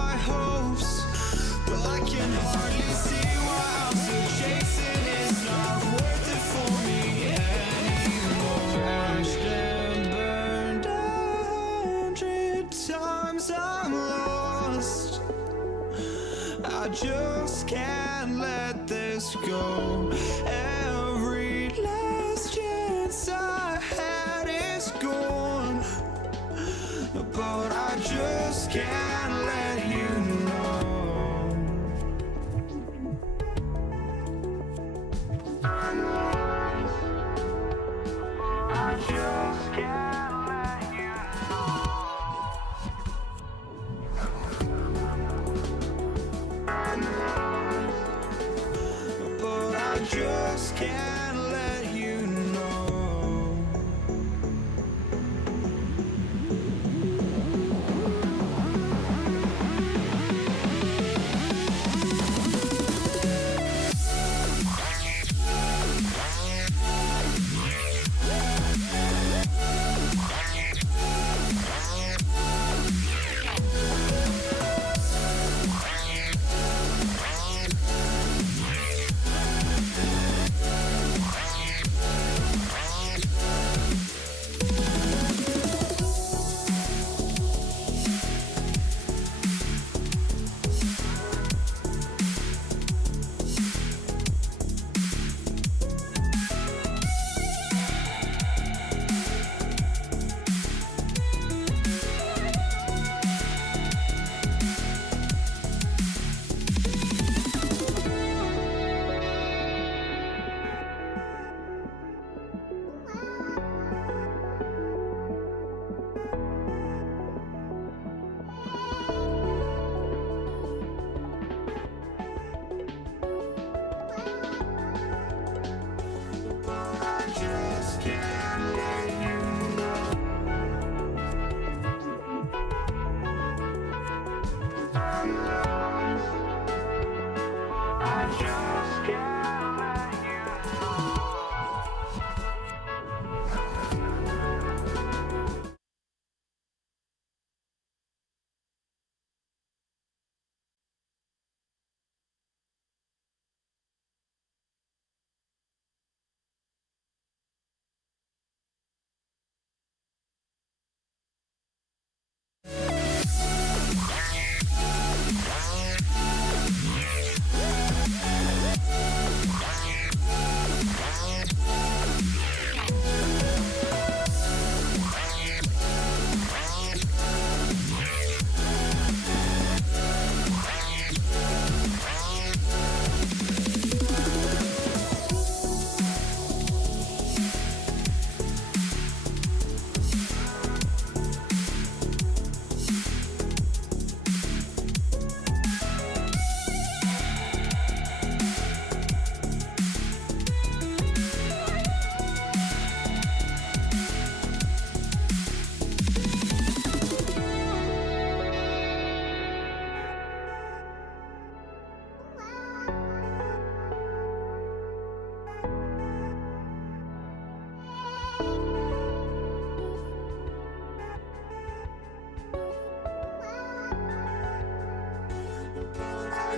my hopes, but I can hardly see why I'm still chasing. It's not worth it for me anymore. Crashed and burned 100 times, I'm lost. I just can't let this go. Every last chance I had is gone, but I just can't let you know. I just can't let you know. But I just can't let you know. I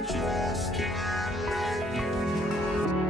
just can't let you know.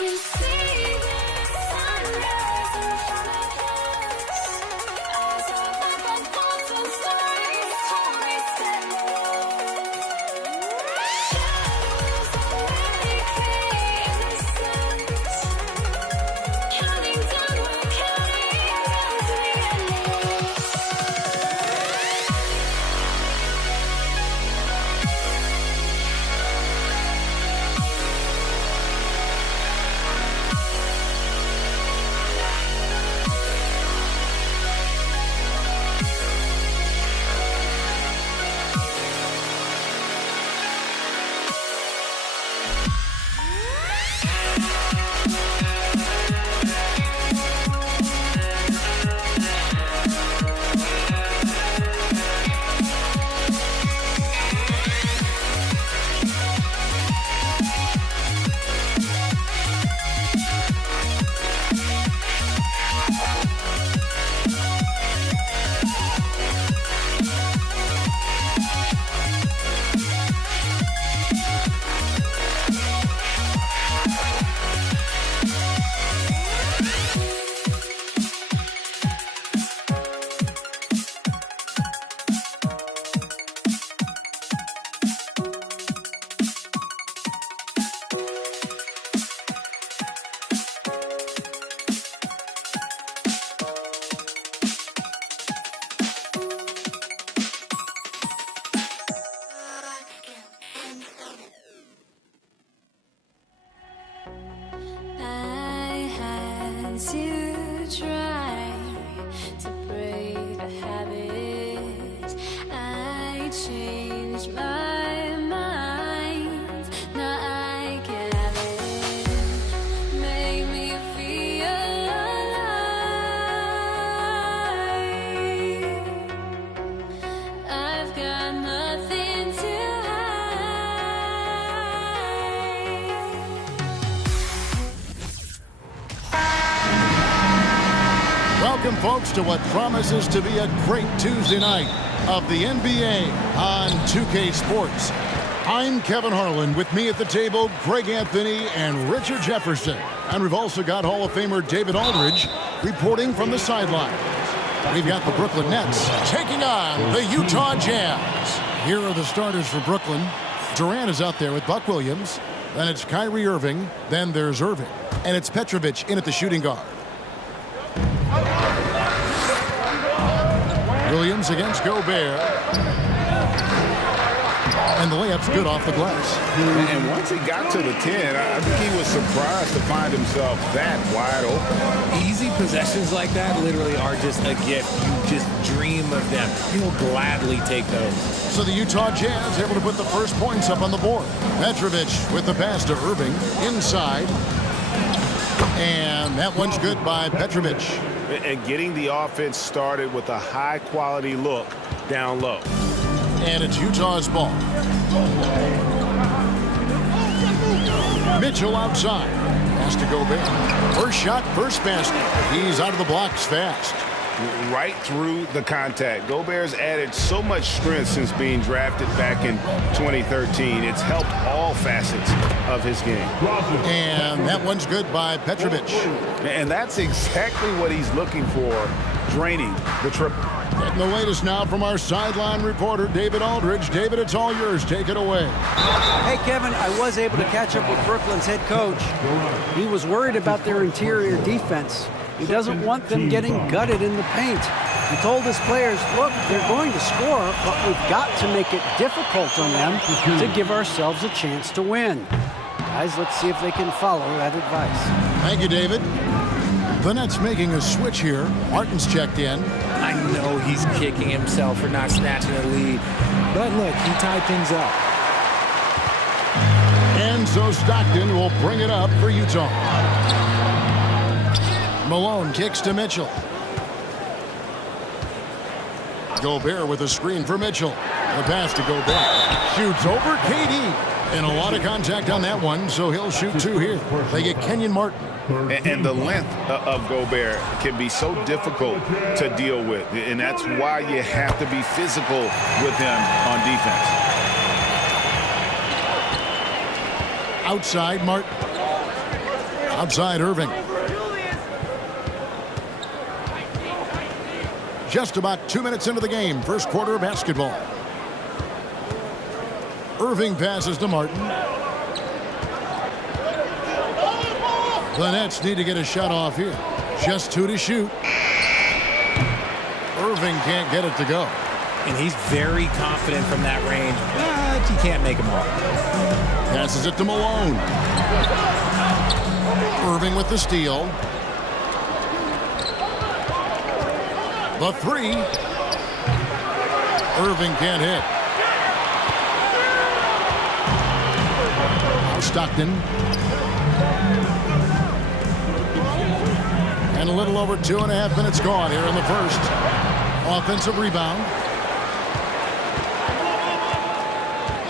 You see the sunrise in front of us. Eyes are like thoughts and stories to retell. Shadows that medicate innocence. Counting down, we're counting down to the endless. I had to try to break the habit. I changed my mind. Now I get it. Make me feel alive. I've got nothing to Welcome, folks, to what promises to be a great Tuesday night of the NBA on 2K Sports. I'm Kevin Harlan. With me at the table, Greg Anthony and Richard Jefferson. And we've also got Hall of Famer David Aldridge reporting from the sidelines. We've got the Brooklyn Nets taking on the Utah Jazz. Here are the starters for Brooklyn. Durant is out there with Buck Williams. Then it's Kyrie Irving. Then there's Irving. And it's Petrovic in at the shooting guard. Williams against Gobert. And the layup's good off the glass. And once he got to the 10, I think he was surprised to find himself that wide open. Easy possessions like that literally are just a gift. You just dream of them. You'll gladly take those. So the Utah Jazz able to put the first points up on the board. Petrovic with the pass to Irving inside. And that one's good by Petrovic. And getting the offense started with a high-quality look down low. And it's Utah's ball. Mitchell outside. Has to go back. First shot, first basket. He's out of the blocks fast. Right through the contact. Gobert's added so much strength since being drafted back in 2013. It's helped all facets of his game. And that one's good by Petrovic. And that's exactly what he's looking for, draining the triple. Getting the latest now from our sideline reporter, David Aldridge. David, it's all yours. Take it away. Hey, Kevin, I was able to catch up with Brooklyn's head coach. He was worried about their interior defense. He doesn't want them getting gutted in the paint. He told his players, look, they're going to score, but we've got to make it difficult on them to give ourselves a chance to win. Guys, let's see if they can follow that advice. Thank you, David. The Nets making a switch here. Martin's checked in. I know he's kicking himself for not snatching the lead. But look, he tied things up. And And so Stockton will bring it up for Utah. Malone kicks to Mitchell. Gobert with a screen for Mitchell. The pass to Gobert. Shoots over KD. And a lot of contact on that one, so he'll shoot 2 here. They get Kenyon Martin. And the length of Gobert can be so difficult to deal with. And that's why you have to be physical with him on defense. Outside Martin. Outside Irving. Just about 2 minutes into the game, first quarter of basketball. Irving passes to Martin. The Nets need to get a shot off here. Just 2 to shoot. Irving can't get it to go. And he's very confident from that range, but you can't make him all. Passes it to Malone. Irving with the steal. The 3. Irving can't hit. Stockton. And a little over 2.5 minutes gone here in the first. Offensive rebound.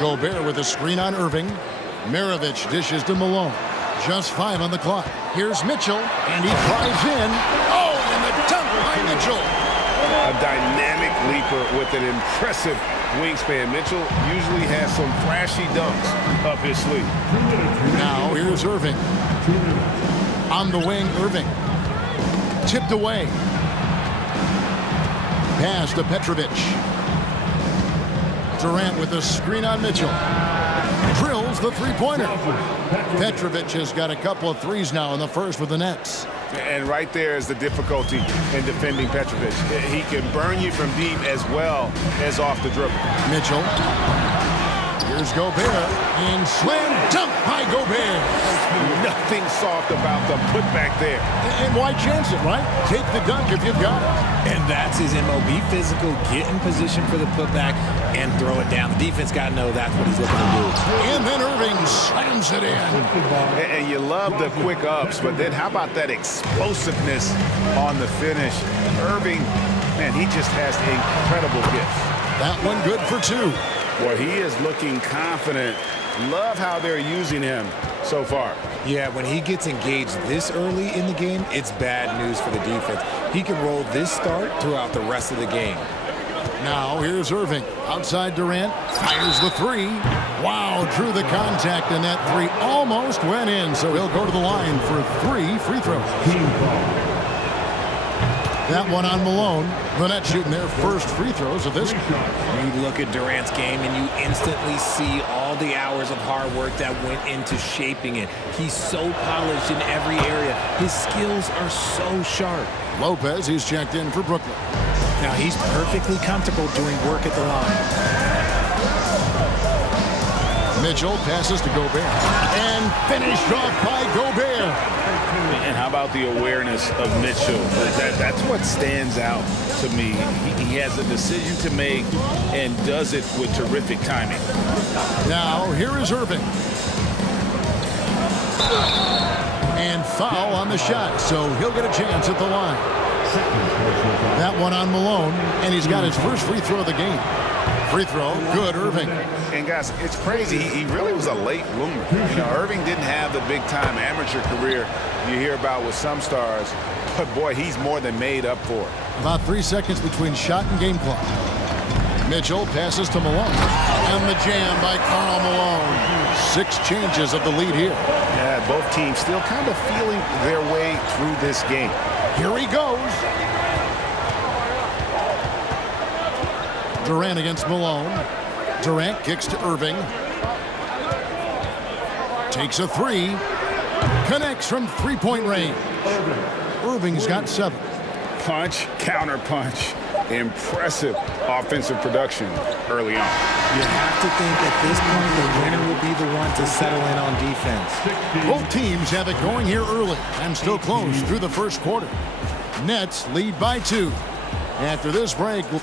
Gobert with a screen on Irving. Maravich dishes to Malone. Just 5 on the clock. Here's Mitchell, and he drives in. Oh, and the dunk by Mitchell. A dynamic leaper with an impressive wingspan. Mitchell usually has some flashy dunks up his sleeve. Now here's Irving. On the wing, Irving. Tipped away. Pass to Petrovic. Durant with a screen on Mitchell. Drills the three-pointer. Petrovic has got a couple of threes now in the first with the Nets. And right there is the difficulty in defending Petrovic. He can burn you from deep as well as off the dribble. Mitchell. Here's Gobert. And slam dunk by Gobert. Nothing soft about the putback there. And why chance it, right? Take the dunk if you've got it. And that's his MO. Be physical, get in position for the putback, and throw it down. The defense got to know that's what he's looking to do. And then Irving slams it in. And you love the quick ups, but then how about that explosiveness on the finish? Irving, man, he just has incredible gifts. That one good for 2. Well, he is looking confident. Love how they're using him so far. Yeah, when he gets engaged this early in the game, it's bad news for the defense. He can roll this start throughout the rest of the game. Now here's Irving. Outside Durant. Fires the 3. Wow, drew the contact, and that 3 almost went in. So he'll go to the line for 3 free throws. That one on Malone. The Nets shooting their first free throws of this. You look at Durant's game and you instantly see all the hours of hard work that went into shaping it. He's so polished in every area. His skills are so sharp. Lopez, he's checked in for Brooklyn. Now he's perfectly comfortable doing work at the line. Mitchell passes to Gobert. And finished off by Gobert. And how about the awareness of Mitchell? That's what stands out to me. He has a decision to make and does it with terrific timing. Now, here is Irving. And foul on the shot, so he'll get a chance at the line. That one on Malone, and he's got his first free throw of the game. Free throw, good, Irving. And guys, it's crazy. He really was a late bloomer. You know, Irving didn't have the big-time amateur career you hear about with some stars, but boy, he's more than made up for it. About 3 seconds between shot and game clock. Mitchell passes to Malone. And the jam by Karl Malone. 6 changes of the lead here. Yeah, both teams still kind of feeling their way through this game. Here he goes. Durant against Malone. Durant kicks to Irving. Takes a 3. Connects from three-point range. Irving's got 7. Punch, counter punch. Impressive offensive production early on. You have to think at this point the winner will be the one to settle in on defense. Both teams have it going here early and still close through the first quarter. Nets lead by 2. After this break, we'll...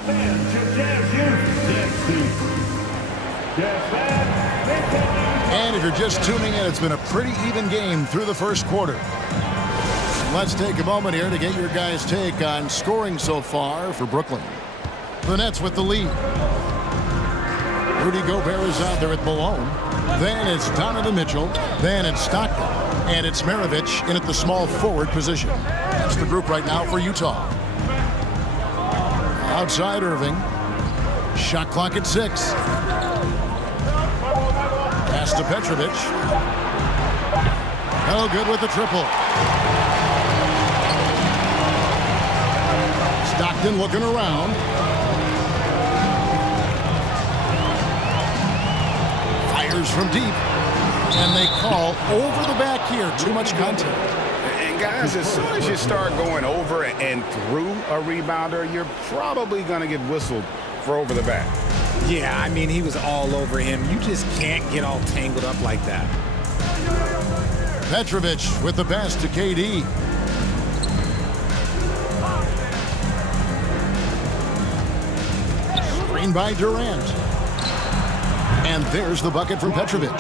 And if you're just tuning in, it's been a pretty even game through the first quarter. Let's take a moment here to get your guys' take on scoring so far for Brooklyn. The Nets with the lead. Rudy Gobert is out there at Malone. Then it's Donovan Mitchell. Then it's Stockton. And it's Maravich in at the small forward position. That's the group right now for Utah. Outside Irving. Shot clock at 6. Pass to Petrovic. No good with the triple. Stockton looking around. Fires from deep. And they call over the back here. Too much contact. And guys, as soon as you start going over and through a rebounder, you're probably going to get whistled for over the back. Yeah, I mean, he was all over him. You just can't get all tangled up like that. Petrovic with the pass to KD. Screen by Durant. And there's the bucket from Petrovic.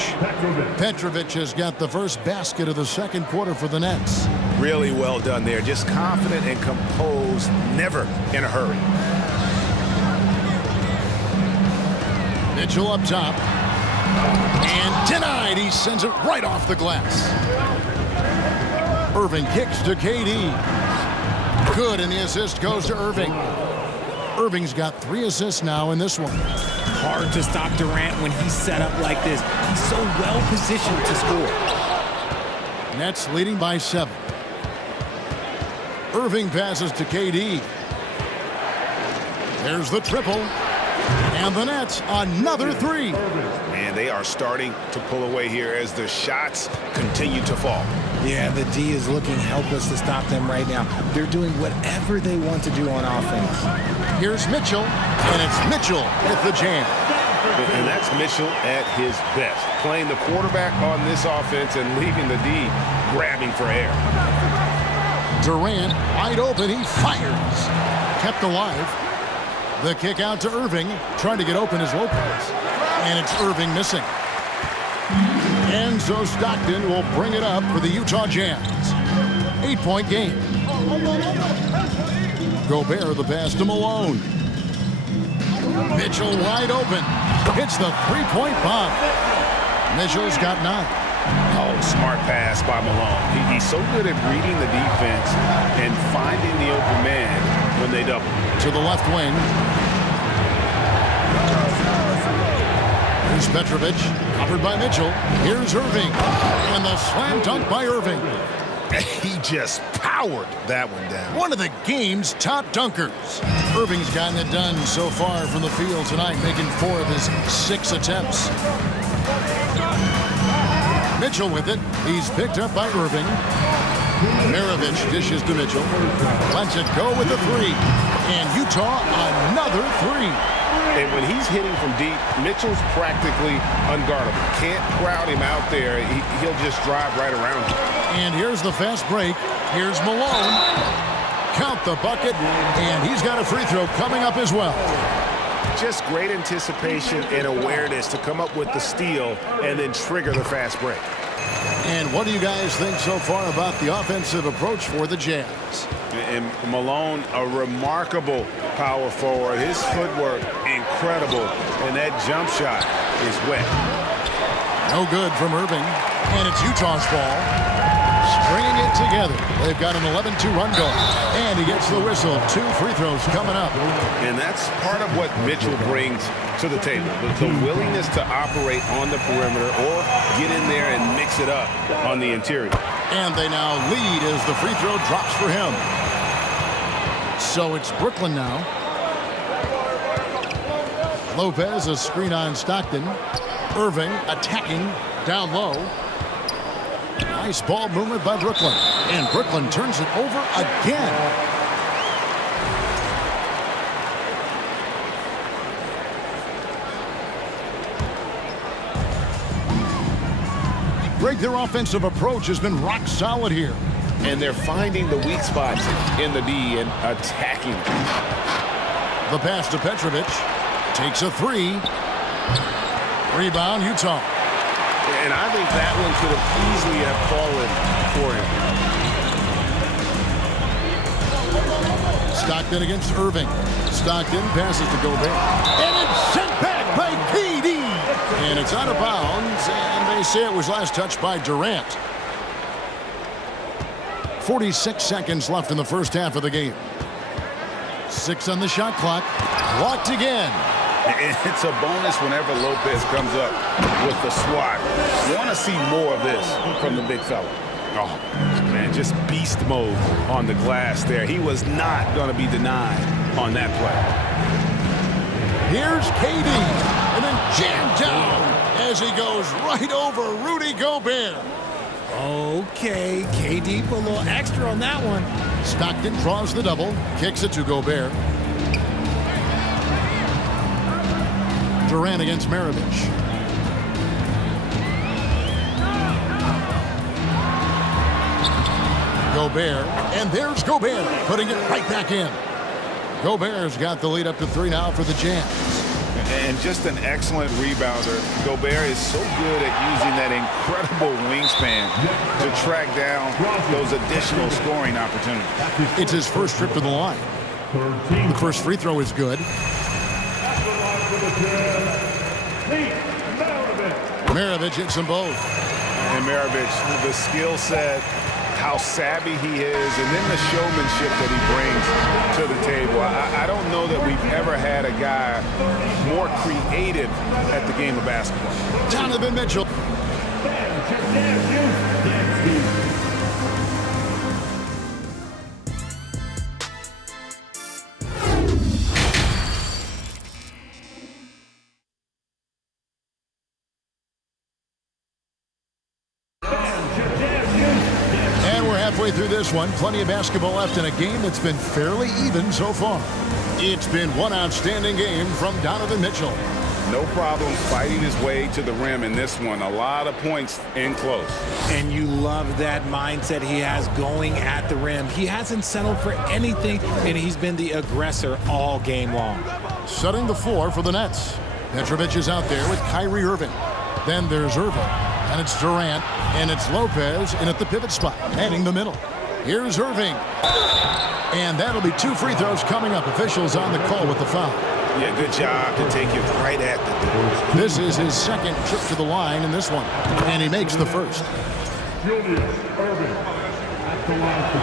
Petrovic has got the first basket of the second quarter for the Nets. Really well done there. Just confident and composed, never in a hurry. Mitchell up top. And denied. He sends it right off the glass. Irving kicks to KD. Good, and the assist goes to Irving. Irving's got 3 assists now in this one. Hard to stop Durant when he's set up like this. He's so well positioned to score. Nets leading by 7. Irving passes to KD. There's the triple. And the Nets, another 3. And they are starting to pull away here as the shots continue to fall. Yeah, the D is looking helpless to stop them right now. They're doing whatever they want to do on offense. Here's Mitchell, and it's Mitchell with the jam. And that's Mitchell at his best, playing the quarterback on this offense and leaving the D grabbing for air. Durant, wide open, he fires. Kept alive. The kick out to Irving, trying to get open is Lopez. And it's Irving missing. And so Stockton will bring it up for the Utah Jazz. 8-point game. Gobert the pass to Malone. Mitchell wide open. Hits the three-point bomb. Mitchell's got 9. Oh, smart pass by Malone. He's so good at reading the defense and finding the open man when they double. To the left wing. Here's Petrovic, covered by Mitchell. Here's Irving. And the slam dunk by Irving. He just powered that one down. One of the game's top dunkers. Irving's gotten it done so far from the field tonight, making 4 of his 6 attempts. Mitchell with it. He's picked up by Irving. Maravich dishes to Mitchell. Lets it go with a 3. And Utah, another 3. And when he's hitting from deep, Mitchell's practically unguardable. Can't crowd him out there. He'll just drive right around him. And here's the fast break. Here's Malone. Count the bucket. And he's got a free throw coming up as well. Just great anticipation and awareness to come up with the steal and then trigger the fast break. And what do you guys think so far about the offensive approach for the Jazz? And Malone, a remarkable power forward. His footwork, incredible. And that jump shot is wet. No good from Irving. And it's Utah's ball. Stringing it together. They've got an 11-2 run going. And he gets the whistle. 2 free throws coming up. And that's part of what Mitchell brings to the table. The willingness to operate on the perimeter or get in there and mix it up on the interior. And they now lead as the free throw drops for him. So it's Brooklyn now. Lopez, a screen on Stockton. Irving attacking down low. Nice ball movement by Brooklyn. And Brooklyn turns it over again. Greg, their offensive approach has been rock solid here. And they're finding the weak spots in the D and attacking. The pass to Petrovic. Takes a 3. Rebound, Utah. And I think that one could have easily have fallen for him. Stockton against Irving. Stockton passes to Gobert. And it's sent back by KD. And it's out of bounds, and they say it was last touched by Durant. 46 seconds left in the first half of the game. 6 on the shot clock. Blocked again. It's a bonus whenever Lopez comes up with the swat. Want to see more of this from the big fella. Oh, man, just beast mode on the glass there. He was not going to be denied on that play. Here's KD, and then jammed down as he goes right over Rudy Gobert. Okay, KD put a little extra on that one. Stockton draws the double, kicks it to Gobert. Durant against Maravich. Gobert, and there's Gobert, putting it right back in. Gobert's got the lead up to 3 now for the Jazz. And just an excellent rebounder. Gobert is so good at using that incredible wingspan to track down those additional scoring opportunities. It's his first trip to the line. The first free throw is good. Maravich hits them both. And Maravich, the skill set, how savvy he is, and then the showmanship that he brings to the table. I don't know that we've ever had a guy more creative at the game of basketball. Donovan Mitchell. Halfway through this one, plenty of basketball left in a game that's been fairly even so far. It's been one outstanding game from Donovan Mitchell. No problem fighting his way to the rim in this one. A lot of points in close. And you love that mindset he has going at the rim. He hasn't settled for anything, and he's been the aggressor all game long. Setting the floor for the Nets. Petrovic is out there with Kyrie Irving. Then there's Irving. And it's Durant, and it's Lopez in at the pivot spot, heading the middle. Here's Irving. And that'll be 2 free throws coming up. Officials on the call with the foul. Yeah, good job to take it right at the door. This is his second trip to the line in this one, and he makes the first. Julius Irving at the line for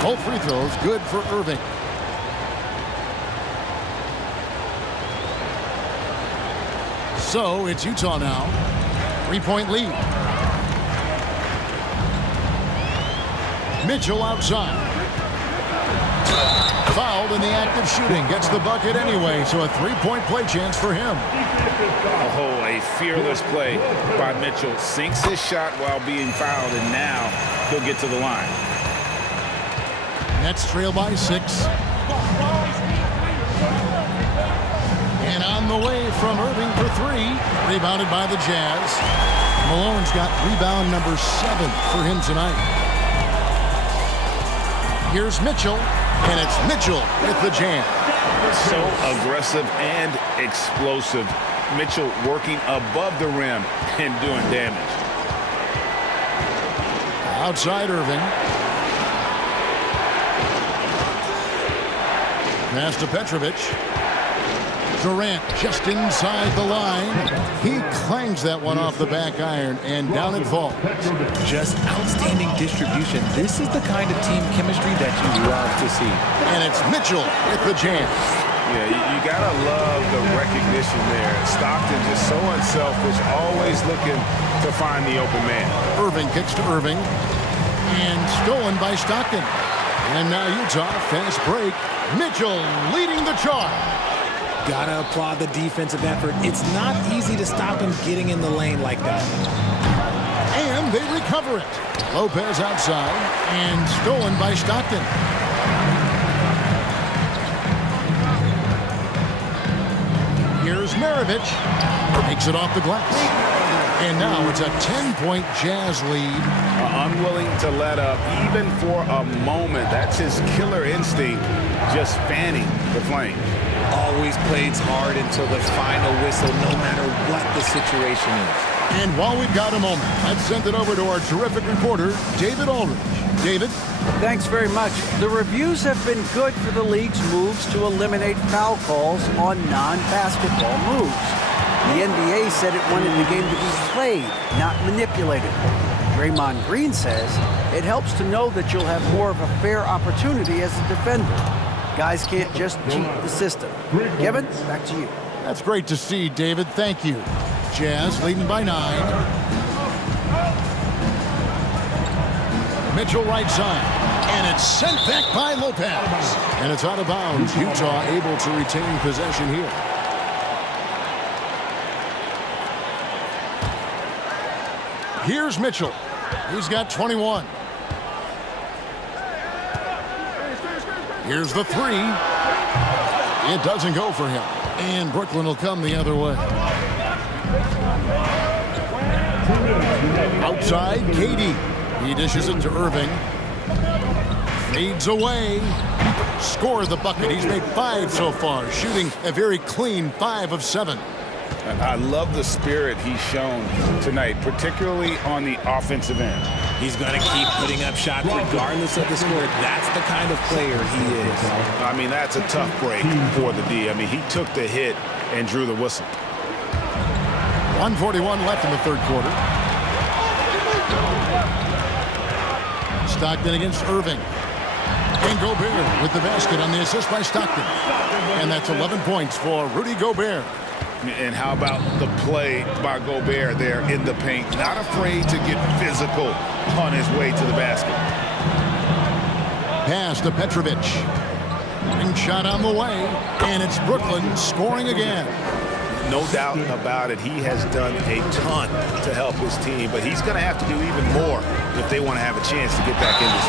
2. Both free throws good for Irving. So it's Utah now. 3-point lead. Mitchell outside. Fouled in the act of shooting. Gets the bucket anyway, so a 3-point play chance for him. Oh, a fearless play by Mitchell. Sinks his shot while being fouled, and now he'll get to the line. Nets trail by 6. And on the way from Irving for 3. Rebounded by the Jazz. Malone's got rebound number 7 for him tonight. Here's Mitchell, and it's Mitchell with the jam. So aggressive and explosive. Mitchell working above the rim and doing damage. Outside Irving. Pass to Petrovic. Durant just inside the line. He clangs that one off the back iron, and down it falls. Just outstanding distribution. This is the kind of team chemistry that you love to see. And it's Mitchell with the jam. Yeah, you gotta love the recognition there. Stockton just so unselfish, always looking to find the open man. Irving kicks to Irving, and stolen by Stockton. And now Utah, fast break. Mitchell leading the charge. Gotta applaud the defensive effort. It's not easy to stop him getting in the lane like that. And they recover it. Lopez outside and stolen by Stockton. Here's Maravich. Takes it off the glass. And now it's a 10-point Jazz lead. Unwilling to let up even for a moment. That's his killer instinct, just fanning the flame. Always plays hard until the final whistle, no matter what the situation is. And while we've got a moment, let's send it over to our terrific reporter, David Aldridge. David? Thanks very much. The reviews have been good for the league's moves to eliminate foul calls on non-basketball moves. The NBA said it wanted the game to be played, not manipulated. Draymond Green says it helps to know that you'll have more of a fair opportunity as a defender. Guys can't just cheat the system. Kevin, back to you. That's great to see, David. Thank you. Jazz leading by 9. Mitchell right side. And it's sent back by Lopez. And it's out of bounds. Utah able to retain possession here. Here's Mitchell. He's got 21. Here's the 3. It doesn't go for him. And Brooklyn will come the other way. Outside, KD. He dishes it to Irving. Fades away. Score the bucket. He's made 5 so far, shooting a very clean 5 of 7. I love the spirit he's shown tonight, particularly on the offensive end. He's going to keep putting up shots regardless of the score. That's the kind of player he is. I mean, that's a tough break for the D. I mean, he took the hit and drew the whistle. 1:41 left in the third quarter. Stockton against Irving. And Gobert with the basket on the assist by Stockton. And that's 11 points for Rudy Gobert. And how about the play by Gobert there in the paint? Not afraid to get physical on his way to the basket. Pass to Petrovic. Ring shot on the way. And it's Brooklyn scoring again. No doubt about it. He has done a ton to help his team, but he's going to have to do even more if they want to have a chance to get back in this.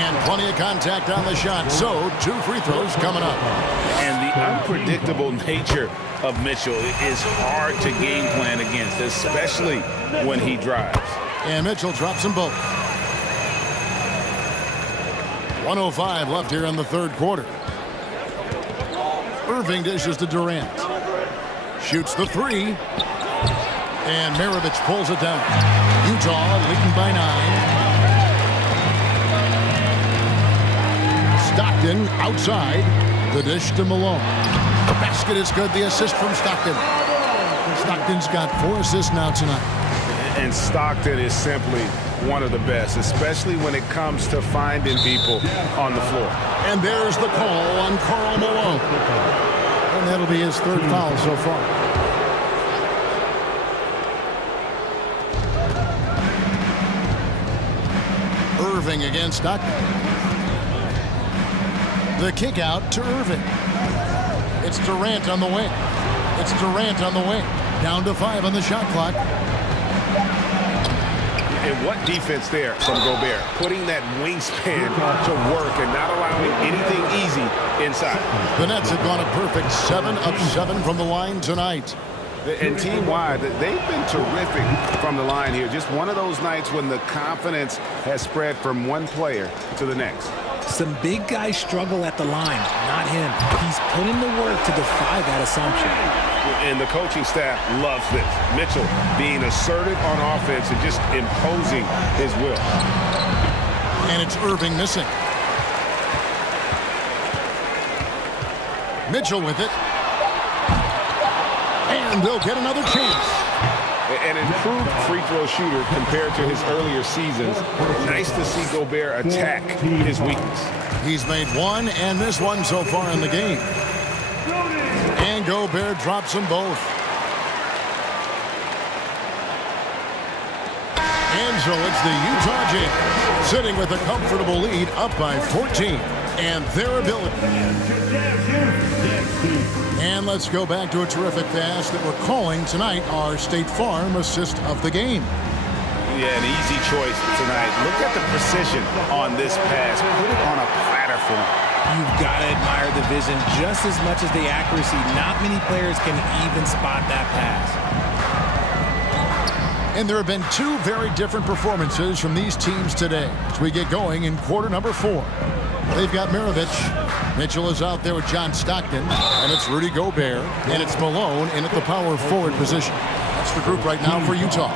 And plenty of contact on the shot. So 2 free throws coming up. And the unpredictable nature of Mitchell is hard to game plan against, especially when he drives. And Mitchell drops them both. 1:05 left here in the third quarter. Irving dishes to Durant. Shoots the 3. And Maravich pulls it down. Utah leading by 9. Stockton outside. The dish to Malone. The basket is good. The assist from Stockton. Stockton's got 4 assists now tonight. And Stockton is simply one of the best, especially when it comes to finding people on the floor. And there's the call on Karl Malone. And that'll be his 3rd foul so far. Irving against Stockton. The kick out to Irving. It's Durant on the wing. It's Durant on the wing. Down to 5 on the shot clock. And what defense there from Gobert, putting that wingspan to work and not allowing anything easy inside. The Nets have gone a perfect 7 of 7 from the line tonight. And team-wide, they've been terrific from the line here. Just one of those nights when the confidence has spread from one player to the next. Some big guys struggle at the line, not him. He's put in the work to defy that assumption. And the coaching staff loves this. Mitchell being assertive on offense and just imposing his will. And it's Irving missing. Mitchell with it. And they'll get another chance. An improved free throw shooter compared to his earlier seasons. Nice to see Gobert attack his weakness. He's made 1 and missed 1 so far in the game. And Gobert drops them both. And so it's the Utah Jazz sitting with a comfortable lead up by 14. And their ability. And let's go back to a terrific pass that we're calling tonight our State Farm assist of the game. Yeah, an easy choice tonight. Look at the precision on this pass. Put it on a platter for him. You've got to admire the vision just as much as the accuracy. Not many players can even spot that pass. And there have been 2 very different performances from these teams today as we get going in quarter number 4. They've got Maravich. Mitchell is out there with John Stockton. And it's Rudy Gobert. And it's Malone in at the power forward position. That's the group right now for Utah.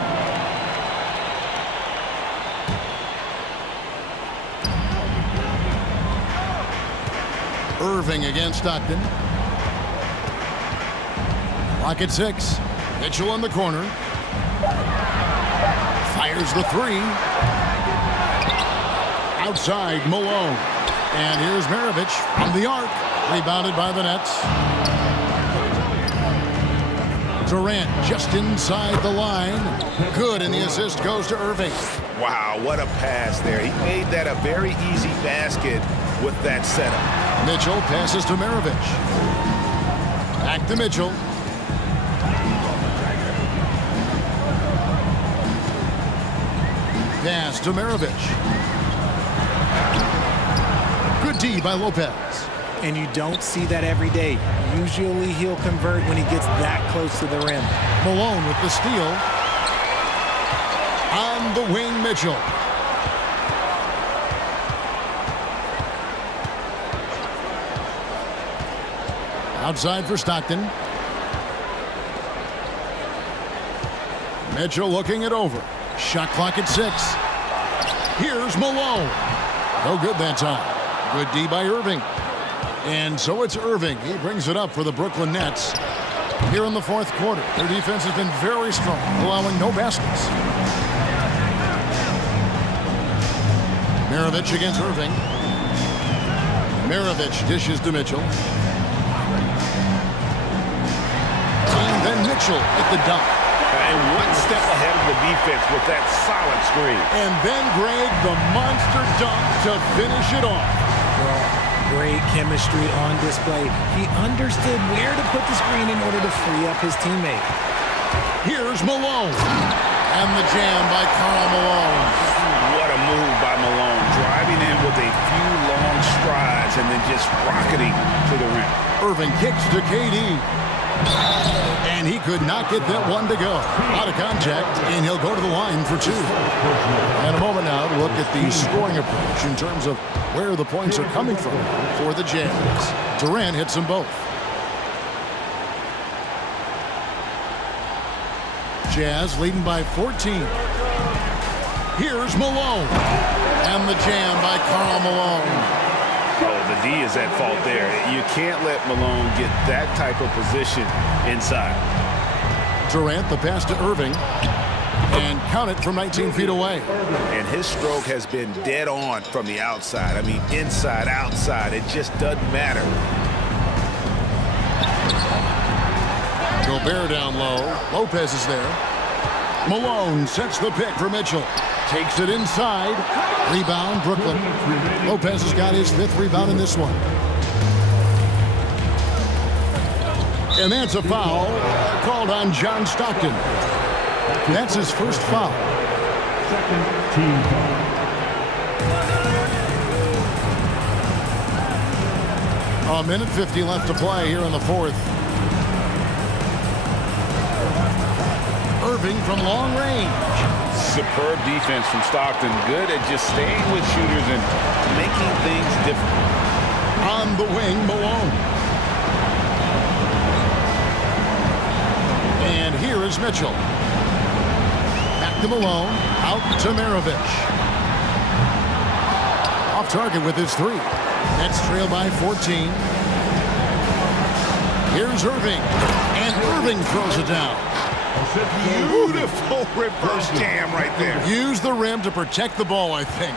Irving against Stockton. Clock at 6. Mitchell in the corner. Fires the 3. Outside, Malone. And here's Maravich from the arc. Rebounded by the Nets. Durant just inside the line. Good, and the assist goes to Irving. Wow, what a pass there. He made that a very easy basket with that setup. Mitchell passes to Maravich. Back to Mitchell. Pass to Maravich. Good D by Lopez. And you don't see that every day. Usually he'll convert when he gets that close to the rim. Malone with the steal. On the wing, Mitchell. Outside for Stockton. Mitchell looking it over. Shot clock at 6. Here's Malone. No good that time. Good D by Irving. And so it's Irving. He brings it up for the Brooklyn Nets here in the fourth quarter. Their defense has been very strong, allowing no baskets. Maravich against Irving. Maravich dishes to Mitchell. And then Mitchell at the dunk. And one step ahead of the defense with that solid screen. And then Greg, the monster dunk to finish it off. Well, great chemistry on display. He understood where to put the screen in order to free up his teammate. Here's Malone. And the jam by Karl Malone. What a move by Malone. Driving in with a few long strides and then just rocketing to the rim. Irving kicks to KD. And he could not get that one to go. Out of contact, and he'll go to the line for 2. And a moment now to look at the scoring approach in terms of where the points are coming from for the Jazz. Durant hits them both. Jazz leading by 14. Here's Malone. And the jam by Karl Malone. Oh, the D is at fault there. You can't let Malone get that type of position inside. Durant, the pass to Irving. And count it from 19 feet away. And his stroke has been dead on from the outside. I mean, inside, outside. It just doesn't matter. Gobert down low. Lopez is there. Malone sets the pick for Mitchell. Takes it inside. Rebound, Brooklyn. Lopez has got his 5th rebound in this one. And that's a foul called on John Stockton. That's his first foul. Second team foul. A minute 50 left to play here in the fourth. Irving from long range. Superb defense from Stockton. Good at just staying with shooters and making things different. On the wing, Malone. And here is Mitchell. Back to Malone. Out to Maravich. Off target with his 3. Nets trail by 14. Here's Irving. And Irving throws it down. Beautiful reverse jam right there. Use the rim to protect the ball, I think.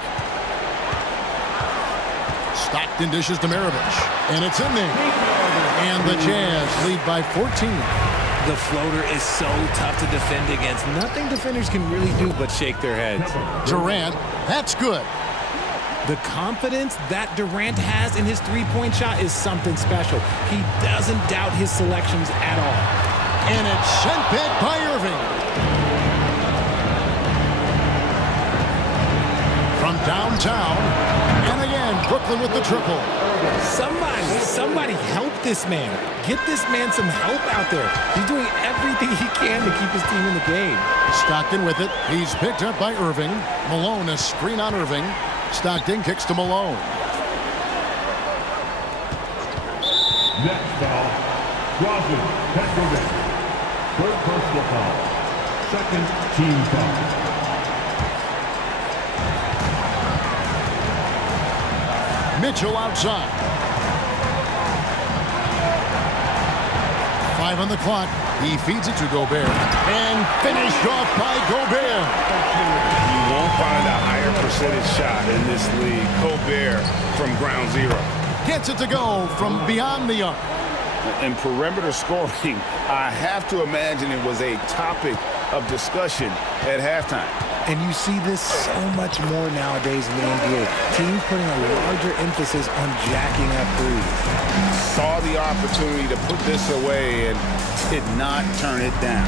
Stockton dishes to Maravich. And it's in there. And the Jazz lead by 14. The floater is so tough to defend against. Nothing defenders can really do but shake their heads. Durant, that's good. The confidence that Durant has in his three-point shot is something special. He doesn't doubt his selections at all. And it's sent back by Irving. From downtown. And again, Brooklyn with the triple. Somebody help this man. Get this man some help out there. He's doing everything he can to keep his team in the game. Stockton with it. He's picked up by Irving. Malone, a screen on Irving. Stockton kicks to Malone. Next foul, Crosby, Petrovic. Third personal foul. Second team foul. Mitchell outside. 5 on the clock. He feeds it to Gobert. And finished off by Gobert. You won't find a higher percentage shot in this league. Gobert from ground zero. Gets it to go from beyond the arc. And perimeter scoring, I have to imagine it was a topic of discussion at halftime. And you see this so much more nowadays in the NBA. Teams putting a larger emphasis on jacking up threes. Saw the opportunity to put this away and did not turn it down.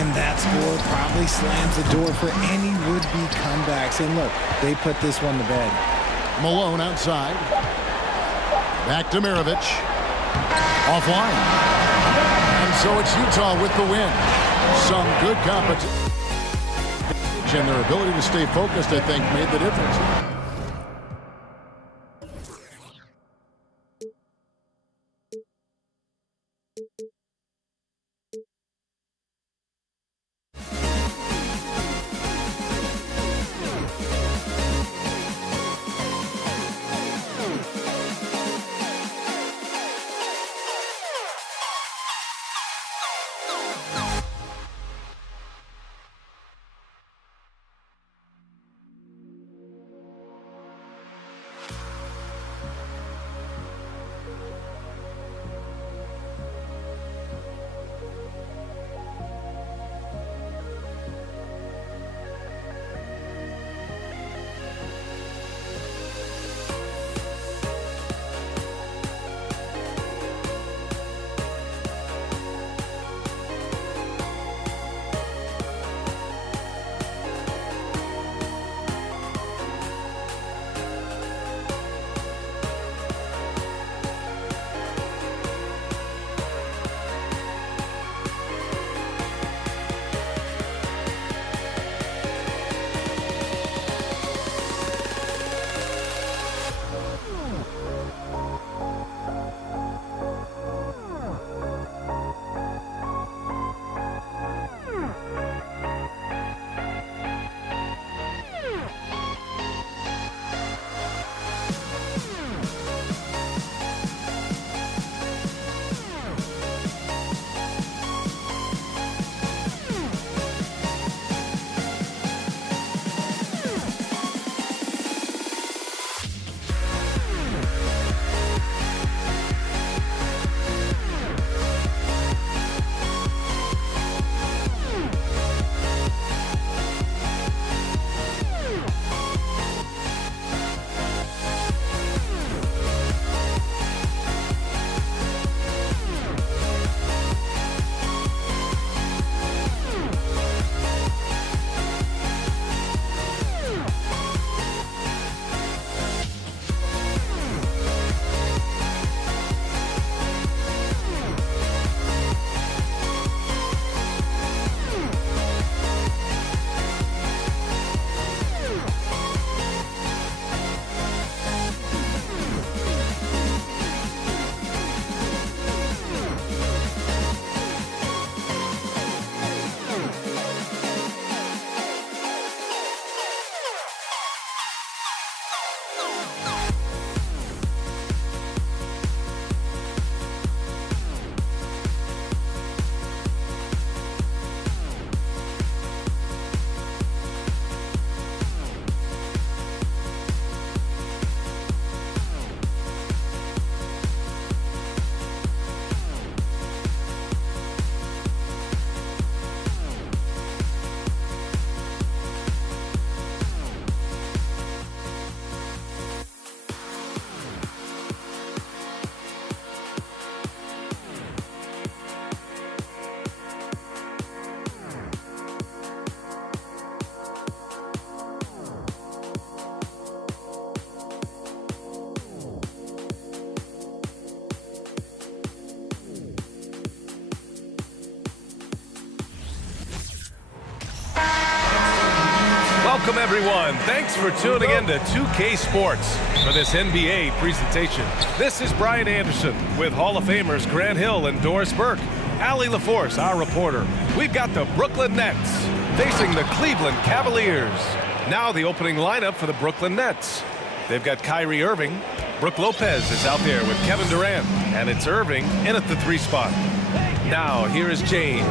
And that score probably slams the door for any would-be comebacks. And look, they put this one to bed. Malone outside. Back to Mirovic. Offline. And so it's Utah with the win. Some good competition. And their ability to stay focused, I think, made the difference. Welcome, everyone. Thanks for tuning in to 2K Sports for this NBA presentation. This is Brian Anderson with Hall of Famers Grant Hill and Doris Burke. Allie LaForce, our reporter. We've got the Brooklyn Nets facing the Cleveland Cavaliers. Now the opening lineup for the Brooklyn Nets. They've got Kyrie Irving. Brooke Lopez is out there with Kevin Durant. And it's Irving in at the 3 spot. Now here is James.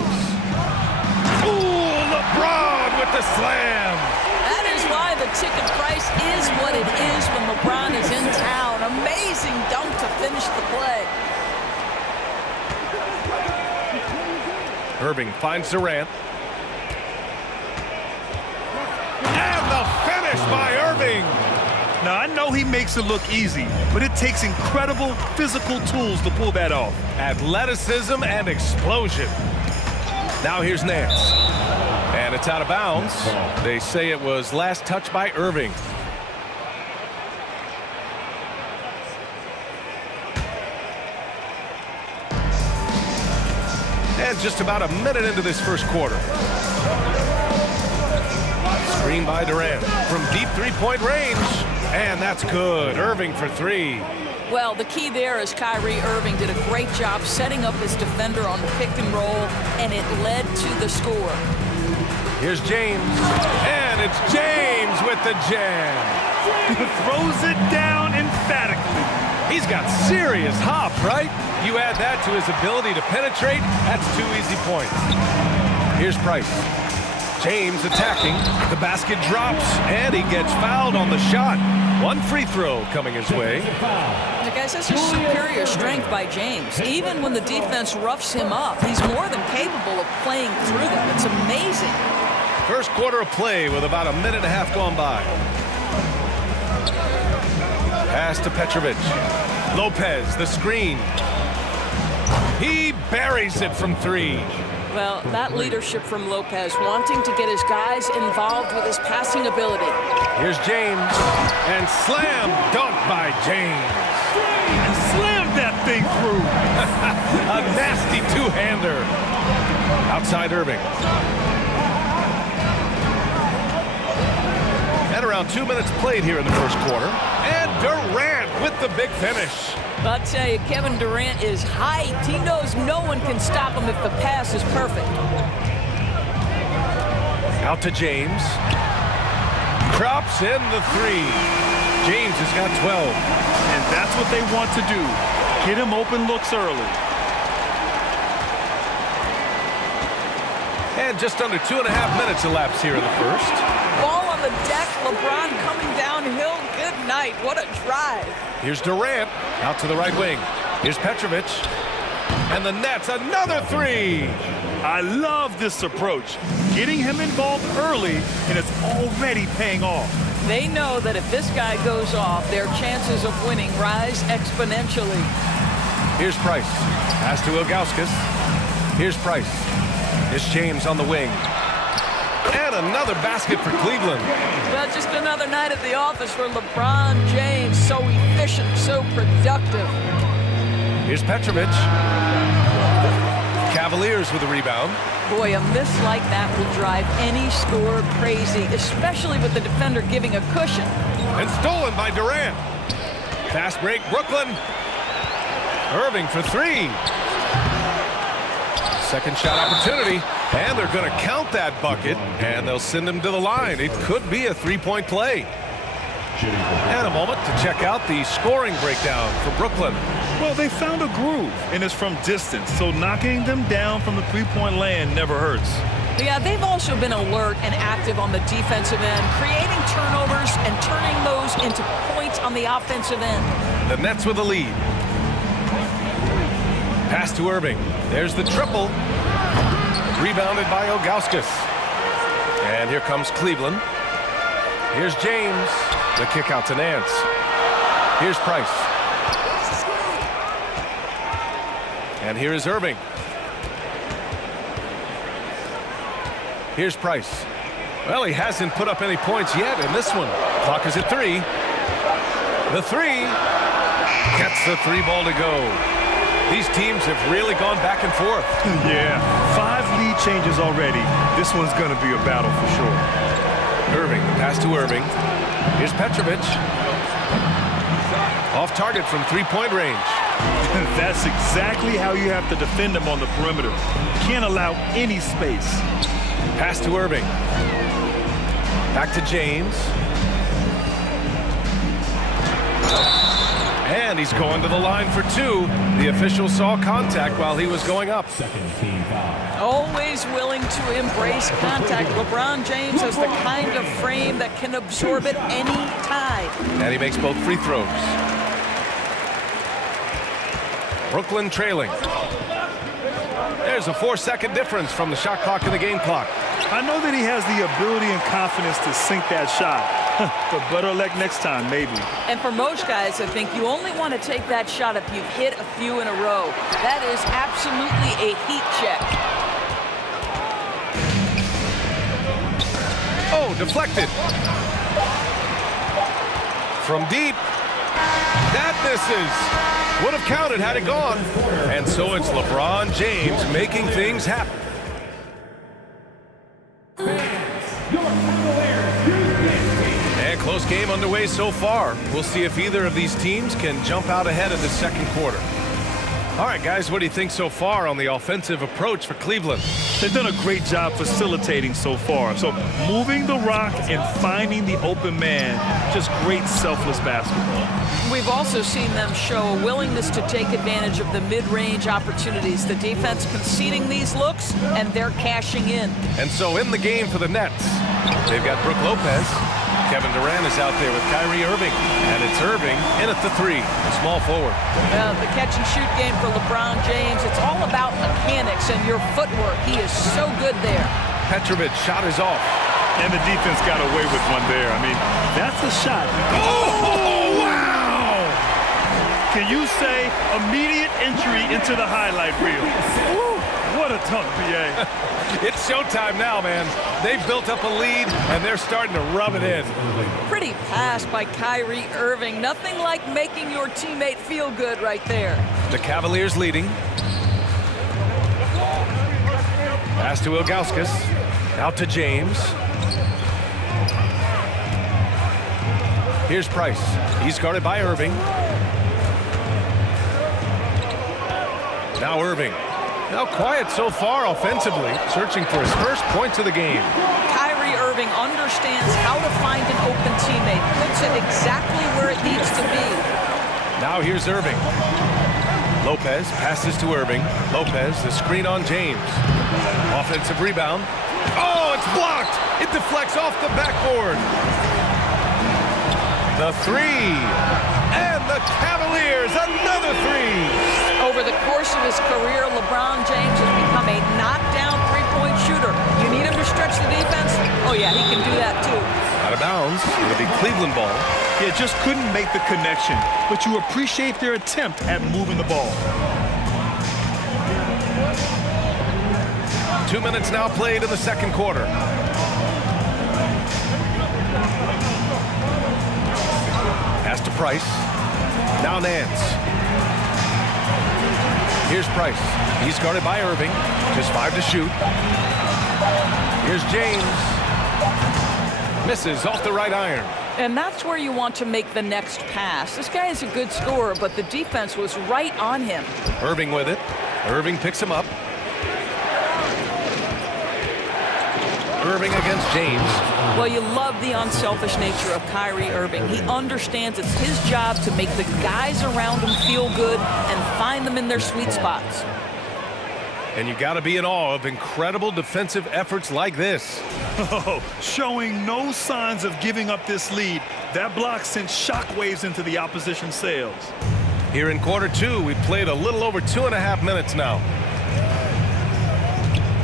Ooh, LeBron with the slam. That is why the ticket price is what it is when LeBron is in town. Amazing dunk to finish the play. Irving finds Durant. And the finish by Irving. Now, I know he makes it look easy, but it takes incredible physical tools to pull that off. Athleticism and explosion. Now here's Nance. And it's out of bounds. They say it was last touched by Irving. And just about a minute into this first quarter. Screen by Durant from deep 3-point range. And that's good. Irving for 3. Well, the key there is Kyrie Irving did a great job setting up his defender on the pick and roll, and it led to the score. Here's James. And it's James with the jam. Throws it down emphatically. He's got serious hop, right? You add that to his ability to penetrate, that's 2 easy points. Here's Price. James attacking. The basket drops, and he gets fouled on the shot. 1 free throw coming his way. Guys, this is superior strength by James. Even when the defense roughs him up, he's more than capable of playing through them. It's amazing. First quarter of play with about a minute and a half gone by. Pass to Petrovic. Lopez, the screen. He buries it from 3. Well, that leadership from Lopez, wanting to get his guys involved with his passing ability. Here's James, and slam dunk by James. And slammed that thing through. A nasty 2-hander. Outside Irving. And around 2 minutes played here in the first quarter. And Durant with the big finish. I'll tell you, Kevin Durant is hyped. He knows no one can stop him if the pass is perfect. Out to James. Drops in the 3. James has got 12. And that's what they want to do. Get him open looks early. And just under 2.5 minutes elapsed here in the first. Ball on the deck, LeBron coming downhill. Good night. What a drive. Here's Durant out to the right wing. Here's Petrovic. And the Nets, another 3. I love this approach. Getting him involved early, and it's already paying off. They know that if this guy goes off, their chances of winning rise exponentially. Here's Price. Pass to Ilgauskas. Here's Price. Here's James on the wing. And another basket for Cleveland. Well, just another night at the office for LeBron James. So efficient, so productive. Here's Petrovic. Cavaliers with a rebound. Boy, a miss like that will drive any scorer crazy, especially with the defender giving a cushion. And stolen by Durant. Fast break, Brooklyn. Irving for 3. Second shot opportunity. And they're going to count that bucket, and they'll send him to the line. It could be a 3-point play. And a moment to check out the scoring breakdown for Brooklyn. Well, they found a groove, and it's from distance, so knocking them down from the 3-point land never hurts. Yeah, they've also been alert and active on the defensive end, creating turnovers and turning those into points on the offensive end. The Nets with the lead. Pass to Irving. There's the triple. Rebounded by Ilgauskas. And here comes Cleveland. Here's James. The kick out to Nance. Here's Price. And here is Irving. Here's Price. Well, he hasn't put up any points yet in this one. Clock is at 3. The 3 gets the 3 ball to go. These teams have really gone back and forth. Yeah, 5 lead changes already. This one's going to be a battle for sure. Irving, pass to Irving. Here's Petrovic. Off target from 3-point range. That's exactly how you have to defend him on the perimeter. Can't allow any space. Pass to Irving. Back to James. And he's going to the line for two. The official saw contact while he was going up. Always willing to embrace contact. LeBron James has the kind of frame that can absorb it any time. And he makes both free throws. Brooklyn trailing. There's a 4-second difference from the shot clock to the game clock. I know that he has the ability and confidence to sink that shot. But better luck next time, maybe. And for most guys, I think you only want to take that shot if you've hit a few in a row. That is absolutely a heat check. Oh, deflected. From deep. That misses. Would have counted had it gone. And so it's LeBron James making things happen. And close game underway so far. We'll see if either of these teams can jump out ahead in the second quarter. All right, guys, what do you think so far on the offensive approach for Cleveland? They've done a great job facilitating so far. So moving the rock and finding the open man, just great selfless basketball. We've also seen them show a willingness to take advantage of the mid-range opportunities. The defense conceding these looks, and they're cashing in. And so in the game for the Nets, they've got Brook Lopez. Kevin Durant is out there with Kyrie Irving. And it's Irving in at the three, the small forward. The catch-and-shoot game for LeBron James, it's all about mechanics and your footwork. He is so good there. Petrovic shot is off. And the defense got away with one there. I mean, that's a shot. Oh, wow! Can you say immediate entry into the highlight reel? Woo, what a dunk, BA. It's showtime now, man. They've built up a lead, and they're starting to rub it in. Pretty pass by Kyrie Irving. Nothing like making your teammate feel good right there. The Cavaliers leading. Pass to Ilgauskas. Out to James. Here's Price. He's guarded by Irving. Now Irving. Now quiet so far offensively, searching for his first points of the game. Kyrie Irving understands how to find an open teammate, puts it exactly where it needs to be. Now here's Irving. Lopez passes to Irving. Lopez, the screen on James. Offensive rebound. Oh, it's blocked! It deflects off the backboard. The three. And the Cavaliers, another three. Over the course of his career, LeBron James has become a knockdown three-point shooter. You need him to stretch the defense? Oh, yeah, he can do that, too. Out of bounds. It'll be Cleveland ball. Yeah, just couldn't make the connection. But you appreciate their attempt at moving the ball. 2 minutes now played in the second quarter. Pass to Price. Now Nance. Here's Price. He's guarded by Irving. Just 5 to shoot. Here's James. Misses off the right iron. And that's where you want to make the next pass. This guy is a good scorer, but the defense was right on him. Irving with it. Irving picks him up. Irving against James. Well, you love the unselfish nature of Kyrie Irving. He understands it's his job to make the guys around him feel good and find them in their sweet spots. And you got to be in awe of incredible defensive efforts like this. Oh, showing no signs of giving up this lead. That block sent shockwaves into the opposition sails. Here in quarter two, we've played a little over 2.5 minutes now.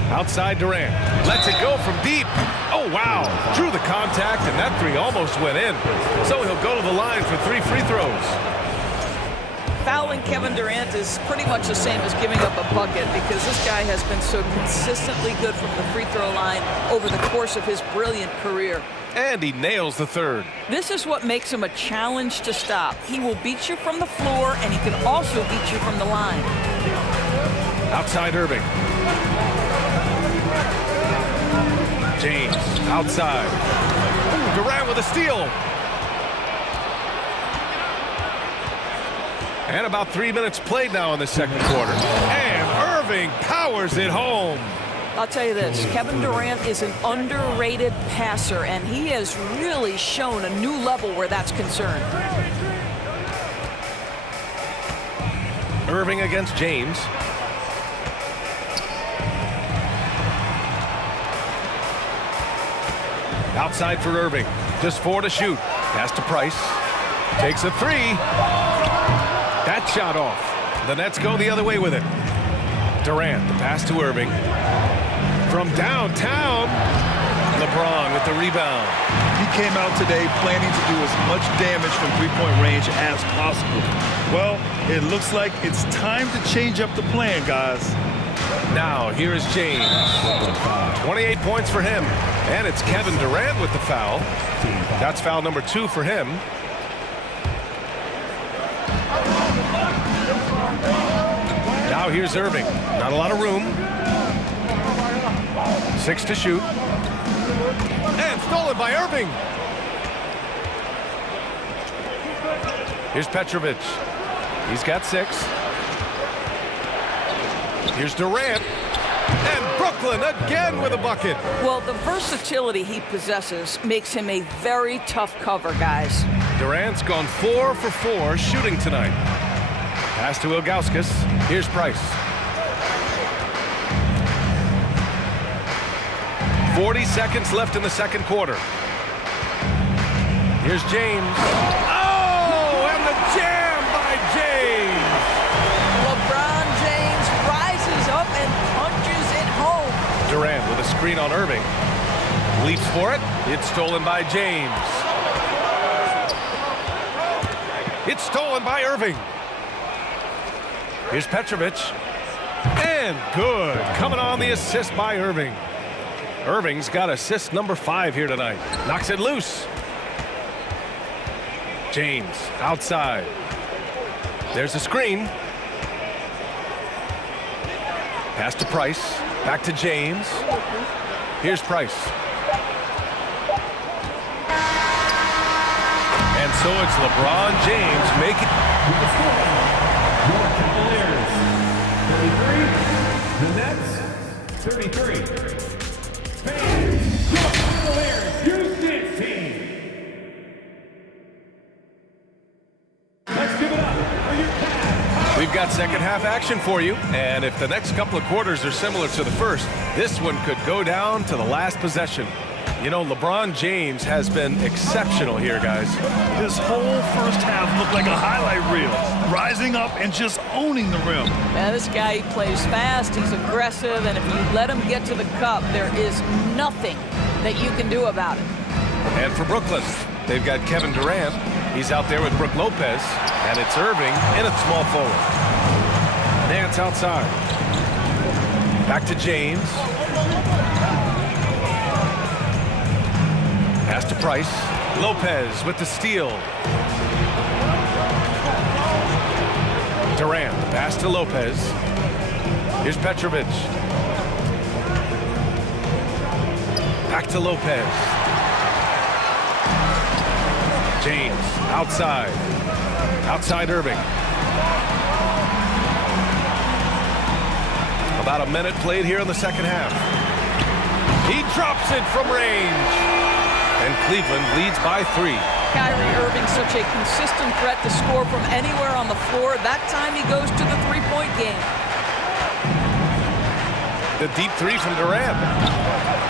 Outside Durant. Lets it go from deep. Oh, wow. Drew the contact, and that three almost went in. So he'll go to the line for 3 free throws. Fouling Kevin Durant is pretty much the same as giving up a bucket because this guy has been so consistently good from the free throw line over the course of his brilliant career. And he nails the third. This is what makes him a challenge to stop. He will beat you from the floor, and he can also beat you from the line. Outside Irving. James outside. Ooh, Durant with a steal. And about 3 minutes played now in the second quarter. And Irving powers it home. I'll tell you this, Kevin Durant is an underrated passer, and he has really shown a new level where that's concerned. Irving against James. Outside for Irving. Just 4 to shoot. Pass to Price. Takes a 3. That shot off. The Nets go the other way with it. Durant, the pass to Irving. From downtown, LeBron with the rebound. He came out today planning to do as much damage from three-point range as possible. Well, it looks like it's time to change up the plan, guys. Now, here is James. 28 points for him. And it's Kevin Durant with the foul. That's foul number 2 for him. Now here's Irving. Not a lot of room. 6 to shoot. And stolen by Irving. Here's Petrovic. He's got 6. Here's Durant. And Brooklyn again with a bucket. Well, the versatility he possesses makes him a very tough cover, guys. Durant's gone 4 for 4 shooting tonight. Pass to Ilgauskas. Here's Price. 40 seconds left in the second quarter. Here's James. Oh, and the jam by James. LeBron James rises up and punches it home. Durant with a screen on Irving. Leaps for it. It's stolen by James. It's stolen by Irving. Here's Petrovic. And good. Coming on the assist by Irving. Irving's got assist number 5 here tonight. Knocks it loose. James outside. There's a screen. Pass to Price. Back to James. Here's Price. And so it's LeBron James making... The Nets, 33. Fans, your Cavaliers, Houston team. Let's give it up for your Cavs. We've got second half action for you, and if the next couple of quarters are similar to the first, this one could go down to the last possession. You know, LeBron James has been exceptional here, guys. This whole first half looked like a highlight reel, rising up and just owning the rim. Now, this guy plays fast, he's aggressive, and if you let him get to the cup, there is nothing that you can do about it. And for Brooklyn, they've got Kevin Durant. He's out there with Brook Lopez, and it's Irving in at small forward. Nance outside. Back to James. Pass to Price. Lopez with the steal. Durant, pass to Lopez. Here's Petrovic. Back to Lopez. James, outside. Outside Irving. About a minute played here in the second half. He drops it from range. And Cleveland leads by 3. Kyrie Irving, such a consistent threat to score from anywhere on the floor. That time he goes to the three-point game. The deep 3 from Durant.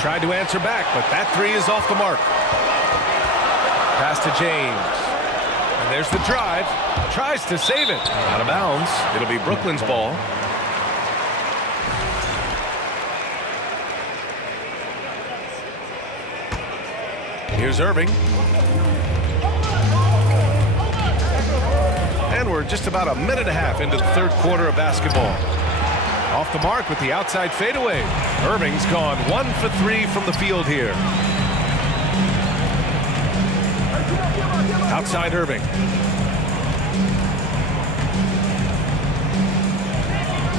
Tried to answer back, but that 3 is off the mark. Pass to James. And there's the drive. Tries to save it. Out of bounds. It'll be Brooklyn's ball. Here's Irving. And we're just about a minute and a half into the third quarter of basketball. Off the mark with the outside fadeaway. Irving's gone 1 for 3 from the field here. Outside Irving.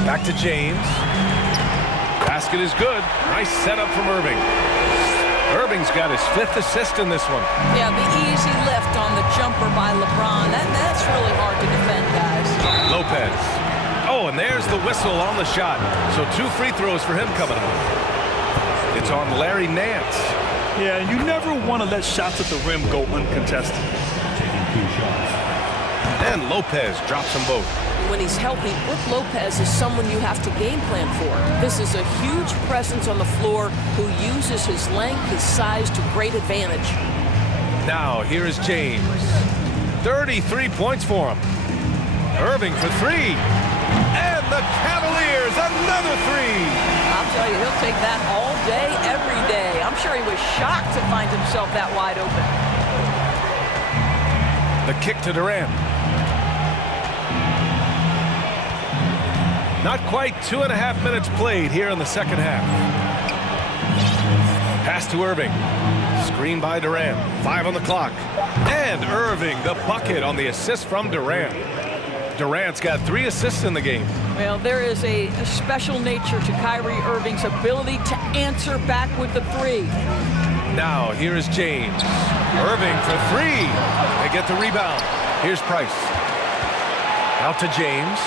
Back to James. Basket is good. Nice setup from Irving. Irving's got his 5th assist in this one. Yeah, the easy lift on the jumper by LeBron. That's really hard to defend, guys. Lopez. Oh, and there's the whistle on the shot. So 2 free throws for him coming up. It's on Larry Nance. Yeah, and you never want to let shots at the rim go uncontested. And Lopez drops them both. When he's healthy, Brook Lopez is someone you have to game plan for. This is a huge presence on the floor who uses his length, his size to great advantage. Now, here is James. 33 points for him. Irving for three. And the Cavaliers, another three. I'll tell you, he'll take that all day, every day. I'm sure he was shocked to find himself that wide open. The kick to Durant. Not quite 2.5 minutes played here in the second half. Pass to Irving. Screen by Durant. 5 on the clock. And Irving, the bucket on the assist from Durant. Durant's got 3 assists in the game. Well, there is a special nature to Kyrie Irving's ability to answer back with the three. Now, here is James. Irving for three. They get the rebound. Here's Price. Out to James.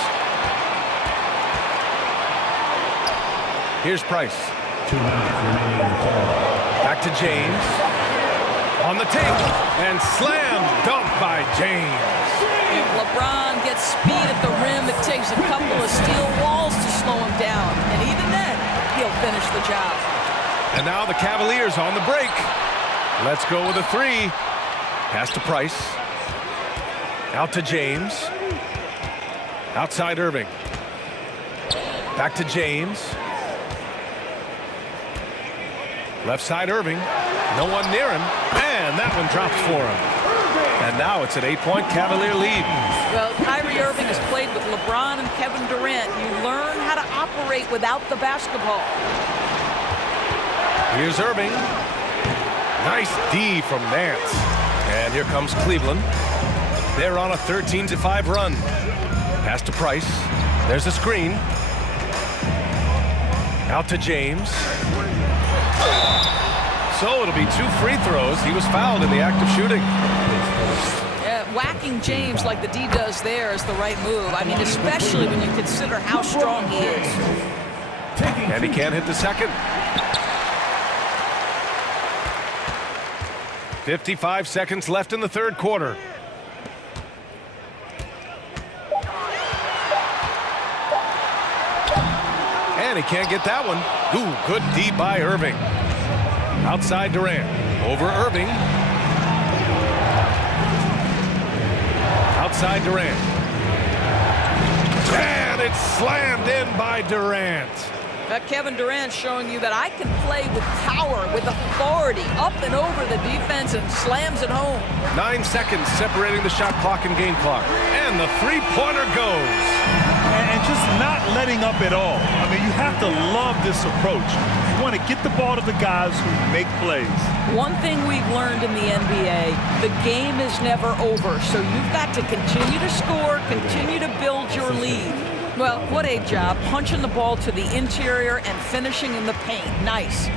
Here's Price. Back to James. On the take. And slam dunk by James. If LeBron gets speed at the rim, it takes a couple of steel walls to slow him down. And even then, he'll finish the job. And now the Cavaliers on the break. Let's go with a three. Pass to Price. Out to James. Outside Irving. Back to James. Left side Irving. No one near him. And that one drops for him. And now it's an 8-point Cavalier lead. Well, Kyrie Irving has played with LeBron and Kevin Durant. You learn how to operate without the basketball. Here's Irving. Nice D from Nance. And here comes Cleveland. They're on a 13-5 run. Pass to Price. There's a screen. Out to James. So it'll be 2 free throws. He was fouled in the act of shooting. Yeah, whacking James like the D does there is the right move. I mean, especially when you consider how strong he is. And he can't hit the second. 55 seconds left in the third quarter. And he can't get that one. Ooh, good D by Irving. Outside Durant. Over Irving. Outside Durant. And it's slammed in by Durant. Kevin Durant showing you that I can play with power, with authority, up and over the defense and slams it home. 9 seconds separating the shot clock and game clock. And the three-pointer goes. And just not letting up at all. I mean, you have to love this approach. You want to get the ball to the guys who make plays. One thing we've learned in the NBA, the game is never over. So you've got to continue to score, continue to build your lead. Well, what a job, punching the ball to the interior and finishing in the paint. Nice.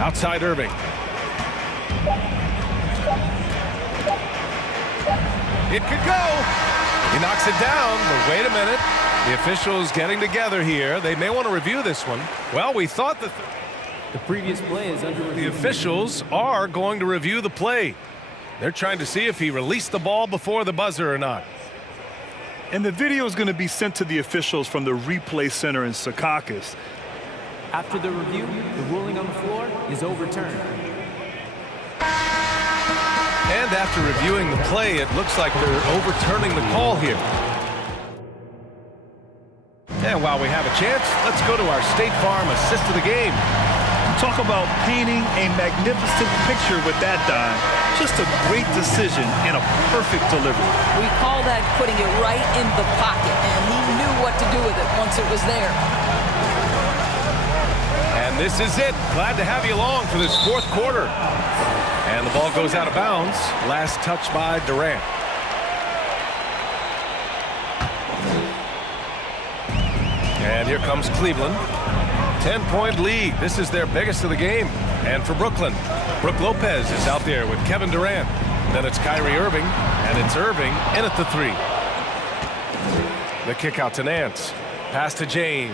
Outside Irving. It could go. He knocks it down, but wait a minute. The officials getting together here. They may want to review this one. Well, we thought that the previous play is under review. The officials are going to review the play. They're trying to see if he released the ball before the buzzer or not. And the video is going to be sent to the officials from the replay center in Secaucus. After the review, the ruling on the floor is overturned. And after reviewing the play, it looks like they're overturning the call here. And while we have a chance, let's go to our State Farm assist of the game. Talk about painting a magnificent picture with that dime. Just a great decision and a perfect delivery. We call that putting it right in the pocket, and he knew what to do with it once it was there. And this is it. Glad to have you along for this fourth quarter. And the ball goes out of bounds. Last touch by Durant. And here comes Cleveland. 10-point lead. This is their biggest of the game. And for Brooklyn, Brook Lopez is out there with Kevin Durant. Then it's Kyrie Irving, and it's Irving in at the three. The kick out to Nance. Pass to James.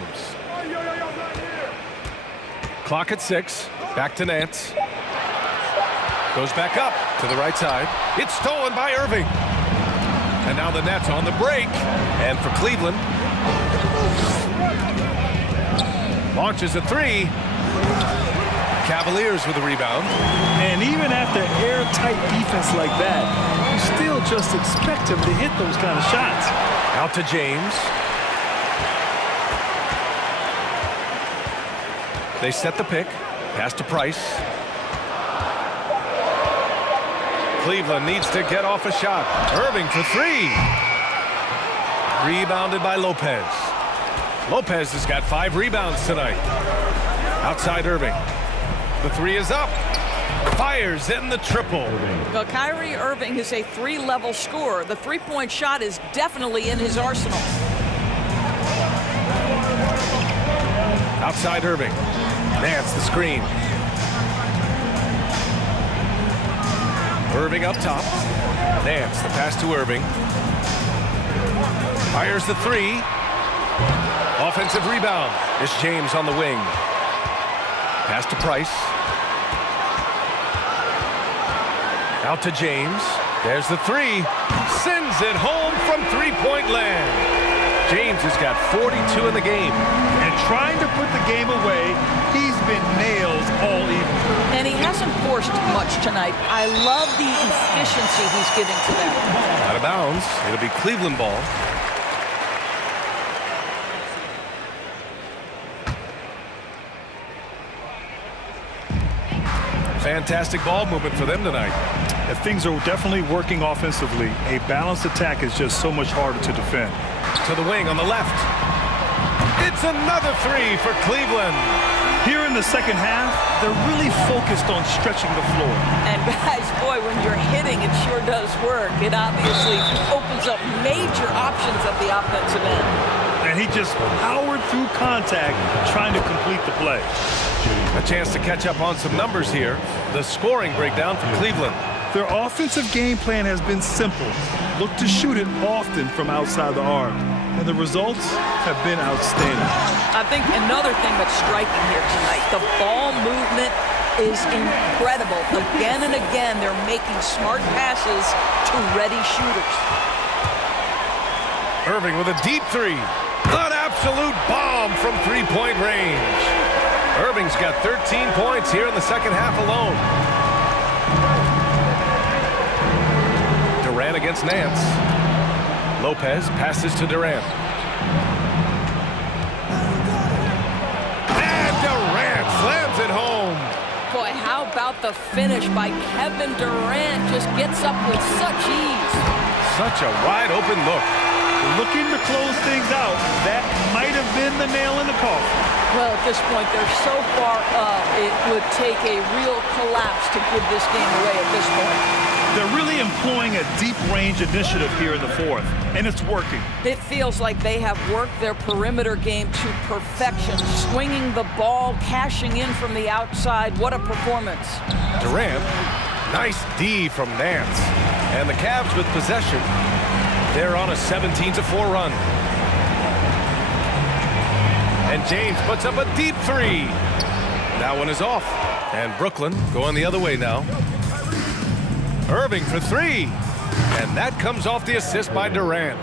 Clock at 6. Back to Nance. Goes back up to the right side. It's stolen by Irving. And now the Nets on the break. And for Cleveland. Launches a 3. Cavaliers with a rebound. And even after airtight defense like that, you still just expect him to hit those kind of shots. Out to James. They set the pick. Pass to Price. Cleveland needs to get off a shot. Irving for 3. Rebounded by Lopez. Lopez has got 5 rebounds tonight. Outside Irving. The 3 is up. Fires in the triple. Well, Kyrie Irving is a 3-level scorer. The three-point shot is definitely in his arsenal. Outside Irving. Nance the screen. Irving up top. Nance the pass to Irving. Fires the 3. Offensive rebound. It's James on the wing. Pass to Price. Out to James. There's the 3. Sends it home from three-point land. James has got 42 in the game. And trying to put the game away, he's been nails all evening. And he hasn't forced much tonight. I love the efficiency he's giving to them. Out of bounds. It'll be Cleveland ball. Fantastic ball movement for them tonight. And things are definitely working offensively. A balanced attack is just so much harder to defend. To the wing on the left. It's another 3 for Cleveland. Here in the second half, they're really focused on stretching the floor. And guys, boy, when you're hitting, it sure does work. It obviously opens up major options at the offensive end. And he just powered through contact, trying to complete the play. A chance to catch up on some numbers here. The scoring breakdown for Cleveland. Their offensive game plan has been simple. Look to shoot it often from outside the arc. And the results have been outstanding. I think another thing that's striking here tonight, the ball movement is incredible. Again and again, they're making smart passes to ready shooters. Irving with a deep 3. An absolute bomb from three-point range. Irving's got 13 points here in the second half alone. Durant against Nance. Lopez passes to Durant. And Durant slams it home. Boy, how about the finish by Kevin Durant? Just gets up with such ease. Such a wide open look. Looking to close things out. That might have been the nail in the coffin. Well, at this point, they're so far up, it would take a real collapse to give this game away at this point. They're really employing a deep range initiative here in the fourth, and it's working. It feels like they have worked their perimeter game to perfection, swinging the ball, cashing in from the outside. What a performance. Durant, nice D from Nance. And the Cavs with possession. They're on a 17-4 run. And James puts up a deep 3. That one is off. And Brooklyn going the other way now. Irving for 3. And that comes off the assist by Durant.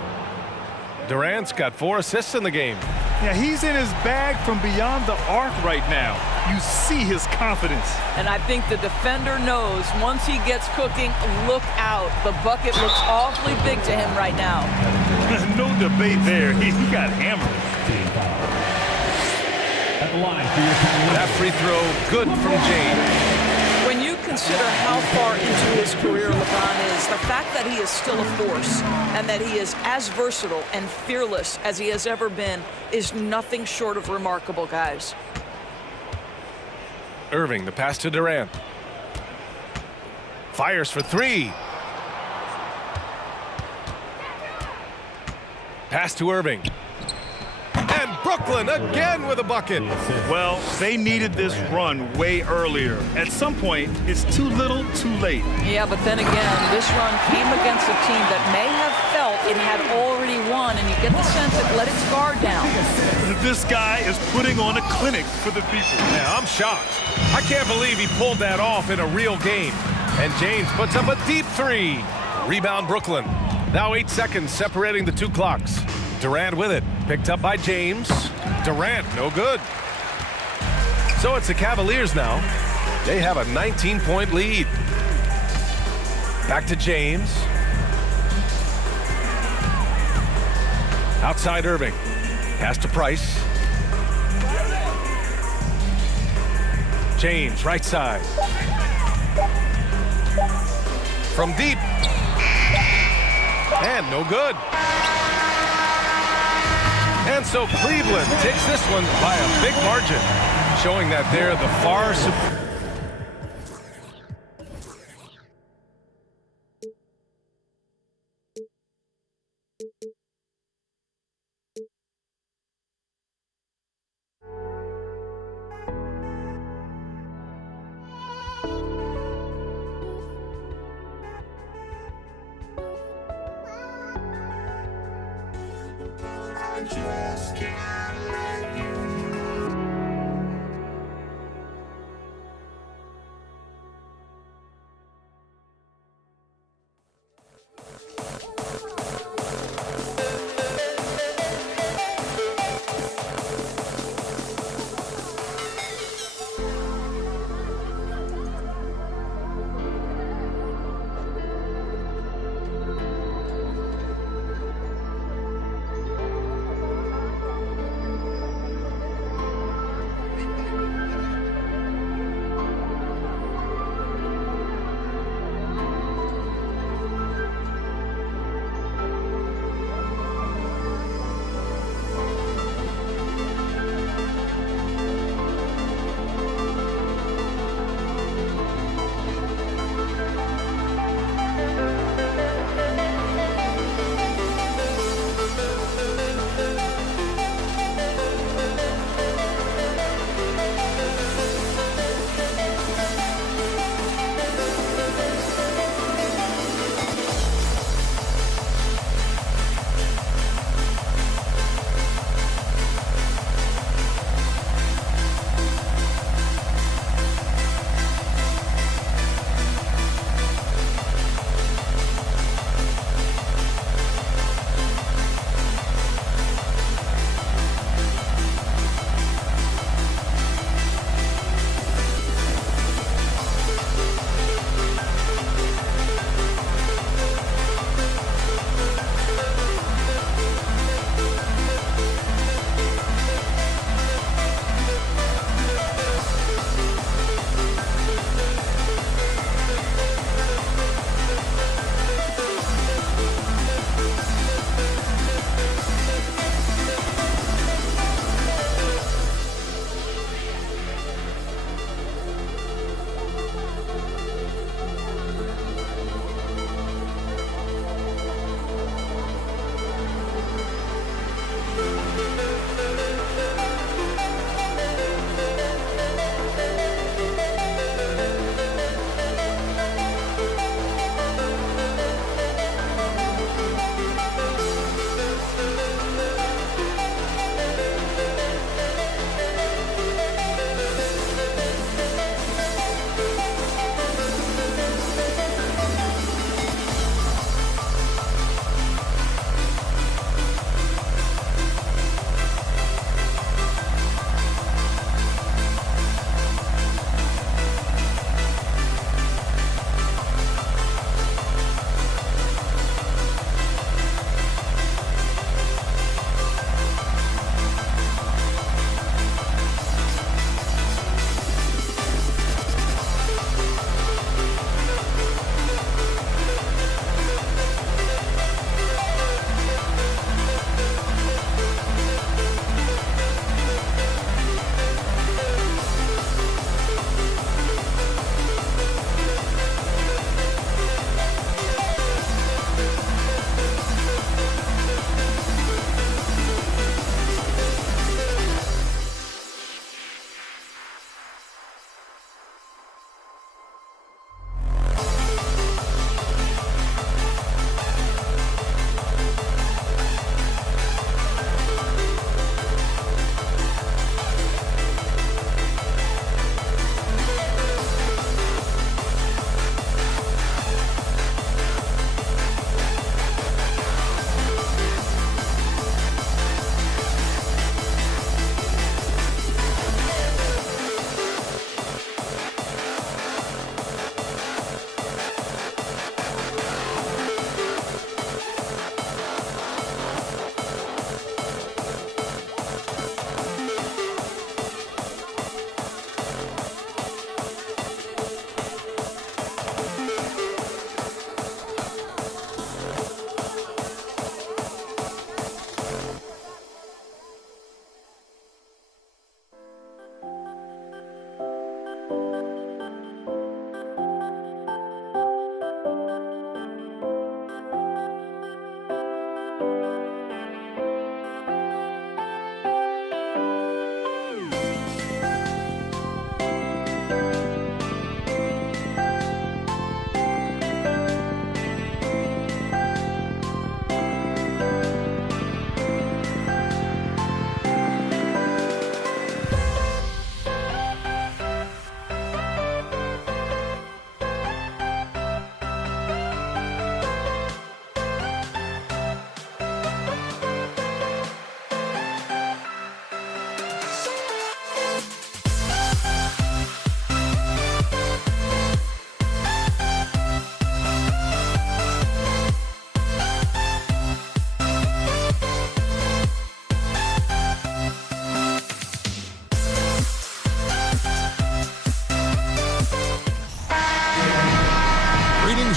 Durant's got 4 assists in the game. Yeah, he's in his bag from beyond the arc right now. You see his confidence. And I think the defender knows once he gets cooking, look out. The bucket looks awfully big to him right now. No debate there. He got hammered. At the line for your that free throw good from James. When you consider how far into his career LeBron is, the fact that he is still a force and that he is as versatile and fearless as he has ever been is nothing short of remarkable, guys. Irving, the pass to Durant. Fires for 3. Pass to Irving. And Brooklyn again with a bucket. Well, they needed this run way earlier. At some point, it's too little, too late. Yeah, but then again, this run came against a team that may have felt it had already won, and you get the sense it let its guard down. This guy is putting on a clinic for the people. Yeah, I'm shocked. I can't believe he pulled that off in a real game. And James puts up a deep three. Rebound Brooklyn. Now 8 seconds separating the two clocks. Durant with it. Picked up by James. Durant, no good. So it's the Cavaliers now. They have a 19-point lead. Back to James. Outside Irving. Pass to Price. James, right side. From deep. And no good. And so Cleveland takes this one by a big margin, showing that they're the far superior. I just can't let you.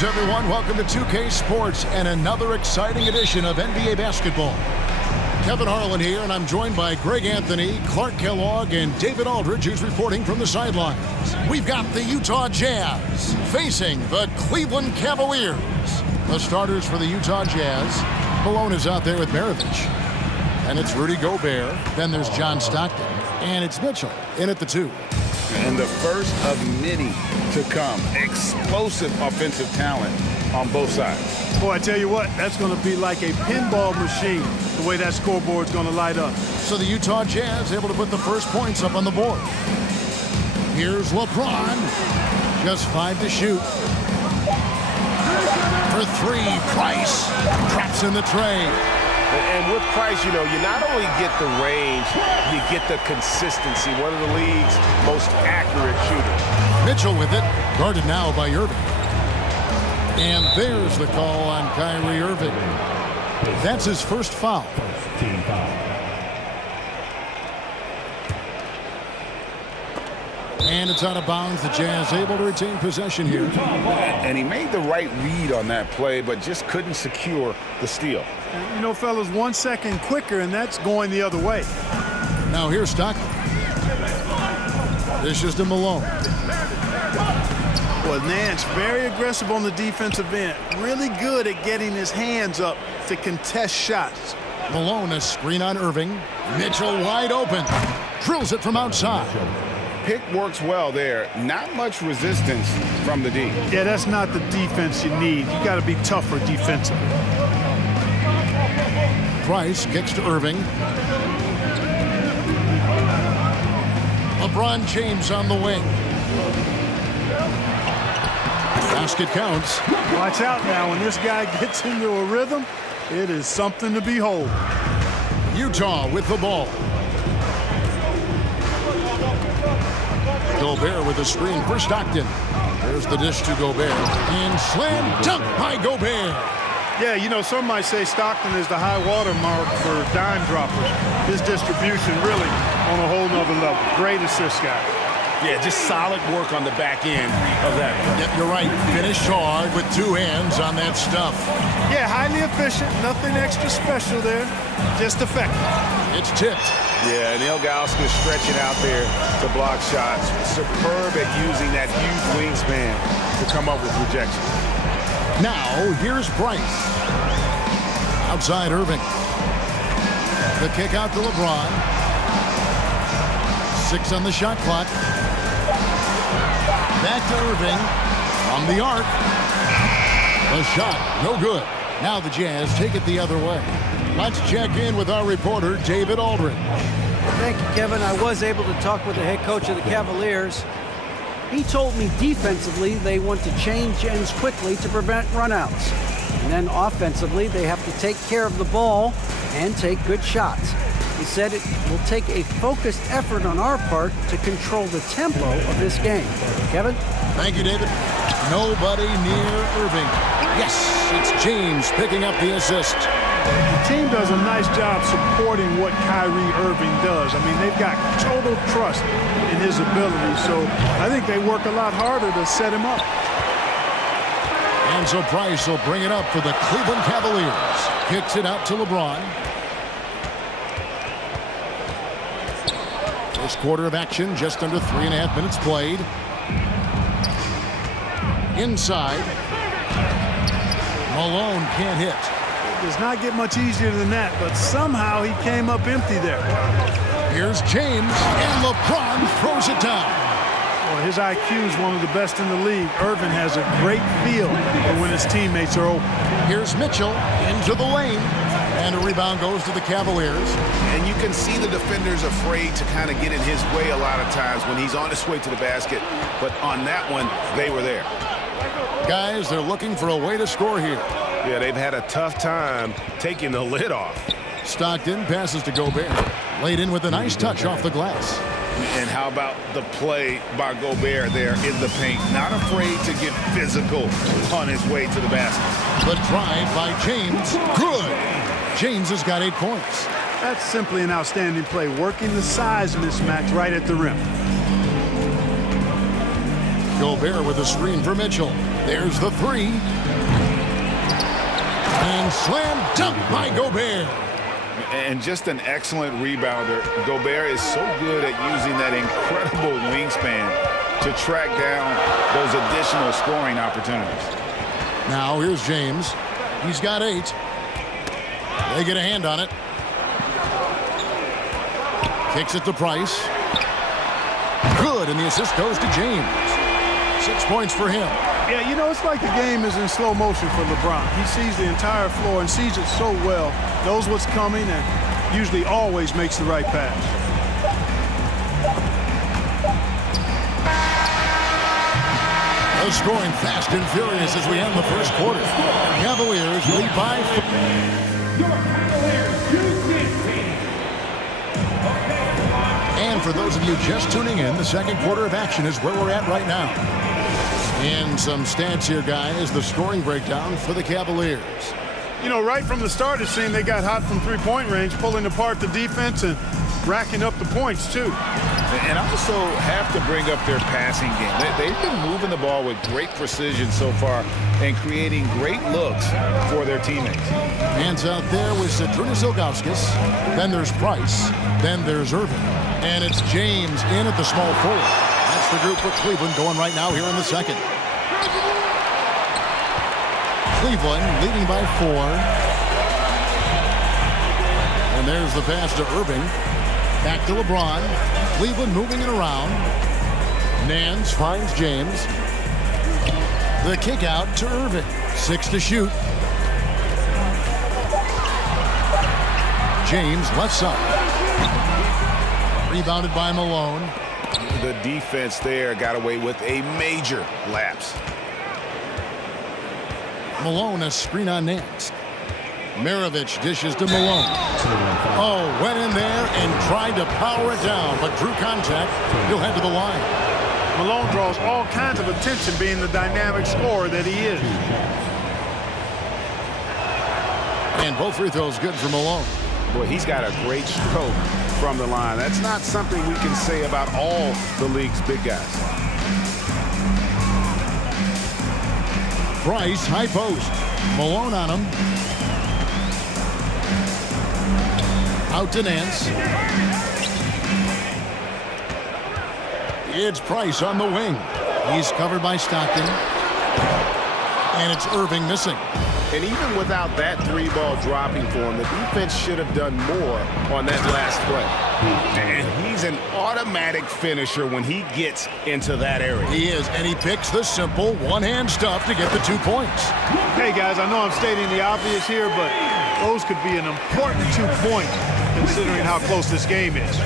Greetings, everyone. Welcome to 2K Sports and another exciting edition of NBA basketball. Kevin Harlan here, and I'm joined by Greg Anthony, Clark Kellogg, and David Aldridge, who's reporting from the sidelines. We've got the Utah Jazz facing the Cleveland Cavaliers. The starters for the Utah Jazz. Malone is out there with Maravich. And it's Rudy Gobert. Then there's John Stockton. And it's Mitchell in at the 2. And the first of many to come. Explosive offensive talent on both sides. Boy, I tell you what, that's going to be like a pinball machine, the way that scoreboard's going to light up. So the Utah Jazz able to put the first points up on the board. Here's LeBron. Just 5 to shoot. For 3, Price traps in the tray. And with Price, you know, you not only get the range, you get the consistency. One of the league's most accurate shooters. Mitchell with it, guarded now by Irving. And there's the call on Kyrie Irving. That's his first foul. And it's out of bounds. The Jazz able to retain possession here. And he made the right read on that play, but just couldn't secure the steal. You know, fellas, 1 second quicker, and that's going the other way. Now here's Stockton. This is to Malone. Well, Nance, very aggressive on the defensive end. Really good at getting his hands up to contest shots. Malone, a screen on Irving. Mitchell wide open. Drills it from outside. Pick works well there. Not much resistance from the D. Yeah, that's not the defense you need. You got to be tougher defensively. Price kicks to Irving. LeBron James on the wing. Basket counts. Watch out now. When this guy gets into a rhythm, it is something to behold. Utah with the ball. Gobert with a screen for Stockton. There's the dish to Gobert. And slam dunk by Gobert. Yeah, you know, some might say Stockton is the high water mark for dime droppers. His distribution really on a whole nother level. Great assist guy. Yeah, just solid work on the back end of that. Yep, you're right. Finished hard with 2 hands on that stuff. Yeah, highly efficient. Nothing extra special there. Just effective. It's tipped. Yeah, and Ilgauskas stretching out there to block shots. Superb at using that huge wingspan to come up with rejection. Now, here's Price. Outside Irving. The kick out to LeBron. 6 on the shot clock. Back to Irving. From the arc. The shot, no good. Now the Jazz take it the other way. Let's check in with our reporter, David Aldridge. Thank you, Kevin. I was able to talk with the head coach of the Cavaliers. He told me defensively they want to change ends quickly to prevent runouts. And then offensively, they have to take care of the ball and take good shots. He said it will take a focused effort on our part to control the tempo of this game. Kevin? Thank you, David. Nobody near Irving. Yes, it's James picking up the assist. The team does a nice job supporting what Kyrie Irving does. I mean, they've got total trust in his ability, so I think they work a lot harder to set him up. And so Price will bring it up for the Cleveland Cavaliers. Kicks it out to LeBron. First quarter of action, just under 3.5 minutes played. Inside. Malone can't hit. It does not get much easier than that, but somehow he came up empty there. Here's James, and LeBron throws it down. Well, his IQ is one of the best in the league. Irving has a great feel for when his teammates are open. Here's Mitchell into the lane, and a rebound goes to the Cavaliers. And you can see the defenders afraid to kind of get in his way a lot of times when he's on his way to the basket. But on that one, they were there. Guys, they're looking for a way to score here. Yeah, they've had a tough time taking the lid off. Stockton passes to Gobert. Laid in with a nice touch off the glass. And how about the play by Gobert there in the paint? Not afraid to get physical on his way to the basket. The drive by James. Good. James has got 8 points. That's simply an outstanding play, working the size mismatch right at the rim. Gobert with a screen for Mitchell. There's the three. And slam dunk by Gobert. And just an excellent rebounder. Gobert is so good at using that incredible wingspan to track down those additional scoring opportunities. Now here's James. He's got 8. They get a hand on it. Kicks it to Price. Good, and the assist goes to James. 6 points for him. Yeah, you know, it's like the game is in slow motion for LeBron. He sees the entire floor and sees it so well, knows what's coming, and usually always makes the right pass. The scoring fast and furious as we end the first quarter. Cavaliers lead by 4. And for those of you just tuning in, the second quarter of action is where we're at right now. And some stats here, guys. The scoring breakdown for the Cavaliers. You know, right from the start, it seemed they got hot from three-point range, pulling apart the defense and racking up the points, too. And I also have to bring up their passing game. They've been moving the ball with great precision so far and creating great looks for their teammates. Hands out there with Zydrunas Ilgauskas. Then there's Price. Then there's Irving. And it's James in at the small forward. That's the group for Cleveland going right now here in the second. Cleveland leading by 4. And there's the pass to Irving. Back to LeBron. Cleveland moving it around. Nance finds James. The kick out to Irving. 6 to shoot. James left side. Rebounded by Malone. The defense there got away with a major lapse. Malone, a screen on Nance. Maravich dishes to Malone. Oh, went in there and tried to power it down, but drew contact. He'll head to the line. Malone draws all kinds of attention being the dynamic scorer that he is. And both free throws good for Malone. Boy, he's got a great stroke from the line. That's not something we can say about all the league's big guys. Price, high post. Malone on him. Out to Nance. It's Price on the wing. He's covered by Stockton. And it's Irving missing. And even without that 3-ball dropping for him, the defense should have done more on that last play. And he's an automatic finisher when he gets into that area. He is, and he picks the simple one-hand stuff to get the 2 points. Hey, guys, I know I'm stating the obvious here, but those could be an important 2 points considering how close this game is.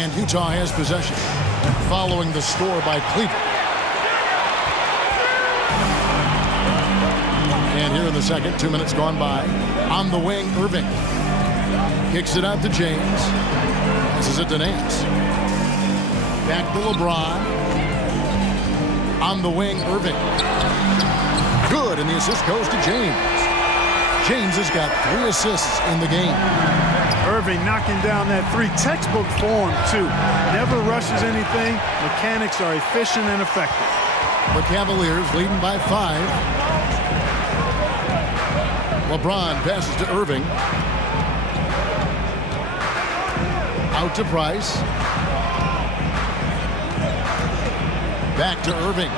And Utah has possession, following the score by Cleveland. And here in the second, 2 minutes gone by. On the wing, Irving. Kicks it out to James. Passes it to Nance. Back to LeBron. On the wing, Irving. Good, and the assist goes to James. James has got 3 assists in the game. Irving knocking down that 3 textbook form, too. Never rushes anything. Mechanics are efficient and effective. The Cavaliers leading by 5. LeBron passes to Irving. Out to Price. Back to Irving.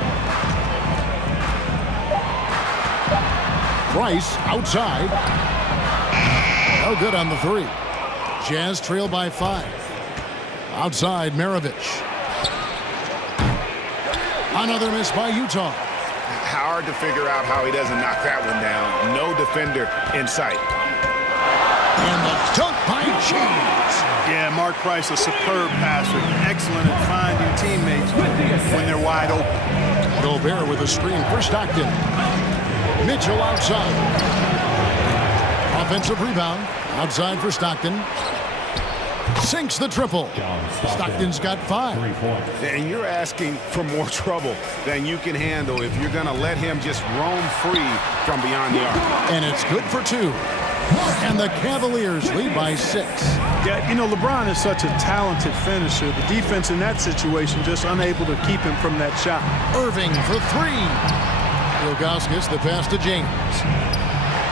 Price outside. No good on the 3. Jazz trail by 5. Outside, Maravich. Another miss by Utah. Hard to figure out how he doesn't knock that one down. No defender in sight. And the dunk by James. Yeah, Mark Price, a superb passer. Excellent at finding teammates when they're wide open. Gobert with a screen for Stockton. Mitchell outside. Offensive rebound. Outside for Stockton. Sinks the triple. Stockton's got 5. And you're asking for more trouble than you can handle if you're going to let him just roam free from beyond the arc. And it's good for 2. And the Cavaliers lead by 6. Yeah, you know, LeBron is such a talented finisher. The defense in that situation just unable to keep him from that shot. Irving for 3. Ilgauskas, the pass to James.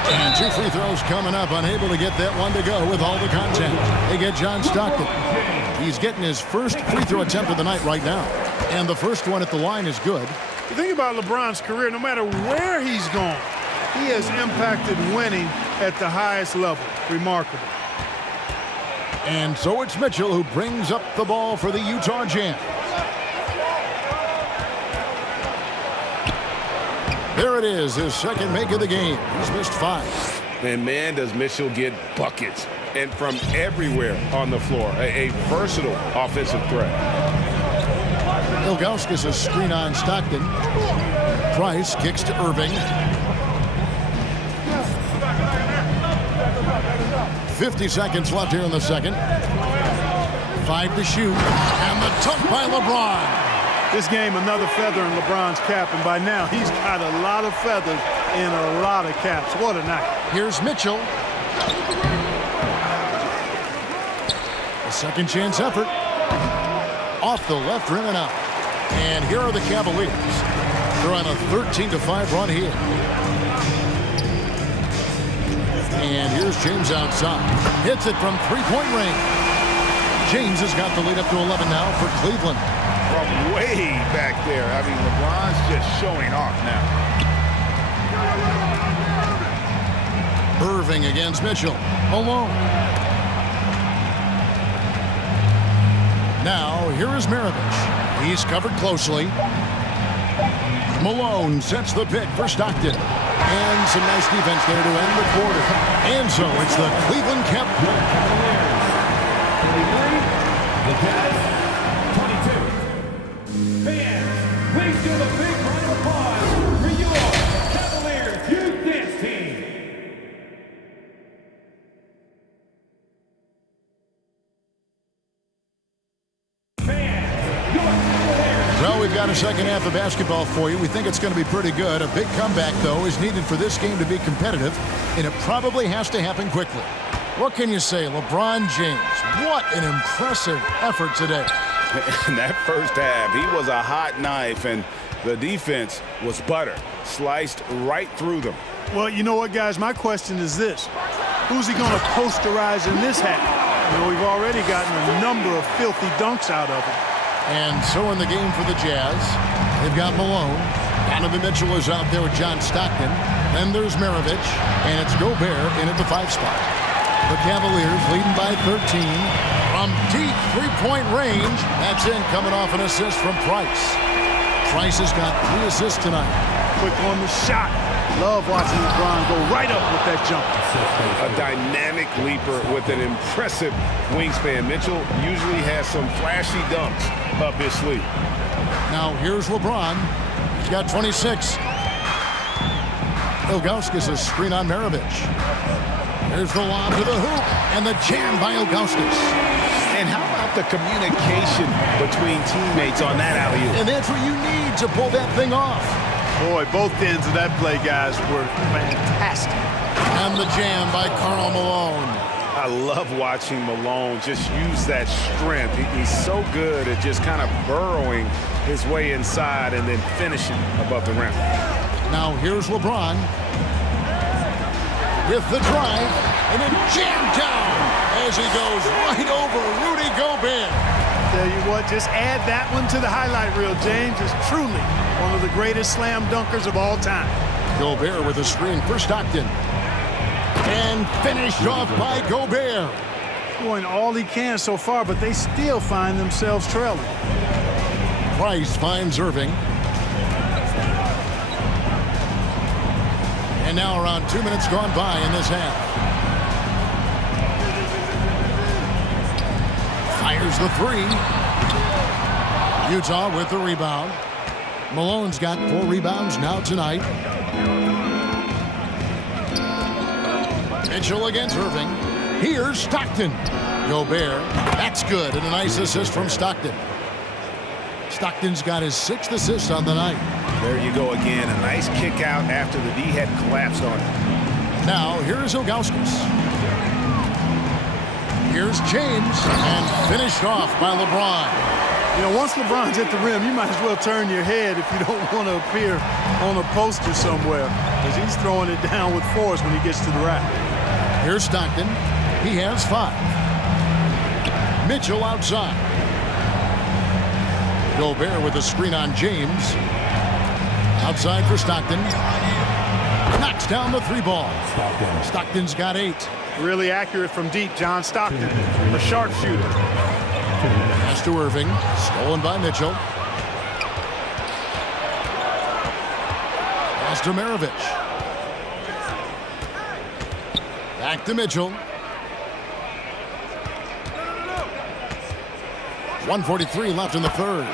And 2 free throws coming up, unable to get that one to go with all the contact. They get John Stockton. He's getting his first free throw attempt of the night right now. And the first one at the line is good. The thing about LeBron's career, no matter where he's gone, he has impacted winning at the highest level. Remarkable. And so it's Mitchell who brings up the ball for the Utah Jazz. There it is, his second make of the game. He's missed 5. And man, does Mitchell get buckets. And from everywhere on the floor. A versatile offensive threat. Ilgauskas a screen on Stockton. Price kicks to Irving. 50 seconds left here in the second. 5 to shoot. And the dunk by LeBron. This game, another feather in LeBron's cap, and by now he's got a lot of feathers and a lot of caps. What a night. Here's Mitchell. A second chance effort. Off the left rim and out. And here are the Cavaliers. They're on a 13-5 run here. And here's James outside. Hits it from three-point range. James has got the lead up to 11 now for Cleveland. From way back there. I mean, LeBron's just showing off now. Irving against Mitchell. Malone. Now, here is Maravich. He's covered closely. Malone sets the pick for Stockton. And some nice defense there to end the quarter. And so it's the Cleveland Cavaliers. The Jazz, 22. Fans, please give a big round of applause for your Cavaliers Youth Dance Team. Well, we've got a second half of basketball for you. We think it's going to be pretty good. A big comeback, though, is needed for this game to be competitive, and it probably has to happen quickly. What can you say? LeBron James, what an impressive effort today. In that first half, he was a hot knife, and the defense was butter, sliced right through them. Well, you know what, guys? My question is this. Who's he going to posterize in this half? You know, we've already gotten a number of filthy dunks out of him. And so in the game for the Jazz, they've got Malone. Donovan Mitchell is out there with John Stockton. Then there's Maravich, and it's Gobert in at the 5 spot. The Cavaliers leading by 13 from deep three-point range. That's in, coming off an assist from Price. Price has got 3 assists tonight. Quick on the shot. Love watching LeBron go right up with that jump. A dynamic leaper with an impressive wingspan. Mitchell usually has some flashy dunks up his sleeve. Now here's LeBron. He's got 26. Ilgauskas a screen on Maravich. There's the lob to the hoop, and the jam by Ilgauskas. And how about the communication between teammates on that alley-oop? And that's what you need to pull that thing off. Boy, both ends of that play, guys, were fantastic. And the jam by Karl Malone. I love watching Malone just use that strength. He's so good at just kind of burrowing his way inside and then finishing above the rim. Now here's LeBron with the drive, and then jammed down as he goes right over Rudy Gobert. Tell you what, just add that one to the highlight reel. James is truly one of the greatest slam dunkers of all time. Gobert with a screen for Stockton. And finished off by Gobert. Doing all he can so far, but they still find themselves trailing. Price finds Irving. And now around 2 minutes gone by in this half. Fires the 3. Utah with the rebound. Malone's got 4 rebounds now tonight. Mitchell against Irving. Here's Stockton. Gobert. That's good. And a nice assist from Stockton. Stockton's got his 6th assist on the night. There you go again. A nice kick out after the D had collapsed on him. Now, here's Ilgauskas. Here's James, and finished off by LeBron. You know, once LeBron's at the rim, you might as well turn your head if you don't want to appear on a poster somewhere, because he's throwing it down with force when he gets to the rack. Here's Stockton. He has 5. Mitchell outside. Gobert with a screen on James. Outside for Stockton. Knocks down the 3 ball. Stockton's got 8. Really accurate from deep, John Stockton, a sharpshooter. Pass to Irving. Stolen by Mitchell. Pass to Maravich. Back to Mitchell. 1:43 left in the third.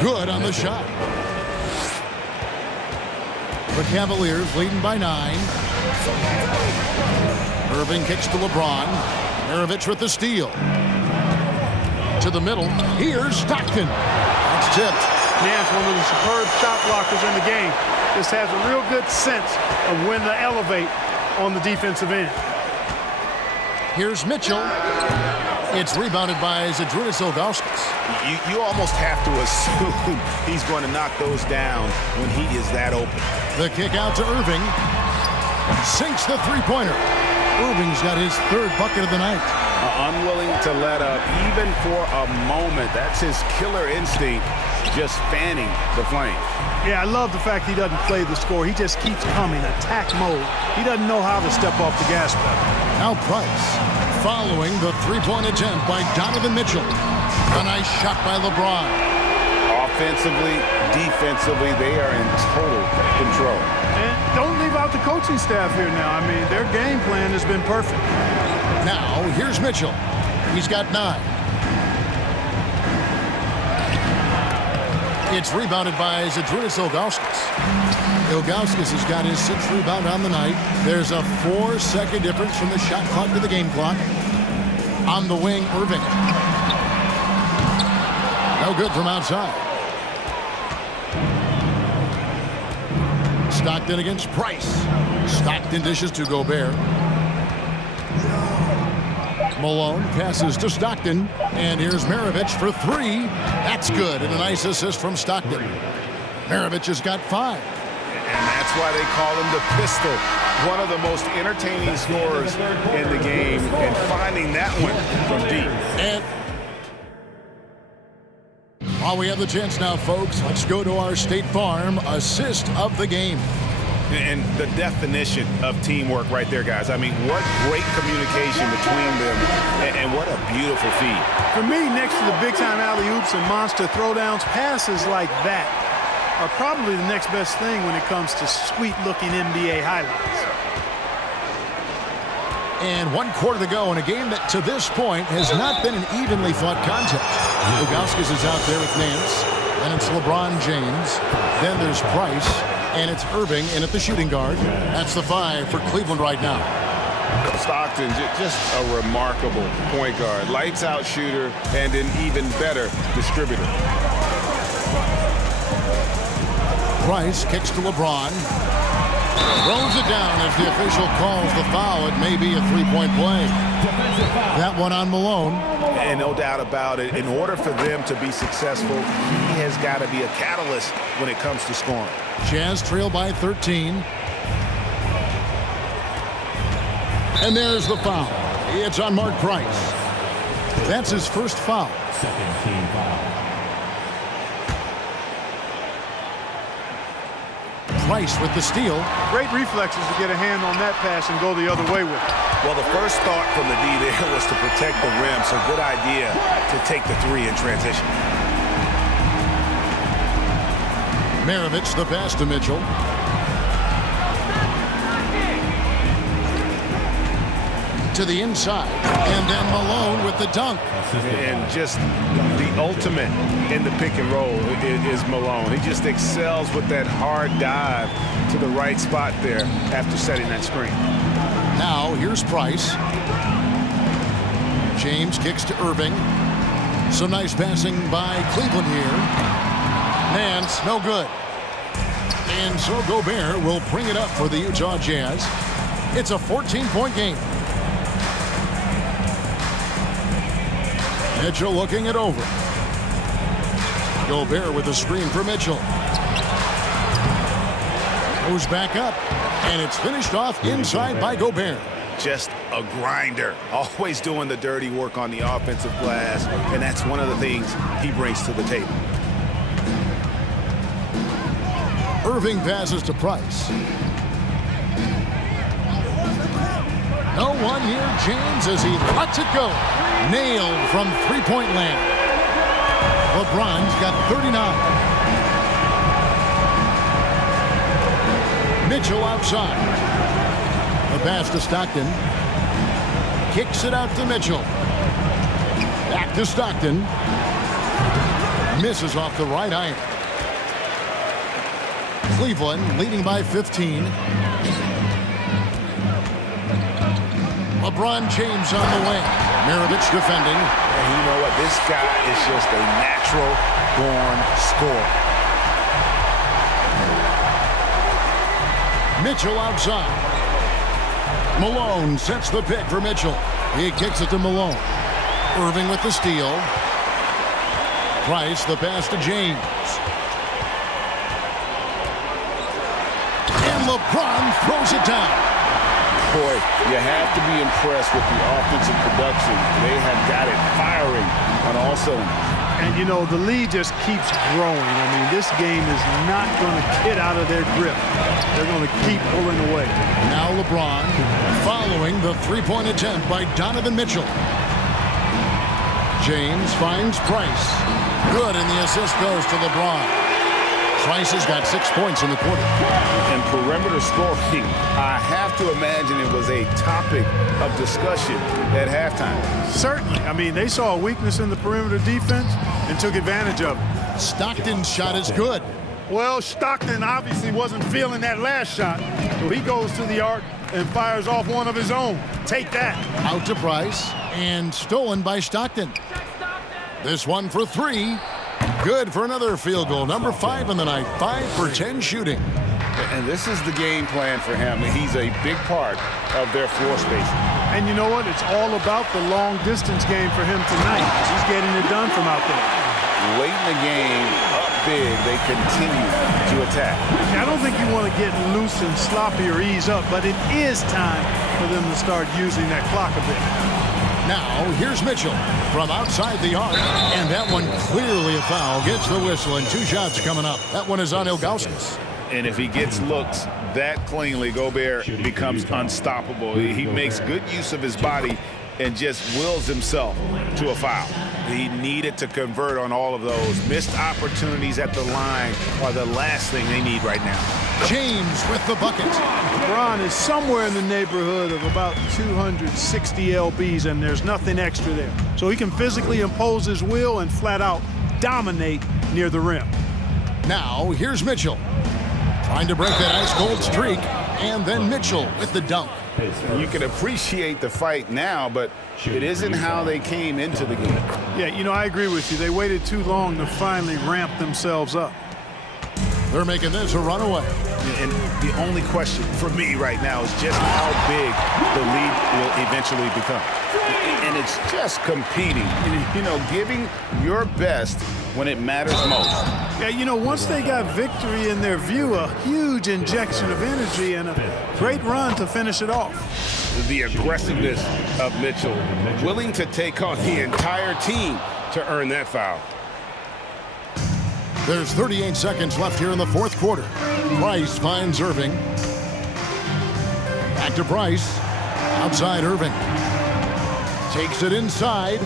Good on the shot. The Cavaliers leading by 9. Irving kicks to LeBron. Maravich with the steal. To the middle. Here's Stockton. That's tipped. Nance, one of the superb shot blockers in the game. Just has a real good sense of when to elevate on the defensive end. Here's Mitchell. It's rebounded by Zydrunas Ilgauskas. You almost have to assume he's going to knock those down when he is that open. The kick out to Irving. Sinks the three-pointer. Irving's got his 3rd bucket of the night. Unwilling to let up even for a moment. That's his killer instinct, just fanning the flame. Yeah, I love the fact he doesn't play the score. He just keeps coming, attack mode. He doesn't know how to step off the gas pedal. Now Price, following the 3-point attempt by Donovan Mitchell. A nice shot by LeBron. Offensively, defensively, they are in total control. And don't leave out the coaching staff here now. I mean, their game plan has been perfect. Now, here's Mitchell. He's got 9. It's rebounded by Zydrunas Ilgauskas. Ilgauskas has got his 6th rebound on the night. There's a 4-second difference from the shot clock to the game clock. On the wing, Irving. No good from outside. Stockton against Price. Stockton dishes to Gobert. Malone passes to Stockton. And here's Maravich for 3. That's good. And a nice assist from Stockton. Maravich has got 5. And that's why they call him the pistol. One of the most entertaining scorers in the game. And finding that one from deep. And while we have the chance now, folks, let's go to our State Farm assist of the game. And the definition of teamwork right there, guys. I mean, what great communication between them, and what a beautiful feed. For me, next to the big-time alley-oops and monster throwdowns, passes like that are probably the next best thing when it comes to sweet-looking NBA highlights. And 1 quarter to go in a game that, to this point, has not been an evenly fought contest. Ilgauskas is out there with Nance, and it's LeBron James. Then there's Price. And it's Irving in at the shooting guard. That's the 5 for Cleveland right now. Stockton, just a remarkable point guard. Lights out shooter and an even better distributor. Price kicks to LeBron. Throws it down as the official calls the foul. It may be a 3-point play. That one on Malone. And no doubt about it, in order for them to be successful, he has got to be a catalyst when it comes to scoring. Jazz trail by 13. And there's the foul. It's on Mark Price. That's his first foul. Second team foul. Price with the steal. Great reflexes to get a hand on that pass and go the other way with it. Well, the first thought from the D there was to protect the rim, so good idea to take the 3 in transition. Maravich the pass to Mitchell. To the inside. And then Malone with the dunk. And just the ultimate in the pick and roll is Malone. He just excels with that hard dive to the right spot there after setting that screen. Now here's Price. James kicks to Irving. Some nice passing by Cleveland here. Nance, no good. And so Gobert will bring it up for the Utah Jazz. It's a 14-point game. Mitchell looking it over. Gobert with a screen for Mitchell. Goes back up, and it's finished off inside by Gobert. Just a grinder, always doing the dirty work on the offensive glass, and that's one of the things he brings to the table. Irving passes to Price. No one near James as he lets it go. Nailed from three-point land. LeBron's got 39. Mitchell outside. The pass to Stockton. Kicks it out to Mitchell. Back to Stockton. Misses off the right iron. Cleveland leading by 15. LeBron James on the wing. Maravich defending. And you know what? This guy is just a natural-born scorer. Mitchell outside. Malone sets the pick for Mitchell. He kicks it to Malone. Irving with the steal. Price the pass to James. And LeBron throws it down. Boy, you have to be impressed with the offensive production. They have got it firing on all cylinders. And, you know, the lead just keeps growing. I mean, this game is not going to get out of their grip. They're going to keep pulling away. Now LeBron following the three-point attempt by Donovan Mitchell. James finds Price. Good, and the assist goes to LeBron. Price has got 6 points in the quarter. And perimeter scoring, I have to imagine it was a topic of discussion at halftime. Certainly. I mean, they saw a weakness in the perimeter defense and took advantage of it. Stockton's shot is good. Well, Stockton obviously wasn't feeling that last shot, so he goes to the arc and fires off one of his own. Take that. Out to Price, and stolen by Stockton. This one for three. Good for another field goal. Number 5 in the night. 5 for 10 shooting. And this is the game plan for him. He's a big part of their floor spacing. And you know what? It's all about the long distance game for him tonight. He's getting it done from out there. Late in the game, up big, they continue to attack. I don't think you want to get loose and sloppy or ease up, but it is time for them to start using that clock a bit. Now, here's Mitchell from outside the arc, and that one clearly a foul. Gets the whistle, and 2 shots coming up. That one is on Ilgauskas. And if he gets looks that cleanly, Gobert becomes unstoppable. He makes good use of his body and just wills himself to a foul. He needed to convert on all of those. Missed opportunities at the line are the last thing they need right now. James with the bucket. LeBron is somewhere in the neighborhood of about 260 lbs, and there's nothing extra there. So he can physically impose his will and flat out dominate near the rim. Now, here's Mitchell. Trying to break that ice-cold streak, and then Mitchell with the dunk. You can appreciate the fight now, but it isn't how they came into the game. Yeah, you know, I agree with you. They waited too long to finally ramp themselves up. They're making this a runaway. And the only question for me right now is just how big the lead will eventually become. And it's just competing, you know, giving your best when it matters most. Yeah, you know, once they got victory in their view, a huge injection of energy and a great run to finish it off. The aggressiveness of Mitchell, willing to take on the entire team to earn that foul. There's 38 seconds left here in the fourth quarter. Price finds Irving. Back to Price. Outside Irving. Takes it inside.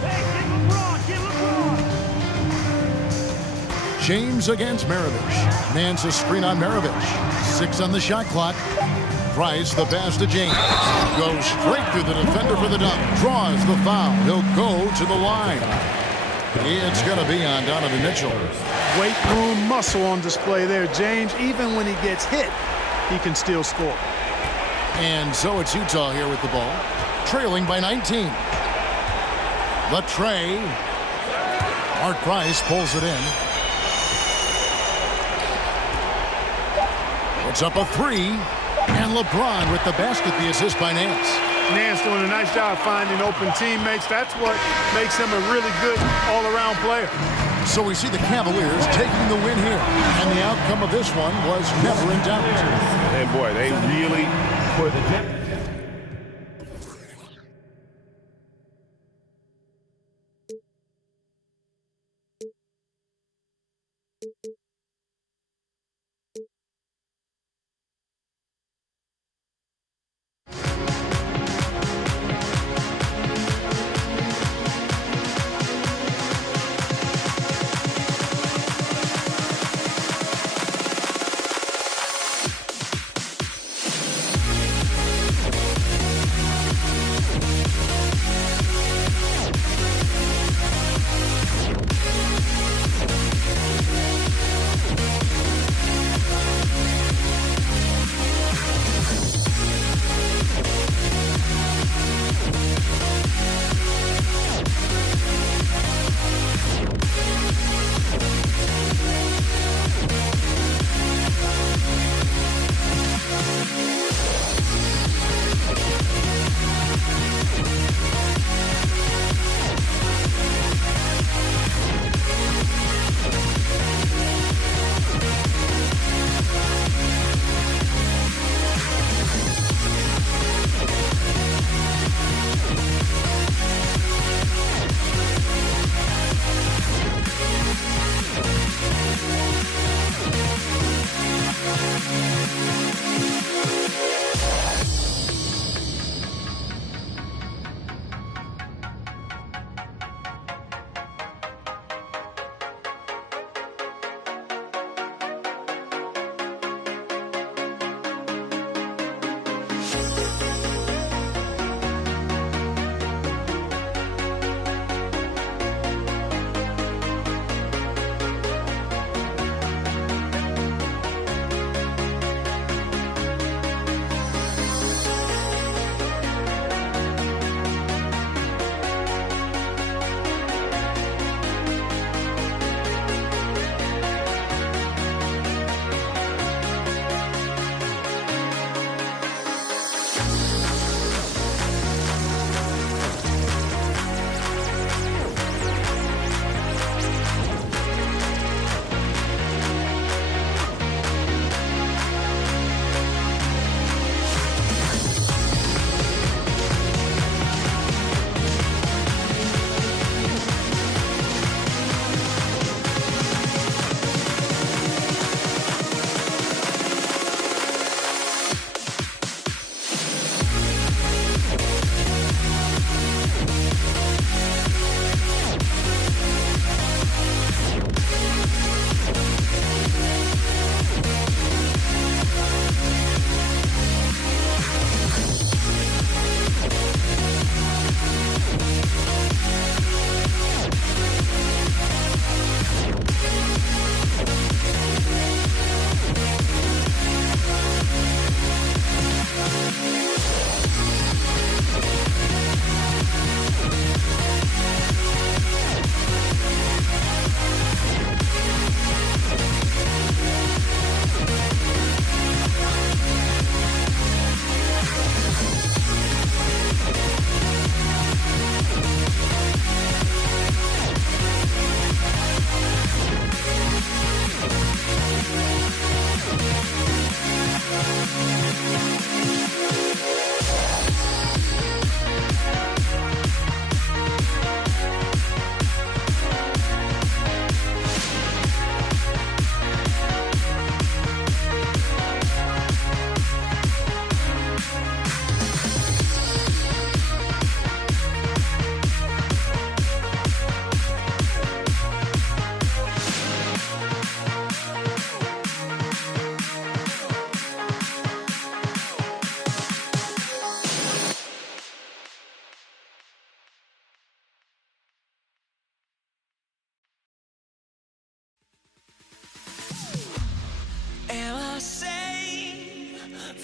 James against Maravich. Nance a screen on Maravich. 6 on the shot clock. Price the pass to James. Goes straight through the defender for the dunk. Draws the foul. He'll go to the line. It's going to be on Donovan Mitchell. Weight room muscle on display there. James, even when he gets hit, he can still score. And so it's Utah here with the ball, trailing by 19. The tray. Mark Price pulls it in. Puts up a 3. And LeBron with the basket, the assist by Nance. Nance doing a nice job finding open teammates. That's what makes him a really good all-around player. So we see the Cavaliers taking the win here, and the outcome of this one was never in doubt. And boy, they really put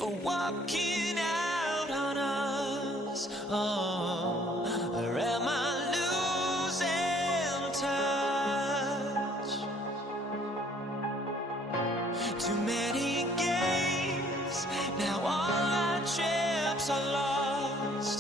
for walking out on us? Oh, or am I losing touch? Too many games, now all our chips are lost.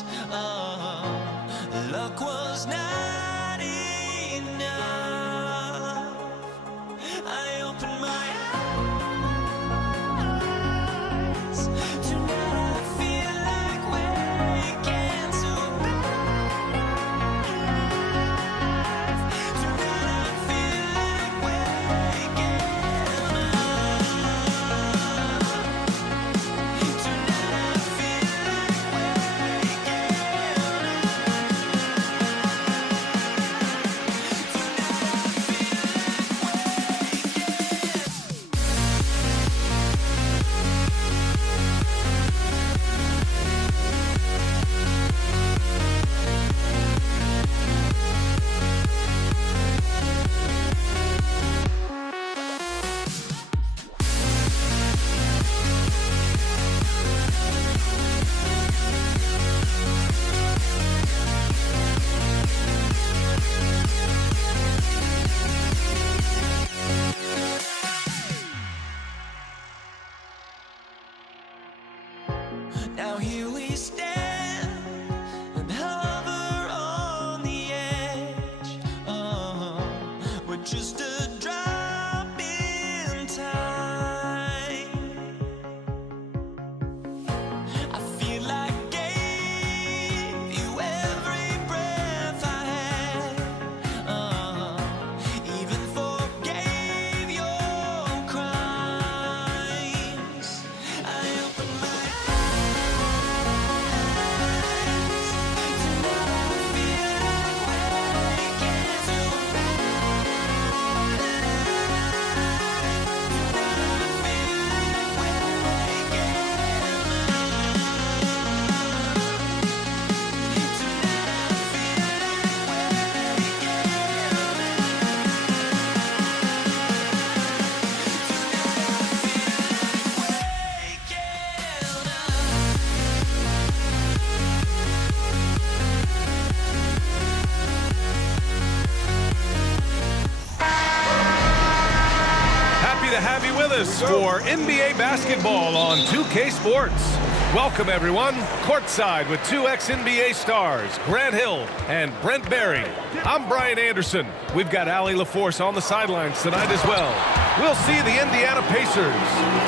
with us for NBA basketball on 2K Sports. Welcome, everyone. Courtside with two ex-NBA stars, Grant Hill and Brent Barry. I'm Brian Anderson. We've got Allie LaForce on the sidelines tonight as well. We'll see the Indiana Pacers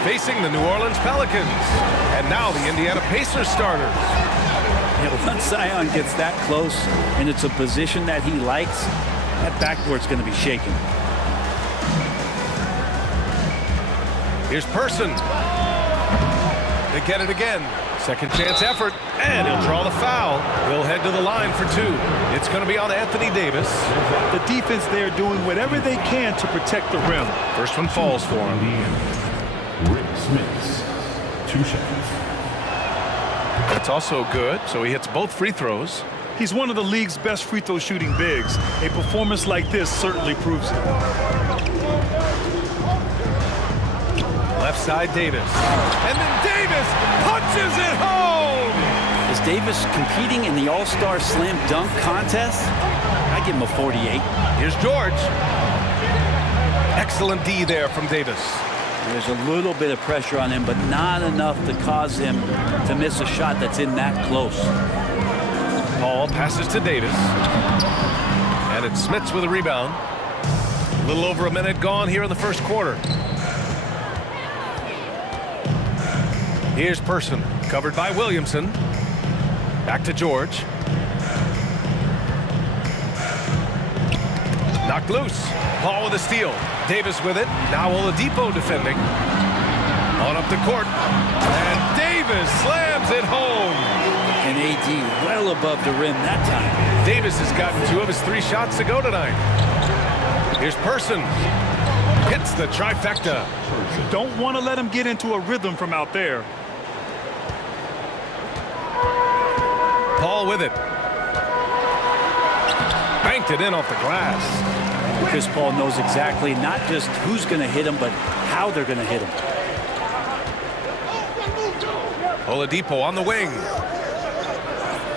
facing the New Orleans Pelicans. And now the Indiana Pacers starters. Yeah, once Zion gets that close and it's a position that he likes, that backboard's going to be shaking. Here's Person. They get it again. Second chance effort, and he'll draw the foul. He'll head to the line for two. It's going to be on Anthony Davis. The defense there doing whatever they can to protect the rim. First one falls for him. Rick Smith, 2 shots. That's also good, so he hits both free throws. He's one of the league's best free throw shooting bigs. A performance like this certainly proves it. Left side, Davis. And then Davis punches it home! Is Davis competing in the All-Star Slam Dunk contest? I give him a 48. Here's George. Excellent D there from Davis. There's a little bit of pressure on him, but not enough to cause him to miss a shot that's in that close. Paul passes to Davis. And it's Smits with a rebound. A little over a minute gone here in the first quarter. Here's Person, covered by Williamson. Back to George. Knocked loose. Paul with a steal. Davis with it. Now Oladipo defending. On up the court. And Davis slams it home. And AD well above the rim that time. Davis has gotten 2 of his 3 shots to go tonight. Here's Person. Hits the trifecta. Don't want to let him get into a rhythm from out there. Paul with it. Banked it in off the glass. Chris Paul knows exactly not just who's going to hit him, but how they're going to hit him. Oladipo on the wing.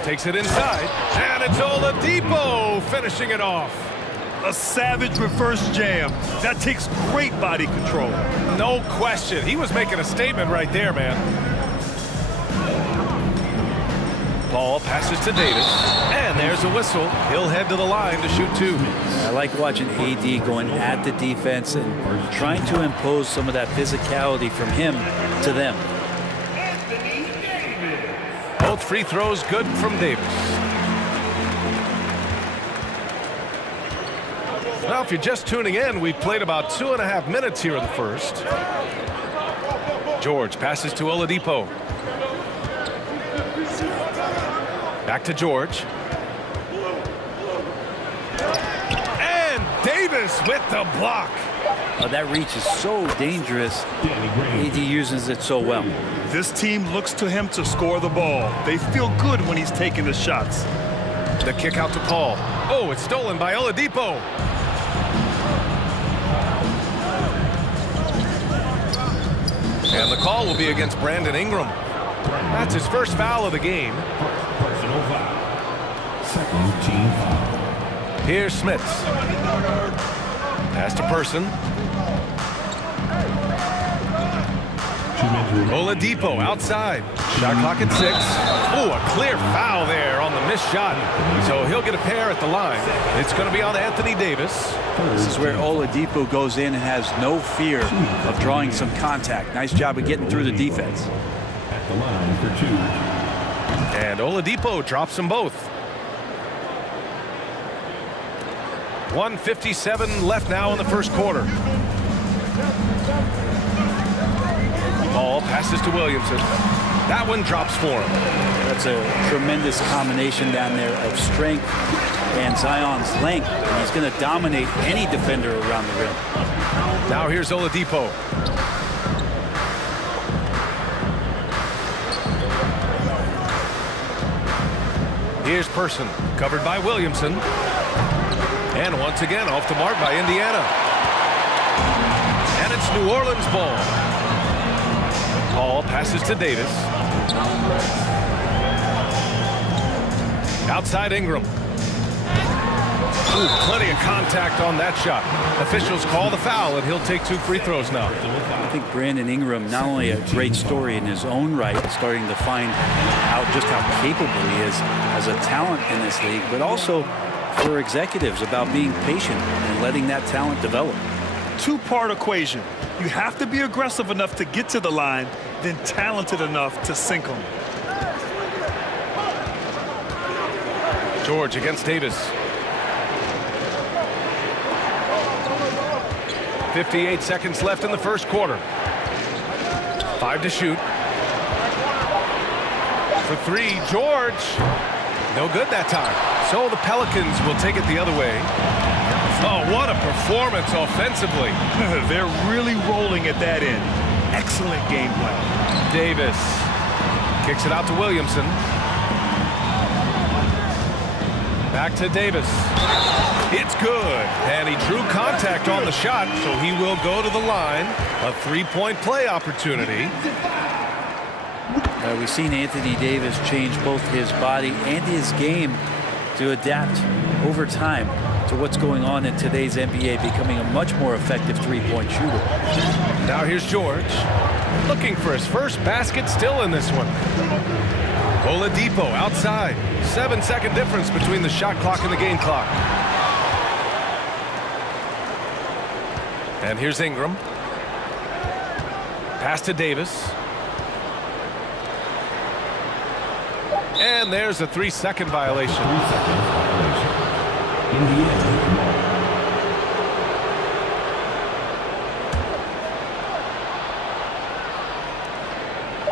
Takes it inside. And it's Oladipo finishing it off. A savage reverse jam. That takes great body control. No question. He was making a statement right there, man. Paul passes to Davis, and there's a whistle. He'll head to the line to shoot 2. I like watching AD going at the defense and trying to impose some of that physicality from him to them. Both free throws good from Davis. Now, if you're just tuning in, we've played about 2.5 minutes here in the first. George passes to Oladipo. Back to George. And Davis with the block. Oh, that reach is so dangerous. AD uses it so well. This team looks to him to score the ball. They feel good when he's taking the shots. The kick out to Paul. Oh, it's stolen by Oladipo. And the call will be against Brandon Ingram. That's his first foul of the game. Personal foul. Second team foul. Here's Smits. Pass to Person. Oladipo outside. Shot clock at 6. Oh, a clear foul there on the missed shot. So he'll get a pair at the line. It's going to be on Anthony Davis. This is where Oladipo goes in and has no fear of drawing some contact. Nice job of getting through the defense. At the line for 2. And Oladipo drops them both. 1:57 left now in the first quarter. Paul passes to Williamson. That one drops for him. That's a tremendous combination down there of strength and Zion's length. And he's going to dominate any defender around the rim. Now here's Oladipo. Here's Person, covered by Williamson. And once again, off the mark by Indiana. And it's New Orleans ball. Paul passes to Davis. Outside Ingram. Ooh, plenty of contact on that shot. Officials call the foul, and he'll take 2 free throws now. I think Brandon Ingram, not only a great story in his own right, starting to find out just how capable he is as a talent in this league, but also for executives about being patient and letting that talent develop. Two-part equation. You have to be aggressive enough to get to the line, then talented enough to sink them. George against Davis. 58 seconds left in the first quarter. 5 to shoot. For 3, George. No good that time. So the Pelicans will take it the other way. Oh, what a performance offensively. They're really rolling at that end. Excellent game plan. Davis kicks it out to Williamson. Back to Davis. It's good. And he drew contact on the shot, so he will go to the line. A 3-point play opportunity. We've seen Anthony Davis change both his body and his game to adapt over time to what's going on in today's NBA, becoming a much more effective 3-point shooter. Now here's George, looking for his first basket, still in this one. Oladipo outside. 7-second difference between the shot clock and the game clock. And here's Ingram. Pass to Davis. And there's a 3-second violation.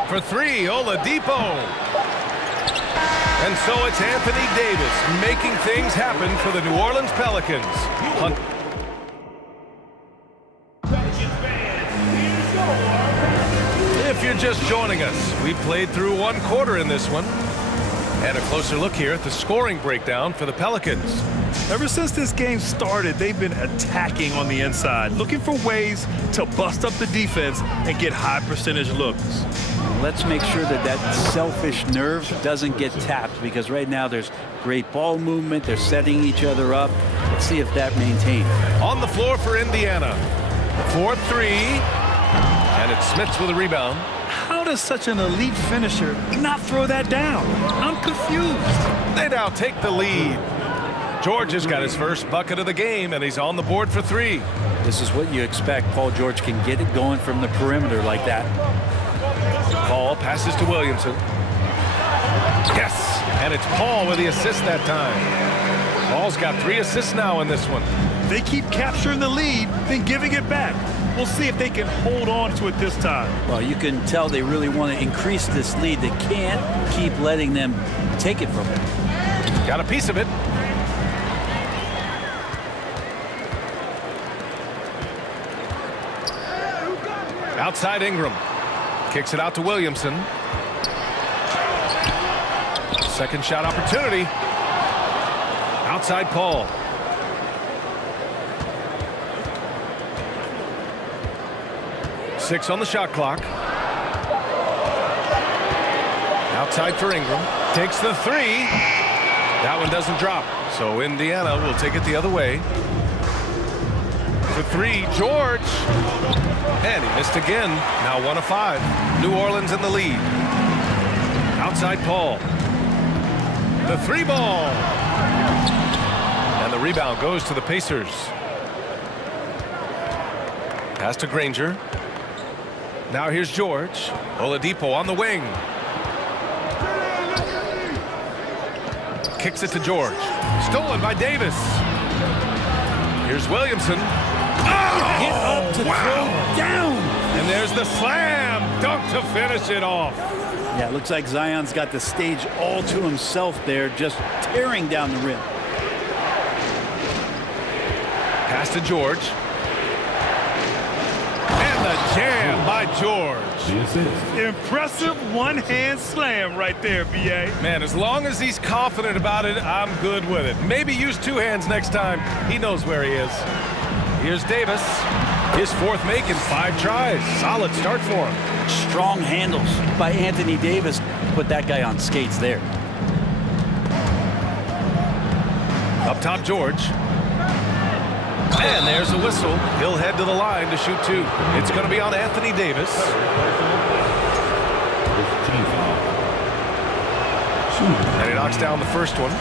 For 3, Oladipo. And so it's Anthony Davis making things happen for the New Orleans Pelicans. If you're just joining us, we played through 1 quarter in this one. And a closer look here at the scoring breakdown for the Pelicans. Ever since this game started, they've been attacking on the inside, looking for ways to bust up the defense and get high percentage looks. Let's make sure that that selfish nerve doesn't get tapped, because right now there's great ball movement. They're setting each other up. Let's see if that maintains. On the floor for Indiana. 4-3. And it's Smits with a rebound. How does such an elite finisher not throw that down? I'm confused. They now take the lead. George has got his first bucket of the game, and he's on the board for 3. This is what you expect. Paul George can get it going from the perimeter like that. Paul passes to Williamson. Yes, and it's Paul with the assist that time. Paul's got 3 assists now in this one. They keep capturing the lead, then giving it back. We'll see if they can hold on to it this time. Well, you can tell they really want to increase this lead. They can't keep letting them take it from them. Got a piece of it. Outside Ingram. Kicks it out to Williamson. Second shot opportunity. Outside Paul. Six on the shot clock. Outside for Ingram. Takes the 3. That one doesn't drop. So Indiana will take it the other way. For 3, George. And he missed again. Now 1 of 5. New Orleans in the lead. Outside Paul. The 3 ball. And the rebound goes to the Pacers. Pass to Granger. Now here's George. Oladipo on the wing. Kicks it to George. Stolen by Davis. Here's Williamson. Oh, Get up to throw down. And there's the slam dunk to finish it off. Yeah, it looks like Zion's got the stage all to himself there, just tearing down the rim. Pass to George. And the jam by George. Impressive one-hand slam right there, B.A. Man, as long as he's confident about it, I'm good with it. Maybe use 2 hands next time. He knows where he is. Here's Davis. His 4th make in 5 tries. Solid start for him. Strong handles by Anthony Davis. Put that guy on skates there. Up top George. And there's a whistle. He'll head to the line to shoot two. It's going to be on Anthony Davis. And he knocks down the first one.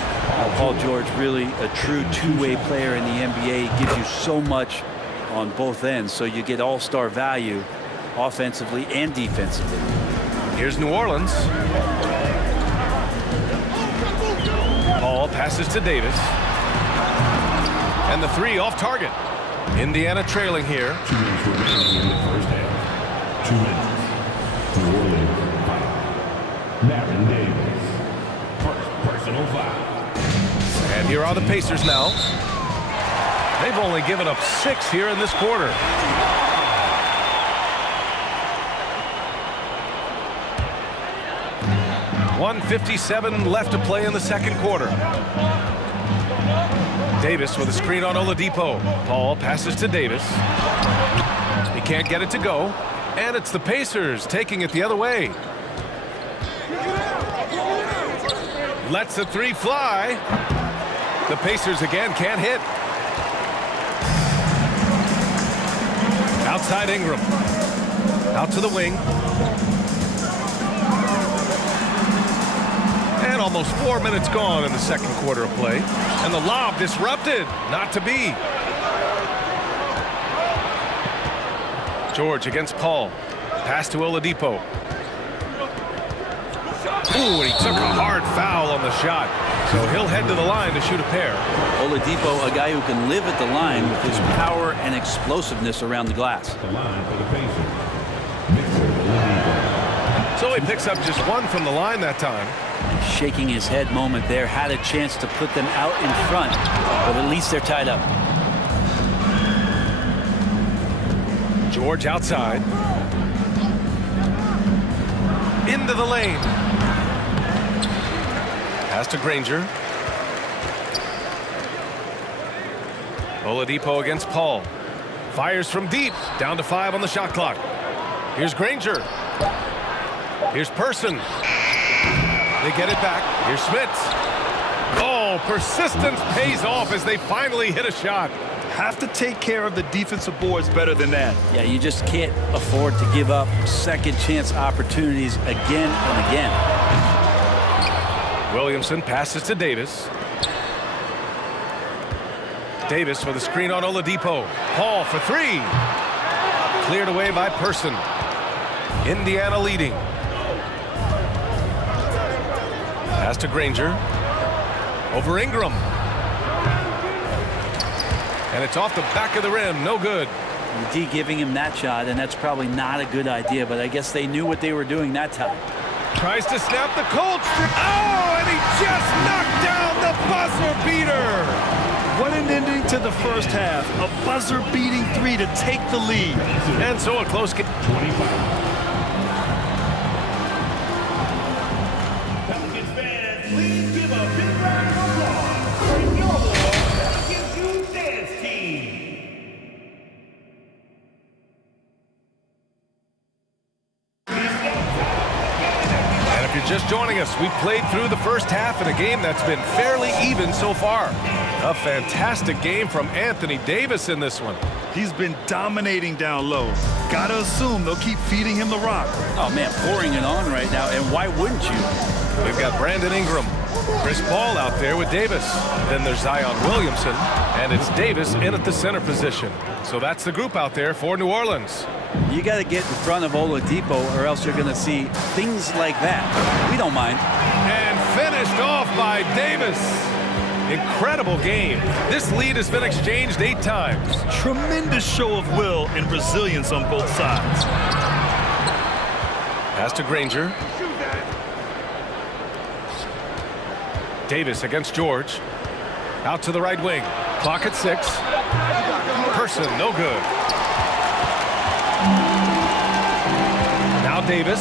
Paul George, really a true two-way player in the NBA. He gives you so much on both ends, so you get all-star value offensively and defensively. Here's New Orleans. Paul passes to Davis. And the three off target. Indiana trailing here. 2 minutes remaining in the first half. 2 minutes. New Orleans foul. Baron Davis. First personal foul. And here are the Pacers now. They've only given up 6 here in this quarter. .157 left to play in the second quarter. Davis with a screen on Oladipo. Paul passes to Davis. He can't get it to go. And it's the Pacers taking it the other way. Lets the three fly. The Pacers again can't hit. Outside Ingram. Out to the wing. And almost 4 minutes gone in the second quarter of play. And the lob disrupted. Not to be. George against Paul. Pass to Oladipo. Ooh, and he took a hard foul on the shot. So he'll head to the line to shoot a pair. Oladipo, a guy who can live at the line with his power and explosiveness around the glass. The line for the Pacers. Victor Oladipo. So he picks up just one from the line that time. Shaking his head moment there. Had a chance to put them out in front, but at least they're tied up. George outside. Into the lane. Pass to Granger. Oladipo against Paul. Fires from deep. Down to 5 on the shot clock. Here's Granger. Here's Person. They get it back. Here's Smits. Oh, persistence pays off as they finally hit a shot. Have to take care of the defensive boards better than that. Yeah, you just can't afford to give up second chance opportunities again and again. Williamson passes to Davis. Davis with a screen on Oladipo. Paul for 3. Cleared away by Person. Indiana leading. Pass to Granger. Over Ingram. And it's off the back of the rim. No good. D giving him that shot, and that's probably not a good idea, but I guess they knew what they were doing that time. Tries to snap the Colts. Oh, and he just knocked down the buzzer beater. What an ending to the first half. A buzzer-beating 3 to take the lead. And so a close game. 25. Please give a big round of applause for your Pelicans Youth Dance Team. And if you're just joining us, we've played through the first half in a game that's been fairly even so far. A fantastic game from Anthony Davis in this one. He's been dominating down low. Gotta assume they'll keep feeding him the rock. Oh, man, pouring it on right now, and why wouldn't you? We've got Brandon Ingram, Chris Paul out there with Davis. Then there's Zion Williamson, and it's Davis in at the center position. So that's the group out there for New Orleans. You got to get in front of Oladipo, or else you're going to see things like that. We don't mind. And finished off by Davis. Incredible game. This lead has been exchanged 8 times. Tremendous show of will and resilience on both sides. Pass to Granger. Davis against George. Out to the right wing. Clock at 6. Person, no good. Now Davis.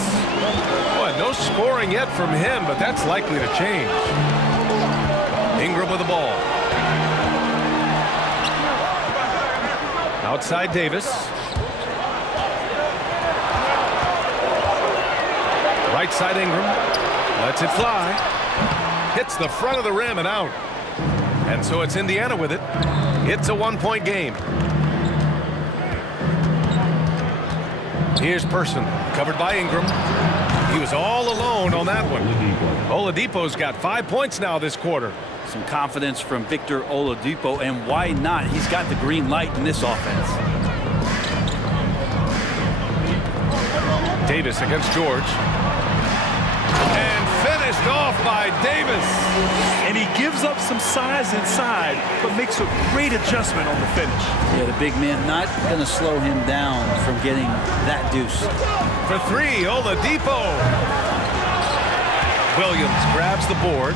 Boy, no scoring yet from him, but that's likely to change. Ingram with the ball. Outside Davis. Right side Ingram. Lets it fly. Hits the front of the rim and out. And so it's Indiana with it. It's a one-point game. Here's Person, covered by Ingram. He was all alone on that one. Oladipo's got 5 points now this quarter. Some confidence from Victor Oladipo, and why not? He's got the green light in this offense. Davis against George. And finished off by Davis. And he gives up some size inside, but makes a great adjustment on the finish. Yeah, the big man not going to slow him down from getting that deuce. For three, Oladipo. Williams grabs the board.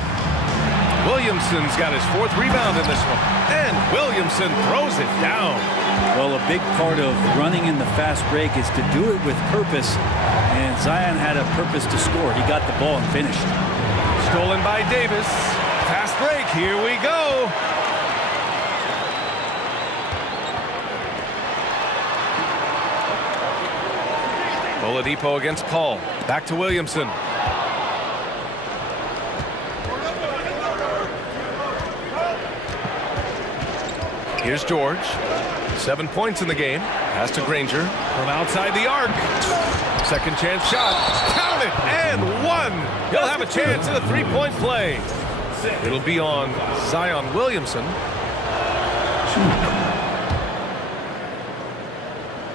Williamson's got his 4th rebound in this one. And Williamson throws it down. Well, a big part of running in the fast break is to do it with purpose. And Zion had a purpose to score. He got the ball and finished. Stolen by Davis. Fast break. Here we go. Oladipo against Paul. Back to Williamson. Here's George. 7 points in the game. Pass to Granger from outside the arc. Second chance shot. Count it and one. He'll have a chance at a three-point play. It'll be on Zion Williamson.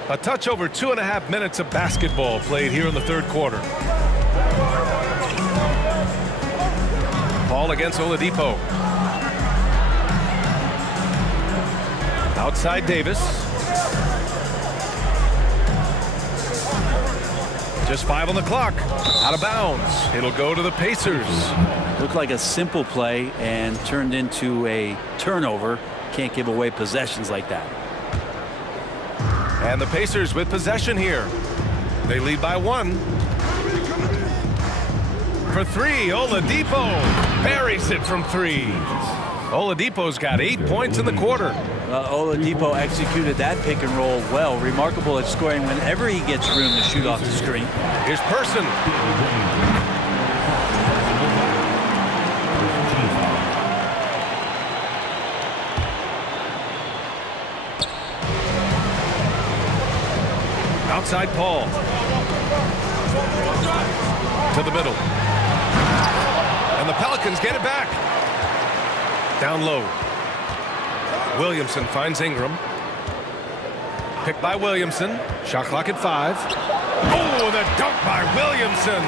A touch over 2.5 minutes of basketball played here in the third quarter. Paul against Oladipo. Outside Davis. Just 5 on the clock. Out of bounds. It'll go to the Pacers. Looked like a simple play and turned into a turnover. Can't give away possessions like that. And the Pacers with possession here. They lead by 1. For 3, Oladipo buries it from 3. Oladipo's got 8 points in the quarter. Oladipo executed that pick and roll well. Remarkable at scoring whenever he gets room to shoot off the screen. Here's Person. Outside Paul. To the middle. And the Pelicans get it back. Down low. Williamson finds Ingram. Picked by Williamson. Shot clock at 5. Oh, the dunk by Williamson.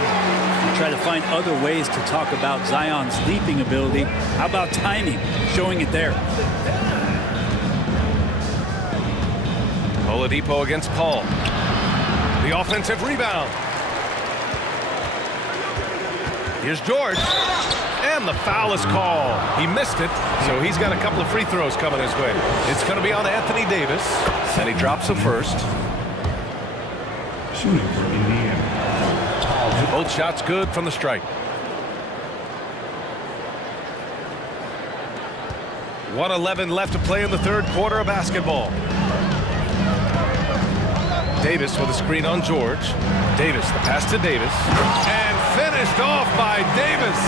Try to find other ways to talk about Zion's leaping ability. How about timing? Showing it there. Oladipo against Paul. The offensive rebound. Here's George. And the foul is called. He missed it, so he's got a couple of free throws coming his way. It's going to be on Anthony Davis, and he drops the first. Shooting for Indiana. Both shots good from the strike. 1:11 left to play in the third quarter of basketball. Davis with a screen on George. Davis, the pass to Davis. And finished off by Davis.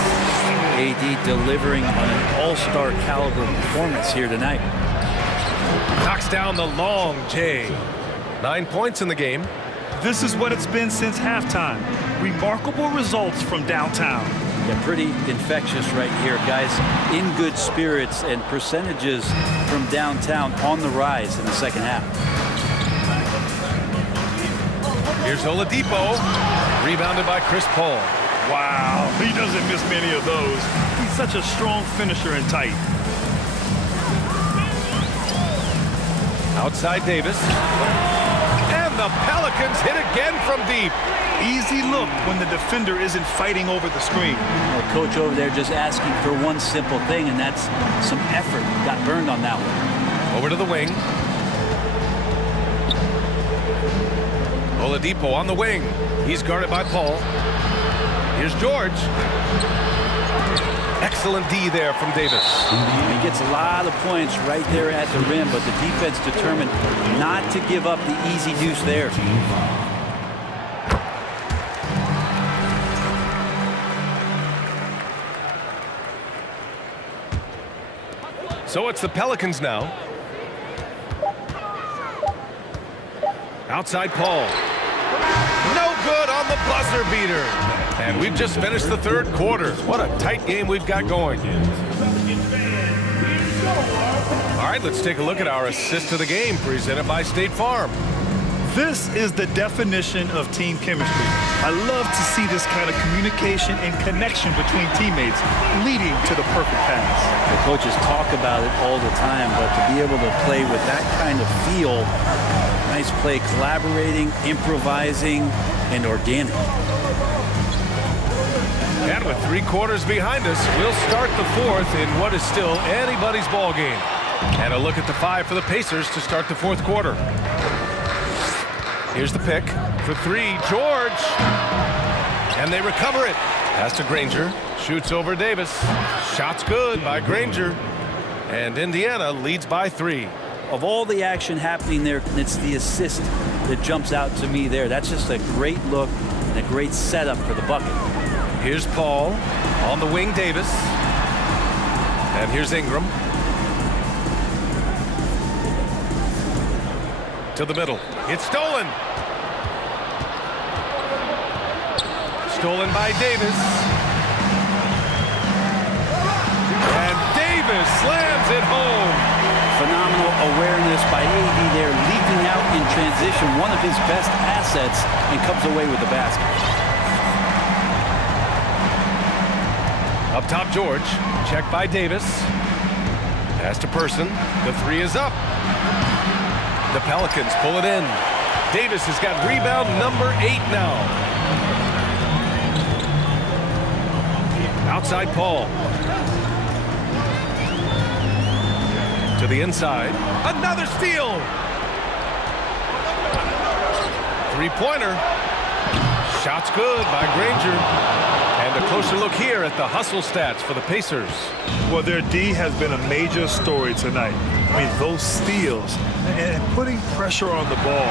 AD delivering on an all-star caliber performance here tonight. Knocks down the long J. 9 points in the game. This is what it's been since halftime. Remarkable results from downtown. Yeah, pretty infectious right here, guys. In good spirits and percentages from downtown on the rise in the second half. Here's Oladipo. Rebounded by Chris Paul. Wow, he doesn't miss many of those. He's such a strong finisher and tight. Outside Davis. And the Pelicans hit again from deep. Easy look when the defender isn't fighting over the screen. Well, coach over there just asking for one simple thing, and that's some effort. Got burned on that one. Over to the wing. Oladipo on the wing. He's guarded by Paul. Here's George. Excellent D there from Davis. He gets a lot of points right there at the rim, but the defense determined not to give up the easy deuce there. So it's the Pelicans now. Outside Paul. No good on the buzzer beater. And we've just finished the third quarter. What a tight game we've got going. All right, let's take a look at our assist to the game presented by State Farm. This is the definition of team chemistry. I love to see this kind of communication and connection between teammates leading to the perfect pass. The coaches talk about it all the time, but to be able to play with that kind of feel, nice play, collaborating, improvising, and organic. And with 3 quarters behind us, we'll start the fourth in what is still anybody's ball game. And a look at the 5 for the Pacers to start the fourth quarter. Here's the pick for 3, George. And they recover it. Pass to Granger. Shoots over Davis. Shot's good by Granger. And Indiana leads by 3. Of all the action happening there, it's the assist that jumps out to me there. That's just a great look and a great setup for the bucket. Here's Paul. On the wing, Davis. And here's Ingram. To the middle. It's stolen. Stolen by Davis. And Davis slams it home. Phenomenal awareness by AD there, leaking out in transition, one of his best assets, and comes away with the basket. Up top, George. Check by Davis. Pass to Person. The 3 is up. The Pelicans pull it in. Davis has got rebound number 8 now. Outside Paul. To the inside. Another steal. 3-pointer. Shot's good by Granger. And a closer look here at the hustle stats for the Pacers. Well, their D has been a major story tonight. I mean, those steals and putting pressure on the ball,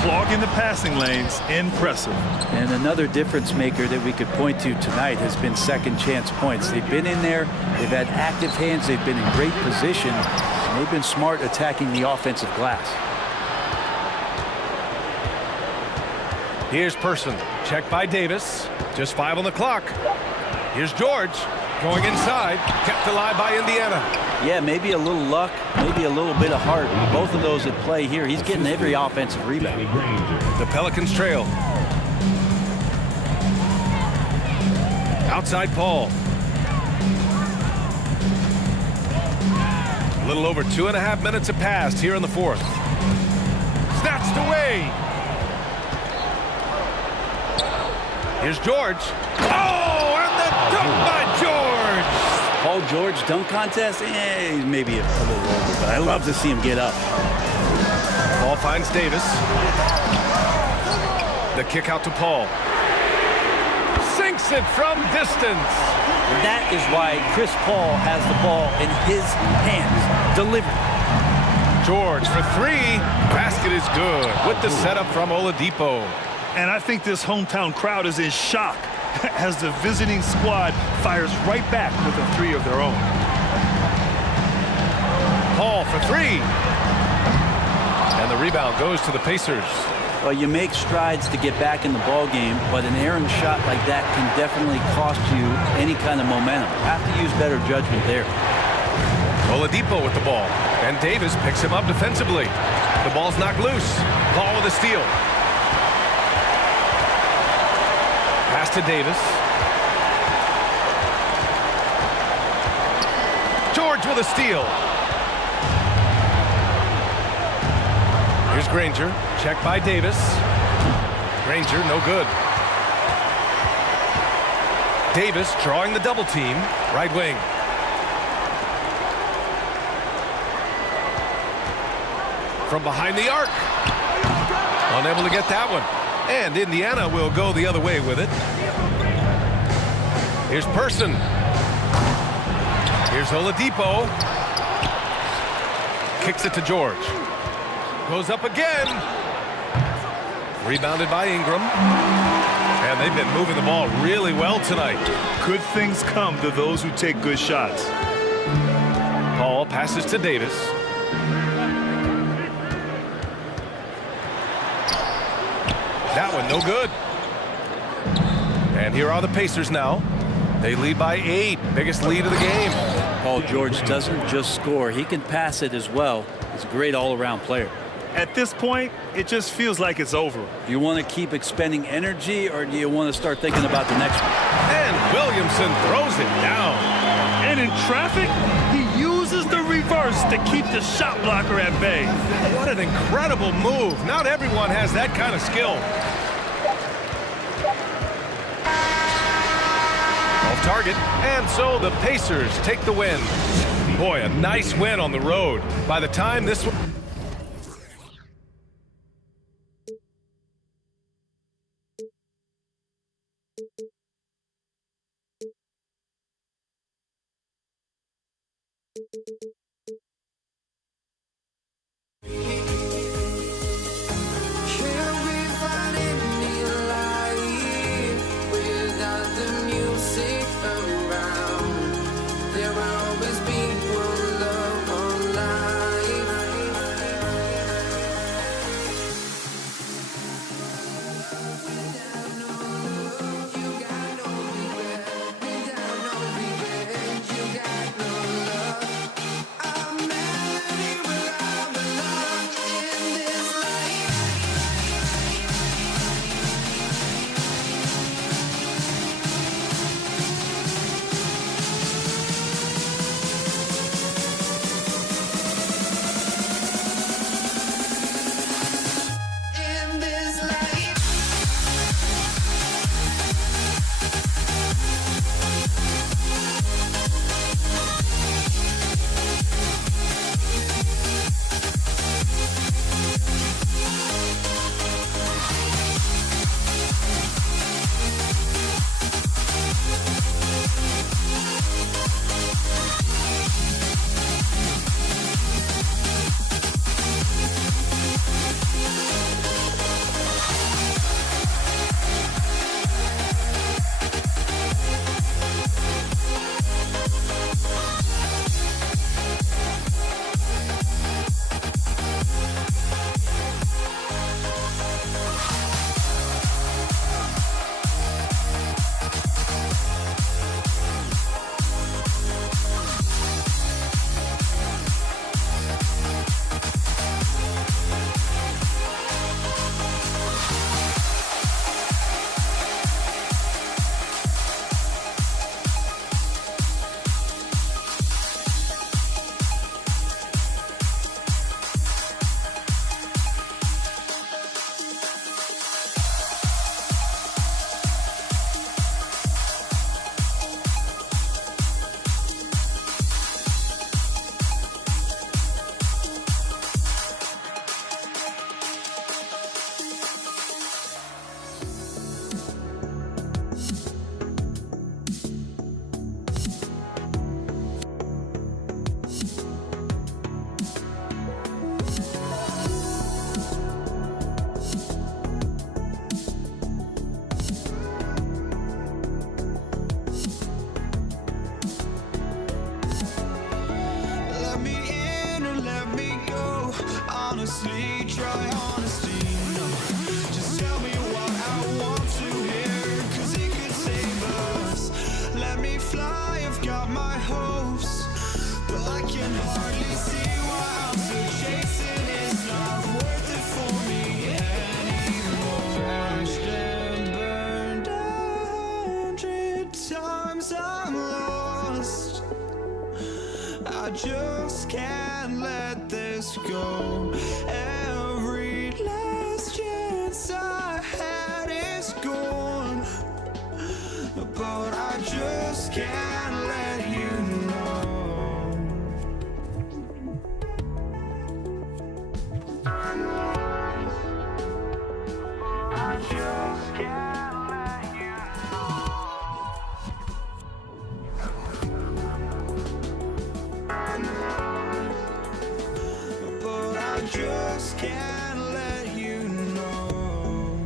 clogging the passing lanes, impressive. And another difference maker that we could point to tonight has been second chance points. They've been in there, they've had active hands, they've been in great position, and they've been smart attacking the offensive glass. Here's Person. Check by Davis. Just 5 on the clock. Here's George going inside. Kept alive by Indiana. Yeah, maybe a little luck, maybe a little bit of heart. Both of those at play here. He's getting every offensive rebound. The Pelicans trail. Outside Paul. A little over 2.5 minutes have passed here in the fourth. Snatched away. Here's George. Oh, and the dunk by George. Paul George dunk contest? He's maybe a little over, but I love to see him get up. Ball finds Davis. The kick out to Paul. Sinks it from distance. That is why Chris Paul has the ball in his hands. Delivered. George for 3. Basket is good with the setup from Oladipo. And I think this hometown crowd is in shock as the visiting squad fires right back with a 3 of their own. Paul for 3. And the rebound goes to the Pacers. Well, you make strides to get back in the ball game, but an errant shot like that can definitely cost you any kind of momentum. Have to use better judgment there. Oladipo with the ball. And Davis picks him up defensively. The ball's knocked loose. Paul with a steal. Pass to Davis. George with a steal. Here's Granger. Check by Davis. Granger, no good. Davis drawing the double team. Right wing. From behind the arc. Unable to get that one. And Indiana will go the other way with it. Here's Person. Here's Oladipo. Kicks it to George. Goes up again. Rebounded by Ingram. And they've been moving the ball really well tonight. Good things come to those who take good shots. Hall passes to Davis. That one no good. And here are the Pacers now. They lead by 8. Biggest lead of the game. Paul George doesn't just score. He can pass it as well. He's a great all-around player. At this point, it just feels like it's over. Do you want to keep expending energy, or do you want to start thinking about the next one? And Williamson throws it down. And in traffic, he uses the reverse to keep the shot blocker at bay. What an incredible move. Not everyone has that kind of skill. Off target. And so the Pacers take the win. Boy, a nice win on the road. By the time this one... Can't we find any light without the music around? There will always be one love, one life. Without no love, you got no regret. Without no regret, you got no love. I'm melody where I belong in this life. In this life. Let me in or let me go. Honestly, try honesty. No, just tell me what I want to hear, 'cause it could save us. Let me fly, I've got my hopes, but I can hardly see why I'm still chasing. It's not worth it for me anymore. Crashed and burned 100 times, I'm lost. I just can't let this go. Every last chance I had is gone, but I just can't let you know. I just can't let you but I just can't let you know.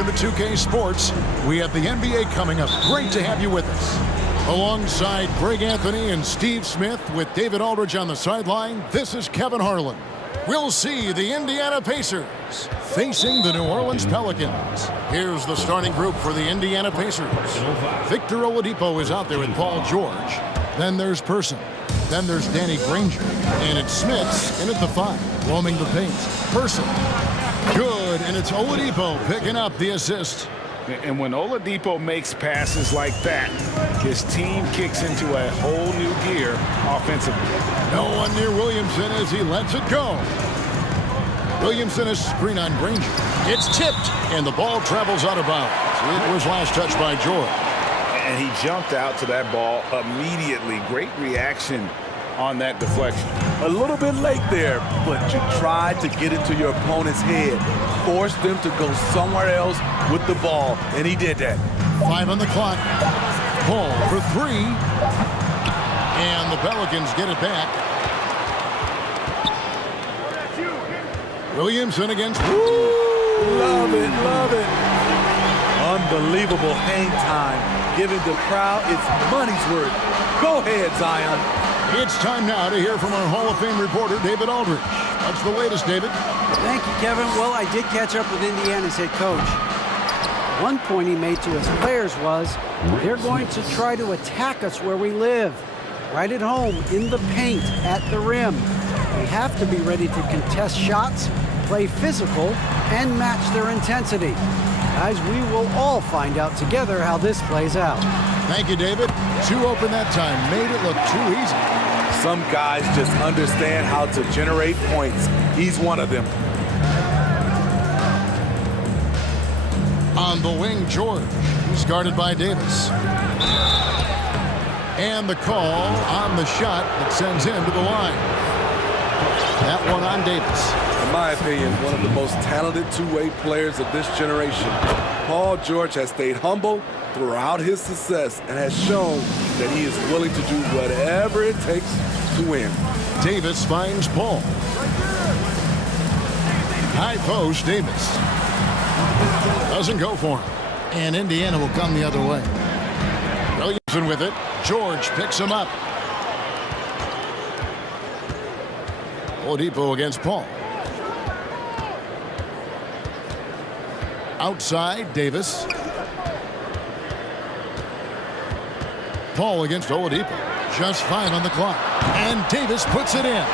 Welcome to 2K Sports. We have the NBA coming up. Great to have you with us. Alongside Greg Anthony and Steve Smith with David Aldridge on the sideline, this is Kevin Harlan. We'll see the Indiana Pacers facing the New Orleans Pelicans. Here's the starting group for the Indiana Pacers. Victor Oladipo is out there with Paul George. Then there's Person. Then there's Danny Granger. And it's Smits in at the 5, roaming the paint. Person. Good, and it's Oladipo picking up the assist. And when Oladipo makes passes like that, his team kicks into a whole new gear offensively. No one near Williamson as he lets it go. Williamson is screen on Granger. It's tipped, and the ball travels out of bounds. It was last touched by George. And he jumped out to that ball immediately. Great reaction on that deflection. A little bit late there, but you tried to get into your opponent's head. Force them to go somewhere else with the ball, and he did that. 5 on the clock. Paul for 3. And the Pelicans get it back. Williamson against... Love it, love it. Unbelievable hang time, giving the crowd its money's worth. Go ahead, Zion. It's time now to hear from our Hall of Fame reporter, David Aldridge. What's the latest, David? Thank you, Kevin. Well, I did catch up with Indiana's head coach. One point he made to his players was, they're going to try to attack us where we live. Right at home, in the paint, at the rim. We have to be ready to contest shots, play physical, and match their intensity. Guys, we will all find out together how this plays out. Thank you, David. 2 open that time. Made it look too easy. Some guys just understand how to generate points. He's one of them. On the wing, George. He's guarded by Davis. And the call on the shot that sends him to the line. That one on Davis. In my opinion, one of the most talented two-way players of this generation. Paul George has stayed humble throughout his success and has shown that he is willing to do whatever it takes to win. Davis finds Paul. High post, Davis. Doesn't go for him. And Indiana will come the other way. Williamson with it. George picks him up. Oladipo against Paul. Outside, Davis. Paul against Oladipo. Just 5 on the clock. And Davis puts it in.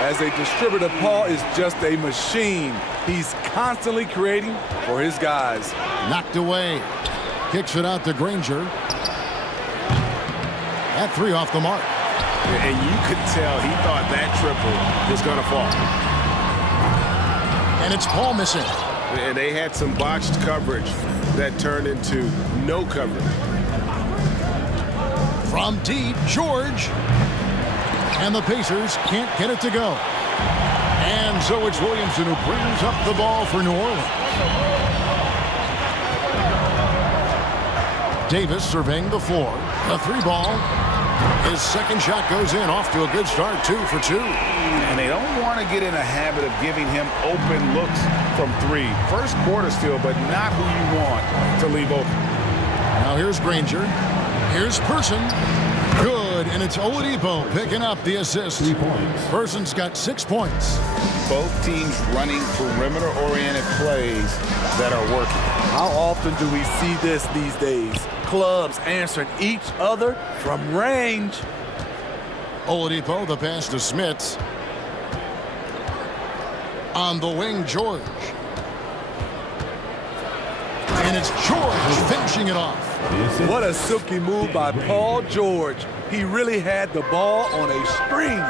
As a distributor, Paul is just a machine. He's constantly creating for his guys. Knocked away. Kicks it out to Granger. That 3 off the mark. And you could tell he thought that triple was going to fall. And it's Paul missing. And they had some botched coverage that turned into no coverage. From deep, George. And the Pacers can't get it to go. And so it's Williamson who brings up the ball for New Orleans. Davis surveying the floor. A 3 ball. His second shot goes in, off to a good start, 2 for 2. And they don't want to get in a habit of giving him open looks from 3. First quarter still, but not who you want to leave open. Now here's Granger. Here's Person. Good, and it's Oladipo picking up the assist. 3 points. Person's got 6 points. Both teams running perimeter-oriented plays that are working. How often do we see this these days? Clubs answering each other from range. Oladipo, the pass to Smits. On the wing, George. And it's George finishing it off. What a silky move by Paul George. He really had the ball on a string.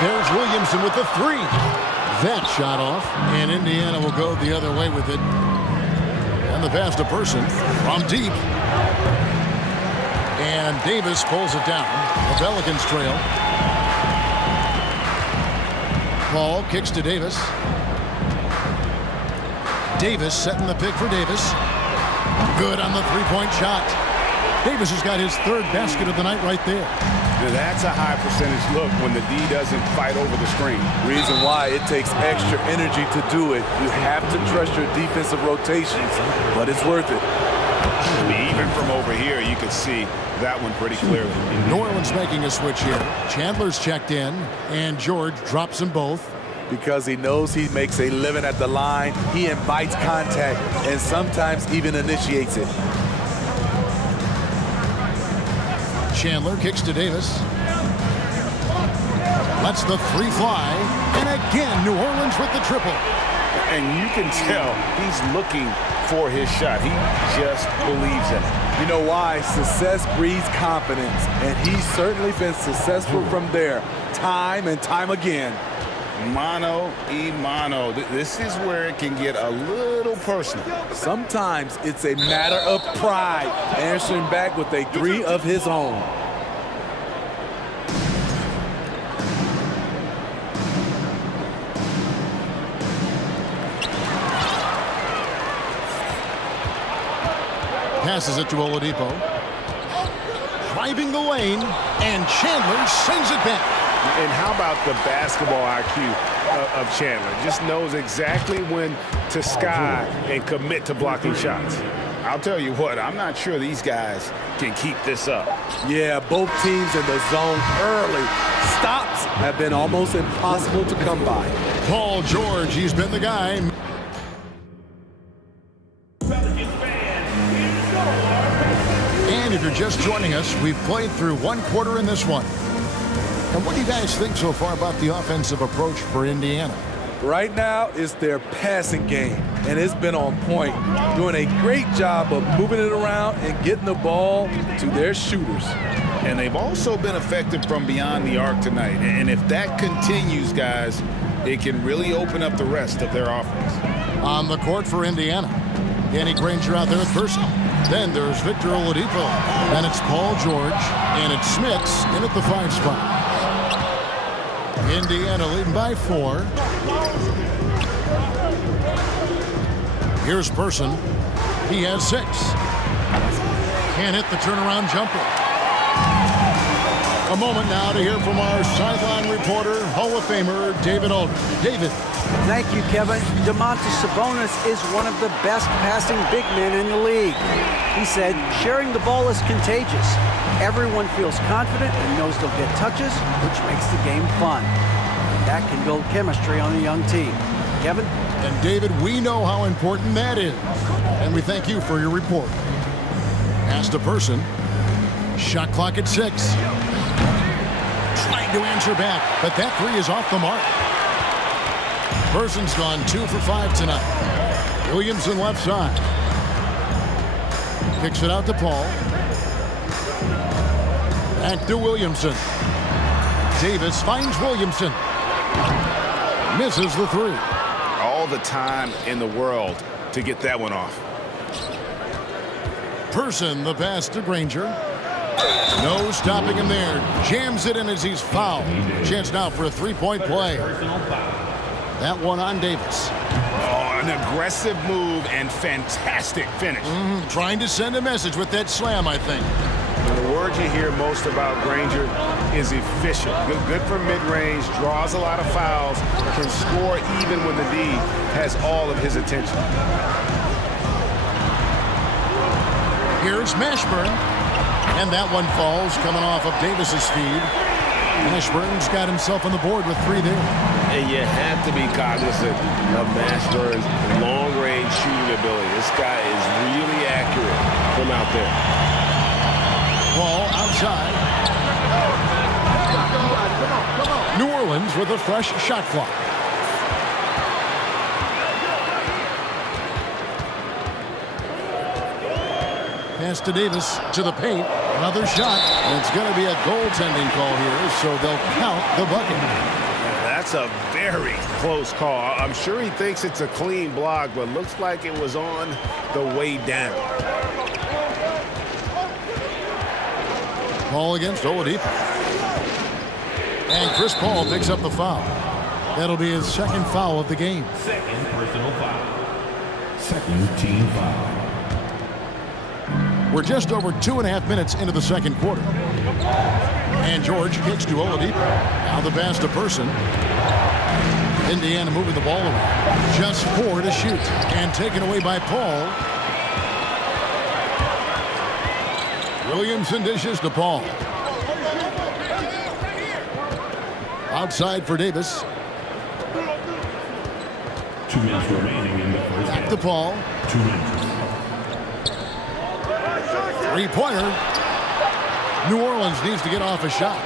There's Williamson with the 3. That shot off, and Indiana will go the other way with it. And the pass to Person from deep. And Davis pulls it down. The Pelicans trail. Paul kicks to Davis. Davis setting the pick for Davis. Good on the 3-point shot. Davis has got his 3rd basket of the night right there. That's a high percentage look when the D doesn't fight over the screen. Reason why it takes extra energy to do it. You have to trust your defensive rotations, but it's worth it. Even from over here, you can see that one pretty clearly. New Orleans making a switch here. Chandler's checked in, and George drops them both. Because he knows he makes a living at the line, he invites contact and sometimes even initiates it. Chandler kicks to Davis. Lets the three fly. And again, New Orleans with the triple. And you can tell he's looking for his shot. He just believes in it. You know why? Success breeds confidence, and he's certainly been successful from there time and time again. Mano y mano. This is where it can get a little personal. Sometimes it's a matter of pride, answering back with a three of his own. Passes it to Oladipo. Driving the lane, and Chandler sends it back. And how about the basketball IQ of Chandler? Just knows exactly when to sky and commit to blocking shots. I'll tell you what, I'm not sure these guys can keep this up. Yeah, both teams in the zone early. Stops have been almost impossible to come by. Paul George, he's been the guy. And if you're just joining us, we've played through one quarter in this one. And what do you guys think so far about the offensive approach for Indiana? Right now, it's their passing game, and it's been on point, doing a great job of moving it around and getting the ball to their shooters. And they've also been effective from beyond the arc tonight. And if that continues, guys, it can really open up the rest of their offense. On the court for Indiana, Danny Granger out there at first. Then there's Victor Oladipo. Then it's Paul George, and it's Smits in at the 5 spot. Indiana leading by 4. Here's Person. He has 6. Can't hit the turnaround jumper. A moment now to hear from our sideline reporter, Hall of Famer David Aldridge. David. Thank you, Kevin. Domantas Sabonis is one of the best passing big men in the league. He said, sharing the ball is contagious. Everyone feels confident and knows they'll get touches, which makes the game fun. That can build chemistry on a young team. Kevin? And David, we know how important that is. And we thank you for your report. Pass to Person. Shot clock at 6. Trying to answer back, but that 3 is off the mark. Person's gone 2 for 5 tonight. Williamson left side. Kicks it out to Paul. Back to Williamson. Davis finds Williamson. Misses the 3. All the time in the world to get that one off. Person, the pass to Granger. No stopping him there. Jams it in as he's fouled. Chance now for a 3-point play. That one on Davis. Oh, an aggressive move and fantastic finish. Trying to send a message with that slam, I think. The word you hear most about Granger is efficient. Good for mid-range, draws a lot of fouls, can score even when the D has all of his attention. Here's Mashburn. And that one falls coming off of Davis's feed. Mashburn's got himself on the board with 3 there. And you have to be cognizant of Mashburn's long-range shooting ability. This guy is really accurate from out there. Ball outside. New Orleans with a fresh shot clock. Pass to Davis to the paint. Another shot. And it's going to be a goaltending call here, so they'll count the bucket. That's a very close call. I'm sure he thinks it's a clean block, but looks like it was on the way down. Ball against Oladipo. And Chris Paul picks up the foul. That'll be his 2nd foul of the game. 2nd personal foul. 2nd team foul. We're just over 2.5 minutes into the 2nd quarter. And George kicks to Oladipo. Now the pass to Person. Indiana moving the ball around. Just 4 to shoot. And taken away by Paul. Williamson dishes to Paul. Outside for Davis. 2 minutes remaining in the first Back half. to Paul. 2 minutes. Three-pointer. New Orleans needs to get off a shot.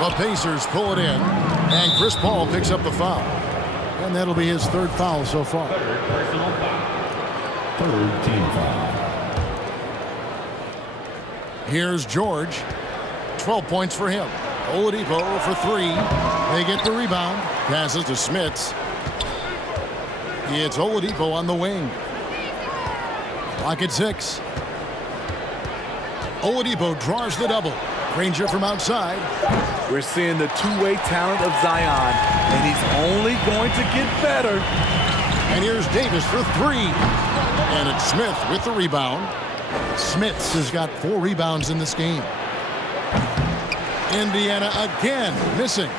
The Pacers pull it in. And Chris Paul picks up the foul. And that'll be his 3rd foul so far. Third personal foul. 3rd team foul. Here's George. 12 points for him. Oladipo for 3. They get the rebound. Passes to Smits. It's Oladipo on the wing. Clock at 6. Oladipo draws the double. Granger from outside. We're seeing the two-way talent of Zion, and he's only going to get better. And here's Davis for 3. And it's Smith with the rebound. Smits has got 4 rebounds in this game. Indiana again missing.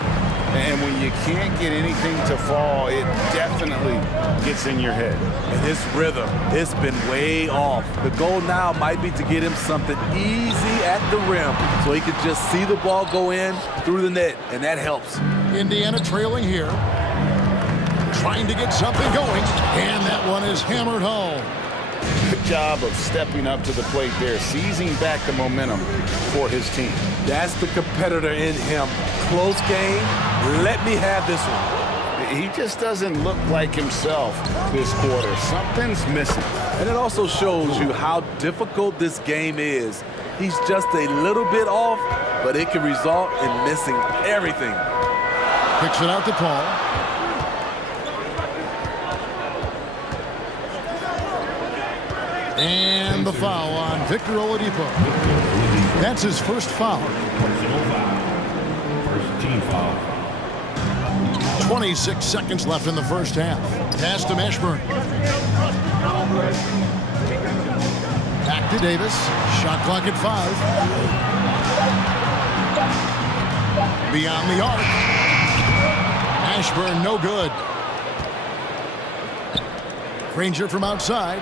And when you can't get anything to fall, it definitely gets in your head. And his rhythm, it's been way off. The goal now might be to get him something easy at the rim so he could just see the ball go in through the net, and that helps. Indiana trailing here. Trying to get something going, and that one is hammered home. Good job of stepping up to the plate there, seizing back the momentum for his team. That's the competitor in him. Close game. Let me have this one. He just doesn't look like himself this quarter. Something's missing. And it also shows you how difficult this game is. He's just a little bit off, but it can result in missing everything. Kicks it out to Paul. And the foul on Victor Oladipo. That's his 1st foul. Personal foul. 1st team foul. 26 seconds left in the 1st half. Pass to Mashburn. Back to Davis. Shot clock at 5. Beyond the arc. Mashburn no good. Granger from outside.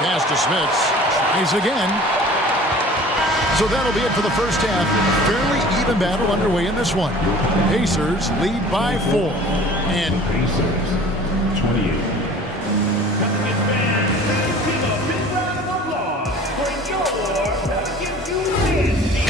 Pass to Smits. Tries again. So that'll be it for the 1st half. Fairly even battle underway in this one. Pacers lead by 4. And Pacers 28. Give a big round of applause for your Pelicans Dance Team.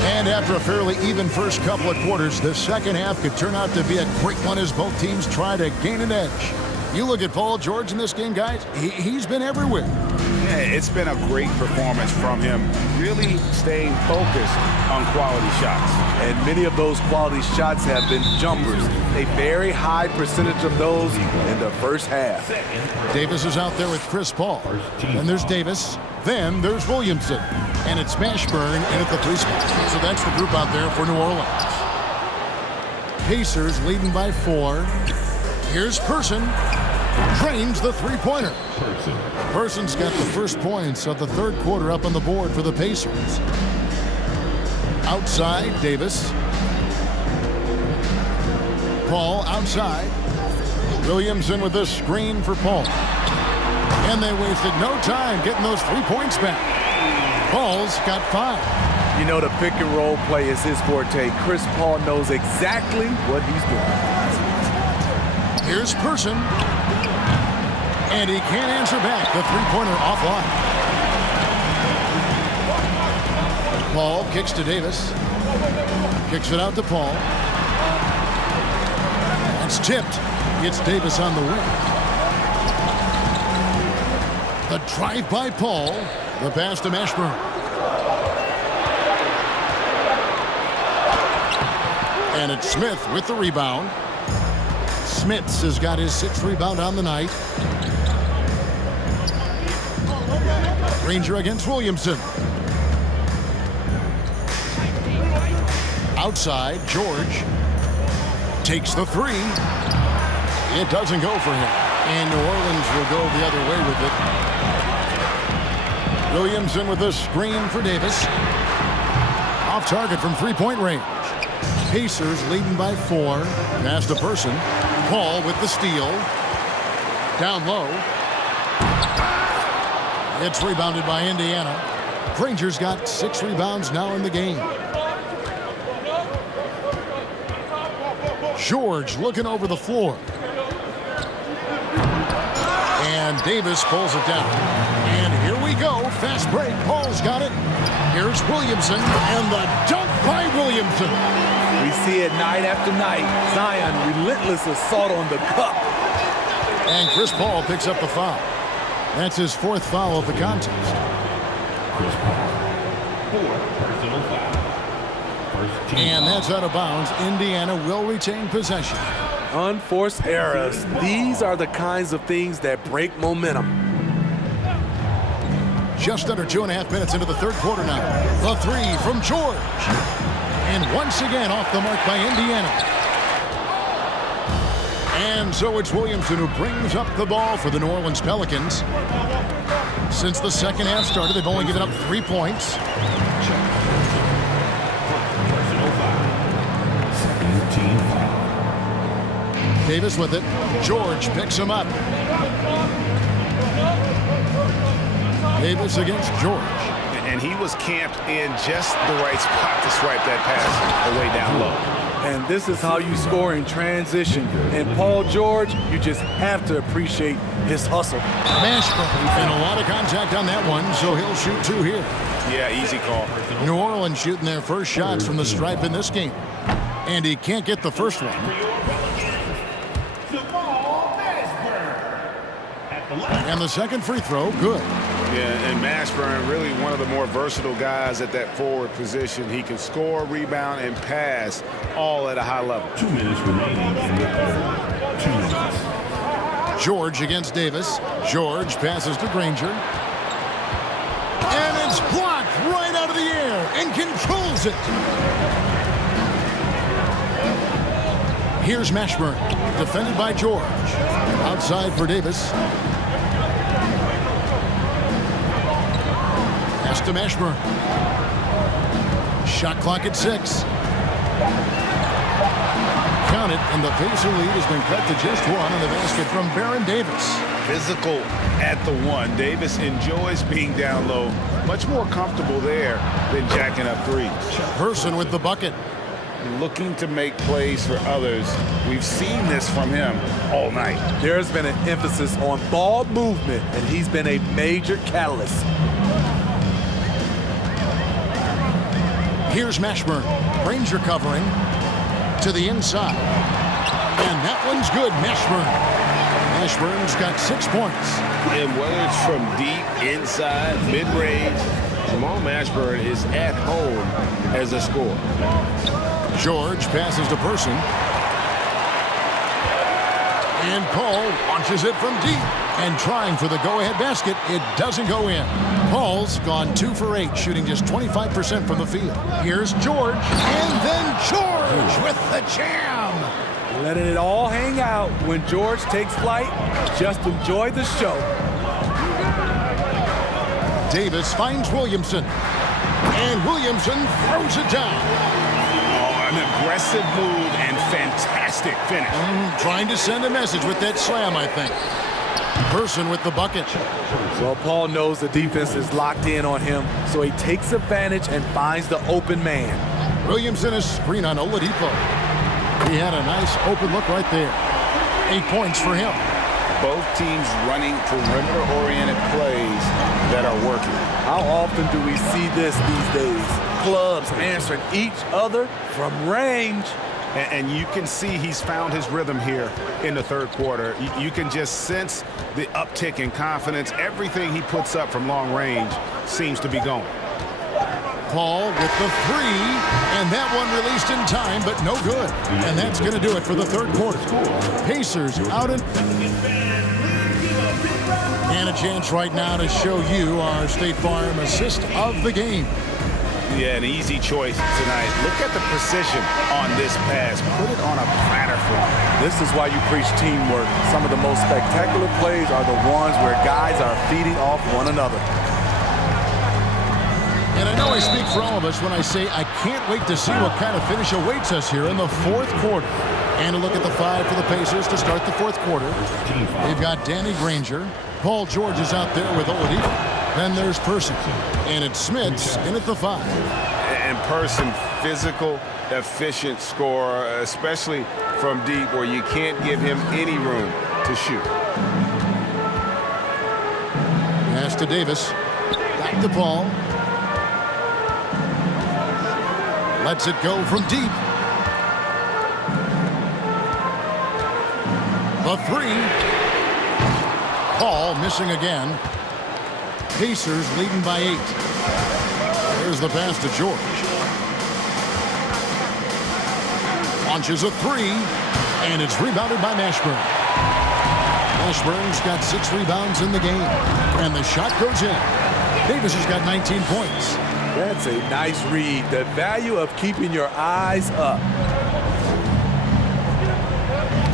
And after a fairly even first couple of quarters, the 2nd half could turn out to be a great one as both teams try to gain an edge. You look at Paul George in this game, guys, he's been everywhere. Yeah, it's been a great performance from him, really staying focused on quality shots. And many of those quality shots have been jumpers. A very high percentage of those in the 1st half. Davis is out there with Chris Paul. Then there's Davis. Then there's Williamson. And it's Mashburn in at the 3 spot. So that's the group out there for New Orleans. Pacers leading by 4. Here's Person. Drains the 3-pointer. Person's got the 1st points of the 3rd quarter up on the board for the Pacers. Outside, Davis. Paul outside. Williamson with this screen for Paul. And they wasted no time getting those 3 points back. Paul's got 5. You know, the pick and roll play is his forte. Chris Paul knows exactly what he's doing. Here's Person. And he can't answer back. The 3-pointer offline. Paul kicks to Davis. Kicks it out to Paul. It's tipped. It's Davis on the wing. The drive by Paul. The pass to Mashburn. And it's Smith with the rebound. Smits has got his 6th rebound on the night. Granger against Williamson. Outside, George. Takes the three. It doesn't go for him. And New Orleans will go the other way with it. Williamson with a screen for Davis. Off target from three-point range. Pacers leading by 4. Pass to Person. Paul with the steal. Down low. It's rebounded by Indiana. Granger's got 6 rebounds now in the game. George looking over the floor. And Davis pulls it down. And here we go. Fast break. Paul's got it. Here's Williamson. And the dunk by Williamson. We see it night after night. Zion, relentless assault on the cup. And Chris Paul picks up the foul. That's his 4th foul of the contest. Chris Paul, 4 personal fouls. First team And foul. that's out of bounds. Indiana will retain possession. Unforced errors. These are the kinds of things that break momentum. Just under 2.5 minutes into the third quarter now. The three from George. And once again off the mark by Indiana. And so it's Williamson who brings up the ball for the New Orleans Pelicans. Since the second half started, they've only given up 3 points. Personal foul. Second team foul. Davis with it. George picks him up. Davis against George. And he was camped in just the right spot to swipe that pass away down low. And this is how you score in transition. And Paul George, you just have to appreciate his hustle. Mashburn, and a lot of contact on that one, so he'll shoot 2 here. Yeah, easy call. New Orleans shooting their first shots from the stripe in this game. And he can't get the first one. And the second free throw, good. Yeah, and Mashburn, really one of the more versatile guys at that forward position. He can score, rebound, and pass all at a high level. 2 minutes remaining in the third. 2 minutes. George against Davis. George passes to Granger. And it's blocked right out of the air and controls it. Here's Mashburn, defended by George. Outside for Davis. Pass to Mashburn. Shot clock at 6. Count it, and the Pacer lead has been cut to just 1 on the basket from Baron Davis. Physical at the 1. Davis enjoys being down low. Much more comfortable there than jacking up 3s. Person with the bucket. Looking to make plays for others. We've seen this from him all night. There's been an emphasis on ball movement, and he's been a major catalyst. Here's Mashburn. Granger covering to the inside. And that one's good, Mashburn. Mashburn's got 6 points. And whether it's from deep, inside, mid-range, Jamal Mashburn is at home as a scorer. George passes to Person. And Paul launches it from deep. And trying for the go-ahead basket, it doesn't go in. Paul's gone 2 for 8, shooting just 25% from the field. Here's George. And then George with the jam. Letting it all hang out. When George takes flight, just enjoy the show. Davis finds Williamson. And Williamson throws it down. An aggressive move and fantastic finish. Trying to send a message with that slam, I think. Person with the bucket. Well, Paul knows the defense is locked in on him, so he takes advantage and finds the open man. Williamson is screen on Oladipo. He had a nice open look right there. 8 points for him. Both teams running perimeter-oriented plays that are working. How often do we see this these days? Clubs answering each other from range. And you can see he's found his rhythm here in the third quarter. You can just sense the uptick in confidence. Everything he puts up from long range seems to be going. Paul with the 3, and that one released in time, but no good. And that's going to do it for the third quarter. Pacers out in... And a chance right now to show you our State Farm assist of the game. Yeah, an easy choice tonight. Look at the precision on this pass. Put it on a platter for him. This is why you preach teamwork. Some of the most spectacular plays are the ones where guys are feeding off one another. And I know I speak for all of us when I say I can't wait to see what kind of finish awaits us here in the fourth quarter. And a look at the five for the Pacers to start the fourth quarter. They've got Danny Granger. Paul George is out there with Oladipo. Then there's Person. And it's Smits in at the 5. And Person, physical, efficient scorer, especially from deep where you can't give him any room to shoot. Pass to Davis. Back to Paul. Lets it go from deep. The 3. Paul missing again. Pacers leading by 8. There's the pass to George. Launches a 3, and it's rebounded by Mashburn. Mashburn's got 6 rebounds in the game, and the shot goes in. Davis has got 19 points. That's a nice read. The value of keeping your eyes up.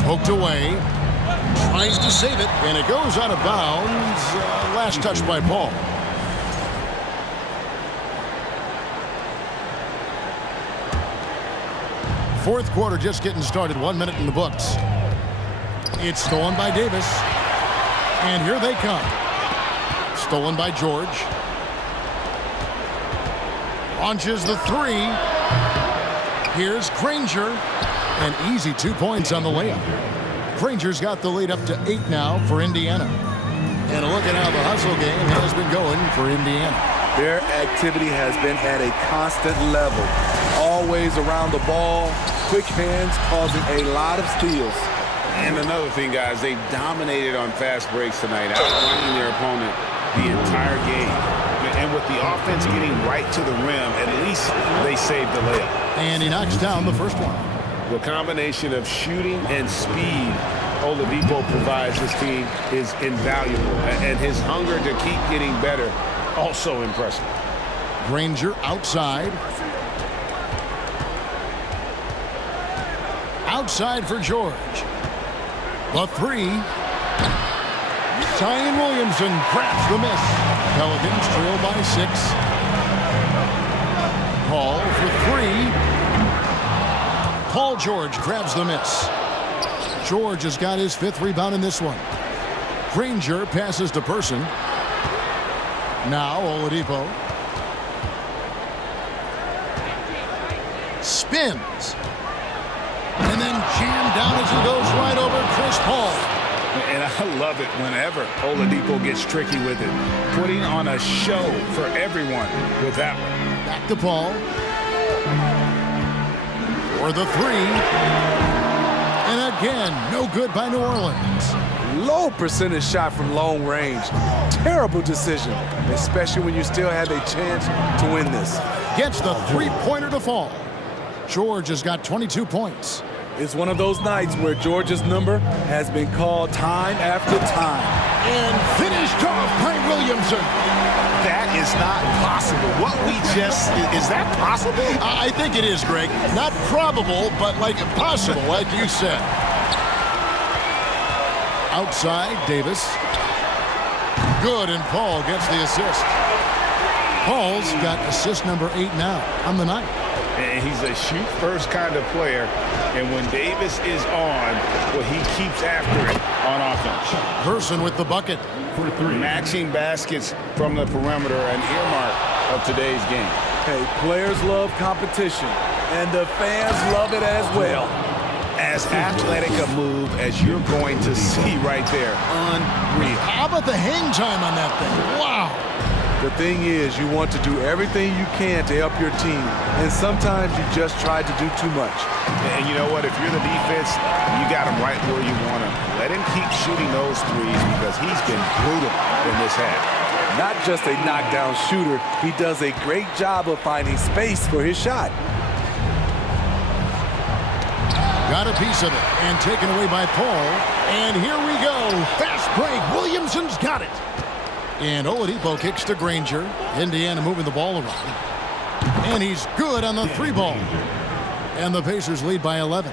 Poked away. Tries to save it, and it goes out of bounds. Last touch by Paul. Fourth quarter just getting started. 1 minute in the books. It's stolen by Davis. And here they come. Stolen by George. Launches the 3. Here's Granger. An easy 2 points on the layup. Granger's got the lead up to 8 now for Indiana. And look at how the hustle game has been going for Indiana. Their activity has been at a constant level. Always around the ball, quick hands causing a lot of steals. And another thing, guys, they've dominated on fast breaks tonight, outrunning their opponent the entire game. And with the offense getting right to the rim, at least they saved the layup. And he knocks down the first one. The combination of shooting and speed Oladipo provides this team is invaluable. And his hunger to keep getting better, also impressive. Granger outside. Outside for George. The 3. Zion Williamson grabs the miss. Pelicans trail by 6. Paul for 3. Paul George grabs the miss. George has got his 5th rebound in this one. Granger passes to Person. Now Oladipo. Spins. And then jammed down as he goes right over Chris Paul. And I love it whenever Oladipo gets tricky with it. Putting on a show for everyone with that one. Back to Paul. For the 3. And again, no good by New Orleans. Low percentage shot from long range. Terrible decision, especially when you still have a chance to win this. Gets the 3-pointer to fall. George has got 22 points. It's one of those nights where George's number has been called time after time. And finished off by Williamson. That is not possible. What we just, is that possible? I think it is, Greg. Not probable, but like possible, like you said. Outside, Davis. Good, and Paul gets the assist. Paul's got assist number 8 now on the night. And he's a shoot-first kind of player. And when Davis is on, well, he keeps after it on offense. Person with the bucket. For 3. Matching baskets from the perimeter, an earmark of today's game. Hey, players love competition, and the fans love it as well. As athletic a move as you're going to see right there. Unreal. How about the hang time on that thing? Wow. The thing is, you want to do everything you can to help your team, and sometimes you just try to do too much. And you know what? If you're the defense, you got him right where you want him. Let him keep shooting those threes because he's been brutal in this half. Not just a knockdown shooter, he does a great job of finding space for his shot. Got a piece of it and taken away by Paul. And here we go. Fast break. Williamson's got it. And Oladipo kicks to Granger. Indiana moving the ball around. And he's good on the 3-ball. And the Pacers lead by 11.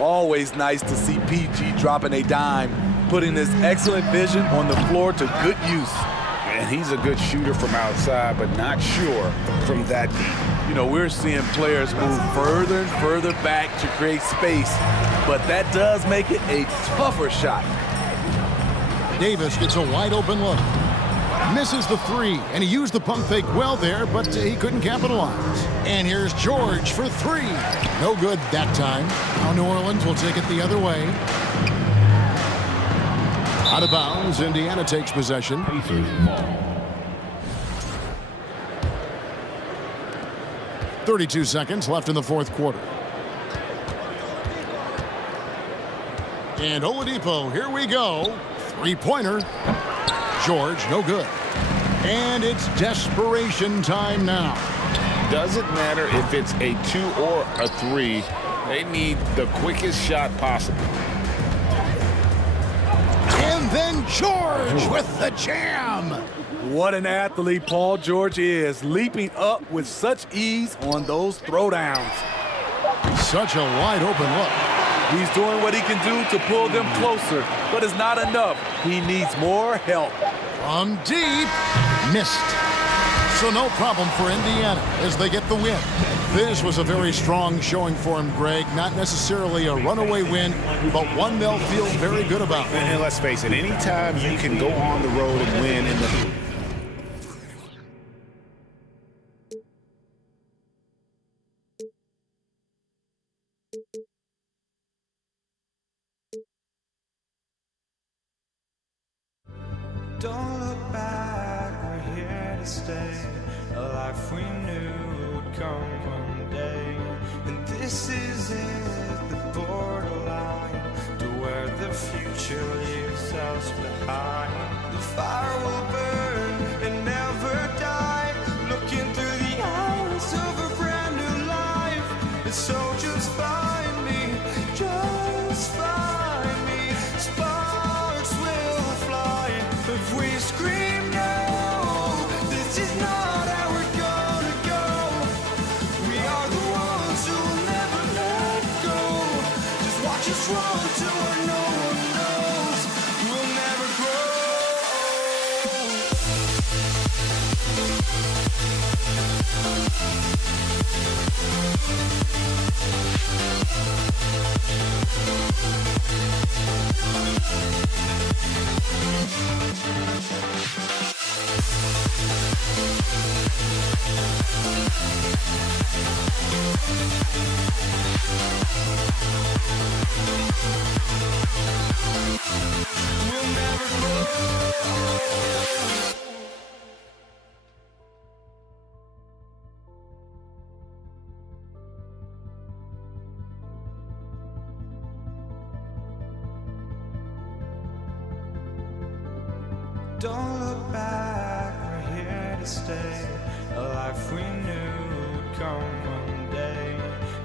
Always nice to see PG dropping a dime, putting his excellent vision on the floor to good use. And he's a good shooter from outside, but not sure from that deep. You know, we're seeing players move further and further back to create space, but that does make it a tougher shot. Davis gets a wide open look. Misses the 3, and he used the pump fake well there, but he couldn't capitalize. And here's George for 3. No good that time. Now New Orleans will take it the other way. Out of bounds, Indiana takes possession. 32 seconds left in the fourth quarter. And Oladipo, here we go. 3-pointer. George, no good. And it's desperation time now. Doesn't matter if it's a 2 or a 3. They need the quickest shot possible. And then George with the jam. What an athlete Paul George is, leaping up with such ease on those throwdowns. Such a wide open look. He's doing what he can do to pull them closer, but it's not enough. He needs more help. From deep, missed. So no problem for Indiana as they get the win. This was a very strong showing for him, Greg. Not necessarily a runaway win, but one they'll feel very good about. And let's face it, anytime you can go on the road and win in the... Don't look back, we're here to stay. A life we knew would come one day. And this is it, the borderline to where the future leaves us behind. The fire will burn and never die. Looking through the eyes of a brand new life. And so just find me, just find me. Sparks will fly if we scream no. This is not how we're gonna go. We are the ones who will never let go. Just watch us run to where no one knows. We'll never grow. We'll never grow. Don't look back, we're here to stay. A life we knew would come one day.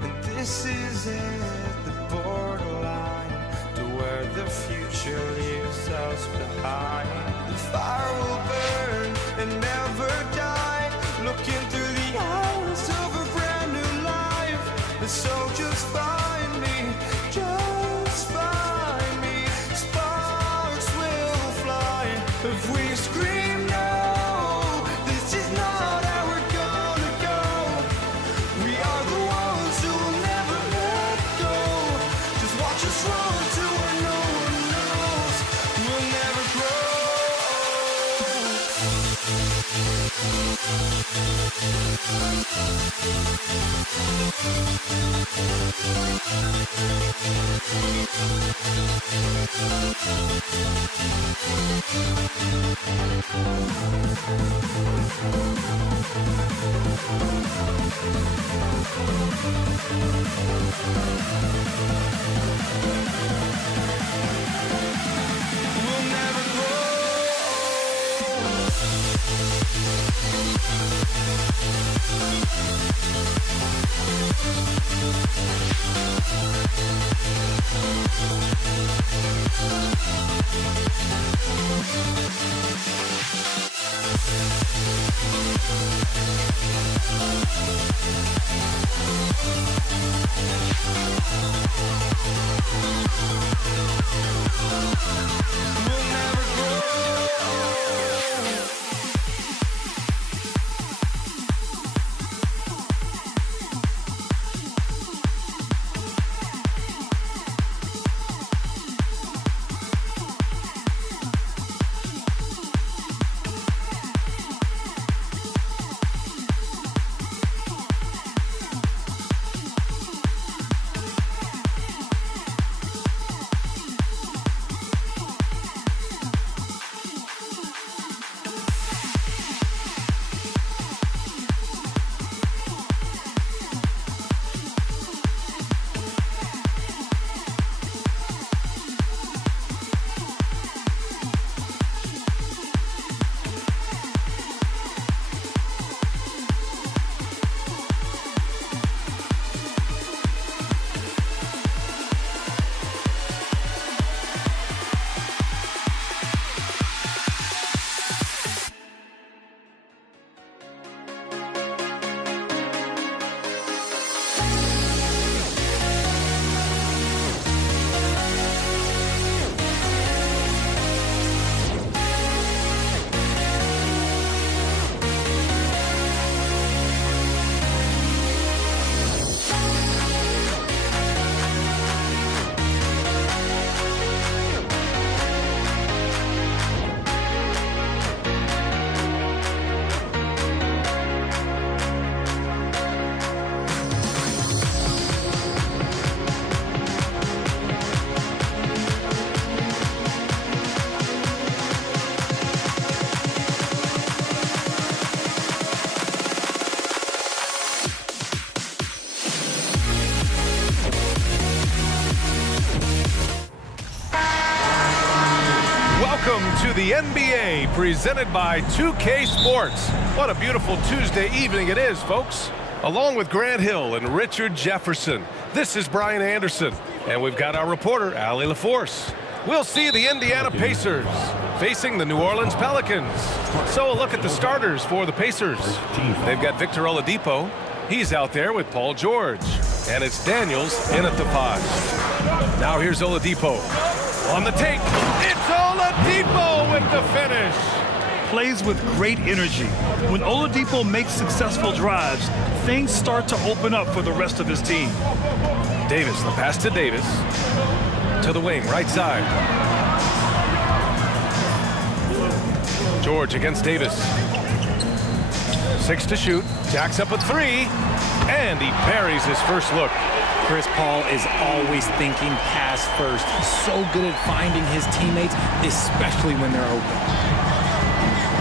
And this is it, the borderline to where the future leaves us behind. The fire will burn and never die. Looking through the eyes of a brand new life. And so just find me, just find me. Sparks will fly if we scream no. This is not how we're gonna go. We are the ones who will never let go. Just watch us run to where no one knows. We'll never grow. We'll never grow. the NBA, presented by 2K Sports. What a beautiful Tuesday evening it is, folks. Along with Grant Hill and Richard Jefferson, this is Brian Anderson, and we've got our reporter, Allie LaForce. We'll see the Indiana Pacers facing the New Orleans Pelicans. So a look at the starters for the Pacers. They've got Victor Oladipo. He's out there with Paul George. And it's Daniels in at the 5. Now here's Oladipo. On the take, it's Oladipo with the finish. Plays with great energy. When Oladipo makes successful drives, things start to open up for the rest of his team. Davis, the pass to Davis. To the wing, right side. George against Davis. 6 to shoot. Jacks up a 3. And he buries his first look. Chris Paul is always thinking pass first. He's so good at finding his teammates, especially when they're open.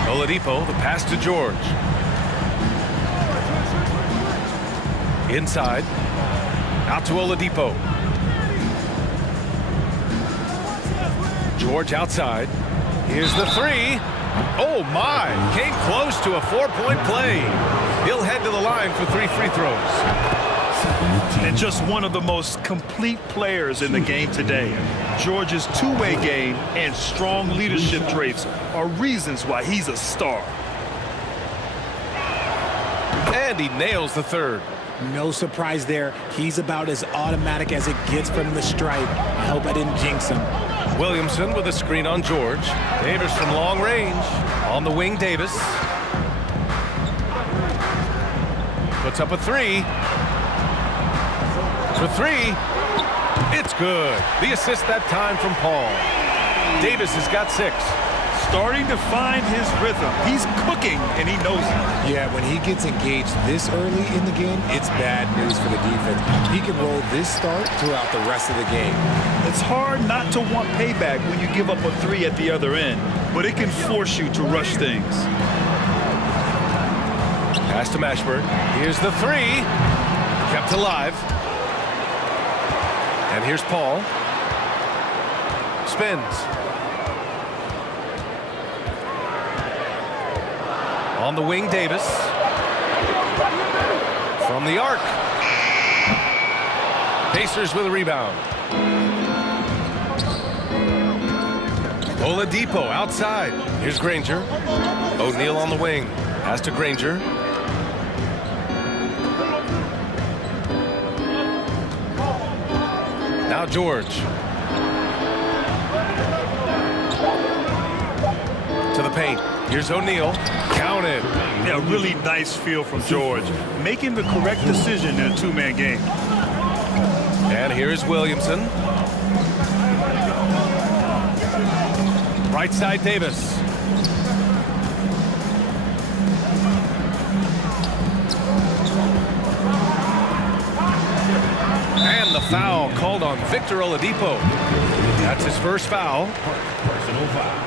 Oladipo, the pass to George. Inside. Out to Oladipo. George outside. Here's the 3. Oh, my. Came close to a 4-point play. He'll head to the line for 3 free throws. And just one of the most complete players in the game today. George's two-way game and strong leadership traits are reasons why he's a star. And he nails the 3rd. No surprise there. He's about as automatic as it gets from the stripe. I hope I didn't jinx him. Williamson with a screen on George. Davis from long range. On the wing, Davis. Puts up a 3. For 3. It's good. The assist that time from Paul. Davis has got 6. Starting to find his rhythm. He's cooking, and he knows it. Yeah, when he gets engaged this early in the game, it's bad news for the defense. He can roll this start throughout the rest of the game. It's hard not to want payback when you give up a 3 at the other end, but it can force you to rush things. Pass to Mashburn. Here's the 3. Kept alive. And here's Paul. Spins. On the wing, Davis. From the arc. Pacers with a rebound. Oladipo outside. Here's Granger. O'Neal on the wing. Pass to Granger. Now George. To the paint. Here's O'Neal. Counted. Yeah, really nice feel from George. Making the correct decision in a two-man game. And here's Williamson. Right side, Davis. And the foul called on Victor Oladipo. That's his first foul. Personal foul.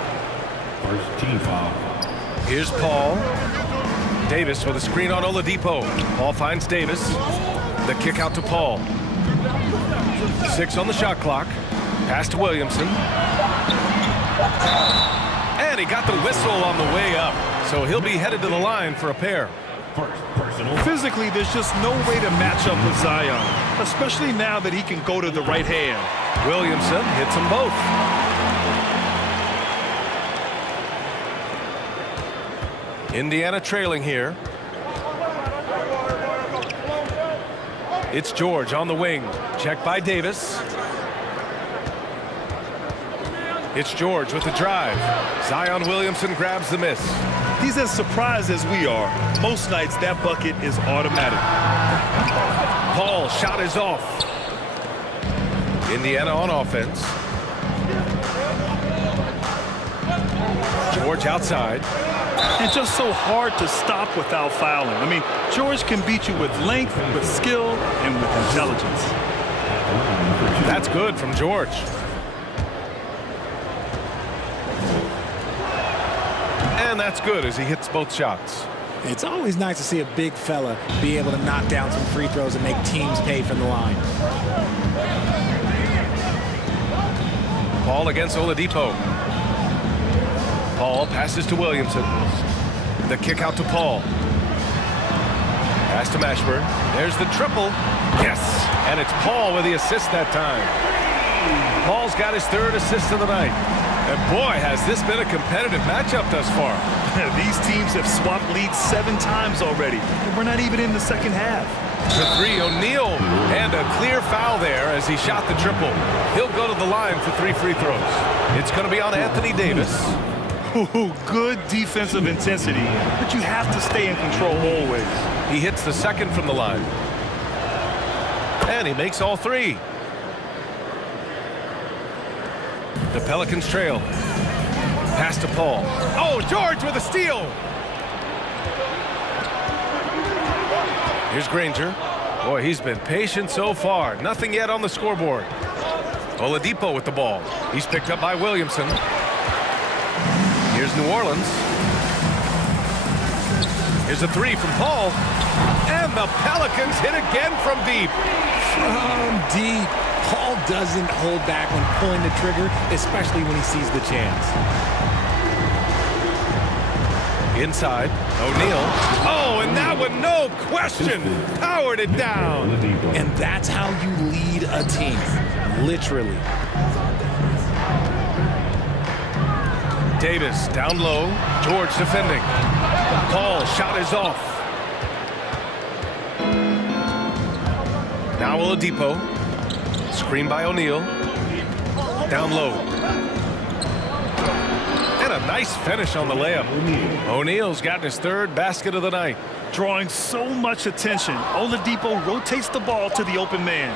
First team foul. Here's Paul. Davis with a screen on Oladipo. Paul finds Davis. The kick out to Paul. 6 on the shot clock. Pass to Williamson. And he got the whistle on the way up. So he'll be headed to the line for a pair. Physically, there's just no way to match up with Zion, especially now that he can go to the right hand. Williamson hits them both. Indiana trailing here. It's George on the wing. Checked by Davis. It's George with the drive. Zion Williamson grabs the miss. He's as surprised as we are. Most nights, that bucket is automatic. Paul shot is off. Indiana on offense. George outside. It's just so hard to stop without fouling. I mean, George can beat you with length, with skill, and with intelligence. That's good from George. And that's good as he hits both shots. It's always nice to see a big fella be able to knock down some free throws and make teams pay from the line. Paul against Oladipo. Paul passes to Williamson. The kick out to Paul. Pass to Mashburn. There's the triple. Yes, and it's Paul with the assist that time. Paul's got his 3rd assist of the night. And boy, has this been a competitive matchup thus far. These teams have swapped leads 7 times already, and we're not even in the second half. For 3, O'Neal, and a clear foul there as he shot the triple. He'll go to the line for 3 free throws. It's going to be on Anthony Davis. Ooh, good defensive intensity, but you have to stay in control always. He hits the 2nd from the line. And he makes all 3. The Pelicans trail. Pass to Paul. Oh, George with a steal. Here's Granger. Boy, he's been patient so far. Nothing yet on the scoreboard. Oladipo with the ball. He's picked up by Williamson. Here's New Orleans. Here's a 3 from Paul. And the Pelicans hit again from deep. From deep. Paul doesn't hold back when pulling the trigger, especially when he sees the chance. Inside, O'Neal. Oh, and that one, no question, powered it down. And that's how you lead a team, literally. Davis down low, George defending. Paul shot is off. Now Oladipo. Screen by O'Neal. Down low. And a nice finish on the layup. O'Neal's gotten his 3rd basket of the night. Drawing so much attention, Oladipo rotates the ball to the open man.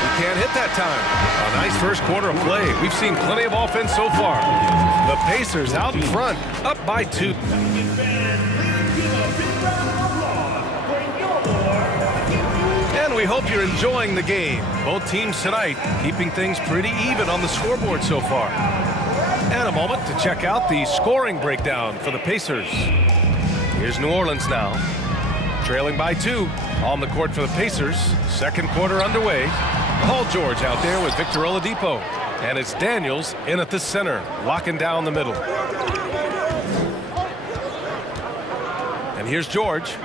He can't hit that time. A nice first quarter of play. We've seen plenty of offense so far. The Pacers out in front, up by 2. And we hope you're enjoying the game. Both teams tonight keeping things pretty even on the scoreboard so far. And a moment to check out the scoring breakdown for the Pacers. Here's New Orleans now. Trailing by 2 on the court for the Pacers. 2nd quarter underway. Paul George out there with Victor Oladipo. And it's Daniels in at the center, locking down the middle. And here's George.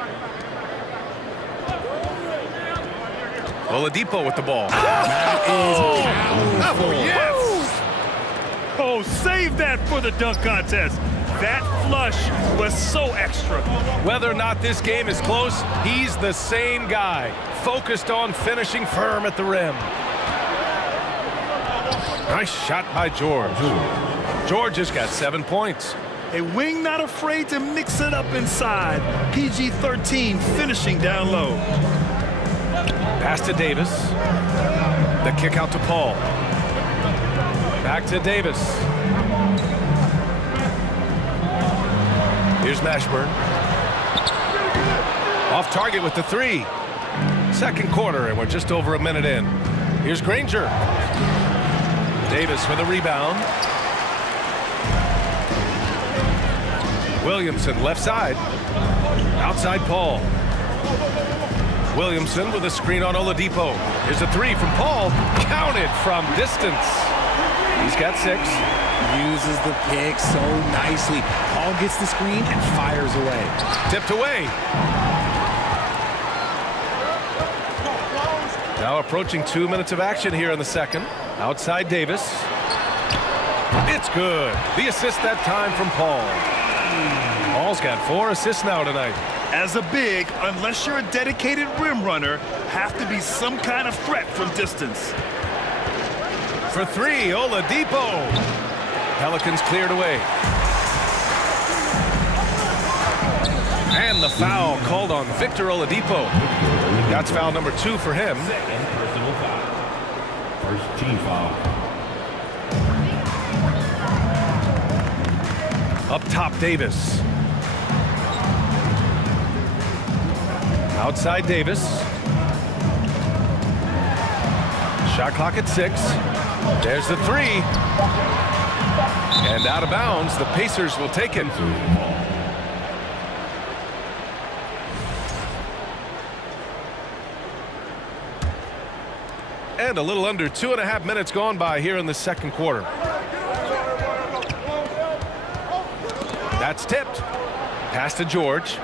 Oladipo with the ball. That is powerful. Yes! Oh, save that for the dunk contest. That flush was so extra. Whether or not this game is close, he's the same guy, focused on finishing firm at the rim. Nice shot by George. George has got 7 points. A wing not afraid to mix it up inside. PG-13 finishing down low. Pass to Davis. The kick out to Paul. Back to Davis. Here's Mashburn. Off target with the 3. 2nd quarter, and we're just over a minute in. Here's Granger. Davis with a rebound. Williamson left side. Outside Paul. Williamson with a screen on Oladipo. Here's a 3 from Paul. Counted from distance. He's got 6. Uses the pick so nicely. Paul gets the screen and fires away. Tipped away. Now approaching 2 minutes of action here in the 2nd. Outside Davis. It's good. The assist that time from Paul. Paul's got 4 assists now tonight. As a big, unless you're a dedicated rim runner, have to be some kind of threat from distance. For 3, Oladipo. Pelicans cleared away. And the foul called on Victor Oladipo. That's foul number 2 for him. Second personal foul. First team foul. Up top, Davis. Outside Davis. Shot clock at 6. There's the 3. And out of bounds, the Pacers will take it. And a little under 2.5 minutes gone by here in the 2nd quarter. That's tipped. Pass to George.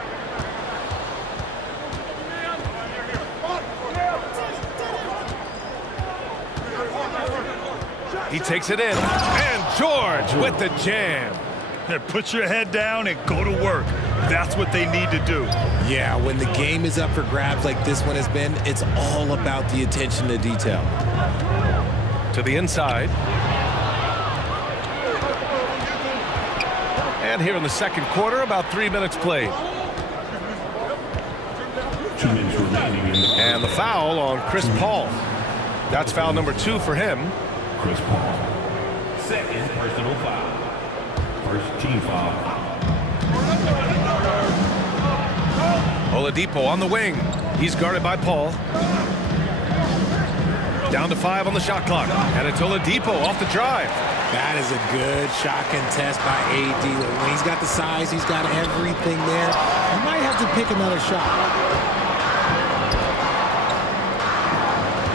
He takes it in, and George with the jam. Put your head down and go to work. That's what they need to do. Yeah, when the game is up for grabs like this one has been, it's all about the attention to detail. To the inside. And here in the second quarter, about 3 minutes played. 2 minutes remaining. And the foul on Chris Paul. That's foul number 2 for him. Chris Paul. Second personal foul. First team foul. Oladipo on the wing. He's guarded by Paul. Down to 5 on the shot clock. And it's Oladipo off the drive. That is a good shot contest by AD. When he's got the size, he's got everything there. He might have to pick another shot.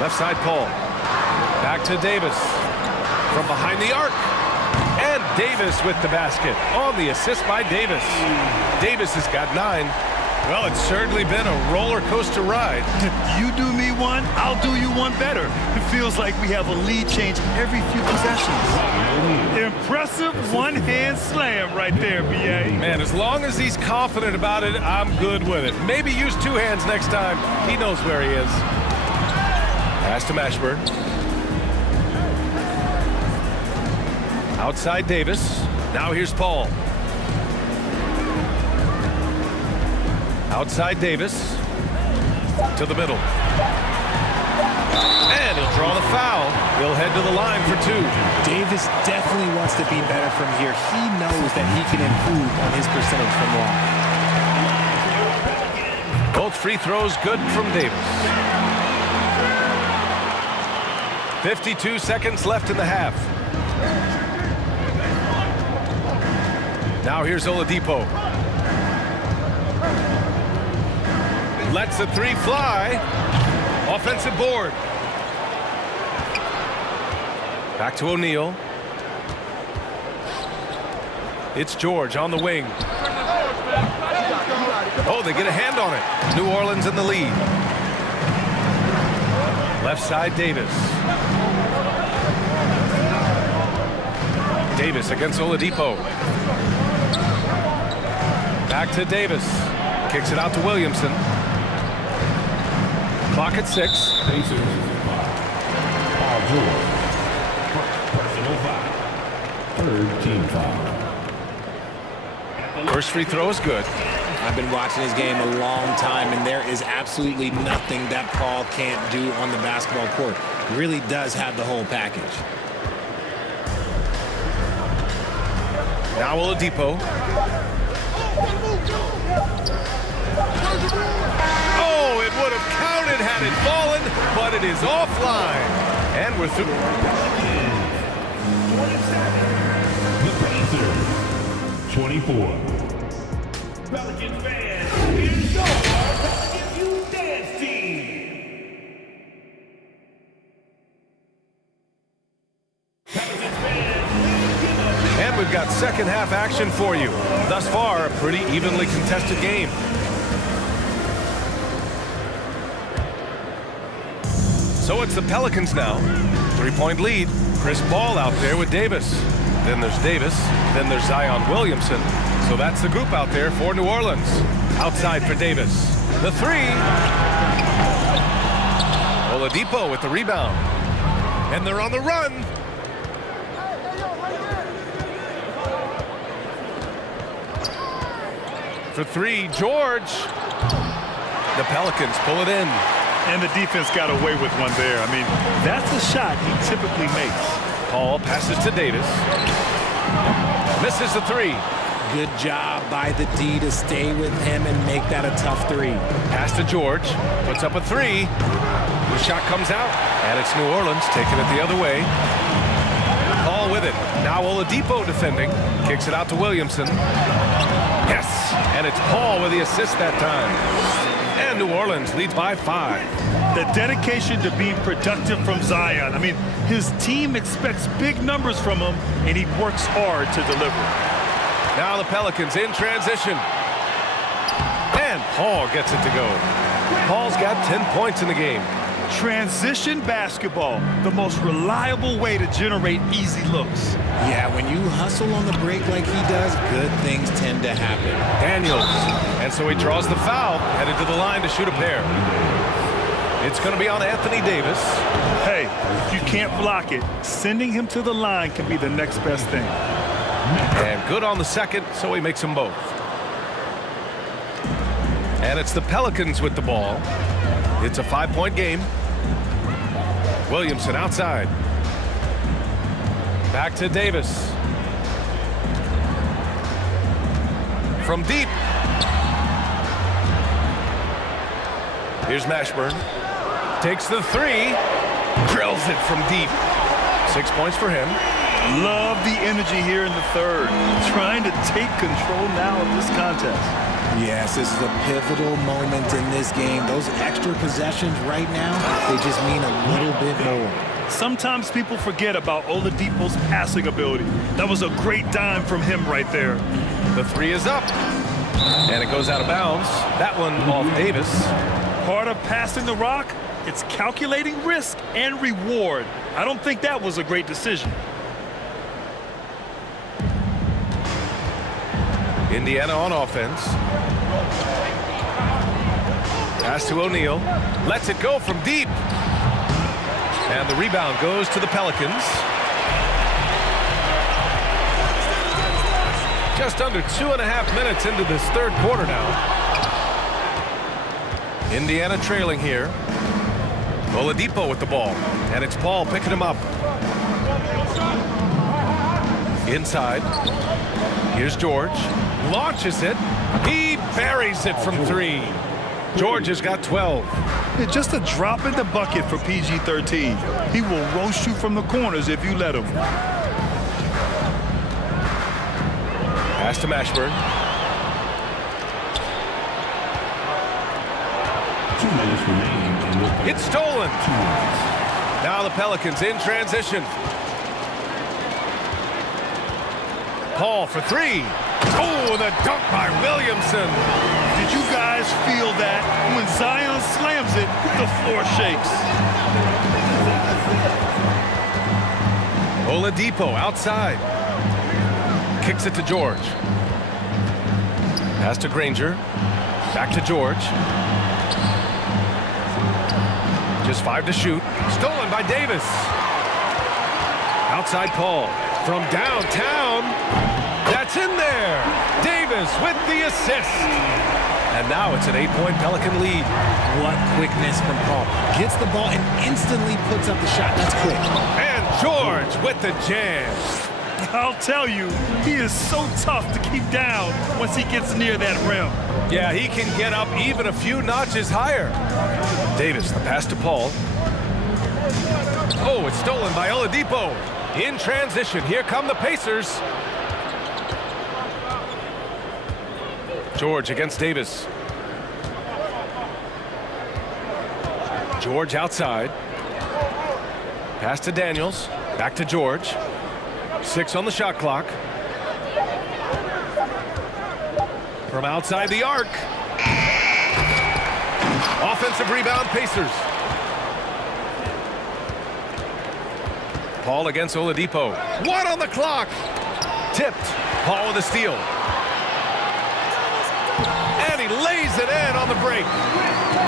Left side Paul. Back to Davis. From behind the arc. And Davis with the basket. On the assist by Davis. Davis has got 9. Well, it's certainly been a roller coaster ride. You do me one, I'll do you one better. It feels like we have a lead change every few possessions. Impressive one-hand slam right there, B.A. Man, as long as he's confident about it, I'm good with it. Maybe use 2 hands next time. He knows where he is. Pass to Mashburn. Outside Davis. Now here's Paul. Outside Davis. To the middle. And he'll draw the foul. He'll head to the line for 2. Davis definitely wants to be better from here. He knows that he can improve on his percentage from long. Both free throws good from Davis. 52 seconds left in the half. Now here's Oladipo. Lets the 3 fly. Offensive board. Back to O'Neal. It's George on the wing. Oh, they get a hand on it. New Orleans in the lead. Left side Davis. Davis against Oladipo. Back to Davis. Kicks it out to Williamson. Clock at 6. Paul George. Personal foul. Third team foul. First free throw is good. I've been watching his game a long time, and there is absolutely nothing that Paul can't do on the basketball court. He really does have the whole package. Now Oladipo. Oh, it would have counted had it fallen, but it is offline. And we're through. The Pacers. 24. Pelicans fans, here's your Pelicans You Dance Team. And we've got second half action for you. Thus far, a pretty evenly contested game. So it's the Pelicans now. 3-point lead. Chris Paul out there with Davis. Then there's Davis. Then there's Zion Williamson. So that's the group out there for New Orleans. Outside for Davis. The 3. Oladipo with the rebound. And they're on the run. For 3, George. The Pelicans pull it in. And the defense got away with one there. I mean, that's a shot he typically makes. Paul passes to Davis. Misses the 3. Good job by the D to stay with him and make that a tough 3. Pass to George. Puts up a 3. The shot comes out. And it's New Orleans taking it the other way. Paul with it. Now Oladipo defending. Kicks it out to Williamson. Yes! And it's Paul with the assist that time. And New Orleans leads by 5. The dedication to being productive from Zion. I mean, his team expects big numbers from him, and he works hard to deliver. Now the Pelicans in transition. And Paul gets it to go. Paul's got 10 points in the game. Transition basketball, the most reliable way to generate easy looks. Yeah, when you hustle on the break like he does, good things tend to happen. Daniels. And so he draws the foul, headed to the line to shoot a pair. It's going to be on Anthony Davis. Hey, if you can't block it, sending him to the line can be the next best thing. And good on the second, so he makes them both. And it's the Pelicans with the ball. It's a 5-point game. Williamson outside. Back to Davis. From deep. Here's Mashburn. Takes the three. Drills it from deep. 6 points for him. Love the energy here in the third. Trying to take control now of this contest. Yes, this is a pivotal moment in this game. Those extra possessions right now, they just mean a little bit more. Sometimes people forget about Oladipo's passing ability. That was a great dime from him right there. The three is up. And it goes out of bounds. That one off Davis. Part of passing the rock, it's calculating risk and reward. I don't think that was a great decision. Indiana on offense. Pass to O'Neal. Lets it go from deep. And the rebound goes to the Pelicans. Just under 2.5 minutes into this third quarter now. Indiana trailing here. Oladipo with the ball. And it's Paul picking him up. Inside. Here's George. Launches it. He buries it from three. George has got 12. It's just a drop in the bucket for PG-13. He will roast you from the corners if you let him. Pass to Mashburn. 2 minutes remaining in the third. It's stolen. Now the Pelicans in transition. Paul for three. Oh, the dunk by Williamson. Did you guys feel that? When Zion slams it, the floor shakes. Oladipo outside. Kicks it to George. Pass to Granger. Back to George. Just 5 to shoot. Stolen by Davis. Outside Paul. From downtown. That's in there. Davis with the assist. And now it's an 8-point Pelican lead. What quickness from Paul. Gets the ball and instantly puts up the shot. That's quick. And George with the jam. I'll tell you, he is so tough to keep down once he gets near that rim. Yeah, he can get up even a few notches higher. Davis, the pass to Paul. Oh, it's stolen by Oladipo. In transition, here come the Pacers. George against Davis. George outside. Pass to Daniels. Back to George. 6 on the shot clock. From outside the arc. Offensive rebound, Pacers. Paul against Oladipo. 1 on the clock. Tipped. Paul with a steal. And he lays it in on the break.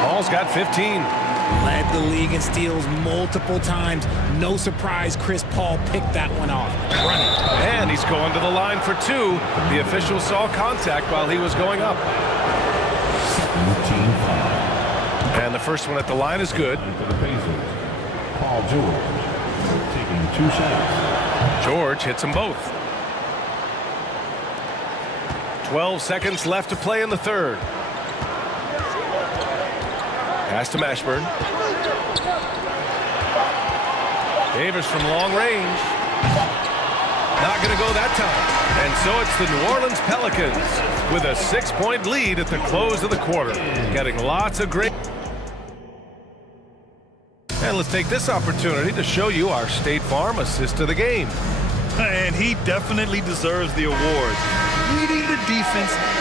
Paul's got 15. Led the league in steals multiple times. No surprise Chris Paul picked that one off. Running. And he's going to the line for 2. The official saw contact while he was going up. And the first one at the line is good. For the Pacers, Paul George taking 2 shots. George hits them both. 12 seconds left to play in the third. Pass to Mashburn. Davis from long range. Not going to go that time. And so it's the New Orleans Pelicans with a 6-point lead at the close of the quarter. Getting lots of great... And let's take this opportunity to show you our State Farm assist of the game. And he definitely deserves the award.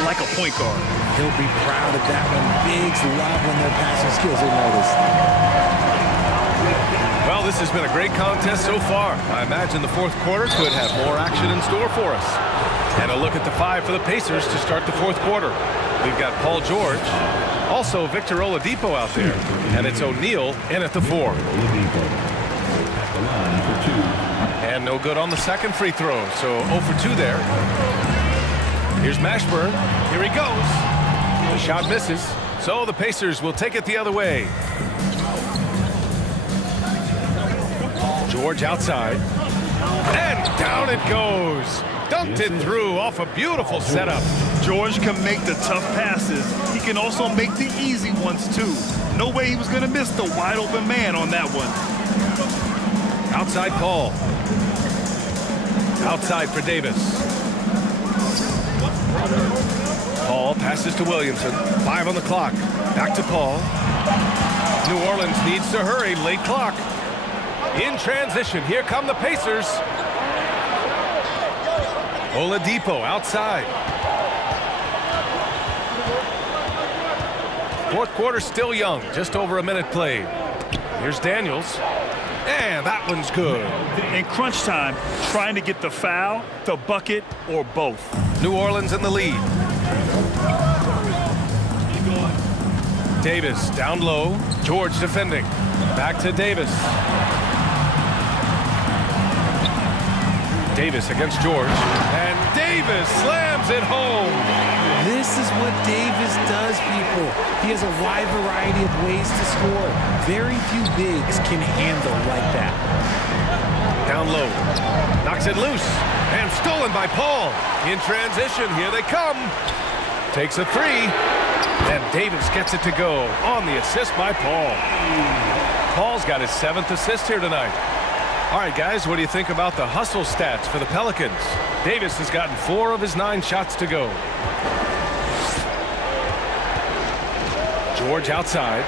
like a point guard. He'll be proud of that one. Bigs love when their passing skills are noticed. Well, this has been a great contest so far. I imagine the fourth quarter could have more action in store for us. And a look at the five for the Pacers to start the fourth quarter. We've got Paul George, also Victor Oladipo out there, and it's O'Neal in at the 4. And no good on the second free throw, so 0 for 2 there. Here's Mashburn. Here he goes. The shot misses, so the Pacers will take it the other way. George outside, and down it goes. Dunked it through off a beautiful setup. George can make the tough passes. He can also make the easy ones, too. No way he was going to miss the wide-open man on that one. Outside Paul. Outside for Davis. Paul passes to Williamson. 5 on the clock. Back to Paul. New Orleans needs to hurry. Late clock. In transition, here come the Pacers. Oladipo outside. Fourth quarter still young, just over a minute played. Here's Daniels, and that one's good. In crunch time, trying to get the foul, the bucket, or both. New Orleans in the lead. Davis down low, George defending. Back to Davis. Davis against George, and Davis slams it home. This is what Davis does, people. He has a wide variety of ways to score. Very few bigs can handle like that. Down low, knocks it loose, and stolen by Paul. In transition, here they come. Takes a 3, and Davis gets it to go on the assist by Paul. Paul's got his 7th assist here tonight. All right, guys, what do you think about the hustle stats for the Pelicans? Davis has gotten 4 of his 9 shots to go. George outside.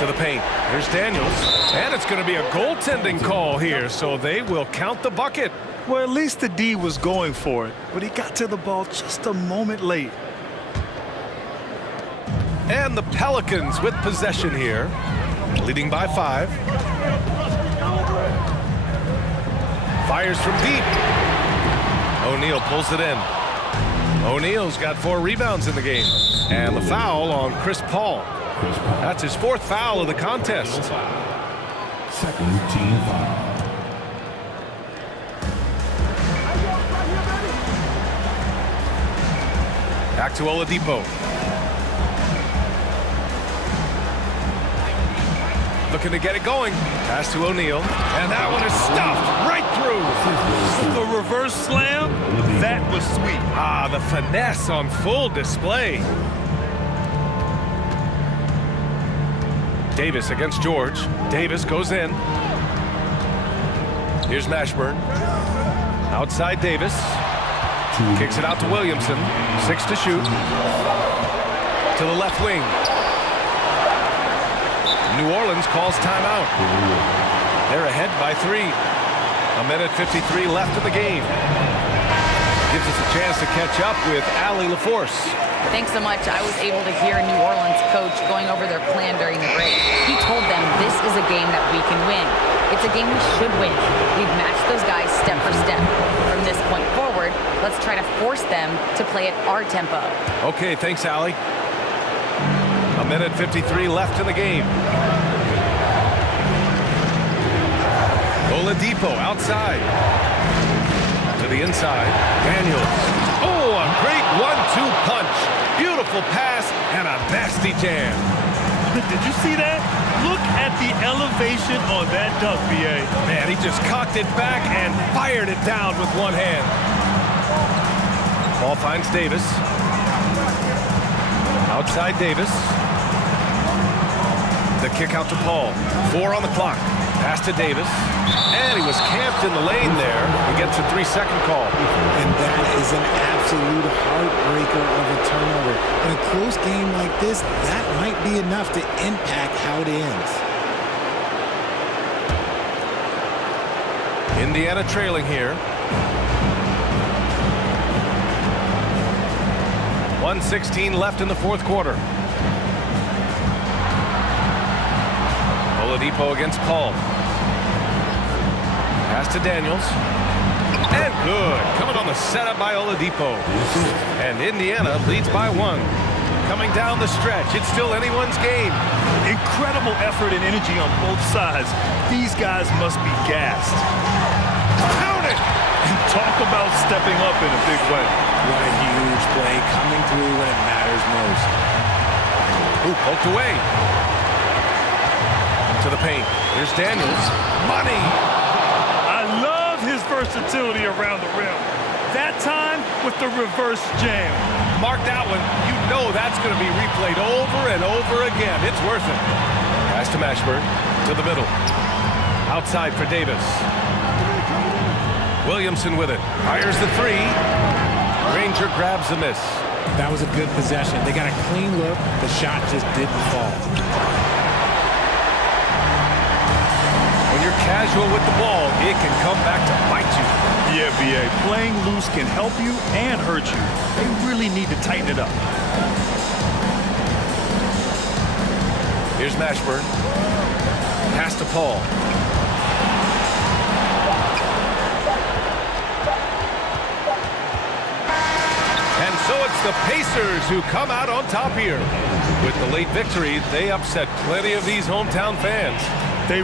To the paint. Here's Daniels. And it's going to be a goaltending call here, so they will count the bucket. Well, at least the D was going for it, but he got to the ball just a moment late. And the Pelicans with possession here, leading by 5. Fires from deep. O'Neal pulls it in. O'Neal's got 4 rebounds in the game. And the foul on Chris Paul. That's his 4th foul of the contest. Second team foul. Back to Oladipo. Looking to get it going. Pass to O'Neal. And that one is stuffed right through. The reverse slam, that was sweet. Ah, the finesse on full display. Davis against George. Davis goes in. Here's Mashburn. Outside Davis. Kicks it out to Williamson. 6 to shoot. To the left wing. New Orleans calls timeout. They're ahead by 3. 1:53 left in the game. Gives us a chance to catch up with Allie LaForce. Thanks so much. I was able to hear New Orleans coach going over their plan during the break. He told them this is a game that we can win. It's a game we should win. We've matched those guys step for step. From this point forward, let's try to force them to play at our tempo. Okay, thanks, Allie. 1:53 left in the game. Oladipo outside. To the inside. Daniels. Oh, a great 1-2 punch. Beautiful pass and a nasty jam. Did you see that? Look at the elevation on that dunk, B.A. Man, he just cocked it back and fired it down with one hand. Ball finds Davis. Outside Davis. The kick out to Paul. 4 on the clock. Pass to Davis. And he was camped in the lane there. He gets a 3-second call. And that is an absolute heartbreaker of a turnover. In a close game like this, that might be enough to impact how it ends. Indiana trailing here. 1:16 left in the fourth quarter. Oladipo against Paul. Pass to Daniels. And good. Coming on the setup by Oladipo. And Indiana leads by 1. Coming down the stretch. It's still anyone's game. Incredible effort and energy on both sides. These guys must be gassed. Count it! And talk about stepping up in a big way. What a huge play, coming through when it matters most. Ooh, poked away. To the paint. Here's Daniels. Money! I love his versatility around the rim. That time with the reverse jam. Mark that one. You know that's going to be replayed over and over again. It's worth it. Pass to Mashburn. To the middle. Outside for Davis. Williamson with it. Fires the 3. Granger grabs the miss. That was a good possession. They got a clean look. The shot just didn't fall. When you're casual with the ball, it can come back to bite you. Yeah, B.A. Playing loose can help you and hurt you. They really need to tighten it up. Here's Mashburn. Pass to Paul. And so it's the Pacers who come out on top here. With the late victory, they upset plenty of these hometown fans. They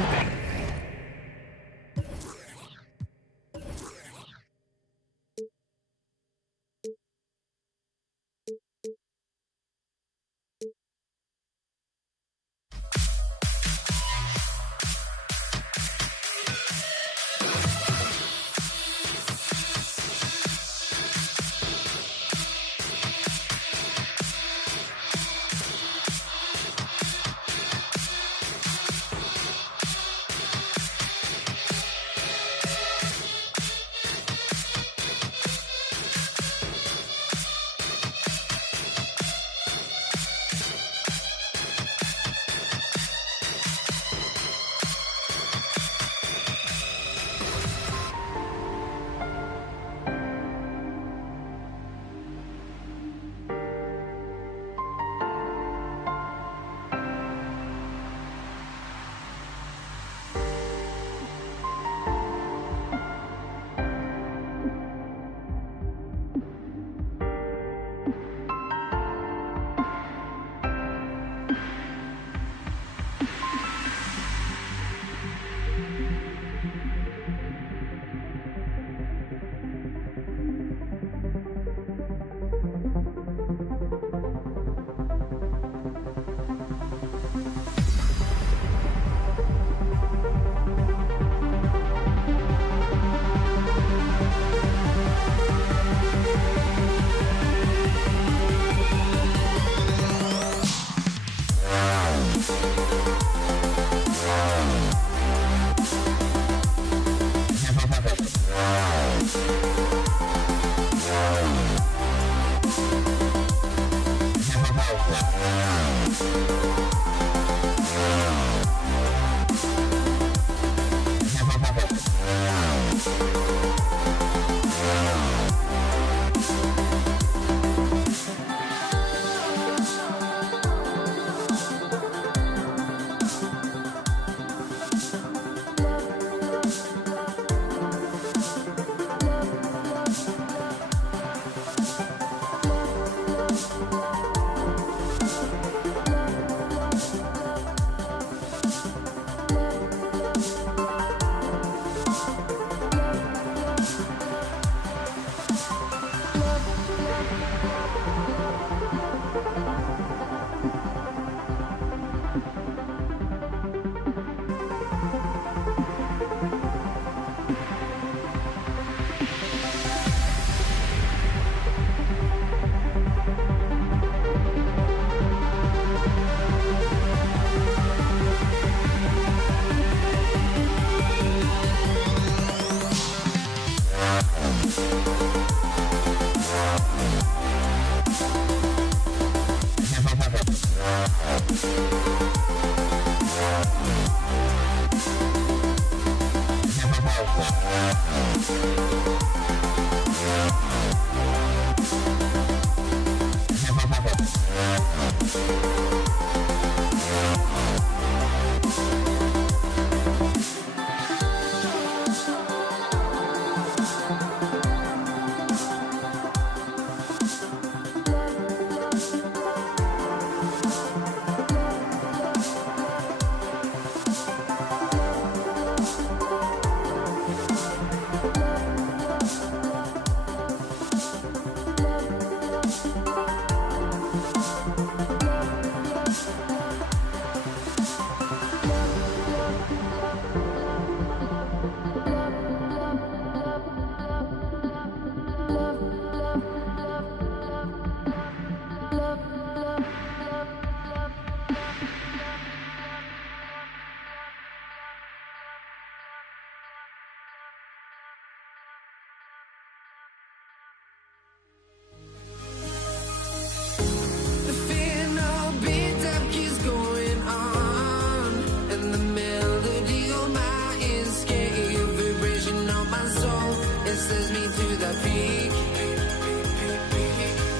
The final beat-up keeps going on, and the melody on my escape, vibration on my soul, it sends me to the peak.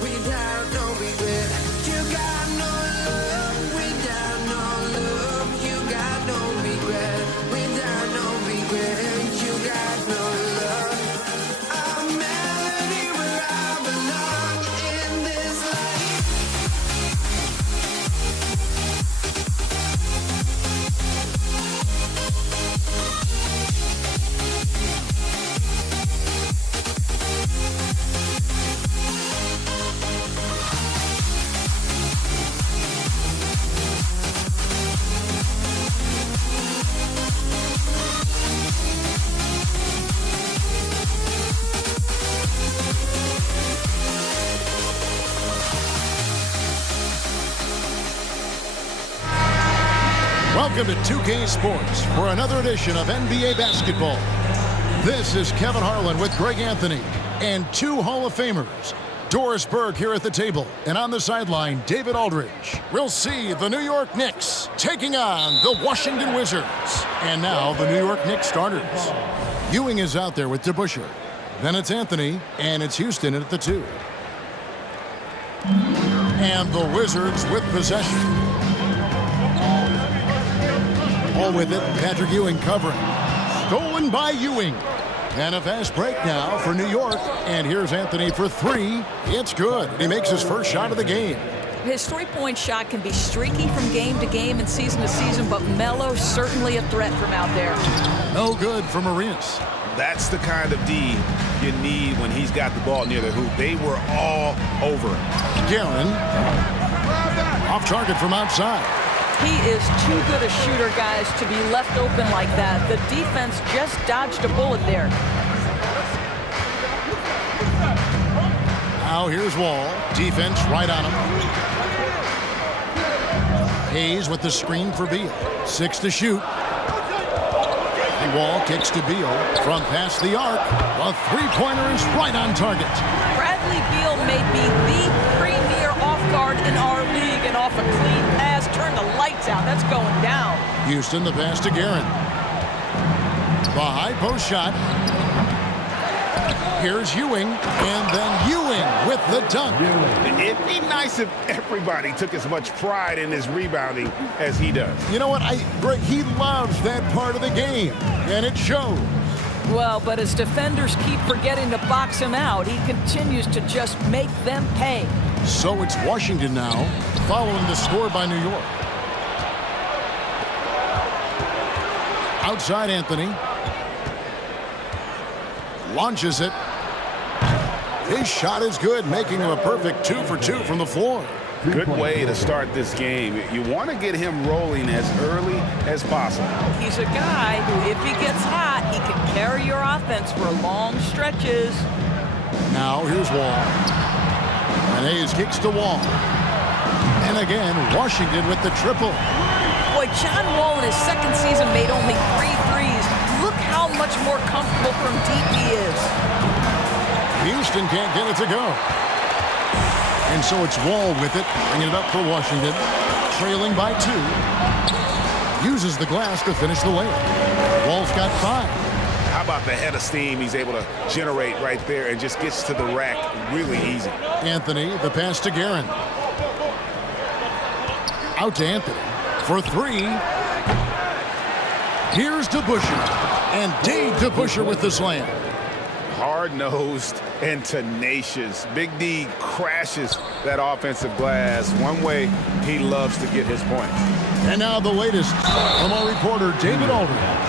Without no regret, you got no love. Without no love, you got no regret. Without no regret, you got no love. A melody where I belong in this life. Welcome to 2K Sports for another edition of NBA basketball. This is Kevin Harlan with Greg Anthony and two Hall of Famers. Doris Burke here at the table, and on the sideline, David Aldridge. We'll see the New York Knicks taking on the Washington Wizards. And now the New York Knicks starters. Ewing is out there with DeBusschere. Then it's Anthony, and it's Houston at the 2. And the Wizards with possession. Ball with it, Patrick Ewing covering. Stolen by Ewing. And a fast break now for New York. And here's Anthony for 3. It's good. He makes his first shot of the game. His three-point shot can be streaky from game to game and season to season, but Melo's certainly a threat from out there. No good for Marinas. That's the kind of D you need when he's got the ball near the hoop. They were all over him. Guerin. Off target from outside. He is too good a shooter, guys, to be left open like that. The defense just dodged a bullet there. Now here's Wall. Defense right on him. Hayes with the screen for Beal. 6 to shoot. Wall kicks to Beal from past the arc. A three-pointer is right on target. Bradley Beal may be the premier off guard in our league, and off a clean pass, turn the lights out. That's going down. Houston, the pass to Guerin. The high post shot. Here's Ewing, and then Ewing with the dunk. It'd be nice if everybody took as much pride in his rebounding as he does. You know what? Greg, he loves that part of the game, and it shows. Well, but as defenders keep forgetting to box him out, he continues to just make them pay. So it's Washington now, following the score by New York. Outside Anthony. Launches it. His shot is good, making him a perfect 2 for 2 from the floor. Good way to start this game. You want to get him rolling as early as possible. He's a guy who, if he gets hot, he can carry your offense for long stretches. Now here's Wall. And Hayes kicks to Wall. And again, Washington with the triple. Boy, John Wall in his second season made only 3 threes. Look how much more comfortable from deep he is. Houston can't get it to go. And so it's Wall with it, bringing it up for Washington. Trailing by 2. Uses the glass to finish the layup. Wall's got 5. How about the head of steam he's able to generate right there and just gets to the rack really easy. Anthony, the pass to Guerin. Out to Anthony for three. Here's DeBusschere. And Dave DeBusschere with the slam. Hard-nosed and tenacious. Big D crashes that offensive glass. One way he loves to get his points. And now the latest from our reporter, David Aldridge.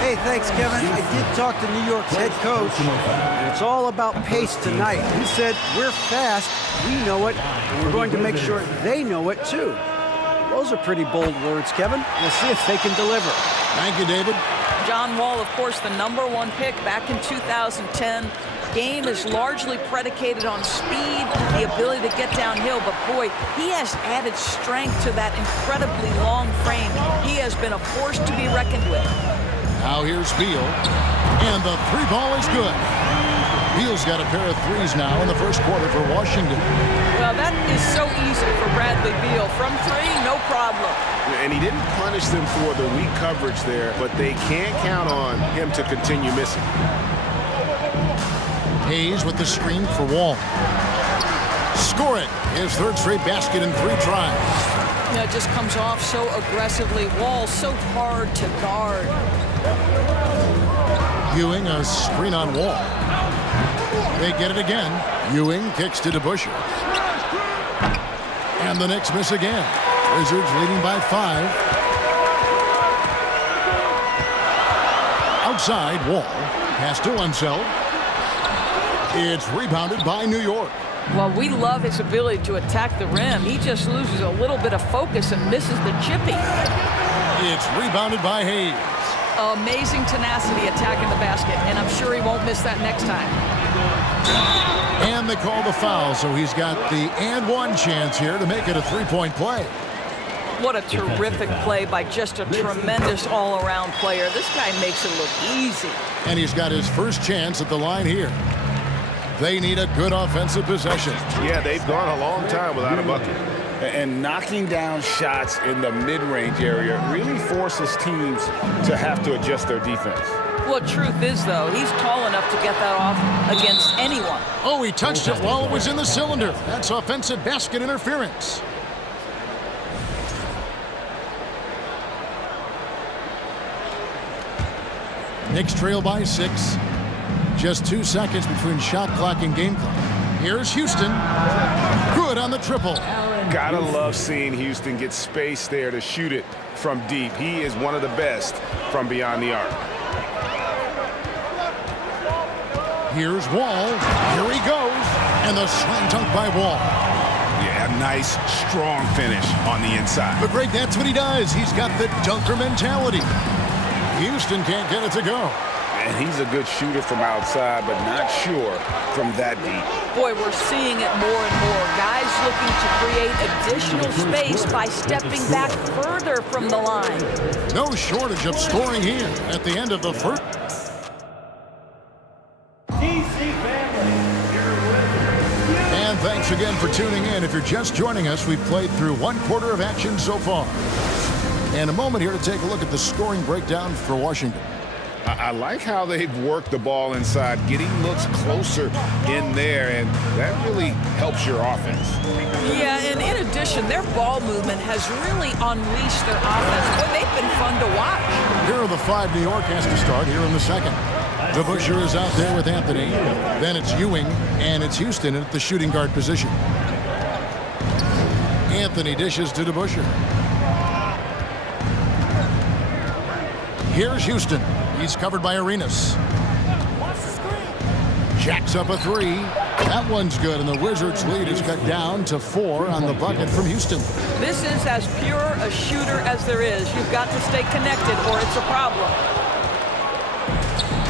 Hey, thanks, Kevin. I did talk to New York's head coach, and it's all about pace tonight. He said, we're fast, we know it, and we're going to make sure they know it too. Those are pretty bold words, Kevin. We'll see if they can deliver. Thank you, David. John Wall, of course, the #1 pick back in 2010. Game is largely predicated on speed, the ability to get downhill, but boy, he has added strength to that incredibly long frame. He has been a force to be reckoned with. Now here's Beal, and the three ball is good. Beal's got a pair of threes now in the first quarter for Washington. Well, that is so easy for Bradley Beal. From three, no problem. And he didn't punish them for the weak coverage there, but they can't count on him to continue missing. Hayes with the screen for Wall. Score it. His third straight basket in 3 tries. It just comes off so aggressively. Wall so hard to guard. Ewing a screen on Wall. They get it again. Ewing kicks to DeBusschere. And the Knicks miss again. Wizards leading by 5. Outside, Wall. Pass to Unseld. It's rebounded by New York. Well, we love his ability to attack the rim. He just loses a little bit of focus and misses the chippy. It's rebounded by Hayes. Amazing tenacity attacking the basket, and I'm sure he won't miss that next time. And they call the foul, so he's got the and one chance here to make it a 3-point play. What a terrific play by just a tremendous all-around player. This guy makes it look easy. And he's got his first chance at the line here. They need a good offensive possession. Yeah, they've gone a long time without a bucket. And knocking down shots in the mid-range area really forces teams to have to adjust their defense. Well, truth is, though, he's tall enough to get that off against anyone. Oh, he touched it while it was in the cylinder. That's offensive basket interference. Knicks trail by 6. Just 2 seconds between shot clock and game clock. Here's Houston. Good on the triple. Gotta love seeing Houston get space there to shoot it from deep. He is one of the best from beyond the arc. Here's Wall. Here he goes. And the slam dunk by Wall. Yeah, nice, strong finish on the inside. But Greg, that's what he does. He's got the dunker mentality. Houston can't get it to go. And he's a good shooter from outside, but not sure from that deep. Boy, we're seeing it more and more. Guys looking to create additional space by stepping back further from the line. No shortage of scoring here at the end of the first. And thanks again for tuning in. If you're just joining us, we've played through 1 quarter of action so far. And a moment here to take a look at the scoring breakdown for Washington. I like how they've worked the ball inside, getting looks closer in there, and that really helps your offense. Yeah, and in addition, their ball movement has really unleashed their offense. Boy, they've been fun to watch. Here are the 5 New York has to start here in the second. DeBusschere is out there with Anthony. Then it's Ewing, and it's Houston at the shooting guard position. Anthony dishes to DeBusschere. Here's Houston. He's covered by Arenas. Jacks up a 3. That one's good, and the Wizards' lead is cut down to 4 on the bucket from Houston. This is as pure a shooter as there is. You've got to stay connected or it's a problem.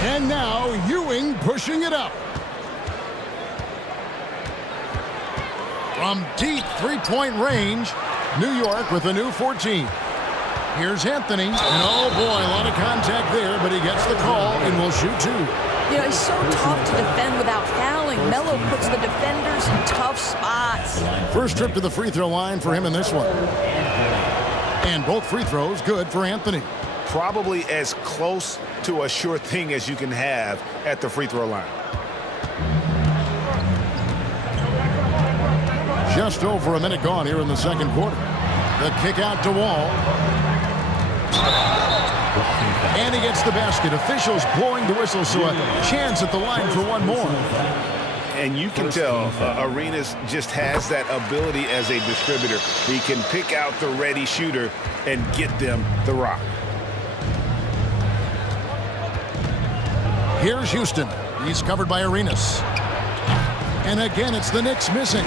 And now Ewing pushing it up. From deep 3-point range, New York with a new 14. Here's Anthony, and oh boy, a lot of contact there, but he gets the call and will shoot 2. You know, he's so tough to defend without fouling. Melo puts the defenders in tough spots. First trip to the free throw line for him in this one. And both free throws good for Anthony. probably as close to a sure thing as you can have at the free throw line. Just over a minute gone here in the second quarter. The kick out to Wall. And he gets the basket. Officials blowing the whistle, so a chance at the line for one more. And you can tell Arenas just has that ability as a distributor. He can pick out the ready shooter and get them the rock. Here's Houston. He's covered by Arenas. And again, it's the Knicks missing.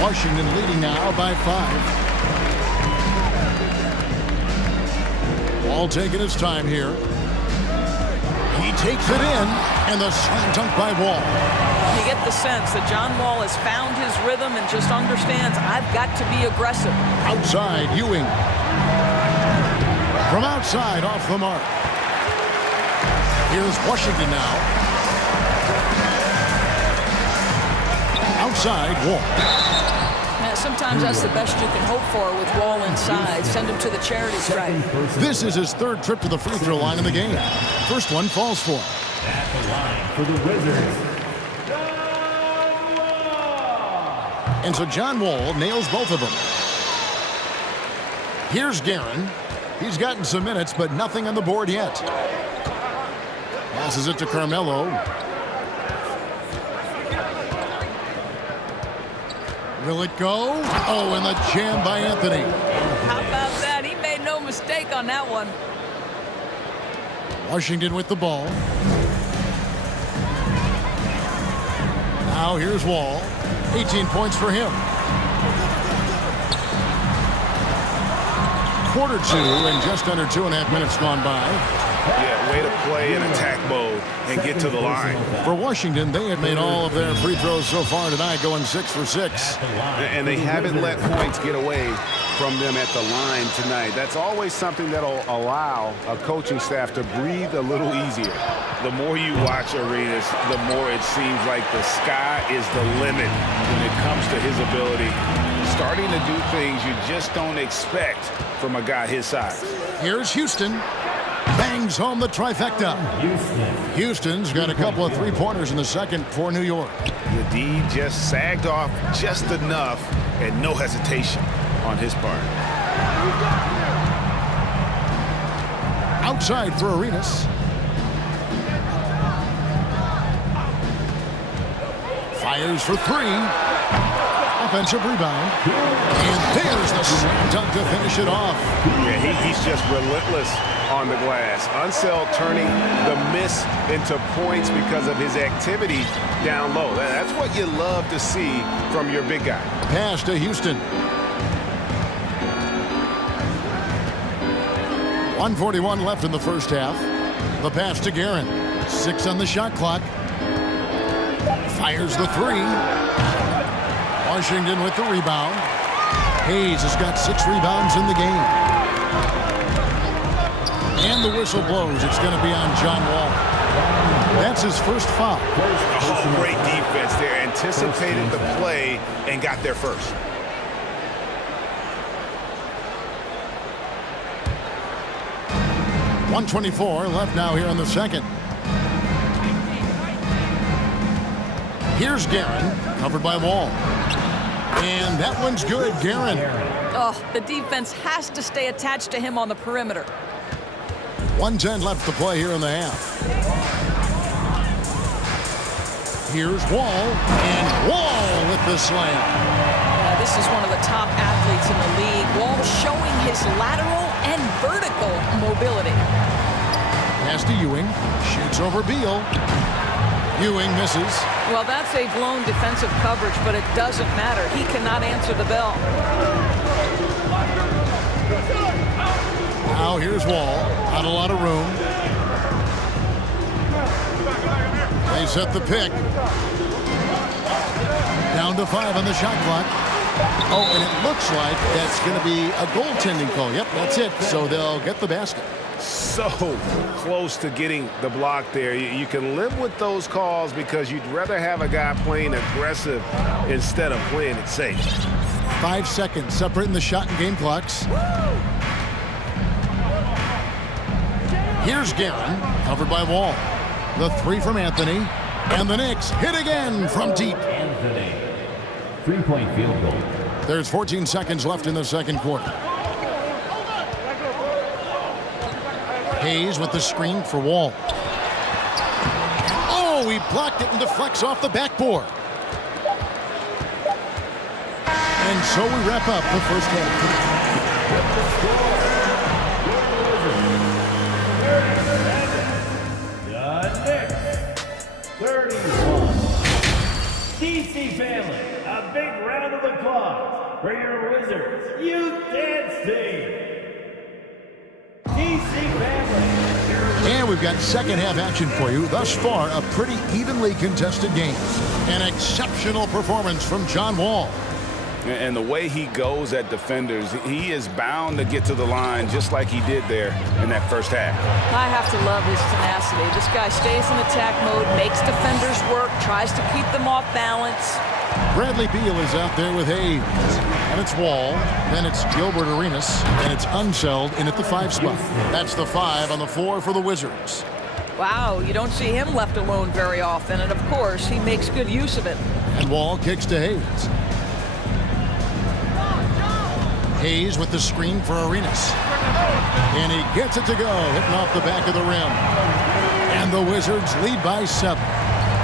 Washington leading now by 5. Wall taking his time here. He takes it in, and the slam dunk by Wall. You get the sense that John Wall has found his rhythm and just understands, I've got to be aggressive. Outside, Ewing. From outside, off the mark. Here's Washington now. Outside, Wall. Now, sometimes that's the best you can hope for with Wall inside. Send him to the charity stripe. This is his third trip to the free throw line in the game. First one falls for him. At the line for the Wizards, And so John Wall nails both of them. Here's Guerin. He's gotten some minutes, but nothing on the board yet. Passes it to Carmelo. Will it go? Oh, and the jam by Anthony. How about that? He made no mistake on that one. Washington with the ball. Now here's Wall. 18 points for him. Quarter 2 and just under 2.5 minutes gone by. Yeah, way to play in attack mode and get to the line. For Washington, they have made all of their free throws so far tonight, going 6 for 6. And they haven't let points get away from them at the line tonight. That's always something that'll allow a coaching staff to breathe a little easier. The more you watch Arenas, the more it seems like the sky is the limit when it comes to his ability. Starting to do things you just don't expect from a guy his size. Here's Houston. Bangs home the trifecta. Houston's got a couple of three-pointers in the second for New York. The D just sagged off just enough and no hesitation on his part. Outside for Arenas. Fires for 3. Offensive rebound. And there's the slam dunk to finish it off. Yeah, he's just relentless on the glass. Unseld turning the miss into points because of his activity down low. That's what you love to see from your big guy. Pass to Houston. 1:41 left in the first half. The pass to Guerin. 6 on the shot clock. Fires the 3. Washington with the rebound. Hayes has got 6 rebounds in the game. And the whistle blows. It's going to be on John Wall. That's his first foul. Oh, great defense there. Anticipated the play and got there first. .124 left now here in the second. Here's Guerin, covered by Wall. And that one's good, Guerin. Oh, the defense has to stay attached to him on the perimeter. 1:10 left to play here in the half. Here's Wall, and Wall with the slam. This is one of the top athletes in the league. Wall showing his lateral and vertical mobility. Pass to Ewing, shoots over Beal. Ewing misses. Well, that's a blown defensive coverage, but it doesn't matter. He cannot answer the bell. Now here's Wall. Not a lot of room. They set the pick. Down to 5 on the shot clock. Oh, and it looks like that's going to be a goaltending call. Yep, that's it. So they'll get the basket. So close to getting the block there. You can live with those calls because you'd rather have a guy playing aggressive instead of playing it safe. 5 seconds separating the shot and game clocks. Here's Guerin, covered by Wall. The three from Anthony, and the Knicks hit again from deep. Anthony, 3-point field goal. There's 14 seconds left in the second quarter. Hayes with the screen for Wall. Oh, he blocked it and deflects off the backboard. And so we wrap up the first half. The Knicks, 31. DC family, a big round of applause for your Wizards Youth Dance Team. DC family. And we've got second half action for you. Thus far, a pretty evenly contested game. An exceptional performance from John Wall. And the way he goes at defenders, he is bound to get to the line just like he did there in that first half. I have to love his tenacity. This guy stays in attack mode, makes defenders work, tries to keep them off balance. Bradley Beal is out there with Hayes. And it's Wall, then it's Gilbert Arenas, and it's Unseld in at the 5 spot. That's the 5 on the floor for the Wizards. Wow, you don't see him left alone very often, and of course, he makes good use of it. And Wall kicks to Hayes. Hayes with the screen for Arenas. And he gets it to go, hitting off the back of the rim. And the Wizards lead by 7.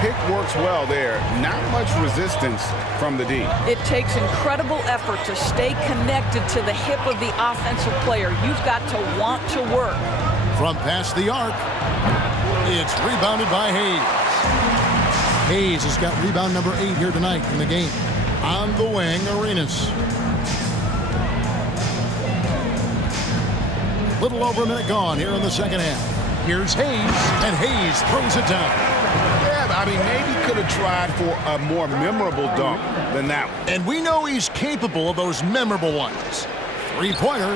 Pick works well there. Not much resistance from the D. It takes incredible effort to stay connected to the hip of the offensive player. You've got to want to work. From past the arc, it's rebounded by Hayes. Hayes has got rebound number 8 here tonight in the game. On the wing, Arenas. Little over a minute gone here in the second half. Here's Hayes, and Hayes throws it down. Yeah, I mean, maybe could have tried for a more memorable dunk than that one. And we know he's capable of those memorable ones. Three-pointer.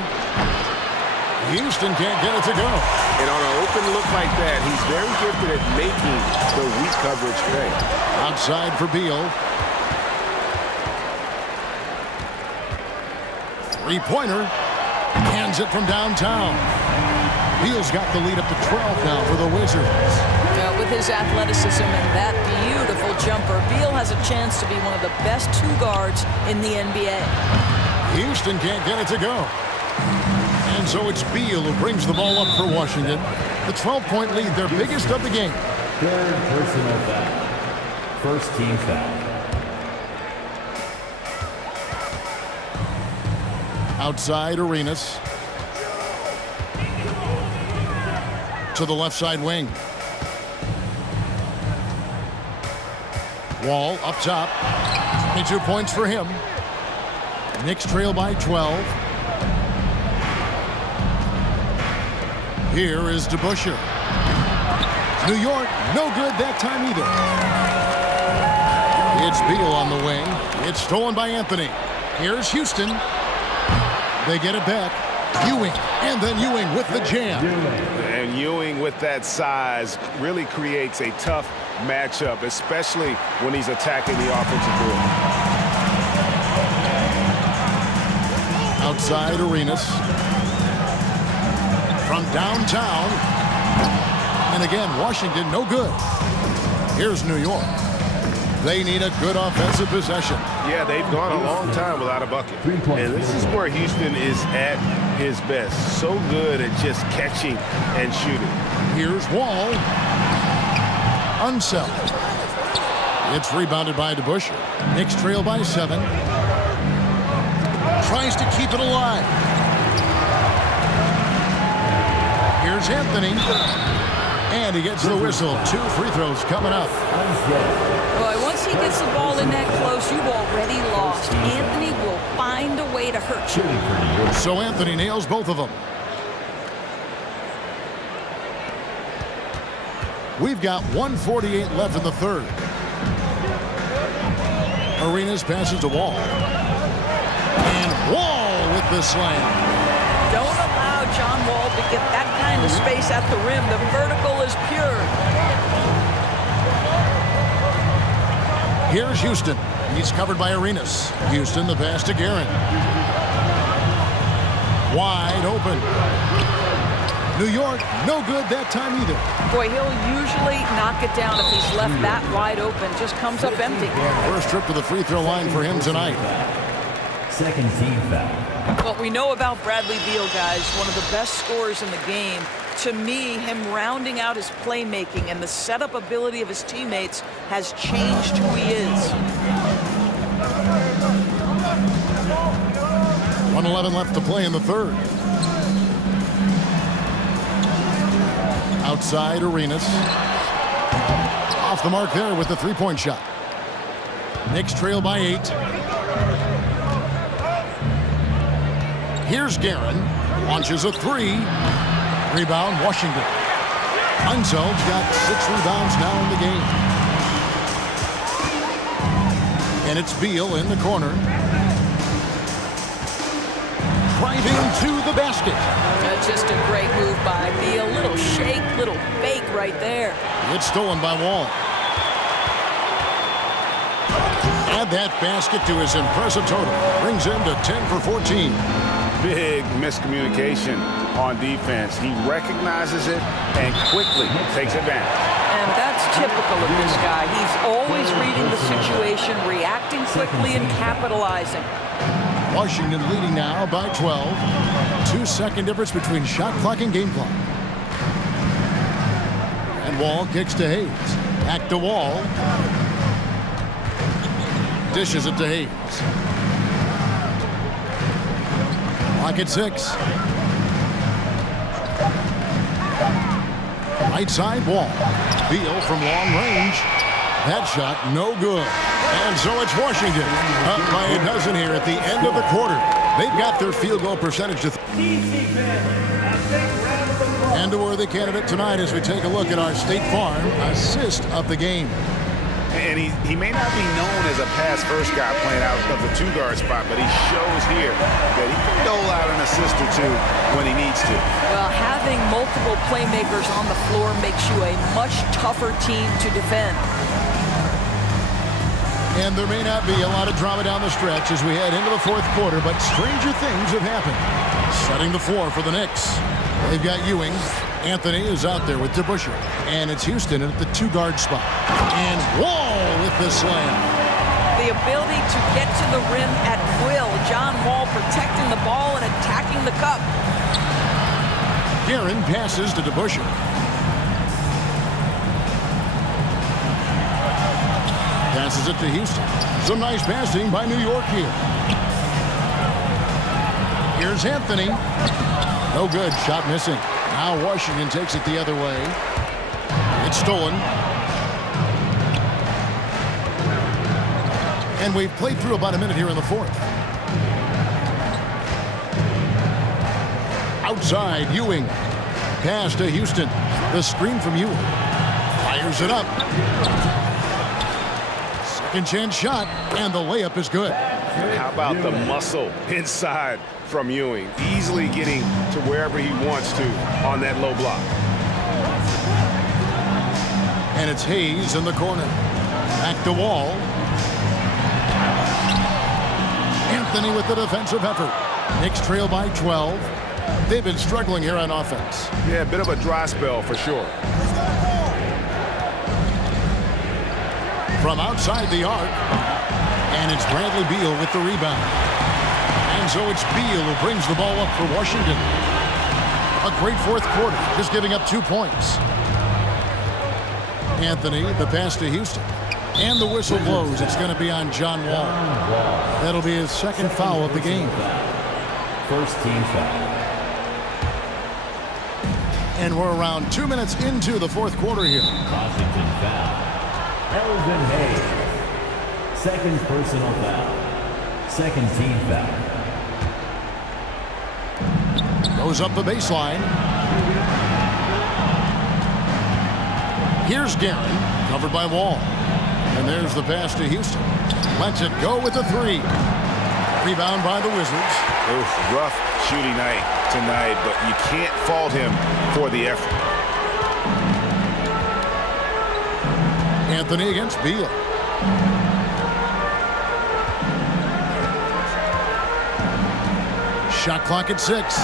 Houston can't get it to go. And on an open look like that, he's very gifted at making the weak coverage pay. Outside for Beal. Three-pointer. Hands it from downtown. Beal's got the lead up to 12 now for the Wizards. With his athleticism and that beautiful jumper, Beal has a chance to be one of the best 2 guards in the NBA. Houston can't get it to go. And so it's Beal who brings the ball up for Washington. The 12-point lead, their biggest of the game. Third personal foul. First team foul. Outside Arenas. To the left side wing. Wall up top. 22 points for him. Knicks trail by 12. Here is DeBusschere. New York, no good that time either. It's Beal on the wing. It's stolen by Anthony. Here's Houston. They get it back. Ewing, and then Ewing with the jam. And Ewing with that size really creates a tough matchup, especially when he's attacking the offensive board. Outside Arenas. From downtown. And again, Washington, no good. Here's New York. They need a good offensive possession. Yeah, they've gone a long time without a bucket. And this is where Houston is at his best. So good at just catching and shooting. Here's Wall. Unseld. It's rebounded by DeBusschere. Knicks trail by 7. Tries to keep it alive. Here's Anthony. And he gets the whistle. 2 free throws coming up. Boy, once he gets the ball in that close, you've already lost. Anthony will find a way to hurt you. So Anthony nails both of them. We've got 1:48 left in the third. Arenas passes to Wall. And Wall with the slam. Don't allow John Wall to get that kind of space at the rim. The vertical is pure. Here's Houston. He's covered by Arenas. Houston, the pass to Guerin. Wide open. New York, no good that time either. Boy, he'll usually knock it down if he's left that wide open. Just comes up empty. First trip to the free throw line for him tonight. Second team foul. What we know about Bradley Beal, guys, one of the best scorers in the game. To me, him rounding out his playmaking and the setup ability of his teammates has changed who he is. 1:11 left to play in the third. Outside Arenas. Off the mark there with the three-point shot. Knicks trail by 8. Here's Guerin. Launches a 3. Rebound, Washington. Unsel's got 6 rebounds now in the game. And it's Beal in the corner. Driving to the basket. Just a great move by Beal. Little shake, little fake right there. It's stolen by Wall. Add that basket to his impressive total. Brings him to 10 for 14. Big miscommunication on defense. He recognizes it and quickly takes advantage. And that's typical of this guy. He's always reading the situation, reacting quickly, and capitalizing. Washington leading now by 12. 2-second difference between shot clock and game clock. And Wall kicks to Hayes. Back to Wall. Dishes it to Hayes. Clock at 6. Right side Wall. Beal from long range. That shot no good. And so it's Washington up by a dozen here at the end of the quarter. They've got their field goal percentage to and a worthy candidate tonight as we take a look at our State Farm assist of the game. And he may not be known as a pass-first guy playing out of the two-guard spot, but he shows here that he can dole out an assist or two when he needs to. Well, having multiple playmakers on the floor makes you a much tougher team to defend. And there may not be a lot of drama down the stretch as we head into the fourth quarter, but stranger things have happened. Setting the floor for the Knicks. They've got Ewing. Anthony is out there with DeBusschere. And it's Houston at the two-guard spot. And Wall with the slam. The ability to get to the rim at will. John Wall protecting the ball and attacking the cup. Guerin passes to DeBusschere. Passes it to Houston. Some nice passing by New York here. Here's Anthony. No good. Shot missing. Now Washington takes it the other way. It's stolen. And we've played through about a minute here in the fourth. Outside, Ewing. Pass to Houston. The screen from Ewing. Fires it up. Second chance shot, and the layup is good. How about the muscle inside from Ewing? Easily getting to wherever he wants to on that low block. And it's Hayes in the corner. Back to Wall. Anthony with the defensive effort. Knicks trail by 12. They've been struggling here on offense. Yeah, a bit of a dry spell for sure. From outside the arc. And it's Bradley Beal with the rebound. And so it's Beal who brings the ball up for Washington. A great fourth quarter, just giving up 2 points. Anthony, the pass to Houston. And the whistle blows. It's going to be on John Wall. That'll be his second foul of the game. First team foul. And we're around 2 minutes into the fourth quarter here. Washington foul. Elvin Hayes. Second personal foul. Second team foul. Goes up the baseline. Here's Guerin, covered by Wall. And there's the pass to Houston. Lets it go with a 3. Rebound by the Wizards. Oof, rough shooting night tonight, but you can't fault him for the effort. Anthony against Beal. Shot clock at 6.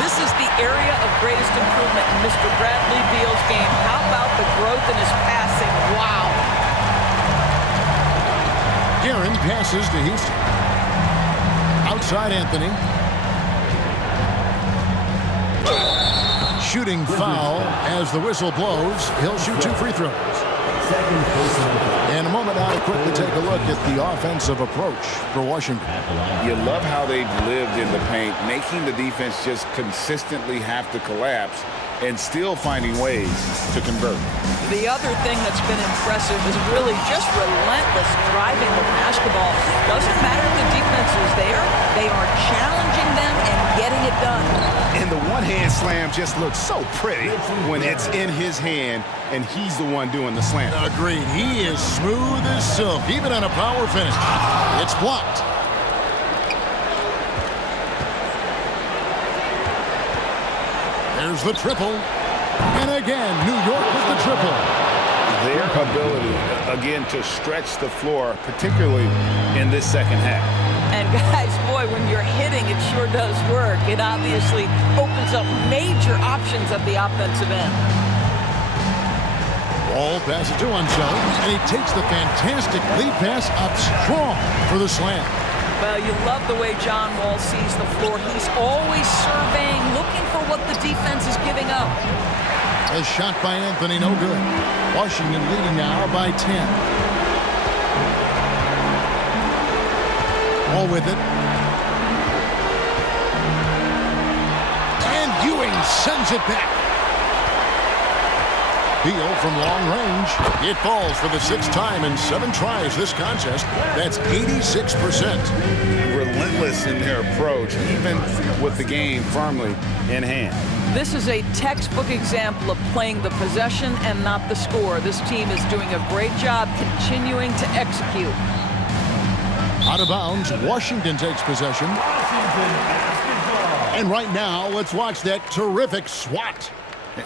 This is the area of greatest improvement in Mr. Bradley Beal's game. How about the growth in his passing? Wow. Guerin passes to Houston. Outside Anthony. Shooting foul as the whistle blows. He'll shoot 2 free throws. In a moment now to quickly take a look at the offensive approach for Washington. You love how they've lived in the paint, making the defense just consistently have to collapse and still finding ways to convert. The other thing that's been impressive is really just relentless driving the basketball. Doesn't matter if the defense is there, they are challenging them and getting it done. And the one-hand slam just looks so pretty when it's in his hand and he's the one doing the slam. Agreed. He is smooth as silk, even on a power finish. It's blocked. There's the triple. And again, New York with the triple. Their ability, again, to stretch the floor, particularly in this second half. And guys, boy, when you're hitting, it sure does work. It obviously opens up major options at the offensive end. Wall passes to Unseld, and he takes the fantastic lead pass up strong for the slam. Well, you love the way John Wall sees the floor. He's always surveying, looking for what the defense is giving up. A shot by Anthony, no good. Washington leading now by 10. Wall with it. And Ewing sends it back. Beal from long range. It falls for the 6th time in 7 tries this contest. That's 86%. Relentless in their approach, even with the game firmly in hand. This is a textbook example of playing the possession and not the score. This team is doing a great job continuing to execute. Out of bounds, Washington takes possession. And right now, let's watch that terrific swat.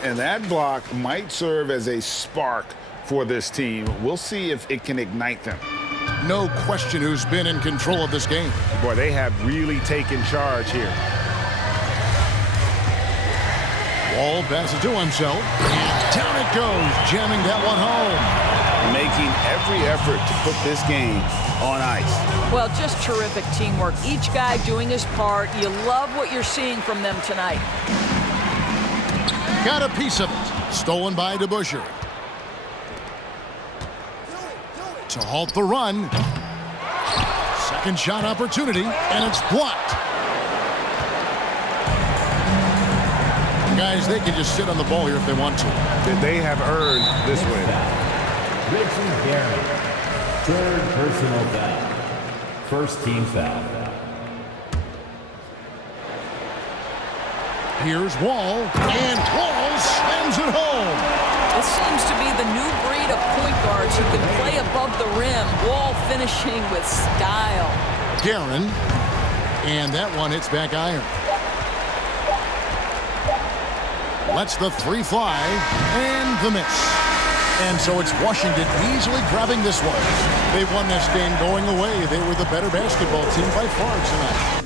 And that block might serve as a spark for this team. We'll see if it can ignite them. No question who's been in control of this game. Boy, they have really taken charge here. Wall passes to Unseld. And down it goes, jamming that one home. Making every effort to put this game on ice. Well, just terrific teamwork. Each guy doing his part. You love what you're seeing from them tonight. Got a piece of it. Stolen by DeBusschere. To halt the run. Second shot opportunity, and it's blocked. Guys, they can just sit on the ball here if they want to. They have earned this win. Richard Guerin, 3rd personal foul. First team foul. Here's Wall, and Wall slams it home. This seems to be the new breed of point guards who can play above the rim. Wall finishing with style. Guerin, and that one hits back iron. Lets the 3 fly, and the miss. And so it's Washington easily grabbing this one. They won this game going away. They were the better basketball team by far tonight.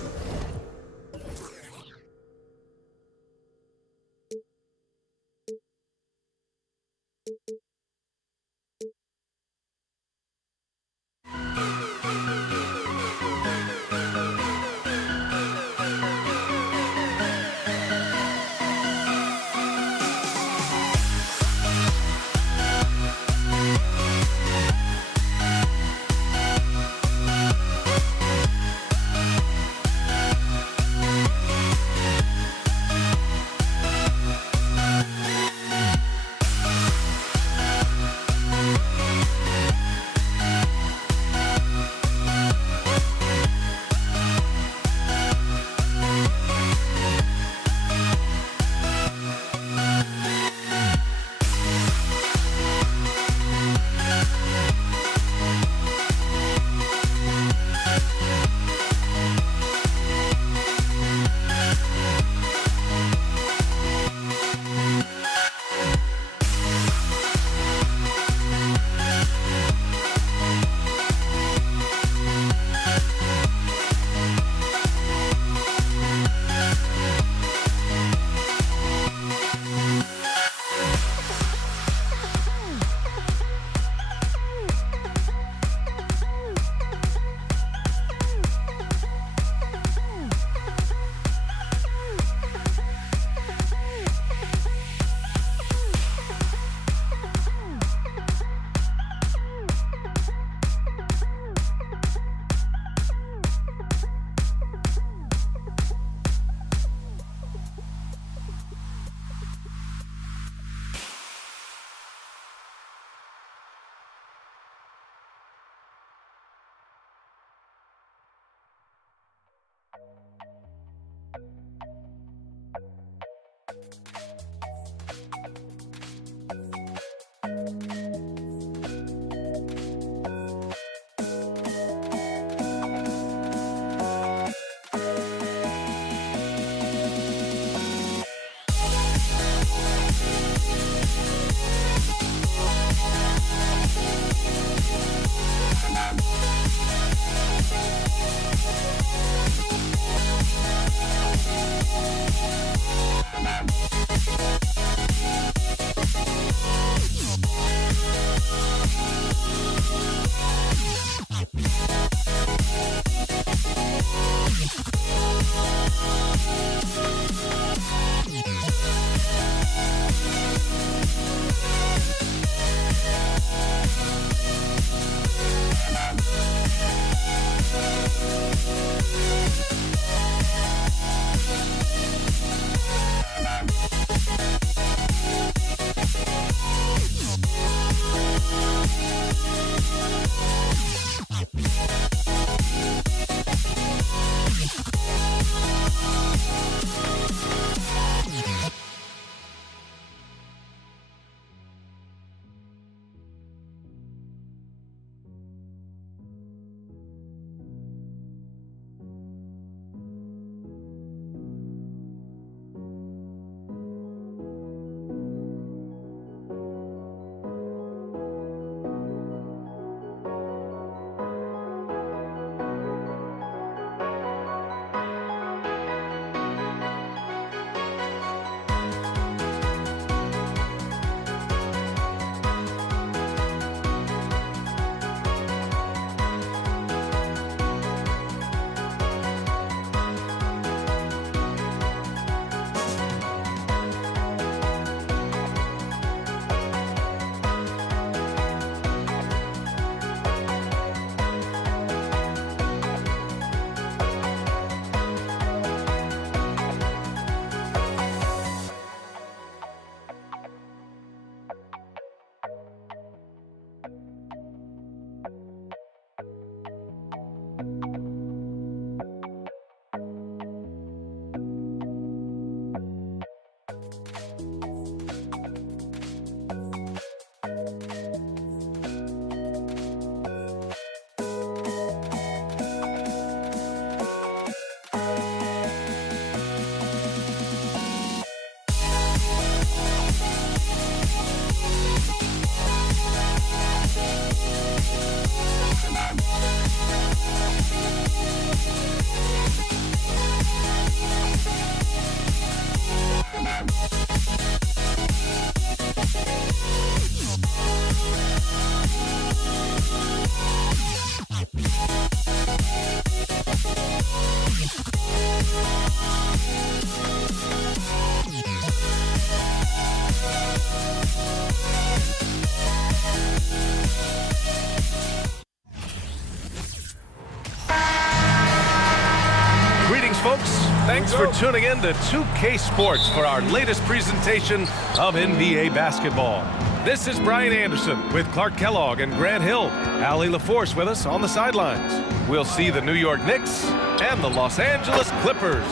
Thanks for tuning in to 2K Sports for our latest presentation of NBA basketball. This is Brian Anderson with Clark Kellogg and Grant Hill. Allie LaForce with us on the sidelines. We'll see the New York Knicks and the Los Angeles Clippers.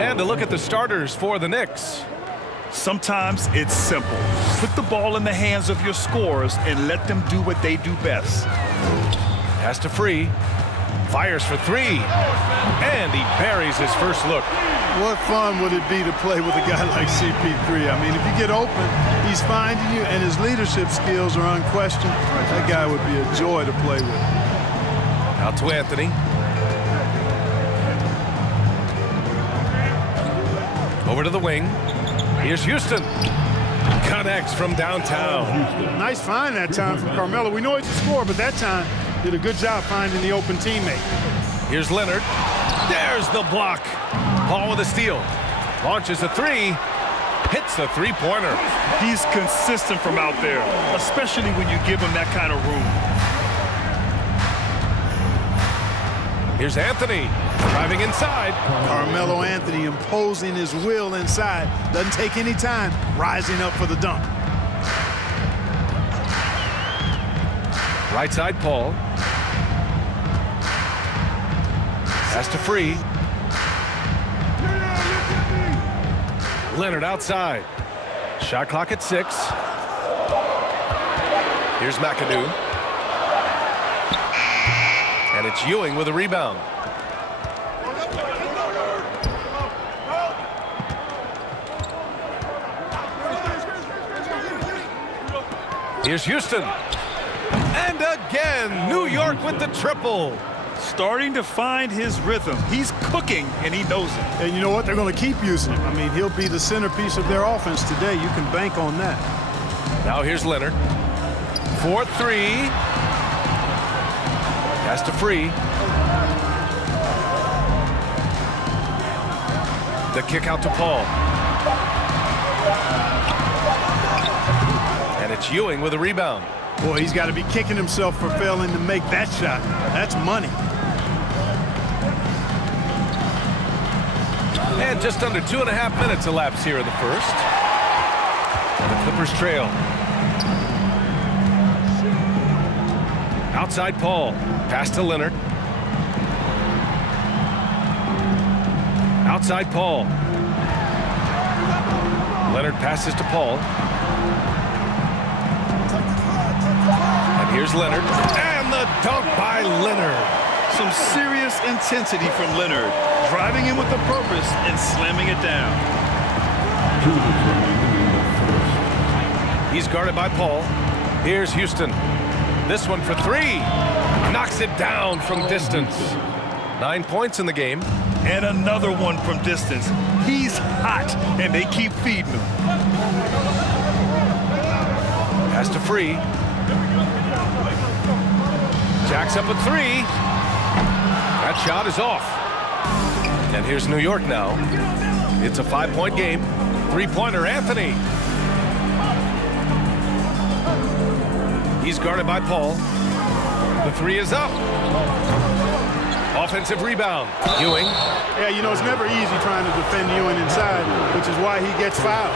And a look at the starters for the Knicks. Sometimes it's simple. Put the ball in the hands of your scorers and let them do what they do best. Pass to Free. Fires for three. And he buries his first look. What fun would it be to play with a guy like CP3? I mean, if you get open, he's finding you, and his leadership skills are unquestioned. That guy would be a joy to play with. Out to Anthony. Over to the wing. Here's Houston. Connects from downtown. Nice find that time from Carmelo. We know he's a scorer, but that time did a good job finding the open teammate. Here's Leonard. There's the block. Paul with a steal. Launches a three. Hits a three-pointer. He's consistent from out there, especially when you give him that kind of room. Here's Anthony. Driving inside. Carmelo Anthony imposing his will inside. Doesn't take any time. Rising up for the dunk. Right side, Paul. Pass to Free. Leonard outside. Shot clock at 6. Here's McAdoo. And it's Ewing with a rebound. Here's Houston. And again, New York with the triple. Starting to find his rhythm. He's cooking, and he knows it. And you know what? They're going to keep using him. I mean, he'll be the centerpiece of their offense today. You can bank on that. Now here's Leonard. 4-3. Pass to Free. The kick out to Paul. And it's Ewing with a rebound. Boy, he's got to be kicking himself for failing to make that shot. That's money. And just under 2.5 minutes elapsed here in the first. And the Clippers trail. Outside Paul. Pass to Leonard. Outside Paul. Leonard passes to Paul. And here's Leonard. And the dunk by Leonard. Some serious intensity from Leonard. Driving in with a purpose and slamming it down. He's guarded by Paul. Here's Houston. This one for three. Knocks it down from distance. 9 points in the game. And another one from distance. He's hot, and they keep feeding him. Pass to Free. Jacks up a three. That shot is off. And here's New York now. It's a 5-point game. Three-pointer, Anthony. He's guarded by Paul. The three is up. Offensive rebound. Ewing. Yeah, you know, it's never easy trying to defend Ewing inside, which is why he gets fouled.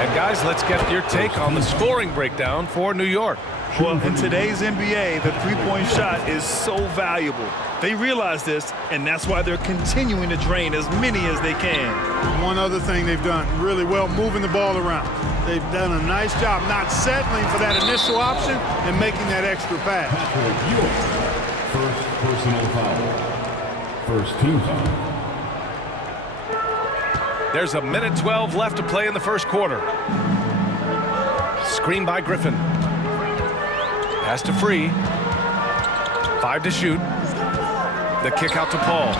And guys, let's get your take on the scoring breakdown for New York. Well, in today's NBA, the three-point shot is so valuable. They realize this, and that's why they're continuing to drain as many as they can. One other thing they've done really well, moving the ball around. They've done a nice job not settling for that initial option and making that extra pass. First personal foul. First team foul. There's 1:12 left to play in the first quarter. Screen by Griffin. Pass to Free. 5 to shoot. The kick out to Paul.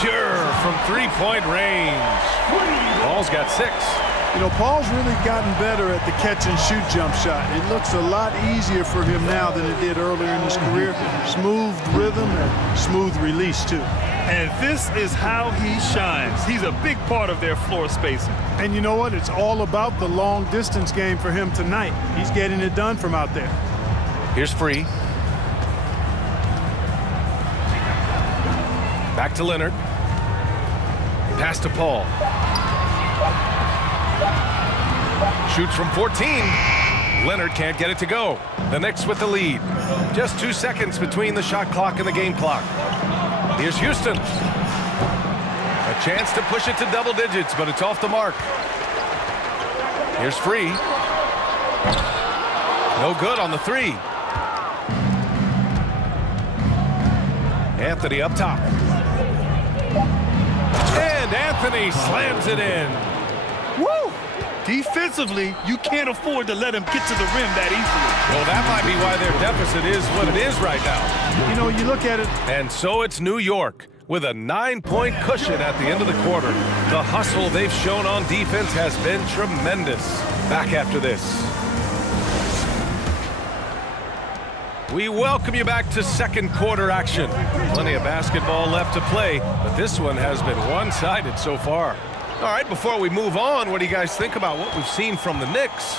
Pure from three-point range. Paul's got 6. You know, Paul's really gotten better at the catch-and-shoot jump shot. It looks a lot easier for him now than it did earlier in his career. Smooth rhythm and smooth release, too. And this is how he shines. He's a big part of their floor spacing. And you know what? It's all about the long-distance game for him tonight. He's getting it done from out there. Here's Free. Back to Leonard. Pass to Paul. Shoots from 14. Leonard can't get it to go. The Knicks with the lead. Just 2 seconds between the shot clock and the game clock. Here's Houston. A chance to push it to double digits, but it's off the mark. Here's Free. No good on the three. Anthony up top. And Anthony slams it in. Woo! Defensively, you can't afford to let him get to the rim that easily. Well, that might be why their deficit is what it is right now. You know, you look at it. And so it's New York with a 9-point cushion at the end of the quarter. The hustle they've shown on defense has been tremendous. Back after this. We welcome you back to second quarter action. Plenty of basketball left to play, but this one has been one-sided so far. All right, before we move on, what do you guys think about what we've seen from the Knicks?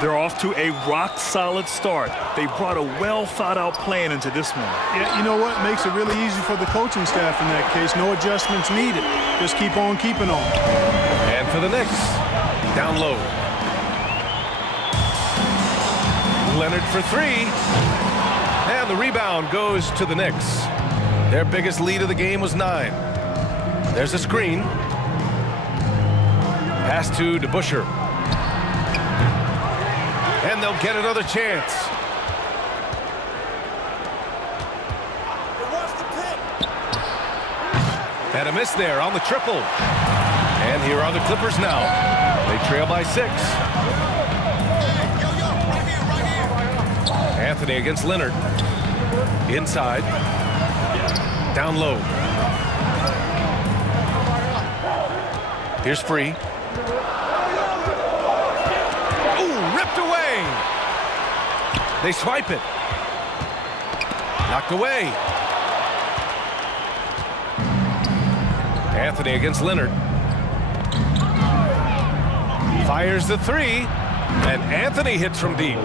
They're off to a rock-solid start. They brought a well-thought-out plan into this one. Yeah, you know what? Makes it really easy for the coaching staff in that case. No adjustments needed. Just keep on keeping on. And for the Knicks, down low. Leonard for three. And the rebound goes to the Knicks. Their biggest lead of the game was 9. There's a screen. Pass to DeBusschere. And they'll get another chance. And a miss there on the triple. And here are the Clippers now. They trail by 6. Anthony against Leonard. Inside. Down low. Here's Free. Ooh, ripped away. They swipe it. Knocked away. Anthony against Leonard. Fires the three. And Anthony hits from deep.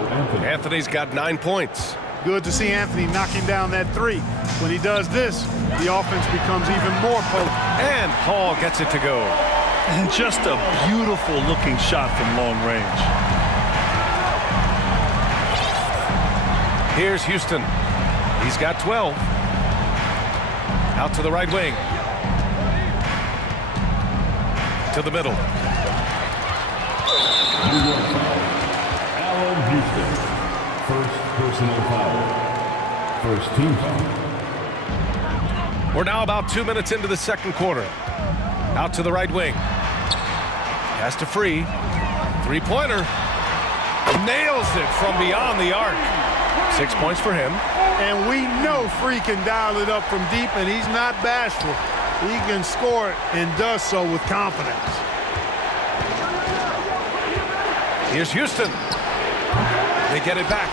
Anthony's got 9 points. Good to see Anthony knocking down that three. When he does this, the offense becomes even more potent. And Paul gets it to go. And just a beautiful looking shot from long range. Here's Houston. He's got 12. Out to the right wing. To the middle. Allen Houston. First personal foul. First team foul. We're now about 2 minutes into the second quarter. Out to the right wing. Pass to Free. Three-pointer. Nails it from beyond the arc. 6 points for him. And we know Free can dial it up from deep, and he's not bashful. He can score it and does so with confidence. Here's Houston. They get it back.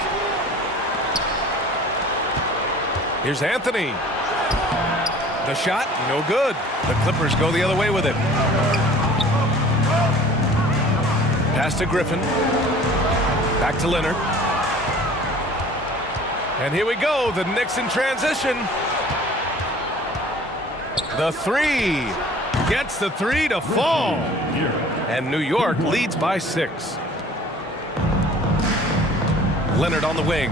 Here's Anthony. The shot, no good. The Clippers go the other way with it. Pass to Griffin. Back to Leonard. And here we go, the Knicks in transition. The three. Gets the three to fall. And New York leads by 6. Leonard on the wing.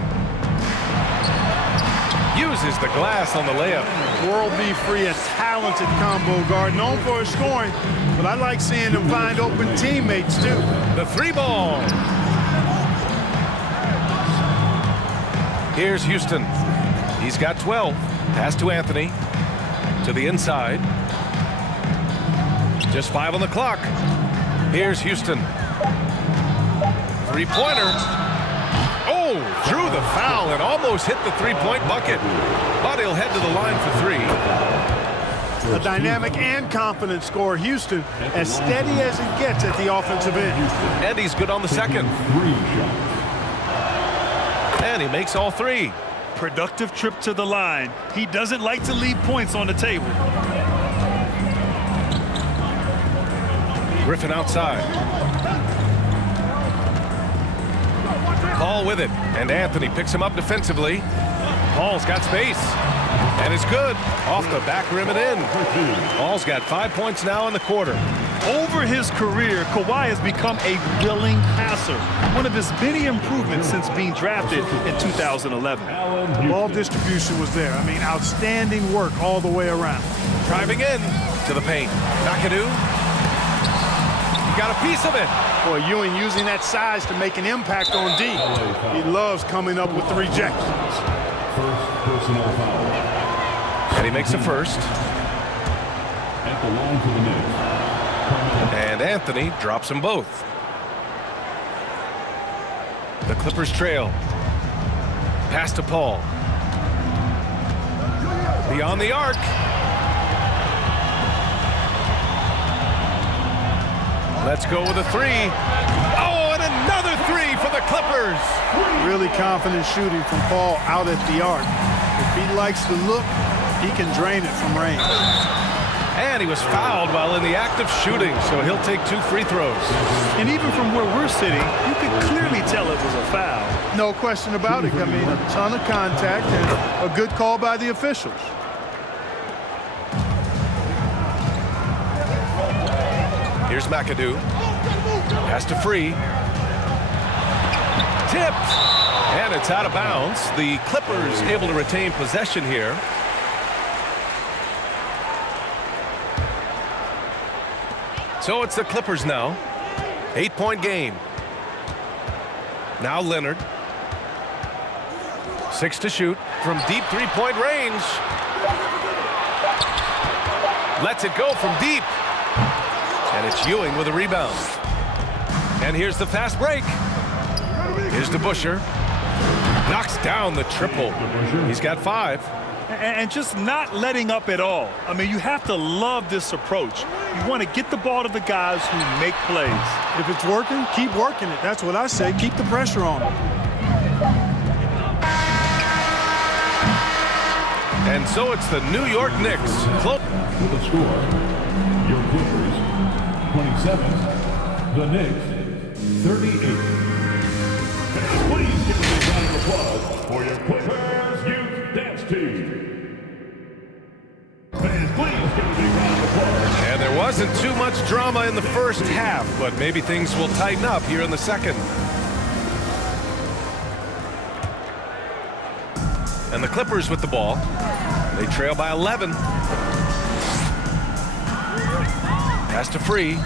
Uses the glass on the layup. World B. Free, a talented combo guard, known for his scoring, but I like seeing him find open teammates too. The three ball. Here's Houston. He's got 12. Pass to Anthony. To the inside. Just 5 on the clock. Here's Houston. Three-pointer. Oh, drew the foul and almost hit the three-point bucket. But he'll head to the line for 3. A dynamic and confident scorer, Houston, as steady as it gets at the offensive end. And he's good on the second. And he makes all 3. Productive trip to the line. He doesn't like to leave points on the table. Griffin outside. Paul with it, and Anthony picks him up defensively. Paul's got space. And it's good. Off the back rim and in. Paul's got 5 points now in the quarter. Over his career, Kawhi has become a willing passer, one of his many improvements since being drafted in 2011. The ball distribution was there. I mean, outstanding work all the way around. Driving in to the paint. McAdoo. He got a piece of it. Boy, Ewing using that size to make an impact on D. He loves coming up with the rejections. First personal foul. And he makes a first. At the line for the Knicks. And Anthony drops them both. The Clippers trail. Pass to Paul. Beyond the arc. Let's go with a three. Oh, and another three for the Clippers. Really confident shooting from Paul out at the arc. If he likes to look, he can drain it from range. And he was fouled while in the act of shooting, so he'll take 2 free throws. And even from where we're sitting, you can clearly tell it was a foul. No question about it. I mean, a ton of contact and a good call by the officials. Here's McAdoo. Pass to Free. Tipped. And it's out of bounds. The Clippers able to retain possession here. So it's the Clippers now. 8-point game. Now Leonard. 6 to shoot from deep 3-point range. Lets it go from deep. And it's Ewing with a rebound. And here's the fast break. Here's DeBusschere. Knocks down the triple. He's got 5. And just not letting up at all. I mean, you have to love this approach. You want to get the ball to the guys who make plays. If it's working, keep working it. That's what I say. Keep the pressure on them. And so it's the New York Knicks. With the score, your Clippers 27, the Knicks 38. Please give a big round of applause for your Clippers Youth Dance Team. Fans, please give a big round of applause. And there wasn't too much drama in the first half, but maybe things will tighten up here in the second. And the Clippers with the ball. They trail by 11. Pass to Free.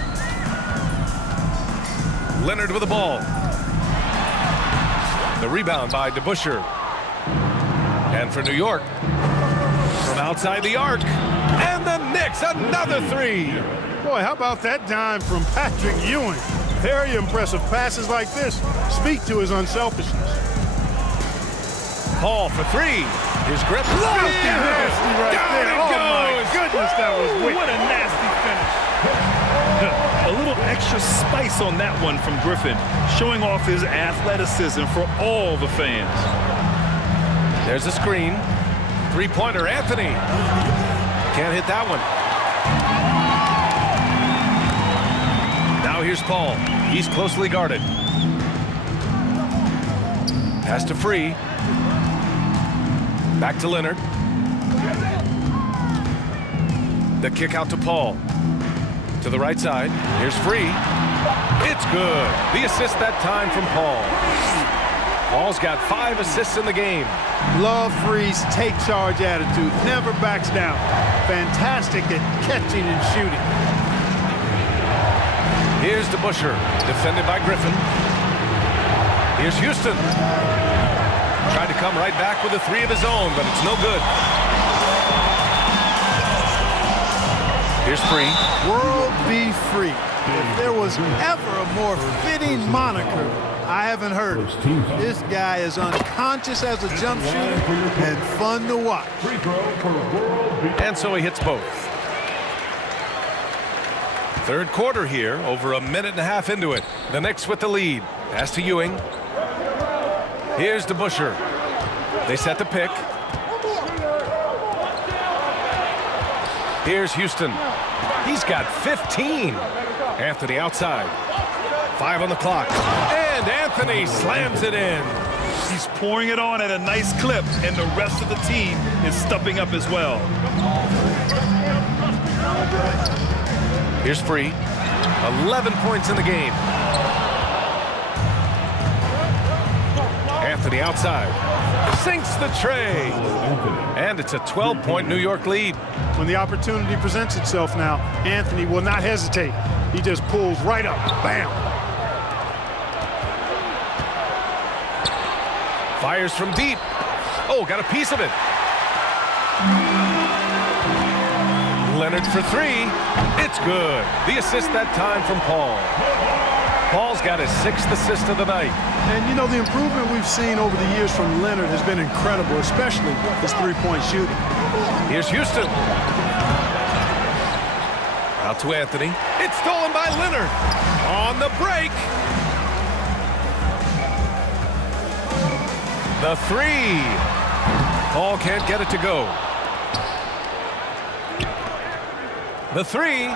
Leonard with the ball. The rebound by DeBusschere. And for New York, from outside the arc. And the Knicks, another 3. Boy, how about that dime from Patrick Ewing? Very impressive. Passes like this speak to his unselfishness. Paul for 3. His grip. Nasty right Down there. it Oh, goes. my goodness, that was wicked. What a nasty finish. A little extra spice on that one from Griffin, showing off his athleticism for all the fans. There's a screen. 3-pointer, Anthony. Can't hit that one. Now here's Paul. He's closely guarded. Pass to Free. Back to Leonard. The kick out to Paul. To the right side. Here's Free. It's good. The assist that time from Paul. Paul's got 5 assists in the game. Love Free's take charge attitude. Never backs down. Fantastic at catching and shooting. Here's DeBusschere. Defended by Griffin. Here's Houston. Tried to come right back with a 3 of his own, but it's no good. Here's Free. World be free. If there was ever a more fitting moniker, I haven't heard it. This guy is unconscious as a jump shooter and fun to watch. And so he hits both. Third quarter here, over a minute and a half into it. The Knicks with the lead. Pass to Ewing. Here's DeBusschere. They set the pick. Here's Houston. He's got 15. Anthony outside. 5 on the clock. And Anthony slams it in. He's pouring it on at a nice clip, and the rest of the team is stepping up as well. Here's Free. 11 points in the game. Anthony outside. Sinks the tray. And it's a 12-point New York lead. When the opportunity presents itself now, Anthony will not hesitate. He just pulls right up. Bam! Fires from deep. Oh, got a piece of it. Leonard for three. It's good. The assist that time from Paul. Paul's got his 6th assist of the night. And, you know, the improvement we've seen over the years from Leonard has been incredible, especially his three-point shooting. Here's Houston. Out to Anthony. It's stolen by Leonard. On the break. The three. Paul can't get it to go. The three.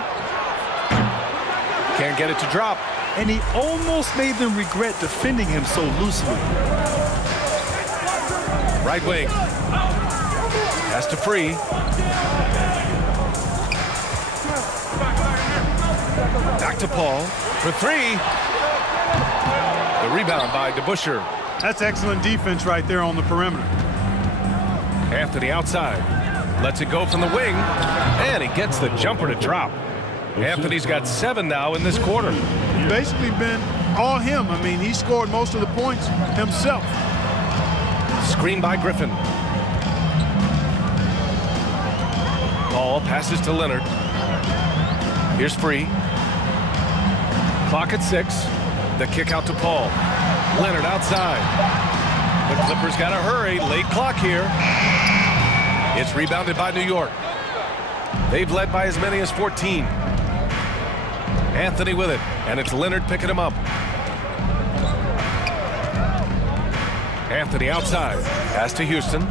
Can't get it to drop. And he almost made them regret defending him so loosely. Right wing. Has to Free. Back to Paul for three. The rebound by DeBusschere. That's excellent defense right there on the perimeter. Anthony outside. Lets it go from the wing. And he gets the jumper to drop. Anthony's got 7 now in this quarter. Basically been all him. I mean, he scored most of the points himself. Screen by Griffin. Paul passes to Leonard. Here's Free. Clock at 6. The kick out to Paul. Leonard outside. The Clippers got to hurry. Late clock here. It's rebounded by New York. They've led by as many as 14. Anthony with it, and it's Leonard picking him up. Anthony outside. Pass to Houston.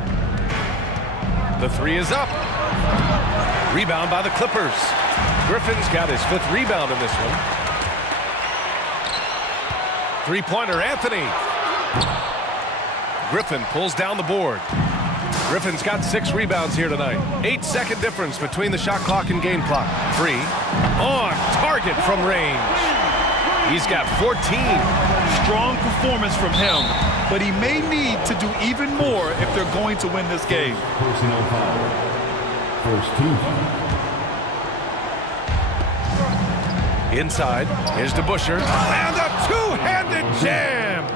The three is up. Rebound by the Clippers. Griffin's got his 5th rebound in this one. Three-pointer, Anthony. Griffin pulls down the board. Griffin's got 6 rebounds here tonight. 8-second difference between the shot clock and game clock. Free. On target from range. He's got 14. Strong performance from him, but he may need to do even more if they're going to win this game. Personal foul. First team. Inside. Here's DeBusschere. And a two-handed jam.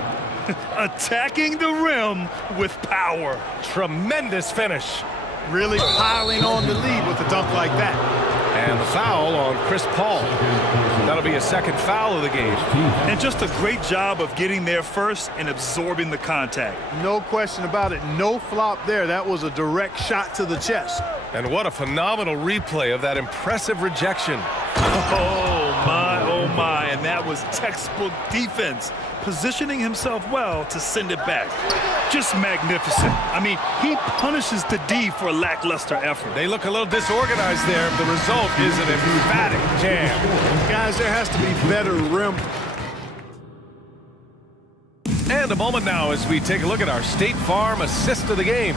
Attacking the rim with power. Tremendous finish. Really piling on the lead with a dunk like that. And the foul on Chris Paul. That'll be a 2nd foul of the game. And just a great job of getting there first and absorbing the contact. No question about it. No flop there. That was a direct shot to the chest. And what a phenomenal replay of that impressive rejection. Oh my, and that was textbook defense. Positioning himself well to send it back. Just magnificent. I mean, he punishes the D for a lackluster effort. They look a little disorganized there. The result is an emphatic jam. Guys, there has to be better rim. And a moment now as we take a look at our State Farm assist of the game.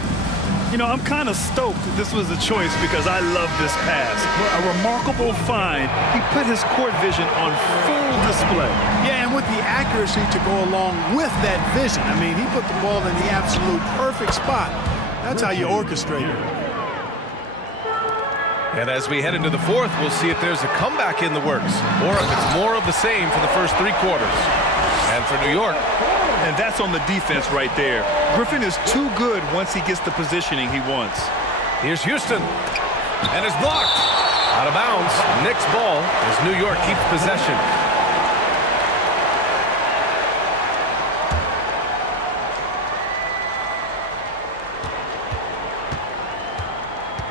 You know, I'm kind of stoked this was a choice because I love this pass. A remarkable find. He put his court vision on full display. Yeah, and with the accuracy to go along with that vision. I mean, he put the ball in the absolute perfect spot. That's how you orchestrate it. And as we head into the 4th, we'll see if there's a comeback in the works or if it's more of the same for the first 3 quarters. And for New York. And that's on the defense right there. Griffin is too good once he gets the positioning he wants. Here's Houston. And it's blocked. Out of bounds. Knicks ball as New York keeps possession.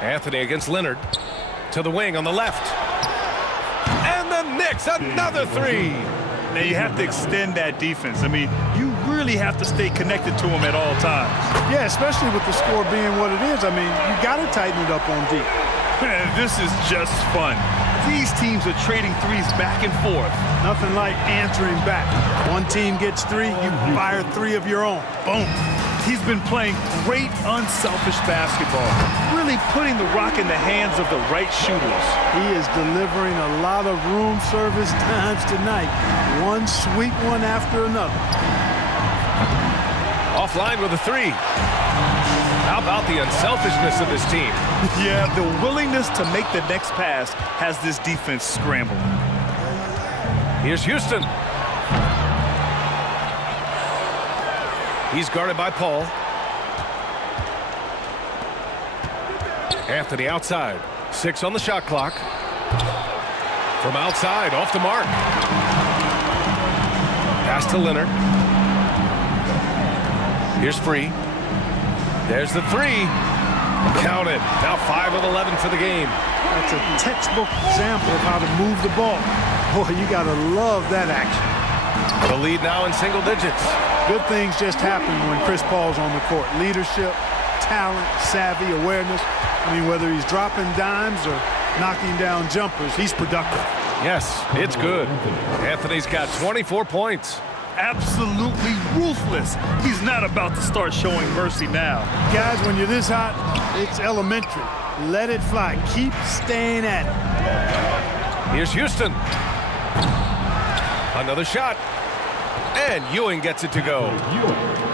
Anthony against Leonard. To the wing on the left. And the Knicks, another 3. Now you have to extend that defense. I mean, you really have to stay connected to him at all times. Yeah, especially with the score being what it is. I mean, you got to tighten it up on D. Man, this is just fun. These teams are trading threes back and forth. Nothing like answering back. One team gets 3, you fire 3 of your own. Boom. He's been playing great, unselfish basketball, really putting the rock in the hands of the right shooters. He is delivering a lot of room service times tonight. One sweet one after another. Offline with a 3. How about the unselfishness of this team? Yeah, the willingness to make the next pass has this defense scrambling. Here's Houston. He's guarded by Paul. Anthony outside. 6 on the shot clock. From outside, off the mark. Pass to Leonard. Here's Free. There's the 3. Counted. Now 5 of 11 for the game. That's a textbook example of how to move the ball. Boy, you got to love that action. The lead now in single digits. Good things just happen when Chris Paul's on the court. Leadership, talent, savvy, awareness. I mean, whether he's dropping dimes or knocking down jumpers, he's productive. Yes, it's good. Anthony's got 24 points. Absolutely ruthless. He's not about to start showing mercy now. Guys, when you're this hot, it's elementary. Let it fly. Keep staying at it. Here's Houston. Another shot. And Ewing gets it to go.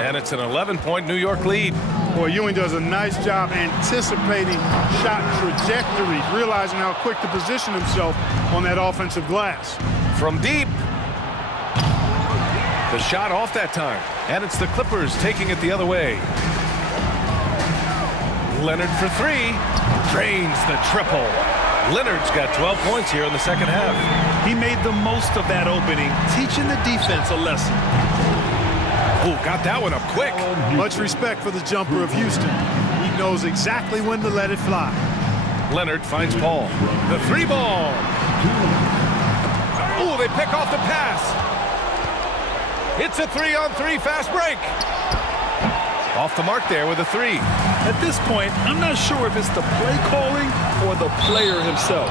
And it's an 11-point New York lead. Boy, Ewing does a nice job anticipating shot trajectories, realizing how quick to position himself on that offensive glass. From deep. The shot off that time. And it's the Clippers taking it the other way. Leonard for 3. Drains the triple. Leonard's got 12 points here in the second half. He made the most of that opening, teaching the defense a lesson. Oh, got that one up quick. Much respect for the jumper of Houston. He knows exactly when to let it fly. Leonard finds Paul. The 3 ball. Oh, they pick off the pass. It's a 3-on-3 fast break. Off the mark there with a 3. At this point, I'm not sure if it's the play calling or the player himself.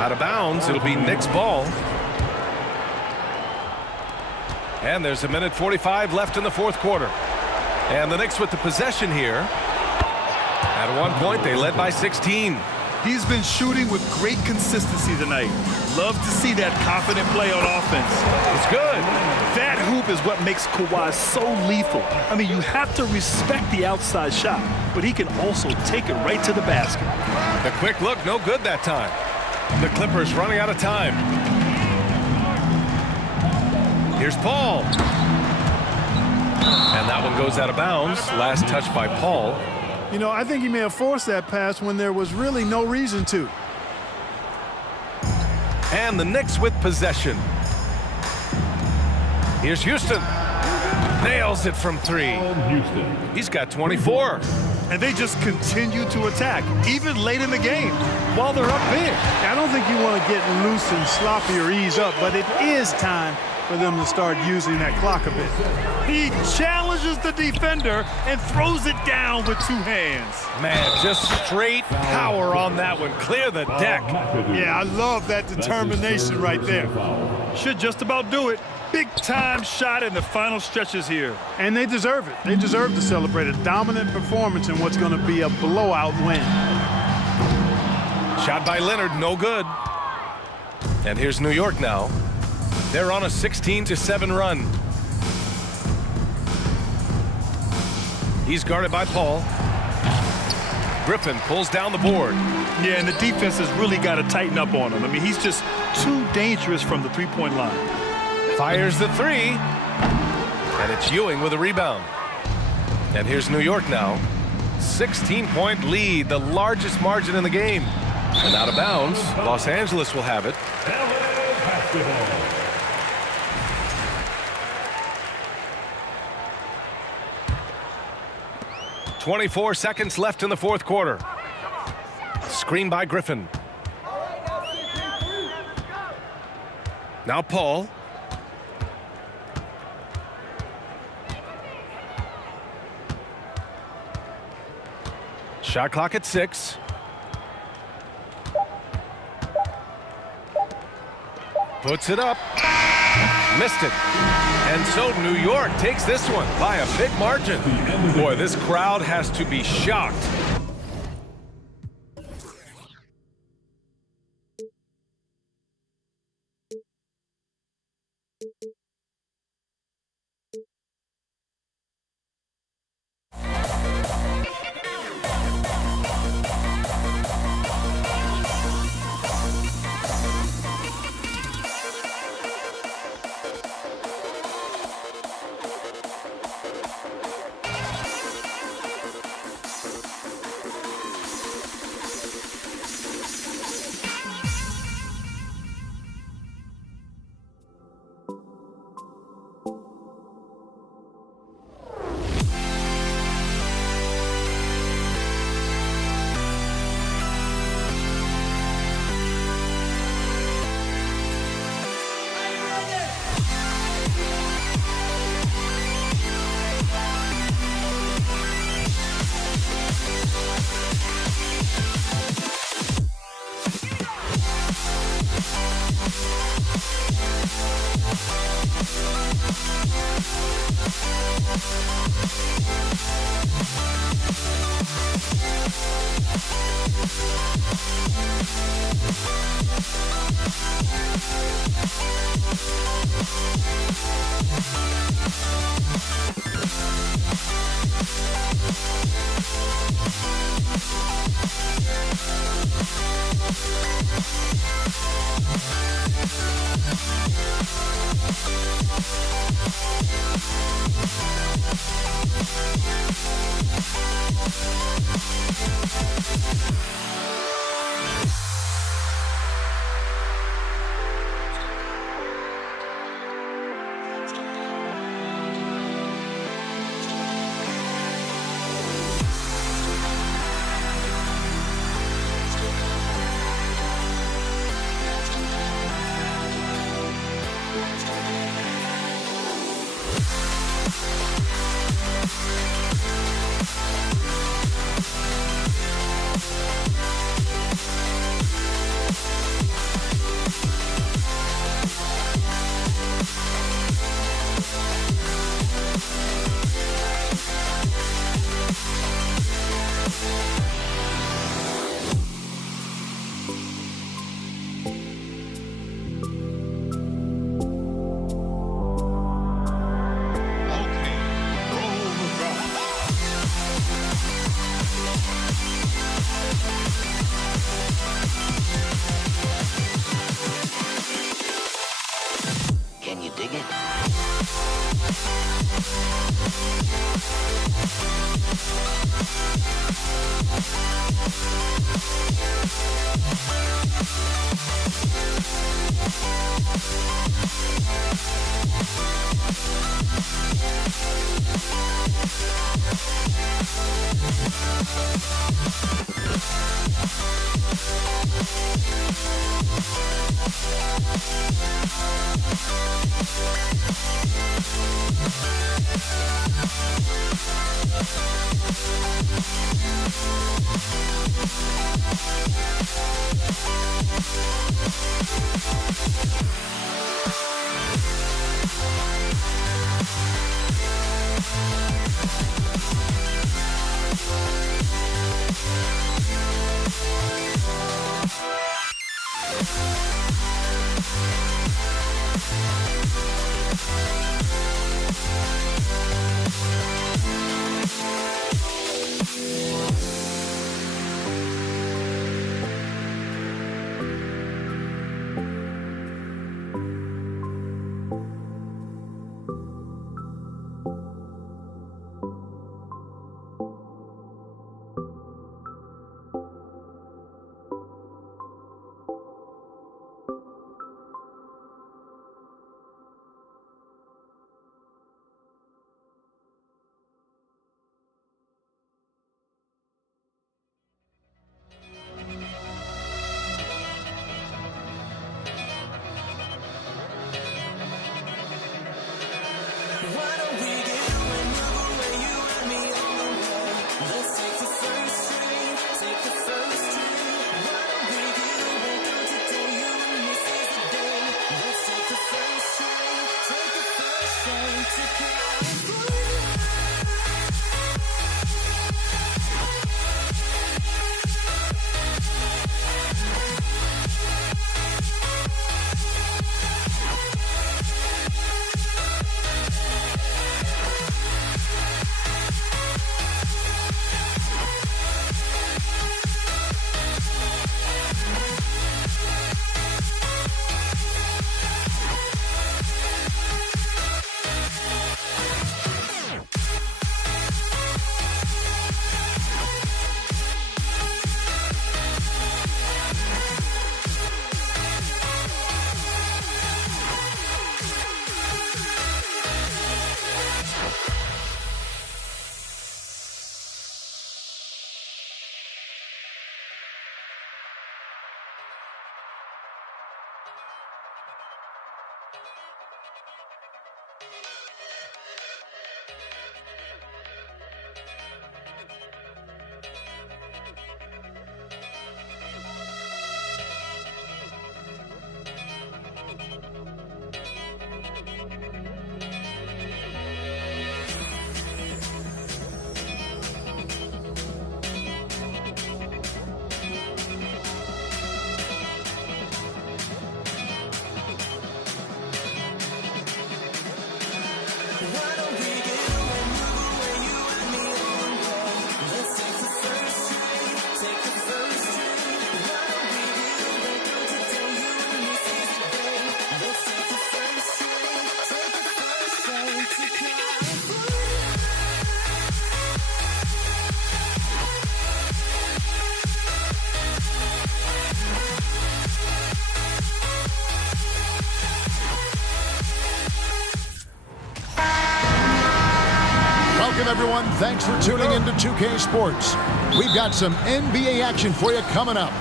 Out of bounds, it'll be Knicks ball. And there's 1:45 left in the fourth quarter. And the Knicks with the possession here. At one point, they led by 16. He's been shooting with great consistency tonight. Love to see that confident play on offense. It's good. That hoop is what makes Kawhi so lethal. I mean, you have to respect the outside shot, but he can also take it right to the basket. The quick look, no good that time. The Clippers running out of time. Here's Paul. And that one goes out of bounds. Last touch by Paul. You know, I think he may have forced that pass when there was really no reason to. And the Knicks with possession. Here's Houston. Nails it from 3. Houston. He's got 24. And they just continue to attack, even late in the game, while they're up big. I don't think you want to get loose and sloppy or ease up, but it is time for them to start using that clock a bit. He challenges the defender and throws it down with 2 hands. Man, just straight power on that one. Clear the deck. Yeah, I love that determination right there. Should just about do it. Big-time shot in the final stretches here. And they deserve it. They deserve to celebrate a dominant performance in what's going to be a blowout win. Shot by Leonard, no good. And here's New York now. They're on a 16-7 run. He's guarded by Paul. Griffin pulls down the board. Yeah, and the defense has really got to tighten up on him. I mean, he's just too dangerous from the three-point line. Fires the 3. And it's Ewing with a rebound. And here's New York now. 16-point lead, the largest margin in the game. And out of bounds, Los Angeles will have it. Basketball. 24 seconds left in the fourth quarter. Screen by Griffin. Now Paul. Shot clock at 6. Puts it up. Missed it. And so New York takes this one by a big margin. Boy, this crowd has to be shocked. Can you dig it? Welcome, everyone. Thanks for tuning into 2K Sports. We've got some NBA action for you coming up.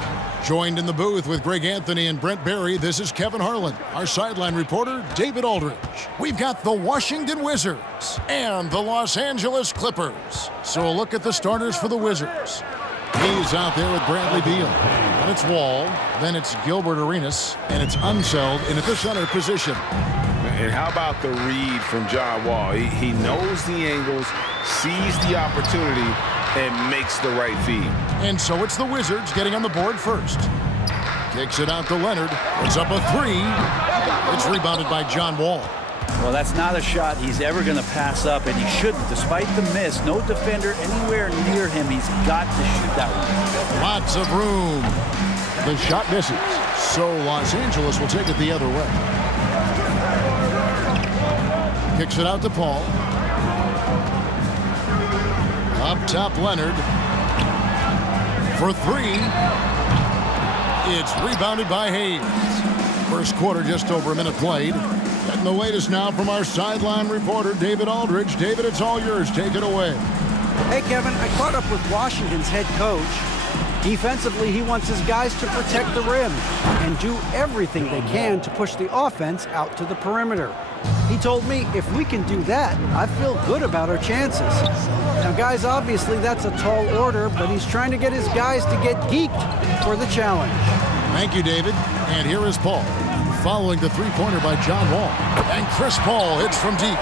Joined in the booth with Greg Anthony and Brent Barry, this is Kevin Harlan. Our sideline reporter, David Aldridge. We've got the Washington Wizards and the Los Angeles Clippers. So a look at the starters for the Wizards. He's out there with Bradley Beal. Then it's Wall. Then it's Gilbert Arenas. And it's Unseld in at the center position. And how about the read from John Wall? He knows the angles, sees the opportunity, and makes the right feed. And so it's the Wizards getting on the board first. Kicks it out to Leonard. It's up a three. It's rebounded by John Wall. Well, that's not a shot he's ever going to pass up, and he shouldn't. Despite the miss, no defender anywhere near him. He's got to shoot that one. Lots of room. The shot misses. So Los Angeles will take it the other way. Kicks it out to Paul. Up top, Leonard. For three. It's rebounded by Hayes. First quarter, just over a minute played. Getting the latest now from our sideline reporter, David Aldridge. David, it's all yours. Take it away. Hey, Kevin, I caught up with Washington's head coach. Defensively, he wants his guys to protect the rim and do everything they can to push the offense out to the perimeter. He told me if we can do that, I feel good about our chances. Now, guys, obviously that's a tall order, but he's trying to get his guys to get geeked for the challenge. Thank you, David. And here is Paul, following the three-pointer by John Wall. And Chris Paul hits from deep.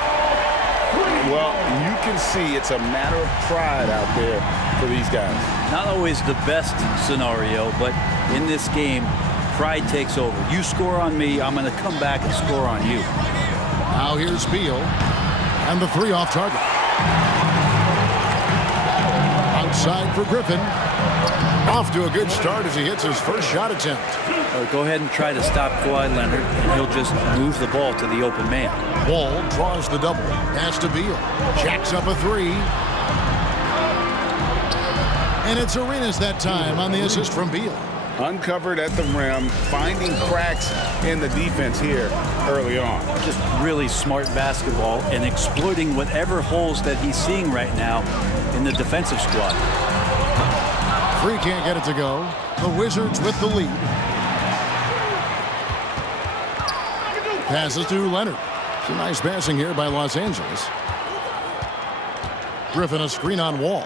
Well, you can see it's a matter of pride out there for these guys. Not always the best scenario, but in this game, pride takes over. You score on me, I'm going to come back and score on you. Now here's Beal, and the three off target. Outside for Griffin. Off to a good start as he hits his first shot attempt. Go ahead and try to stop Kawhi Leonard, and he'll just move the ball to the open man. Wall draws the double. Pass to Beal. Jacks up a three. And it's Arenas that time on the assist from Beal. Uncovered at the rim, finding cracks in the defense here early on. Just really smart basketball and exploiting whatever holes that he's seeing right now in the defensive squad. Free can't get it to go. The Wizards with the lead. Passes to Leonard. It's a nice passing here by Los Angeles. Griffin a screen on Wall.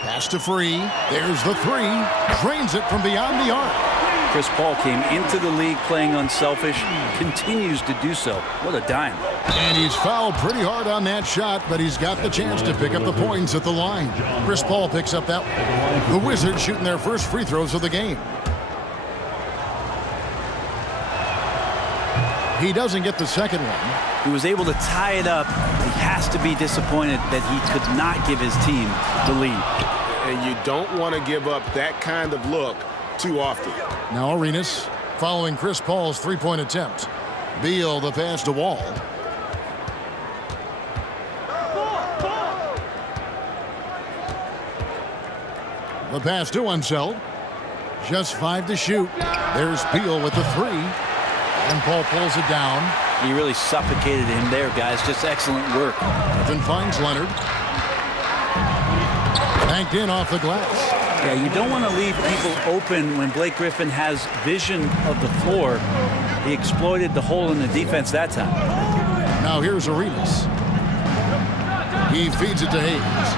Pass to Free. There's the three. Drains it from beyond the arc. Chris Paul came into the league playing unselfish. Continues to do so. What a dime. And he's fouled pretty hard on that shot, but he's got the chance to pick up the points at the line. Chris Paul picks up that one. The Wizards shooting their first free throws of the game. He doesn't get the second one. He was able to tie it up. He has to be disappointed that he could not give his team the lead. And you don't want to give up that kind of look too often. Now Arenas following Chris Paul's three-point attempt. Beal the pass to Wall. The pass to Unseld. Just 5 to shoot. There's Beal with the three. And Paul pulls it down. He really suffocated him there, guys. Just excellent work. Griffin finds Leonard. Banked in off the glass. Yeah, you don't want to leave people open when Blake Griffin has vision of the floor. He exploited the hole in the defense that time. Now here's Arenas. He feeds it to Hayes.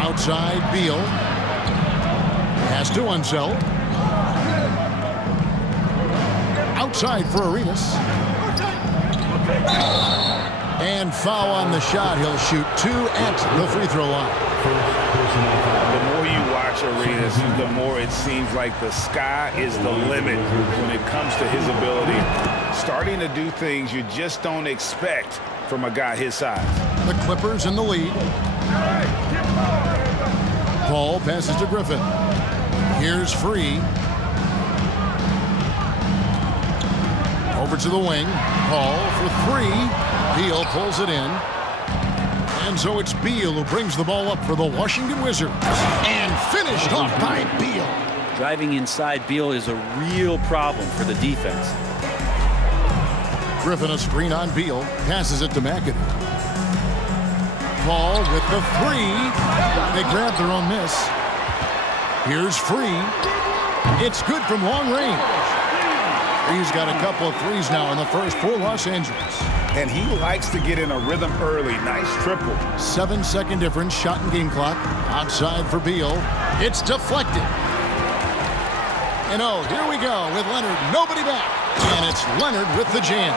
Outside, Beal. Pass to Unseld. Outside for Arenas. And foul on the shot. He'll shoot 2 at the free throw line. The more you watch Arenas, the more it seems like the sky is the limit when it comes to his ability. Starting to do things you just don't expect from a guy his size. The Clippers in the lead. Paul passes to Griffin. Here's Free. Over to the wing. Paul for 3. Beal pulls it in. And so it's Beal who brings the ball up for the Washington Wizards. And finished off by Beal. Driving inside Beal is a real problem for the defense. Griffin a screen on Beal. Passes it to McAdoo. Paul with the 3. They grab their own miss. Here's Free. It's good from long range. He's got a couple of threes now in the first for Los Angeles. And he likes to get in a rhythm early. Nice triple. 7-second difference, shot and game clock. Outside for Beal. It's deflected. And oh, here we go with Leonard. Nobody back. And it's Leonard with the jam.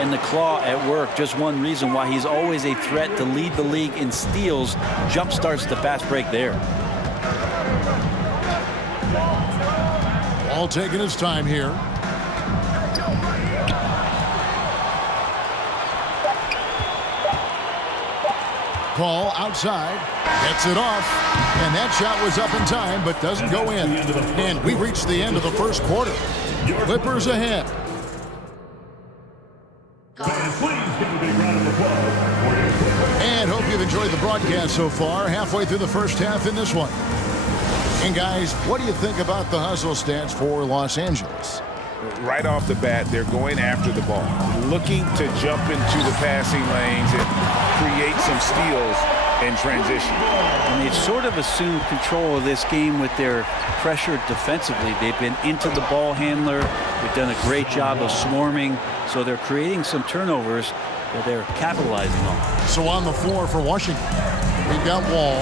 And the claw at work. Just one reason why he's always a threat to lead the league in steals. Jump starts the fast break there. All taking his time here. Paul outside, gets it off, and that shot was up in time but doesn't go in. And we reached the end of the first quarter. Clippers ahead. And hope you've enjoyed the broadcast so far. Halfway through the first half in this one. And guys, what do you think about the hustle stats for Los Angeles? Right off the bat, they're going after the ball, looking to jump into the passing lanes and create some steals in transition. And they've sort of assumed control of this game with their pressure defensively. They've been into the ball handler. They've done a great job of swarming. So they're creating some turnovers that they're capitalizing on. So on the floor for Washington, we've got Wall.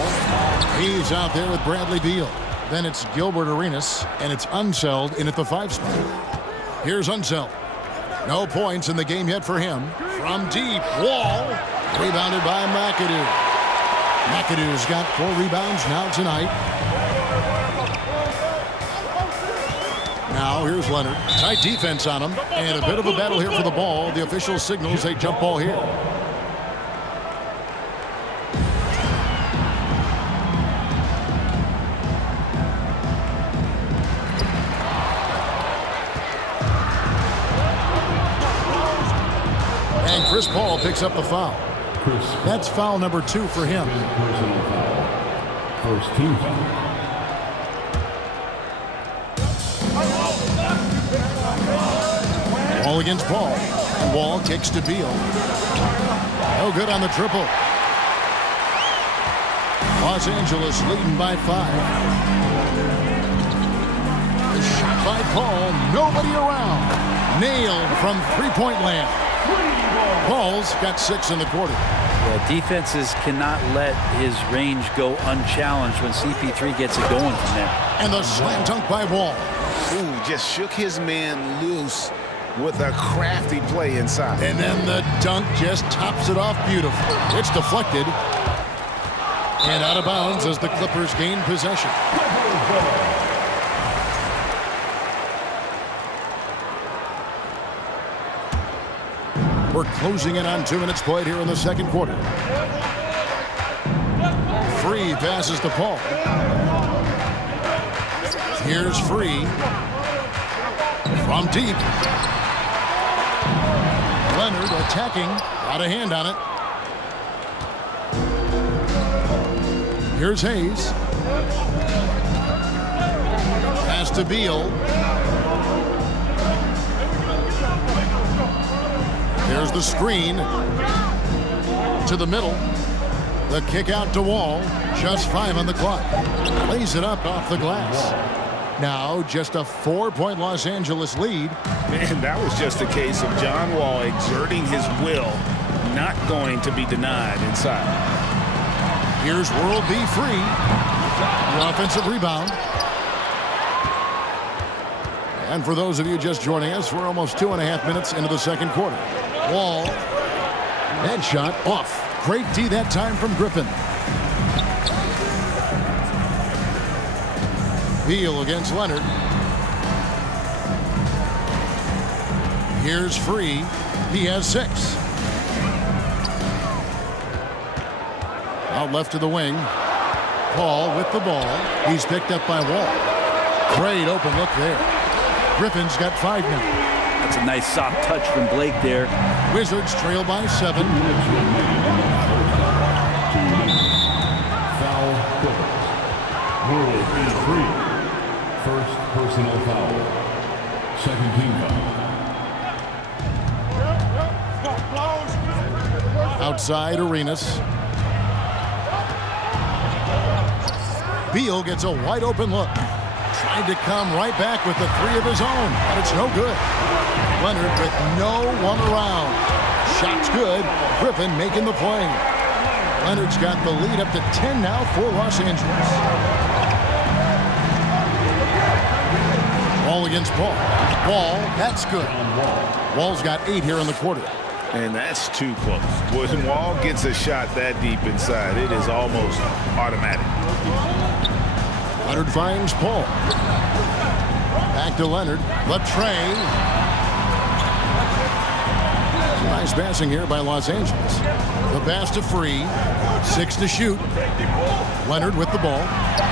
He's out there with Bradley Beal. Then it's Gilbert Arenas, and it's Unseld in at the 5 spot. Here's Unseld. No points in the game yet for him. From deep, Wall. Rebounded by McAdoo. McAdoo's got 4 rebounds now tonight. Now here's Leonard. Tight defense on him. And a bit of a battle here for the ball. The official signals a jump ball here. And Chris Paul picks up the foul. That's foul number 2 for him. First team foul. Ball against Paul. Wall kicks to Beal. No good on the triple. Los Angeles leading by 5. The shot by Paul. Nobody around. Nailed from three-point land. Paul's got 6 in the quarter. Yeah, defenses cannot let his range go unchallenged when CP3 gets it going from there. And the slam dunk by Wall. Ooh, just shook his man loose with a crafty play inside. And then the dunk just tops it off beautifully. It's deflected. And out of bounds as the Clippers gain possession. We're closing in on 2 minutes played here in the second quarter. Free passes to Paul. Here's Free. From deep. Leonard attacking. Got a hand on it. Here's Hayes. Pass to Beal. There's the screen to the middle. The kick out to Wall. Just 5 on the clock. Lays it up off the glass. Now just a 4-point Los Angeles lead. Man, that was just a case of John Wall exerting his will, not going to be denied inside. Here's World B free. The offensive rebound. And for those of you just joining us, we're almost 2.5 minutes into the second quarter. Wall. Headshot off. Great D that time from Griffin. Beal against Leonard. Here's Free. He has 6. Out left to the wing. Paul with the ball. He's picked up by Wall. Great open look there. Griffin's got 5 now. That's a nice soft touch from Blake there. Wizards trail by 7. Foul Clippers. World is free. First personal foul. Second team foul. Outside Arenas. Beal gets a wide open look. Tried to come right back with the 3 of his own, but it's no good. Leonard with no one around. Shot's good. Griffin making the play. Leonard's got the lead up to 10 now for Los Angeles. Wall against Paul. Wall, that's good. Wall's got 8 here in the quarter. And that's too close. When Wall gets a shot that deep inside, it is almost automatic. Leonard finds Paul. Back to Leonard. Latrey. Nice passing here by Los Angeles. The pass to Free. 6 to shoot. Leonard with the ball.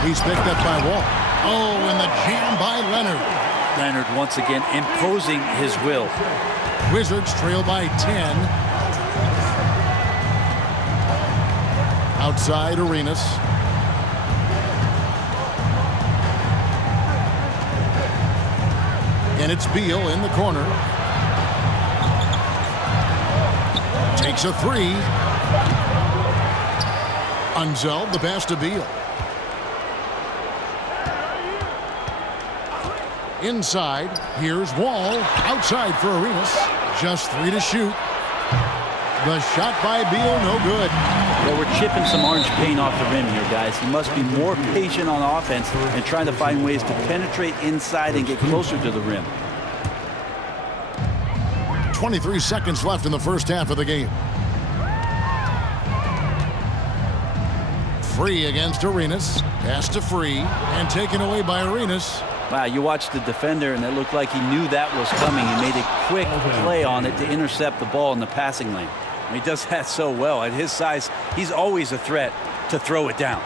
He's picked up by Wall. Oh, and the jam by Leonard. Leonard once again imposing his will. Wizards trail by 10. Outside Arenas. And it's Beal in the corner. Takes a 3. Unzeld, the pass to Beal. Inside, here's Wall. Outside for Arenas. Just 3 to shoot. The shot by Beal, no good. Well, we're chipping some orange paint off the rim here, guys. He must be more patient on offense and trying to find ways to penetrate inside and get closer to the rim. 23 seconds left in the first half of the game. Free against Arenas. Pass to Free and taken away by Arenas. Wow, you watched the defender, and it looked like he knew that was coming. He made a quick play on it to intercept the ball in the passing lane. He does that so well. At his size, he's always a threat to throw it down.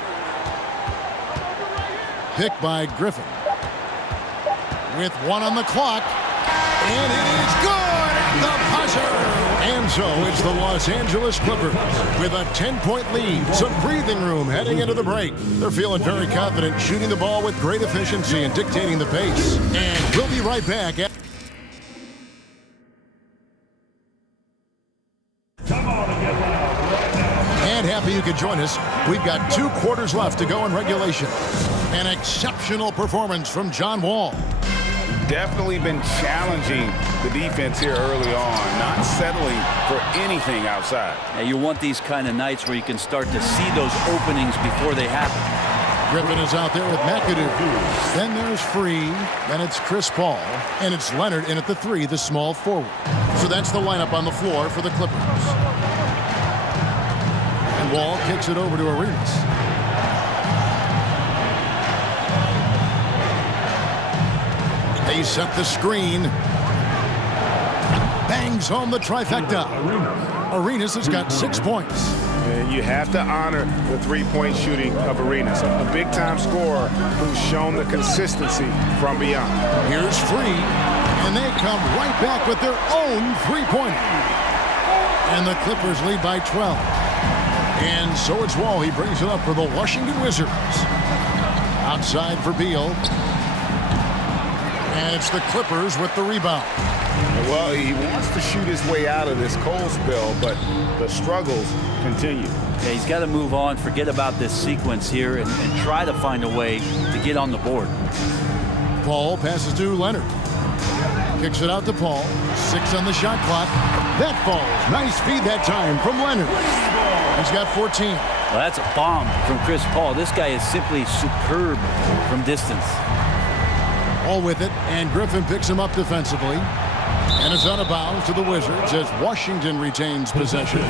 Picked by Griffin. With 1 on the clock. And it is good at the buzzer. And so it's the Los Angeles Clippers with a 10-point lead. Some breathing room heading into the break. They're feeling very confident, shooting the ball with great efficiency and dictating the pace. And we'll be right back. And happy you could join us. We've got 2 quarters left to go in regulation. An exceptional performance from John Wall. Definitely been challenging the defense here early on, not settling for anything outside. Now, you want these kind of nights where you can start to see those openings before they happen. Griffin is out there with McAdoo. Then there's Free. Then it's Chris Paul. And it's Leonard in at the 3, the small forward. So that's the lineup on the floor for the Clippers. And Wall kicks it over to Arenas. They set the screen. Bangs home the trifecta. Arenas has got 6 points. And you have to honor the 3-point shooting of Arenas, a big-time scorer who's shown the consistency from beyond. Here's Free, and they come right back with their own 3-pointer. And the Clippers lead by 12. And so it's Wall. He brings it up for the Washington Wizards. Outside for Beal. And it's the Clippers with the rebound. Well, he wants to shoot his way out of this cold spell, but the struggles continue. Yeah, he's got to move on, forget about this sequence here, and try to find a way to get on the board. Paul passes to Leonard. Kicks it out to Paul. 6 on the shot clock. That falls. Nice feed that time from Leonard. He's got 14. Well, that's a bomb from Chris Paul. This guy is simply superb from distance. All with it, and Griffin picks him up defensively. And it's out of bounds to the Wizards as Washington retains possession.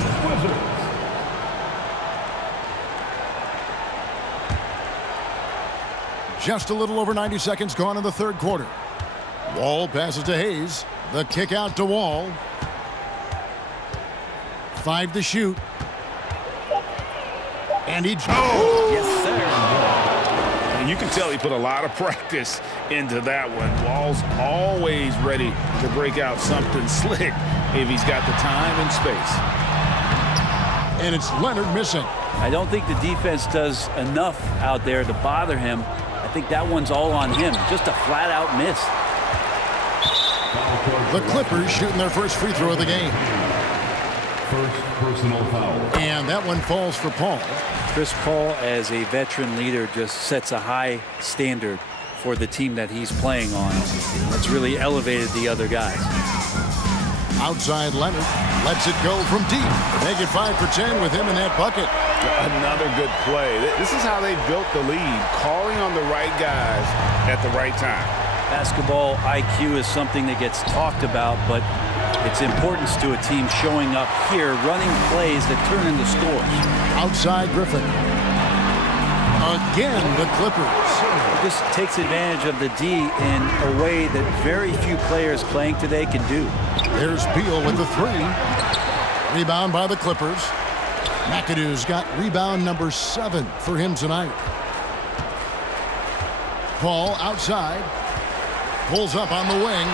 Just a little over 90 seconds gone in the third quarter. Wall passes to Hayes. The kick out to Wall. 5 to shoot. And he... Oh! Yes, sir. And you can tell he put a lot of practice into that one. Wall's always ready to break out something slick if he's got the time and space. And it's Leonard missing. I don't think the defense does enough out there to bother him. I think that one's all on him. Just a flat-out miss. The Clippers shooting their first free throw of the game. First personal foul. And that one falls for Paul. Chris Paul, as a veteran leader, just sets a high standard for the team that he's playing on. It's really elevated the other guys. Outside Leonard lets it go from deep. Make it 5 for 10 with him in that bucket. Another good play. This is how they built the lead, calling on the right guys at the right time. Basketball IQ is something that gets talked about, but its importance to a team showing up here, running plays that turn into scores. Outside Griffin. Again, the Clippers. This takes advantage of the D in a way that very few players playing today can do. There's Beal with the 3. Rebound by the Clippers. McAdoo's got rebound number 7 for him tonight. Paul outside. Pulls up on the wing.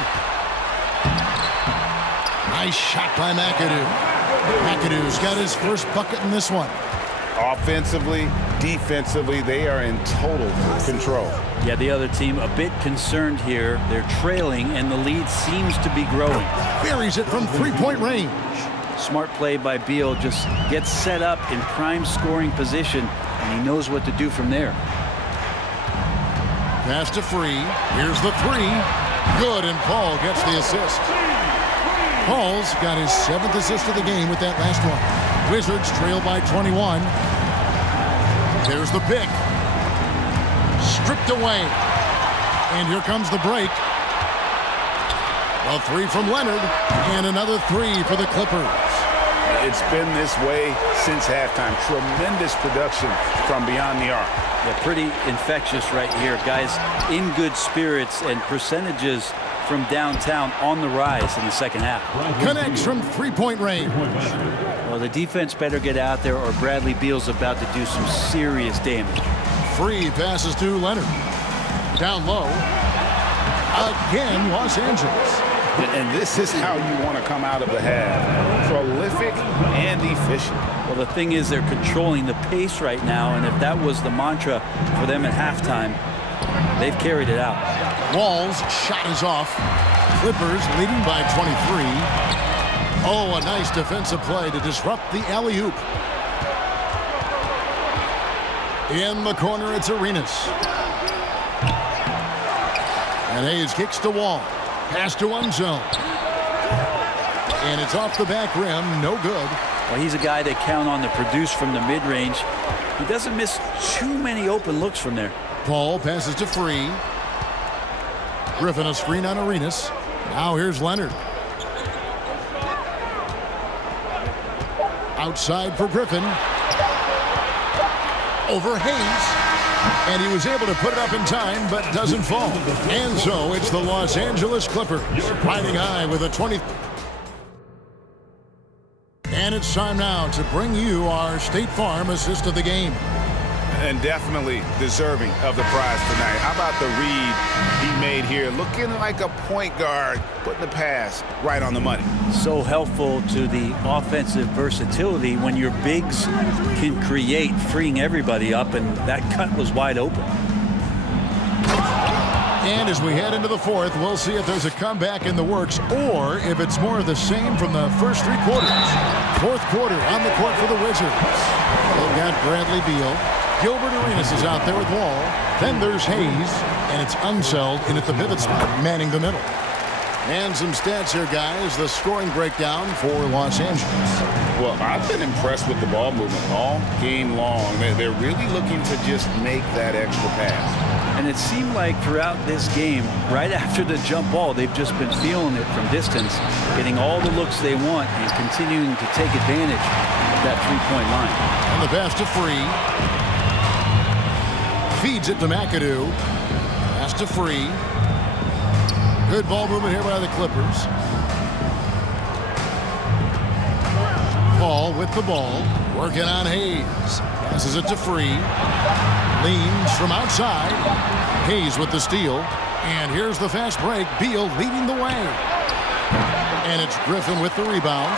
Nice shot by McAdoo. McAdoo's got his first bucket in this one. Offensively, defensively, they are in total control. Yeah, the other team a bit concerned here. They're trailing, and the lead seems to be growing. Buries it from three-point range. Smart play by Beal. Just gets set up in prime scoring position, and he knows what to do from there. Pass to Free. Here's the 3. Good, and Paul gets the assist. Paul's got his 7th assist of the game with that last one. Wizards trail by 21. There's the pick. Stripped away. And here comes the break. A 3 from Leonard, and another 3 for the Clippers. It's been this way since halftime. Tremendous production from beyond the arc. Yeah, pretty infectious right here. Guys in good spirits, and percentages from downtown on the rise in the second half. Connects from three-point range. Well, the defense better get out there, or Bradley Beal's about to do some serious damage. Free passes to Leonard. Down low. Again, Los Angeles. And this is how you want to come out of the half. Prolific and efficient. Well, the thing is, they're controlling the pace right now, and if that was the mantra for them at halftime, they've carried it out. Wall's shot is off. Clippers leading by 23. Oh, a nice defensive play to disrupt the alley-oop. In the corner, it's Arenas. And Hayes kicks to Wall. Pass to one zone. And it's off the back rim. No good. Well, he's a guy they count on to produce from the mid-range. He doesn't miss too many open looks from there. Paul passes to Free. Griffin a screen on Arenas. Now here's Leonard. Outside for Griffin. Over Hayes. And he was able to put it up in time, but doesn't fall. And so it's the Los Angeles Clippers riding high with a 20. And it's time now to bring you our State Farm assist of the game. And definitely deserving of the prize tonight. How about the read he made here? Looking like a point guard, putting the pass right on the money. So helpful to the offensive versatility when your bigs can create, freeing everybody up, and that cut was wide open. And as we head into the fourth, we'll see if there's a comeback in the works or if it's more of the same from the first 3 quarters. Fourth quarter on the court for the Wizards. They've got Bradley Beal. Gilbert Arenas is out there with Wall. Then there's Hayes, and it's Unseld in at the pivot spot, manning the middle. And some stats here, guys. The scoring breakdown for Los Angeles. Well, I've been impressed with the ball movement all game long. They're really looking to just make that extra pass. And it seemed like throughout this game, right after the jump ball, they've just been feeling it from distance, getting all the looks they want and continuing to take advantage of that three-point line. And the pass to Free. Feeds it to McAdoo. Pass to Free. Good ball movement here by the Clippers. Paul with the ball. Working on Hayes. Passes it to Free. Leans from outside. Hayes with the steal. And here's the fast break. Beal leading the way. And it's Griffin with the rebound.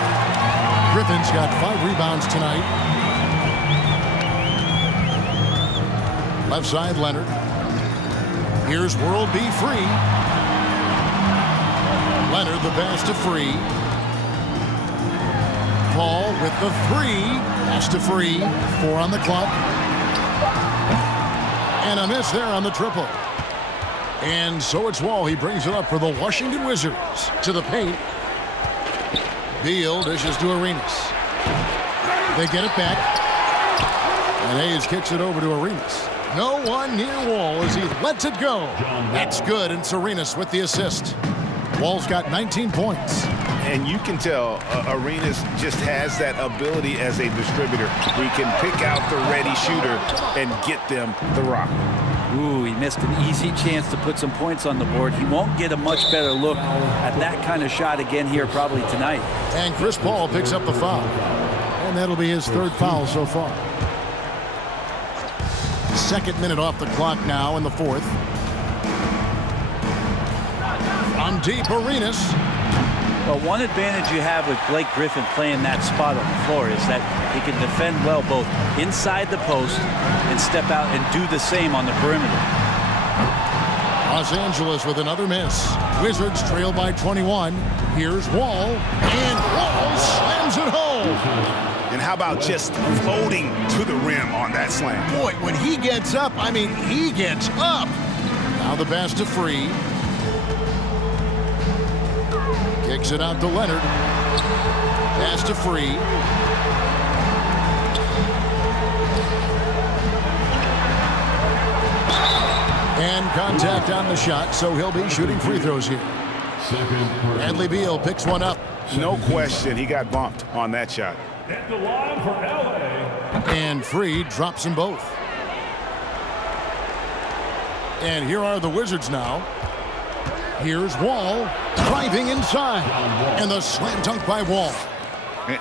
Griffin's got 5 rebounds tonight. Left side, Leonard. Here's World B. Free. Leonard, the pass to Free. Paul with the 3. Pass to Free. 4 on the clock. And a miss there on the triple. And so it's Wall. He brings it up for the Washington Wizards. To the paint. Beal dishes to Arenas. They get it back. And Hayes kicks it over to Arenas. No one near Wall as he lets it go. That's good, and Arenas with the assist. Wall's got 19 points. And you can tell Arenas just has that ability as a distributor. He can pick out the ready shooter and get them the rock. Ooh, he missed an easy chance to put some points on the board. He won't get a much better look at that kind of shot again here probably tonight. And Chris Paul picks up the foul. And that'll be his 3rd foul so far. 2nd minute off the clock now in the 4th. From deep, Arenas. Well, one advantage you have with Blake Griffin playing that spot on the floor is that he can defend well both inside the post and step out and do the same on the perimeter. Los Angeles with another miss. Wizards trail by 21. Here's Wall, and Wall slams it home. And how about just floating to the rim on that slam? Boy, when he gets up, I mean, he gets up. Now the pass to Free. Kicks it out to Leonard. Pass to Free. And contact on the shot, so he'll be shooting free throws here. Bradley Beal picks one up. No question, he got bumped on that shot. At the line for LA. And Free drops them both. And here are the Wizards now. Here's Wall driving inside. And the slam dunk by Wall.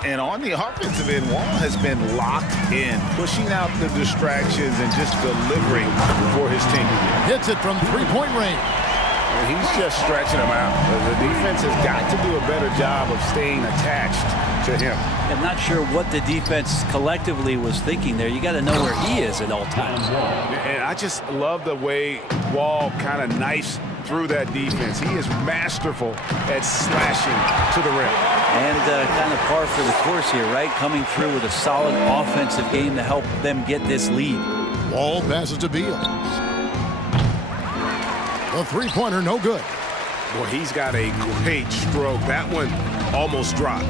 And on the offensive end, Wall has been locked in, pushing out the distractions and just delivering for his team. Hits it from three-point range. And he's just stretching them out. The defense has got to do a better job of staying attached to him. I'm not sure what the defense collectively was thinking there. You got to know where he is at all times. And I just love the way Wall kind of knifes through that defense. He is masterful at slashing to the rim. And kind of par for the course here, right? Coming through with a solid offensive game to help them get this lead. Wall passes to Beal. The three-pointer, no good. Boy, he's got a great stroke. That one almost dropped.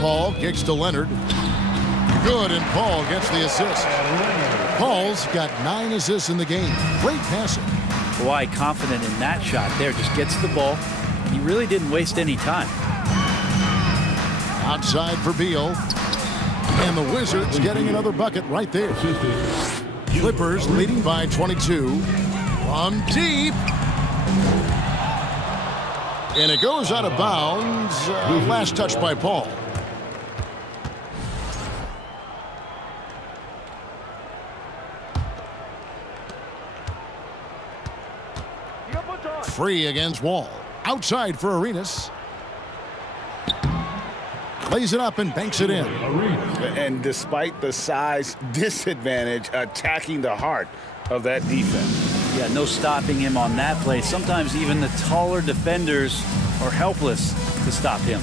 Paul kicks to Leonard. Good, and Paul gets the assist. Paul's got 9 assists in the game. Great passing. Kawhi confident in that shot there. Just gets the ball. He really didn't waste any time. Outside for Beal. And the Wizards getting another bucket right there. Clippers leading by 22. From deep. And it goes out of bounds. Last touch by Paul. Free against Wall. Outside for Arenas. Lays it up and banks it in. And despite the size disadvantage, attacking the heart of that defense. Yeah, no stopping him on that play. Sometimes even the taller defenders are helpless to stop him.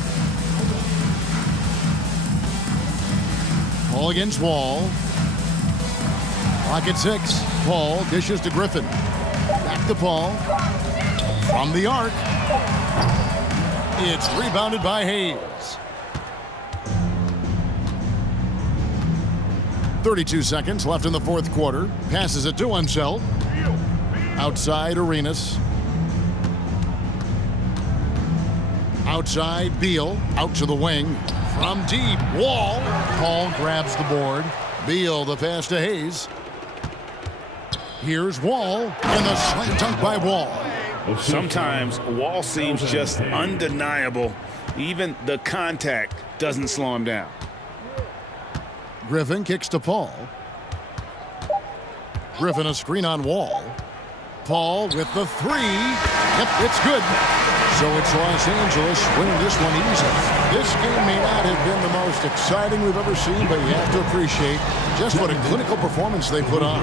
Paul against Wall. Clock at 6. Paul dishes to Griffin. Back Back to Paul. From the arc. It's rebounded by Hayes. 32 seconds left in the fourth quarter. Passes it to Unseld. Outside Arenas. Outside Beal. Out to the wing. From deep. Wall. Paul grabs the board. Beal the pass to Hayes. Here's Wall. And the slam dunk by Wall. Sometimes Wall seems just undeniable. Even the contact doesn't slow him down. Griffin kicks to Paul. Griffin a screen on Wall. Paul with the three. Yep, it's good. So it's Los Angeles winning this one easy. This game may not have been the most exciting we've ever seen, but you have to appreciate just what a clinical performance they put on.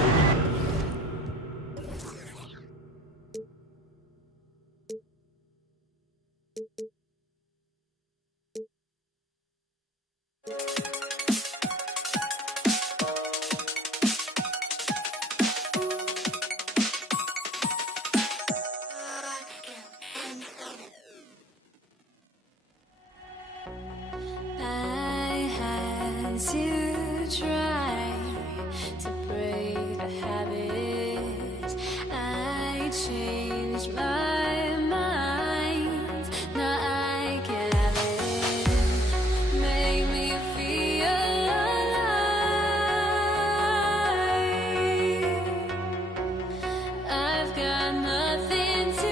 I had to try to break the habit. I changed my mind. Now I can have it. Make me feel alive. I've got nothing to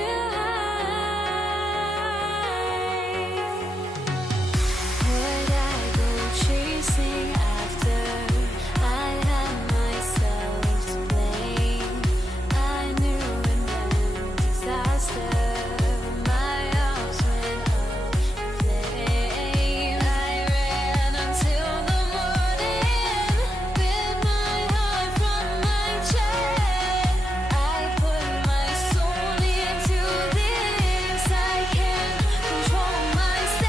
would I go chasing after? I had myself to blame. I knew it meant disaster. My arms went up in flames. I ran until the morning with my heart from my chest. I put my soul into this. I can't control myself.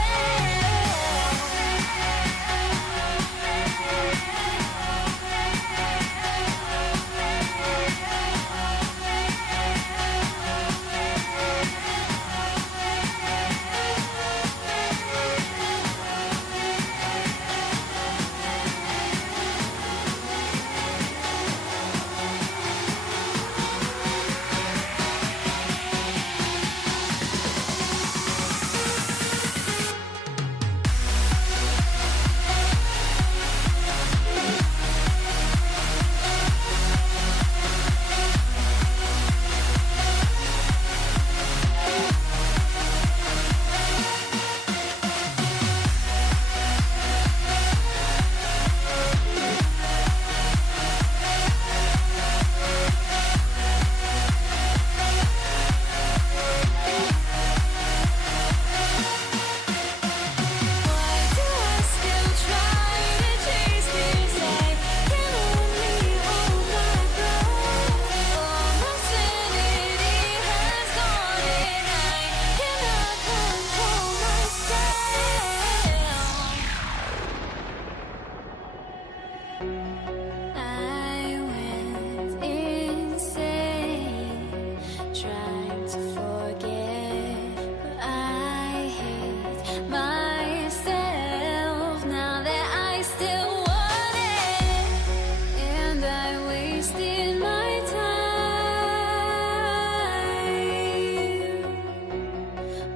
I went insane trying to forget, but I hate myself now that I still want it, and I wasted my time.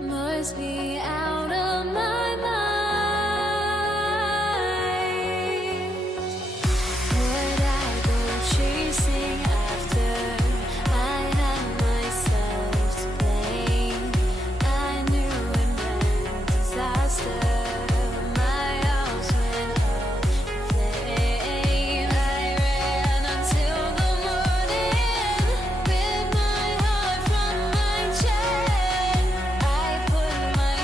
Must be out of my mind. Would I go chasing after? I had myself to blame. I knew it meant disaster. My arms went up in flames. I ran until the morning with my heart from my chest. I put my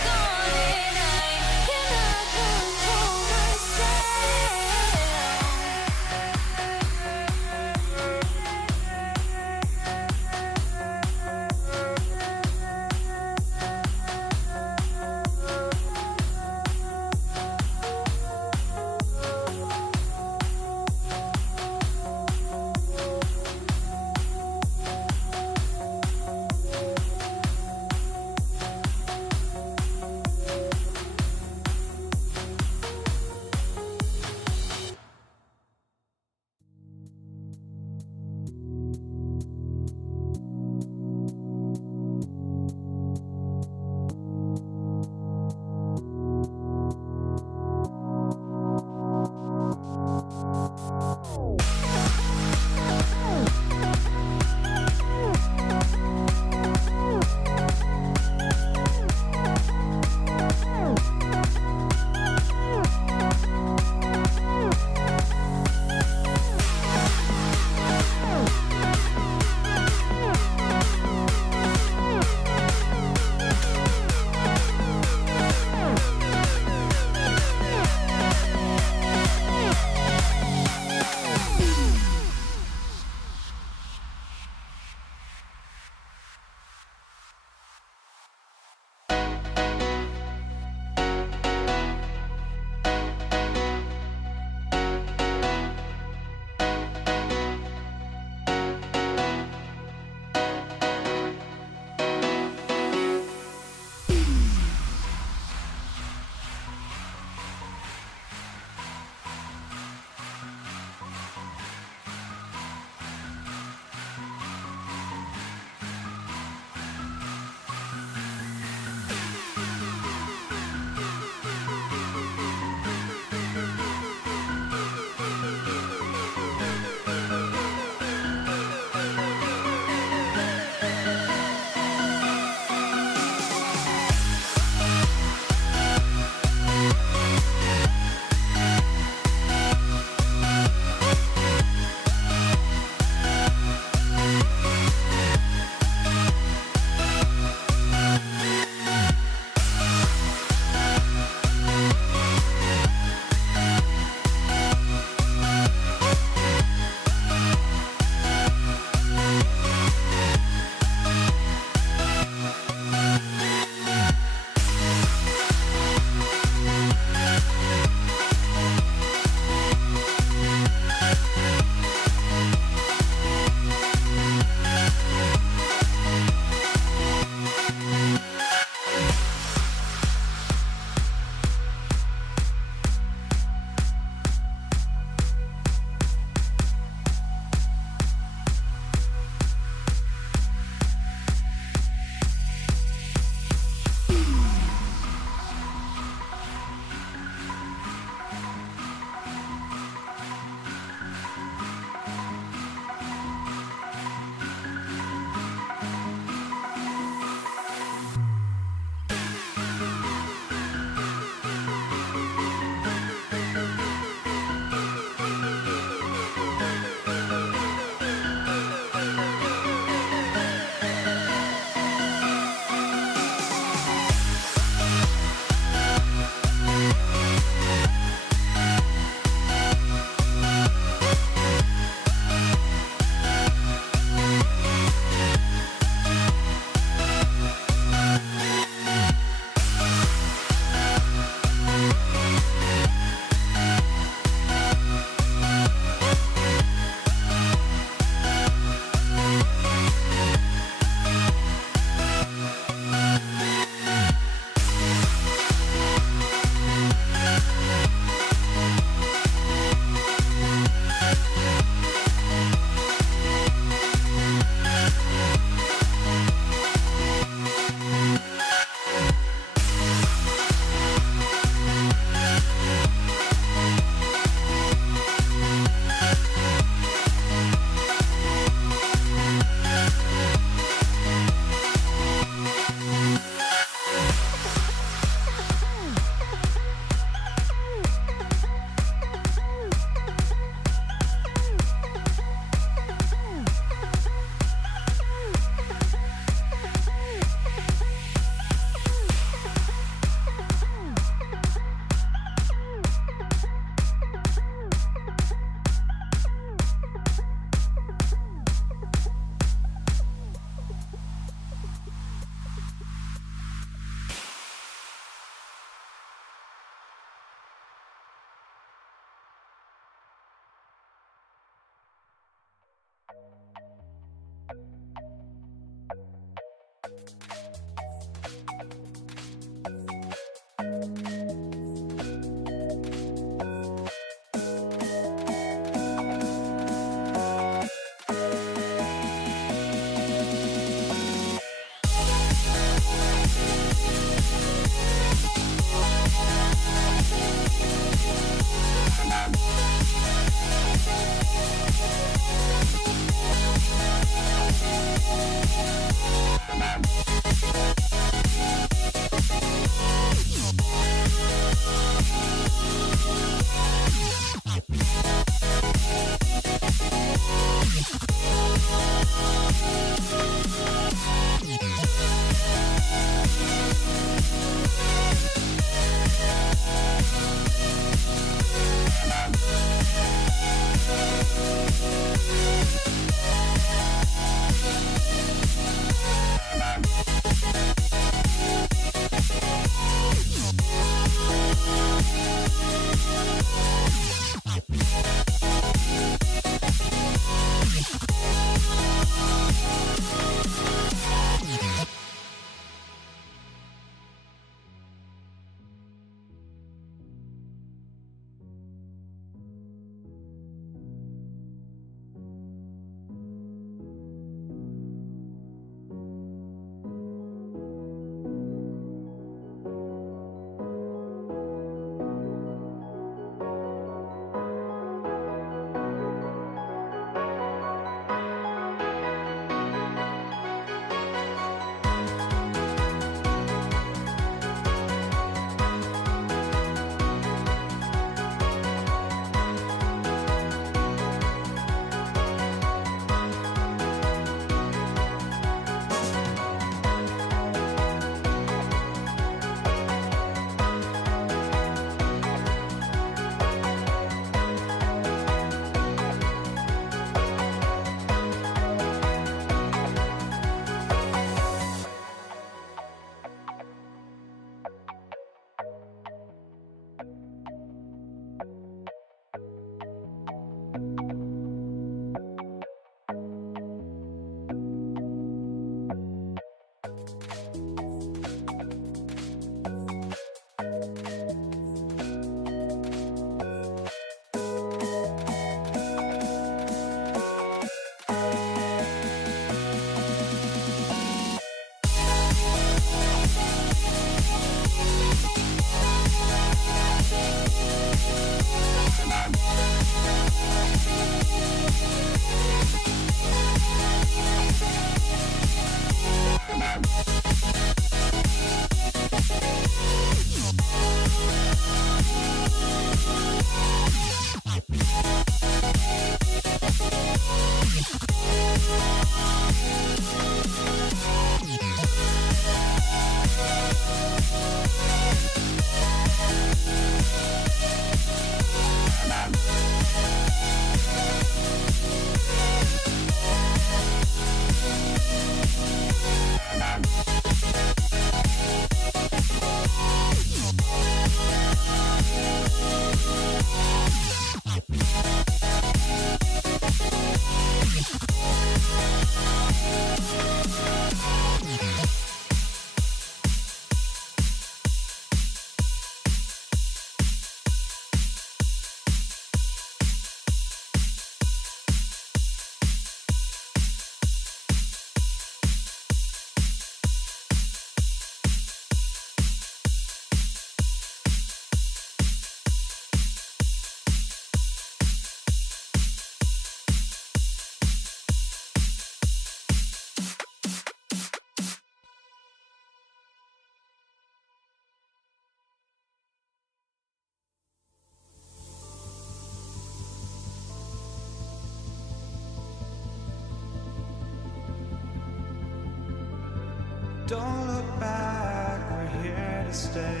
Don't look back, we're here to stay.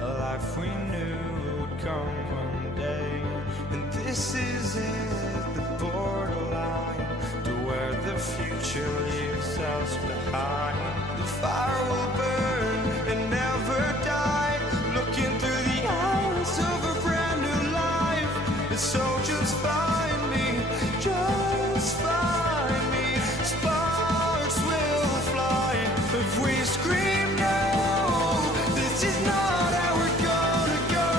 A life we knew would come one day. And this is it, the borderline to where the future leaves us behind. The fire will burn and never die, looking through the eyes of a brand new life. And so just find me, just find me. Sparks will fly if we scream no. This is not how we're gonna go.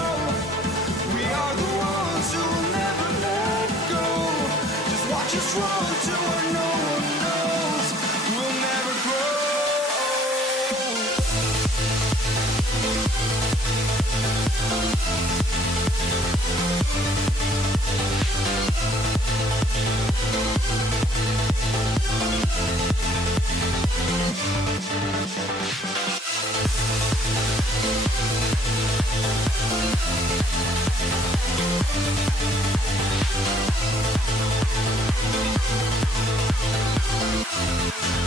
We are the ones who will never let go. Just watch us run to where no one knows. We'll never grow.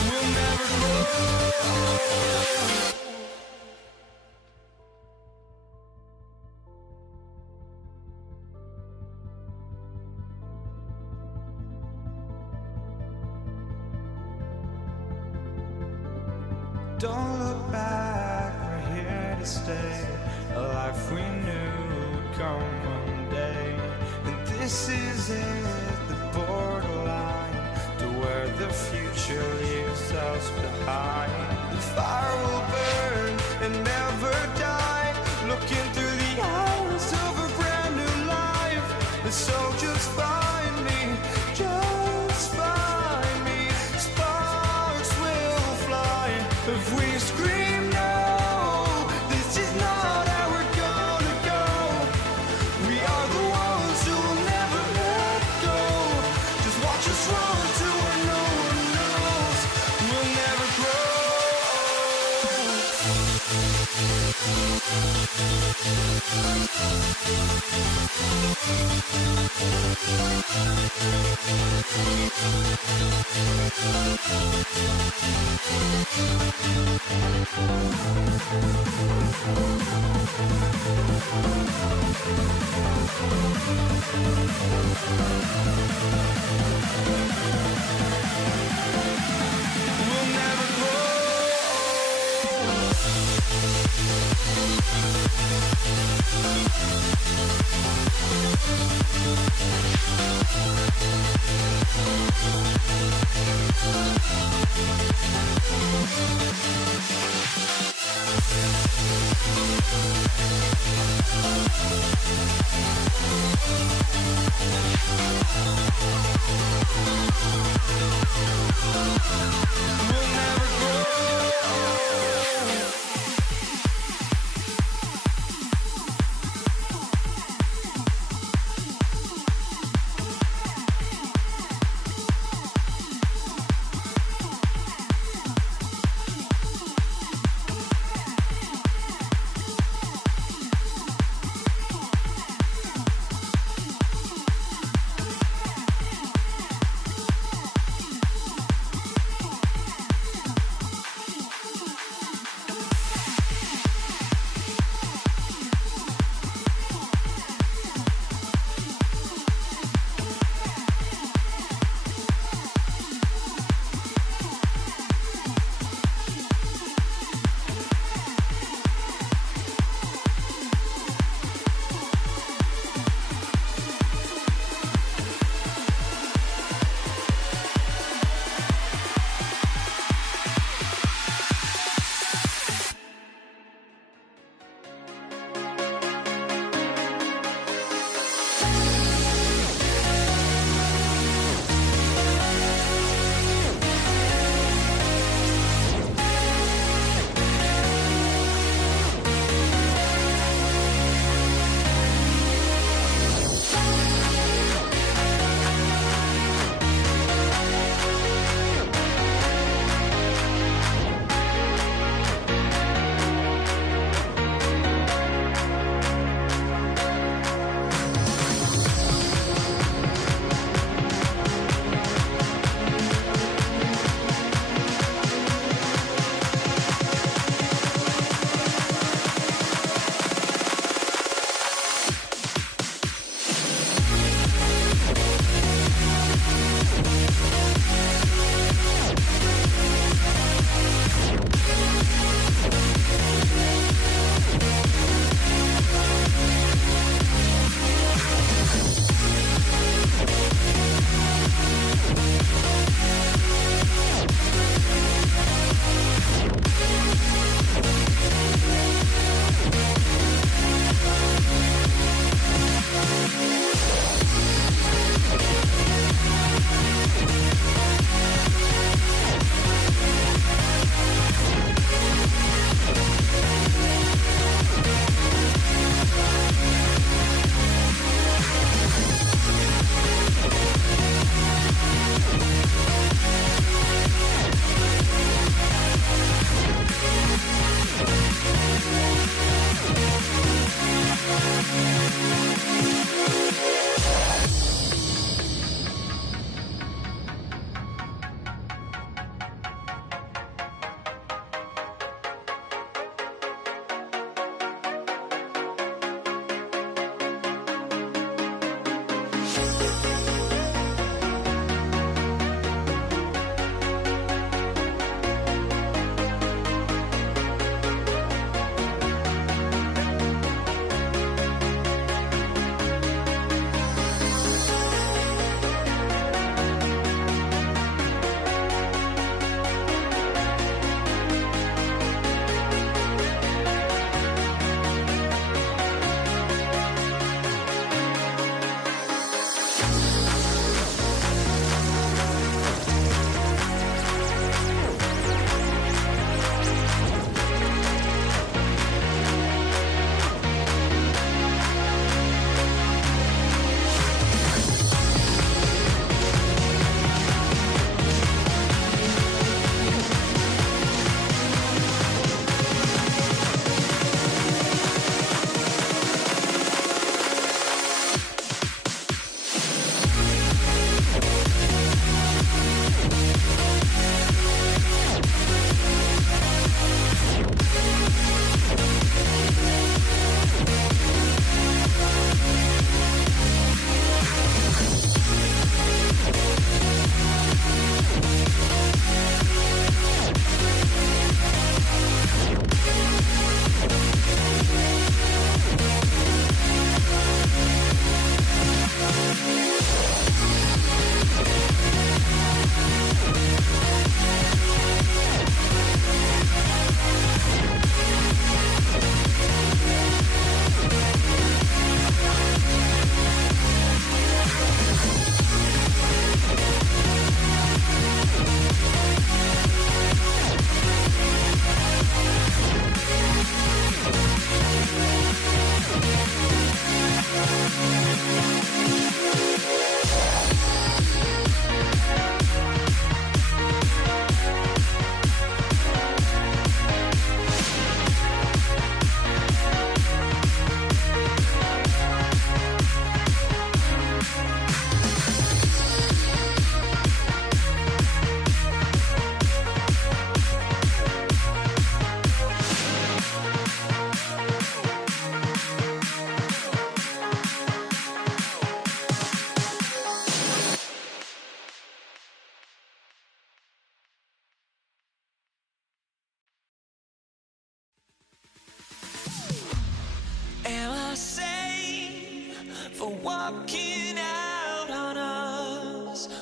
We'll never grow. Don't look back, we're here to stay. A life we knew would come one day. And this is it, the borderline to where the future leaves us behind. The fire will burn and never die, looking through the eyes of a brand new life. And so just find me, just find me. Sparks will fly if we scream no. This is not how we're gonna go. We are the ones who will never let go. Just watch us run to where no one knows. We'll never grow. We'll never grow.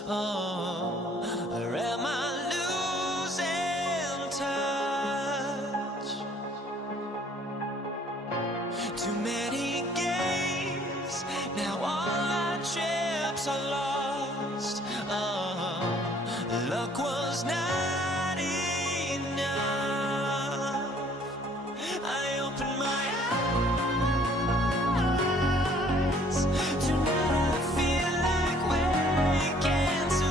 Or am I losing touch? Too many games, now all our chips are lost. Luck was not enough. I opened my eyes. Tonight I feel like waking to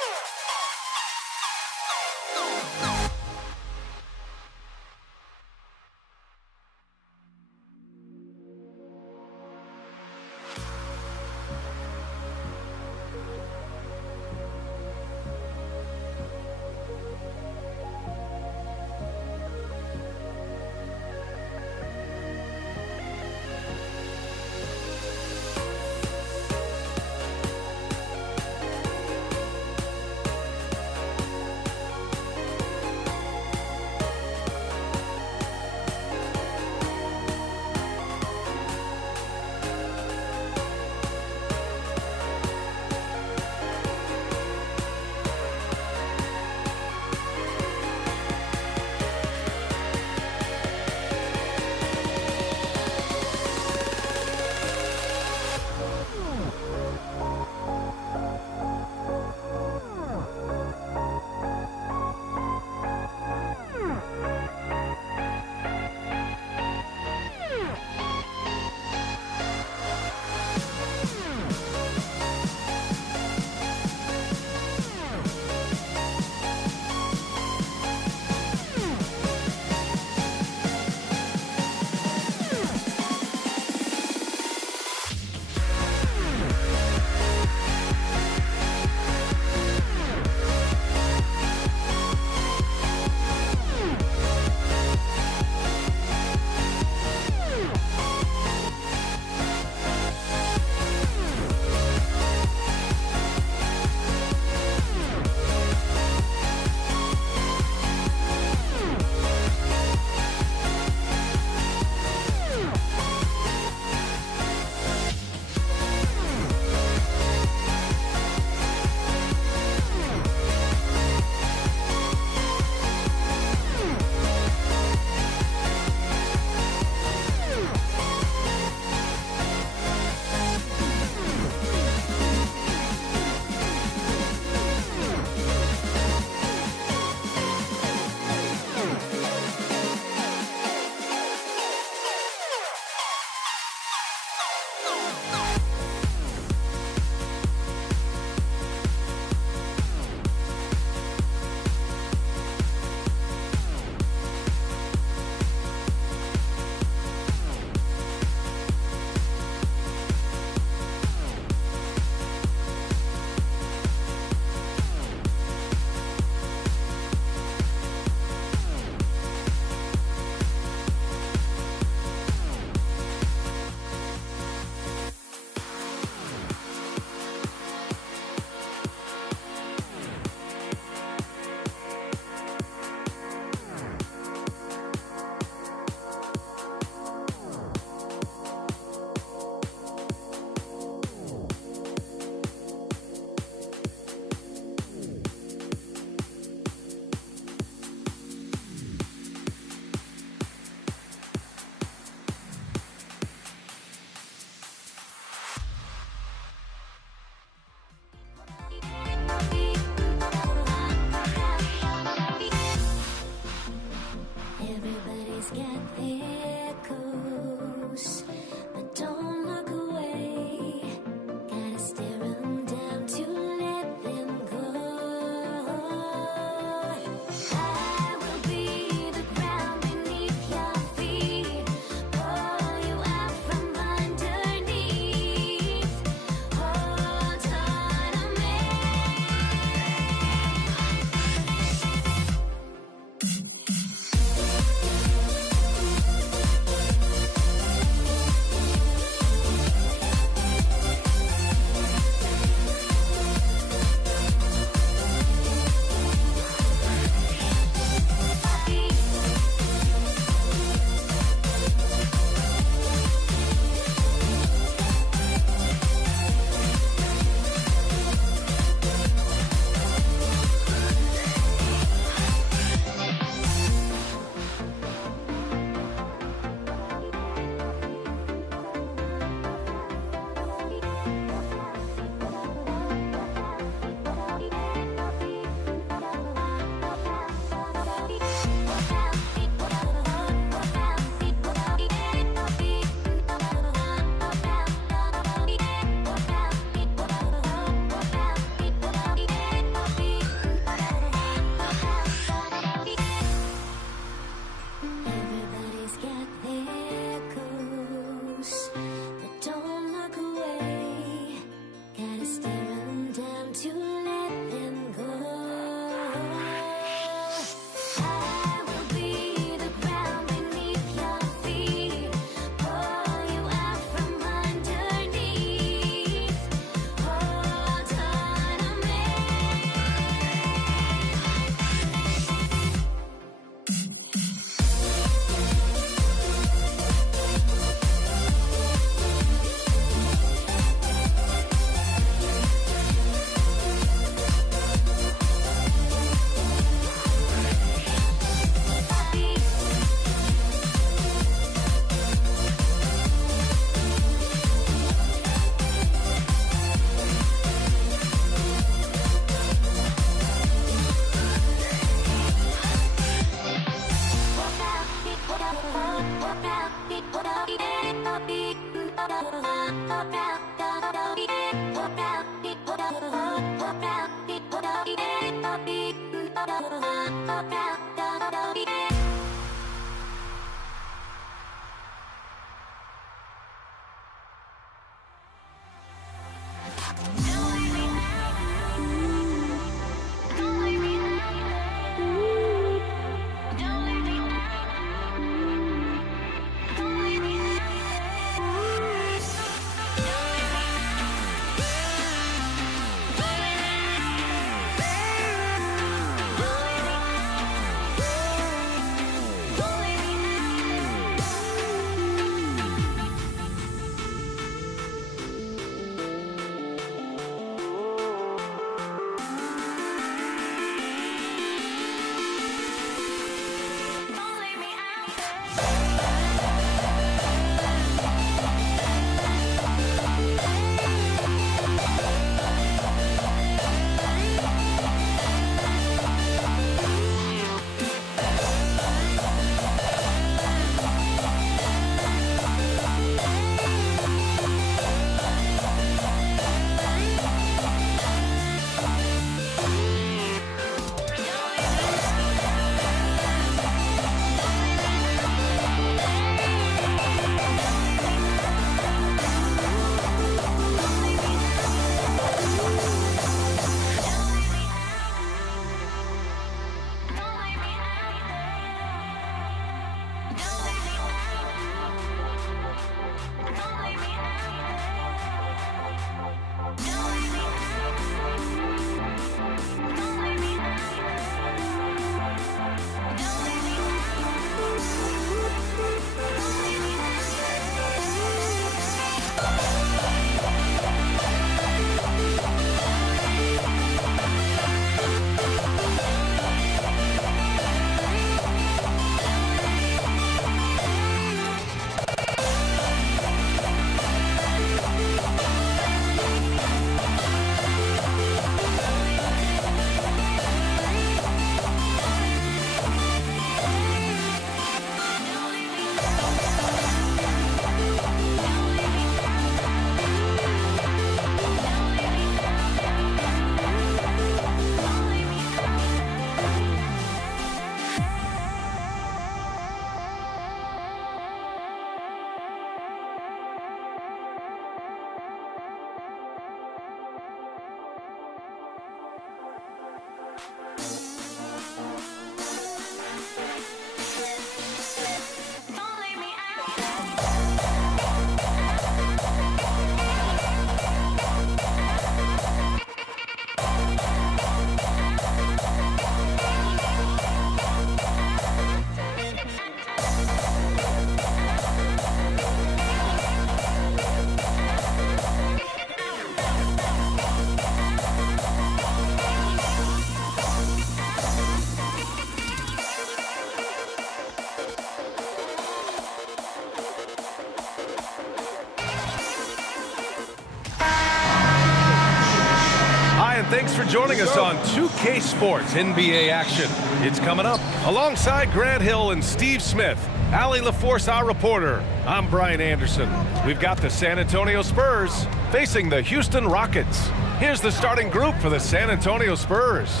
Thanks for joining us on 2K Sports NBA action. It's coming up. Alongside Grant Hill and Steve Smith, Allie LaForce, our reporter. I'm Brian Anderson. We've got the San Antonio Spurs facing the Houston Rockets. Here's the starting group for the San Antonio Spurs.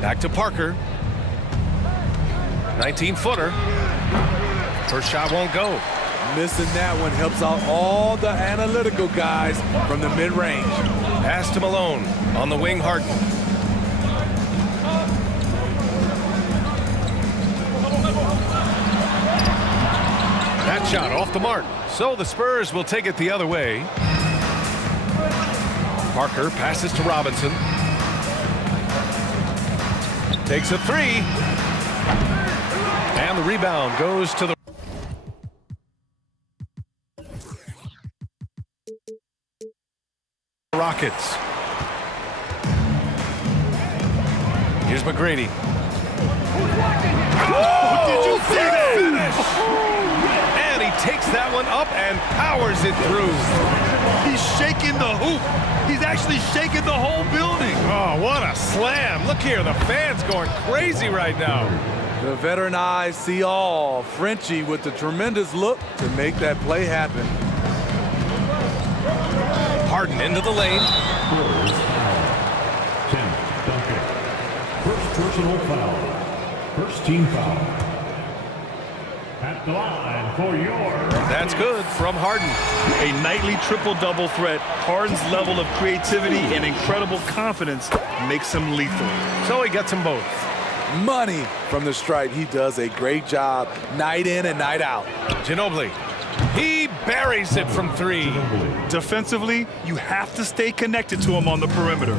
Back to Parker. 19-footer. First shot won't go. Missing that one helps out all the analytical guys from the mid-range. Pass to Malone. On the wing, Harden. That shot off the mark. So the Spurs will take it the other way. Parker passes to Robinson. Takes a three. And the rebound goes to the Rockets. Here's McGrady. Oh, did you see that? And he takes that one up and powers it through. He's shaking the hoop. He's actually shaking the whole building. Oh, what a slam. Look here, the fans going crazy right now. The veteran eyes see all. Frenchie with the tremendous look to make that play happen. Harden into the lane. Tim Duncan. First personal foul. First team foul. At the line for your... That's good from Harden. A nightly triple-double threat. Harden's level of creativity and incredible confidence makes him lethal. So he gets them both. Money from the stripe. He does a great job night in and night out. Ginobili. He buries it from three. Defensively, you have to stay connected to him on the perimeter.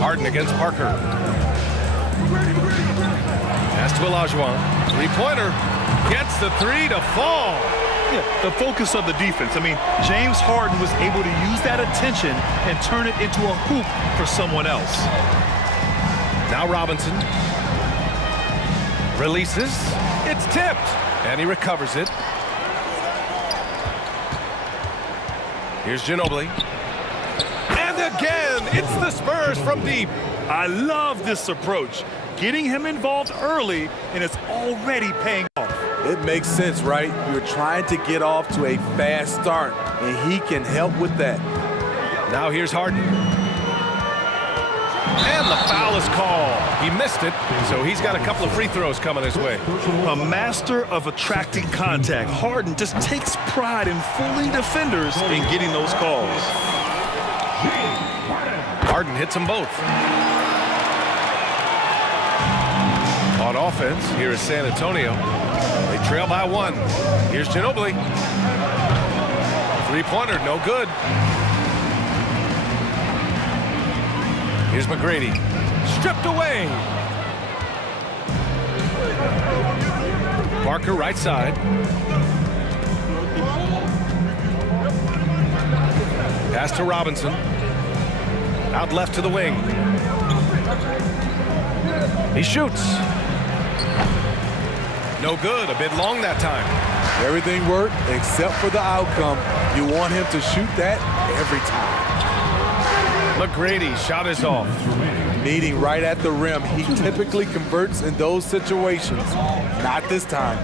Harden against Parker. Pass to Olajuwon. Three-pointer. Gets the three to fall. Yeah, the focus of the defense. I mean, James Harden was able to use that attention and turn it into a hoop for someone else. Now Robinson. Releases. It's tipped. And he recovers it. Here's Ginobili. And again, it's the Spurs from deep. I love this approach. Getting him involved early, and it's already paying off. It makes sense, right? You're trying to get off to a fast start, and he can help with that. Now here's Harden. And the foul is called. He missed it, so he's got a couple of free throws coming his way. A master of attracting contact. Harden just takes pride in fooling defenders and getting those calls. Harden hits them both. On offense, here is San Antonio. They trail by one. Here's Ginobili. Three-pointer, no good. Here's McGrady. Stripped away. Parker right side. Pass to Robinson. Out left to the wing. He shoots. No good. A bit long that time. Everything worked except for the outcome. You want him to shoot that every time. McGrady shot is off. Meeting right at the rim. He typically converts in those situations. Not this time.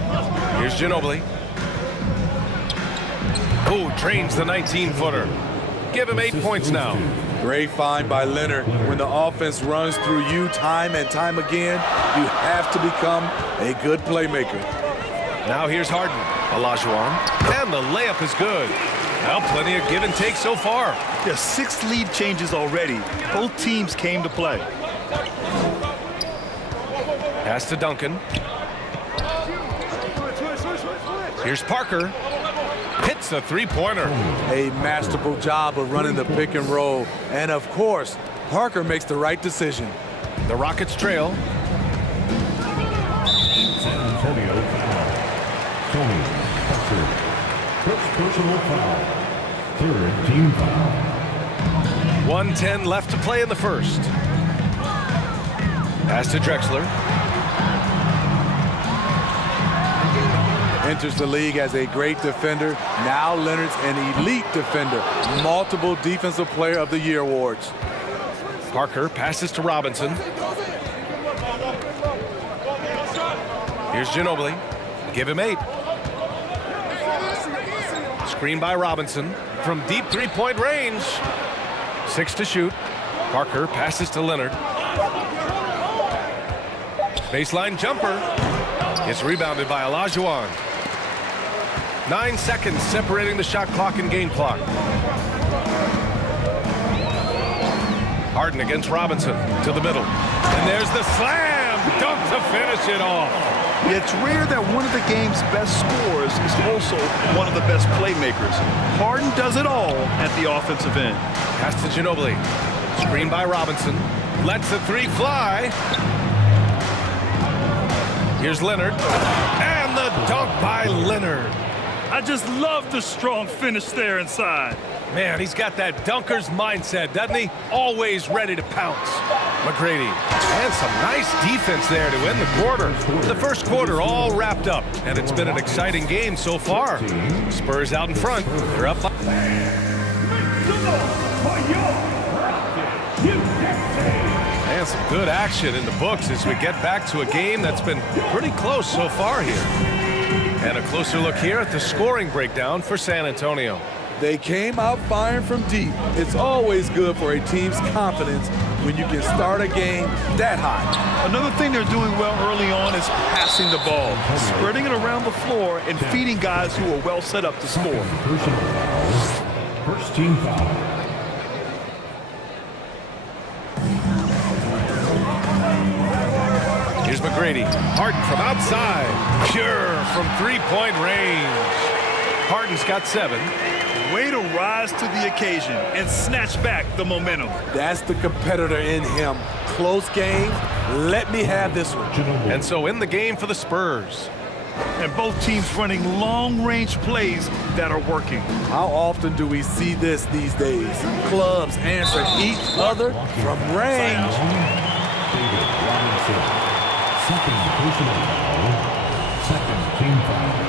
Here's Ginobili. Oh, drains the 19-footer. Give him 8 points now. Great find by Leonard. When the offense runs through you time and time again, you have to become a good playmaker. Now here's Harden. Olajuwon. And the layup is good. Well, plenty of give and take so far. Yeah, 6 lead changes already. Both teams came to play. Pass to Duncan. Here's Parker. Hits a three-pointer. A masterful job of running the pick and roll. And of course, Parker makes the right decision. The Rockets trail. San Antonio foul. Tony Parker. First personal foul. Third team foul. 1:10 left to play in the first. Pass to Drexler. Enters the league as a great defender. Now Leonard's an elite defender. Multiple Defensive Player of the Year awards. Parker passes to Robinson. Here's Ginobili. Give him 8. Screen by Robinson from deep three-point range. 6 to shoot. Parker passes to Leonard. Baseline jumper. It's rebounded by Olajuwon. 9 seconds separating the shot clock and game clock. Harden against Robinson to the middle. And there's the slam dunk to finish it off. It's rare that one of the game's best scorers is also one of the best playmakers. Harden does it all at the offensive end. Pass to Ginobili. Screen by Robinson. Lets the three fly. Here's Leonard. And the dunk by Leonard. I just love the strong finish there inside. Man, he's got that dunker's mindset, doesn't he? Always ready to pounce. McGrady. And some nice defense there to end the quarter. The first quarter all wrapped up, and it's been an exciting game so far. Spurs out in front. They're up. And some good action in the books as we get back to a game that's been pretty close so far here. And a closer look here at the scoring breakdown for San Antonio. They came out firing from deep. It's always good for a team's confidence when you can start a game that high. Another thing they're doing well early on is passing the ball, spreading it around the floor and feeding guys who are well set up to score. First team foul. Here's McGrady. Harden from outside. Pure from three-point range. Harden's got 7. Way to rise to the occasion and snatch back the momentum. That's the competitor in him. Close game. Let me have this one. And so in the game for the Spurs. And both teams running long-range plays that are working. How often do we see this these days? Clubs answer each other from range. David Robinson. Second personal foul. Second team foul.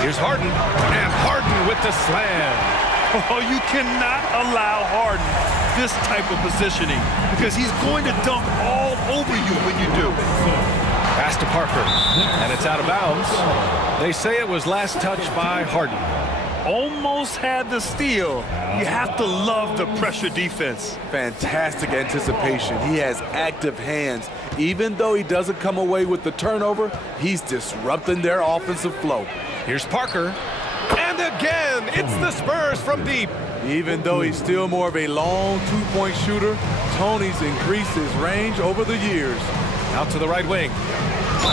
Here's Harden. And Harden with the slam. Oh, you cannot allow Harden this type of positioning because he's going to dunk all over you when you do. Pass to Parker, and it's out of bounds. They say it was last touched by Harden. Almost had the steal. You have to love the pressure defense. Fantastic anticipation. He has active hands. Even though he doesn't come away with the turnover, he's disrupting their offensive flow. Here's Parker. And again, it's the Spurs from deep. Even though he's still more of a long two-point shooter, Tony's increased his range over the years. Out to the right wing.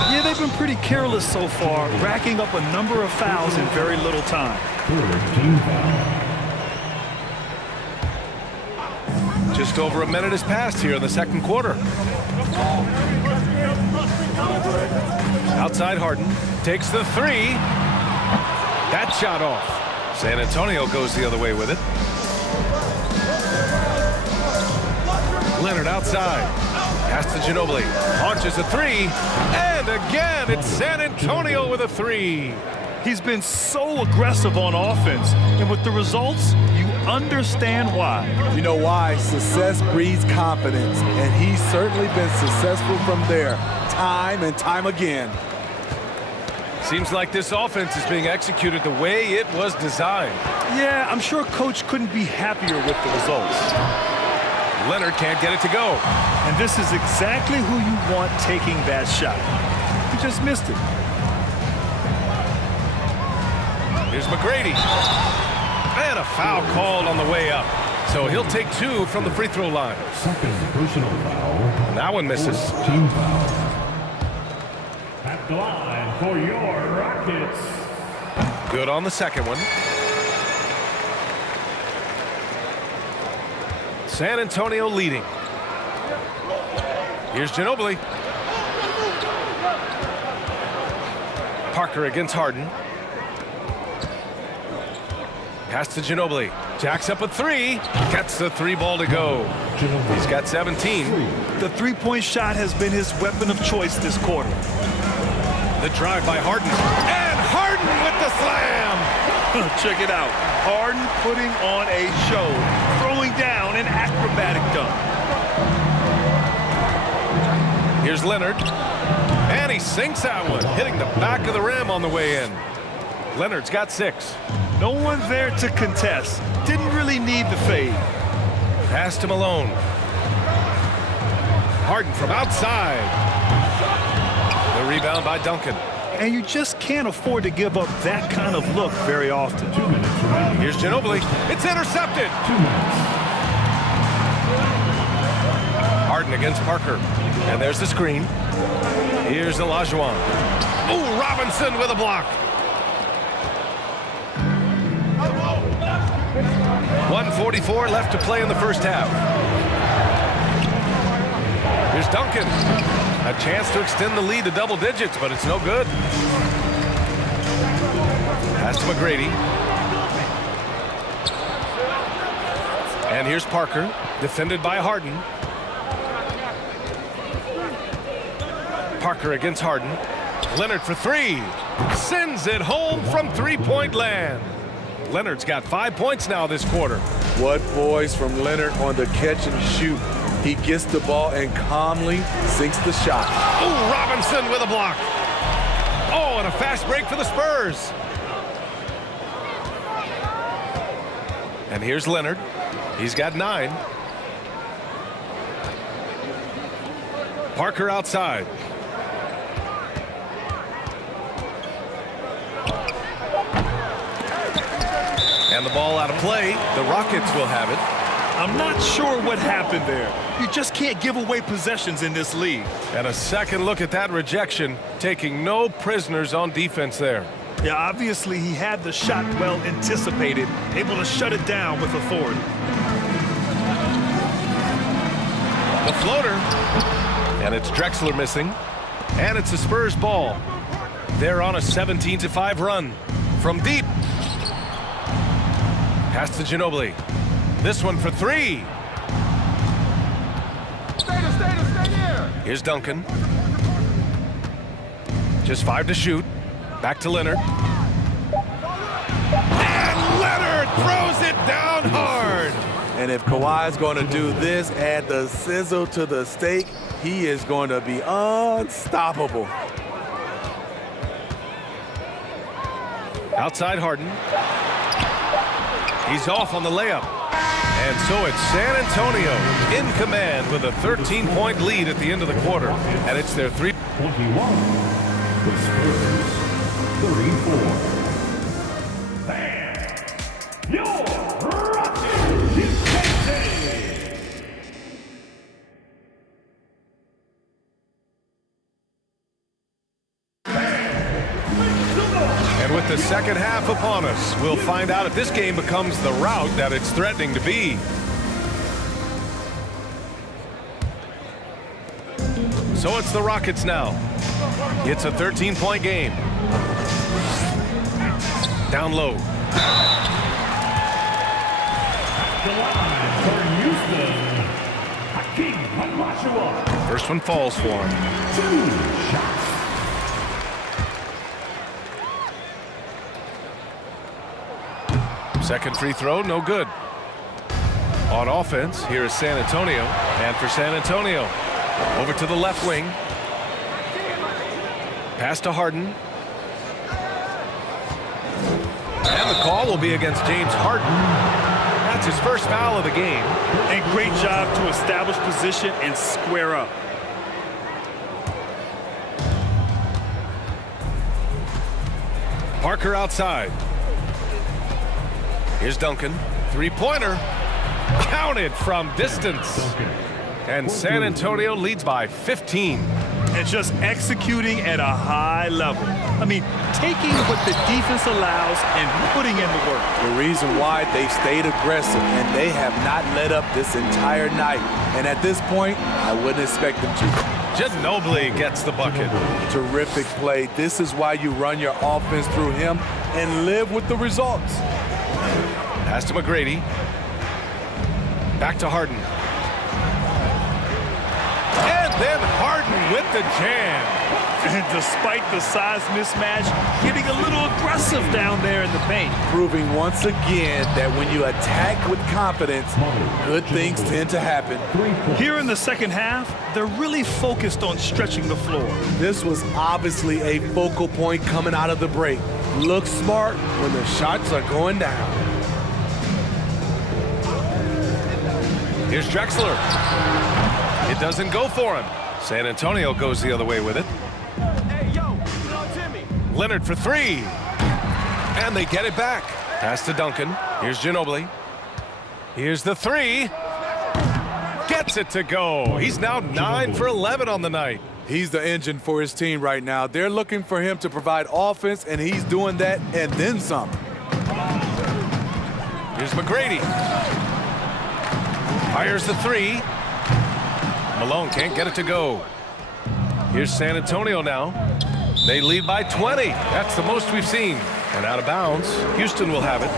Yeah, they've been pretty careless so far, racking up a number of fouls in very little time. Team foul. Just over a minute has passed here in the second quarter. Outside Harden takes the 3. That shot off. San Antonio goes the other way with it. Leonard outside. Pass to Ginobili. Launches a 3. And again, it's San Antonio with a 3. He's been so aggressive on offense. And with the results, you understand why. You know why? Success breeds confidence. And he's certainly been successful from there, time and time again. Seems like this offense is being executed the way it was designed. Yeah, I'm sure Coach couldn't be happier with the results. Leonard can't get it to go. And this is exactly who you want taking that shot. He just missed it. Here's McGrady. And a foul called on the way up. So he'll take 2 from the free throw line. Second personal foul. That one misses. Team foul. At the line for your Rockets. Good on the second one. San Antonio leading. Here's Ginobili. Parker against Harden. Pass to Ginobili. Jacks up a 3. Gets the 3 ball to go. He's got 17. The three-point shot has been his weapon of choice this quarter. The drive by Harden. And Harden with the slam. Check it out. Harden putting on a show. Throwing down an acrobatic dunk. Here's Leonard. And he sinks that one, hitting the back of the rim on the way in. Leonard's got 6. No one there to contest. Didn't really need the fade. Pass to Malone. Harden from outside. The rebound by Duncan. And you just can't afford to give up that kind of look very often. 2 minutes remaining. Here's Ginobili. It's intercepted. 2 minutes. Harden against Parker. And there's the screen. Here's Olajuwon. Oh, Robinson with a block. 1:44 left to play in the first half. Here's Duncan. A chance to extend the lead to double digits, but it's no good. Pass to McGrady. And here's Parker, defended by Harden. Parker against Harden. Leonard for 3. Sends it home from three-point land. Leonard's got 5 points now this quarter. What poise from Leonard on the catch and shoot. He gets the ball and calmly sinks the shot. Oh, Robinson with a block. Oh, and a fast break for the Spurs. And here's Leonard. He's got 9. Parker outside. And the ball out of play. The Rockets will have it. I'm not sure what happened there. You just can't give away possessions in this league. And a second look at that rejection, taking no prisoners on defense there. Yeah, obviously he had the shot well anticipated, able to shut it down with authority. The floater. And it's Drexler missing. And it's a Spurs ball. They're on a 17-5 run. From deep. Pass to Ginobili. This one for 3. Stay there. Here's Duncan. Just 5 to shoot. Back to Leonard. And Leonard throws it down hard. And if Kawhi's going to do this, add the sizzle to the steak, he is going to be unstoppable. Outside Harden. He's off on the layup. And so it's San Antonio in command with a 13-point lead at the end of the quarter. And it's their 3. 21. The Spurs. 34. Bam! Your Rockets! You can't say. And with the second half upon us, we'll find out if this game becomes the rout that it's threatening to be. So it's the Rockets now. It's a 13-point game. Down low. The line for Houston. Hakeem Olajuwon. First one falls for him. 2 shots. Second free throw, no good. On offense, here is San Antonio. And for San Antonio, over to the left wing. Pass to Harden. And the call will be against James Harden. That's his first foul of the game. And great job to establish position and square up. Parker outside. Here's Duncan. Three-pointer. Counted from distance. And San Antonio leads by 15. And just executing at a high level. I mean, taking what the defense allows and putting in the work. The reason why they've stayed aggressive and they have not let up this entire night. And at this point, I wouldn't expect them to. Ginobili gets the bucket. Terrific play. This is why you run your offense through him and live with the results. Pass to McGrady. Back to Harden. And then Harden with the jam. And despite the size mismatch, getting a little aggressive down there in the paint. Proving once again that when you attack with confidence, good things tend to happen. Here in the second half, they're really focused on stretching the floor. This was obviously a focal point coming out of the break. Look smart when the shots are going down. Here's Drexler. It doesn't go for him. San Antonio goes the other way with it. Leonard for 3. And they get it back. Pass to Duncan. Here's Ginobili. Here's the 3. Gets it to go. He's now 9 for 11 on the night. He's the engine for his team right now. They're looking for him to provide offense, and he's doing that and then some. Here's McGrady. Fires the 3. Malone can't get it to go. Here's San Antonio now. They lead by 20. That's the most we've seen. And out of bounds, Houston will have it.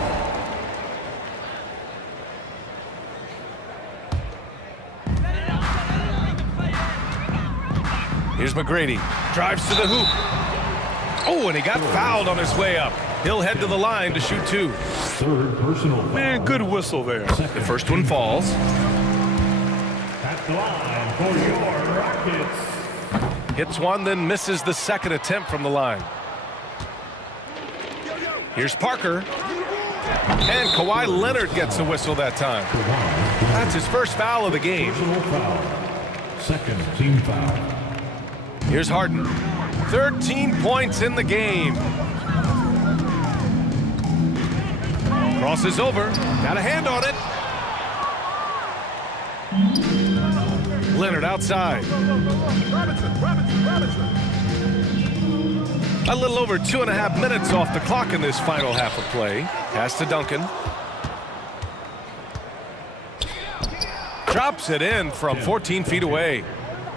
Here's McGrady. Drives to the hoop. Oh, and he got fouled on his way up. He'll head to the line to shoot 2. Third personal foul. Man, good whistle there. The first one falls. At the line for your Rockets. Hits one, then misses the second attempt from the line. Here's Parker. And Kawhi Leonard gets the whistle that time. That's his first foul of the game. Personal foul. Second team foul. Here's Harden. 13 points in the game. Crosses over. Got a hand on it. Leonard outside. A little over 2.5 minutes off the clock in this final half of play. Pass to Duncan. Drops it in from 14 feet away.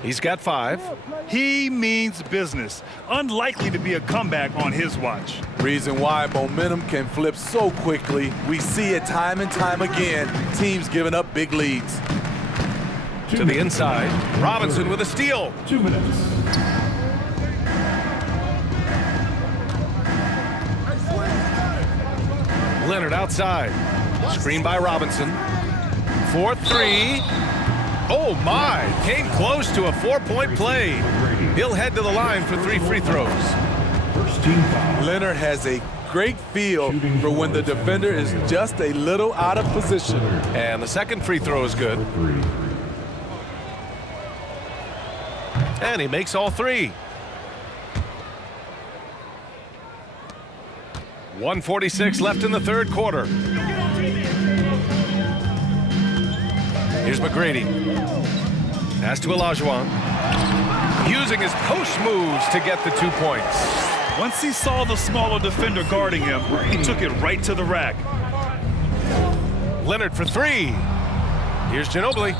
He's got 5. He means business. Unlikely to be a comeback on his watch. Reason why momentum can flip so quickly. We see it time and time again. Teams giving up big leads. To the inside. Robinson with a steal. 2 minutes. Leonard outside. Screen by Robinson. 4-3. Oh my, came close to a 4-point play. He'll head to the line for 3 free throws. First team foul. Leonard has a great feel for when the defender is just a little out of position. And the second free throw is good. And he makes all 3. 1:46 left in the third quarter. Here's McGrady. Pass to Olajuwon. Using his post moves to get the 2 points. Once he saw the smaller defender guarding him, he took it right to the rack. Leonard for 3. Here's Ginobili.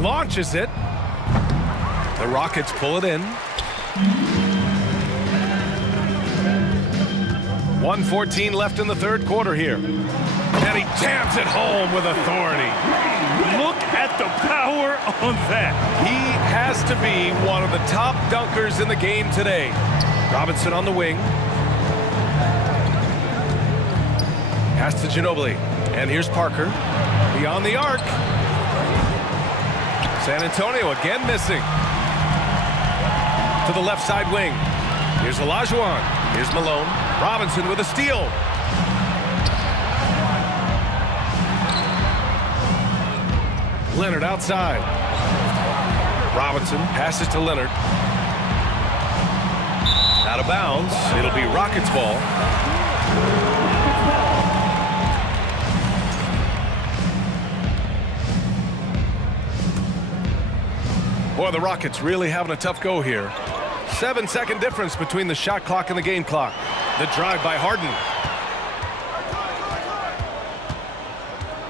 Launches it. The Rockets pull it in. 1:14 left in the third quarter here. And he jams it home with authority. Look at the power on that. He has to be one of the top dunkers in the game today. Robinson on the wing. Pass to Ginobili. And here's Parker. Beyond the arc. San Antonio again missing. To the left side wing. Here's Olajuwon. Here's Malone. Robinson with a steal. Leonard outside. Robinson passes to Leonard. Out of bounds. It'll be Rockets ball. Boy, the Rockets really having a tough go here. 7-second difference between the shot clock and the game clock. The drive by Harden.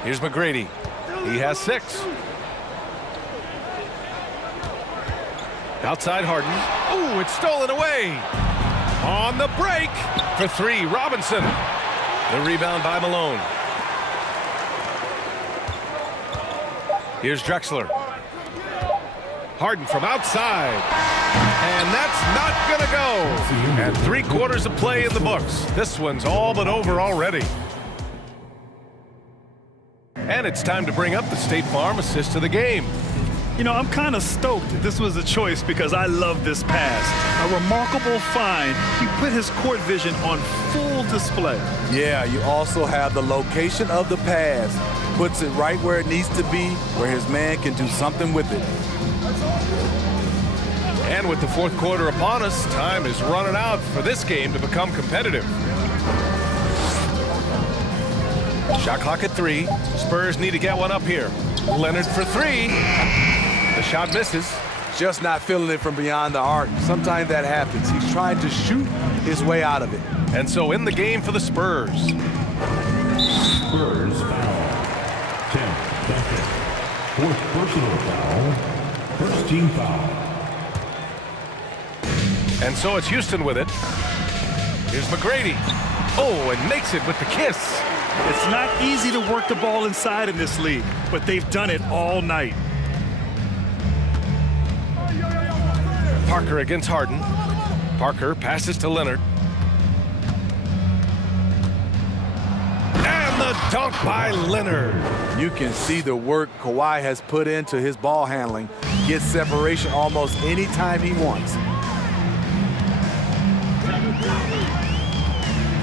Here's McGrady. He has 6. Outside Harden. Ooh, it's stolen away. On the break for 3, Robinson. The rebound by Malone. Here's Drexler. Harden from outside. And that's not going to go. And 3 quarters of play in the books. This one's all but over already. And it's time to bring up the State Farm assist of the game. You know, I'm kind of stoked this was a choice because I love this pass. A remarkable find. He put his court vision on full display. Yeah, you also have the location of the pass. Puts it right where it needs to be, where his man can do something with it. And with the fourth quarter upon us, time is running out for this game to become competitive. Shot clock at 3. Spurs need to get one up here. Leonard for 3. The shot misses. Just not feeling it from beyond the arc. Sometimes that happens. He's trying to shoot his way out of it. And so in the game for the Spurs. Spurs foul. 10 seconds. 4th personal foul. First team foul. And so it's Houston with it. Here's McGrady. Oh, and makes it with the kiss. It's not easy to work the ball inside in this league, but they've done it all night. Parker against Harden. Parker passes to Leonard. And the dunk by Leonard. You can see the work Kawhi has put into his ball handling. Gets separation almost any time he wants.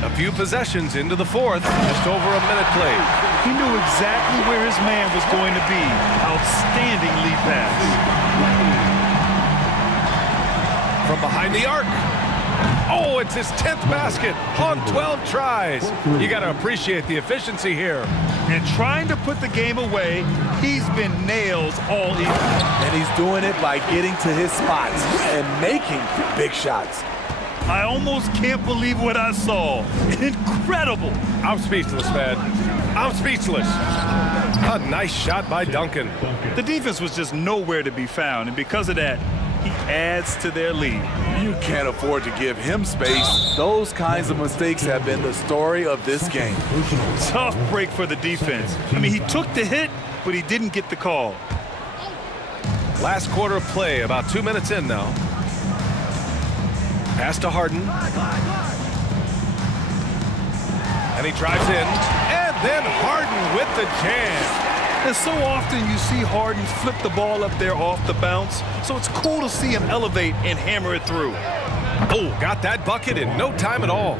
A few possessions into the fourth, just over a minute played. He knew exactly where his man was going to be. Outstanding lead pass. From behind the arc. Oh, it's his 10th basket on 12 tries. You got to appreciate the efficiency here. And trying to put the game away, he's been nails all evening. And he's doing it by getting to his spots and making big shots. I almost can't believe what I saw. Incredible. I'm speechless, man. I'm speechless. A nice shot by Duncan. The defense was just nowhere to be found, and because of that, he adds to their lead. You can't afford to give him space. Those kinds of mistakes have been the story of this game. Tough break for the defense. I mean, he took the hit, but he didn't get the call. Last quarter of play, about 2 minutes in now. Pass to Harden. And he drives in. And then Harden with the jam. And so often you see Harden flip the ball up there off the bounce, so it's cool to see him elevate and hammer it through. Oh, got that bucket in no time at all.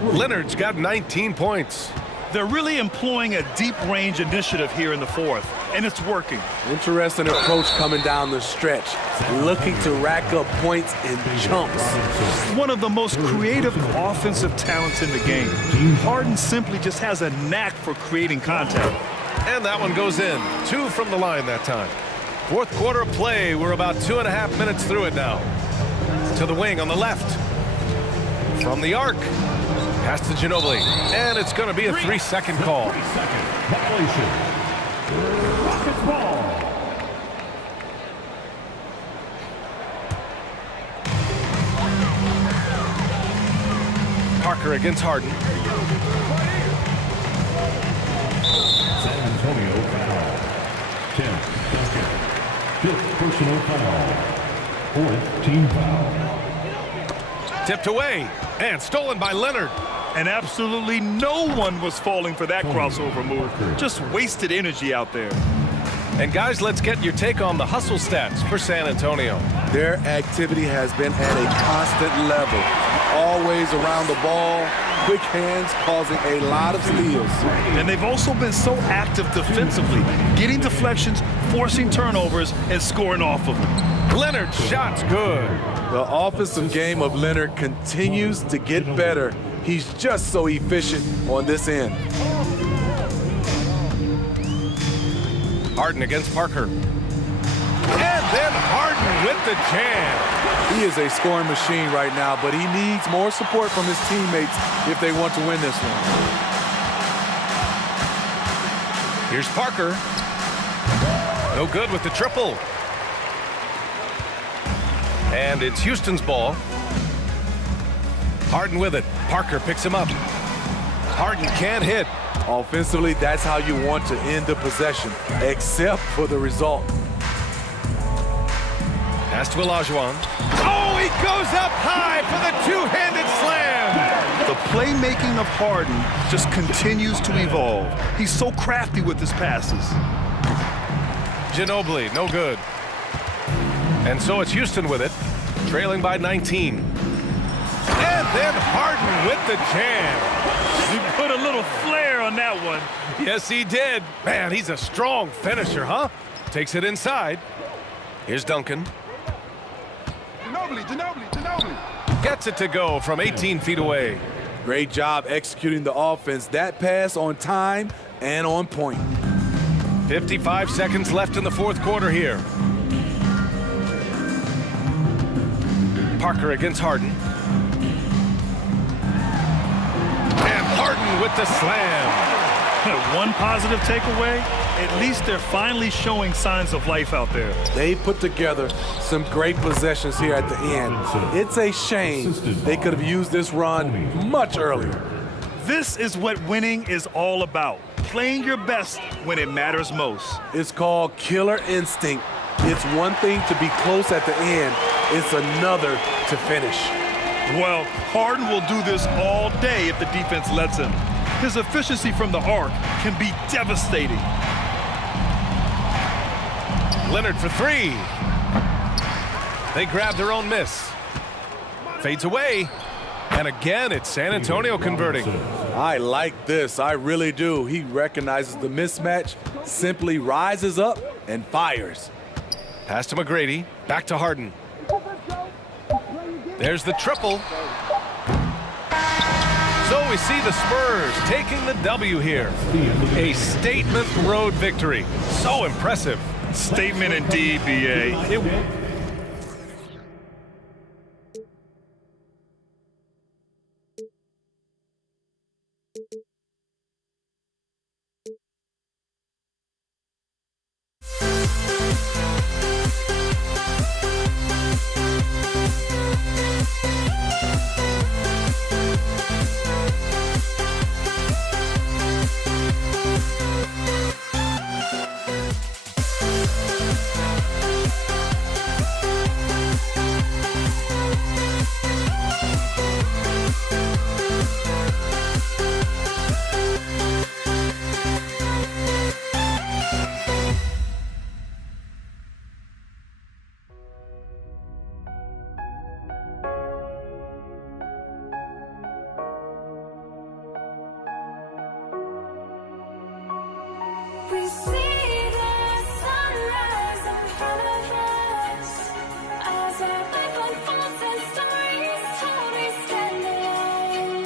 Leonard's got 19 points. They're really employing a deep range initiative here in the fourth, and it's working. Interesting approach coming down the stretch, looking to rack up points in jumps. One of the most creative offensive talents in the game. Harden simply just has a knack for creating contact. And that one goes in. 2 from the line that time. Fourth quarter of play. We're about 2.5 minutes through it now. To the wing on the left. From the arc. Pass to Ginobili. And it's going to be a 3-second call. 3-second violation. Rockets ball. Parker against Harden. San Antonio foul. 10, Duncan. 5th personal foul. 4th team foul. Tipped away and stolen by Leonard. And absolutely no one was falling for that crossover move. Just wasted energy out there. And guys, let's get your take on the hustle stats for San Antonio. Their activity has been at a constant level. Always around the ball, quick hands causing a lot of steals. And they've also been so active defensively, getting deflections, forcing turnovers, and scoring off of them. Leonard's shot's good. The offensive game of Leonard continues to get better. He's just so efficient on this end. Harden against Parker. And then Harden with the jam. He is a scoring machine right now, but he needs more support from his teammates if they want to win this one. Here's Parker. No good with the triple. And it's Houston's ball. Harden with it. Parker picks him up. Harden can't hit. Offensively, that's how you want to end the possession, except for the result. Pass to Olajuwon. Oh, he goes up high for the two-handed slam. The playmaking of Harden just continues to evolve. He's so crafty with his passes. Ginobili, no good. And so it's Houston with it, trailing by 19. And then Harden with the jam. He put a little flair on that one. Yes, he did. Man, he's a strong finisher, huh? Takes it inside. Here's Duncan. Ginobili. Gets it to go from 18 feet away. Great job executing the offense. That pass on time and on point. 55 seconds left in the fourth quarter here. Parker against Harden. And Harden with the slam. One positive takeaway, at least they're finally showing signs of life out there. They put together some great possessions here at the end. It's a shame they could have used this run much earlier. This is what winning is all about. Playing your best when it matters most. It's called killer instinct. It's one thing to be close at the end. It's another to finish. Well, Harden will do this all day if the defense lets him. His efficiency from the arc can be devastating. Leonard for three. They grab their own miss. Fades away. And again, it's San Antonio converting. I like this. I really do. He recognizes the mismatch, simply rises up and fires. Pass to McGrady. Back to Harden. There's the triple. So we see the Spurs taking the W here. A statement road victory. So impressive. Statement indeed, B.A. We see the sunrise in front of us as our life unfolds and stories told. We stand alone.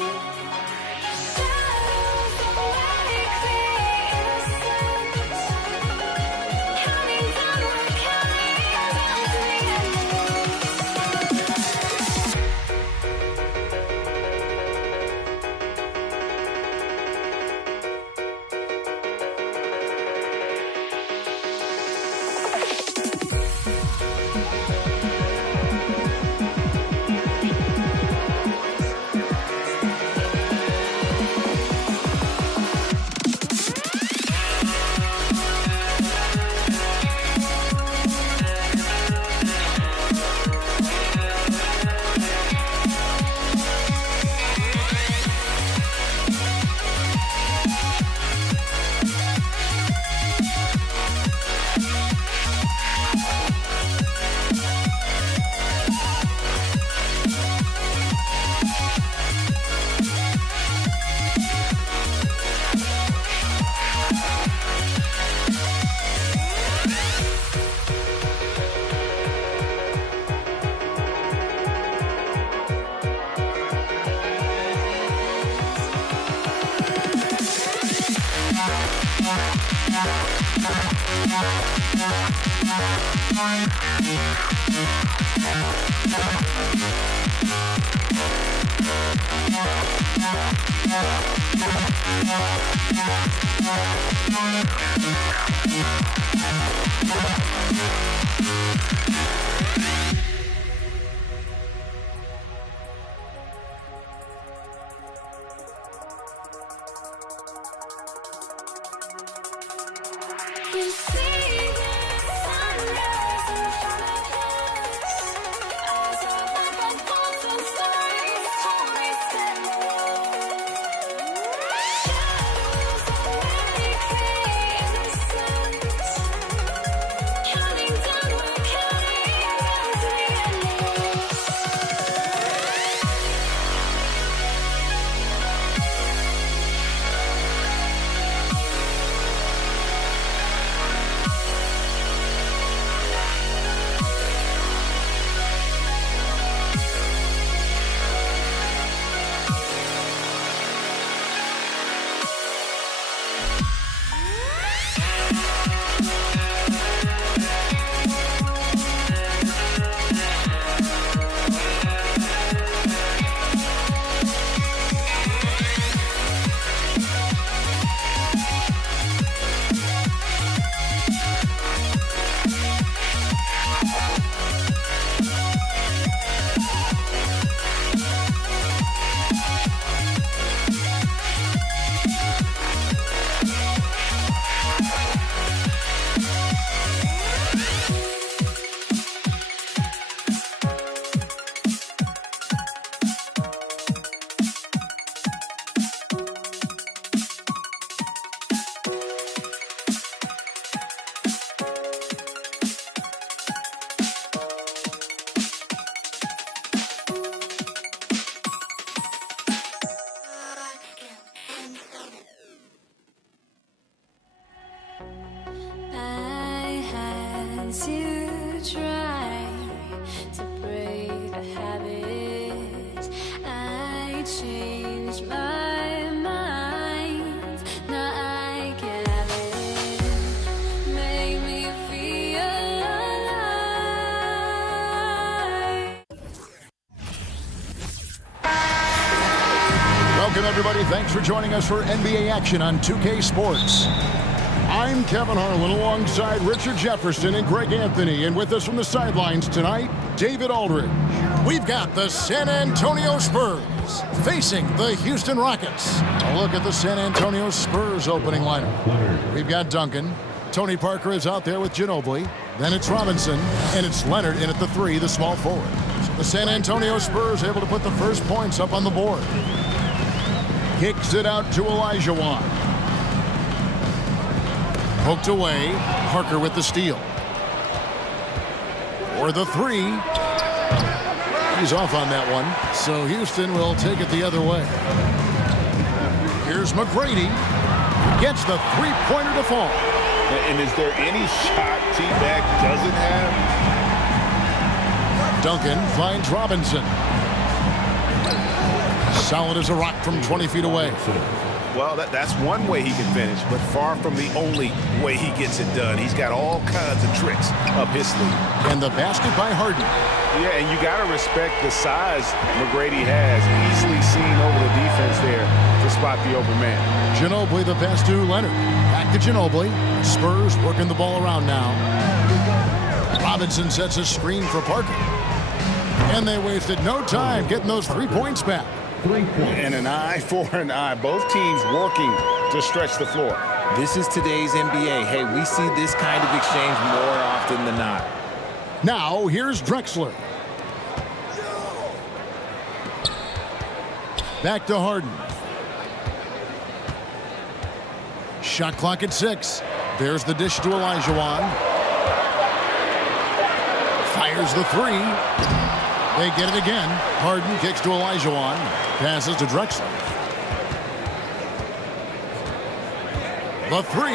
Shadows awake the innocent, counting down, we're counting down to the end. We see the sunrise in front of us as our life unfolds and stories told. We stand alone. Shadows awake the innocent, counting down, we're counting down to the end. changed my mind. Now I can have it. Make me feel alive. Welcome, everybody. Thanks for joining us for NBA action on 2K Sports. I'm Kevin Harlan alongside Richard Jefferson and Greg Anthony. And with us from the sidelines tonight, David Aldridge. We've got the San Antonio Spurs facing the Houston Rockets. A look at the San Antonio Spurs opening lineup. We've got Duncan. Tony Parker is out there with Ginobili. Then it's Robinson. And it's Leonard in at the 3, the small forward. So the San Antonio Spurs able to put the first points up on the board. Kicks it out to Olajuwon. Poked away. Parker with the steal. For the 3. He's off on that one. So Houston will take it the other way. Here's McGrady. Gets the three-pointer to fall. And is there any shot T-Mac doesn't have? Duncan finds Robinson. Solid as a rock from 20 feet away. Well, that's one way he can finish, but far from the only way he gets it done. He's got all kinds of tricks up his sleeve. And the basket by Harden. Yeah, and you got to respect the size McGrady has. Easily seen over the defense there to spot the open man. Ginobili the pass to Leonard. Back to Ginobili. Spurs working the ball around now. Robinson sets a screen for Parker. And they wasted no time getting those 3 points back. And an eye for an eye. Both teams working to stretch the floor. This is today's NBA. Hey, we see this kind of exchange more often than not. Now, here's Drexler. Back to Harden. Shot clock at 6. There's the dish to Olajuwon. Fires the 3. They get it again. Harden kicks to Olajuwon. Passes to Drexler. The 3.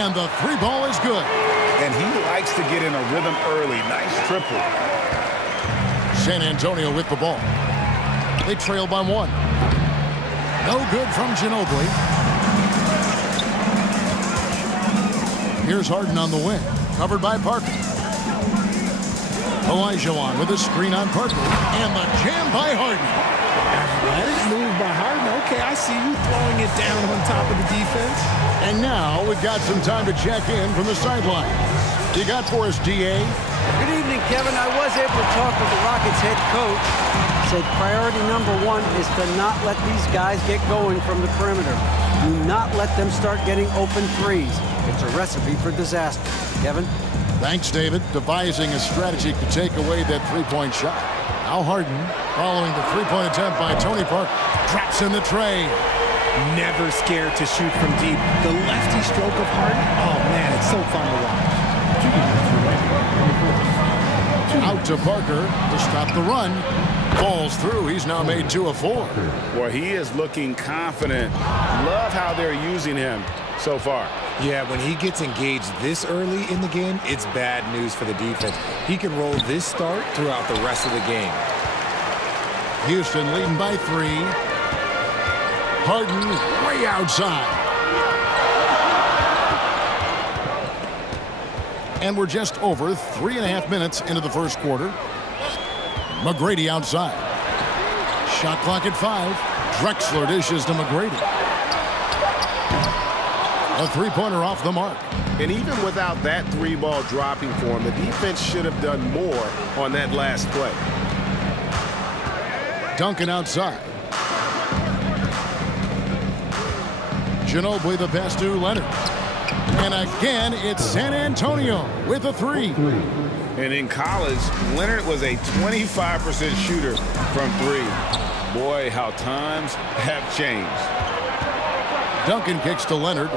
And the 3 ball is good. And he likes to get in a rhythm early. Nice triple. San Antonio with the ball. They trail by 1. No good from Ginobili. Here's Harden on the wing. Covered by Parker. Olajuwon with a screen on Parker. And the jam by Harden. Athletic move by Harden. Okay, I see you throwing it down on top of the defense. And now we've got some time to check in from the sideline. You got for us, DA? Good evening, Kevin. I was able to talk with the Rockets head coach. Said priority number 1 is to not let these guys get going from the perimeter. Do not let them start getting open threes. It's a recipe for disaster. Kevin? Thanks, David. Devising a strategy to take away that three-point shot. Now Harden, following the three-point attempt by Tony Parker, drops in the tray. Never scared to shoot from deep. The lefty stroke of Harden, oh man, it's so fun to watch. Out to Parker to stop the run. Falls through. He's now made 2 of 4. Well, he is looking confident. Love how they're using him so far. Yeah, when he gets engaged this early in the game, it's bad news for the defense. He can roll this start throughout the rest of the game. Houston leading by 3. Harden way outside. And we're just over 3.5 minutes into the first quarter. McGrady outside. Shot clock at 5. Drexler dishes to McGrady. A three-pointer off the mark. And even without that 3-ball dropping for him, the defense should have done more on that last play. Duncan outside. Ginobili the pass to Leonard. And again, it's San Antonio with a 3. And in college, Leonard was a 25% shooter from 3. Boy, how times have changed. Duncan kicks to Leonard.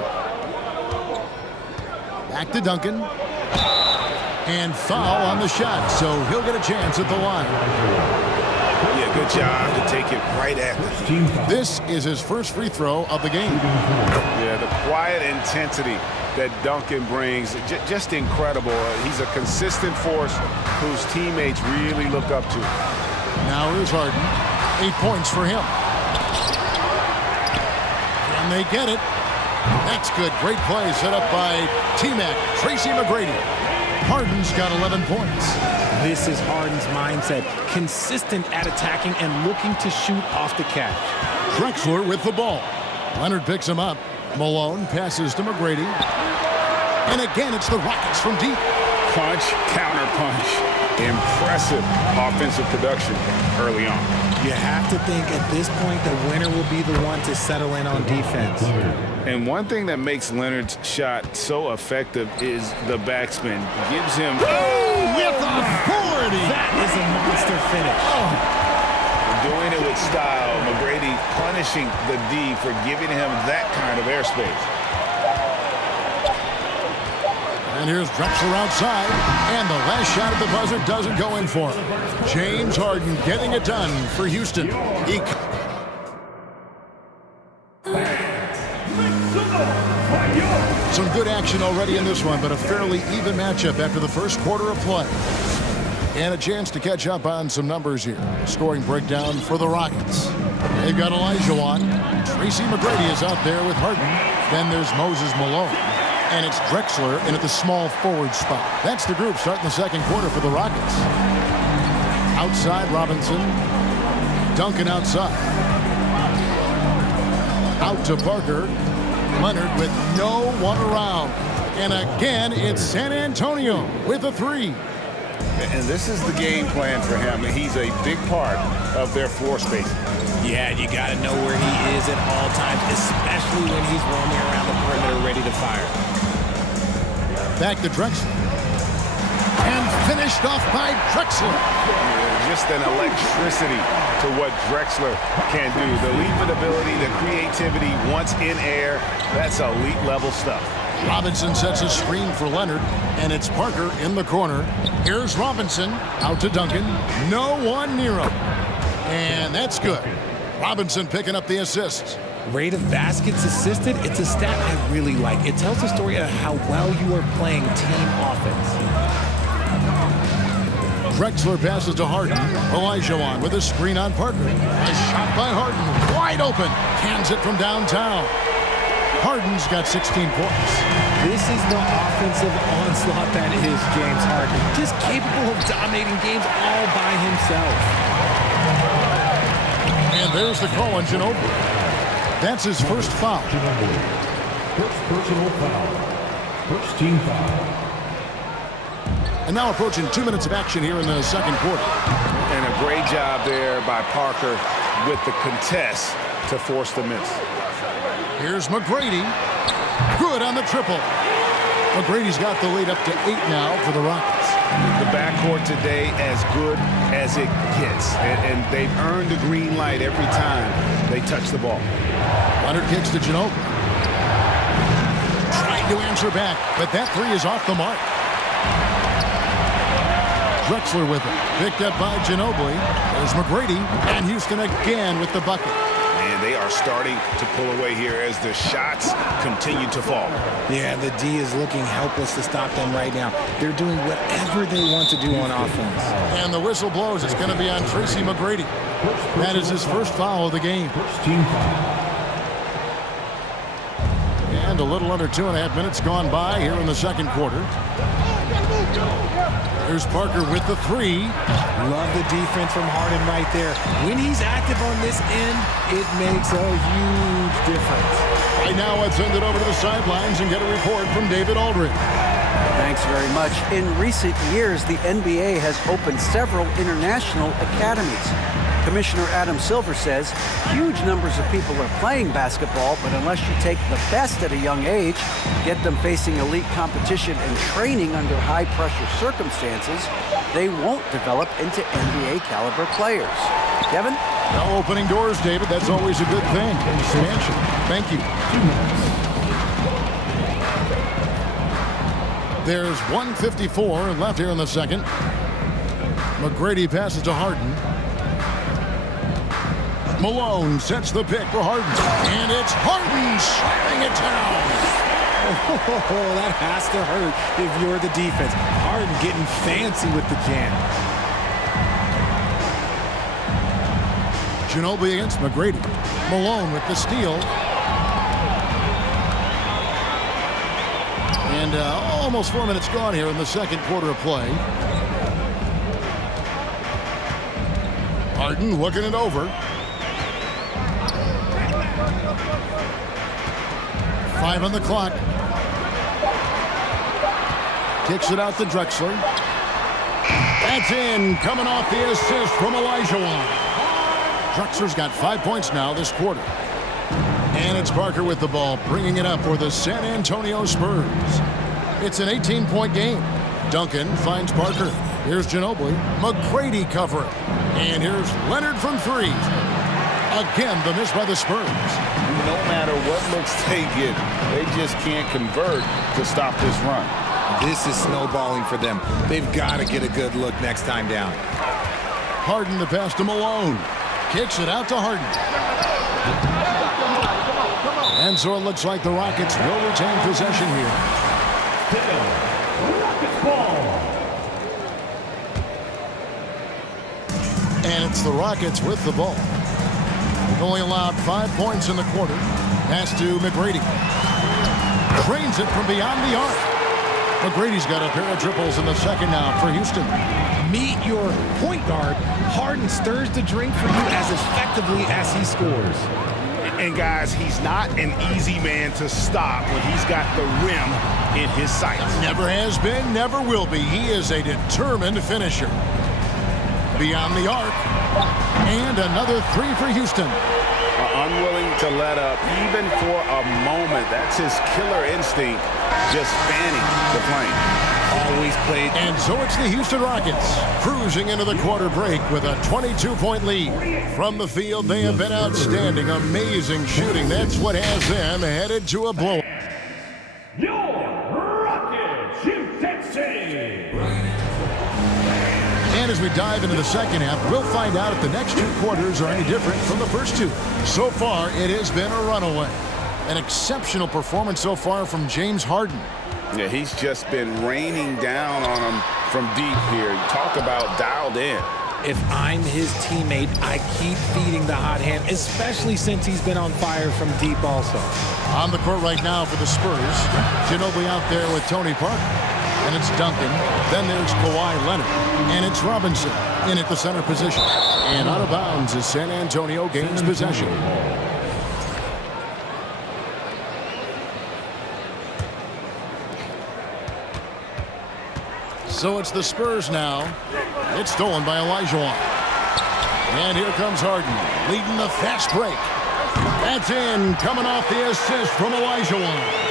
Back to Duncan. And foul on the shot, so he'll get a chance at the line. Yeah, good job to take it right at the team. This is his first free throw of the game. Yeah, the quiet intensity that Duncan brings, just incredible. He's a consistent force whose teammates really look up to. Now here's Harden. 8 points for him. And they get it. That's good. Great play set up by T-Mac, Tracy McGrady. Harden's got 11 points. This is Harden's mindset. Consistent at attacking and looking to shoot off the catch. Drexler with the ball. Leonard picks him up. Malone passes to McGrady. And again, it's the Rockets from deep. Punch, counter punch. Impressive offensive production early on. You have to think at this point the winner will be the one to settle in on defense. And one thing that makes Leonard's shot so effective is the backspin. Gives him... with authority! That is a monster finish. Doing it with style. McGrady punishing the D for giving him that kind of airspace. And here's Drexler outside, and the last shot at the buzzer doesn't go in for him. James Harden getting it done for Houston. Some good action already in this one, but a fairly even matchup after the first quarter of play. And a chance to catch up on some numbers here. Scoring breakdown for the Rockets. They've got Olajuwon. Tracy McGrady is out there with Harden. Then there's Moses Malone. And it's Drexler in at the small forward spot. That's the group starting the second quarter for the Rockets. Outside, Robinson. Duncan outside. Out to Parker. Leonard with no one around. And again, it's San Antonio with a three. And this is the game plan for him. He's a big part of their floor space. Yeah, you got to know where he is at all times, especially when he's roaming around the perimeter ready to fire. Back to Drexler. And finished off by Drexler. Just an electricity to what Drexler can do. The leaping ability, the creativity once in air, that's elite level stuff. Robinson sets a screen for Leonard, and it's Parker in the corner. Here's Robinson, out to Duncan. No one near him. And that's good. Robinson picking up the assists. Rate of baskets assisted, it's a stat I really like. It tells the story of how well you are playing team offense. Drexler passes to Harden. Olajuwon with a screen on Parker. A shot by Harden, wide open. Cans it from downtown. Harden's got 16 points. This is the offensive onslaught that is James Harden. Just capable of dominating games all by himself. And there's the call on Ginobili. That's his first foul. First personal foul. First team foul. And now approaching 2 minutes of action here in the second quarter. And a great job there by Parker with the contest to force the miss. Here's McGrady. Good on the triple. McGrady's got the lead up to 8 now for the Rockets. The backcourt today as good as it gets. And they've earned the green light every time they touch the ball. Leonard kicks to Ginobili. Trying to answer back, but that three is off the mark. Drexler with it. Picked up by Ginobili. There's McGrady. And Houston again with the bucket. And they are starting to pull away here as the shots continue to fall. Yeah, the D is looking helpless to stop them right now. They're doing whatever they want to do on offense. And the whistle blows. It's going to be on Tracy McGrady. That is his first foul of the game. First team foul. And a little under 2.5 minutes gone by here in the second quarter. There's Parker with the three. Love the defense from Harden right there. When he's active on this end, it makes a huge difference. Right now, let's send it over to the sidelines and get a report from David Aldridge. Thanks very much. In recent years, the NBA has opened several international academies. Commissioner Adam Silver says huge numbers of people are playing basketball, but unless you take the best at a young age, get them facing elite competition and training under high-pressure circumstances, they won't develop into NBA-caliber players. Kevin? Now opening doors, David. That's always a good thing. Expansion. Thank you. There's 1:54 left here in the second. McGrady passes to Harden. Malone sets the pick for Harden. And it's Harden slamming it down. Oh, that has to hurt if you're the defense. Harden getting fancy with the jam. Ginobili against McGrady. Malone with the steal. And almost 4 minutes gone here in the second quarter of play. Harden looking it over. 5 on the clock. Kicks it out to Drexler. That's in, coming off the assist from Olajuwon. Drexler's got 5 points now this quarter. And it's Parker with the ball, bringing it up for the San Antonio Spurs. It's an 18-point game. Duncan finds Parker. Here's Ginobili. McGrady covering. And here's Leonard from 3. Again, the miss by the Spurs. No matter what looks they get, they just can't convert to stop this run. This is snowballing for them. They've got to get a good look next time down. Harden the pass to Malone. Kicks it out to Harden. And so it looks like the Rockets will retain possession here. Rockets ball. And it's the Rockets with the ball. They've only allowed 5 points in the quarter. Pass to McGrady. Trains it from beyond the arc. McGrady's got a pair of triples in the second now for Houston. Meet your point guard. Harden stirs the drink for you as effectively as he scores. And guys, he's not an easy man to stop when he's got the rim in his sights. Never has been, never will be. He is a determined finisher. Beyond the arc. And another 3 for Houston. Unwilling to let up even for a moment. That's his killer instinct, just fanning the flame. Always played. And so it's the Houston Rockets cruising into the quarter break with a 22-point lead. From the field, they have been outstanding, amazing shooting. That's what has them headed to a blowout. Your Rockets, Houston City. And as we dive into the second half, we'll find out if the next 2 quarters are any different from the first 2. So far, it has been a runaway. An exceptional performance so far from James Harden. Yeah, he's just been raining down on him from deep here. You talk about dialed in. If I'm his teammate, I keep feeding the hot hand, especially since he's been on fire from deep also. On the court right now for the Spurs. Ginobili out there with Tony Parker. And it's Duncan. Then there's Kawhi Leonard. And it's Robinson in at the center position. And out of bounds as San Antonio gains possession. So it's the Spurs now. It's stolen by Olajuwon. And here comes Harden, leading the fast break. That's in, coming off the assist from Olajuwon.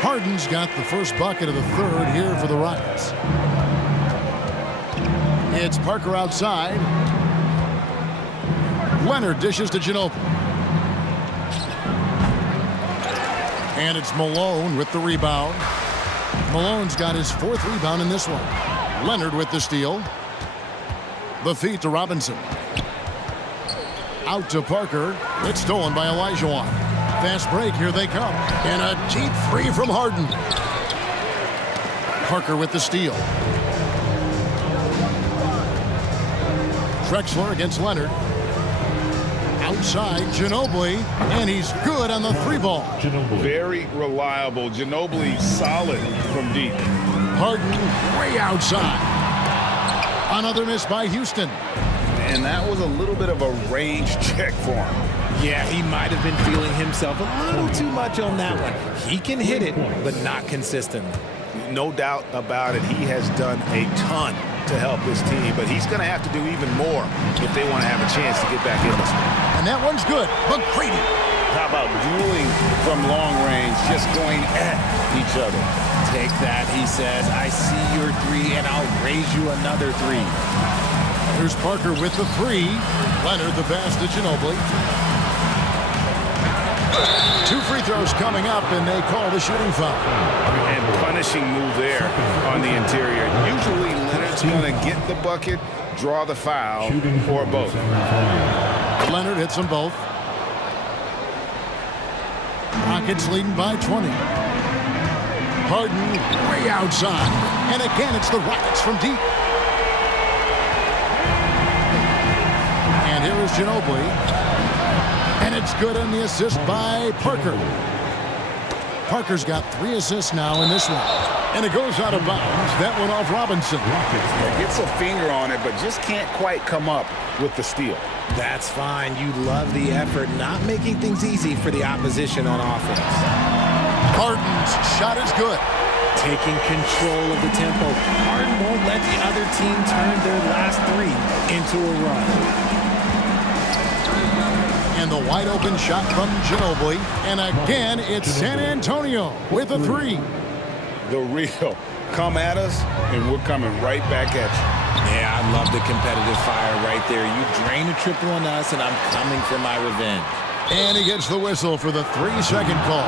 Harden's got the first bucket of the third here for the Rockets. It's Parker outside. Leonard dishes to Ginobili. And it's Malone with the rebound. Malone's got his 4th rebound in this one. Leonard with the steal. The feed to Robinson. Out to Parker. It's stolen by Olajuwon. Fast break, here they come. And a deep 3 from Harden. Parker with the steal. Drexler against Leonard. Outside, Ginobili, and he's good on the 3 ball. Very reliable. Ginobili solid from deep. Harden way outside. Another miss by Houston. And that was a little bit of a range check for him. Yeah, he might have been feeling himself a little too much on that one. He can hit it, but not consistently. No doubt about it. He has done a ton to help his team, but he's going to have to do even more if they want to have a chance to get back in this one. And that one's good. McGrady. How about dueling from long range, just going at each other? Take that, he says. I see your 3, and I'll raise you another 3. Here's Parker with the 3. Leonard the pass to Ginobili. 2 free throws coming up, and they call the shooting foul. And punishing move there on the interior. Usually Leonard's going to get the bucket, draw the foul, or both. Leonard hits them both. Rockets leading by 20. Harden way outside. And again, it's the Rockets from deep. And And here is Ginobili. And it's good on the assist by Parker. Parker's got 3 assists now in this one. And it goes out of bounds. That one off Robinson. Gets a finger on it, but just can't quite come up with the steal. That's fine. You love the effort, not making things easy for the opposition on offense. Harden's shot is good. Taking control of the tempo. Harden won't let the other team turn their last 3 into a run. And the wide open shot from Ginobili. And again, it's San Antonio with a 3. The real. Come at us, and we're coming right back at you. Yeah, I love the competitive fire right there. You drain a triple on us, and I'm coming for my revenge. And he gets the whistle for the 3-second call.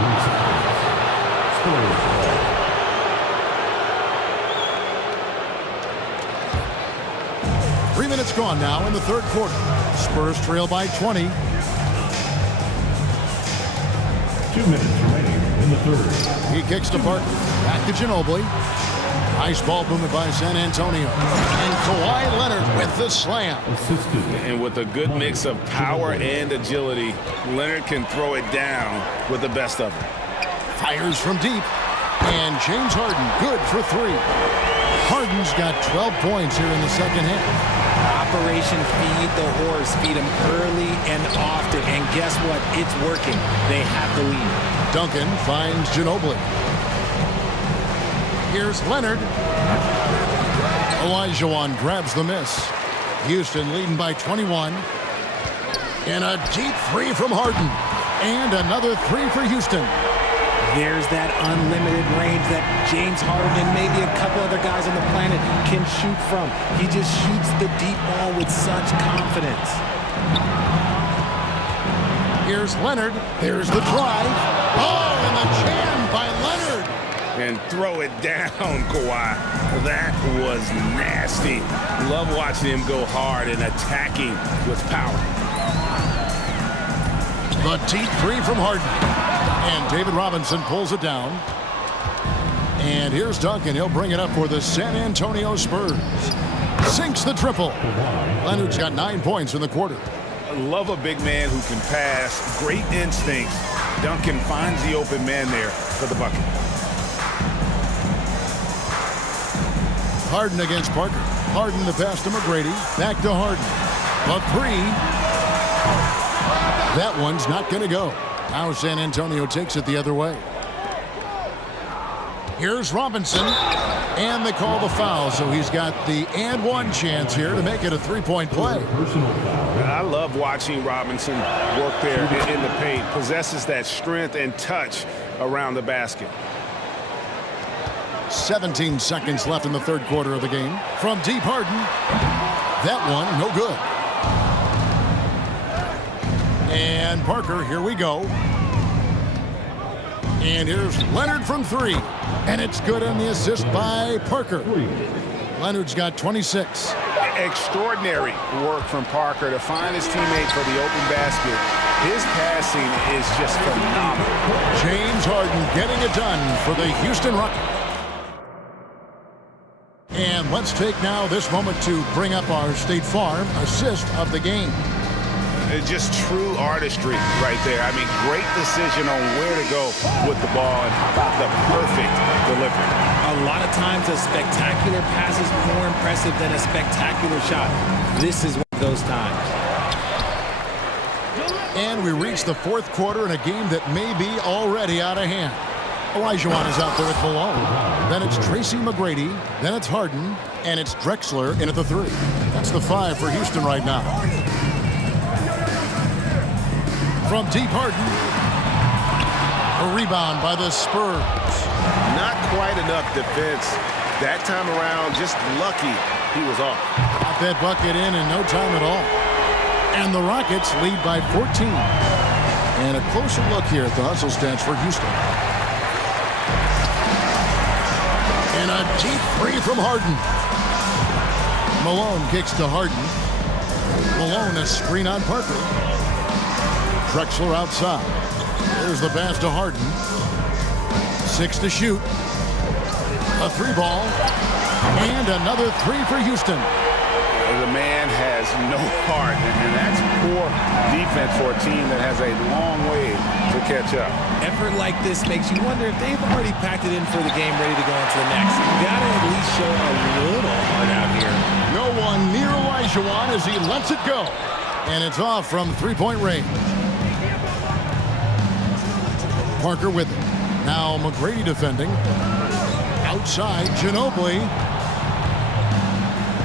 3 minutes gone now in the third quarter. Spurs trail by 20. 2 minutes remaining in the third. He kicks to Parker. Back to Ginobili. Nice ball movement by San Antonio. And Kawhi Leonard with the slam. And with a good mix of power and agility, Leonard can throw it down with the best of them. Fires from deep. And James Harden good for 3. Harden's got 12 points here in the second half. Operation Feed the Horse. Feed him early and often. And guess what? It's working. They have the lead. Duncan finds Ginobili. Here's Leonard. Olajuwon grabs the miss. Houston leading by 21. And a deep 3 from Harden. And another 3 for Houston. There's that unlimited range that James Harden and maybe a couple other guys on the planet can shoot from. He just shoots the deep ball with such confidence. Here's Leonard. There's the drive. Oh, and the jam by Leonard. And throw it down, Kawhi. That was nasty. Love watching him go hard and attacking with power. The deep 3 from Harden. And David Robinson pulls it down. And here's Duncan. He'll bring it up for the San Antonio Spurs. Sinks the triple. Leonard's got 9 points in the quarter. I love a big man who can pass. Great instincts. Duncan finds the open man there for the bucket. Harden against Parker. Harden the pass to McGrady. Back to Harden. A 3. That one's not going to go. Now San Antonio takes it the other way. Here's Robinson. And they call the foul, so he's got the and 1 chance here to make it a 3-point play. I love watching Robinson work there in the paint. Possesses that strength and touch around the basket. 17 seconds left in the third quarter of the game. From deep, Harden. That one, no good. And Parker, here we go. And here's Leonard from 3. And it's good on the assist by Parker. Leonard's got 26. Extraordinary work from Parker to find his teammate for the open basket. His passing is just phenomenal. James Harden getting it done for the Houston Rockets. And let's take now this moment to bring up our State Farm assist of the game. Just true artistry right there. I mean, great decision on where to go with the ball, and how about the perfect delivery. A lot of times a spectacular pass is more impressive than a spectacular shot. This is one of those times. And we reach the fourth quarter in a game that may be already out of hand. Olajuwon is out there at Malone. Then it's Tracy McGrady. Then it's Harden. And it's Drexler in at the 3. That's the 5 for Houston right now. From deep, Harden. A rebound by the Spurs. Not quite enough defense. That time around, just lucky he was off. Got that bucket in no time at all. And the Rockets lead by 14. And a closer look here at the hustle stats for Houston. And a deep 3 from Harden. Malone kicks to Harden. Malone a screen on Parker. Drexler outside. There's the pass to Harden. 6 to shoot. A 3 ball. And another 3 for Houston. The man has no heart, and that's poor defense for a team that has a long way to catch up. Effort like this makes you wonder if they've already packed it in for the game, ready to go on to the next. You gotta at least show a little heart out here. No one near Olajuwon as he lets it go. And it's off from three-point range. Parker with it. Now McGrady defending. Outside, Ginobili.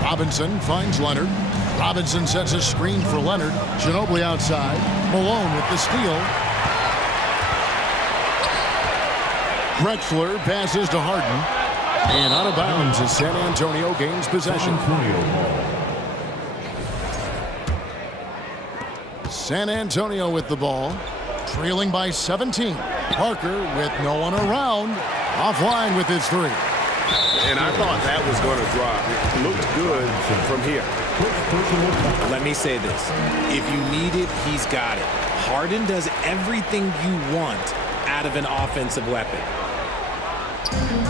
Robinson finds Leonard. Robinson sets a screen for Leonard. Ginobili outside. Malone with the steal. Drexler passes to Harden. And out of bounds as San Antonio gains possession. San Antonio with the ball. Trailing by 17. Parker with no one around. Offline with his three. And I thought that was going to drop. It looked good from here. Let me say this. If you need it, he's got it. Harden does everything you want out of an offensive weapon.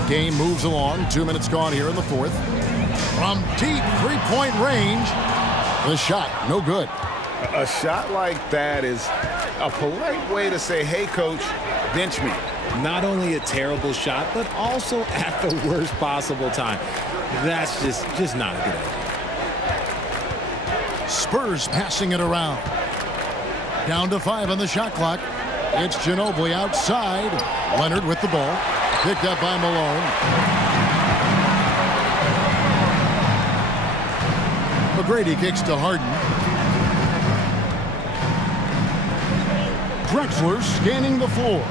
Game moves along. 2 minutes gone here in the fourth. From deep three-point range. The shot, no good. A shot like that is a polite way to say, hey, coach, bench me. Not only a terrible shot, but also at the worst possible time. That's just not a good idea. Spurs passing it around. Down to 5 on the shot clock. It's Ginobili outside. Leonard with the ball. Picked up by Malone. McGrady kicks to Harden. Drexler scanning the floor.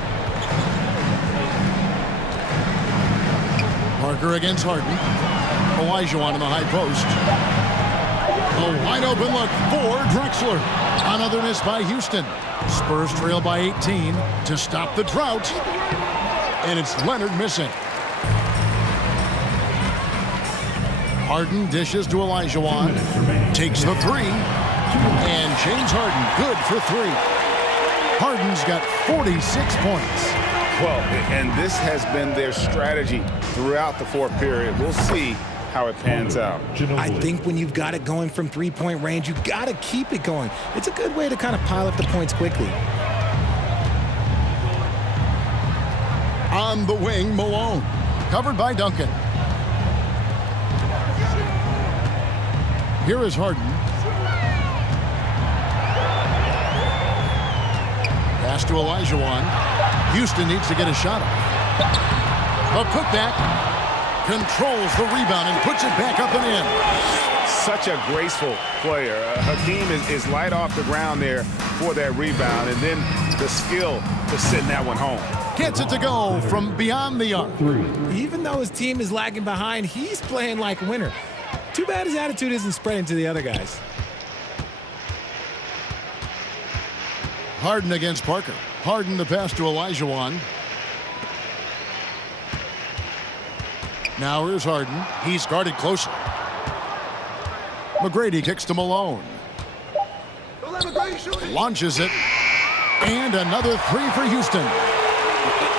Parker against Harden. Olajuwon in the high post. A wide open look for Drexler. Another miss by Houston. Spurs trail by 18 to stop the drought. And it's Leonard missing. Harden dishes to Olajuwon. Takes the three. And James Harden good for three. Harden's got 46 points. Well, and this has been their strategy throughout the fourth period. We'll see how it pans out. I think when you've got it going from three-point range, you've got to keep it going. It's a good way to kind of pile up the points quickly. On the wing, Malone. Covered by Duncan. Here is Harden. Pass to Olajuwon. Houston needs to get a shot off. A putback. Controls the rebound and puts it back up and in. Such a graceful player. Hakeem is light off the ground there for that rebound, and then the skill to send that one home. Gets it to go from beyond the arc. Even though his team is lagging behind, he's playing like a winner. Too bad his attitude isn't spreading to the other guys. Harden against Parker. Harden the pass to Olajuwon. Now here's Harden. He's guarded closely. McGrady kicks to Malone. Launches it. And another three for Houston.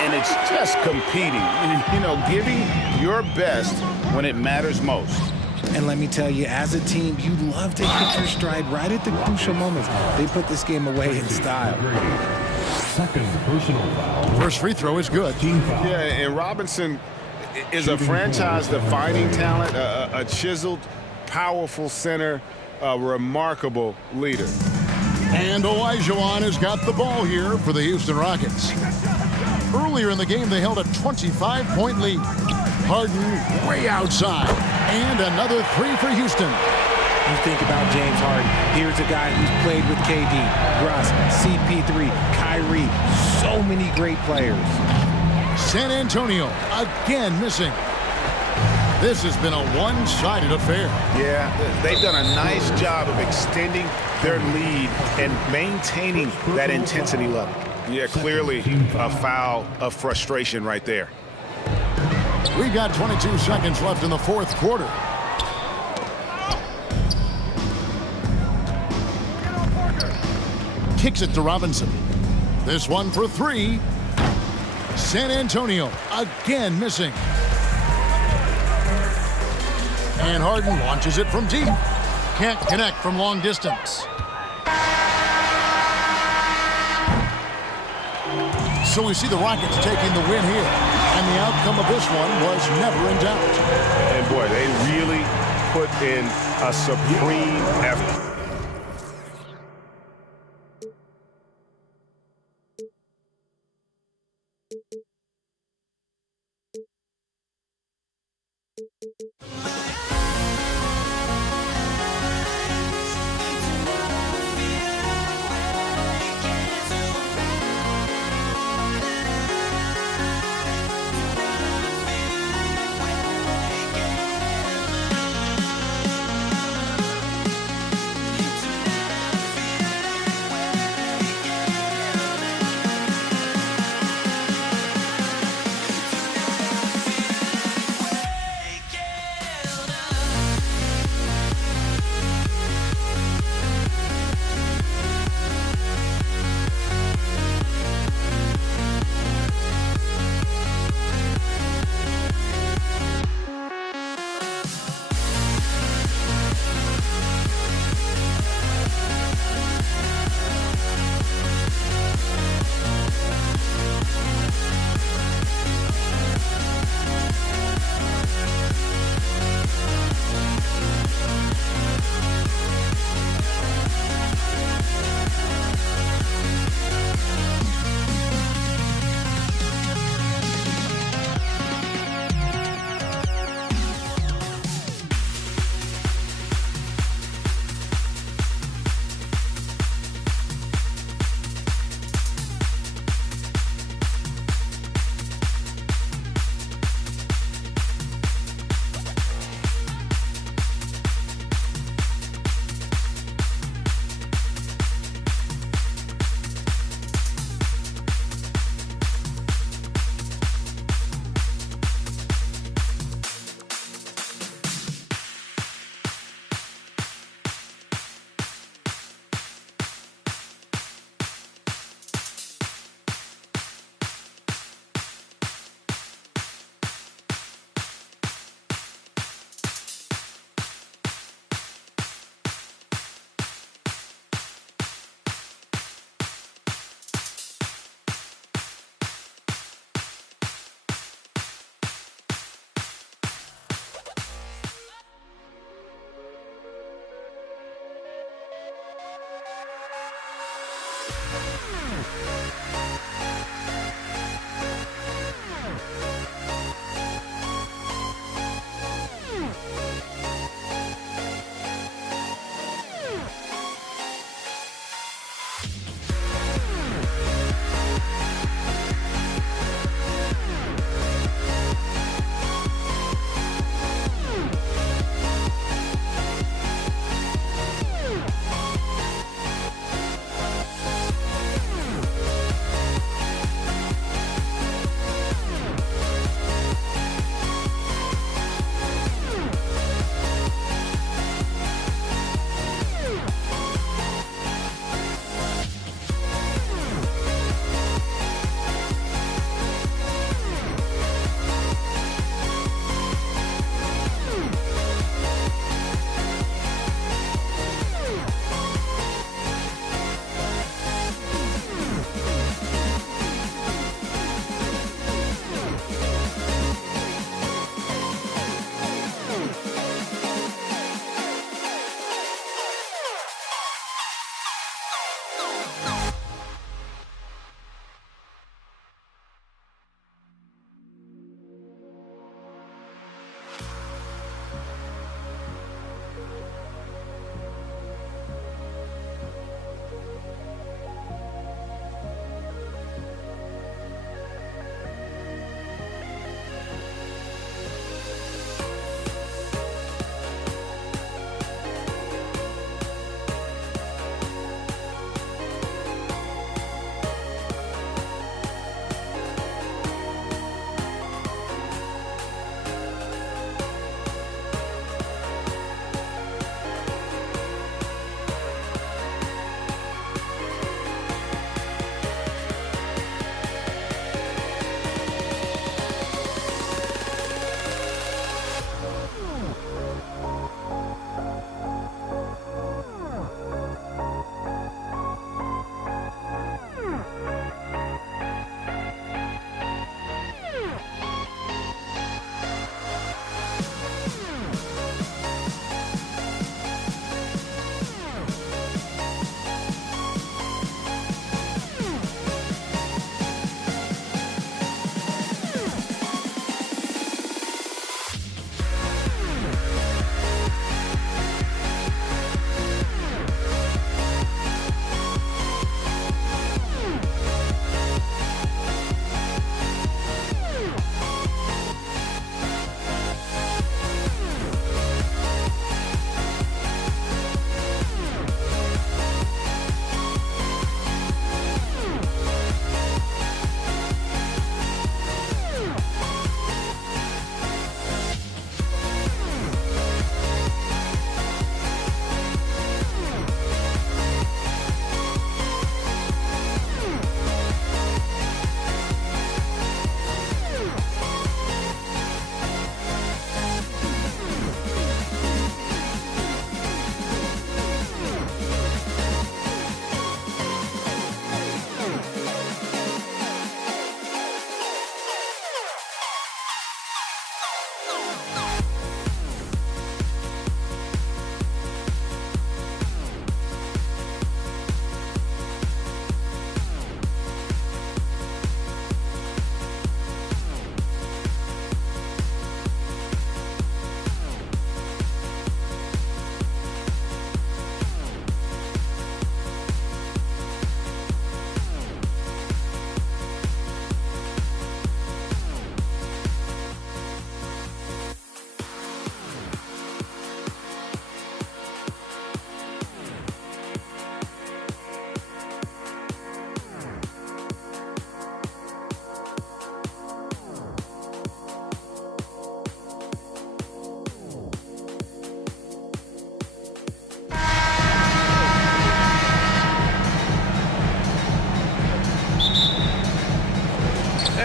And it's just competing. You know, giving your best when it matters most. And let me tell you, as a team, you love to hit your stride right at the crucial moments. They put this game away in style. Second personal foul. First free throw is good. Yeah, and Robinson is a franchise-defining talent, a chiseled, powerful center, a remarkable leader. And Olajuwon has got the ball here for the Houston Rockets. Earlier in the game, they held a 25-point lead. Harden way outside. And another three for Houston. You think about James Harden. Here's a guy who's played with KD, Russ, CP3, Kyrie. So many great players. San Antonio again missing. This has been a one-sided affair. Yeah, they've done a nice job of extending their lead and maintaining that intensity level. Yeah, clearly a foul of frustration right there. We've got 22 seconds left in the fourth quarter. Kicks it to Robinson. This one for three. San Antonio again missing. And Harden launches it from deep. can't connect from long distance. So we see the Rockets taking the win here. And the outcome of this one was never in doubt. And boy, they really put in a supreme effort.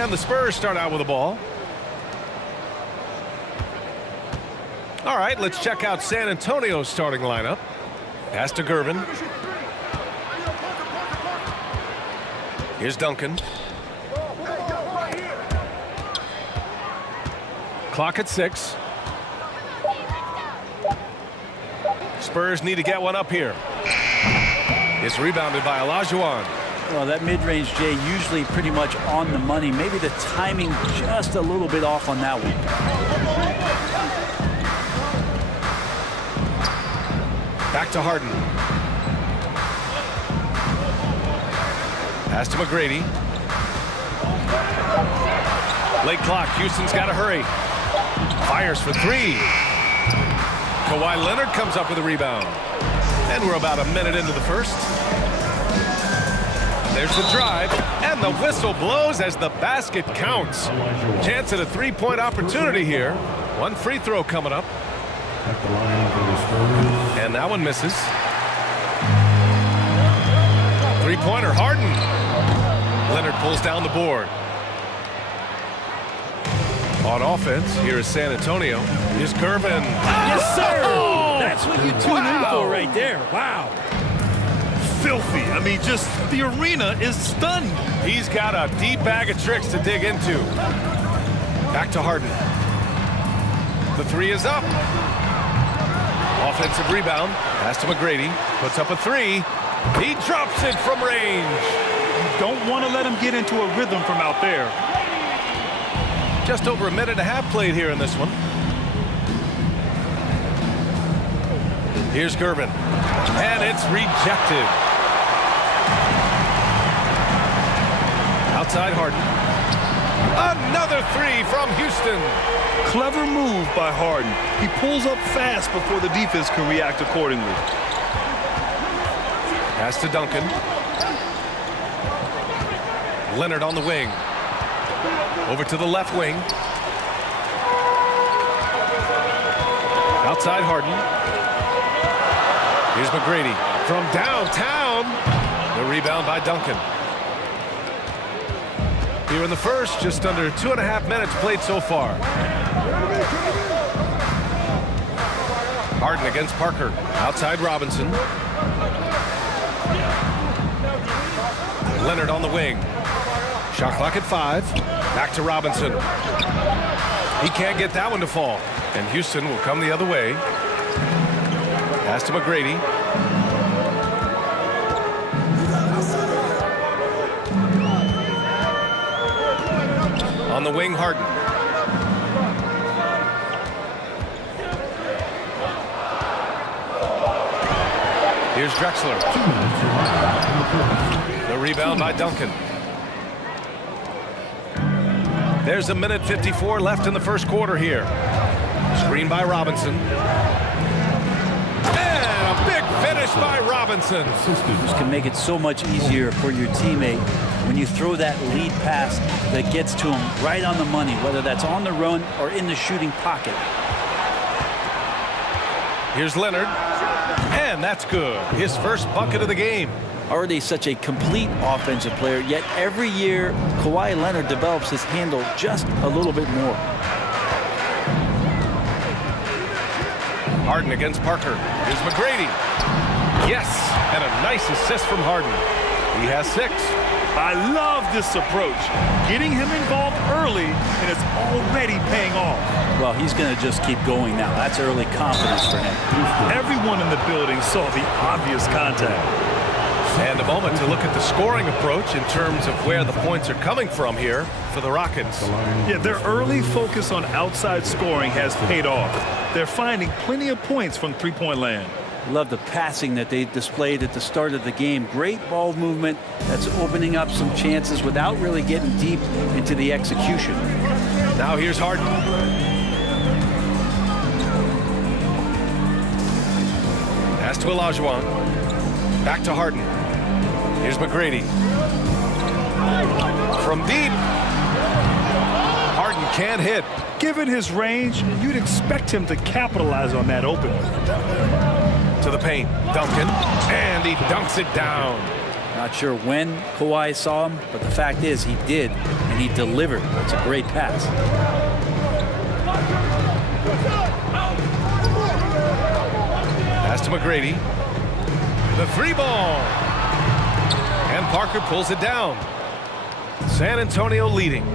And the Spurs start out with the ball. All right, let's check out San Antonio's starting lineup. Pass to Gervin. Here's Duncan. Clock at 6. Spurs need to get one up here. It's rebounded by Olajuwon. Well, that mid-range, Jay, usually pretty much on the money. Maybe the timing just a little bit off on that one. Back to Harden. Pass to McGrady. Late clock. Houston's got to hurry. Fires for 3. Kawhi Leonard comes up with a rebound. And we're about a minute into the first. There's the drive, and the whistle blows as the basket counts. Chance at a three-point opportunity here. One free throw coming up. And that one misses. Three-pointer, Harden. Leonard pulls down the board. On offense, here is San Antonio. Here's Gervin. Yes, sir. Oh, that's what you tune in for right there. Wow. Filthy. I mean, just the arena is stunned. He's got a deep bag of tricks to dig into. Back to Harden. The 3 is up. Offensive rebound. Pass to McGrady. Puts up a 3. He drops it from range. You don't want to let him get into a rhythm from out there. Just over a minute and a half played here in this one. Here's Gervin. And it's rejected. Outside Harden. Another 3 from Houston. Clever move by Harden. He pulls up fast before the defense can react accordingly. Pass to Duncan. Leonard on the wing. Over to the left wing. Outside Harden. Here's McGrady from downtown. The rebound by Duncan. Here in the first, just under 2.5 minutes played so far. Harden against Parker. Outside Robinson. Leonard on the wing. Shot clock at 5. Back to Robinson. He can't get that one to fall. And Houston will come the other way. Pass to McGrady. On the wing, Harden. Here's Drexler. The rebound by Duncan. There's a minute 54 left in the first quarter here. Screen by Robinson. And a big finish by Robinson. This can make it so much easier for your teammate when you throw that lead pass that gets to him right on the money, whether that's on the run or in the shooting pocket. Here's Leonard. And that's good. His first bucket of the game. Already such a complete offensive player, yet every year Kawhi Leonard develops his handle just a little bit more. Harden against Parker. Here's McGrady. Yes, and a nice assist from Harden. He has 6. I love this approach. Getting him involved early, and it's already paying off. Well, he's going to just keep going now. That's early confidence for him. Everyone in the building saw the obvious contact. And a moment to look at the scoring approach in terms of where the points are coming from here for the Rockets. Yeah, their early focus on outside scoring has paid off. They're finding plenty of points from three-point land. Love the passing that they displayed at the start of the game. Great ball movement that's opening up some chances without really getting deep into the execution. Now here's Harden. Pass to Olajuwon. Back to Harden. Here's McGrady. From deep. Harden can't hit. Given his range, you'd expect him to capitalize on that opening. To the paint. Duncan. And he dunks it down. Not sure when Kawhi saw him, but the fact is he did, and and he delivered. It's a great pass. Pass to McGrady. The 3-ball. And Parker pulls it down. San Antonio leading.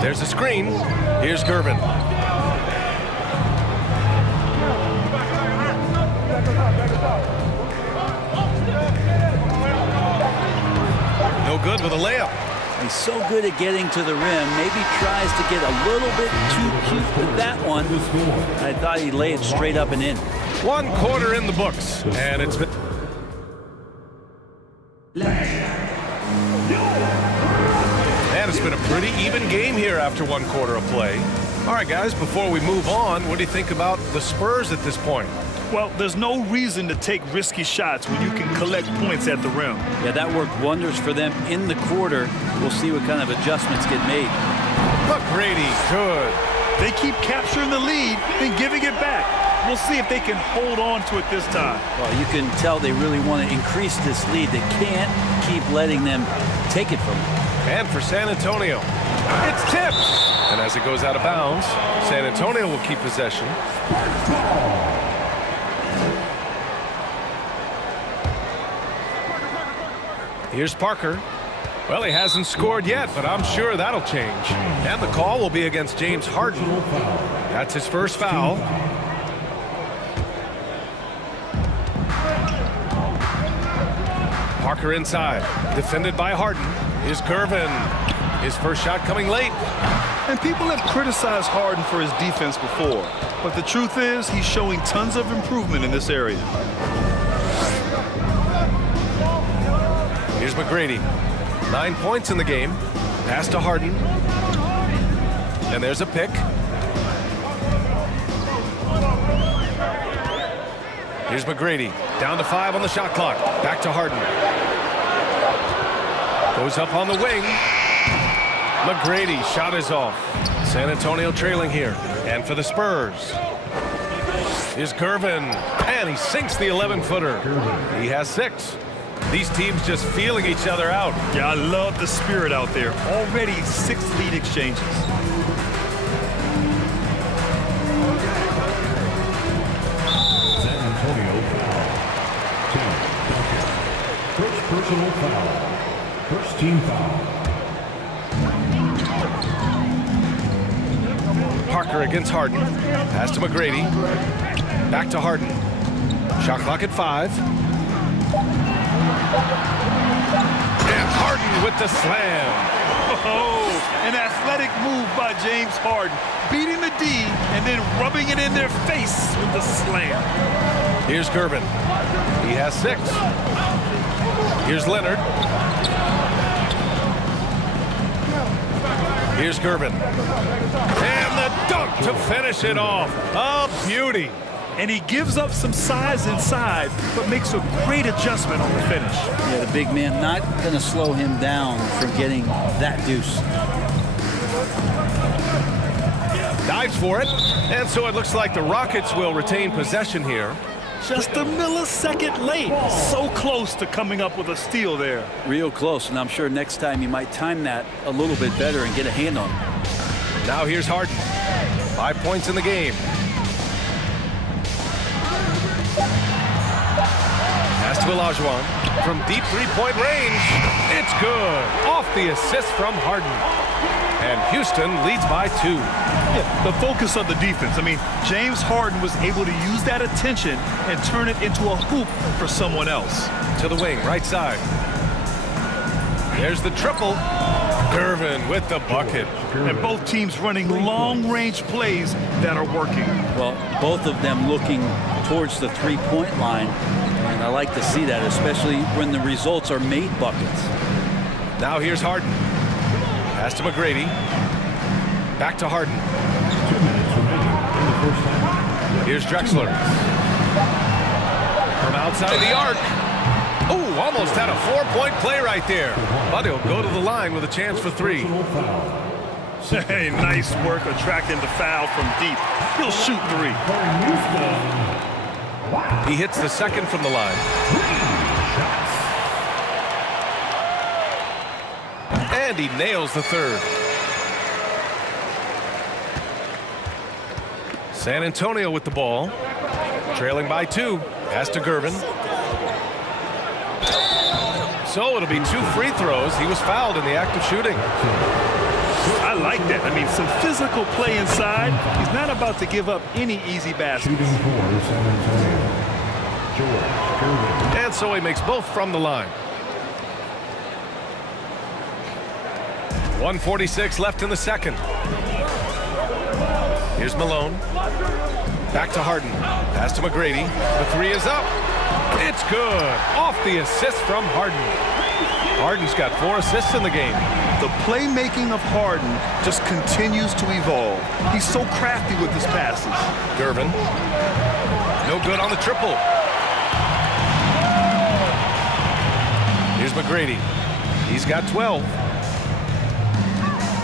There's a screen. Here's Gervin. No good with a layup. He's so good at getting to the rim. Maybe tries to get a little bit too cute with that one. I thought he laid it straight up and in. 1 quarter in the books, and it's been... And it's been a pretty even game here after 1 quarter of play. All right, guys, before we move on, what do you think about the Spurs at this point? Well, there's no reason to take risky shots when you can collect points at the rim. Yeah, that worked wonders for them in the quarter. We'll see what kind of adjustments get made. McGrady, good. They keep capturing the lead, then giving it back. We'll see if they can hold on to it this time. Well, you can tell they really want to increase this lead. They can't keep letting them take it from them. And for San Antonio, it's tipped. And as it goes out of bounds, San Antonio will keep possession. Here's Parker. Well, he hasn't scored yet, but I'm sure that'll change. And the call will be against James Harden. That's his first foul. Parker inside, defended by Harden. Here's Gervin. His first shot coming late. And people have criticized Harden for his defense before, but the truth is he's showing tons of improvement in this area. Here's McGrady. 9 points in the game. Pass to Harden. And there's a pick. Here's McGrady. Down to 5 on the shot clock. Back to Harden. Goes up on the wing. McGrady, shot is off. San Antonio trailing here. And for the Spurs. Here's Gervin. And he sinks the 11-footer. He has 6. These teams just feeling each other out. Yeah, I love the spirit out there. Already 6 lead exchanges. San Antonio foul. First personal foul. First team foul. Parker against Harden. Pass to McGrady. Back to Harden. Shot clock at 5. And Harden with the slam. Oh, an athletic move by James Harden. Beating the D and then rubbing it in their face with the slam. Here's Gervin. He has 6. Here's Leonard. Here's Gervin. And the dunk to finish it off. A beauty. And he gives up some size inside, but makes a great adjustment on the finish. Yeah, the big man not going to slow him down from getting that deuce. Dives for it. And so it looks like the Rockets will retain possession here. Just a millisecond late. So close to coming up with a steal there. Real close, and I'm sure next time you might time that a little bit better and get a hand on it. Now here's Harden. 5 points in the game. Pass to Olajuwon from deep three-point range. It's good. Off the assist from Harden. And Houston leads by 2. Yeah, the focus of the defense. I mean, James Harden was able to use that attention and turn it into a hoop for someone else. To the wing, right side. There's the triple. Gervin with the bucket. And both teams running long-range plays that are working. Well, both of them looking towards the three-point line. And I like to see that, especially when the results are made buckets. Now here's Harden. Pass to McGrady. Back to Harden. 2 minutes remaining in the first half. Here's Drexler. From outside the arc. Oh, almost had a 4-point play right there. But he'll go to the line with a chance for 3. Hey, nice work attracting the foul from deep. He'll shoot 3. He hits the second from the line. And he nails the third. San Antonio with the ball. Trailing by 2. Pass to Gervin. So it'll be 2 free throws. He was fouled in the act of shooting. I like that. I mean, some physical play inside. He's not about to give up any easy baskets. And so he makes both from the line. 1:46 left in the second. Here's Malone. Back to Harden. Pass to McGrady. The 3 is up. It's good. Off the assist from Harden. Harden's got 4 assists in the game. The playmaking of Harden just continues to evolve. He's so crafty with his passes. Gervin. No good on the triple. Here's McGrady. He's got 12.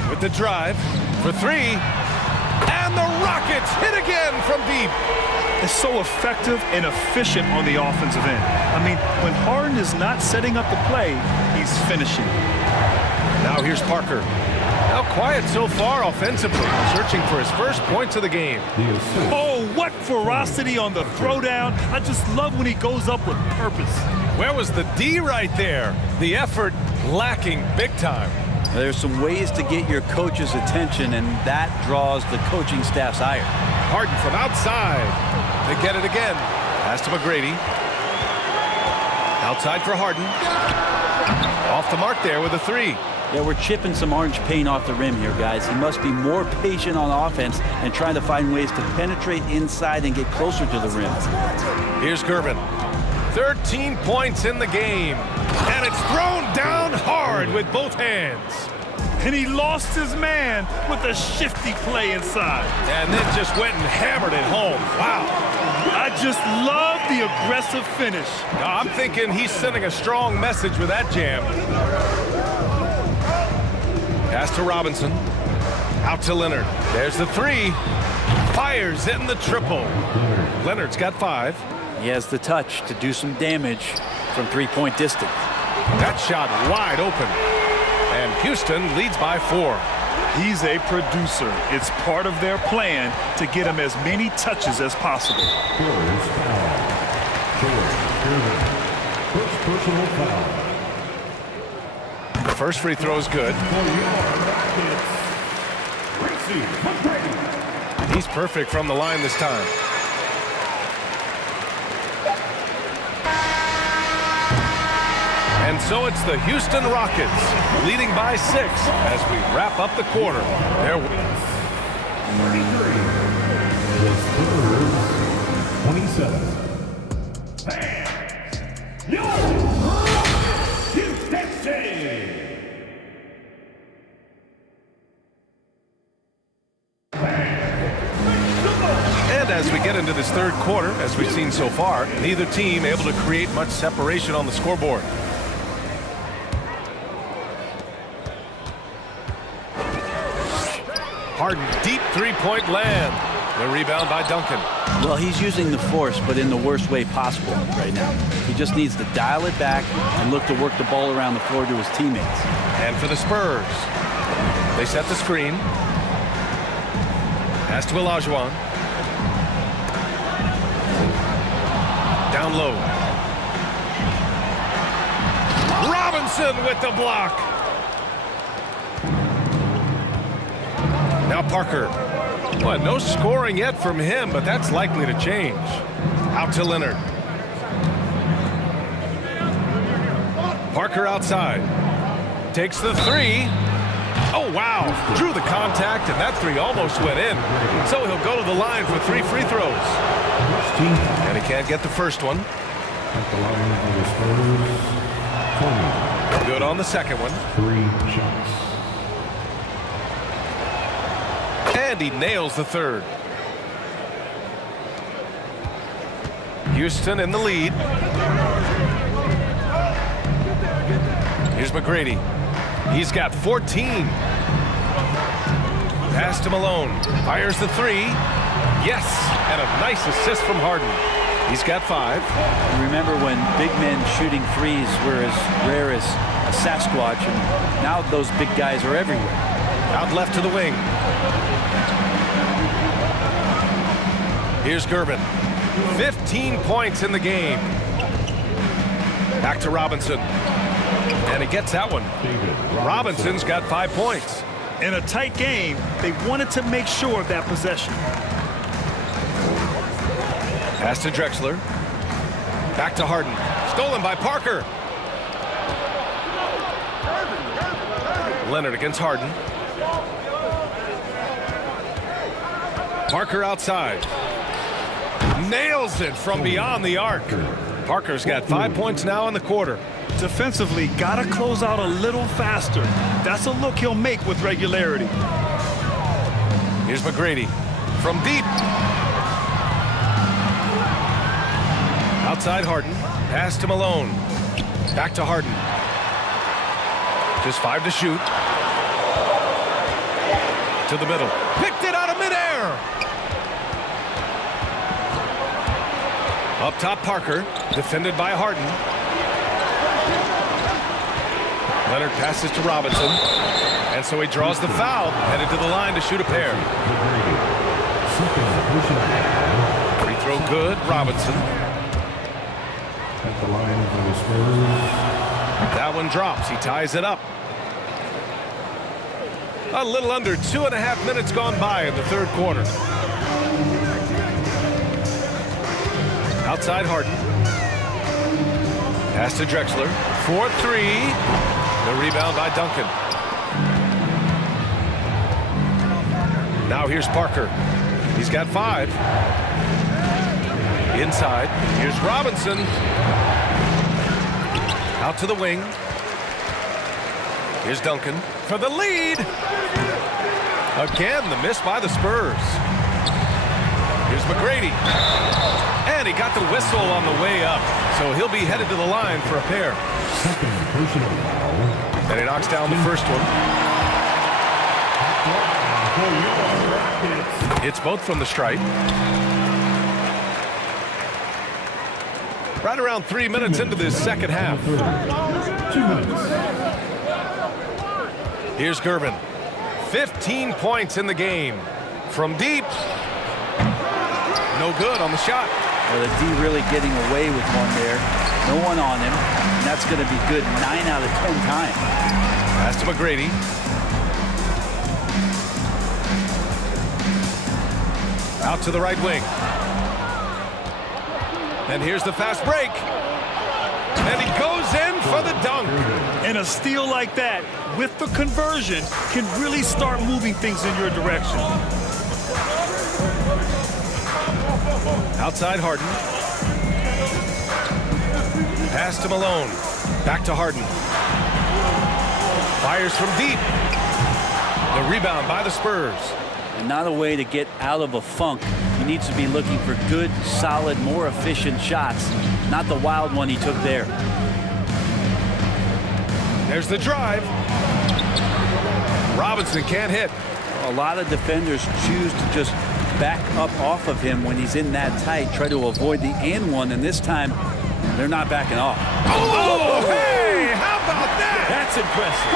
With the drive for 3. And the Rockets hit again from deep. Is so effective and efficient on the offensive end. I mean, when Harden is not setting up the play, he's finishing. Now here's Parker. Now quiet so far offensively, searching for his first points of the game. Oh, what ferocity on the throwdown. I just love when he goes up with purpose. Where was the D right there? The effort lacking big time. There's some ways to get your coach's attention, and that draws the coaching staff's ire. Harden from outside. They get it again. Pass to McGrady. Outside for Harden. Off the mark there with a 3. Yeah, we're chipping some orange paint off the rim here, guys. He must be more patient on offense and trying to find ways to penetrate inside and get closer to the rim. Here's Gervin. 13 points in the game. And it's thrown down hard with both hands. And he lost his man with a shifty play inside. And then just went and hammered it home. Wow. I just love the aggressive finish. Now, I'm thinking he's sending a strong message with that jam. Pass to Robinson. Out to Leonard. There's the 3. Fires in the triple. Leonard's got 5. He has the touch to do some damage from 3-point distance. That shot wide open. And Houston leads by 4. He's a producer. It's part of their plan to get him as many touches as possible. First personal foul. The first free throw is good. He's perfect from the line this time. And so it's the Houston Rockets leading by 6 as we wrap up the quarter. There. 27. And as we get into this third quarter, as we've seen so far, neither team able to create much separation on the scoreboard. Harden, deep 3-point land. The rebound by Duncan. Well, he's using the force, but in the worst way possible right now. He just needs to dial it back and look to work the ball around the floor to his teammates. And for the Spurs, they set the screen. Pass to Olajuwon. Down low. Robinson with the block. Now Parker. Well, no scoring yet from him, but that's likely to change. Out to Leonard. Parker outside. Takes the 3. Oh, wow. Drew the contact, and that 3 almost went in. So he'll go to the line for 3 free throws. And he can't get the first one. Good on the second one. 3 shots. And he nails the third. Houston in the lead. Here's McGrady. He's got 14. Pass to Malone. Fires the 3. Yes, and a nice assist from Harden. He's got 5. You remember when big men shooting threes were as rare as a Sasquatch, and now those big guys are everywhere. Out left to the wing. Here's Gervin. 15 points in the game. Back to Robinson. And he gets that one. Robinson's got 5 points. In a tight game, they wanted to make sure of that possession. Pass to Drexler. Back to Harden. Stolen by Parker. Leonard against Harden. Parker outside. Nails it from beyond the arc. Parker's got 5 points now in the quarter. Defensively, got to close out a little faster. That's a look he'll make with regularity. Here's McGrady from deep. Outside Harden. Pass to Malone. Back to Harden. Just 5 to shoot. To the middle. Picked it out of midair. Up top, Parker. Defended by Harden. Leonard passes to Robinson. And so he draws the foul. Headed to the line to shoot a pair. Free throw good. Robinson. At the line for the Spurs. That one drops. He ties it up. A little under 2.5 minutes gone by in the third quarter. Outside Harden. Pass to Drexler. 4-3. The rebound by Duncan. Now here's Parker. He's got 5. Inside. Here's Robinson. Out to the wing. Here's Duncan for the lead. Again, the miss by the Spurs. Here's McGrady. And he got the whistle on the way up. So he'll be headed to the line for a pair. Second personal foul. And he knocks down the first one. It's both from the stripe. Right around 3 minutes into this second half. 2 minutes. Here's Gervin. 15 points in the game. From deep. No good on the shot. Well, the D really getting away with one there. No one on him. And that's going to be good 9 out of 10 times. Pass to McGrady. Out to the right wing. And here's the fast break. And he goes in for the dunk. And a steal like that, with the conversion, can really start moving things in your direction. Outside Harden. Pass to Malone. Back to Harden. Fires from deep. The rebound by the Spurs. And not a way to get out of a funk. He needs to be looking for good, solid, more efficient shots. Not the wild one he took there. There's the drive. Robinson can't hit. A lot of defenders choose to just back up off of him when he's in that tight, try to avoid the and one, and this time they're not backing off. Oh, hey, how about that? That's impressive.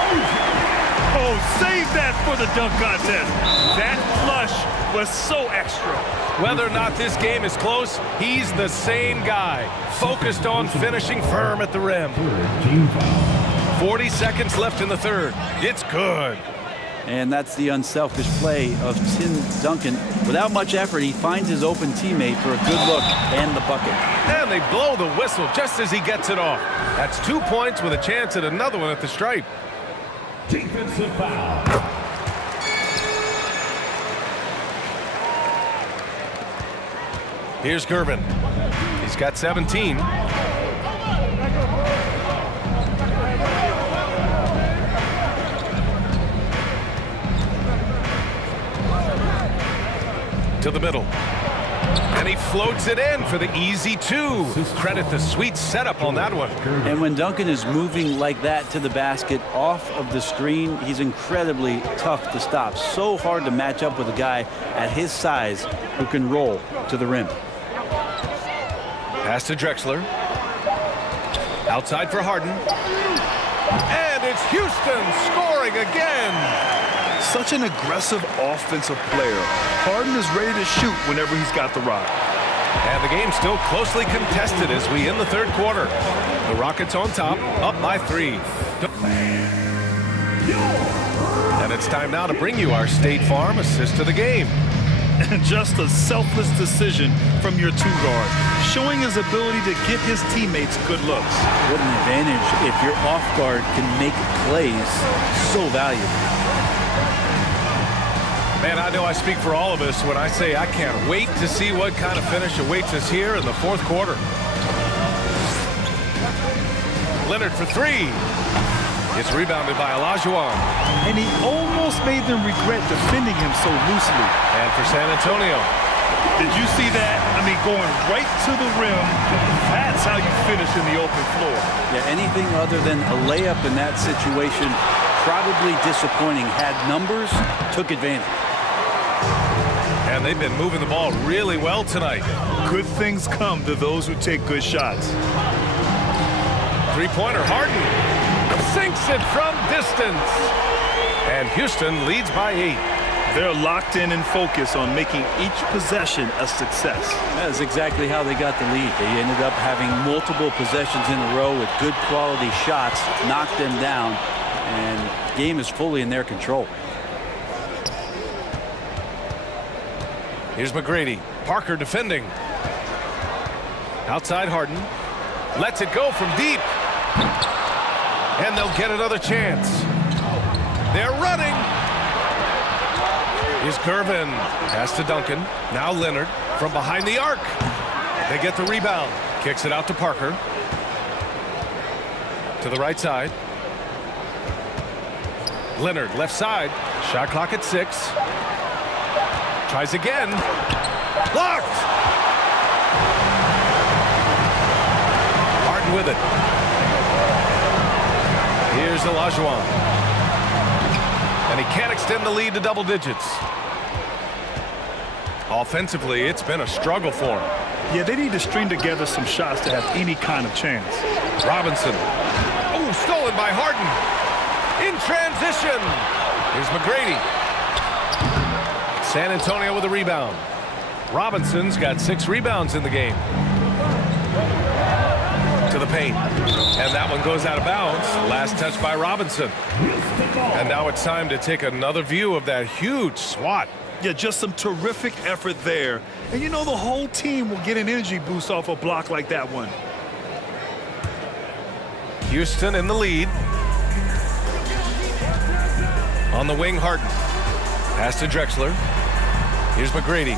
Oh, save that for the dunk contest. That flush was so extra. Whether or not this game is close, he's the same guy, focused on finishing firm at the rim. 40 seconds left in the third. It's good. And that's the unselfish play of Tim Duncan. Without much effort, he finds his open teammate for a good look and the bucket. And they blow the whistle just as he gets it off. That's 2 points with a chance at another one at the stripe. Defensive foul. Here's Gervin. He's got 17. To the middle. And he floats it in for the easy 2. Credit the sweet setup on that one. And when Duncan is moving like that to the basket off of the screen, he's incredibly tough to stop. So hard to match up with a guy at his size who can roll to the rim. Pass to Drexler. Outside for Harden. And it's Houston scoring again. Such an aggressive offensive player. Harden is ready to shoot whenever he's got the rock. And the game's still closely contested as we end the third quarter. The Rockets on top, up by 3. And it's time now to bring you our State Farm assist of the game. And just a selfless decision from your 2 guard, showing his ability to get his teammates good looks. What an advantage if your off guard can make plays so valuable. Man, I know I speak for all of us when I say I can't wait to see what kind of finish awaits us here in the fourth quarter. Leonard for 3. It's rebounded by Olajuwon. And he almost made them regret defending him so loosely. And for San Antonio. Did you see that? I mean, going right to the rim. That's how you finish in the open floor. Yeah, anything other than a layup in that situation, probably disappointing. Had numbers, took advantage. And they've been moving the ball really well tonight. Good things come to those who take good shots. Three-pointer, Harden sinks it from distance. And Houston leads by 8. They're locked in and focused on making each possession a success. That's exactly how they got the lead. They ended up having multiple possessions in a row with good quality shots, knocked them down, and the game is fully in their control. Here's McGrady. Parker defending. Outside Harden. Lets it go from deep. And they'll get another chance. They're running. Here's Gervin. Pass to Duncan. Now Leonard from behind the arc. They get the rebound. Kicks it out to Parker. To the right side. Leonard left side. Shot clock at 6. Tries again. Blocked. Harden with it. Here's Olajuwon. And he can't extend the lead to double digits. Offensively, it's been a struggle for him. Yeah, they need to string together some shots to have any kind of chance. Robinson. Oh, stolen by Harden. In transition. Here's McGrady. San Antonio with a rebound. Robinson's got 6 rebounds in the game. To the paint. And that one goes out of bounds. Last touch by Robinson. And now it's time to take another view of that huge swat. Yeah, just some terrific effort there. And you know the whole team will get an energy boost off a block like that one. Houston in the lead. On the wing, Harden. Pass to Drexler. Here's McGrady.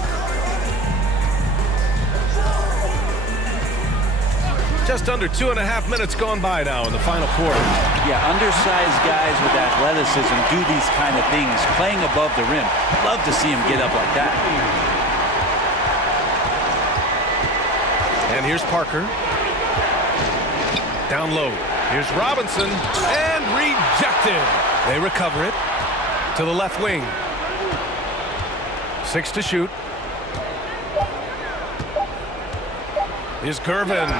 Just under 2.5 minutes gone by now in the final quarter. Yeah, undersized guys with athleticism do these kind of things, playing above the rim. Love to see him get up like that. And here's Parker. Down low. Here's Robinson. And rejected. They recover it to the left wing. 6 to shoot. Here's Gervin.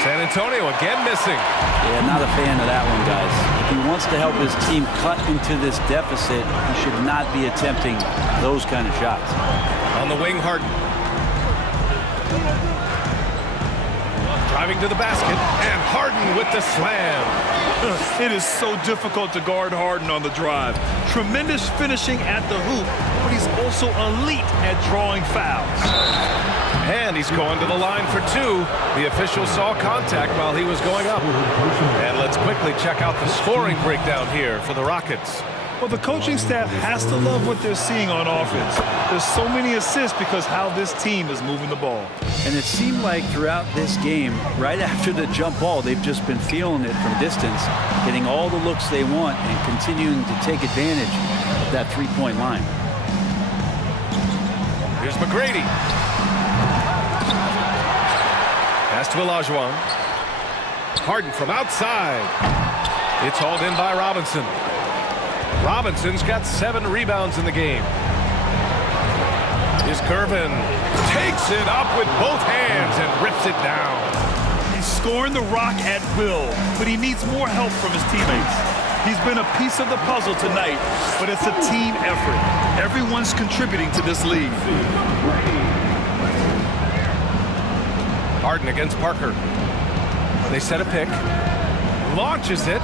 San Antonio again missing. Yeah, not a fan of that one, guys. If he wants to help his team cut into this deficit, he should not be attempting those kind of shots. On the wing, Harden. Driving to the basket, and Harden with the slam. It is so difficult to guard Harden on the drive. Tremendous finishing at the hoop, but he's also elite at drawing fouls. And he's going to the line for 2. The official saw contact while he was going up. And let's quickly check out the scoring breakdown here for the Rockets. Well, the coaching staff has to love what they're seeing on offense. There's so many assists because how this team is moving the ball. And it seemed like throughout this game, right after the jump ball, they've just been feeling it from distance, getting all the looks they want and continuing to take advantage of that three-point line. Here's McGrady. Pass to Olajuwon. Harden from outside. It's hauled in by Robinson. Robinson's got 7 rebounds in the game. Here's Gervin. Takes it up with both hands and rips it down. He's scoring the rock at will, but he needs more help from his teammates. He's been a piece of the puzzle tonight, but it's a team effort. Everyone's contributing to this lead. Harden against Parker. They set a pick. Launches it.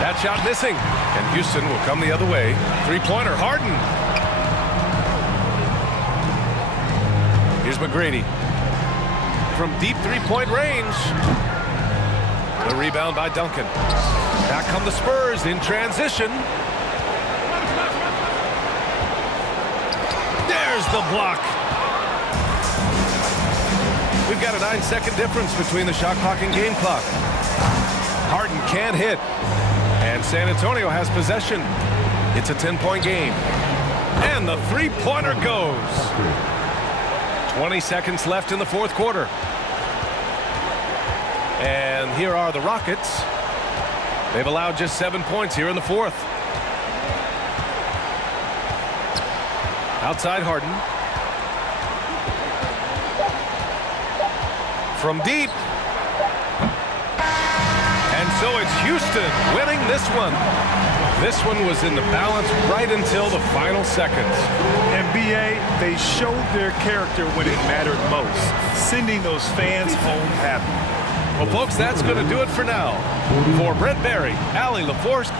That shot missing. And Houston will come the other way. Three-pointer, Harden. Here's McGrady. From deep three-point range. The rebound by Duncan. Back come the Spurs in transition. There's the block. We've got a 9-second difference between the shot clock and game clock. Harden can't hit. And San Antonio has possession. It's a 10-point game. And the three-pointer goes. 20 seconds left in the fourth quarter. And here are the Rockets. They've allowed just 7 points here in the fourth. Outside Harden. From deep. And so it's Houston winning this one. This one was in the balance right until the final seconds. NBA, they showed their character when it mattered most, sending those fans home happy. Well, folks, that's going to do it for now. For Brent Barry, Allie LaForce.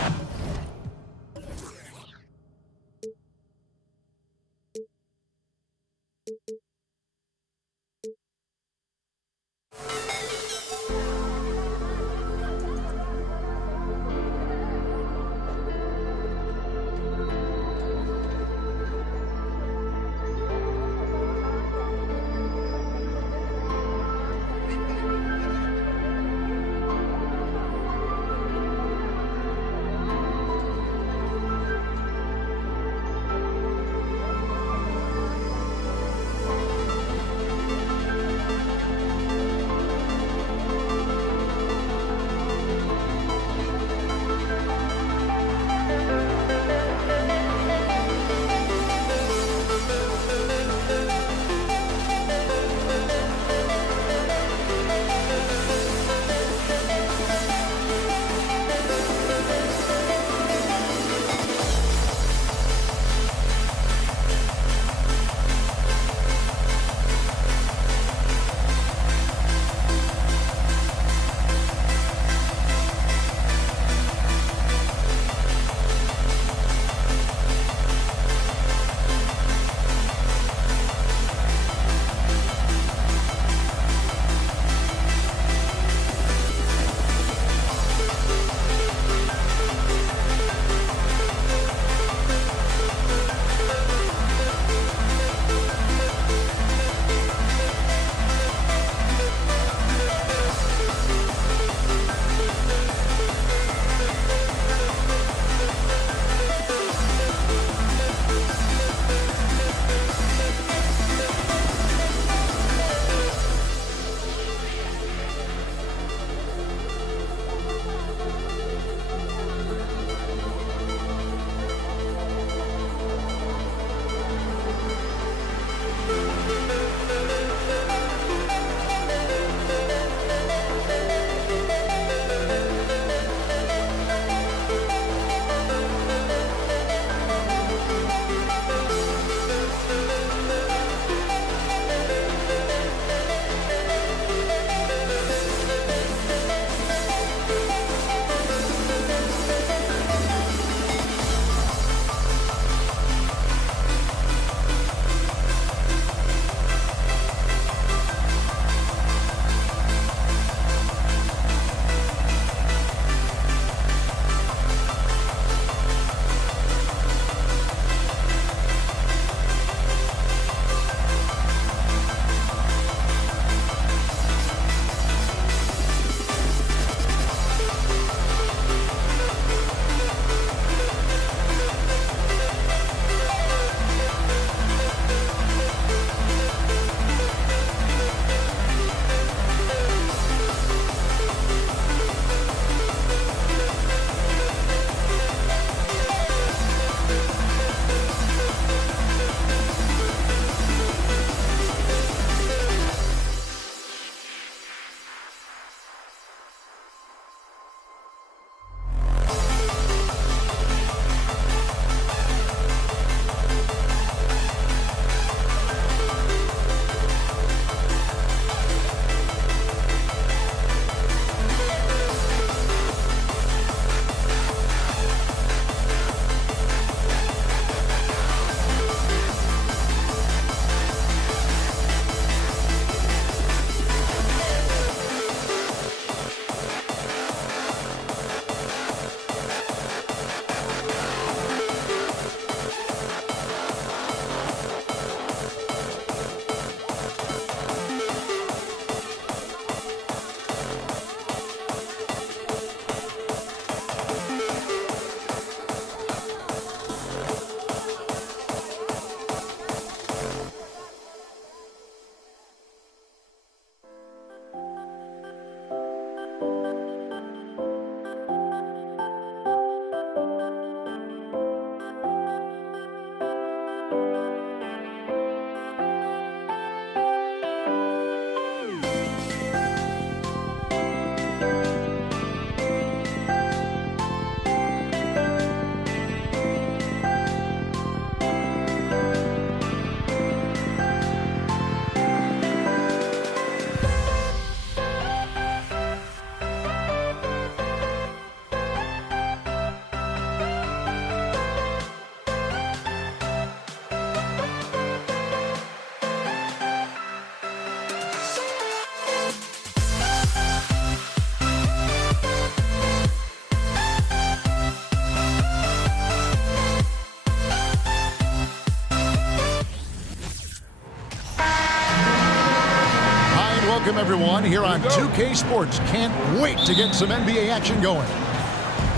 Welcome everyone here on 2K Sports. Can't wait to get some NBA action going.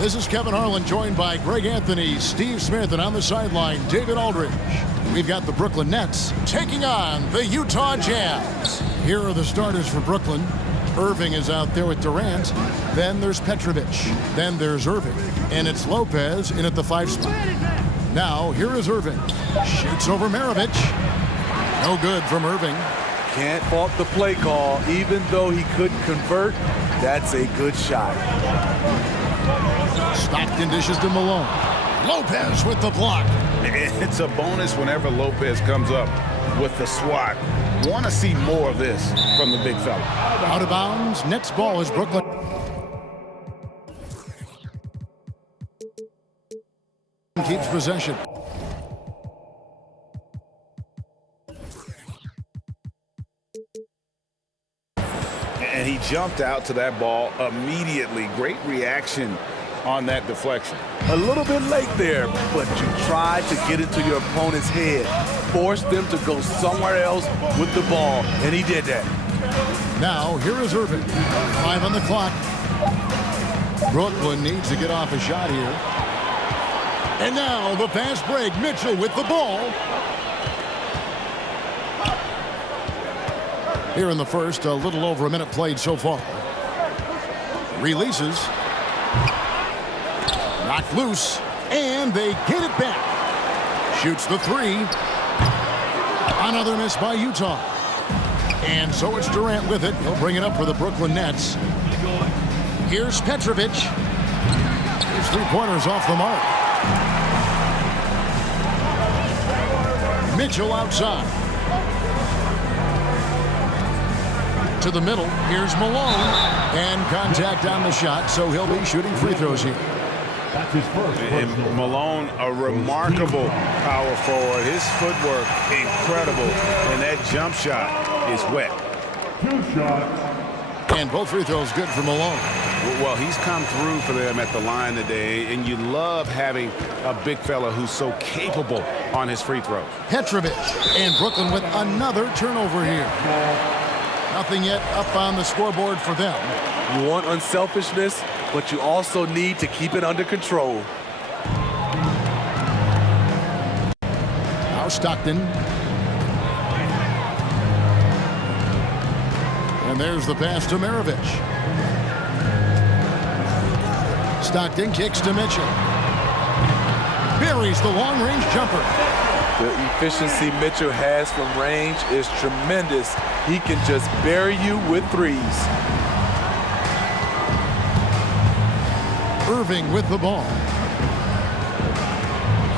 This is Kevin Harlan joined by Greg Anthony, Steve Smith, and on the sideline, David Aldridge. We've got the Brooklyn Nets taking on the Utah Jazz. Here are the starters for Brooklyn. Irving is out there with Durant. Then there's Petrovic. Then there's Irving. And it's Lopez in at the 5 spot. Now, here is Irving. Shoots over Maravich. No good from Irving. Can't fault the play call. Even though he couldn't convert, that's a good shot. Stockton dishes to Malone. Lopez with the block. It's a bonus whenever Lopez comes up with the swat. Want to see more of this from the big fella. Out of bounds. Nets ball is Brooklyn. Keeps possession. And he jumped out to that ball immediately. Great reaction on that deflection. A little bit late there, but you tried to get into your opponent's head. Forced them to go somewhere else with the ball, and he did that. Now, here is Irving. 5 on the clock. Brooklyn needs to get off a shot here. And now the fast break. Mitchell with the ball. Here in the first, a little over a minute played so far. Releases. Knocked loose. And they get it back. Shoots the 3. Another miss by Utah. And so it's Durant with it. He'll bring it up for the Brooklyn Nets. Here's Petrovic. His 3-pointers off the mark. Mitchell outside. To the middle. Here's Malone. And contact on the shot, so he'll be shooting free throws here. That's his first. And Malone, a remarkable power forward. His footwork, incredible. And that jump shot is wet. 2 shots. And both free throws good for Malone. Well, he's come through for them at the line today, and you love having a big fella who's so capable on his free throws. Petrovic. And Brooklyn with another turnover here. Nothing yet up on the scoreboard for them. You want unselfishness, but you also need to keep it under control. Now Stockton. And there's the pass to Maravich. Stockton kicks to Mitchell. Buries the long-range jumper. The efficiency Mitchell has from range is tremendous. He can just bury you with threes. Irving with the ball.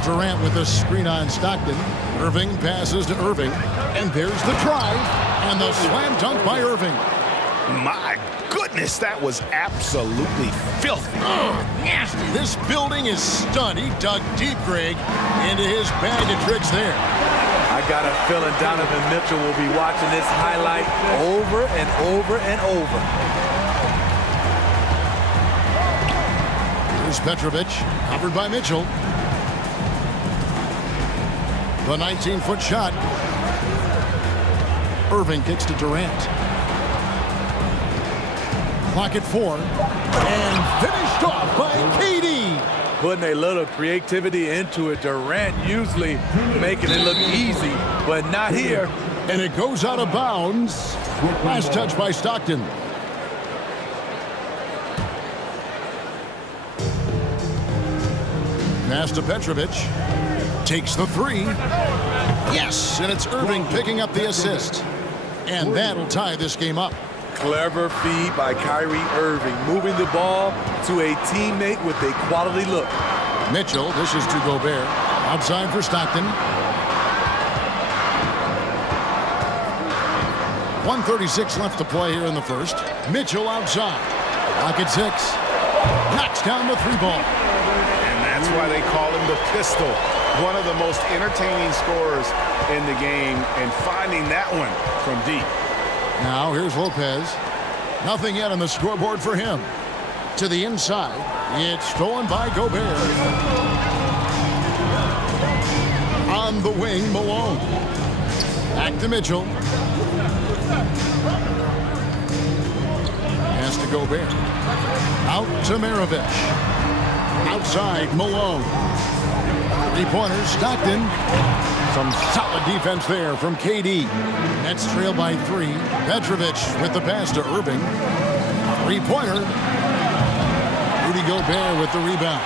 Durant with a screen on Stockton. Irving passes to Irving. And there's the drive. And the slam dunk by Irving. My goodness, that was absolutely filthy. Nasty. This building is stunned. He dug deep, Greg, into his bag of tricks there. I got a feeling Donovan Mitchell will be watching this highlight over and over and over. Here's Petrovic, covered by Mitchell. The 19-foot shot. Irving kicks to Durant. Clock at 4. And finished off by KD. Putting a little creativity into it. Durant usually making it look easy, but not here. And it goes out of bounds. Last touch by Stockton. Pass to Petrovic. Takes the three. Yes, and it's Irving picking up the assist. And that'll tie this game up. Clever feed by Kyrie Irving, moving the ball to a teammate with a quality look. Mitchell dishes to Gobert. Outside for Stockton. 1:36 left to play here in the first. Mitchell outside. Clock at 6. Knocks down the three ball. And that's why they call him the pistol. One of the most entertaining scorers in the game, and finding that one from deep. Now here's Lopez. Nothing yet on the scoreboard for him. To the inside. It's stolen by Gobert. On the wing, Malone. Back to Mitchell. Pass to Gobert. Out to Maravich. Outside, Malone. Three-pointers, Stockton. Some solid defense there from KD. Nets trail by 3. Petrovic with the pass to Irving. Three-pointer. Rudy Gobert with the rebound.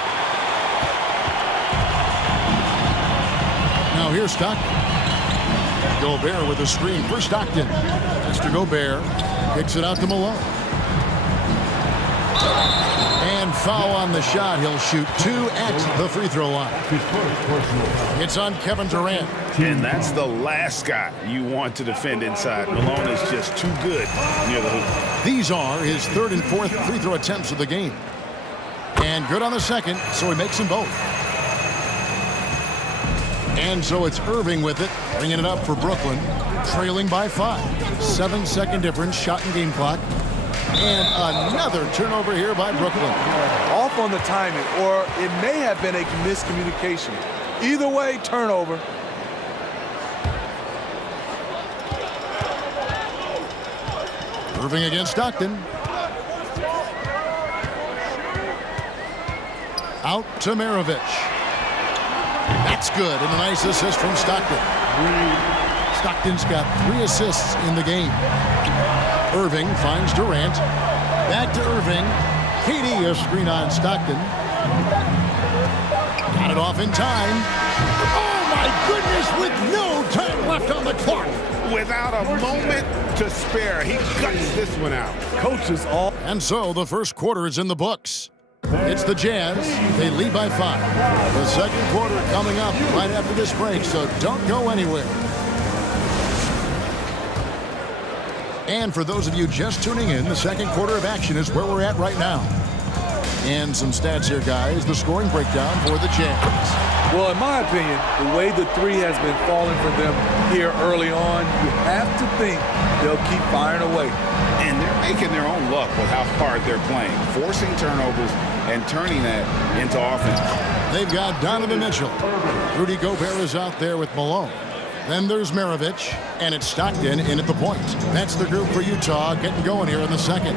Now here's Stockton. Gobert with a screen for Stockton. Pass to Gobert. Kicks it out to Malone. And foul on the shot. He'll shoot 2 at the free throw line. It's on Kevin Durant. And that's the last guy you want to defend inside. Malone is just too good near the hoop. These are his 3rd and 4th free throw attempts of the game. And good on the second, so he makes them both. And so it's Irving with it, bringing it up for Brooklyn, trailing by 5. 7-second difference, shot and game clock. And another turnover here by Brooklyn. Off on the timing, or it may have been a miscommunication. Either way, turnover. Irving against Stockton. Out to Maravich. That's good, and a nice assist from Stockton. Stockton's got 3 assists in the game. Irving finds Durant. Back to Irving. KD a screen on Stockton. Got it off in time. Oh my goodness, with no time left on the clock. Without a moment to spare, he cuts this one out. Coaches all. And so the first quarter is in the books. It's the Jazz. They lead by 5. The second quarter coming up right after this break, so don't go anywhere. And for those of you just tuning in, the second quarter of action is where we're at right now. And some stats here, guys. The scoring breakdown for the Jazz. Well, in my opinion, the way the 3 has been falling for them here early on, you have to think they'll keep firing away. And they're making their own luck with how hard they're playing, forcing turnovers and turning that into offense. They've got Donovan Mitchell. Rudy Gobert is out there with Malone. Then there's Maravich, and it's Stockton in at the point. That's the group for Utah getting going here in the second.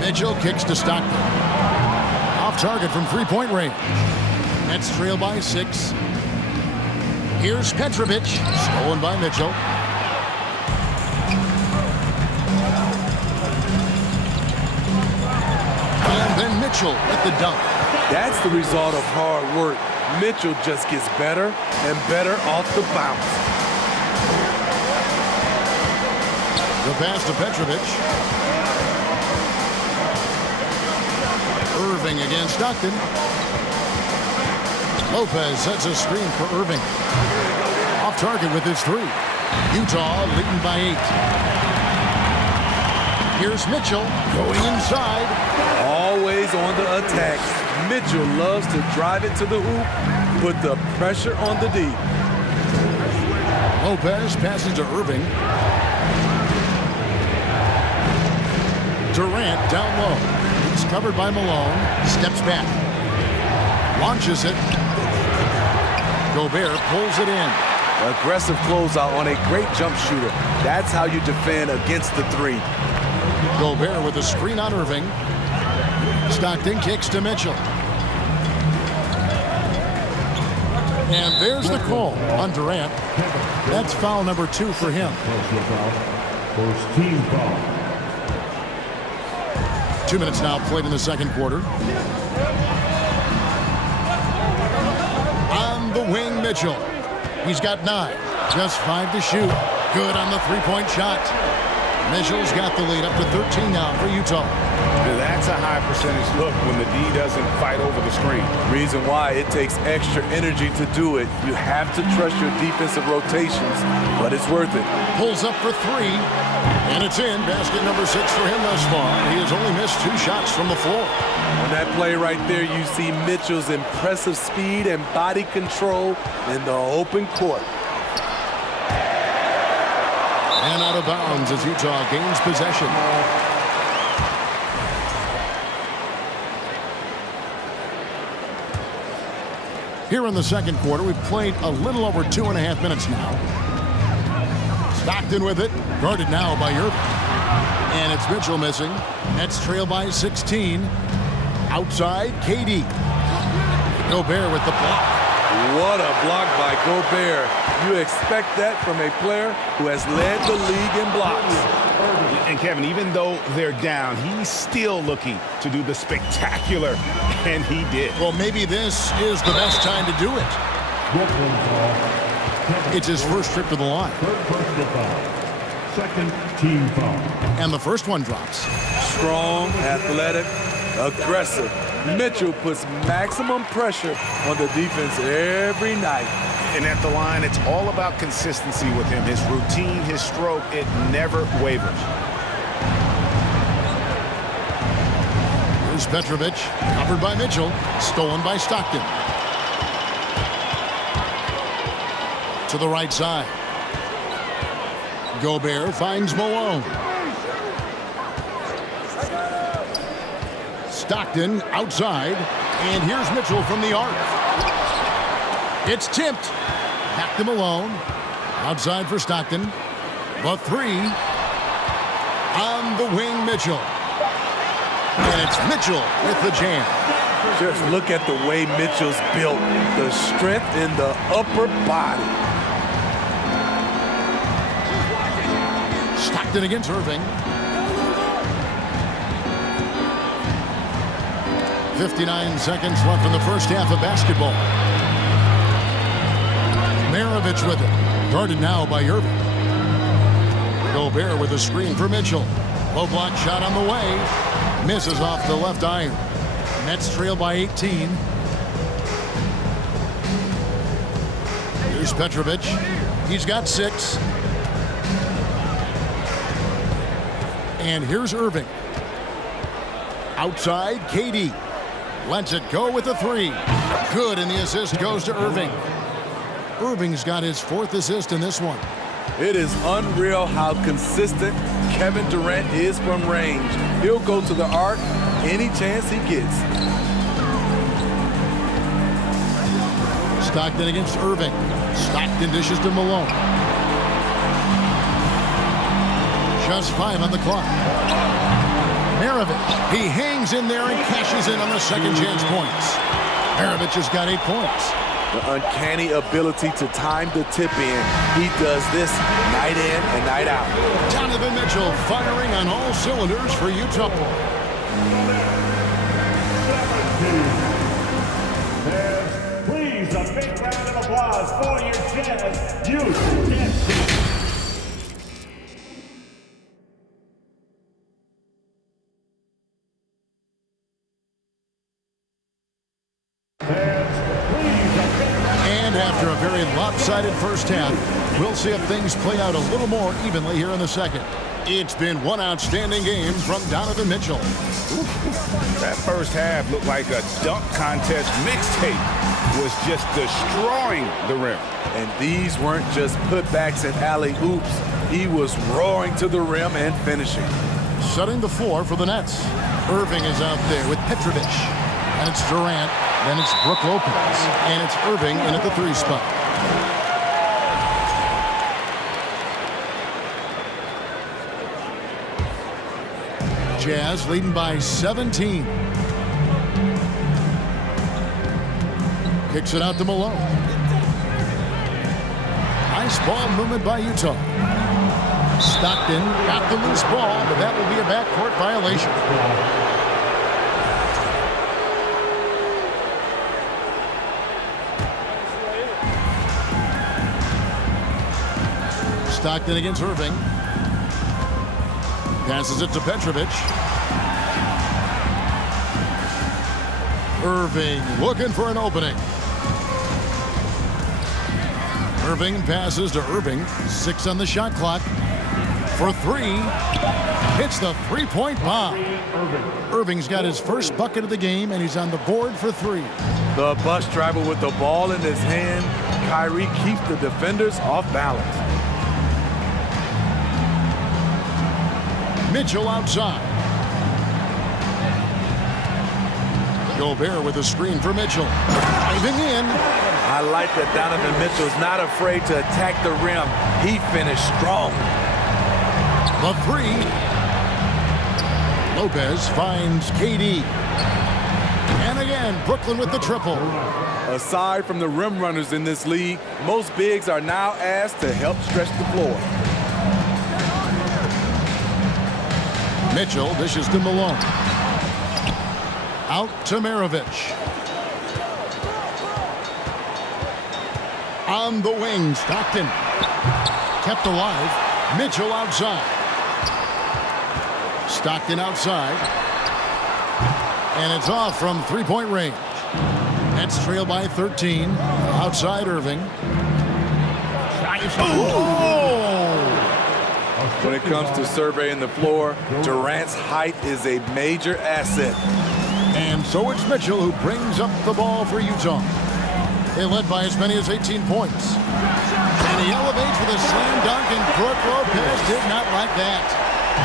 Mitchell kicks to Stockton. Off target from three-point range. Nets trail by 6. Here's Petrovic, stolen by Mitchell. And then Mitchell with the dunk. That's the result of hard work. Mitchell just gets better and better off the bounce. The pass to Petrovic. Irving against Stockton. Lopez sets a screen for Irving. Off target with his 3. Utah leading by 8. Here's Mitchell going inside. Always on the attack. Mitchell loves to drive it to the hoop, put the pressure on the D. Lopez passes to Irving. Durant down low. He's covered by Malone. Steps back. Launches it. Gobert pulls it in. Aggressive closeout on a great jump shooter. That's how you defend against the 3. Gobert with a screen on Irving. Stockton kicks to Mitchell. And there's the call on Durant. That's foul number 2 for him. First team foul. 2 minutes now played in the second quarter. Mitchell. He's got 9. Just 5 to shoot. Good on the three-point shot. Mitchell's got the lead up to 13 now for Utah. That's a high percentage look when the D doesn't fight over the screen. Reason why it takes extra energy to do it. You have to trust your defensive rotations, but it's worth it. Pulls up for 3, and it's in. Basket number 6 for him thus far. He has only missed 2 shots from the floor. On that play right there, you see Mitchell's impressive speed and body control in the open court. And out of bounds as Utah gains possession. Here in the second quarter, we've played a little over 2.5 minutes now. Stockton with it, guarded now by Irving. And it's Mitchell missing. Nets trail by 16. Outside, KD. Gobert with the block. What a block by Gobert. You expect that from a player who has led the league in blocks. And Kevin, even though they're down, he's still looking to do the spectacular, and he did. Well, maybe this is the best time to do it. It's his first trip to the line. Second team foul. And the first one drops. Strong, athletic, aggressive. Mitchell puts maximum pressure on the defense every night. And at the line, it's all about consistency with him. His routine, his stroke, it never wavers. Here's Petrovic, covered by Mitchell, stolen by Stockton. To the right side. Gobert finds Malone. Stockton outside, and here's Mitchell from the arc. It's tipped. Back to Malone. Outside for Stockton. The 3. On the wing, Mitchell. And it's Mitchell with the jam. Just look at the way Mitchell's built. The strength in the upper body. Stockton against Irving. 59 seconds left in the first half of basketball. Maravich with it. Guarded now by Irving. Gobert with a screen for Mitchell. Low block shot on the way. Misses off the left iron. Nets trail by 18. Here's Petrovic. He's got 6. And here's Irving. Outside, KD. Lets it go with a 3. Good, and the assist goes to Irving. Irving's got his 4th assist in this one. It is unreal how consistent Kevin Durant is from range. He'll go to the arc any chance he gets. Stockton against Irving. Stockton dishes to Malone. Just 5 on the clock. Maravich, he hangs in there and cashes in on the second chance points. Maravich has got 8 points. The uncanny ability to time the tip in. He does this night in and night out. Donovan Mitchell firing on all cylinders for Utah. Please, a big round of applause for your Jazz Youth Dance Team. And after a very lopsided first half, we'll see if things play out a little more evenly here in the second. It's been one outstanding game from Donovan Mitchell. That first half looked like a dunk contest mixtape. Was just destroying the rim. And these weren't just putbacks and alley-oops. He was roaring to the rim and finishing. Setting the floor for the Nets. Irving is out there with Petrovic. And it's Durant. Then it's Brook Lopez. And it's Irving in at the 3 spot. Jazz leading by 17. Kicks it out to Malone. Nice ball movement by Utah. Stockton got the loose ball, but that will be a backcourt violation. Stockton against Irving. Passes it to Petrovic. Irving looking for an opening. Irving passes to Irving. 6 on the shot clock. For 3. Hits the three-point bomb. Irving's got his first bucket of the game, and he's on the board for 3. The bus driver with the ball in his hand. Kyrie keeps the defenders off balance. Mitchell outside. Gobert with a screen for Mitchell. Diving in. I like that Donovan Mitchell's not afraid to attack the rim. He finished strong. The 3. Lopez finds KD. And again, Brooklyn with the triple. Aside from the rim runners in this league, most bigs are now asked to help stretch the floor. Mitchell dishes to Malone. Out to Maravich. On the wing, Stockton. Kept alive. Mitchell outside. Stockton outside. And it's off from three-point range. Nets trail by 13. Outside Irving. When it comes to surveying the floor, Durant's height is a major asset. And so it's Mitchell who brings up the ball for Utah. They led by as many as 18 points. And he elevates with a slam dunk, and Brook Lopez did not like that.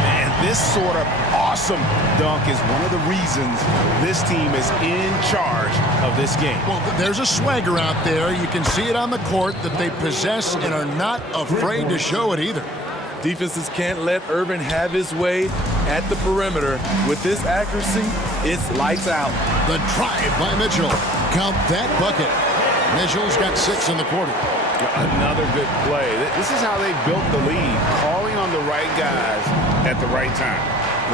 Man, this sort of awesome dunk is one of the reasons this team is in charge of this game. Well, there's a swagger out there. You can see it on the court that they possess and are not afraid to show it either. Defenses can't let Irving have his way at the perimeter. With this accuracy, it's lights out. The drive by Mitchell. Count that bucket. Mitchell's got 6 in the quarter. Another good play. This is how they built the lead, calling on the right guys at the right time.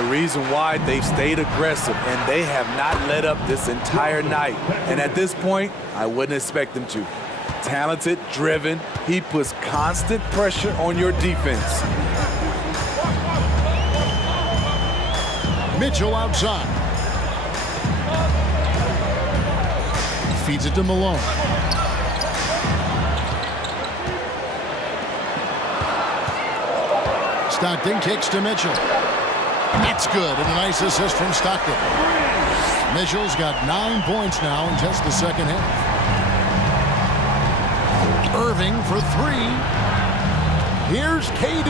The reason why they've stayed aggressive, and they have not let up this entire night. And at this point, I wouldn't expect them to. Talented, driven, he puts constant pressure on your defense. Mitchell outside. Feeds it to Malone. Stockton kicks to Mitchell. That's good, and a nice assist from Stockton. Mitchell's got 9 points now in just the second half. Irving for 3. Here's KD.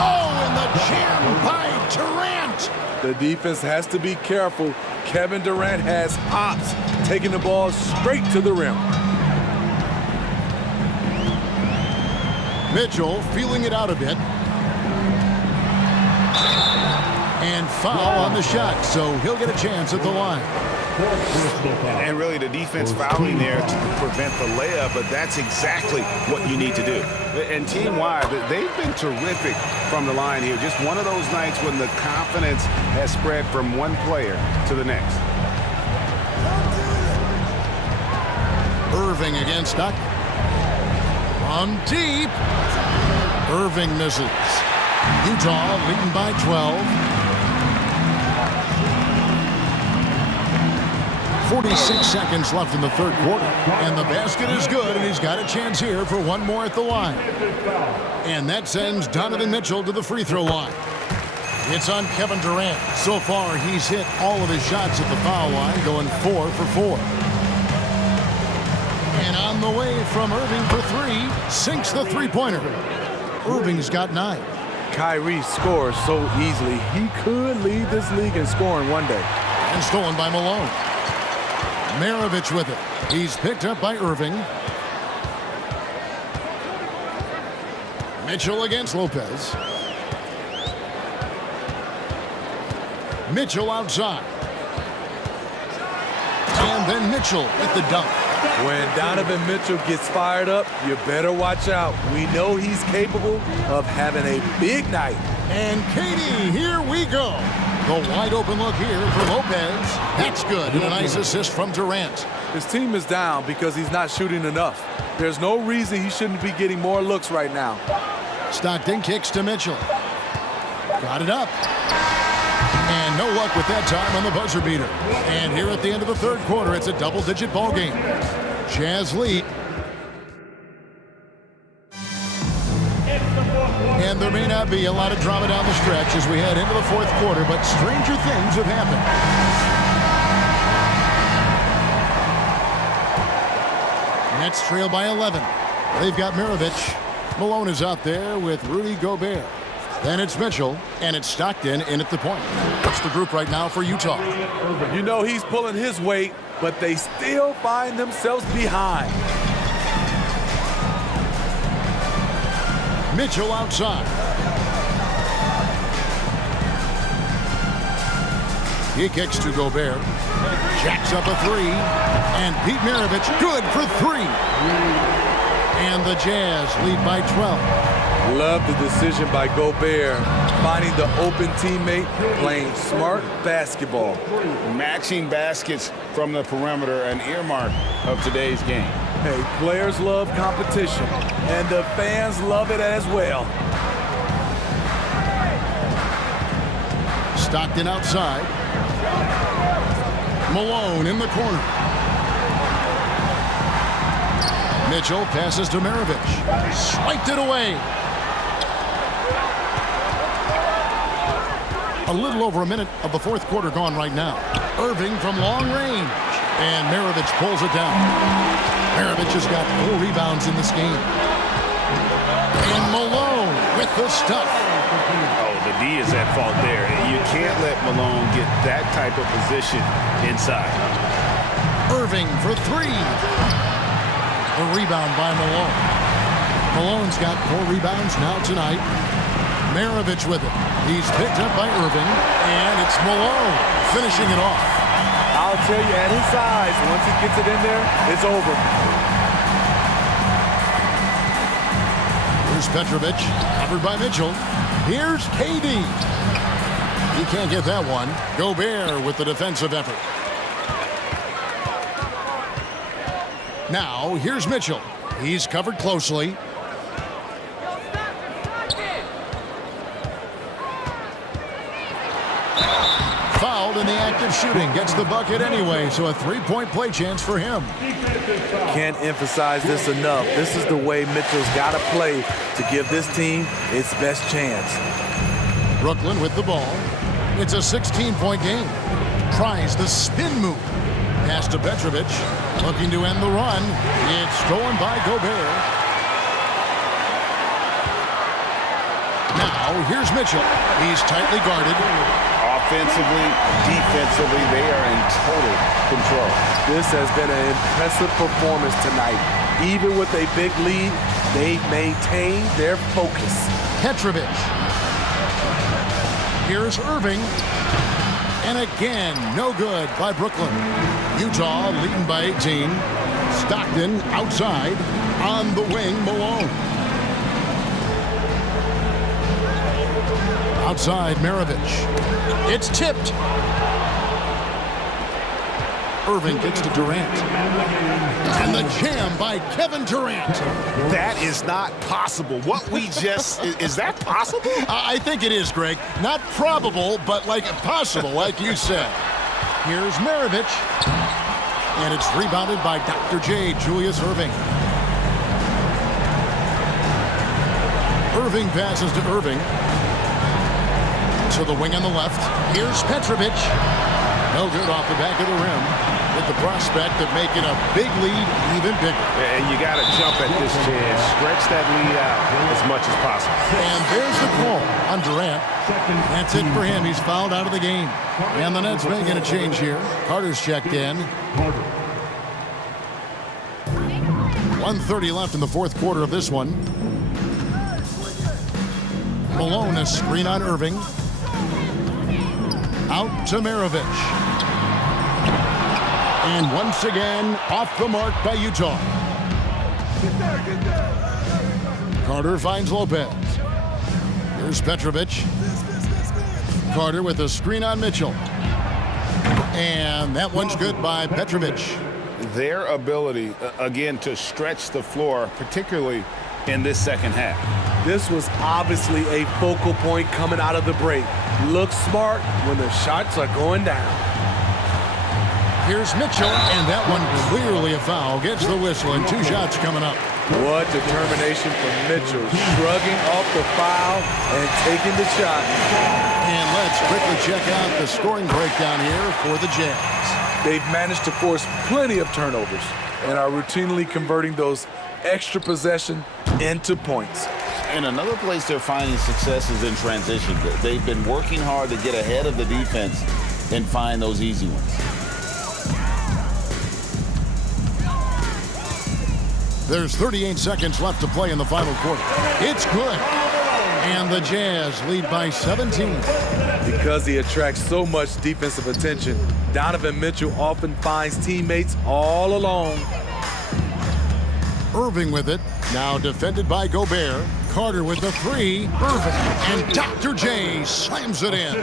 Oh, and the jam by Durant. The defense has to be careful. Kevin Durant has ops, taking the ball straight to the rim. Mitchell feeling it out a bit. And foul on the shot, so he'll get a chance at the line. And really the defense fouling there to prevent the layup, but that's exactly what you need to do. And team-wide, they've been terrific from the line here. Just one of those nights when the confidence has spread from one player to the next. Irving against Stockton. From deep. Irving misses. Utah leading by 12. 46 seconds left in the third quarter. And the basket is good, and he's got a chance here for one more at the line. And that sends Donovan Mitchell to the free throw line. It's on Kevin Durant. So far, he's hit all of his shots at the foul line, going 4 for 4. And on the way from Irving for 3, sinks the three-pointer. Irving's got 9. Kyrie scores so easily. He could lead this league in scoring one day. And stolen by Malone. Maravich with it. He's picked up by Irving. Mitchell against Lopez. Mitchell outside. And then Mitchell with the dunk. When Donovan Mitchell gets fired up, you better watch out. We know he's capable of having a big night. And KD, here we go. The wide open look here for Lopez. That's good. And a nice assist from Durant. His team is down because he's not shooting enough. There's no reason he shouldn't be getting more looks right now. Stockton kicks to Mitchell. Got it up. And no luck with that time on the buzzer beater. And here at the end of the third quarter, it's a double-digit ball game. Jazz lead. And there may not be a lot of drama down the stretch as we head into the fourth quarter, but stranger things have happened. Nets trail by 11. They've got Maravich. Malone is out there with Rudy Gobert. Then it's Mitchell, and it's Stockton in at the point. That's the group right now for Utah. You know he's pulling his weight, but they still find themselves behind. Mitchell outside. He kicks to Gobert. Jacks up a three. And Pete Maravich good for three. And the Jazz lead by 12. Love the decision by Gobert, finding the open teammate, playing smart basketball. Matching baskets from the perimeter, an earmark of today's game. Hey, players love competition, and the fans love it as well. Stockton outside. Malone in the corner. Mitchell passes to Maravich. Swiped it away. A little over a minute of the fourth quarter gone right now. Irving from long range. And Maravich pulls it down. Maravich has got 4 rebounds in this game. And Malone with the stuff. Oh, the D is at fault there. You can't let Malone get that type of position inside. Irving for 3. The rebound by Malone. Malone's got 4 rebounds now tonight. Maravich with it. He's picked up by Irving, and it's Malone finishing it off. I'll tell you, at his size, once he gets it in there, it's over. Here's Petrovic, covered by Mitchell. Here's KD. He can't get that one. Gobert with the defensive effort. Now, here's Mitchell. He's covered closely. Fouled in the act of shooting. Gets the bucket anyway, so a 3-point play chance for him. Can't emphasize this enough. This is the way Mitchell's got to play to give this team its best chance. Brooklyn with the ball. It's a 16-point game. Tries the spin move. Pass to Petrovic. Looking to end the run. It's stolen by Gobert. Now, here's Mitchell. He's tightly guarded. Offensively, defensively, they are in total control. This has been an impressive performance tonight. Even with a big lead, they've maintained their focus. Petrovic. Here's Irving. And again, no good by Brooklyn. Utah leading by 18. Stockton outside. On the wing, Malone. Outside, Maravich. It's tipped. Irving gets to Durant. And the jam by Kevin Durant. That is not possible. What we just, is that possible? I think it is, Greg. Not probable, but like possible, like you said. Here's Maravich. And it's rebounded by Dr. J, Julius Irving. Irving passes to Irving. To the wing on the left. Here's Petrovic. No good off the back of the rim. With the prospect of making a big lead even bigger. And you got to jump at this chance. Stretch that lead out as much as possible. And there's the call on Durant. That's it for him. He's fouled out of the game. And the Nets making a change here. Carter's checked in. 1:30 left in the fourth quarter of this one. Malone, a screen on Irving. Out to Maravich. And once again, off the mark by Utah. Carter finds Lopez. Here's Petrovic. Carter with a screen on Mitchell. And that one's good by Petrovic. Their ability, again, to stretch the floor, particularly in this second half. This was obviously a focal point coming out of the break. Look smart when the shots are going down. Here's Mitchell, and that one clearly a foul. Gets the whistle, and 2 shots coming up. What determination from Mitchell, shrugging off the foul and taking the shot. And let's quickly check out the scoring breakdown here for the Jazz. They've managed to force plenty of turnovers and are routinely converting those extra possession into points. And another place they're finding success is in transition. They've been working hard to get ahead of the defense and find those easy ones. There's 38 seconds left to play in the final quarter. It's good. And the Jazz lead by 17. Because he attracts so much defensive attention, Donovan Mitchell often finds teammates all alone. Irving with it. Now defended by Gobert. Carter with the 3. Irving. And Dr. J slams it in.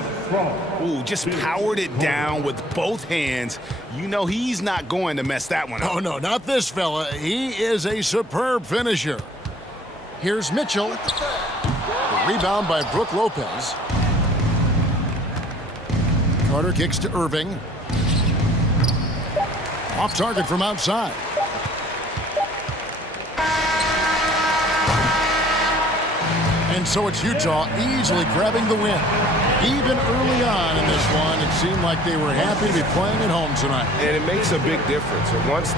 Ooh, just powered it down with both hands. You know he's not going to mess that one up. Oh, no, not this fella. He is a superb finisher. Here's Mitchell. The rebound by Brook Lopez. Carter kicks to Irving. Off target from outside. And so it's Utah easily grabbing the win. Even early on in this one, it seemed like they were happy to be playing at home tonight. And it makes a big difference. And once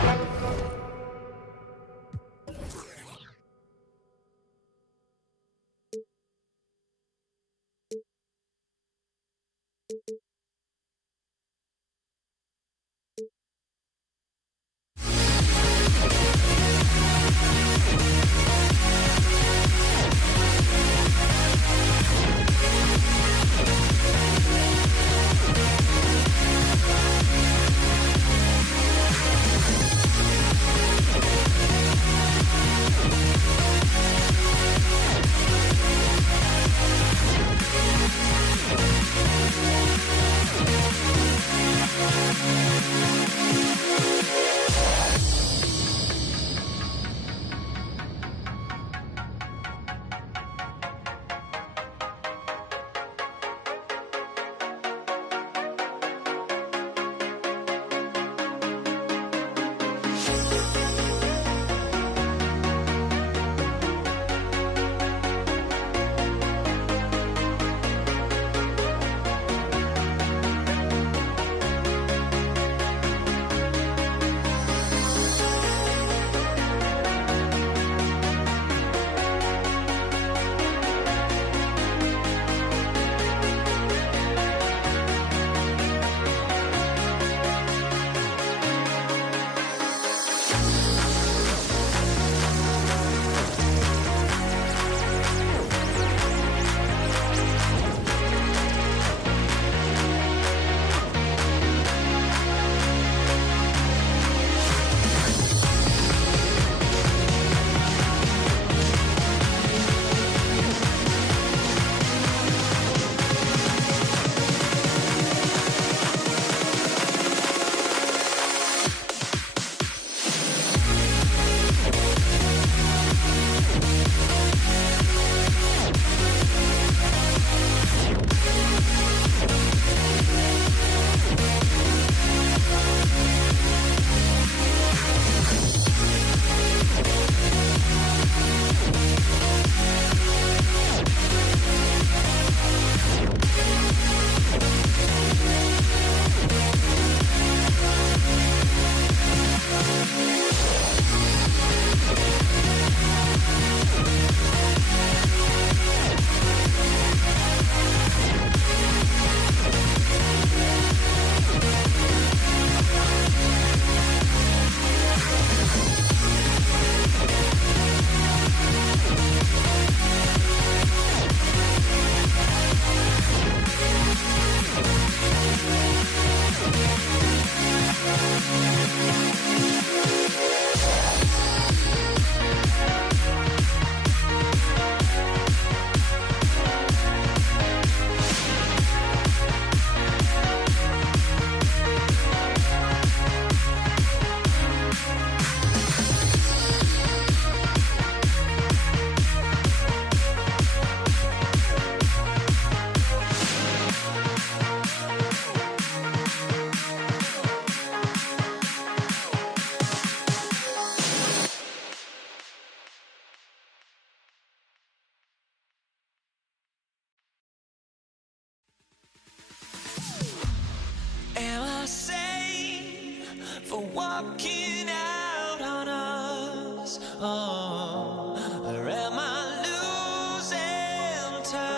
walking out on us? Oh, or am I losing touch?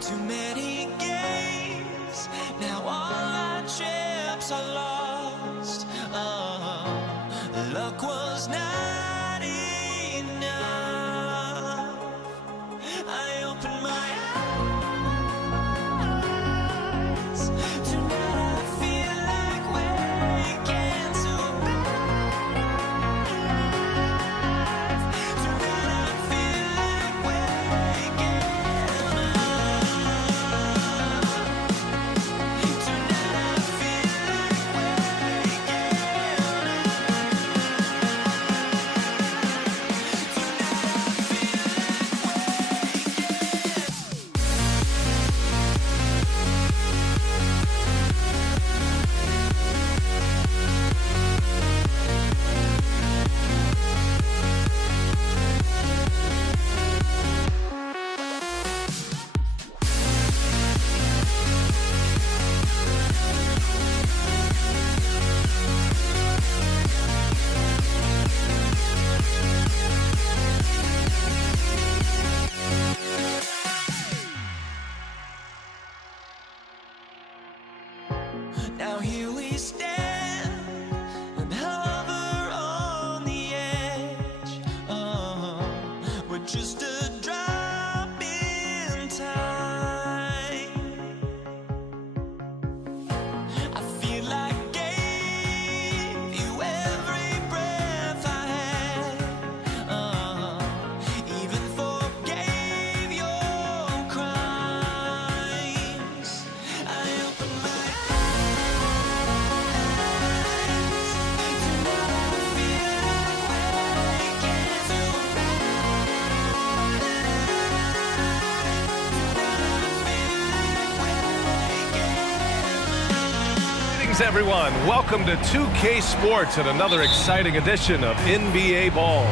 Too many games, now all our chips are lost. Oh, luck was not enough. I opened my eyes. Tonight I feel like waking to life. Tonight I feel like waking up. Tonight I feel like now here we stand and hover on the edge. Oh, we're just a drop in time. I feel like I gave you every breath I had. Even forgave your crimes. I opened my Greetings, everyone. Welcome to 2K Sports and another exciting edition of NBA Ball.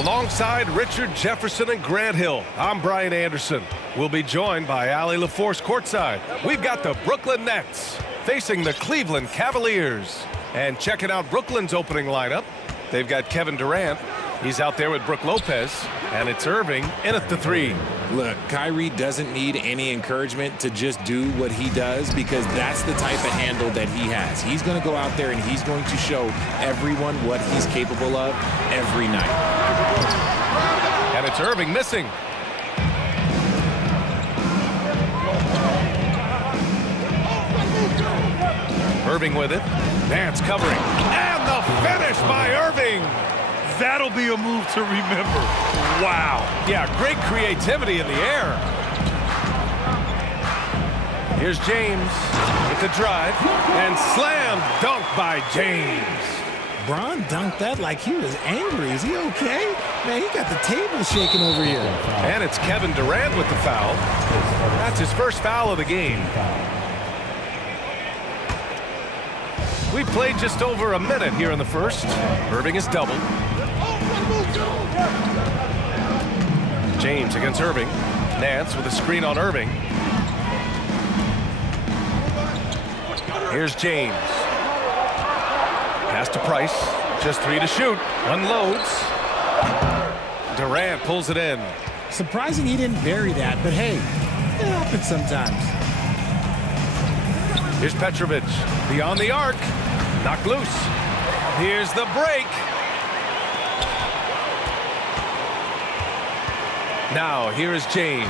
Alongside Richard Jefferson and Grant Hill, I'm Brian Anderson. We'll be joined by Allie LaForce courtside. We've got the Brooklyn Nets facing the Cleveland Cavaliers. And checking out Brooklyn's opening lineup, they've got Kevin Durant. He's out there with Brook Lopez, and it's Irving in at the three. Look, Kyrie doesn't need any encouragement to just do what he does because that's the type of handle that he has. He's going to go out there and he's going to show everyone what he's capable of every night. And it's Irving missing. Irving with it. Nance covering. And the finish by Irving. That'll be a move to remember. Wow. Yeah, great creativity in the air. Here's James with the drive. And slam dunk by James. Bron dunked that like he was angry. Is he okay? Man, he got the table shaking over here. And it's Kevin Durant with the foul. That's his first foul of the game. We played just over a minute here in the first. Irving is doubled. James against Irving. Nance with a screen on Irving. Here's James. Pass to Price. Just 3 to shoot. Unloads. Durant pulls it in. Surprising he didn't bury that, but hey, it happens sometimes. Here's Petrovic. Beyond the arc. Knocked loose. Here's the break. Now, here is James.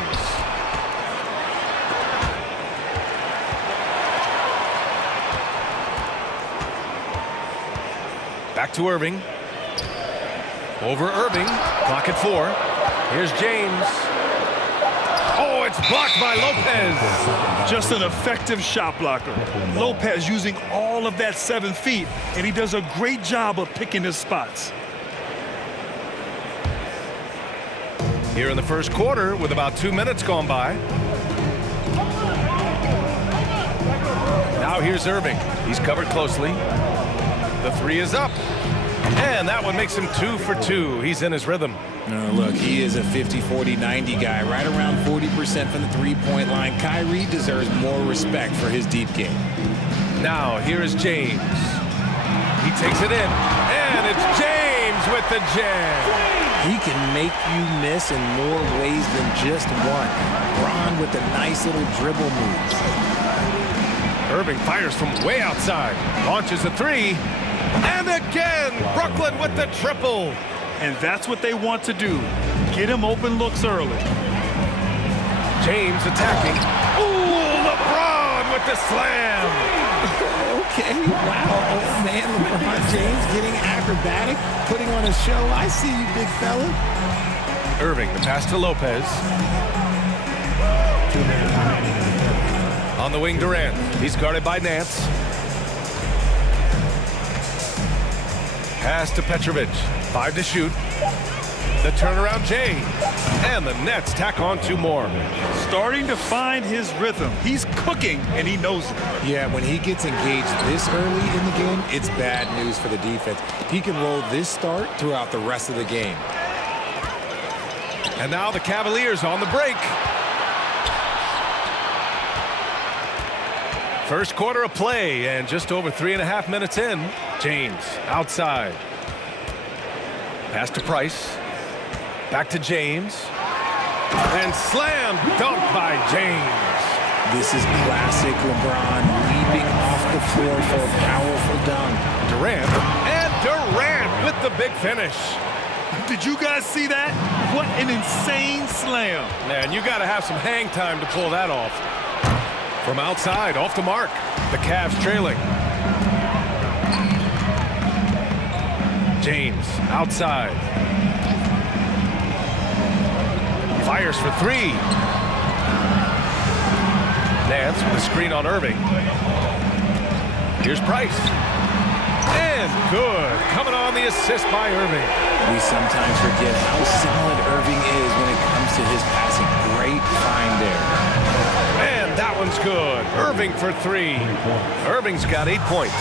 Back to Irving. Over Irving. Clock at 4. Here's James. Oh, it's blocked by Lopez. Just an effective shot blocker. Lopez using all of that 7 feet, and he does a great job of picking his spots. Here in the first quarter with about 2 minutes gone by. Now here's Irving. He's covered closely. The 3 is up. And that one makes him 2 for 2. He's in his rhythm. Look, he is a 50, 40, 90 guy, right around 40% from the three-point line. Kyrie deserves more respect for his deep game. Now, here is James. He takes it in, and it's James with the jam. He can make you miss in more ways than just one. Bron with a nice little dribble move. Irving fires from way outside, launches a three, and again, Brooklyn with the triple. And that's what they want to do. Get him open looks early. James attacking. Ooh, LeBron with the slam. Okay, wow. Oh, man, LeBron James getting acrobatic, putting on a show. I see you, big fella. Irving, the pass to Lopez. On the wing, Durant. He's guarded by Nance. Pass to Petrovic. 5 to shoot. The turnaround, Jay. And the Nets tack on 2 more. Starting to find his rhythm. He's cooking, and he knows it. Yeah, when he gets engaged this early in the game, it's bad news for the defense. He can roll this start throughout the rest of the game. And now the Cavaliers on the break. First quarter of play, and just over 3.5 minutes in. James outside. Pass to Price. Back to James. And slam dunk by James. This is classic LeBron leaping off the floor for a powerful dunk. Durant, and Durant with the big finish. Did you guys see that? What an insane slam. Man, you got to have some hang time to pull that off. From outside, off the mark. The Cavs trailing. James outside. Fires for 3. Nance with a screen on Irving. Here's Price. And good. Coming on the assist by Irving. We sometimes forget how solid Irving is when it comes to his passing. Great find there. And that one's good. Irving for 3. Irving's got 8 points.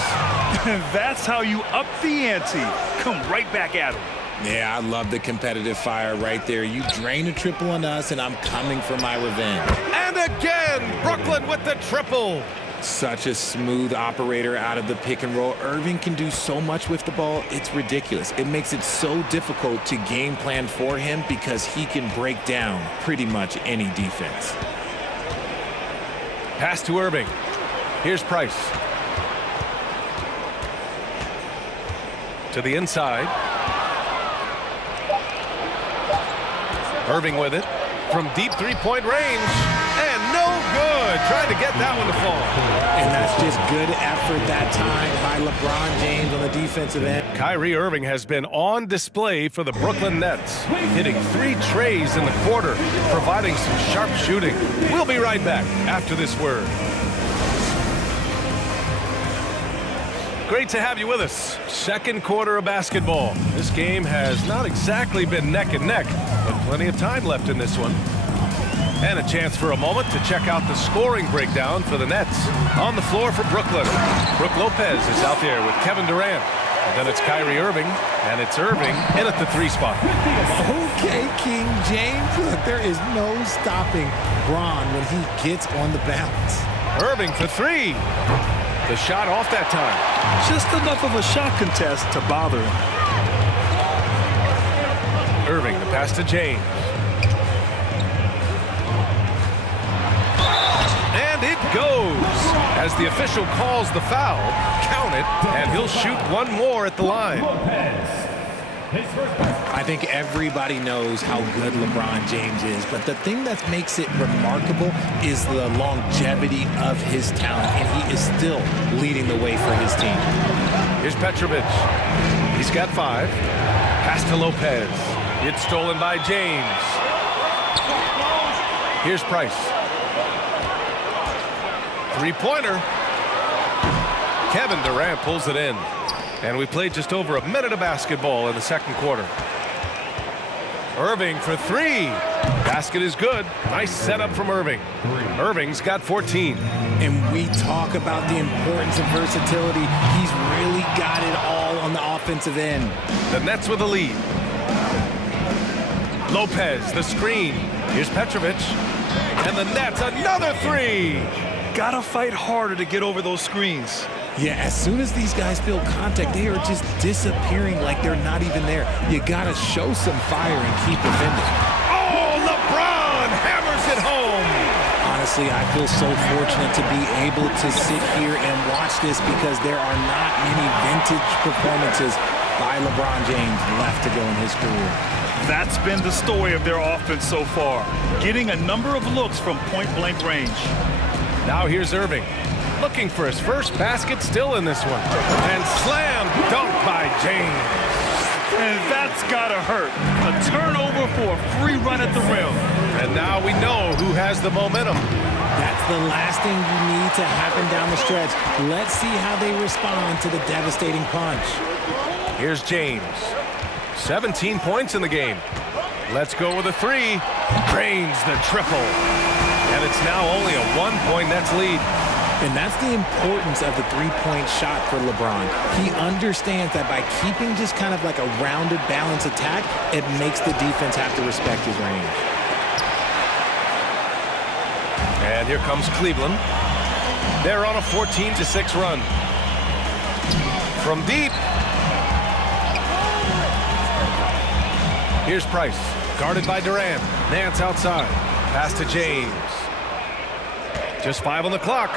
That's how you up the ante. Come right back at him. Yeah, I love the competitive fire right there. You drain a triple on us, and I'm coming for my revenge. And again, Brooklyn with the triple. Such a smooth operator out of the pick and roll. Irving can do so much with the ball, it's ridiculous. It makes it so difficult to game plan for him because he can break down pretty much any defense. Pass to Irving. Here's Price. To the inside. Irving with it from deep three-point range. And no good. Trying to get that one to fall. And that's just good effort that time by LeBron James on the defensive end. Kyrie Irving has been on display for the Brooklyn Nets, hitting 3 trays in the quarter, providing some sharp shooting. We'll be right back after this word. Great to have you with us. Second quarter of basketball. This game has not exactly been neck and neck, but plenty of time left in this one. And a chance for a moment to check out the scoring breakdown for the Nets. On the floor for Brooklyn, Brook Lopez is out there with Kevin Durant. And then it's Kyrie Irving, and it's Irving in at the 3 spot. Okay, King James. Look, there is no stopping Bron when he gets on the bounce. Irving for 3. The shot off that time. Just enough of a shot contest to bother him. Irving, the pass to James. And it goes. As the official calls the foul, count it, and he'll shoot 1 more at the line. I think everybody knows how good LeBron James is, but the thing that makes it remarkable is the longevity of his talent, and he is still leading the way for his team. Here's Petrovic. He's got 5. Pass to Lopez. It's stolen by James. Here's Price. 3-pointer. Kevin Durant pulls it in. And we played just over a minute of basketball in the second quarter. Irving for 3. Basket is good. Nice setup from Irving. Irving's got 14. And we talk about the importance of versatility. He's really got it all on the offensive end. The Nets with a lead. Lopez, the screen. Here's Petrovic. And the Nets, another 3. got to fight harder to get over those screens. Yeah, as soon as these guys feel contact, they are just disappearing like they're not even there. You got to show some fire and keep defending. Oh, LeBron hammers it home. Honestly, I feel so fortunate to be able to sit here and watch this because there are not many vintage performances by LeBron James left to go in his career. That's been the story of their offense so far, getting a number of looks from point-blank range. Now here's Irving, looking for his first basket, still in this one. And slam dunk by James. And that's gotta hurt. A turnover for a free run at the rim. And now we know who has the momentum. That's the last thing you need to happen down the stretch. Let's see how they respond to the devastating punch. Here's James. 17 points in the game. Let's go with a three. Drains the triple. And it's now only a 1-point Nets lead. And that's the importance of the three-point shot for LeBron. He understands that by keeping just kind of like a rounded, balanced attack, it makes the defense have to respect his range. And here comes Cleveland. They're on a 14-6 run. From deep. Here's Price, guarded by Durant. Nance outside. Pass to James. Just 5 on the clock.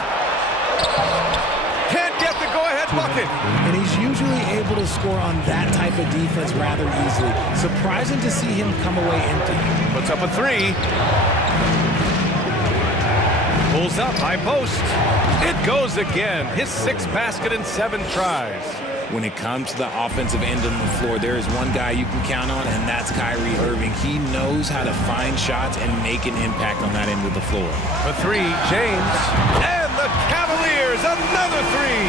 Can't get the go-ahead bucket. And he's usually able to score on that type of defense rather easily. Surprising to see him come away empty. Puts up a three. Pulls up, high post. It goes again. His 6th basket in 7 tries. When it comes to the offensive end of the floor, there is one guy you can count on, and that's Kyrie Irving. He knows how to find shots and make an impact on that end of the floor. A three, James. And the Cavaliers, another three.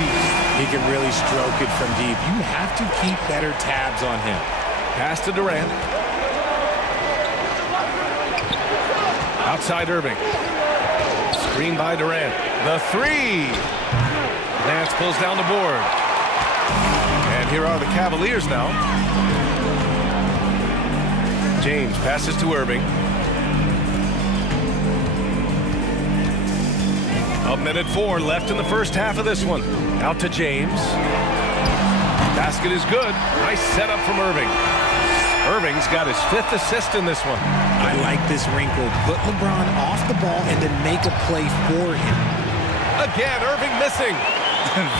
He can really stroke it from deep. You have to keep better tabs on him. Pass to Durant. Outside Irving. Screen by Durant. The three. Nance pulls down the board. And here are the Cavaliers now. James passes to Irving. A minute 4 left in the first half of this one. Out to James. Basket is good. Nice setup from Irving. Irving's got his 5th assist in this one. I like this wrinkle. Put LeBron off the ball and then make a play for him. Again, Irving missing.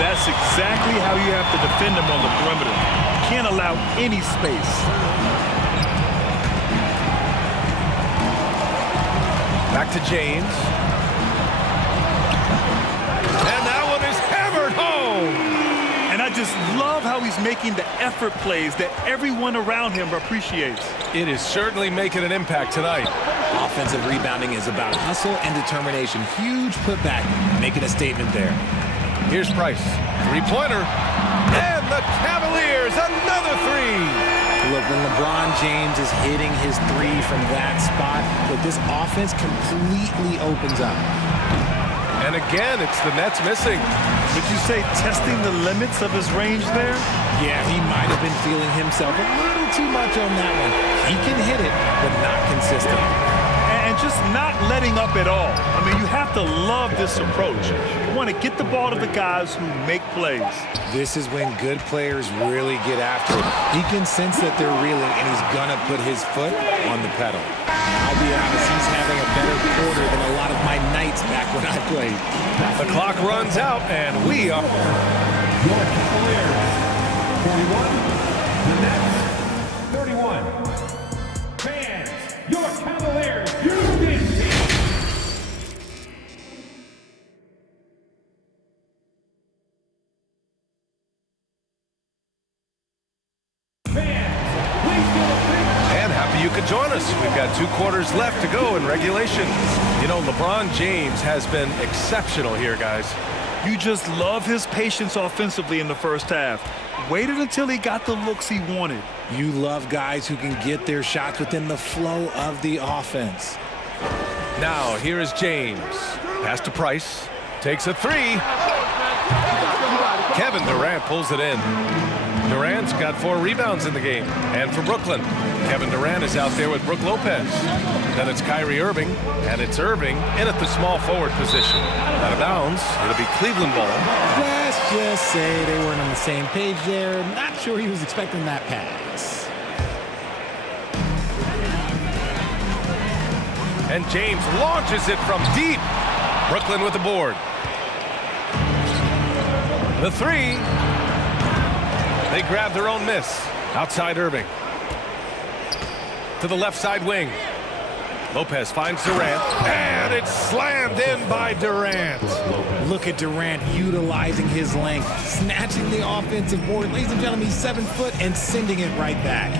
That's exactly how you have to defend him on the perimeter. Can't allow any space. Back to James. And that one is hammered home. And I just love how he's making the effort plays that everyone around him appreciates. It is certainly making an impact tonight. Offensive rebounding is about hustle and determination. Huge putback, making a statement there. Here's Price. Three-pointer. And the Cavaliers, another three. Look, when LeBron James is hitting his three from that spot, look, this offense completely opens up. And again, it's the Nets missing. Would you say testing the limits of his range there? Yeah, he might have been feeling himself a little too much on that one. He can hit it, but not consistent. And just not letting up at all. I mean, you have to love this approach. You want to get the ball to the guys who make plays. This is when good players really get after it. He can sense that they're reeling, and he's going to put his foot on the pedal. I'll be honest, he's having a better quarter than a lot of my nights back when I played. The clock runs out, and we are... Your Cavaliers, 41. The Nets, 31. Fans, your Cavaliers, Houston team. And happy you could join us. We've got 2 quarters left to go in regulation. You know, LeBron James has been exceptional here, guys. You just love his patience offensively in the first half. Waited until he got the looks he wanted. You love guys who can get their shots within the flow of the offense. Now, here is James. Pass to Price. Takes a three. Kevin Durant pulls it in. Durant's got 4 rebounds in the game. And for Brooklyn, Kevin Durant is out there with Brook Lopez. Then it's Kyrie Irving, and it's Irving in at the small forward position. Out of bounds, it'll be Cleveland ball. Let's just say they weren't on the same page there. Not sure he was expecting that pass. And James launches it from deep. Brooklyn with the board. The 3. They grab their own miss. Outside Irving. To the left side wing. Lopez finds Durant. And it's slammed in by Durant. Look at Durant utilizing his length, snatching the offensive board. Ladies and gentlemen, he's 7 foot and sending it right back.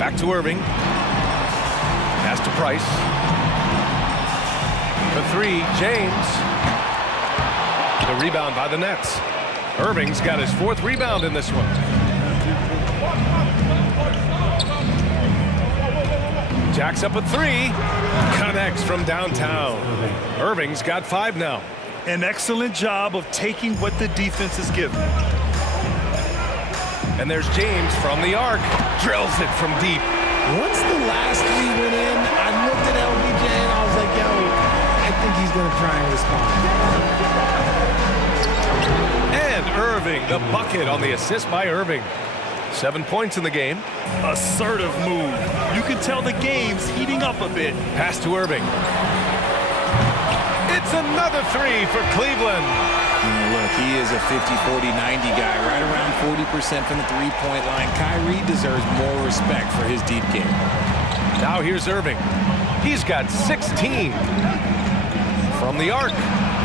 Back to Irving. Pass to Price. The 3, James. The rebound by the Nets. Irving's got his 4th rebound in this one. Jacks up a 3. Connects from downtown. Irving's got 5 now. An excellent job of taking what the defense is giving. And there's James from the arc. Drills it from deep. Once the last 3 went in, I looked at LBJ and I was like, yo, I think he's going to try and respond. And Irving, the bucket on the assist by Irving. 7 points in the game. Assertive move. You can tell the game's heating up a bit. Pass to Irving. It's another 3 for Cleveland. Look, he is a 50, 40, 90 guy, right around 40% from the three-point line. Kyrie deserves more respect for his deep game. Now here's Irving. He's got 16 from the arc.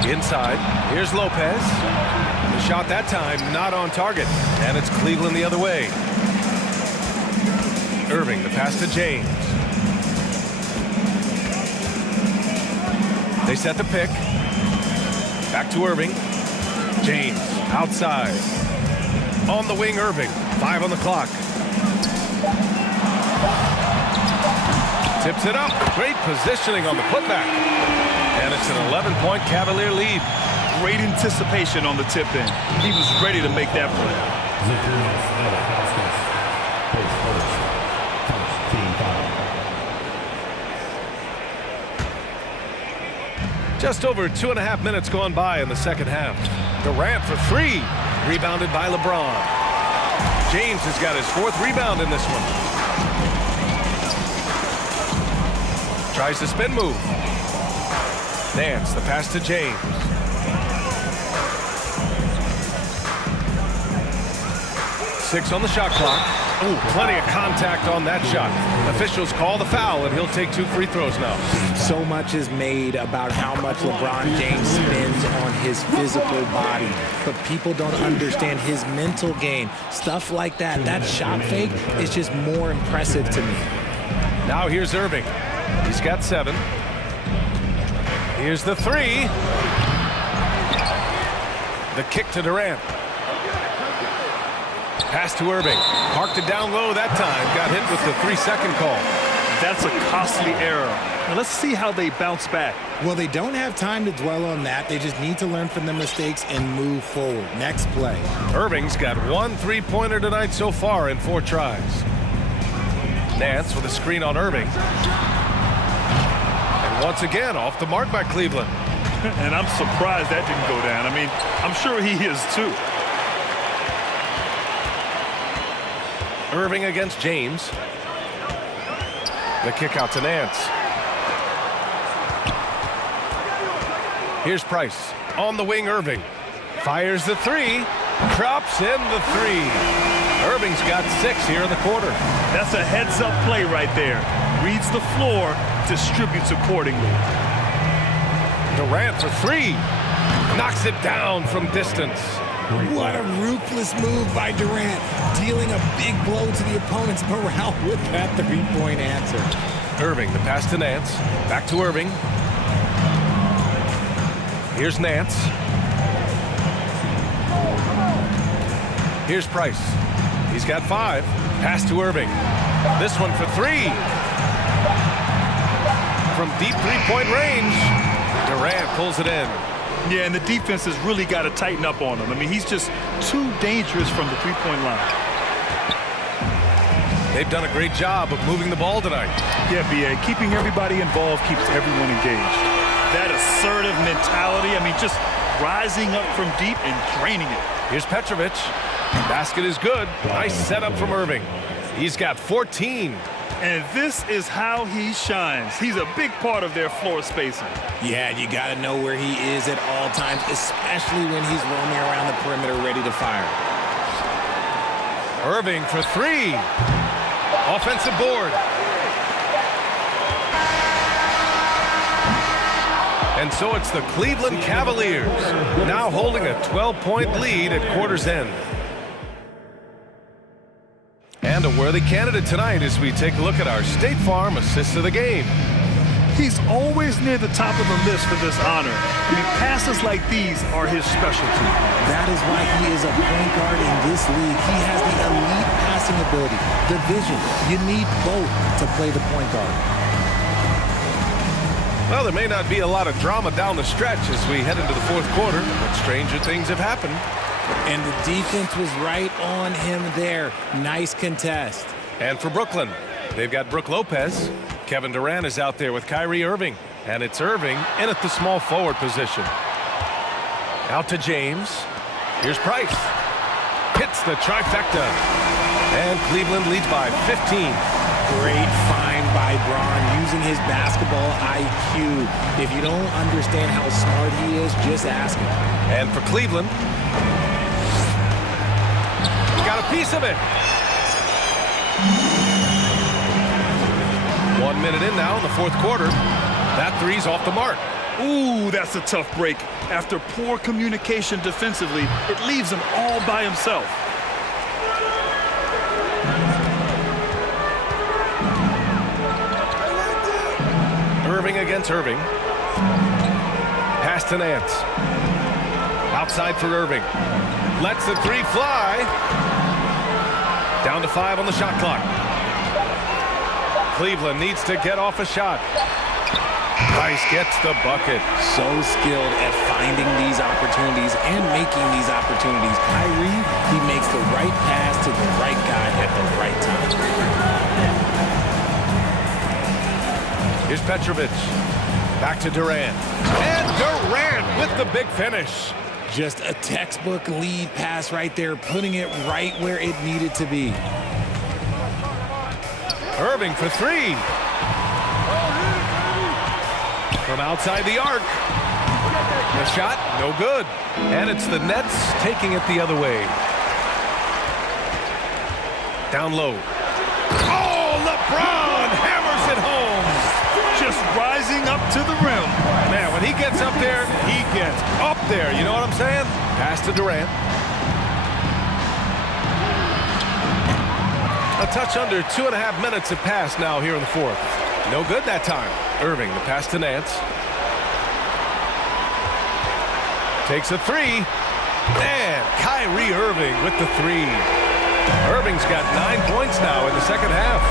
Inside, here's Lopez. The shot that time not on target, and it's Cleveland the other way. Irving, the pass to James. They set the pick. Back to Irving. James, outside. On the wing, Irving. 5 on the clock. Tips it up. Great positioning on the putback. And it's an 11-point Cavalier lead. Great anticipation on the tip in. He was ready to make that play. Just over 2.5 minutes gone by in the second half. Durant for 3. Rebounded by LeBron. James has got his 4th rebound in this one. Tries the spin move. Nance, the pass to James. Six on the shot clock. Ooh, plenty of contact on that shot. Officials call the foul, and he'll take 2 free throws now. So much is made about how much LeBron James spends on his physical body, but people don't understand his mental game. Stuff like that, that shot fake is just more impressive to me. Now here's Irving. He's got 7. Here's the 3. The kick to Durant. Pass to Irving. Parked it down low that time. Got hit with the 3-second call. That's a costly error. Now let's see how they bounce back. Well, they don't have time to dwell on that. They just need to learn from their mistakes and move forward. Next play. Irving's got 1 3-pointer tonight so far in 4 tries. Nance with a screen on Irving. And once again, off the mark by Cleveland. And I'm surprised that didn't go down. I mean, I'm sure he is too. Irving against James. The kick out to Nance. Here's Price. On the wing, Irving. Fires the 3. Drops in the 3. Irving's got 6 here in the quarter. That's a heads-up play right there. Reads the floor, distributes accordingly. Durant for 3. Knocks it down from distance. What a ruthless move by Durant, dealing a big blow to the opponent's morale with that 3-point answer. Irving, the pass to Nance. Back to Irving. Here's Nance. Here's Price. He's got 5. Pass to Irving. This one for 3. From deep 3-point range. Durant pulls it in. Yeah, and the defense has really got to tighten up on him. I mean, he's just too dangerous from the three-point line. They've done a great job of moving the ball tonight. Yeah, B.A., keeping everybody involved keeps everyone engaged. That assertive mentality, I mean, just rising up from deep and draining it. Here's Petrovic. Basket is good. Nice setup from Irving. He's got 14. And this is how he shines. He's a big part of their floor spacing. Yeah, you got to know where he is at all times, especially when he's roaming around the perimeter ready to fire. Irving for three. Offensive board. And so it's the Cleveland Cavaliers now holding a 12-point lead at quarter's end. And a worthy candidate tonight as we take a look at our State Farm assist of the game. He's always near the top of the list for this honor. I mean, passes like these are his specialty. That is why he is a point guard in this league. He has the elite passing ability, the vision. You need both to play the point guard. Well, there may not be a lot of drama down the stretch as we head into the fourth quarter, but stranger things have happened. And the defense was right on him there. Nice contest. And for Brooklyn, they've got Brook Lopez. Kevin Durant is out there with Kyrie Irving. And it's Irving in at the small forward position. Out to James. Here's Price. Hits the trifecta. And Cleveland leads by 15. Great find by Braun using his basketball IQ. If you don't understand how smart he is, just ask him. And for Cleveland, got a piece of it. 1 minute in now in the fourth quarter. That three's off the mark. Ooh, that's a tough break. After poor communication defensively, it leaves him all by himself. Irving against Irving. Pass to Nance. Outside for Irving. Lets the three fly. Down to 5 on the shot clock. Cleveland needs to get off a shot. Price gets the bucket. So skilled at finding these opportunities and making these opportunities. Kyrie, he makes the right pass to the right guy at the right time. Here's Petrovic. Back to Durant. And Durant with the big finish. Just a textbook lead pass right there, putting it right where it needed to be. Irving for three. From outside the arc. The shot, no good. And it's the Nets taking it the other way. Down low. Oh, LeBron hammers it home. Just rising up to the rim. Man, when he gets up there, he gets up there. You know what I'm saying? Pass to Durant. A touch under 2.5 minutes have passed now here in the fourth. No good that time. Irving, the pass to Nance. Takes a three. And Kyrie Irving with the three. Irving's got 9 points now in the second half.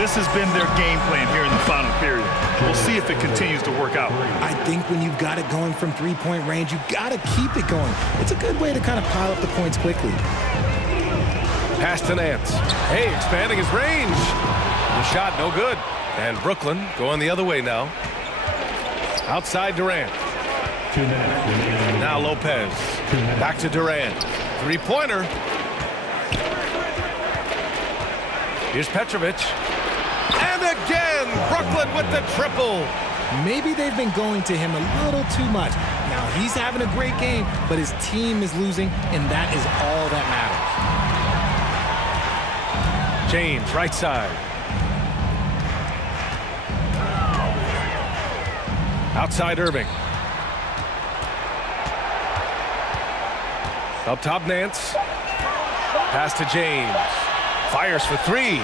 This has been their game plan here in the final period. We'll see if it continues to work out. I think when you've got it going from three-point range, you've got to keep it going. It's a good way to kind of pile up the points quickly. Pass to Nance. Hey, expanding his range. The shot, no good. And Brooklyn going the other way now. Outside Durant. Now Lopez. Back to Durant. Three-pointer. Here's Petrovic. And again, Brooklyn with the triple. Maybe they've been going to him a little too much. Now, he's having a great game, but his team is losing, and that is all that matters. James, right side. Outside Irving. Up top Nance. Pass to James. Fires for three.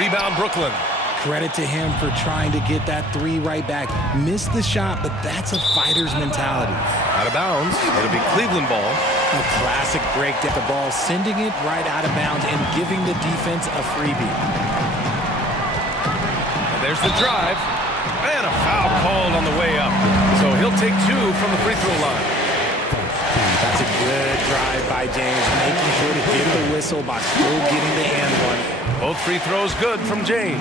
Rebound Brooklyn. Credit to him for trying to get that three right back. Missed the shot, but that's a fighter's mentality. Out of bounds. It'll be Cleveland ball. A classic break at the ball, sending it right out of bounds and giving the defense a freebie. And there's the drive. And a foul called on the way up. So he'll He'll take 2 from the free throw line. That's a good drive by James, making sure to get the whistle by still getting the and one. Both free throws good from James.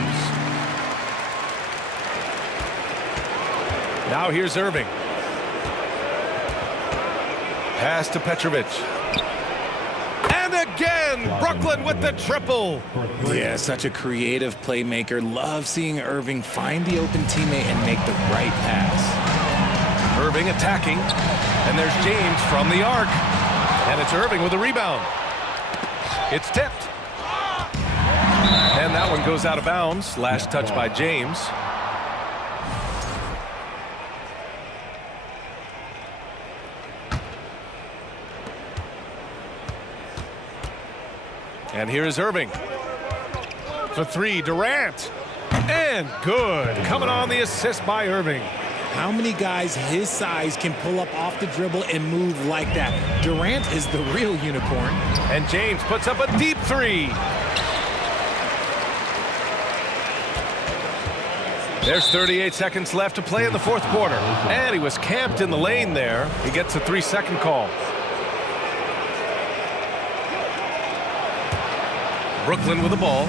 Now here's Irving. Pass to Petrovic. And again, Brooklyn with the triple. Yeah, such a creative playmaker. Love seeing Irving find the open teammate and make the right pass. Irving attacking. And there's James from the arc. And it's Irving with a rebound. It's tipped. And that one goes out of bounds. Last touch by James. And here's Irving. For 3, Durant. And good. Coming on the assist by Irving. How many guys his size can pull up off the dribble and move like that? Durant is the real unicorn. And James puts up a deep 3. There's 38 seconds left to play in the fourth quarter. And he was camped in the lane there. He gets a 3-second call. Brooklyn with the ball.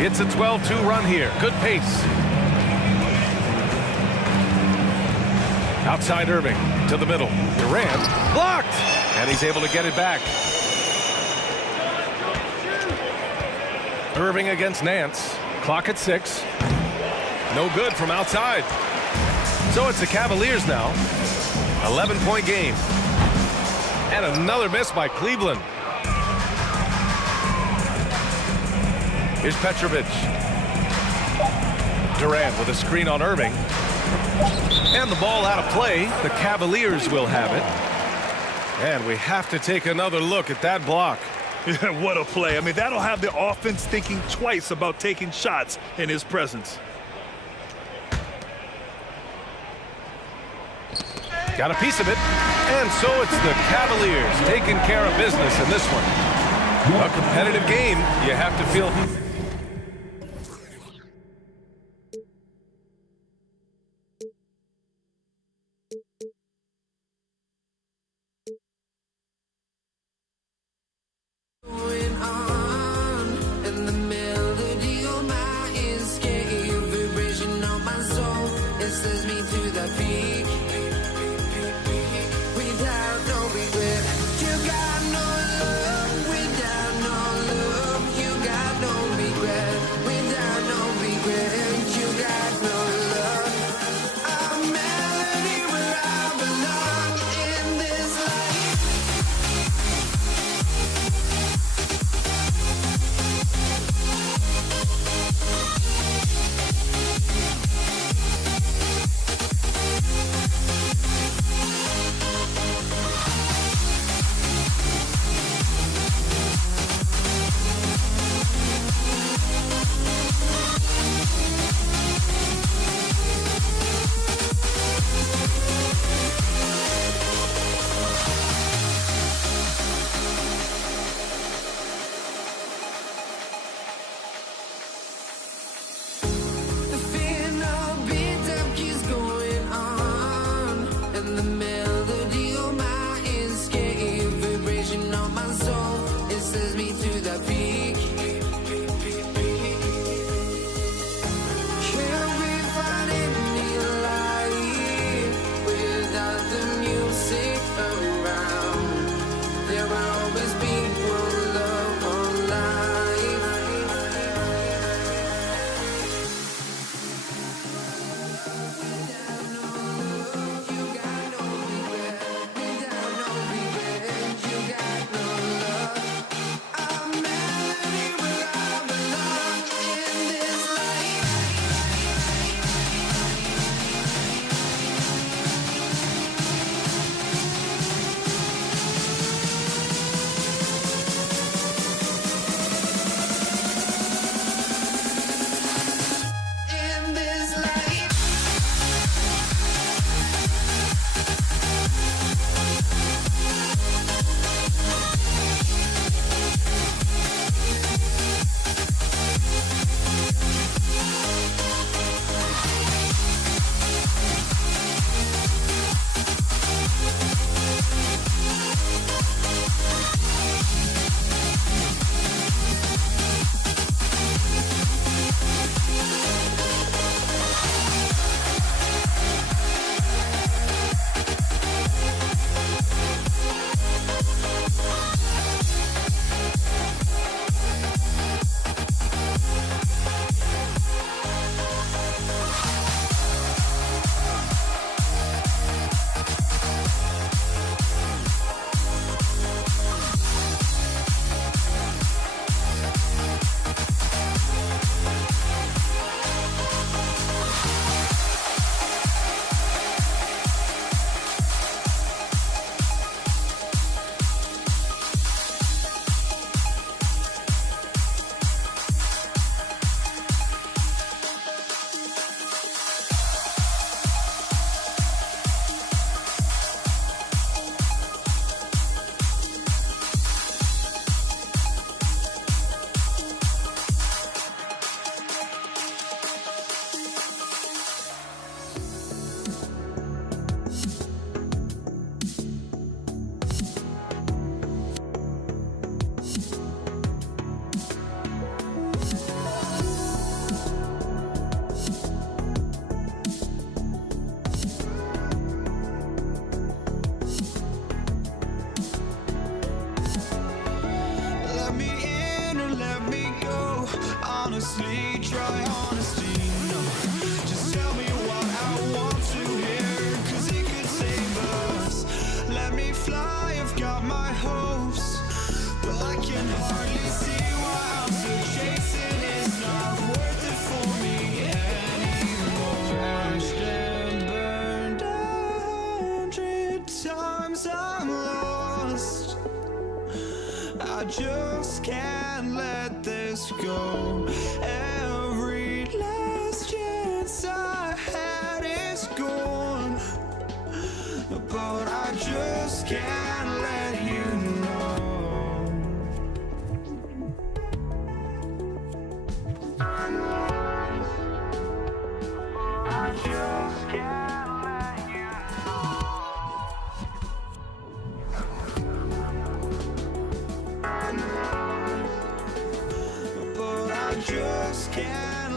It's a 12-2 run here. Good pace. Outside Irving to the middle. Durant blocked. And he's able to get it back. Irving against Nance. Clock at 6. No good from outside. So it's the Cavaliers now. 11-point game. And another miss by Cleveland. Here's Petrovic. Durant with a screen on Irving. And the ball out of play. The Cavaliers will have it. And we have to take another look at that block. Yeah, what a play. I mean, that'll have the offense thinking twice about taking shots in his presence. Got a piece of it. And so it's the Cavaliers taking care of business in this one. A competitive game. You have to feel... You got no love without no love. You got no my hopes, but I can hardly see why I'm still chasing. It's not worth it for me anymore. Crashed and burned 100 times, I'm lost. I just can't let this go. Every last chance I had is gone, but I just can't let you know. I just can't let you know. But I just can't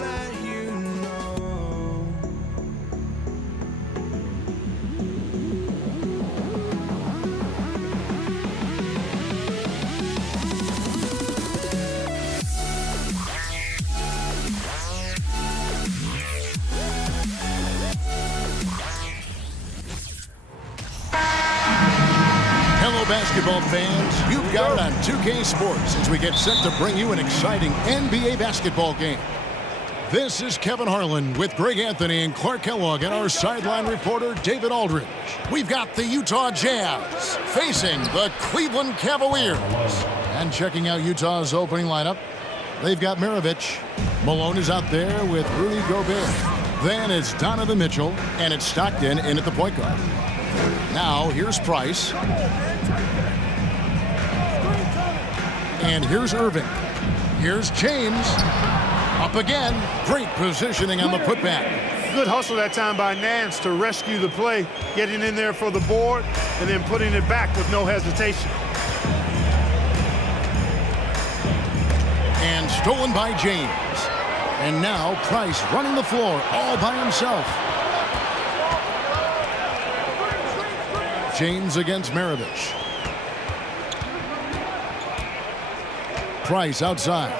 let you know. Basketball fans, you've got it on 2K Sports as we get set to bring you an exciting NBA basketball game. This is Kevin Harlan with Greg Anthony and Clark Kellogg and our sideline reporter David Aldridge. We've got the Utah Jazz facing the Cleveland Cavaliers. And checking out Utah's opening lineup, they've got Maravich. Malone is out there with Rudy Gobert. Then it's Donovan Mitchell, and it's Stockton in at the point guard. Now here's Price. And here's Irving. Here's James. Up again. Great positioning on the putback. Good hustle that time by Nance to rescue the play, getting in there for the board, and then putting it back with no hesitation. And stolen by James. And now Price running the floor all by himself. James against Maravich. Price outside.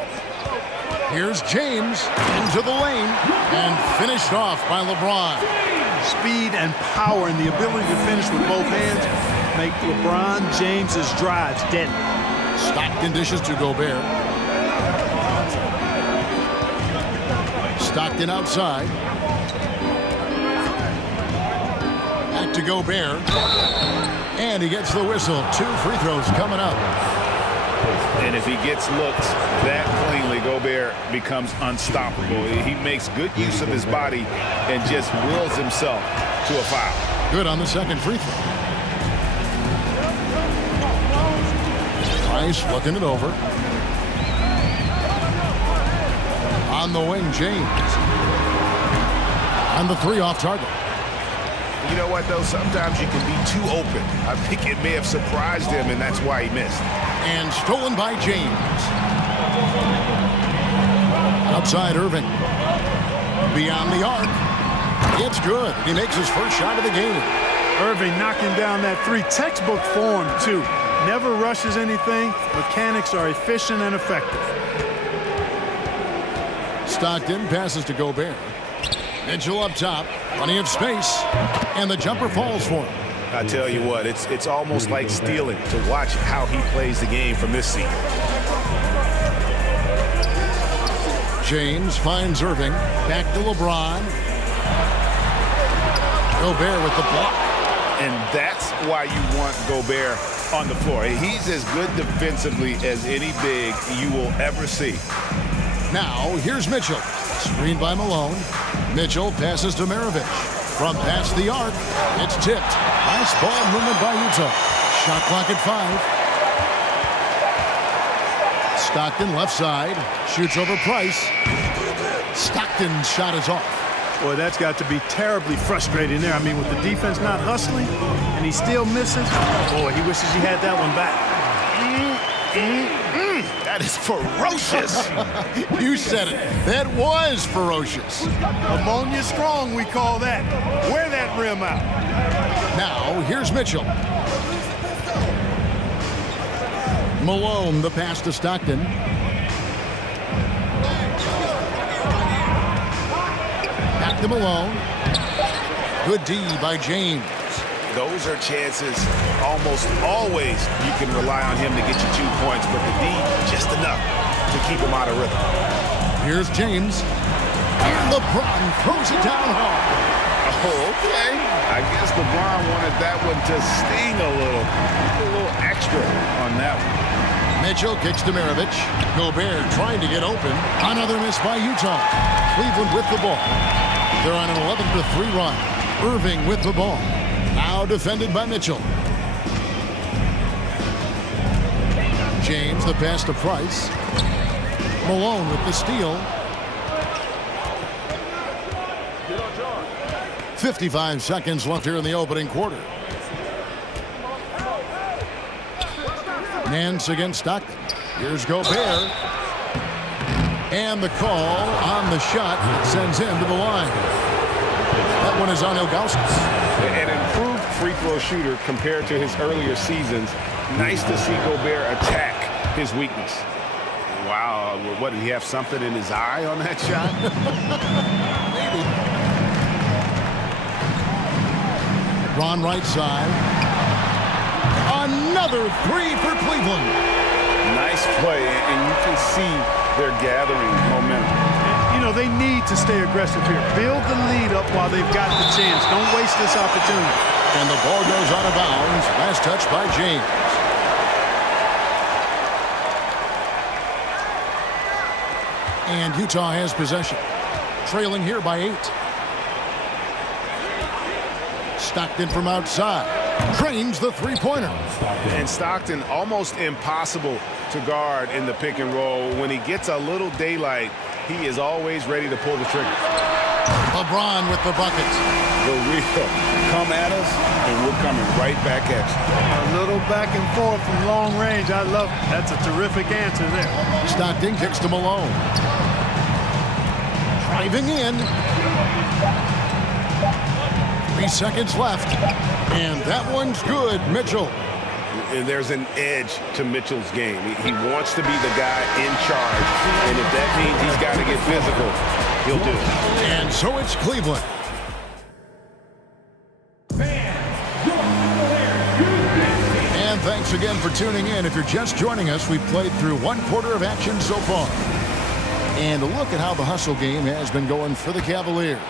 Here's James into the lane and finished off by LeBron. Speed and power and the ability to finish with both hands make LeBron James's drives deadly. Stockton dishes to Gobert. Stockton outside. Back to Gobert. And he gets the whistle. 2 free throws coming up. And if he gets looked that cleanly, Gobert becomes unstoppable. He makes good use of his body and just wills himself to a foul. Good on the second free throw. Price looking it over. On the wing, James. On the 3 off target. You know what, though? Sometimes you can be too open. I think it may have surprised him, and that's why he missed. And stolen by James. Outside Irving. Beyond the arc. It's good. He makes his first shot of the game. Irving knocking down that three. Textbook form, too. Never rushes anything. Mechanics are efficient and effective. Stockton passes to Gobert. Mitchell up top. Plenty of space. And the jumper falls for him. I tell you what, it's almost like stealing to watch how he plays the game from this seat. James finds Irving. Back to LeBron. Gobert with the block. And that's why you want Gobert on the floor. He's as good defensively as any big you will ever see. Now, here's Mitchell. Screened by Malone. Mitchell passes to Maravich. From past the arc, it's tipped. Nice ball movement by Utah. Shot clock at 5. Stockton left side. Shoots over Price. Stockton's shot is off. Boy, that's got to be terribly frustrating there. I mean, with the defense not hustling and he still misses, boy, he wishes he had that one back. That is ferocious. You said it. That was ferocious. Ammonia strong, we call that. Wear that rim out. Now, here's Mitchell. Malone, the pass to Stockton. Back to Malone. Good D by James. Those are chances almost always you can rely on him to get you 2 points, but the D, just enough to keep him out of rhythm. Here's James. And LeBron throws it down hard. Oh, okay. I guess LeBron wanted that one to sting a little extra on that one. Mitchell kicks to Maravich. Gobert trying to get open. Another miss by Utah. Cleveland with the ball. They're on an 11-3 run. Irving with the ball. Now defended by Mitchell. James, the pass to Price. Malone with the steal. 55 seconds left here in the opening quarter. Nance against Stockton. Here's Gobert. And the call on the shot sends him to the line. That one is on Ilgauskas. An improved free throw shooter compared to his earlier seasons. Nice to see Gobert attack his weakness. Wow, what, did he have something in his eye on that shot? Maybe. Ron right side. Another three for Cleveland. Nice play, and you can see they're gathering momentum. You know, they need to stay aggressive here. Build the lead up while they've got the chance. Don't waste this opportunity. And the ball goes out of bounds. Last touch by James. And Utah has possession. Trailing here by 8. Stockton from outside. Trains the three-pointer. And Stockton almost impossible to guard in the pick and roll. When he gets a little daylight, he is always ready to pull the trigger. LeBron with the bucket. The real come at us, and we're coming right back at you. A little back and forth from long range. I love it. That's a terrific answer there. Stockton kicks to Malone. Driving in. 3 seconds left. And that one's good, Mitchell. And there's an edge to Mitchell's game. He wants to be the guy in charge. And if that means he's got to get physical, he'll do it. And so it's Cleveland. And thanks again for tuning in. If you're just joining us, we've played through 1 quarter of action so far. And a look at how the hustle game has been going for the Cavaliers.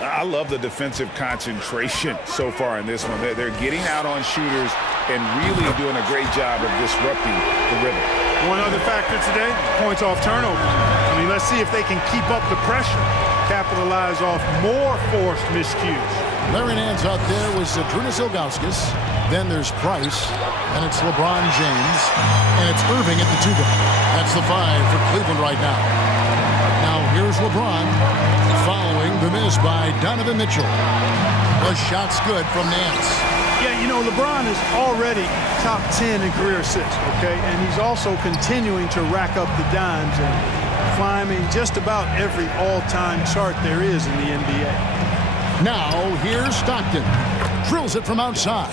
I love the defensive concentration so far in this one. They're getting out on shooters and really doing a great job of disrupting the rhythm. One other factor today, points off turnover. I mean, let's see if they can keep up the pressure, capitalize off more forced miscues. Larry Nance out there with Zydrunas Ilgauskas. Then there's Price, and it's LeBron James, and it's Irving at the 2-guard. That's the 5 for Cleveland right now. Now here's LeBron, following the miss by Donovan Mitchell. The shot's good from Nance. Yeah, you know, LeBron is already top 10 in career assists, okay? And he's also continuing to rack up the dimes. And climbing just about every all-time chart there is in the NBA. Now, here's Stockton. Drills it from outside.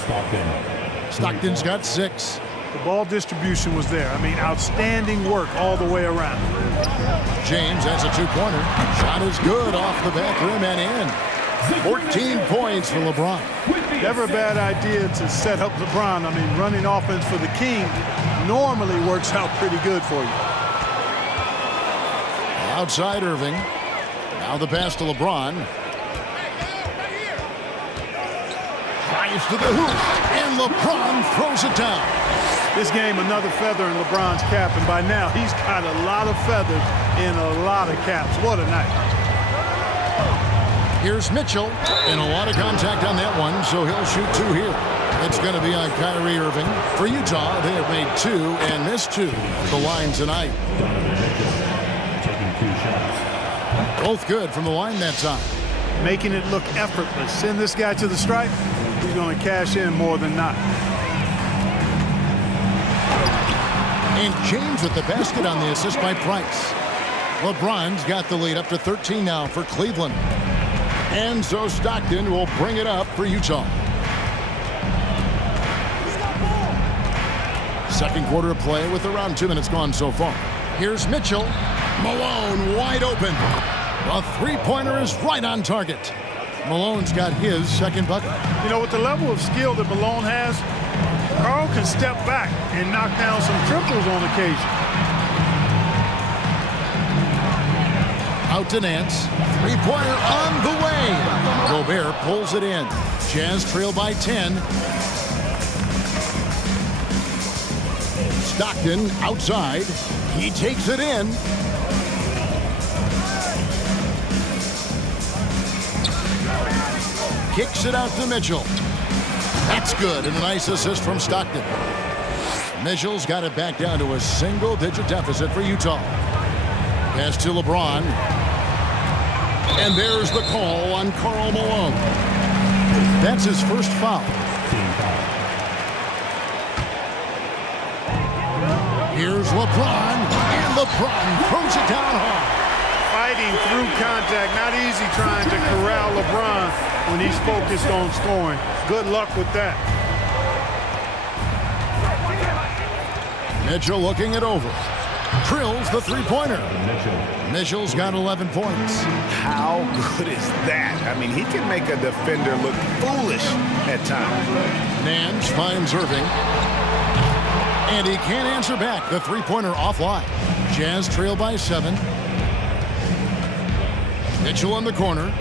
Stockton's got 6. The ball distribution was there. I mean, outstanding work all the way around. James has a 2-pointer. Shot is good off the back rim and in. 14 points for LeBron. Never a bad idea to set up LeBron. I mean, running offense for the King normally works out pretty good for you. Outside Irving. Now the pass to LeBron. Drives to the hoop, and LeBron throws it down. This game, another feather in LeBron's cap, and by now he's got a lot of feathers in a lot of caps. What a night. Here's Mitchell, and a lot of contact on that one, so he'll shoot 2 here. It's going to be on Kyrie Irving. For Utah, they have made 2 and missed 2 at the line tonight. Both good from the line that time. Making it look effortless. Send this guy to the stripe, he's going to cash in more than not. And James with the basket on the assist by Price. LeBron's got the lead up to 13 now for Cleveland. And so Stockton will bring it up for Utah. Second quarter of play with around 2 minutes gone so far. Here's Mitchell. Malone wide open. A 3-pointer is right on target. Malone's got his second bucket. You know, with the level of skill that Malone has, Karl can step back and knock down some triples on occasion. Out to Nance. 3-pointer on the way. Gobert pulls it in. Jazz trail by 10. Stockton outside. He takes it in. Kicks it out to Mitchell. That's good, and a nice assist from Stockton. Mitchell's got it back down to a single-digit deficit for Utah. Pass to LeBron. And there's the call on Karl Malone. That's his first foul. Here's LeBron, and LeBron throws it down hard. Fighting through contact, not easy trying to corral LeBron when he's focused on scoring. Good luck with that. Mitchell looking it over. Drills the 3-pointer. Mitchell's got 11 points. How good is that? I mean, he can make a defender look foolish at times. Nance finds Irving. And he can't answer back. The 3-pointer offline. Jazz trail by 7. Mitchell in the corner.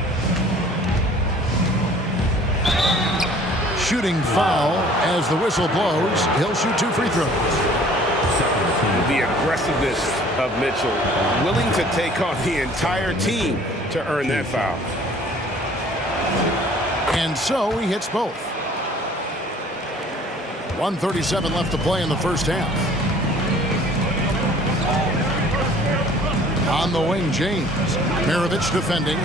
Shooting foul as the whistle blows. He'll shoot 2 free throws. The aggressiveness of Mitchell, willing to take on the entire team to earn that foul. And so he hits both. 1:37 left to play in the first half. On the wing, James. Maravich defending.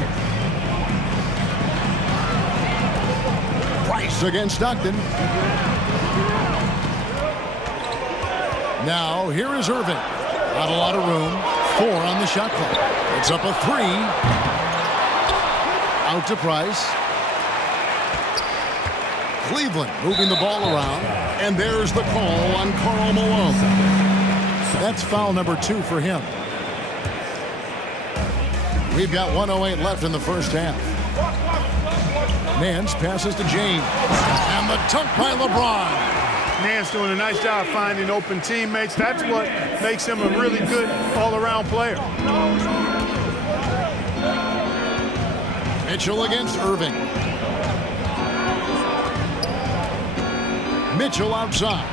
Price against Stockton. Now, here is Irving. Not a lot of room. 4 on the shot clock. It's up a 3. Out to Price. Cleveland moving the ball around. And there's the call on Karl Malone. That's foul number 2 for him. We've got 1:08 left in the first half. Nance passes to James. And the dunk by LeBron. Nance doing a nice job finding open teammates. That's what makes him a really good all-around player. Mitchell against Irving. Mitchell outside.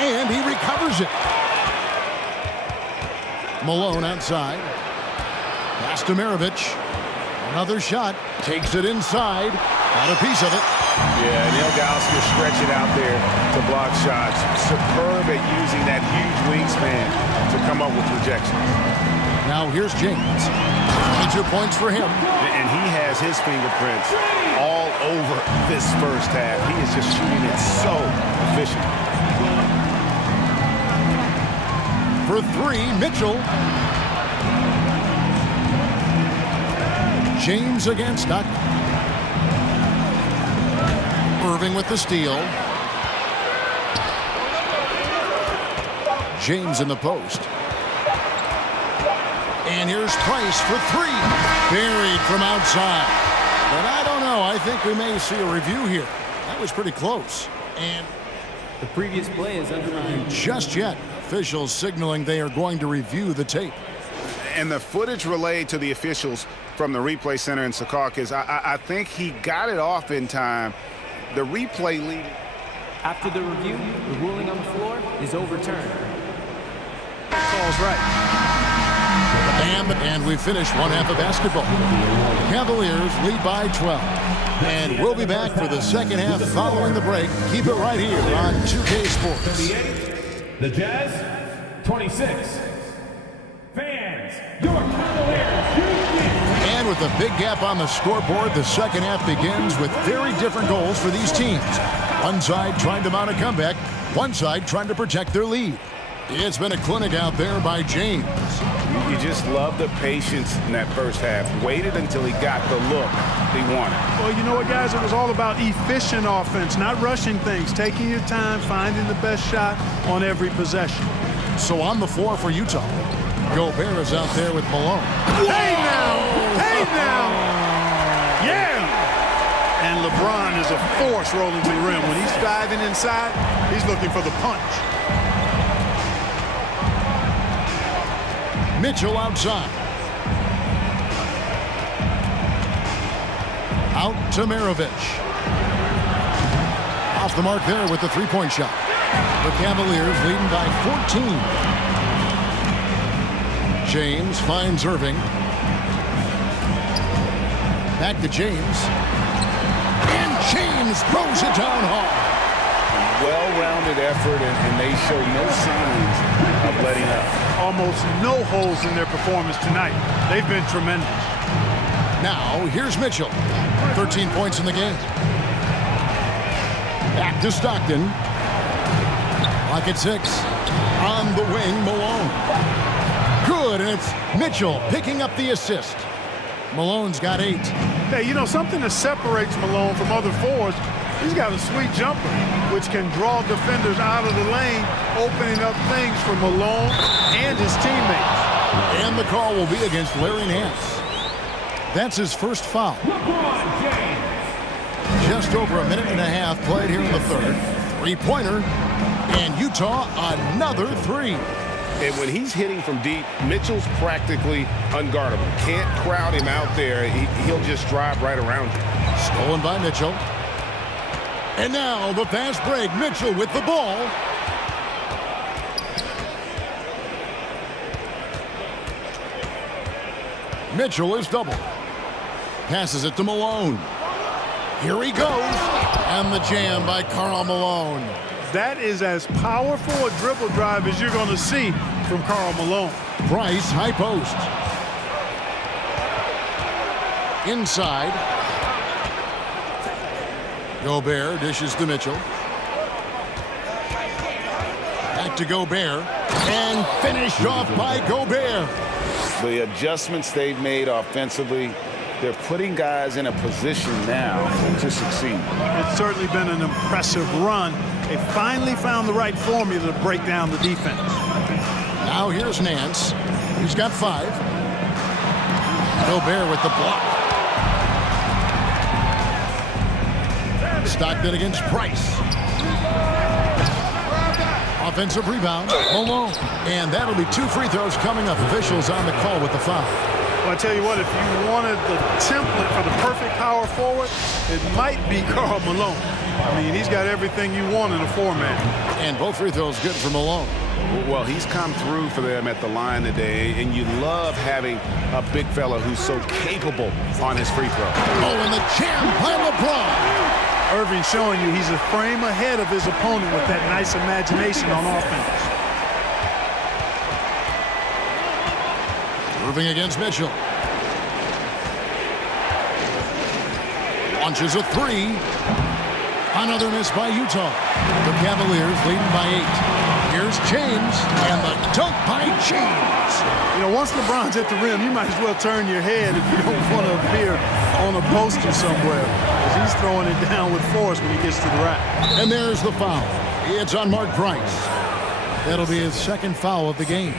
And he recovers it. Malone outside. Pass to Maravich. Another shot. Takes it inside. Got a piece of it. Yeah, Neil Gauss will stretch it out there to block shots. Superb at using that huge wingspan to come up with rejection. Now here's James. 22 points for him. And he has his fingerprints all over this first half. He is just shooting it so efficient. for three, Mitchell. James against Stockton. Irving with the steal. James in the post. And here's Price for three. Buried from outside. But I don't know. I think we may see a review here. That was pretty close. And the previous play is underlined. Just yet, officials signaling they are going to review the tape. And the footage relayed to the officials from the replay center in Secaucus, I think he got it off in time. The replay lead. After the review, the ruling on the floor is overturned. Call's right. And we finished one half of basketball. Cavaliers lead by 12. And we'll be back for the second half following the break. Keep it right here on 2K Sports. 38, the Jazz, 26. Fans, your Cavaliers, you win. And with a big gap on the scoreboard, the second half begins with very different goals for these teams. One side trying to mount a comeback, one side trying to protect their lead. It's been a clinic out there by James. You just love the patience in that first half. Waited until he got the look he wanted. Well, you know what, guys? It was all about efficient offense, not rushing things, taking your time, finding the best shot on every possession. So on the floor for Utah, Gobert is out there with Malone. Hey now! Hey now! Yeah! And LeBron is a force rolling to the rim. When he's diving inside, he's looking for the punch. Mitchell outside. Out to Maravich. Off the mark there with the three-point shot. The Cavaliers leading by 14. James finds Irving. Back to James. And James throws it down hard. Well-rounded effort, and they show no signs of letting up. Almost no holes in their performance tonight. They've been tremendous. Now, here's Mitchell. 13 points in the game. Back to Stockton. Clock at 6. On the wing, Malone. Good, and it's Mitchell picking up the assist. Malone's got 8. Hey, you know, something that separates Malone from other forwards, he's got a sweet jumper, which can draw defenders out of the lane, opening up things for Malone and his teammates. And the call will be against Larry Nance. That's his first foul. Just over a minute and a half played here in the third. Three-pointer, and Utah another 3. And when he's hitting from deep, Mitchell's practically unguardable. Can't crowd him out there. He'll just drive right around you. Stolen by Mitchell. And now the fast break. Mitchell with the ball. Mitchell is double. Passes it to Malone. Here he goes. And the jam by Karl Malone. That is as powerful a dribble drive as you're going to see from Karl Malone. Price, high post. Inside. Gobert dishes to Mitchell. Back to Gobert. And finished off by Gobert. The adjustments they've made offensively, they're putting guys in a position now to succeed. It's certainly been an impressive run. They finally found the right formula to break down the defense. Now here's Nance. He's got 5. Gobert with the block. Stockton against Price. Offensive rebound, Malone. And that'll be 2 free throws coming up. Officials on the call with the foul. Well, I tell you what, if you wanted the template for the perfect power forward, it might be Karl Malone. I mean, he's got everything you want in a 4-man. And both free throws good for Malone. Well, he's come through for them at the line today, and you love having a big fella who's so capable on his free throw. Oh, and the jam by LeBron. Irving showing you he's a frame ahead of his opponent with that nice imagination on offense. Irving against Mitchell. Launches a 3. Another miss by Utah. The Cavaliers leading by 8. Here's Here's James, and the dunk by James. You know, once LeBron's at the rim, you might as well turn your head if you don't want to appear on a poster somewhere, because he's throwing it down with force when he gets to the rack. And there's the foul. It's on Mark Price. That'll be his second foul of the game.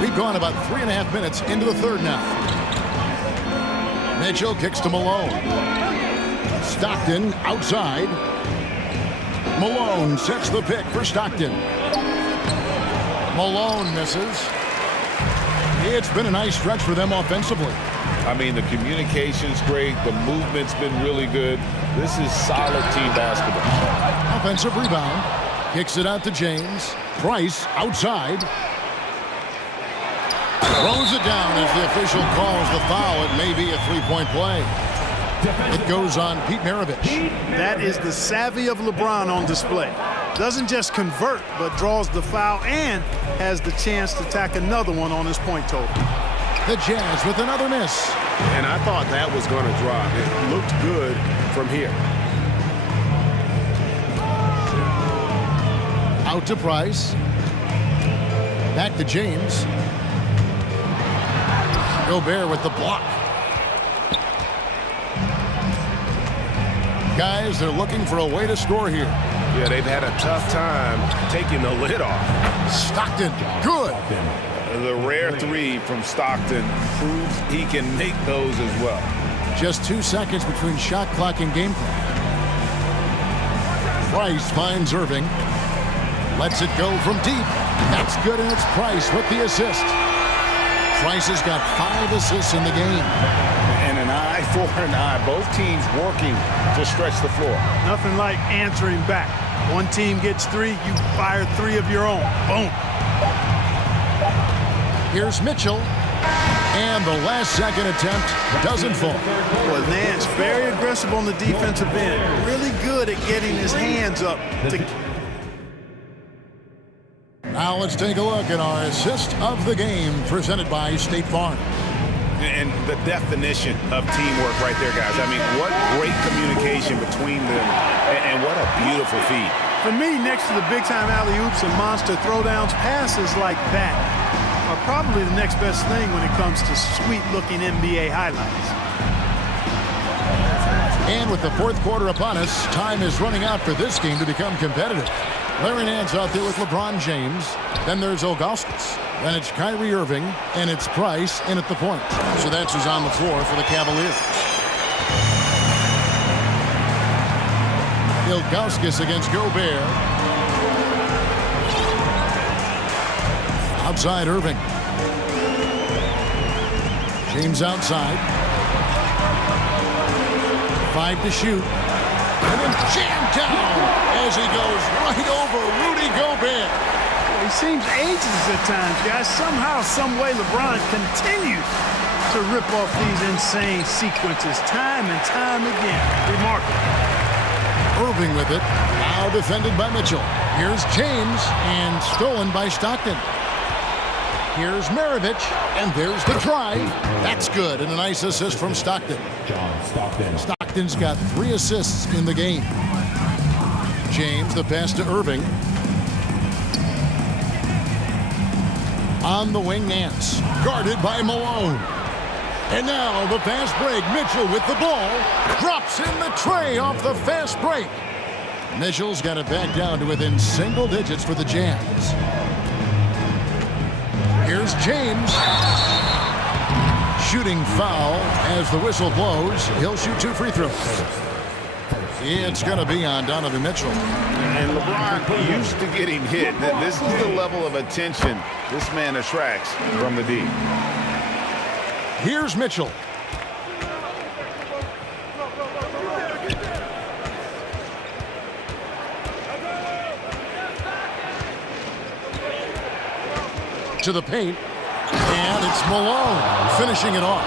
We've gone about 3.5 minutes into the third now. Mitchell kicks to Malone. Stockton outside. Malone sets the pick for Stockton. Malone misses. It's been a nice stretch for them offensively. I mean, the communication's great. The movement's been really good. This is solid team basketball. Offensive rebound. Kicks it out to James. Price outside. Throws it down as the official calls the foul. It may be a three-point play. It goes on Pete Maravich. That is the savvy of LeBron on display. Doesn't just convert, but draws the foul and has the chance to tack another one on his point total. The Jazz with another miss. And I thought that was going to drop. It looked good from here. Out to Price. Back to James. Gobert with the block. Guys, they're looking for a way to score here. Yeah, they've had a tough time taking the lid off. Stockton, good. The rare three from Stockton proves he can make those as well. Just 2 seconds between shot clock and game clock. Price finds Irving. Lets it go from deep. That's good, and it's Price with the assist. Price has got 5 assists in the game. And an eye for an eye. Both teams working to stretch the floor. Nothing like answering back. One team gets 3, you fire 3 of your own. Boom. Here's Mitchell. And the last second attempt doesn't fall. Well, Nance, very aggressive on the defensive end. Really good at getting his hands up. Now let's take a look at our assist of the game presented by State Farm. And the definition of teamwork right there, guys. I mean, what great communication between them, and what a beautiful feed. For me, next to the big-time alley-oops and monster throwdowns, passes like that are probably the next best thing when it comes to sweet-looking NBA highlights. And with the fourth quarter upon us, time is running out for this game to become competitive. Larry Nance out there with LeBron James. Then there's Ilgauskas. Then it's Kyrie Irving, and it's Price in at the point. So that's who's on the floor for the Cavaliers. Ilgauskas against Gobert. Outside Irving. James outside. 5 to shoot. And then jammed down as he goes right over Rudy Gobert. He seems ageless at times, guys. Somehow, some way, LeBron continues to rip off these insane sequences time and time again. Remarkable. Irving with it. Now defended by Mitchell. Here's James, and stolen by Stockton. Here's Maravich, and there's the drive. That's good, and a nice assist from Stockton. Stockton's got 3 assists in the game. James, the pass to Irving. On the wing, Nance. Guarded by Malone. And now the fast break. Mitchell with the ball. Drops in the tray off the fast break. Mitchell's got it back down to within single digits for the Jazz. Here's James. Shooting foul as the whistle blows. He'll shoot 2 free throws. It's going to be on Donovan Mitchell. And LeBron used to getting hit. This is the level of attention this man attracts from the D. Here's Mitchell. To the paint. And it's Malone finishing it off.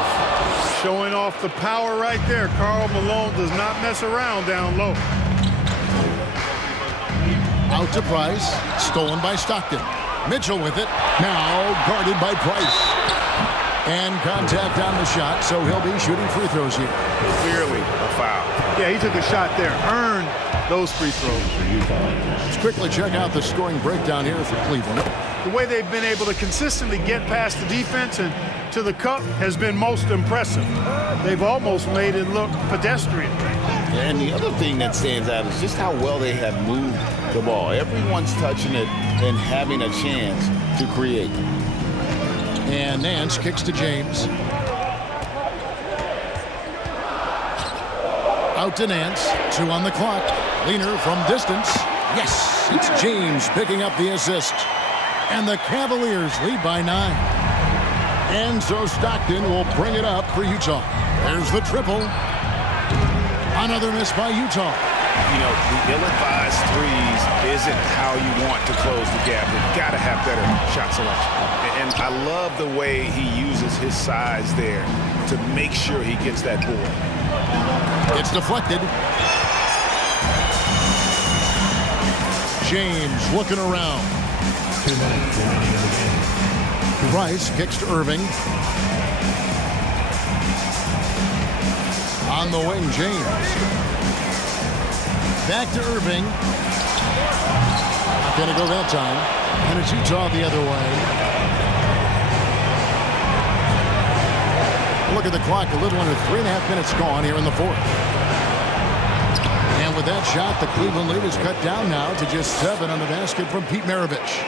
Showing off the power right there. Karl Malone does not mess around down low. Out to Price. Stolen by Stockton. Mitchell with it. Now guarded by Price. And contact on the shot, so he'll be shooting free throws here. Clearly a foul. Yeah, he took a shot there, earned those free throws. Let's quickly check out the scoring breakdown here for Cleveland. The way they've been able to consistently get past the defense and to the cup has been most impressive. They've almost made it look pedestrian. And the other thing that stands out is just how well they have moved the ball. Everyone's touching it and having a chance to create. And Nance kicks to James. Out to Nance. 2 on the clock. Leaner from distance. Yes, it's James picking up the assist. And the Cavaliers lead by 9. And so Stockton will bring it up for Utah. There's the triple. Another miss by Utah. You know, the ill-advised threes isn't how you want to close the gap. You've got to have better shot selection. And I love the way he uses his size there to make sure he gets that board. It's deflected. James looking around. Price kicks to Irving. On the wing, James. Back to Irving. Not gonna go that time. And it's Utah the other way. Look at the clock, a little under 3.5 minutes gone here in the fourth. And with that shot, the Cleveland lead is cut down now to just 7 on the basket from Pete Maravich.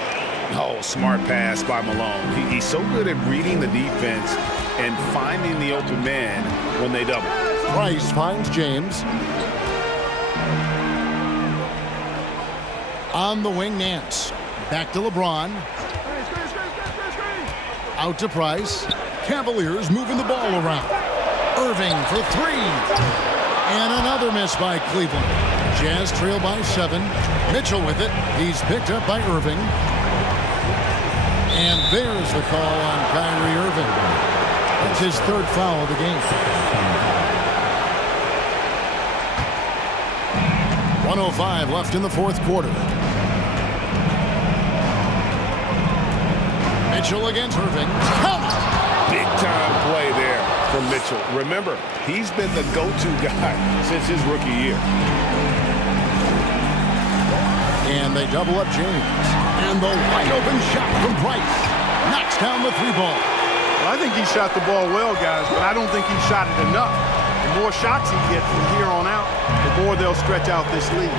Oh, smart pass by Malone. He's so good at reading the defense and finding the open man when they double. Price finds James. On the wing, Nance. Back to LeBron. Out to Price. Cavaliers moving the ball around. Irving for 3. And another miss by Cleveland. Jazz trail by 7. Mitchell with it. He's picked up by Irving. And there's the call on Kyrie Irving. That's his 3rd foul of the game. 1:05 left in the fourth quarter. Mitchell against Irving. Big time play there from Mitchell. Remember, he's been the go-to guy since his rookie year. And they double up James. And the wide open shot from Price. Knocks down the 3-ball. Well, I think he shot the ball well, guys, but I don't think he shot it enough. The more shots he gets from here on out, the more they'll stretch out this lead.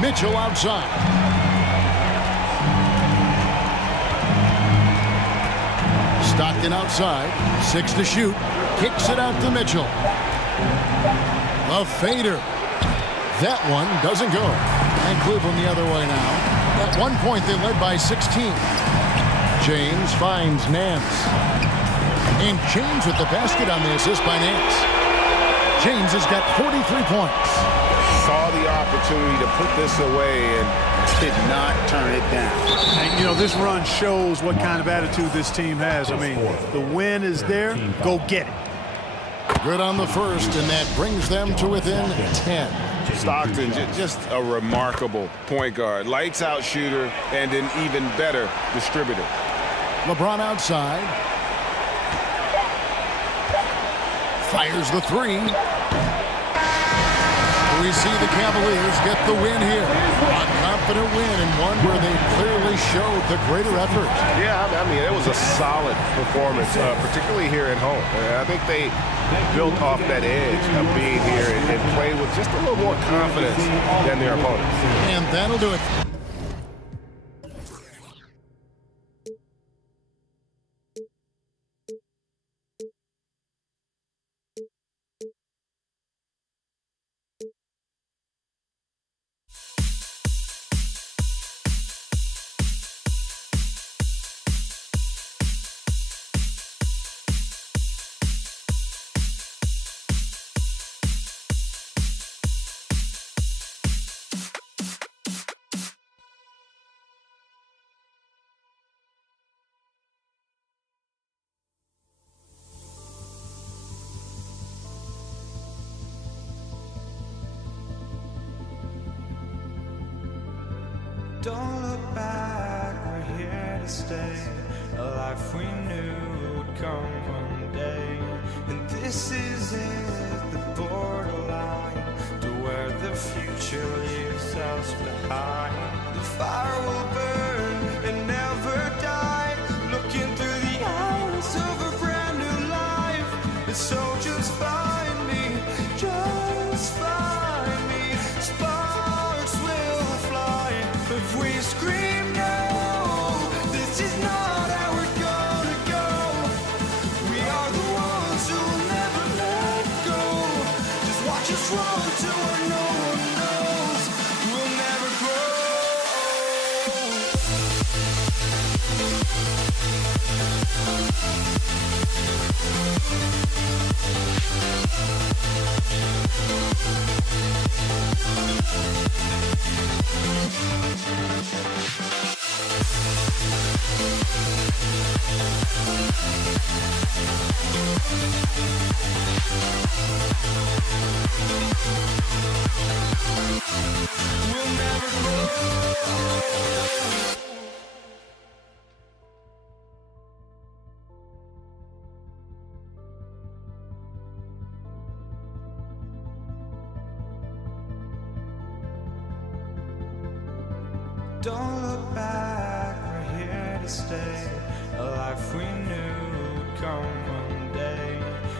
Mitchell outside. Stockton outside. 6 to shoot. Kicks it out to Mitchell. A fader. That one doesn't go. And Cleveland the other way now. At one point, they led by 16. James finds Nance. And James with the basket on the assist by Nance. James has got 43 points. Saw the opportunity to put this away and did not turn it down. And, you know, this run shows what kind of attitude this team has. I mean, the win is there. Go get it. Good on the first, and that brings them to within 10. Stockton, just a remarkable point guard. Lights out shooter and an even better distributor. LeBron outside. Fires the 3. We see the Cavaliers get the win here. A confident win and one where they clearly showed the greater effort. Yeah, I mean, it was a solid performance, particularly here at home. I think they built off that edge of being here and played with just a little more confidence than their opponents. And that'll do it. Don't look back, we're here to to stay, a life we knew would come one day. And this is it, the borderline to where the future leaves us behind. The fire will burn and never die, looking through the eyes of a brand new life. And so just find me, just find me. Sparks will fly if we scream no. This is not how we're gonna go. We are the ones who will never let go. Just watch us run to where no one knows. We'll never grow. We'll never grow. Don't look back, we're here to stay. A life we knew would come one day.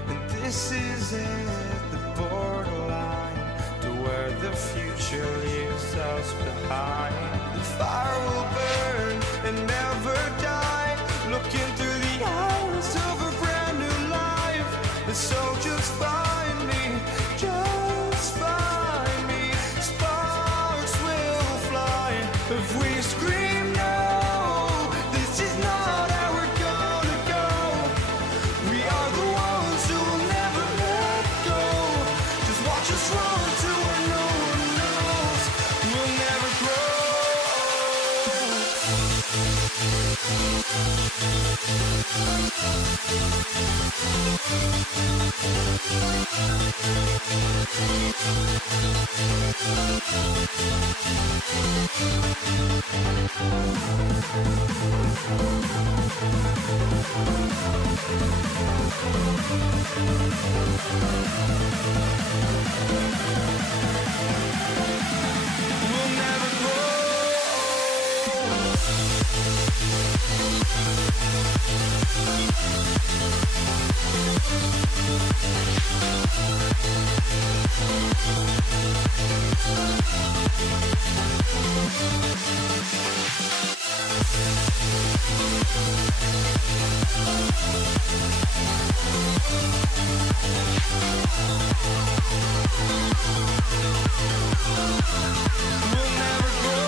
And this is it, the borderline to where the future leaves us behind. The fire will burn and never die, looking through the eyes of a brand new life. And so just find me, just find me. Sparks will fly if we scream no. This is not how we're gonna go. We are the ones who will never let go. Just watch us run to where no one knows. We'll never grow. We'll never grow. We'll never grow.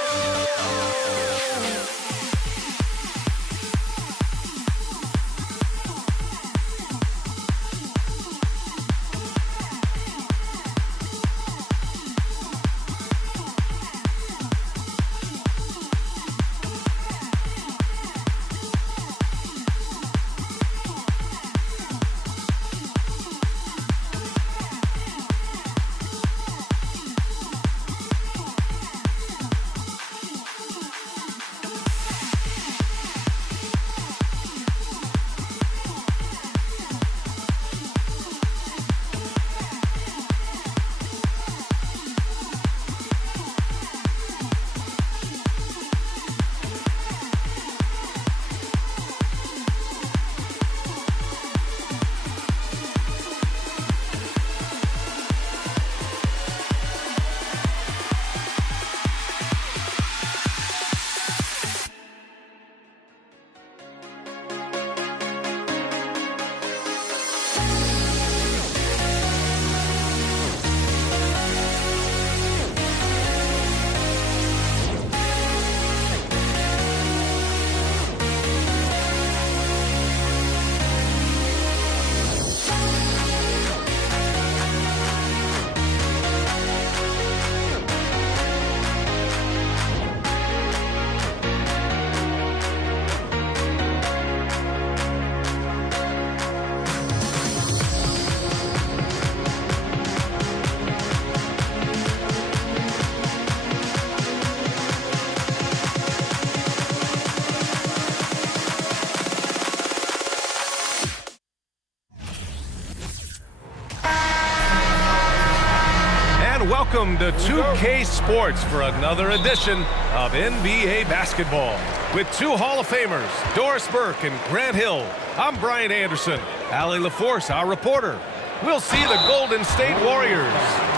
And welcome to 2K Sports for another edition of NBA basketball. With two Hall of Famers, Doris Burke and Grant Hill, I'm Brian Anderson. Allie LaForce, our reporter. We'll see the Golden State Warriors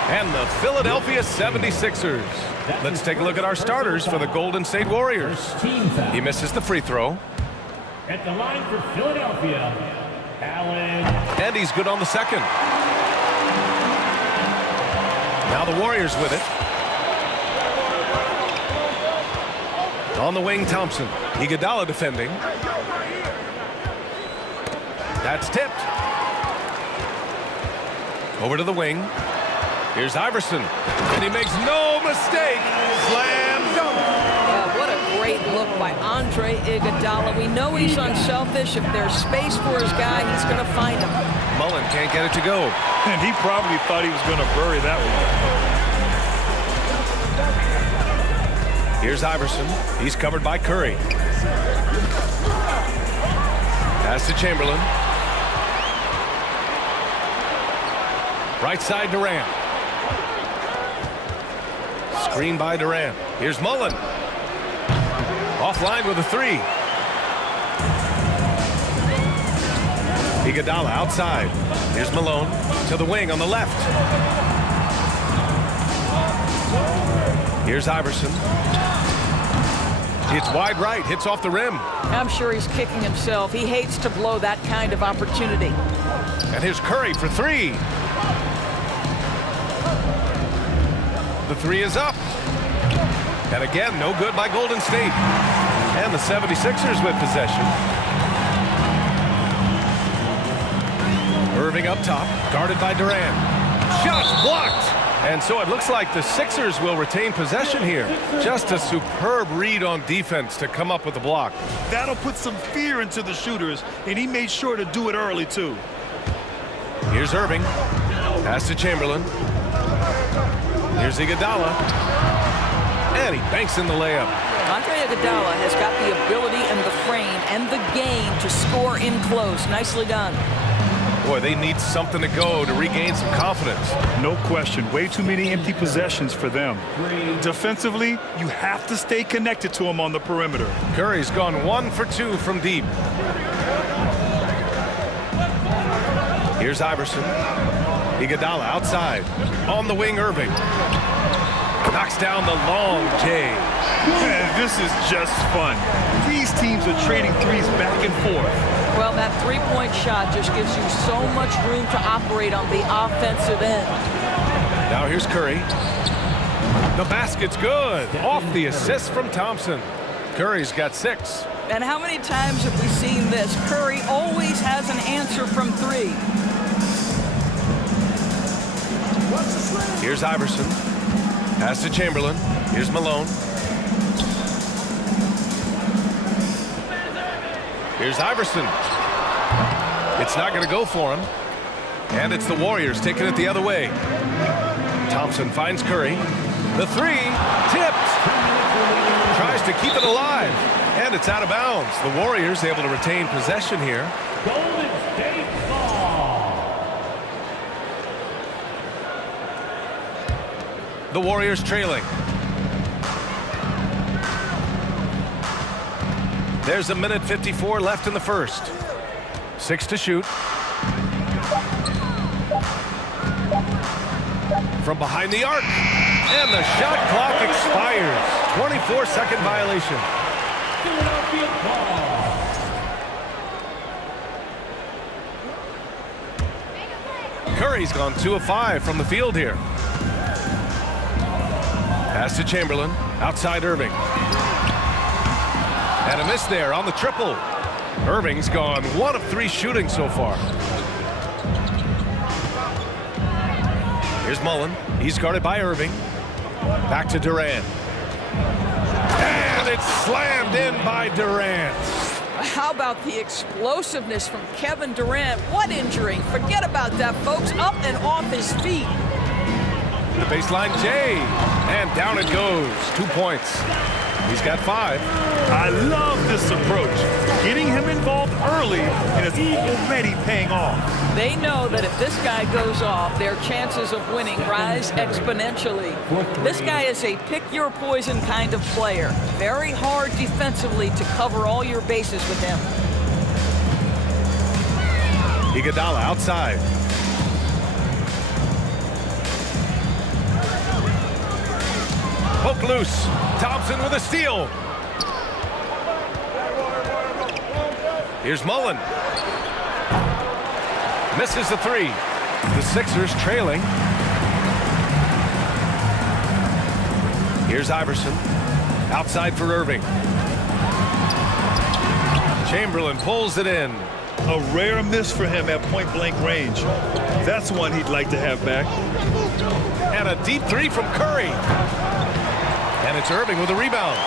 and the Philadelphia 76ers. Let's take a look at our starters for the Golden State Warriors. He misses the free throw. At the line for Philadelphia, Allen. And he's good on the second. Now the Warriors with it. On the wing, Thompson. Iguodala defending. That's tipped. Over to the wing. Here's Iverson. And he makes no mistake. Slam dunk. What a great look by Andre Iguodala. We know he's unselfish. If there's space for his guy, he's going to find him. Mullen can't get it to go. And he probably thought he was going to bury that one. Here's Iverson. He's covered by Curry. Pass to Chamberlain. Right side Durant. Screen by Durant. Here's Mullen. Offline with a three. Iguodala outside. Here's Malone to the wing on the left. Here's Iverson. It's wide right, hits off the rim. I'm sure he's kicking himself. He hates to blow that kind of opportunity. And here's Curry for three. The three is up. And again, no good by Golden State. And the 76ers with possession. Irving up top, guarded by Durant. Shots blocked. And so it looks like the Sixers will retain possession here. Just a superb read on defense to come up with the block. That'll put some fear into the shooters, and he made sure to do it early, too. Here's Irving. Pass to Chamberlain. Here's Iguodala. And he banks in the layup. Andre Iguodala has got the ability and the frame and the game to score in close. Nicely done. Boy, they need something to go to regain some confidence. No question. Way too many empty possessions for them. Defensively, you have to stay connected to him on the perimeter. Curry's gone 1 for 2 from deep. Here's Iverson. Iguodala outside. On the wing, Irving. Knocks down the long J. Man, this is just fun. These teams are trading threes back and forth. Well, that three-point shot just gives you so much room to operate on the offensive end. Now here's Curry. The basket's good. Off the assist from Thompson. Curry's got 6. And how many times have we seen this? Curry always has an answer from 3. Here's Iverson. Pass to Chamberlain. Here's Malone. Here's Iverson. It's not going to go for him. And it's the Warriors taking it the other way. Thompson finds Curry. The three, tipped. Tries to keep it alive. And it's out of bounds. The Warriors able to retain possession here. Golden State ball. The Warriors trailing. There's a minute 54 left in the first. 6 to shoot. From behind the arc. And the shot clock expires. 24-second violation. Philadelphia ball. Curry's gone 2 of 5 from the field here. Pass to Chamberlain. Outside Irving. And a miss there on the triple. Irving's gone 1 of 3 shooting so far. Here's Mullen. He's guarded by Irving. Back to Durant. And it's slammed in by Durant. How about the explosiveness from Kevin Durant? What injury? Forget about that, folks. Up and off his feet. The baseline J. And down it goes. 2 points. He's got 5. I love this approach. Getting him involved early, and it's already paying off. They know that if this guy goes off, their chances of winning rise exponentially. This guy is a pick-your-poison kind of player. Very hard defensively to cover all your bases with him. Iguodala outside. Poke loose. Thompson with a steal. Here's Mullen. Misses the three. The Sixers trailing. Here's Iverson. Outside for Irving. Chamberlain pulls it in. A rare miss for him at point-blank range. That's one he'd like to have back. And a deep three from Curry. And it's Irving with a rebound.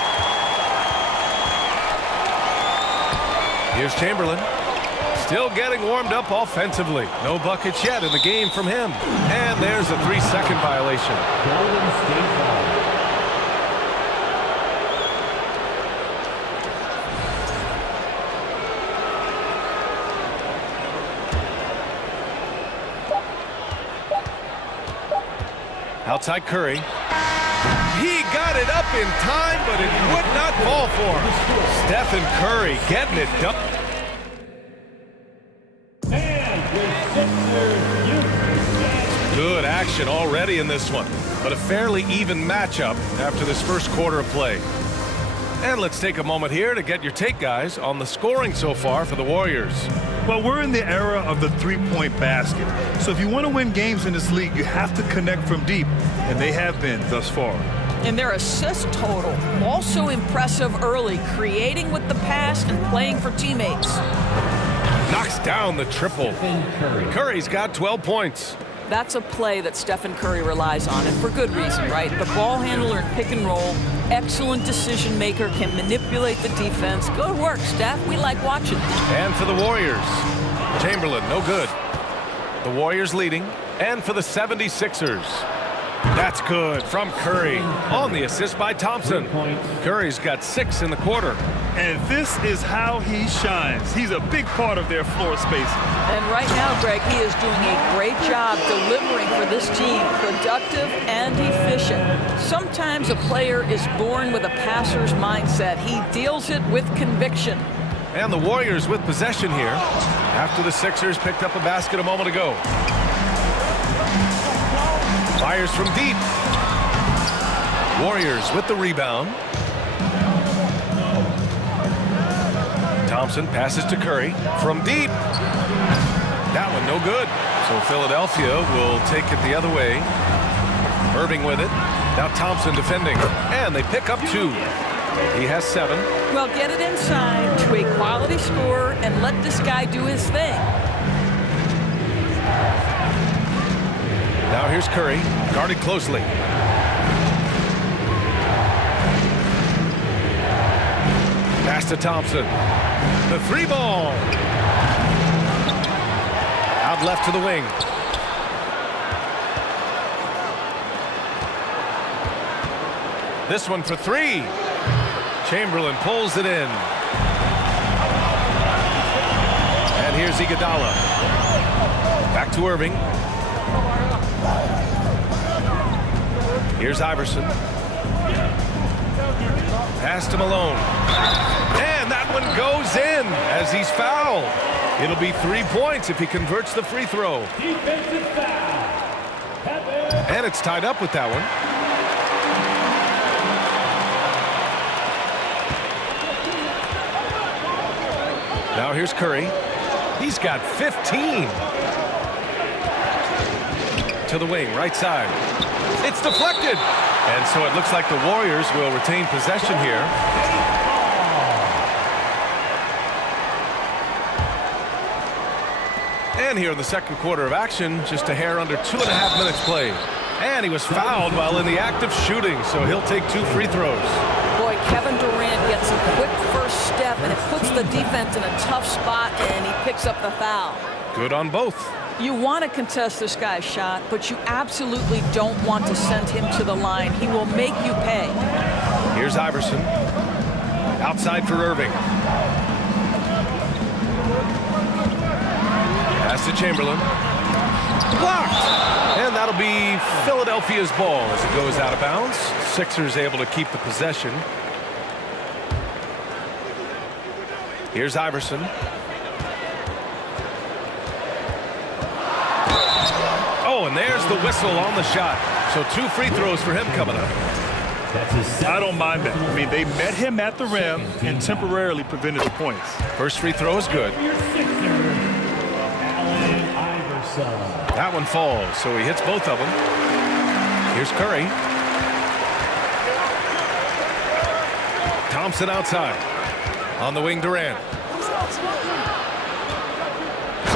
Here's Chamberlain. Still getting warmed up offensively. No buckets yet in the game from him. And there's a 3-second violation. Golden State foul. Outside Curry. He got it up in time, but it would not fall for him. Stephen Curry getting it done. Good action already in this one, but a fairly even matchup after this first quarter of play. And let's take a moment here to get your take, guys, on the scoring so far for the Warriors. Well, we're in the era of the three-point basket. So if you want to win games in this league, you have to connect from deep, and they have been thus far. And their assist total, also impressive early, creating with the pass and playing for teammates. Knocks down the triple. Curry's got 12 points. That's a play that Stephen Curry relies on, and for good reason, right? The ball handler in pick and roll, excellent decision maker, can manipulate the defense. Good work, Steph. We like watching. And for the Warriors, Chamberlain, no good. The Warriors leading, and for the 76ers. That's good from Curry on the assist by Thompson. Curry's got 6 in the quarter. And this is how he shines. He's a big part of their floor space. And right now, Greg, he is doing a great job delivering for this team, productive and efficient. Sometimes a player is born with a passer's mindset. He deals it with conviction. And the Warriors with possession here after the Sixers picked up a basket a moment ago. Fires from deep. Warriors with the rebound. Thompson passes to Curry from deep. That one no good. So Philadelphia will take it the other way. Irving with it. Now Thompson defending. And they pick up 2. He has 7. Well, get it inside to a quality scorer and let this guy do his thing. Now here's Curry, guarded closely. Pass to Thompson. The 3-ball. Out left to the wing. This one for 3. Chamberlain pulls it in. And here's Iguodala. Back to Irving. Here's Iverson. Pass to Malone. And that one goes in as he's fouled. It'll be 3 points if he converts the free throw. Defensive foul. And it's tied up with that one. Now here's Curry. He's got 15. To the wing, right side. It's deflected. And so it looks like the Warriors will retain possession here. And here in the second quarter of action, just a hair under 2.5 minutes played. And he was fouled while in the act of shooting, so he'll take 2 free throws. Boy, Kevin Durant gets a quick first step, and it puts the defense in a tough spot, and he picks up the foul. Good on both. You want to contest this guy's shot, but you absolutely don't want to send him to the line. He will make you pay. Here's Iverson. Outside for Irving. Pass to Chamberlain. Blocked! And that'll be Philadelphia's ball as it goes out of bounds. Sixers able to keep the possession. Here's Iverson. Oh, and there's the whistle on the shot. So 2 free throws for him coming up. I don't mind that. I mean, they met him at the rim and temporarily prevented the points. First free throw is good. That one falls, so he hits both of them. Here's Curry. Thompson outside. On the wing, Durant.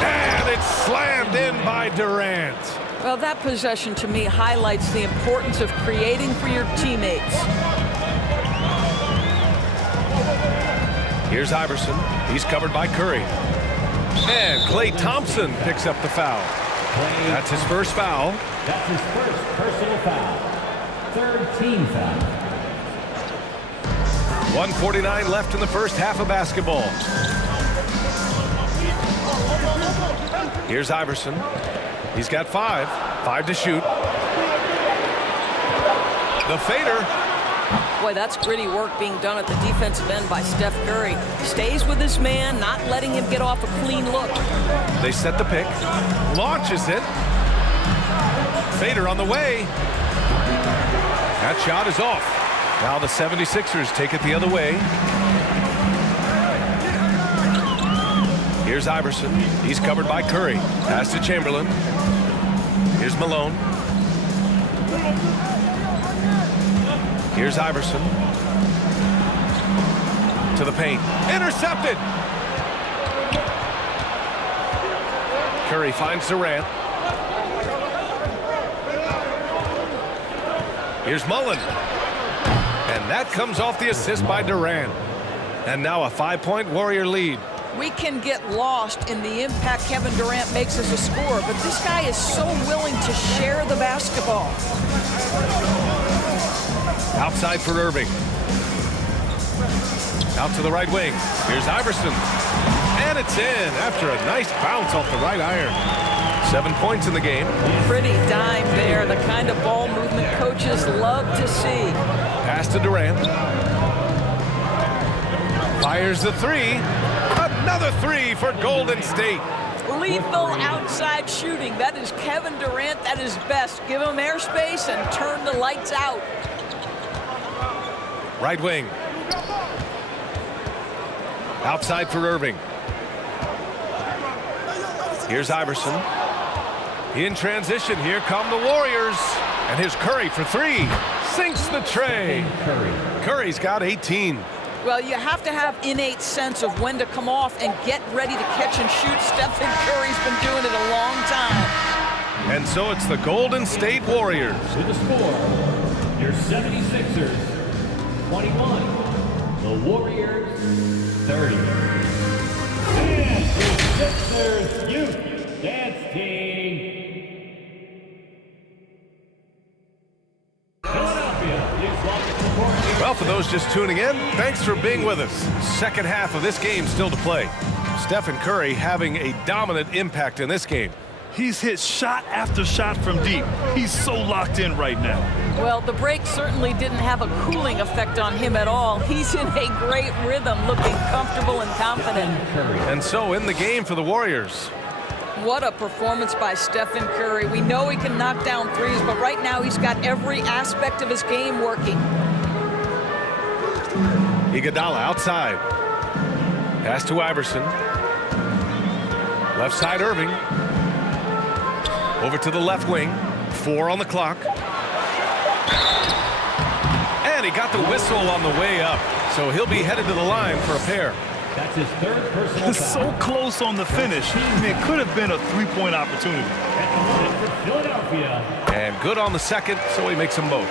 And it's slammed in by Durant. Well, that possession to me highlights the importance of creating for your teammates. Here's Iverson. He's covered by Curry. And Klay Thompson picks up the foul. That's his first foul. That's his first personal foul. Third team foul. 1:49 left in the first half of basketball. Here's Iverson. He's got 5 to shoot. The fader. Boy, that's gritty work being done at the defensive end by Steph Curry. Stays with his man, not letting him get off a clean look. They set the pick. Launches it. Fader on the way. That shot is off. Now the 76ers take it the other way. Here's Iverson. He's covered by Curry. Pass to Chamberlain. Here's Malone. Here's Iverson. To the paint. Intercepted! Curry finds Durant. Here's Mullen. And that comes off the assist by Durant. And now a 5-point Warrior lead. We can get lost in the impact Kevin Durant makes as a scorer, but this guy is so willing to share the basketball. Outside for Irving. Out to the right wing. Here's Iverson. And it's in after a nice bounce off the right iron. 7 points in the game. Pretty dime there, the kind of ball movement coaches love to see. Pass to Durant. Fires the 3. Another 3 for Golden State. Lethal outside shooting. That is Kevin Durant at his best. Give him airspace and turn the lights out. Right wing. Outside for Irving. Here's Iverson. In transition, here come the Warriors. And here's Curry for 3. Sinks the tray. Curry's got 18. Well, you have to have innate sense of when to come off and get ready to catch and shoot. Stephen Curry's been doing it a long time. And so it's the Golden State Warriors. To the score, your 76ers 21, the Warriors 30. And the Sixers Youth Dance Team. Well, for those just tuning in, thanks for being with us. Second half of this game still to play. Stephen Curry having a dominant impact in this game. He's hit shot after shot from deep. He's so locked in right now. Well, the break certainly didn't have a cooling effect on him at all. He's in a great rhythm, looking comfortable and confident. And so in the game for the Warriors. What a performance by Stephen Curry. We know he can knock down threes, but right now he's got every aspect of his game working. Iguodala outside. Pass to Iverson. Left side Irving. Over to the left wing. 4 on the clock. And he got the whistle on the way up. So he'll be headed to the line for a pair. That's his third personal foul. So close on the finish. I mean, it could have been a 3-point opportunity. At the line for Philadelphia. And good on the second, so he makes them both.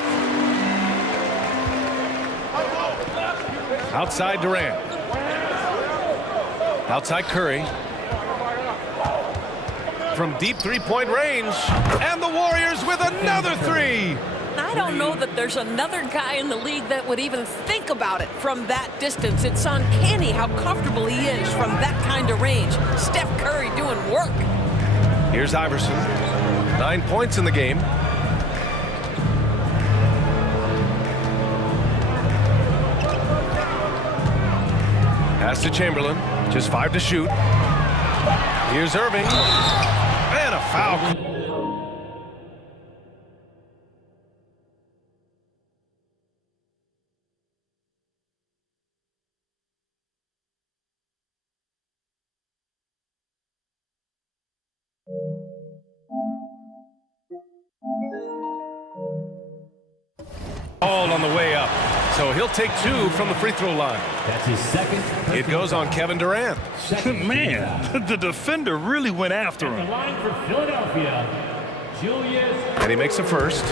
Outside Durant. Outside Curry. From deep 3-point range. And the Warriors with another 3. I don't know that there's another guy in the league that would even think about it from that distance. It's uncanny how comfortable he is from that kind of range. Steph Curry doing work. Here's Iverson. 9 points in the game. Pass to Chamberlain. Just 5 to shoot. Here's Irving. And a foul. All on the way up. So he'll take 2 from the free throw line. That's his second. It goes on Kevin Durant. Man, the defender really went after The him. line for Philadelphia, Julius. And he makes a first. 2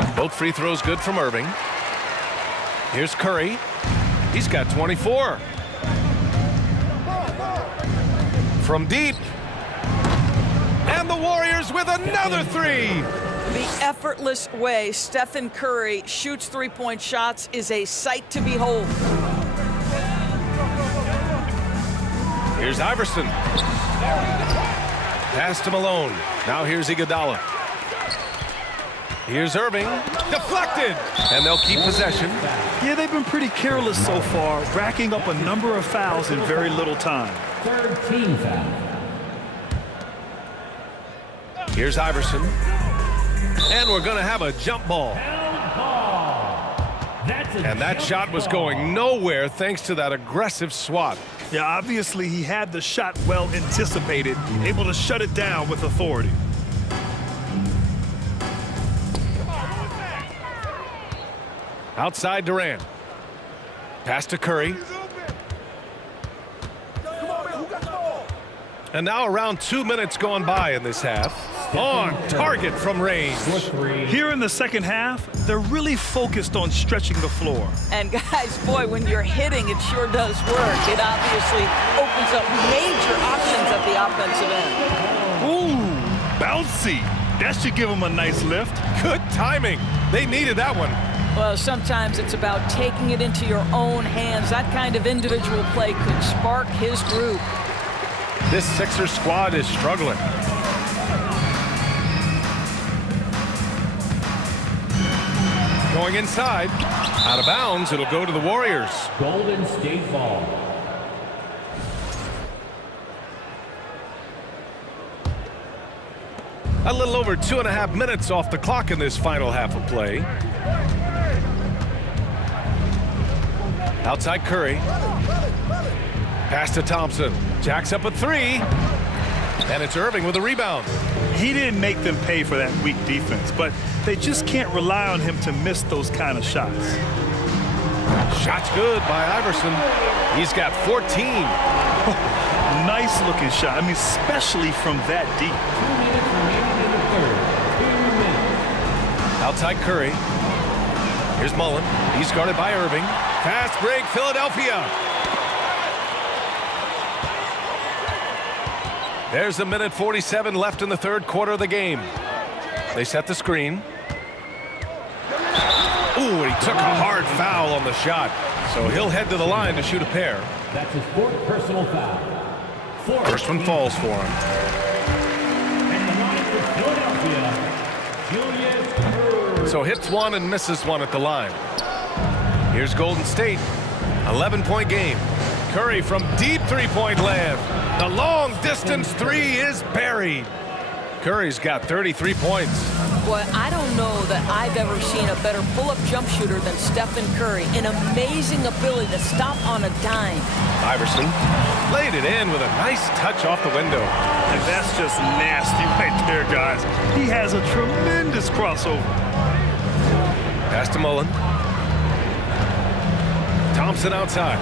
shots. Both free throws good from Irving. Here's Curry. He's got 24. From deep. And the Warriors with another 3. The effortless way Stephen Curry shoots three-point shots is a sight to behold. Here's Iverson. Pass to Malone. Now here's Iguodala. Here's Irving. Deflected. And they'll keep possession. Yeah, they've been pretty careless so far, racking up a number of fouls in very little time. 3rd team foul. Here's Iverson. And we're going to have a jump ball. And that shot was going nowhere thanks to that aggressive swat. Yeah, obviously he had the shot well anticipated, able to shut it down with authority. Outside Durant. Pass to Curry. And now around 2 minutes gone by in this half. On target from range. Here in the second half, they're really focused on stretching the floor. And guys, boy, when you're hitting, it sure does work. It obviously opens up major options at the offensive end. Ooh, bouncy. That should give them a nice lift. Good timing. They needed that one. Well, sometimes it's about taking it into your own hands. That kind of individual play could spark his group. This Sixers squad is struggling. Going inside. Out of bounds. It'll go to the Warriors. Golden State ball. A little over 2.5 minutes off the clock in this final half of play. Outside Curry. Pass to Thompson. Jacks up a 3. And it's Irving with a rebound. He didn't make them pay for that weak defense, but they just can't rely on him to miss those kind of shots. Shot's good by Iverson. He's got 14. Nice looking shot. I mean, especially from that deep. 2 minutes remaining in the third. 2 minutes. Outside Curry. Here's Mullen. He's guarded by Irving. Fast break, Philadelphia. There's 1:47 left in the third quarter of the game. They set the screen. Ooh, he took a hard foul on the shot. So he'll head to the line to shoot a pair. That's his 4th personal foul. First one falls for him. And the line for Philadelphia, Julius. So hits one and misses one at the line. Here's Golden State. 11-point game. Curry from deep three-point land. The long-distance 3 is buried. Curry's got 33 points. Boy, I don't know that I've ever seen a better pull-up jump shooter than Stephen Curry. An amazing ability to stop on a dime. Iverson laid it in with a nice touch off the window. And that's just nasty right there, guys. He has a tremendous crossover. Pass to Mullen. Thompson outside.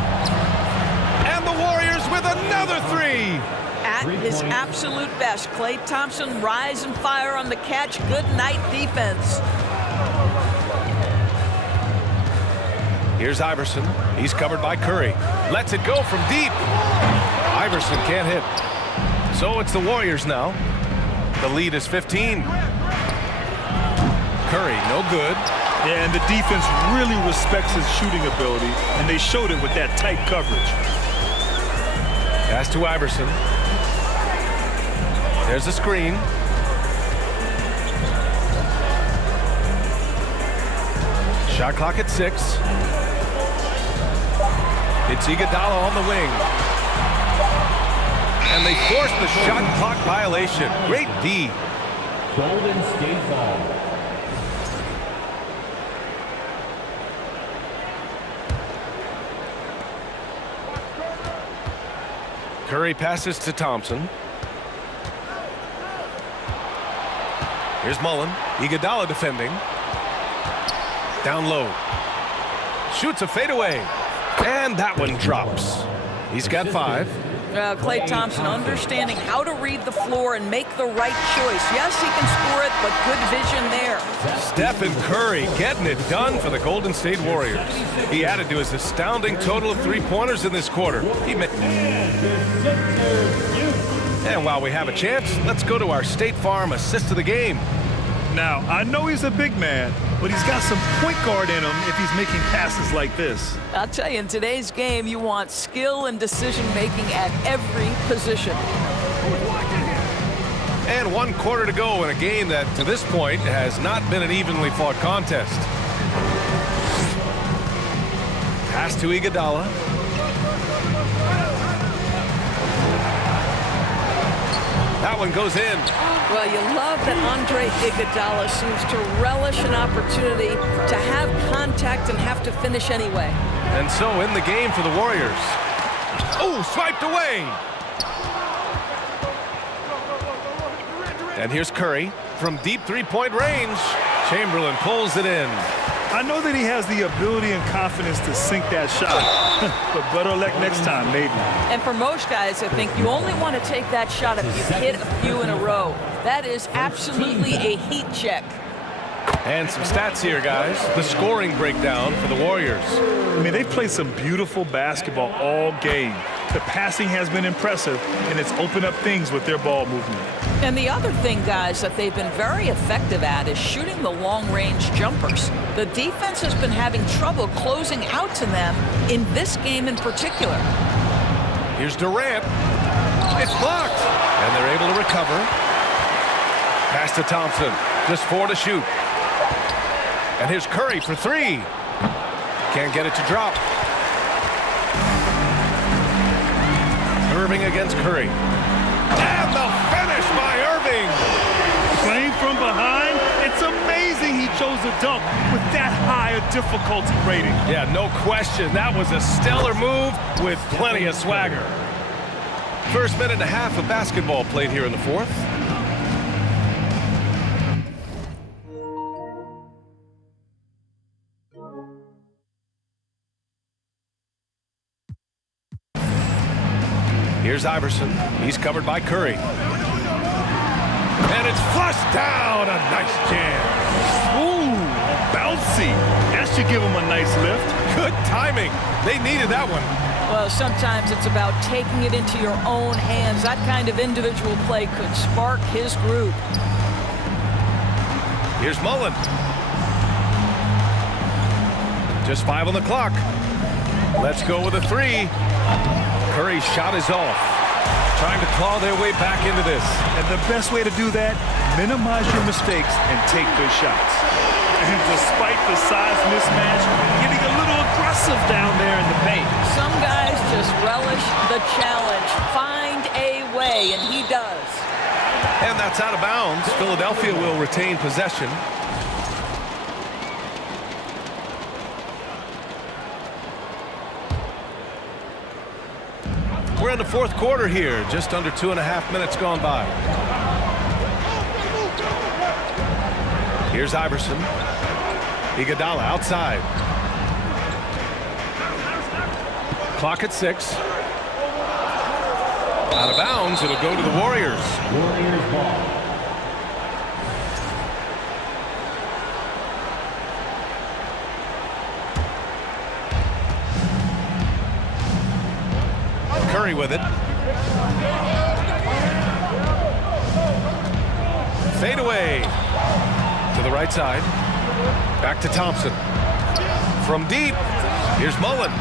And the Warriors with another 3. At his absolute best, Klay Thompson rise and fire on the catch. Good night defense. Here's Iverson. He's covered by Curry. Lets it go from deep. Iverson can't hit. So it's the Warriors now. The lead is 15. Curry, no good. Yeah, and the defense really respects his shooting ability, and they showed it with that tight coverage. Pass to Iverson. There's a screen. Shot clock at 6. It's Iguodala on the wing. And they force the shot clock violation. Great D. Golden State ball. Curry passes to Thompson. Here's Mullen. Iguodala defending. Down low. Shoots a fadeaway. And that one drops. He's got 5. Klay Thompson understanding how to read the floor and make the right choice. Yes, he can score it, but good vision there. Stephen Curry getting it done for the Golden State Warriors. He added to his astounding total of 3-pointers in this quarter. And while we have a chance, let's go to our State Farm assist of the game. Now, I know he's a big man, but he's got some point guard in him if he's making passes like this. I'll tell you, in today's game, you want skill and decision-making at every position. And 1 quarter to go in a game that, to this point, has not been an evenly fought contest. Pass to Iguodala. That one goes in. Well, you love that Andre Iguodala seems to relish an opportunity to have contact and have to finish anyway. And so in the game for the Warriors. Oh, swiped away. And here's Curry from deep 3-point range. Chamberlain pulls it in. I know that he has the ability and confidence to sink that shot, but better luck next time, maybe. And for most guys, I think you only want to take that shot if you hit a few in a row. That is absolutely a heat check. And some stats here, guys. The scoring breakdown for the Warriors. I mean, they've played some beautiful basketball all game. The passing has been impressive, and it's opened up things with their ball movement. And the other thing, guys, that they've been very effective at is shooting the long-range jumpers. The defense has been having trouble closing out to them in this game in particular. Here's Durant. It's blocked. And they're able to recover. Pass to Thompson. Just 4 to shoot. And here's Curry for 3. Can't get it to drop. Irving against Curry. And the finish by Irving. Playing from behind, it's amazing he chose a dunk with that high a difficulty rating. Yeah, no question. That was a stellar move with plenty of swagger. First minute and a half of basketball played here in the 4th. Here's Iverson. He's covered by Curry. And it's flushed down. A nice jam. Ooh, bouncy. That should give him a nice lift. Good timing. They needed that one. Well, sometimes it's about taking it into your own hands. That kind of individual play could spark his group. Here's Mullen. Just 5 on the clock. Let's go with a 3. Curry's shot is off. Trying to claw their way back into this. And the best way to do that, minimize your mistakes and take good shots. And despite the size mismatch, getting a little aggressive down there in the paint. Some guys just relish the challenge. Find a way, and he does. And that's out of bounds. Philadelphia will retain possession. We're in the 4th quarter here, just under 2.5 minutes gone by. Here's Iverson. Iguodala outside. Clock at 6. Out of bounds, it'll go to the Warriors. Warriors ball. Curry with it. Fade away to the right side. Back to Thompson. From deep, here's Mullen.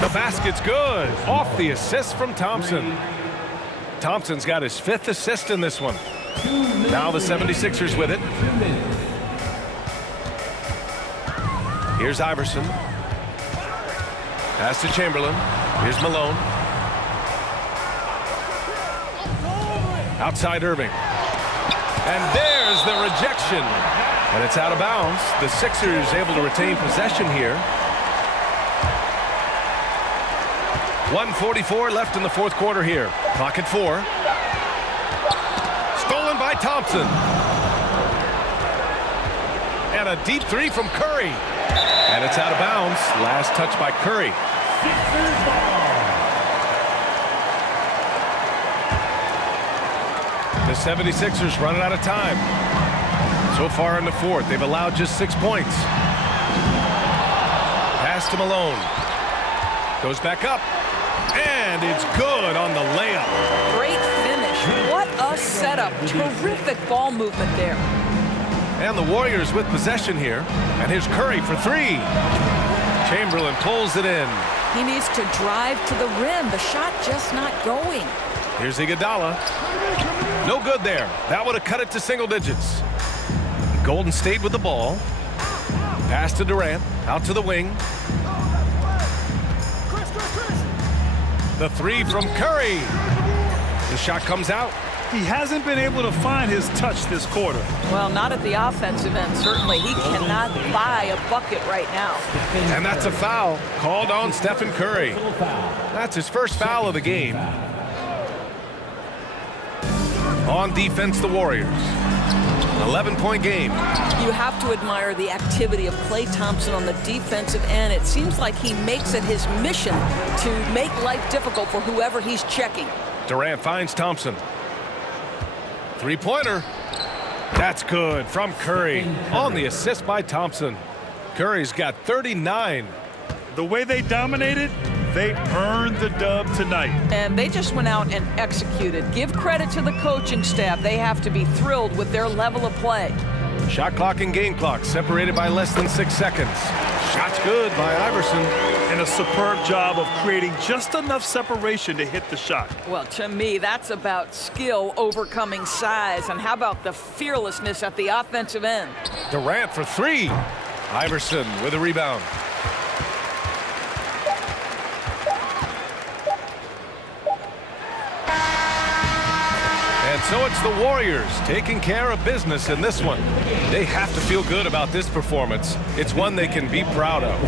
The basket's good. Off the assist from Thompson. Thompson's got his 5th assist in this one. Now the 76ers with it. Here's Iverson. Pass to Chamberlain. Here's Malone. Outside Irving. And there's the rejection. And it's out of bounds. The Sixers able to retain possession here. 1:44 left in the 4th quarter here. Clock at 4. Stolen by Thompson. And a deep 3 from Curry. And it's out of bounds. Last touch by Curry. The 76ers running out of time. So far in the 4th, they've allowed just 6 points. Pass to Malone. Goes back up. And it's good on the layup. Great finish. What a setup. Terrific ball movement there. And the Warriors with possession here. And here's Curry for 3. Chamberlain pulls it in. He needs to drive to the rim. The shot just not going. Here's Iguodala. No good there. That would have cut it to single digits. Golden State with the ball. Pass to Durant. Out to the wing. The 3 from Curry. The shot comes out. He hasn't been able to find his touch this quarter. Well, not at the offensive end. Certainly, he cannot buy a bucket right now. And that's a foul called on Stephen Curry. That's his first foul of the game. On defense, the Warriors. 11-point game. You have to admire the activity of Klay Thompson on the defensive end. It seems like he makes it his mission to make life difficult for whoever he's checking. Durant finds Thompson. 3-pointer. That's good from Curry on the assist by Thompson. Curry's got 39. The way they dominated, they earned the dub tonight. And they just went out and executed. Give credit to the coaching staff. They have to be thrilled with their level of play. Shot clock and game clock separated by less than 6 seconds. Shot's good by Iverson. And a superb job of creating just enough separation to hit the shot. Well, to me, that's about skill overcoming size. And how about the fearlessness at the offensive end? Durant for 3. Iverson with a rebound. And so it's the Warriors taking care of business in this one. They have to feel good about this performance. It's one they can be proud of.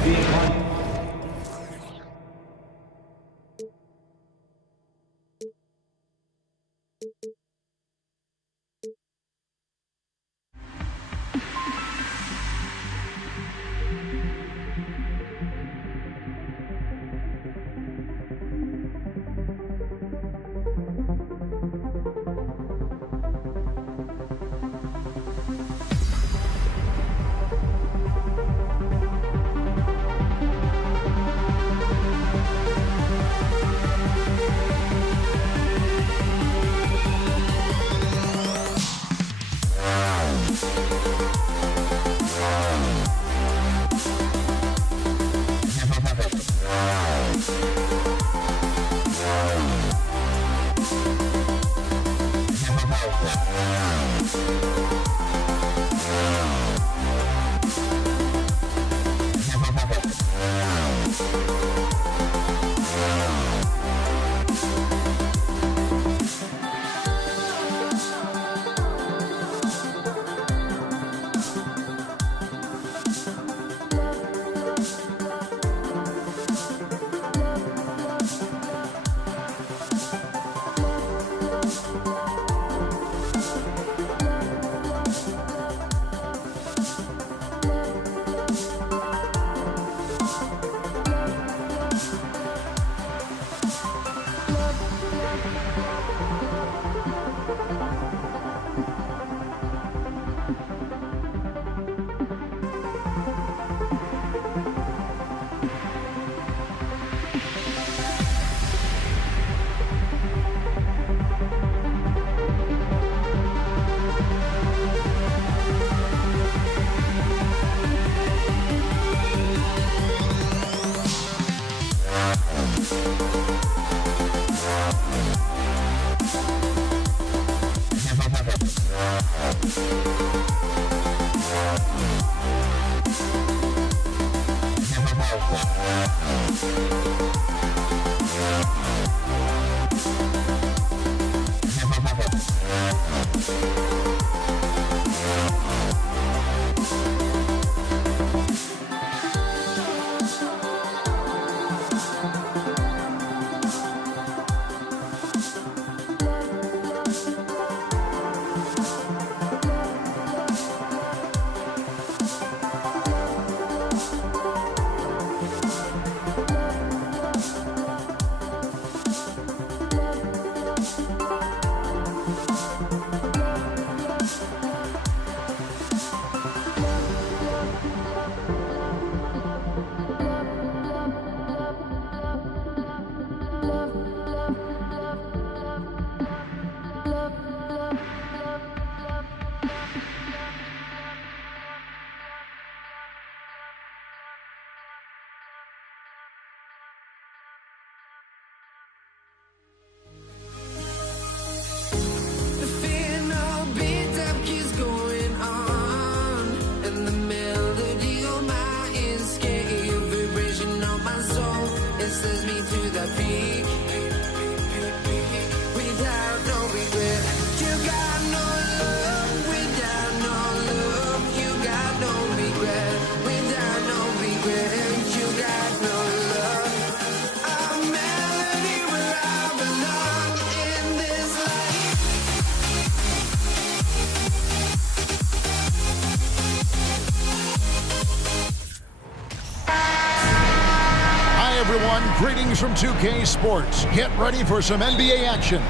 Greetings from 2K Sports. Get ready for some NBA action.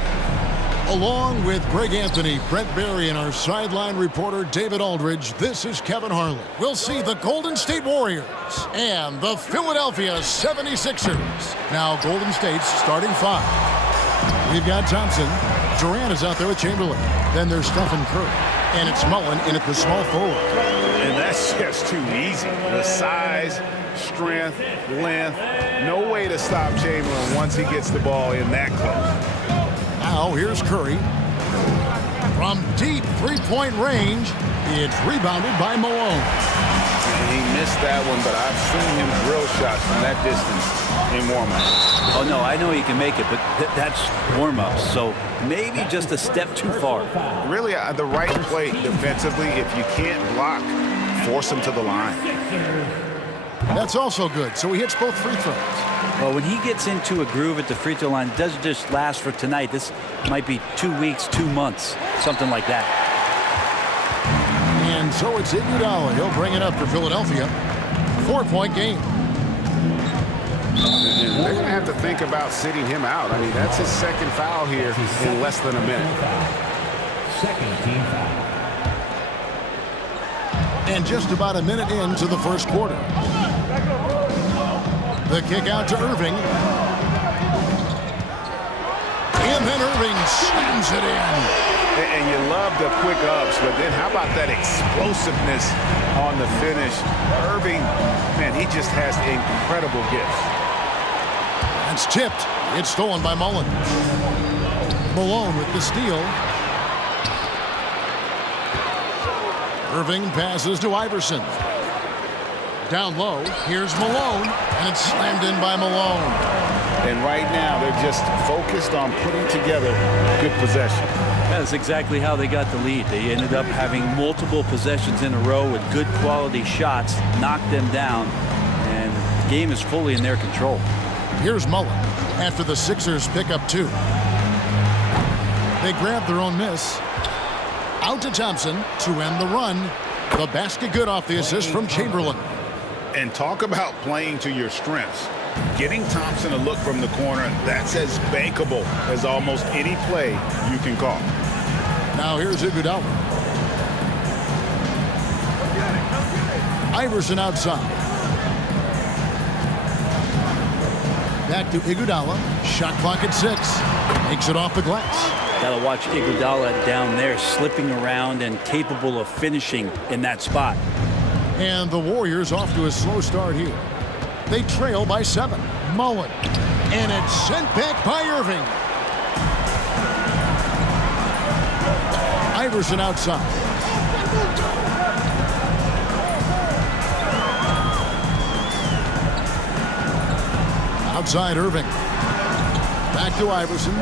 Along with Greg Anthony, Brent Barry, and our sideline reporter David Aldridge, this is Kevin Harlan. We'll see the Golden State Warriors and the Philadelphia 76ers. Now Golden State's starting five. We've got Thompson. Durant is out there with Chamberlain. Then there's Stephen Curry. And it's Mullen in at the small forward. And that's just too easy. The size, strength, length. No way to stop Chamberlain once he gets the ball in that close. Now here's Curry. From deep three-point range, it's rebounded by Malone. He missed that one, but I've seen him drill shots from that distance in warm-ups. Oh, no, I know he can make it, but that's warm-ups, so maybe just a step too far. Really, the right play defensively, if you can't block, force him to the line. That's also good, so he hits both free throws. Well, when he gets into a groove at the free throw line, it doesn't just last for tonight. This might be 2 weeks, 2 months, something like that. And so it's Iguodala. He'll bring it up for Philadelphia. 4-point game. They're going to have to think about sitting him out. I mean, that's his second foul here in less than a minute. Second team foul. And just about a minute into the first quarter. The kick out to Irving. And then Irving slams it in. And you love the quick ups, but then how about that explosiveness on the finish? Irving, man, he just has incredible gifts. It's tipped. It's stolen by Mullen. Malone with the steal. Irving passes to Iverson. Down low, here's Malone, and it's slammed in by Malone. And right now, they're just focused on putting together good possession. That's exactly how they got the lead. They ended up having multiple possessions in a row with good quality shots, knocked them down, and the game is fully in their control. Here's Mullen after the Sixers pick up 2. They grab their own miss. Out to Thompson to end the run. The basket good off the assist from Chamberlain. And talk about playing to your strengths. Getting Thompson a look from the corner, that's as bankable as almost any play you can call. Now here's Iguodala. Iverson outside. Back to Iguodala. Shot clock at 6. Makes it off the glass. Got to watch Iguodala down there, slipping around and capable of finishing in that spot. And the Warriors off to a slow start here. They trail by 7. Mullen. And it's sent back by Irving. Iverson outside. Outside Irving. Back to Iverson.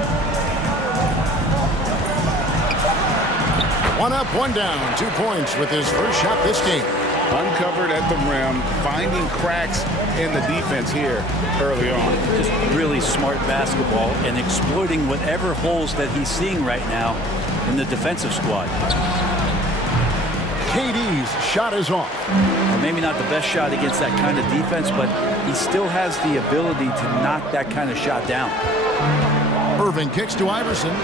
One up, one down. 2 points with his first shot this game. Uncovered at the rim, finding cracks in the defense here early on. Just really smart basketball and exploiting whatever holes that he's seeing right now in the defensive squad. KD's shot is off. Well, maybe not the best shot against that kind of defense, but he still has the ability to knock that kind of shot down. Irving kicks to Iverson.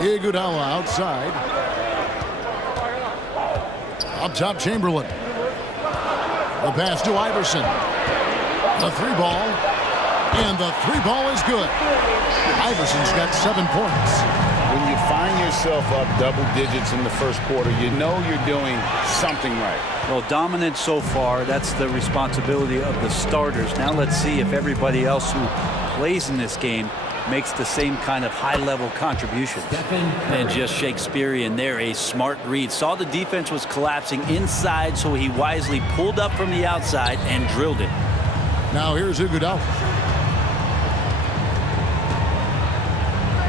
Iguodala outside. Up top, Chamberlain. The pass to Iverson. The 3 ball. And the 3 ball is good. Iverson's got 7 points. When you find yourself up double digits in the first quarter, you know you're doing something right. Well, dominant so far. That's the responsibility of the starters. Now let's see if everybody else who plays in this game makes the same kind of high-level contributions. And just Shakespearean there, a smart read. Saw the defense was collapsing inside, so he wisely pulled up from the outside and drilled it. Now here's Iguodala.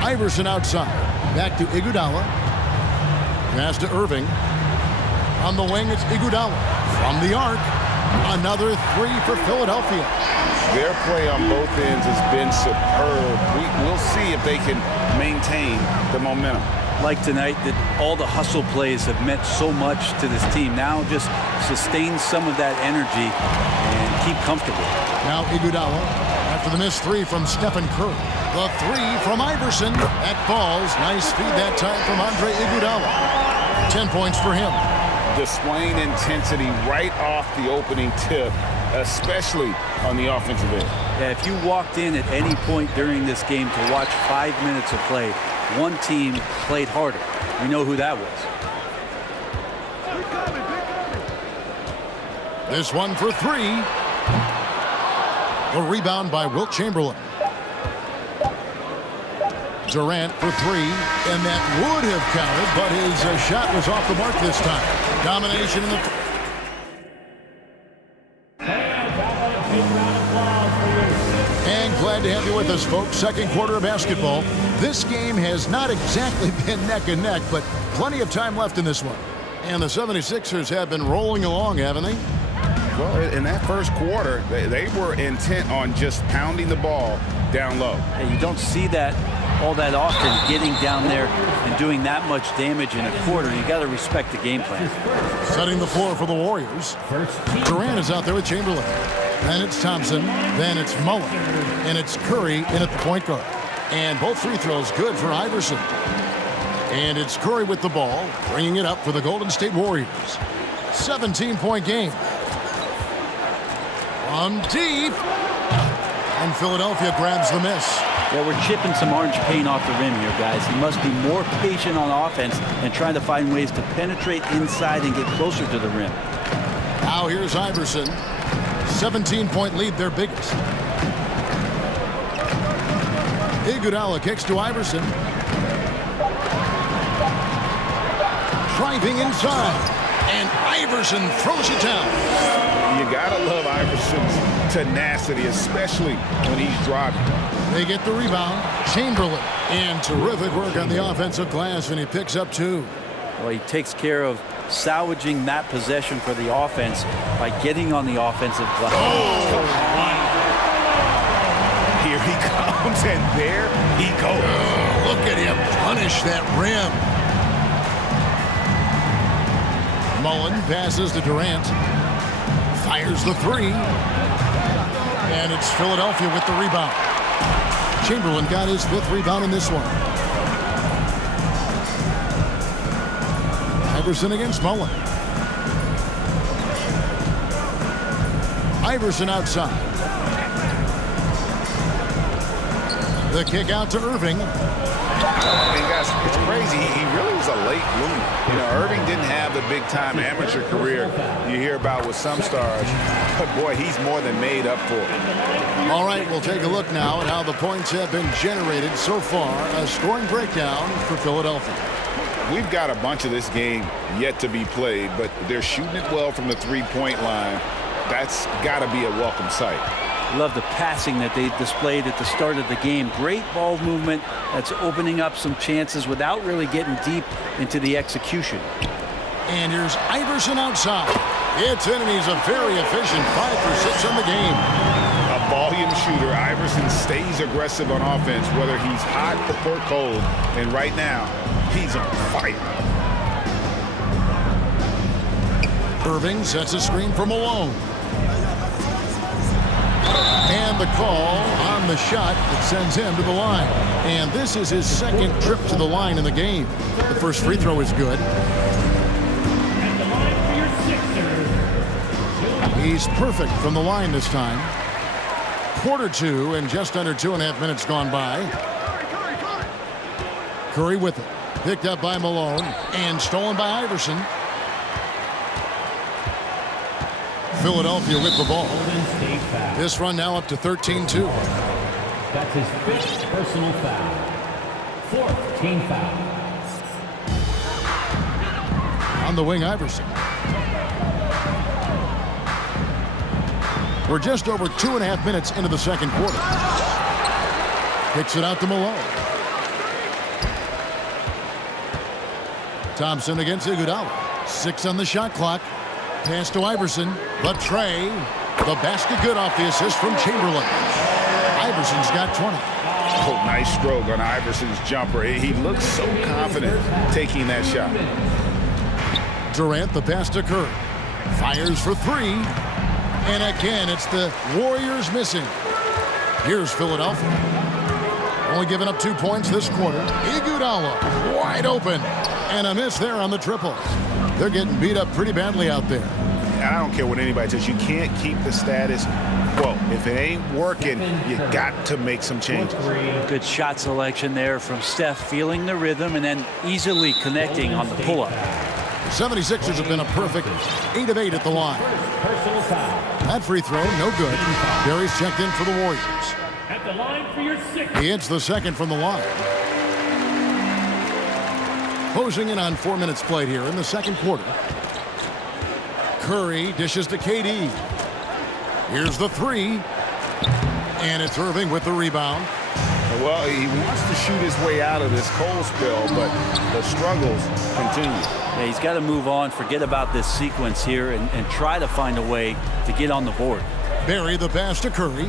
Iverson outside. Back to Iguodala. Pass to Irving. On the wing, it's Iguodala. From the arc, another 3 for Philadelphia. Their play on both ends has been superb. We'll see if they can maintain the momentum. like tonight that all the hustle plays have meant so much to this team. Now just sustain some of that energy and keep comfortable. Now Iguodala after the missed three from Stephen Curry. The three from Iverson. That falls. Nice feed that time from Andre Iguodala. 10 points for him. Displaying intensity right off the opening tip, especially on the offensive end. Yeah, if you walked in at any point during this game to watch 5 minutes of play, one team played harder. We know who that was. This one for three. A rebound by Wilt Chamberlain. Durant for three, and that would have counted, but his shot was off the mark this time. Domination in the... And glad to have you with us, folks. Second quarter of basketball. This game has not exactly been neck and neck, but plenty of time left in this one. And the 76ers have been rolling along, haven't they? Well, in that first quarter, they were intent on just pounding the ball down low. And you don't see that all that often, getting down there and doing that much damage in a quarter. You got to respect the game plan. Setting the floor for the Warriors. Durant is out there with Chamberlain. Then it's Thompson. Then it's Mullen. And it's Curry in at the point guard. And both free throws good for Iverson. And it's Curry with the ball, bringing it up for the Golden State Warriors. 17-point game. From deep. And Philadelphia grabs the miss. Yeah, we're chipping some orange paint off the rim here, guys. He must be more patient on offense and trying to find ways to penetrate inside and get closer to the rim. Now here's Iverson. 17-point lead, their biggest. Iguodala kicks to Iverson. Driving inside. And Iverson throws it down. You gotta love Iverson's tenacity, especially when he's driving. They get the rebound. Chamberlain. And terrific work on the offensive glass, and he picks up two. Well, he takes care of salvaging that possession for the offense by getting on the offensive glass. Oh, here he comes, and there he goes. Oh, look at him punish that rim. Mullen passes to Durant. Fires the three. And it's Philadelphia with the rebound. Chamberlain got his 5th rebound in this one. Iverson against Mullen. Iverson outside. The kick out to Irving. And guys, it's crazy. He really was a late bloomer. You know, Irving didn't have the big-time amateur career you hear about with some stars. But, boy, he's more than made up for it. All right, we'll take a look now at how the points have been generated so far. A scoring breakdown for Philadelphia. We've got a bunch of this game yet to be played, but they're shooting it well from the three-point line. That's got to be a welcome sight. Love the passing that they displayed at the start of the game. Great ball movement that's opening up some chances without really getting deep into the execution. And here's Iverson outside. It's in, and he's a very efficient 5 for 6 on the game. A volume shooter. Iverson stays aggressive on offense, whether he's hot or cold. And right now, he's on fire. Irving sets a screen for Malone. And the call on the shot that sends him to the line. And this is his 2nd trip to the line in the game. The first free throw is good. He's perfect from the line this time. Quarter 2 and just under 2.5 minutes gone by. Curry with it. Picked up by Malone and stolen by Iverson. Philadelphia with the ball. This run now up to 13-2. That's his 5th personal foul. 4th team foul. On the wing, Iverson. We're just over 2.5 minutes into the second quarter. Kicks it out to Malone. Thompson against Iguodala. 6 on the shot clock. Pass to Iverson. But Trey, the basket good off the assist from Chamberlain. Iverson's got 20. Oh, nice stroke on Iverson's jumper. He looks so confident taking that shot. Durant, the pass to Curry. Fires for three. And again, it's the Warriors missing. Here's Philadelphia. Only giving up 2 points this quarter. Iguodala wide open. And a miss there on the triple. They're getting beat up pretty badly out there. I don't care what anybody says. You can't keep the status quo. If it ain't working, you got to make some changes. Good shot selection there from Steph, feeling the rhythm and then easily connecting on the pull-up. 76ers have been a perfect 8 of 8 at the line. That free throw, no good. Barry's checked in for the Warriors. At the line for your sixth. He hits the second from the line. Closing in on 4 minutes played here in the second quarter. Curry dishes to KD. Here's the three. And it's Irving with the rebound. Well, he wants to shoot his way out of this cold spell, but the struggles continue. Yeah, he's got to move on, forget about this sequence here, and try to find a way to get on the board. Barry, the pass to Curry.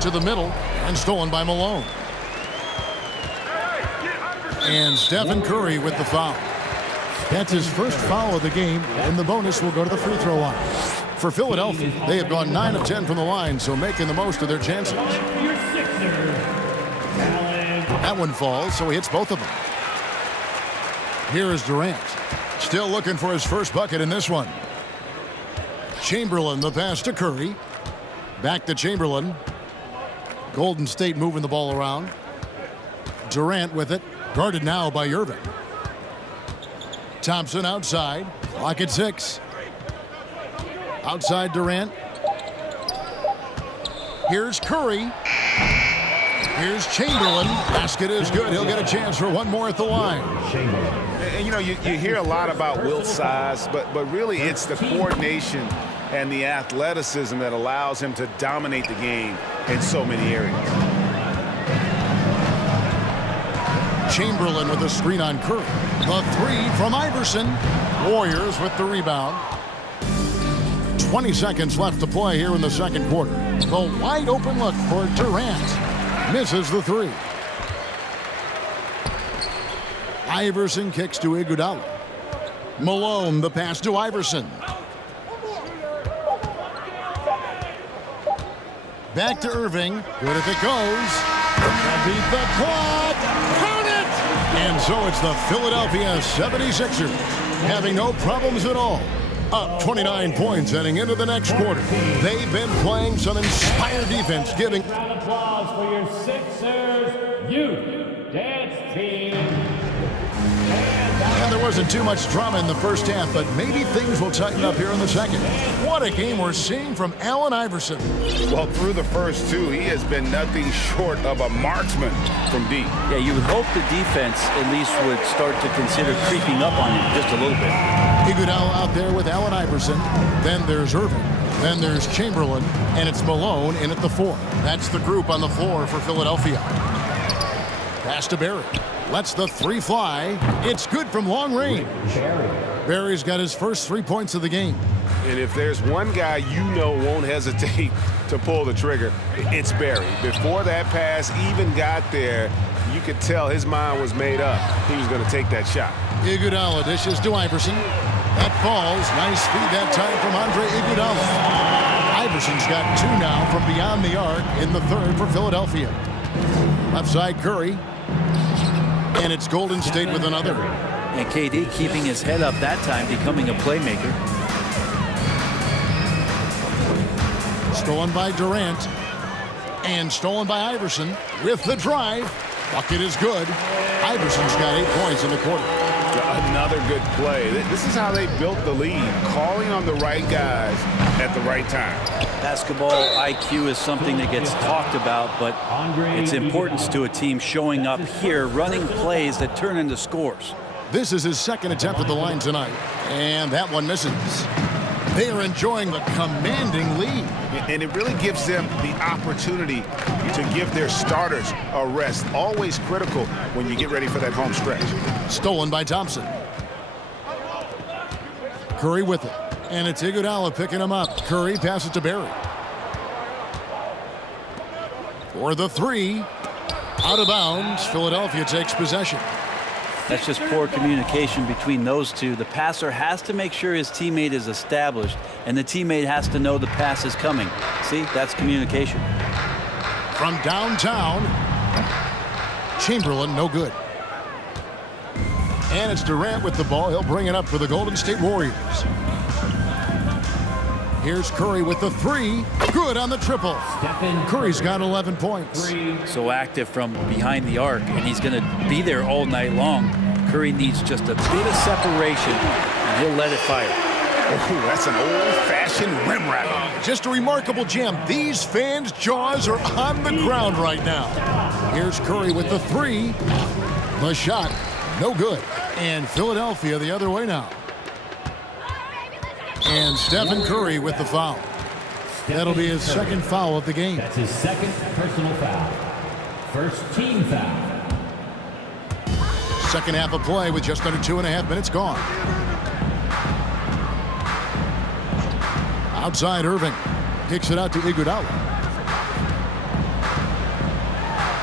To the middle, and stolen by Malone. And Stephen Curry with the foul. That's his first foul of the game, and the bonus will go to the free throw line. For Philadelphia, they have gone 9 of 10 from the line, so making the most of their chances. That one falls, so he hits both of them. Here is Durant. Still looking for his first bucket in this one. Chamberlain, the pass to Curry. Back to Chamberlain. Golden State moving the ball around. Durant with it. Guarded now by Irving. Thompson outside. Clock at 6. Outside Durant. Here's Curry. Here's Chamberlain. Basket is good. He'll get a chance for one more at the line. And you know, you hear a lot about Wilt's size, but really it's the coordination and the athleticism that allows him to dominate the game in so many areas. Chamberlain with a screen on Curry. The three from Iverson. Warriors with the rebound. 20 seconds left to play here in the second quarter. The wide open look for Durant. Misses the three. Iverson kicks to Iguodala. Malone, the pass to Iverson. Back to Irving. Good if it goes. Beat the clock. Count it! And so it's the Philadelphia 76ers having no problems at all. Up 29 points heading into the next quarter. They've been playing some inspired defense, giving Round of applause for your Sixers youth dance team. And there wasn't too much drama in the first half, but maybe things will tighten up here in the second. What a game we're seeing from Allen Iverson. Well, through the first two, he has been nothing short of a marksman from deep. Yeah, you would hope the defense at least would start to consider creeping up on him just a little bit. Iguodala out there with Allen Iverson. Then there's Irving. Then there's Chamberlain. And it's Malone in at the 4. That's the group on the floor for Philadelphia. Pass to Barry. Lets the three fly. It's good from long range. Barry's got his first 3 points of the game. And if there's one guy you know won't hesitate to pull the trigger, it's Barry. Before that pass even got there, you could tell his mind was made up. He was going to take that shot. Iguodala dishes to Iverson. That falls. Nice feed that time from Andre Iguodala. Iverson's got 2 now from beyond the arc in the third for Philadelphia. Left side Curry. And it's Golden State with another. And KD keeping his head up that time, becoming a playmaker. Stolen by Durant. And stolen by Iverson with the drive. Bucket is good. Iverson's got 8 points in the quarter. Another good play. This is how they built the lead, calling on the right guys at the right time. Basketball IQ is something that gets talked about, but its importance to a team showing up here, running plays that turn into scores. This is his second attempt at the line tonight, and that one misses. They are enjoying the commanding lead. And it really gives them the opportunity to give their starters a rest. Always critical when you get ready for that home stretch. Stolen by Thompson. Curry with it. And it's Iguodala picking him up. Curry passes to Barry. For the three. Out of bounds. Philadelphia takes possession. That's just poor communication between those two. The passer has to make sure his teammate is established, and the teammate has to know the pass is coming. See, that's communication. From downtown, Chamberlain, no good. And it's Durant with the ball. He'll bring it up for the Golden State Warriors. Here's Curry with the three. Good on the triple. Curry's got 11 points. So active from behind the arc, and he's going to be there all night long. Curry needs just a bit of separation, and he'll let it fire. Oh, that's an old-fashioned rim wrap. Just a remarkable jam. These fans' jaws are on the ground right now. Here's Curry with the three. The shot, no good. And Philadelphia the other way now. And Stephen Curry with the foul. That'll be his second foul of the game. That's his second personal foul. First team foul. Second half of play with just under 2.5 minutes gone. Outside Irving. Kicks it out to Iguodala.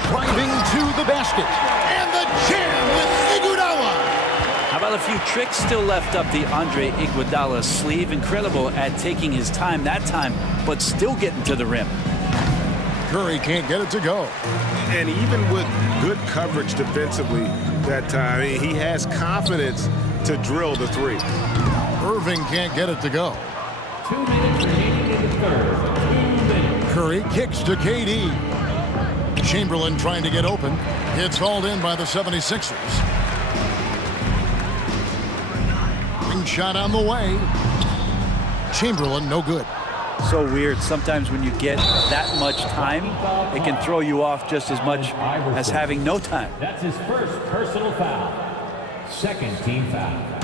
Driving to the basket. And the jam with Iguodala. How about a few tricks still left up the Andre Iguodala sleeve? Incredible at taking his time that time, but still getting to the rim. Curry can't get it to go. And even with good coverage defensively that time, he has confidence to drill the three. Irving can't get it to go. 2 minutes remaining in the third. 2 minutes. Curry kicks to KD. Chamberlain trying to get open. It's hauled in by the 76ers. Ring shot on the way. Chamberlain, no good. So weird. Sometimes when you get that much time, it can throw you off just as much as having no time. That's his first personal foul. Second team foul.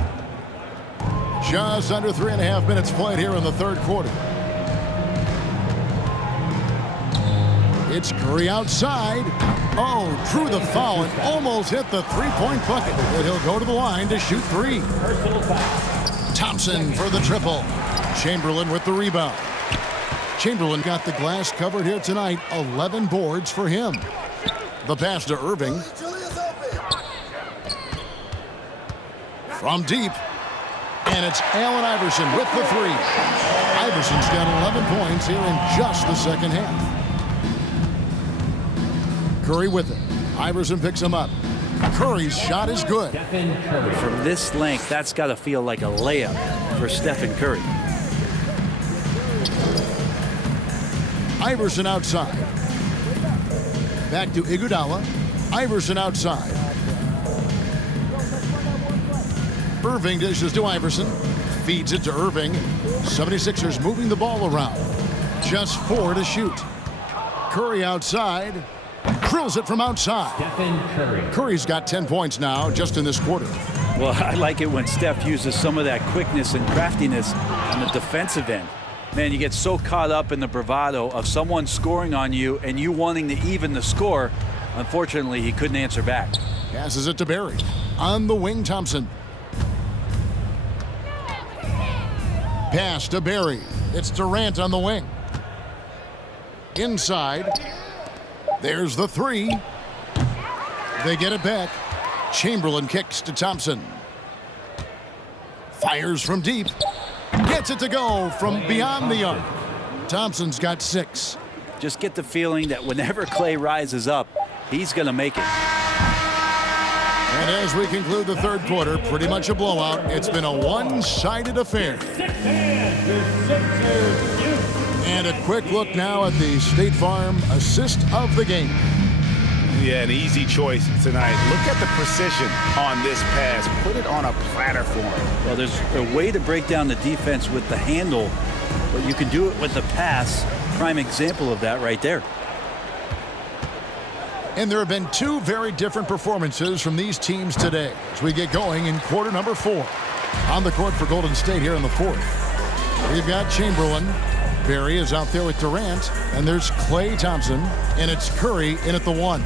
Just under 3.5 minutes played here in the third quarter. It's Curry outside. Oh, drew the foul and almost hit the three-point bucket. But he'll go to the line to shoot three. Personal foul. Thompson for the triple. Chamberlain with the rebound. Chamberlain got the glass covered here tonight. 11 boards for him. The pass to Irving. From deep. And it's Allen Iverson with the three. Iverson's got 11 points here in just the second half. Curry with it. Iverson picks him up. Curry's shot is good. From this length, that's got to feel like a layup for Stephen Curry. Iverson outside. Back to Iguodala. Iverson outside. Irving dishes to Iverson. Feeds it to Irving. 76ers moving the ball around. Just 4 to shoot. Curry outside. Drills it from outside. Stephen Curry. Curry's got 10 points now just in this quarter. Well, I like it when Steph uses some of that quickness and craftiness on the defensive end. Man, you get so caught up in the bravado of someone scoring on you and you wanting to even the score. Unfortunately, he couldn't answer back. Passes it to Barry. On the wing, Thompson. Pass to Barry. It's Durant on the wing. Inside. There's the three. They get it back. Chamberlain kicks to Thompson. Fires from deep. Gets it to go from beyond the arc. Thompson's got 6. Just get the feeling that whenever Clay rises up, he's going to make it. And as we conclude the third quarter, pretty much a blowout. It's been a one-sided affair. And a quick look now at the State Farm assist of the game. Yeah, an easy choice tonight. Look at the precision on this pass. Put it on a platter for him. Well, there's a way to break down the defense with the handle, but you can do it with the pass. Prime example of that right there. And there have been 2 very different performances from these teams today as we get going in quarter number 4. On the court for Golden State here in the fourth. We've got Chamberlain. Barry is out there with Durant. And there's Klay Thompson. And it's Curry in at the 1.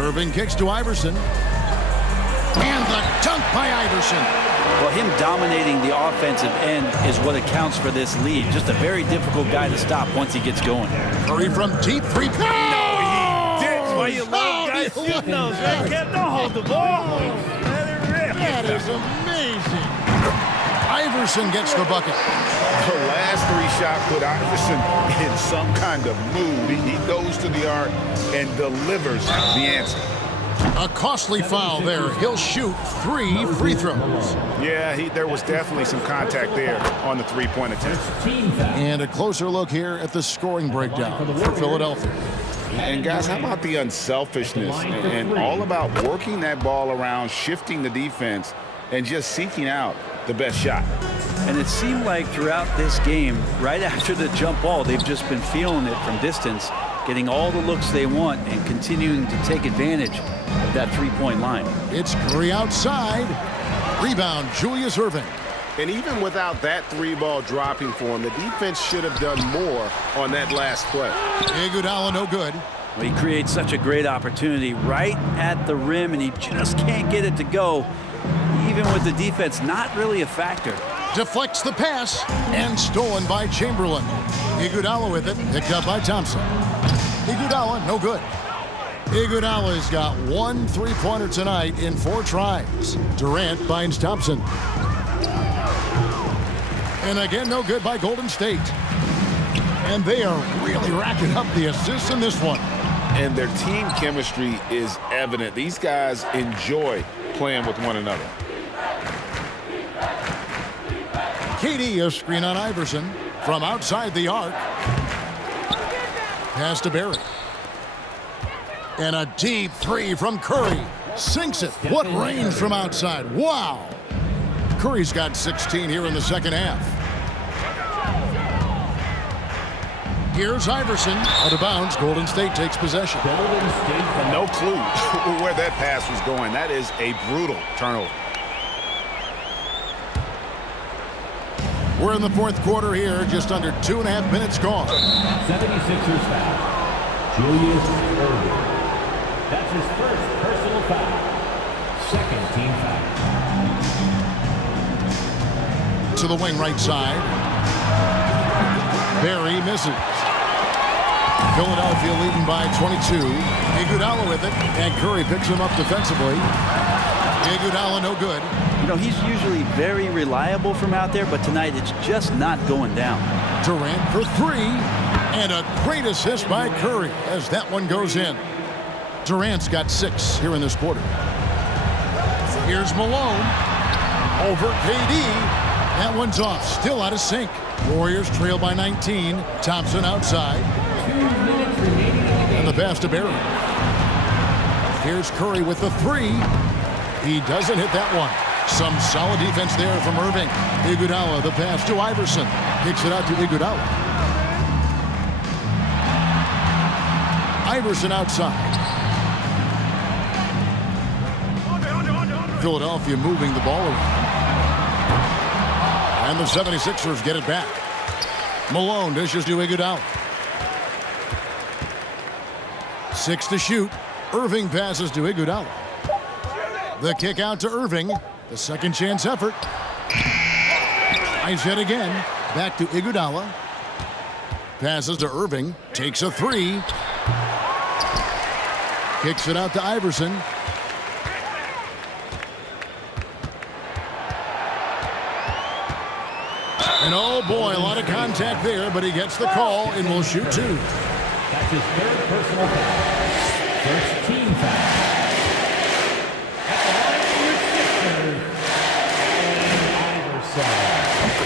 Irving kicks to Iverson. And the dunk by Iverson. Well, him dominating the offensive end is what accounts for this lead. Just a very difficult guy to stop once he gets going. Curry from deep three. No, he didn't. Why you love guys shooting those, right? Don't hold the ball. Let it rip. That is amazing. Iverson gets the bucket. The last three shots put Iverson in some kind of mood. He goes to the arc and delivers the answer. A costly foul there. He'll shoot 3 free throws. Yeah, there was definitely some contact there on the three-point attempt. And a closer look here at the scoring breakdown for Philadelphia. And guys, how about the unselfishness and all about working that ball around, shifting the defense, and just seeking out the best shot. And it seemed like throughout this game, right after the jump ball, they've just been feeling it from distance, getting all the looks they want and continuing to take advantage of that three-point line. It's Curry outside. Rebound, Julius Erving. And even without that three ball dropping for him, the defense should have done more on that last play. Iguodala no good. Well, he creates such a great opportunity right at the rim, and he just can't get it to go, even with the defense not really a factor. Deflects the pass and stolen by Chamberlain. Iguodala with it, picked up by Thompson. Iguodala no good. Iguodala's got 1 3-pointer tonight in 4 tries. Durant finds Thompson. And again, no good by Golden State. And they are really racking up the assists in this one. And their team chemistry is evident. These guys enjoy playing with one another. KD, a screen on Iverson from outside the arc. Pass to Barry. And a deep three from Curry. Sinks it. What range from outside. Wow. Curry's got 16 here in the second half. Here's Iverson. Out of bounds. Golden State takes possession. No clue where that pass was going. That is a brutal turnover. We're in the fourth quarter here. Just under 2.5 minutes gone. 76ers foul. Julius Erving. That's his first personal foul. Second team foul. To the wing right side. Barry misses. Philadelphia leading by 22. Iguodala with it, and Curry picks him up defensively. Iguodala no good. You know, he's usually very reliable from out there, but tonight it's just not going down. Durant for 3, and a great assist by Curry as that one goes in. Durant's got 6 here in this quarter. Here's Malone over KD. That one's off, still out of sync. Warriors trail by 19. Thompson outside. And the pass to Barry. Here's Curry with the 3. He doesn't hit that one. Some solid defense there from Erving. Iguodala, the pass to Iverson. Kicks it out to Iguodala. Iverson outside. Philadelphia moving the ball around. And the 76ers get it back. Malone dishes to Iguodala. 6 to shoot. Erving passes to Iguodala. The kick out to Erving. The second chance effort. Nice hit again. Back to Iguodala. Passes to Erving. Takes a 3. Kicks it out to Iverson. And oh boy, a lot of contact there, but he gets the call and will shoot 2. That's his third personal foul. First team foul. At the line for your Sixers, Iverson.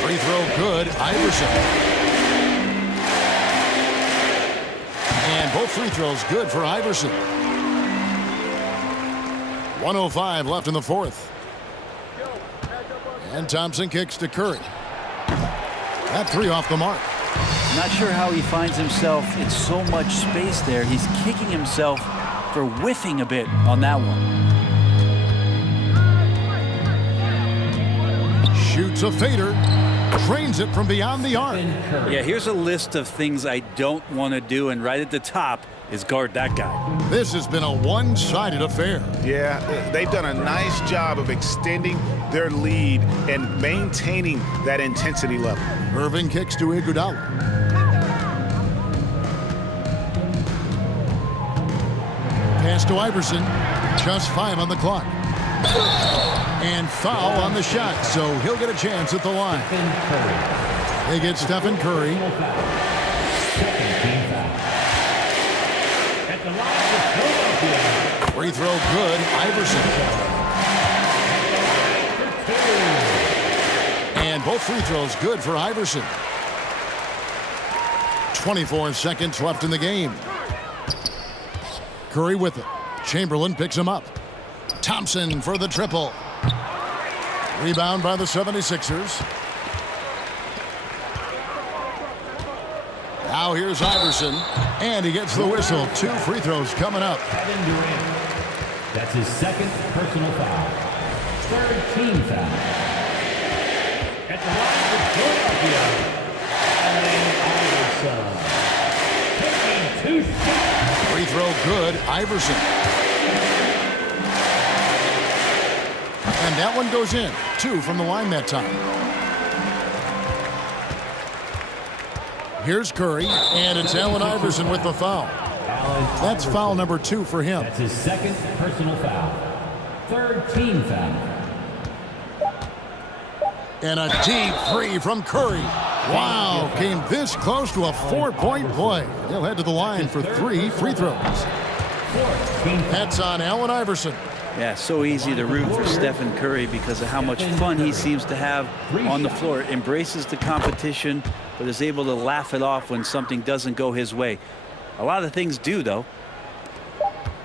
Free throw good, Iverson. And both free throws good for Iverson. 1:05 left in the fourth. And Thompson kicks to Curry. That 3 off the mark. Not sure how he finds himself in so much space there. He's kicking himself for whiffing a bit on that one. Shoots a fader. Trains it from beyond the arc. Yeah, here's a list of things I don't want to do, and right at the top, is guard that guy. This has been a one-sided affair. Yeah, they've done a nice job of extending their lead and maintaining that intensity level. Irving kicks to Iguodala. Pass to Iverson. Just 5 on the clock. And foul on the shot, so he'll get a chance at the line. They get Stephen Curry. Free throw good, Iverson. And both free throws good for Iverson. 24 seconds left in the game. Curry with it. Chamberlain picks him up. Thompson for the triple. Rebound by the 76ers. Now here's Iverson, and he gets the whistle. 2 free throws coming up. Kevin Durant. That's his second personal foul. Third team foul. At the line for Philadelphia, Allen Iverson. Taking 2 shots. Free throw good, Iverson. And that one goes in. 2 from the line that time. Here's Curry, and it's Allen Iverson with the foul. That's foul number 2 for him. That's his second personal foul. Third team foul. And a deep three from Curry. Wow, came this close to a 4-point play. He'll head to the line for 3 free throws. That's on Allen Iverson. Yeah, so easy to root for Stephen Curry because of how much fun he seems to have on the floor. Embraces the competition, but is able to laugh it off when something doesn't go his way. A lot of things do, though.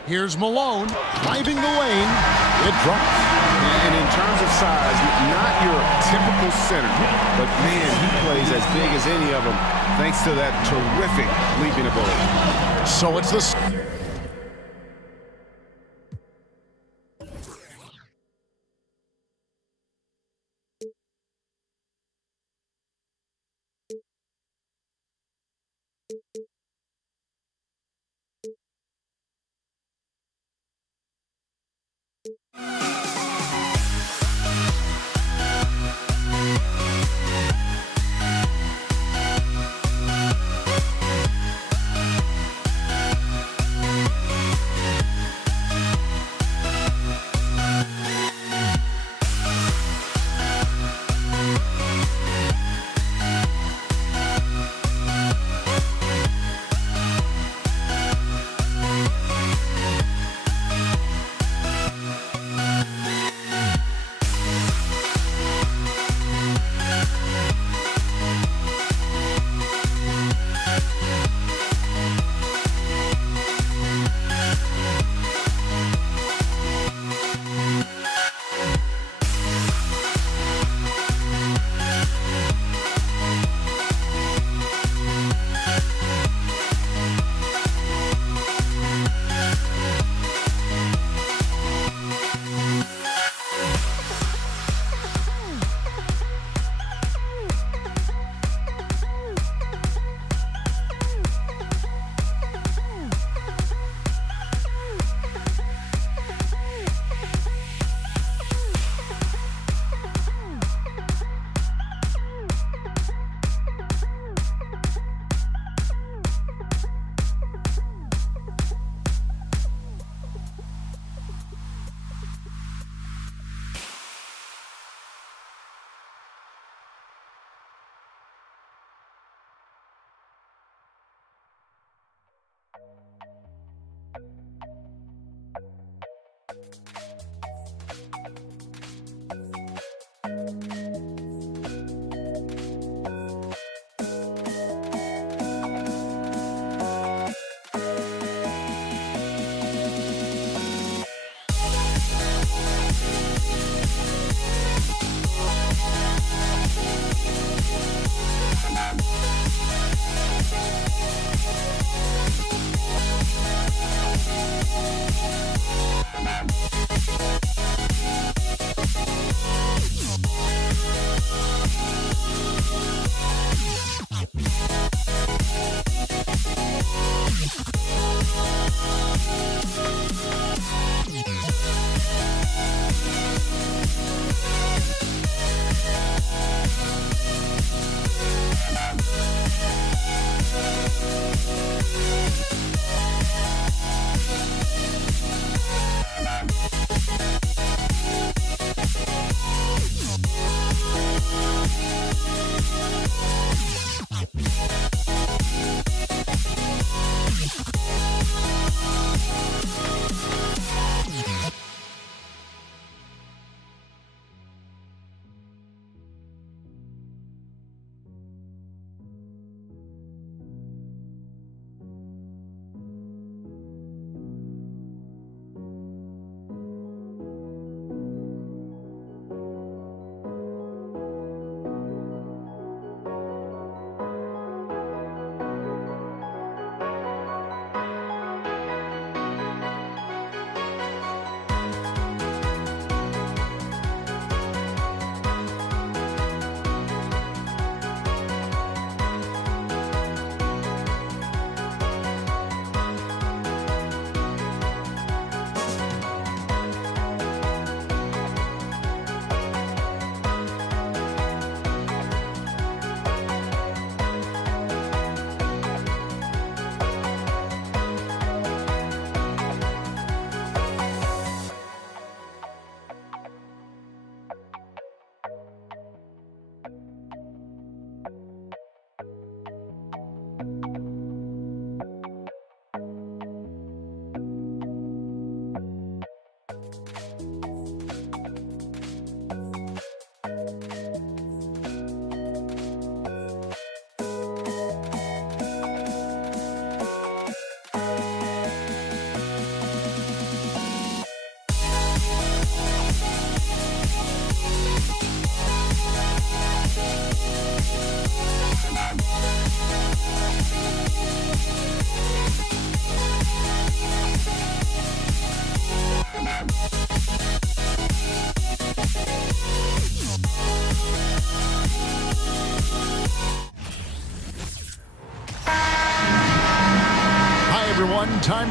Here's Malone driving the lane. It drops. And in terms of size, not your typical center, but man, he plays as big as any of them thanks to that terrific leaping ability. So it's the...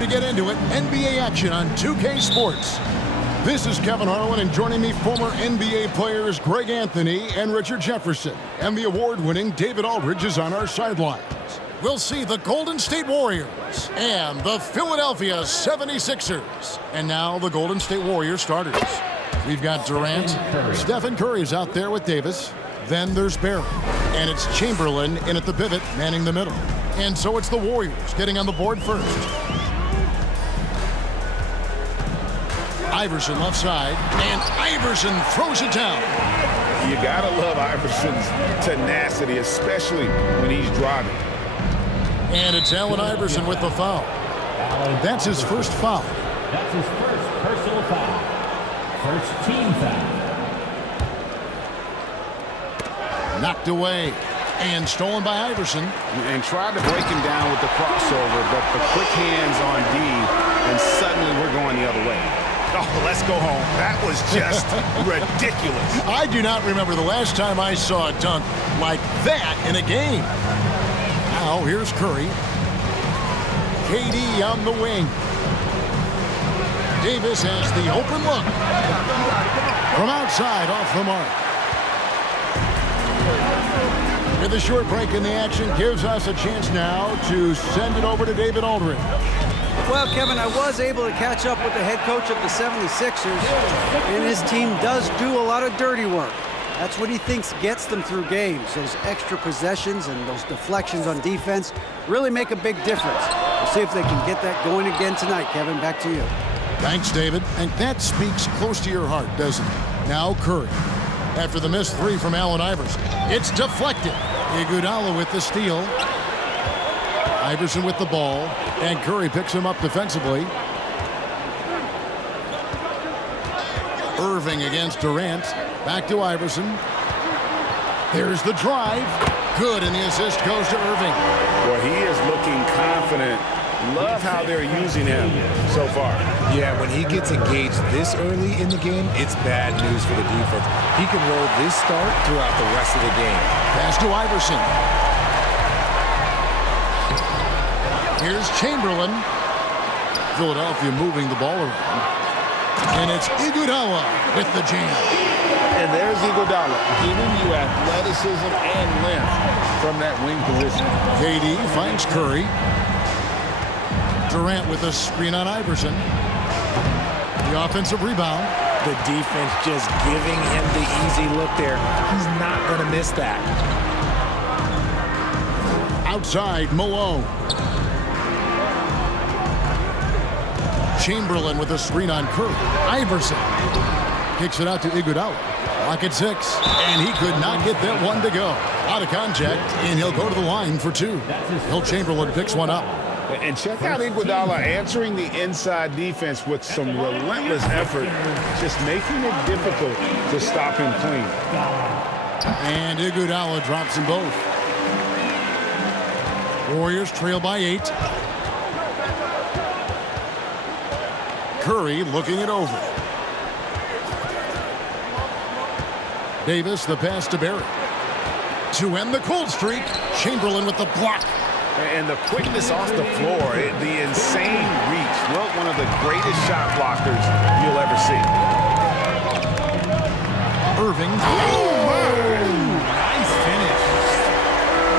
to get into it. NBA action on 2K Sports. This is Kevin Harlan, and joining me, former NBA players Greg Anthony and Richard Jefferson. And the award-winning David Aldridge is on our sidelines. We'll see the Golden State Warriors and the Philadelphia 76ers. And now the Golden State Warriors starters. We've got Durant. Stephen Curry's out there with Davis. Then there's Barry. And it's Chamberlain in at the pivot, manning the middle. And so it's the Warriors getting on the board first. Iverson left side, and Iverson throws it down. You gotta love Iverson's tenacity, especially when he's driving. And it's Allen Iverson with the foul. That's his first foul. That's his first personal foul. First team foul. Knocked away and stolen by Iverson. And tried to break him down with the crossover, but the quick hands on D, and suddenly we're going the other way. Oh, let's go home. That was just ridiculous. I do not remember the last time I saw a dunk like that in a game. Now here's Curry. KD on the wing. Davis has the open look. From outside, off the mark. And the short break in the action gives us a chance now to send it over to David Aldridge. Well, Kevin, I was able to catch up with the head coach of the 76ers, and his team does do a lot of dirty work. That's what he thinks gets them through games. Those extra possessions and those deflections on defense really make a big difference. We'll see if they can get that going again tonight. Kevin, back to you. Thanks, David. And that speaks close to your heart, doesn't it? Now Curry. After the missed three from Allen Iverson. It's deflected. Iguodala with the steal. Iverson with the ball. And Curry picks him up defensively. Irving against Durant. Back to Iverson. There's the drive. Good, and the assist goes to Irving. Well, he is looking confident. Love how they're using him so far. Yeah, when he gets engaged this early in the game, it's bad news for the defense. He can roll this start throughout the rest of the game. Pass to Iverson. Here's Chamberlain. Philadelphia moving the ball around. And it's Iguodala with the jam. And there's Iguodala, giving you athleticism and length from that wing position. KD finds Curry. Durant with a screen on Iverson. The offensive rebound. The defense just giving him the easy look there. He's not going to miss that. Outside, Malone. Chamberlain with a screen on Curry. Iverson kicks it out to Iguodala. Clock at 6, and he could not get that one to go. Out of contact, and he'll go to the line for two. Will Chamberlain picks one up. And check out Iguodala answering the inside defense with some relentless effort, just making it difficult to stop him clean. And Iguodala drops them both. Warriors trail by 8. Curry looking it over. Davis, the pass to Barry. To end the cold streak, Chamberlain with the block. And the quickness off the floor, the insane reach. Well, one of the greatest shot blockers you'll ever see. Irving. Nice finish.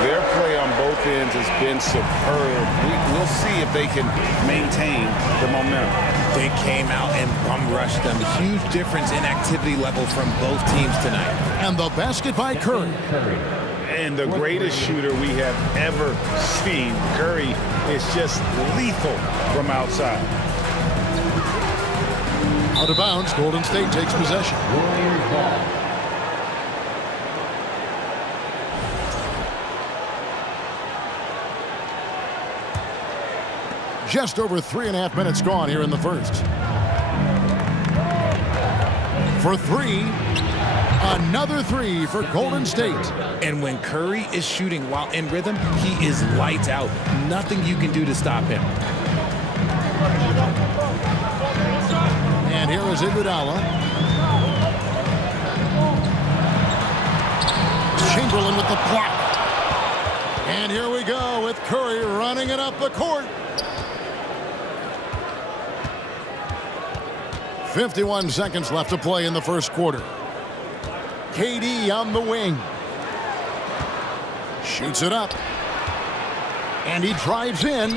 Their play on both ends has been superb. We'll see if they can maintain the momentum. They came out and bum rushed them. Huge difference in activity level from both teams tonight. And the basket by Curry. And the greatest shooter we have ever seen. Curry is just lethal from outside. Out of bounds, Golden State takes possession. Just over 3.5 minutes gone here in the first. For three. Another three for Golden State. And when Curry is shooting while in rhythm, he is lights out. Nothing you can do to stop him. And here is Iguodala. Chamberlain with the block. And here we go with Curry running it up the court. 51 seconds left to play in the first quarter. KD on the wing. Shoots it up. And he drives in.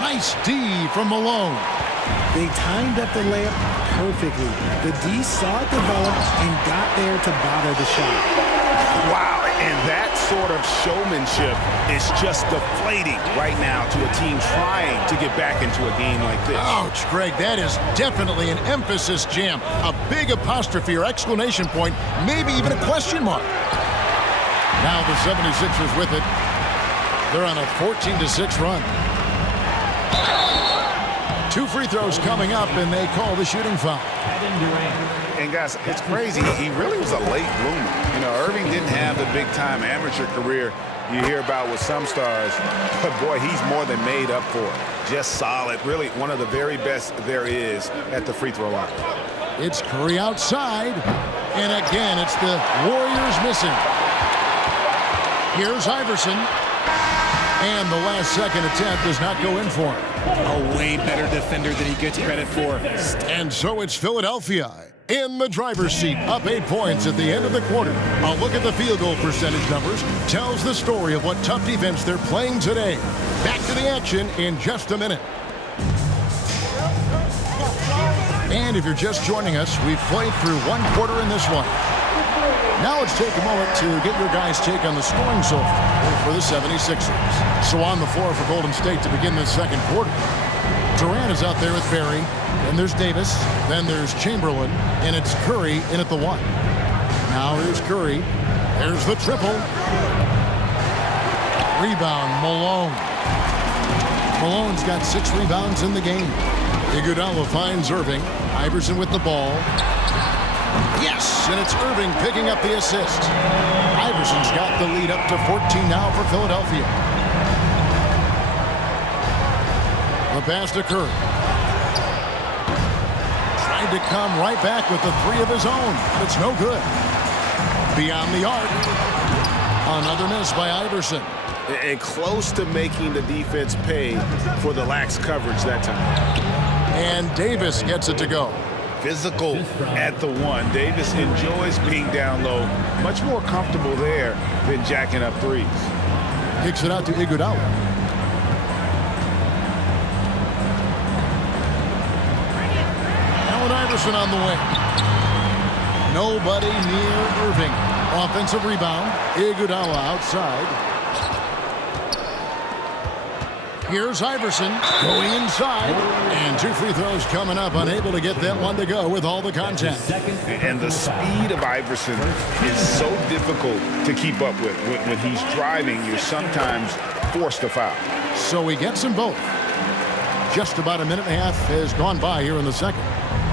Nice D from Malone. They timed up the layup perfectly. The D saw it develop and got there to bother the shot. Wow, and that sort of showmanship is just deflating right now to a team trying to get back into a game like this. Ouch, Greg, that is definitely an emphasis jam. A big apostrophe or exclamation point, maybe even a question mark. Now the 76ers with it. They're on a 14-6 run. 2 free throws coming up, and they call the shooting foul. And guys, it's crazy. He really was a late bloomer. You know, Irving didn't have the big-time amateur career you hear about with some stars. But, boy, he's more than made up for it. Just solid. Really one of the very best there is at the free throw line. It's Curry outside. And again, it's the Warriors missing. Here's Iverson. And the last-second attempt does not go in for him. A way better defender than he gets credit for. And so it's Philadelphia in the driver's seat, up 8 points at the end of the quarter. A look at the field goal percentage numbers tells the story of what tough defense they're playing today. Back to the action in just a minute. And if you're just joining us, we've played through 1 quarter in this one. Now let's take a moment to get your guys' take on the scoring so far for the 76ers. So on the floor for Golden State to begin this second quarter. Durant is out there with Barry. Then there's Davis. Then there's Chamberlain. And it's Curry in at the 1. Now here's Curry. There's the triple. Rebound, Malone. Malone's got 6 rebounds in the game. Iguodala finds Irving. Iverson with the ball. Yes, and it's Irving picking up the assist. Iverson's got the lead up to 14 now for Philadelphia. The pass to Curry. Tried to come right back with the 3 of his own. It's no good. Beyond the arc. Another miss by Iverson. And close to making the defense pay for the lax coverage that time. And Davis gets it to go. Physical at the 1. Davis enjoys being down low. Much more comfortable there than jacking up threes. Kicks it out to Iguodala. Allen Iverson on the wing. Nobody near Irving. Offensive rebound. Iguodala outside. Here's Iverson going inside. And 2 free throws coming up. Unable to get that one to go with all the contact. And the speed of Iverson is so difficult to keep up with. When he's driving, you're sometimes forced to foul. So he gets them both. Just about a minute and a half has gone by here in the second.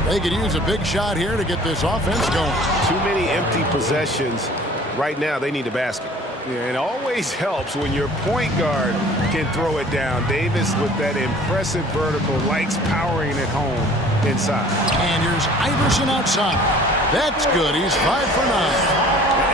They could use a big shot here to get this offense going. Too many empty possessions. Right now, they need a basket. Yeah, it always helps when your point guard can throw it down. Davis, with that impressive vertical, likes powering it home inside. And here's Iverson outside. That's good. He's 5 for 9.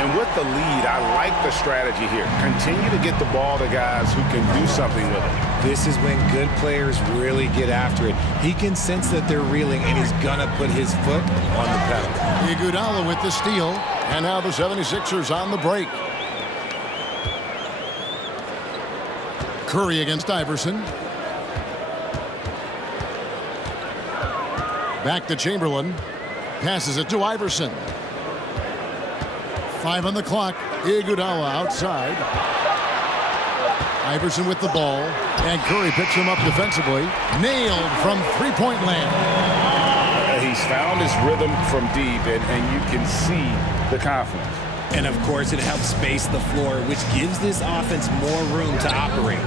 And with the lead, I like the strategy here. Continue to get the ball to guys who can do something with it. This is when good players really get after it. He can sense that they're reeling, and he's going to put his foot on the pedal. Iguodala with the steal. And now the 76ers on the break. Curry against Iverson. Back to Chamberlain. Passes it to Iverson. 5 on the clock. Iguodala outside. Iverson with the ball. And Curry picks him up defensively. Nailed from three-point land. He's found his rhythm from deep, and you can see the confidence. And, of course, it helps space the floor, which gives this offense more room to operate.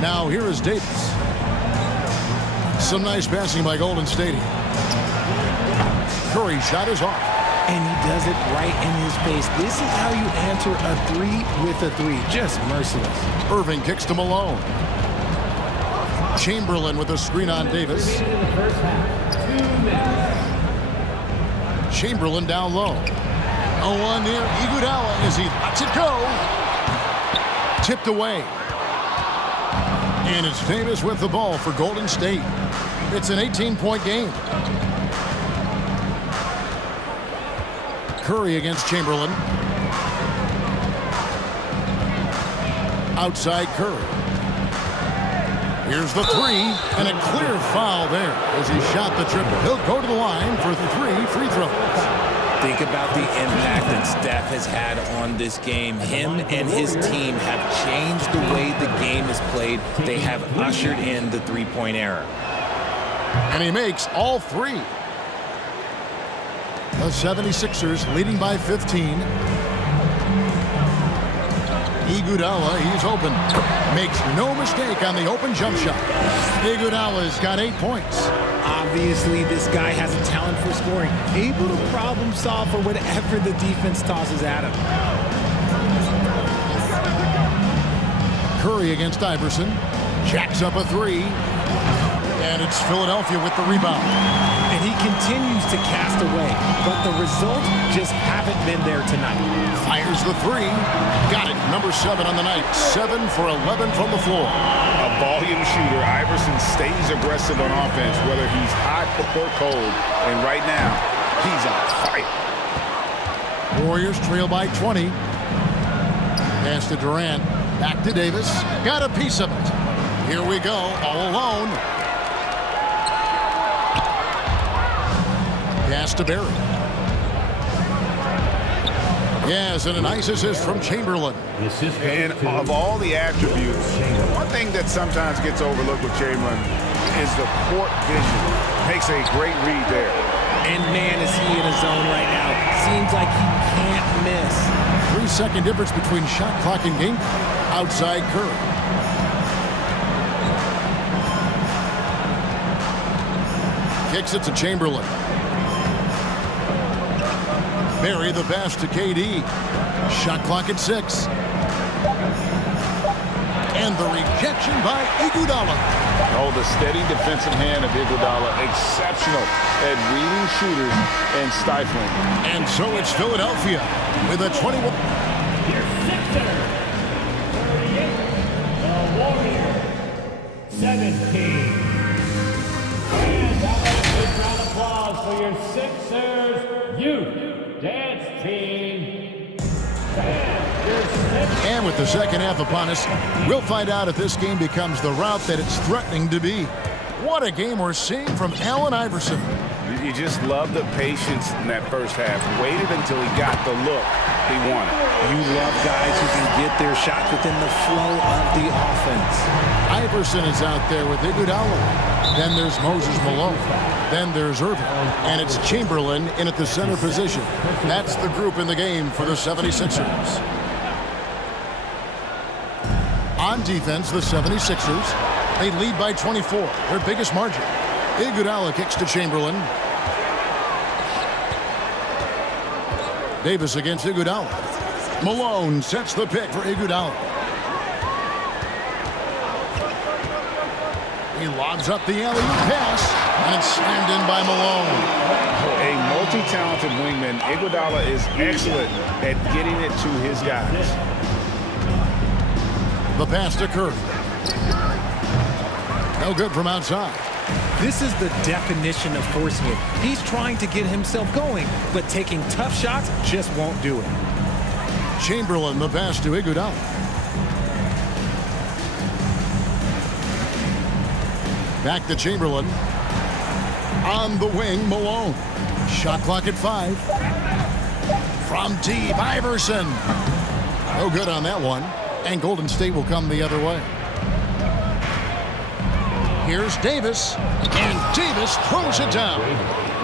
Now here is Davis. Some nice passing by Golden State. Curry shot is off. And he does it right in his face. This is how you answer a 3 with a 3. Just merciless. Irving kicks to Malone. Chamberlain with a screen on Davis. Chamberlain down low. 0-1 near Iguodala as he lets it go. Tipped away. And it's Davis with the ball for Golden State. It's an 18-point game. Curry against Chamberlain. Outside Curry. Here's the three, and a clear foul there as he shot the triple. He'll go to the line for 3 free throws. Think about the impact that Steph has had on this game. Him and his team have changed the way the game is played. They have ushered in the three-point era. And he makes all 3. The 76ers leading by 15. Iguodala, he's open. Makes no mistake on the open jump shot. Iguodala's got 8 points. Obviously, this guy has a talent for scoring. Able to problem solve for whatever the defense tosses at him. Curry against Iverson. Jacks up a 3. And it's Philadelphia with the rebound. And he continues to cast away, but the results just haven't been there tonight. Fires the 3. Got it. Number 7 on the night. 7 for 11 from the floor. A volume shooter. Iverson stays aggressive on offense, whether he's hot or cold. And right now, he's on fire. Warriors trail by 20. Pass to Durant. Back to Davis. Got a piece of it. Here we go. All alone. Pass to Barry. Yes, and a nice assist from Chamberlain. And of all the attributes, one thing that sometimes gets overlooked with Chamberlain is the court vision. Makes a great read there. And man, is he in a zone right now. Seems like he can't miss. 3-second difference between shot clock and game. Outside Curry. Kicks it to Chamberlain. Barry the pass to KD. Shot clock at 6. And the rejection by Iguodala. Oh, the steady defensive hand of Iguodala. Exceptional at reading shooters and stifling. And so it's Philadelphia with a 21. Your Sixers, 38. The Warriors, 17. And that was a big round of applause for your Sixers youth dance team. And with the second half upon us, we'll find out if this game becomes the route that it's threatening to be. What a game we're seeing from Allen Iverson. You just love the patience in that first half. Waited until he got the look he wanted. You love guys who can get their shots within the flow of the offense. Iverson is out there with Iguodala. Then there's Moses Malone. Then there's Irving. And it's Chamberlain in at the center position. That's the group in the game for the 76ers. On defense, the 76ers, they lead by 24, their biggest margin. Iguodala kicks to Chamberlain. Davis against Iguodala. Malone sets the pick for Iguodala. He lobs up the alley-oop pass, and it's slammed in by Malone. A multi-talented wingman, Iguodala is excellent at getting it to his guys. The pass to Curry. No good from outside. This is the definition of forcing it. He's trying to get himself going, but taking tough shots just won't do it. Chamberlain, the pass to Iguodala. Back to Chamberlain. On the wing, Malone. Shot clock at 5. From deep, Iverson. No good on that one. And Golden State will come the other way. Here's Davis. And Davis throws it down.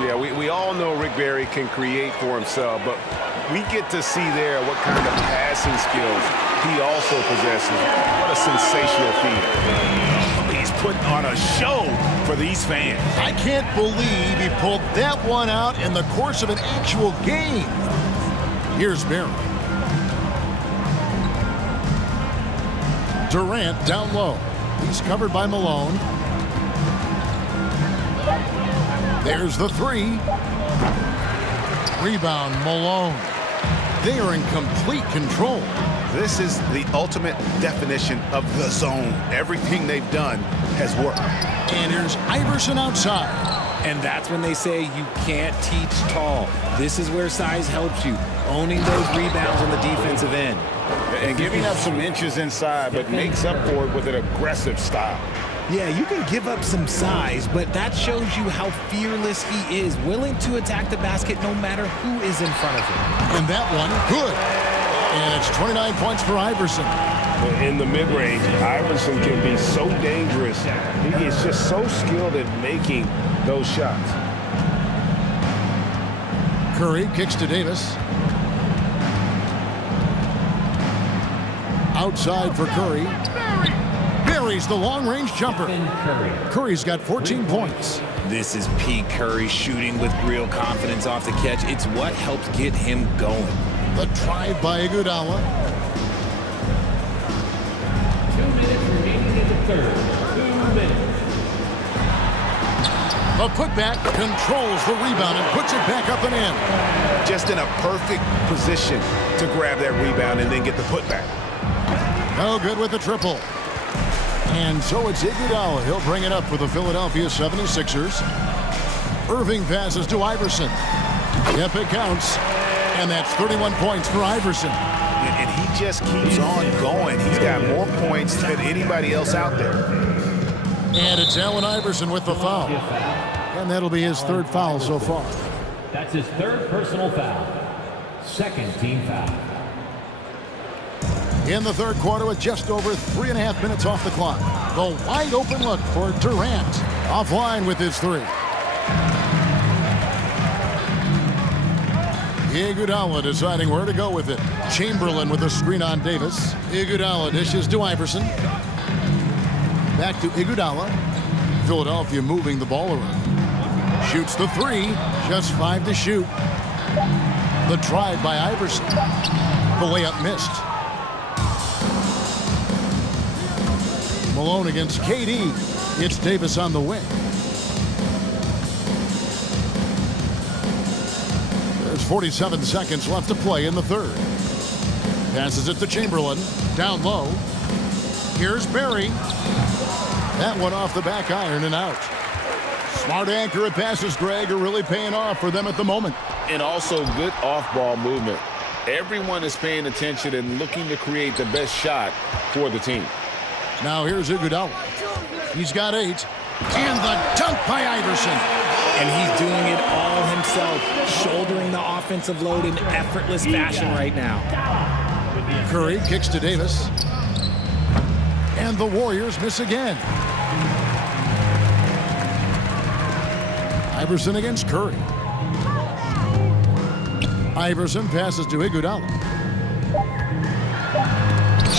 Yeah, we all know Rick Barry can create for himself, but we get to see there what kind of passing skills he also possesses. What a sensational feat. He's putting on a show for these fans. I can't believe he pulled that one out in the course of an actual game. Here's Barry. Durant down low. He's covered by Malone. There's the 3. Rebound, Malone. They are in complete control. This is the ultimate definition of the zone. Everything they've done has worked. And here's Iverson outside. And that's when they say you can't teach tall. This is where size helps you, owning those rebounds on the defensive end. And giving up some inches inside, but makes up for it with an aggressive style. Yeah, you can give up some size, but that shows you how fearless he is, willing to attack the basket no matter who is in front of him. And that one, good. And it's 29 points for Iverson. In the mid-range, Iverson can be so dangerous. He is just so skilled at making those shots. Curry kicks to Davis. Outside for Curry. Buries the long-range jumper. Curry's got 14 points. This is Pete Curry shooting with real confidence off the catch. It's what helps get him going. The drive by Iguodala. 2 minutes remaining in the third. 2 minutes. A putback controls the rebound and puts it back up and in. Just in a perfect position to grab that rebound and then get the putback. No good with the triple. And so it's Iguodala. He'll bring it up for the Philadelphia 76ers. Irving passes to Iverson. Yep, it counts. And that's 31 points for Iverson. And he just keeps on going. He's got more points than anybody else out there. And it's Allen Iverson with the foul. And that'll be his third foul so far. That's his third personal foul. Second team foul. In the third quarter with just over 3.5 minutes off the clock. The wide open look for Durant. Offline with his three. Iguodala deciding where to go with it. Chamberlain with a screen on Davis. Iguodala dishes to Iverson. Back to Iguodala. Philadelphia moving the ball around. Shoots the three. Just 5 to shoot. The drive by Iverson. The layup missed. Malone against KD. It's Davis on the wing. There's 47 seconds left to play in the third. Passes it to Chamberlain. Down low. Here's Barry. That one off the back iron and out. Smart accurate passes, Greg, are really paying off for them at the moment. And also good off-ball movement. Everyone is paying attention and looking to create the best shot for the team. Now here's Iguodala. He's got 8. And the dunk by Iverson. And he's doing it all himself, shouldering the offensive load in effortless fashion right now. Curry kicks to Davis. And the Warriors miss again. Iverson against Curry. Iverson passes to Iguodala.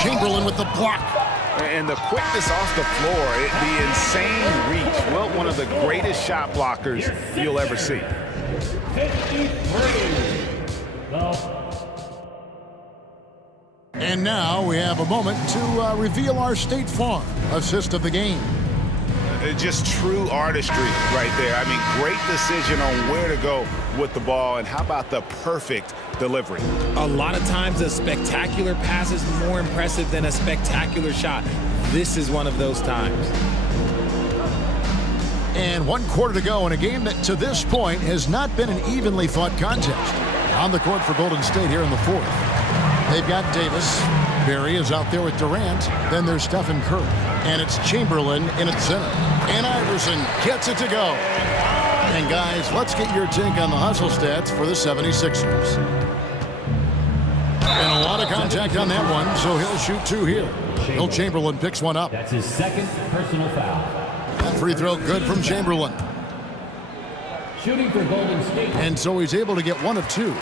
Chamberlain with the block. And the quickness off the floor, the insane reach. Well, one of the greatest shot blockers you'll ever see. 53. And now we have a moment to reveal our State Farm assist of the game. Just true artistry right there. I mean, great decision on where to go with the ball, and how about the perfect delivery? A lot of times a spectacular pass is more impressive than a spectacular shot. This is one of those times. And 1 quarter to go in a game that to this point has not been an evenly fought contest. On the court for Golden State here in the fourth. They've got Davis. Barry is out there with Durant. Then there's Stephen Curry. And it's Chamberlain in its center. And Iverson gets it to go. And guys, let's get your take on the hustle stats for the 76ers. And a lot of contact on that one, so he'll shoot 2 here. Will Chamberlain picks one up. That's his second personal foul. That free throw good from Chamberlain. Shooting for Golden State. And so he's able to get 1 of 2.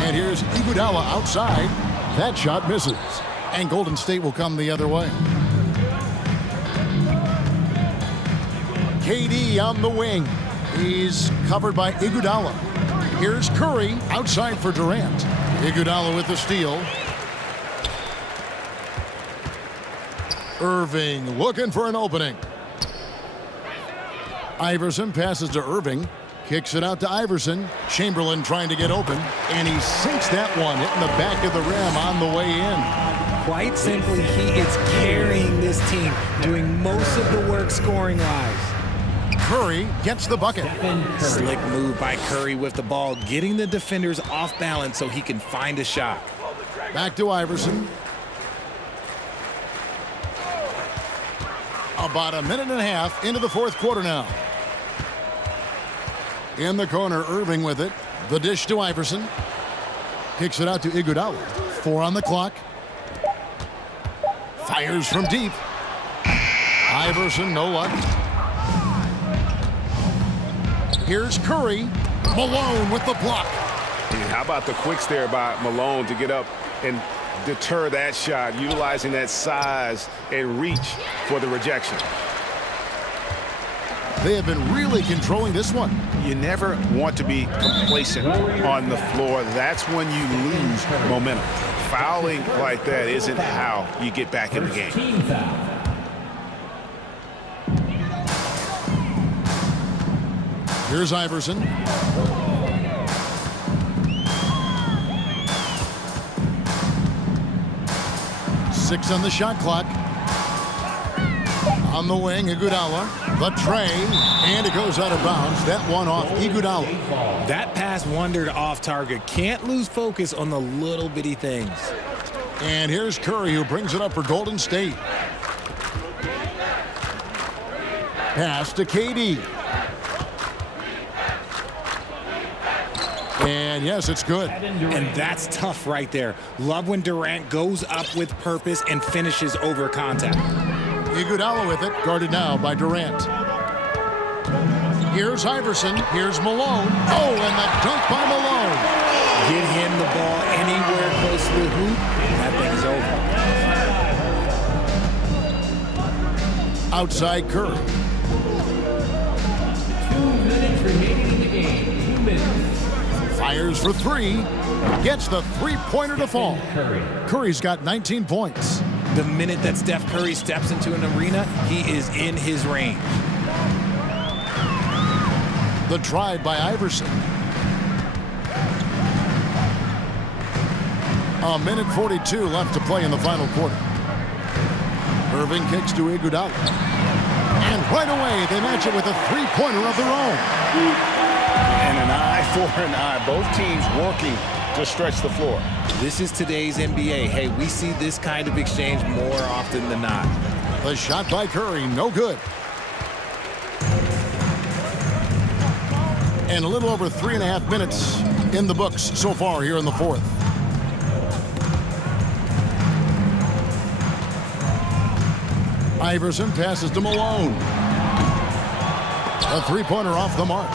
And here's Iguodala outside. That shot misses. And Golden State will come the other way. KD on the wing. He's covered by Iguodala. Here's Curry outside for Durant. Iguodala with the steal. Irving looking for an opening. Iverson passes to Irving. Kicks it out to Iverson. Chamberlain trying to get open, and he sinks that one, hitting the back of the rim on the way in. Quite simply, he is carrying this team, doing most of the work scoring-wise. Curry gets the bucket. Slick move by Curry with the ball, getting the defenders off balance so he can find a shot. Back to Iverson. About a minute and a half into the fourth quarter now. In the corner, Irving with it. The dish to Iverson. Kicks it out to Iguodala. 4 on the clock. Fires from deep. Iverson, no luck. Here's Curry. Malone with the block. How about the quicks there by Malone to get up and deter that shot, utilizing that size and reach for the rejection. They have been really controlling this one. You never want to be complacent on the floor. That's when you lose momentum. Fouling like that isn't how you get back in the game. Here's Iverson. Six on the shot clock. On the wing, Iguodala, the tray, and it goes out of bounds. That one off Iguodala. That pass wandered off target. Can't lose focus on the little bitty things. And here's Curry, who brings it up for Golden State. Pass to KD. And yes, it's good. And that's tough right there. Love when Durant goes up with purpose and finishes over contact. Iguodala with it, guarded now by Durant. Here's Iverson, here's Malone. Oh, and the dunk by Malone. Get him the ball anywhere close to the hoop, that thing is over. Outside Curry. 2 minutes remaining in the game. 2 minutes. Fires for 3. Gets the three-pointer to fall. Curry's got 19 points. The minute that Steph Curry steps into an arena, he is in his range. The drive by Iverson. A minute 42 left to play in the final quarter. Irving kicks to Iguodala. And right away, they match it with a three-pointer of their own. And an eye for an eye. Both teams working to stretch the floor. This is today's NBA. Hey, we see this kind of exchange more often than not. The shot by Curry, no good. And a little over 3.5 minutes in the books so far here in the fourth. Iverson passes to Malone. A three-pointer off the mark.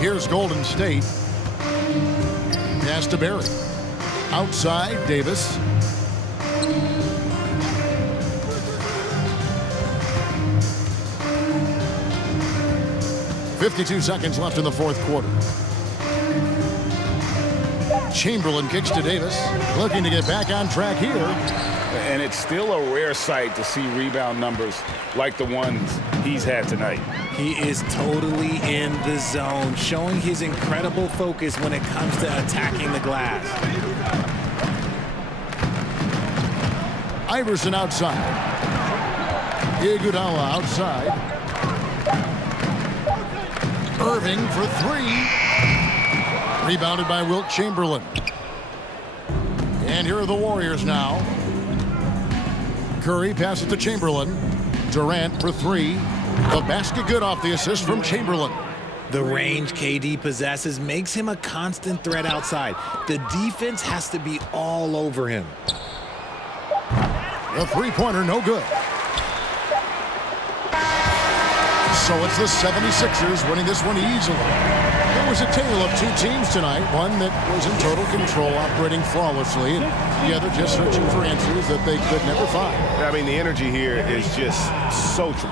Here's Golden State. Pass to Barry. Outside, Davis. .52 seconds left in the fourth quarter. Chamberlain kicks to Davis, looking to get back on track here. And it's still a rare sight to see rebound numbers like the ones he's had tonight. He is totally in the zone, showing his incredible focus when it comes to attacking the glass. Iverson outside. Iguodala outside. Irving for 3. Rebounded by Wilt Chamberlain. And here are the Warriors now. Curry passes to Chamberlain. Durant for 3. The basket good off the assist from Chamberlain. The range KD possesses makes him a constant threat outside. The defense has to be all over him. The three-pointer, no good. So it's the 76ers winning this one easily. It was a tale of two teams tonight. One that was in total control, operating flawlessly, and the other just searching for answers that they could never find. I mean, the energy here is just so true.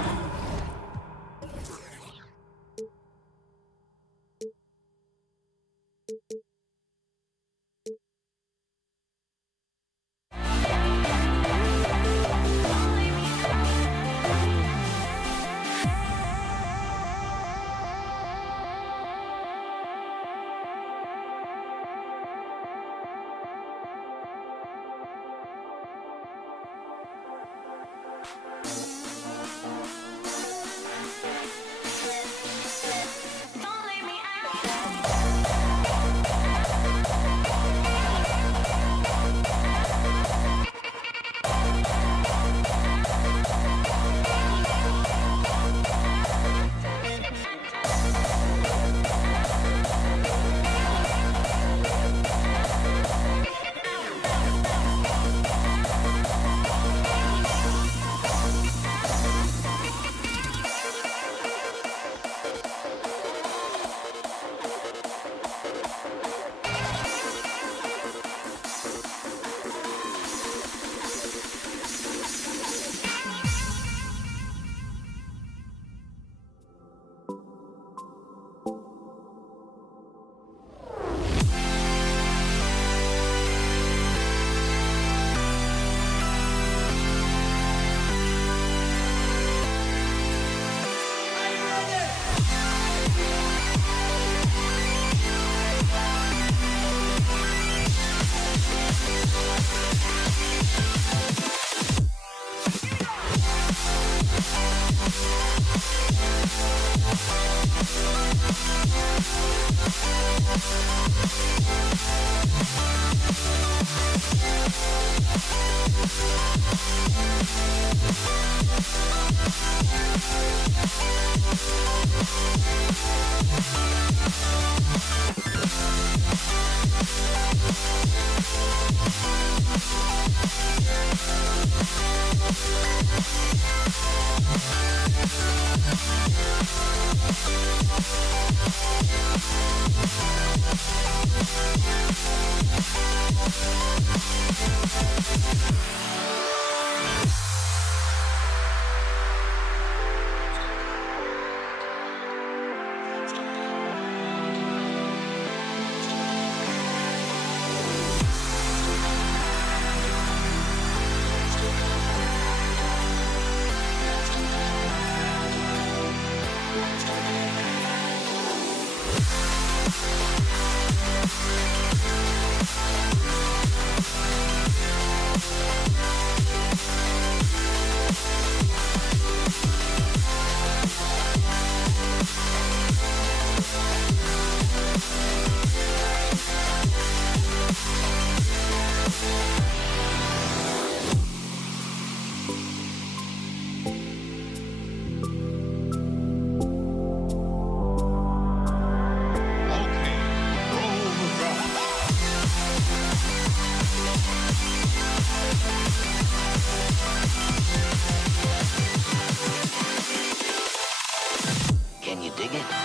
dig it?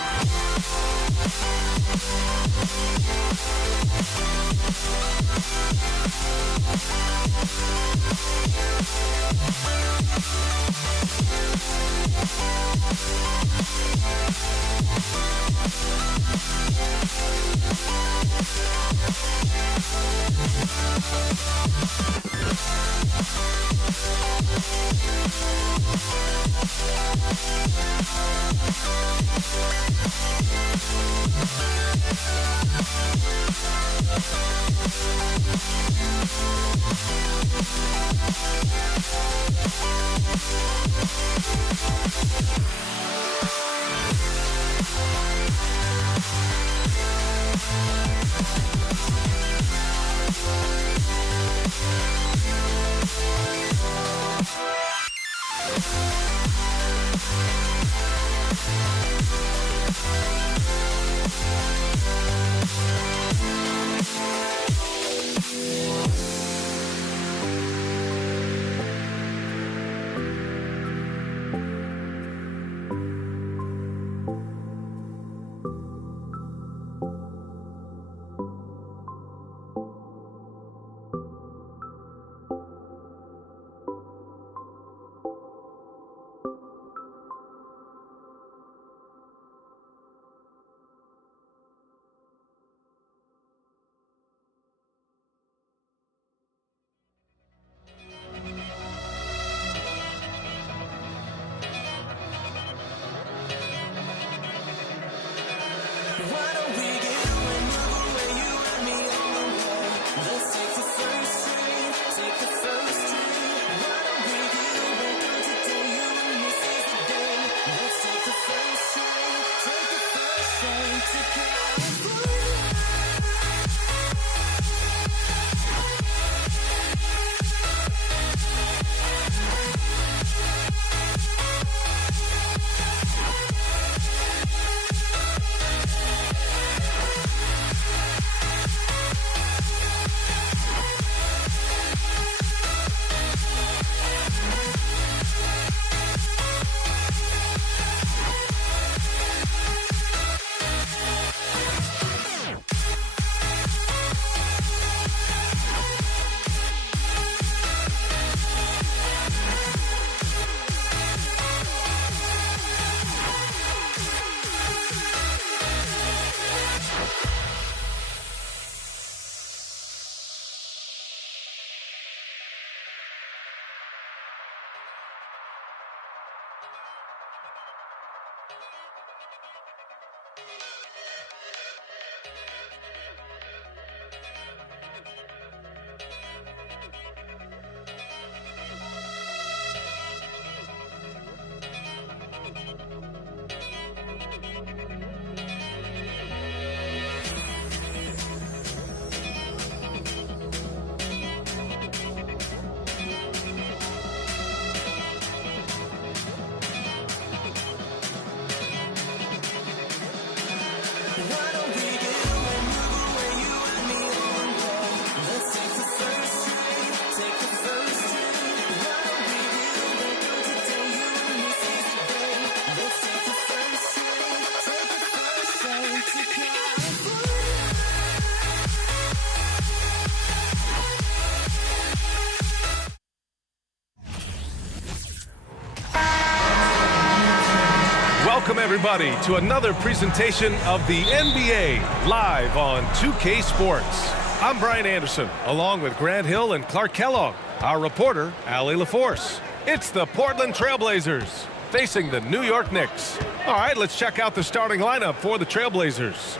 Welcome, everybody, to another presentation of the NBA live on 2K Sports. I'm Brian Anderson, along with Grant Hill and Clark Kellogg. Our reporter, Allie LaForce. It's the Portland Trailblazers facing the New York Knicks. All right, let's check out the starting lineup for the Trailblazers.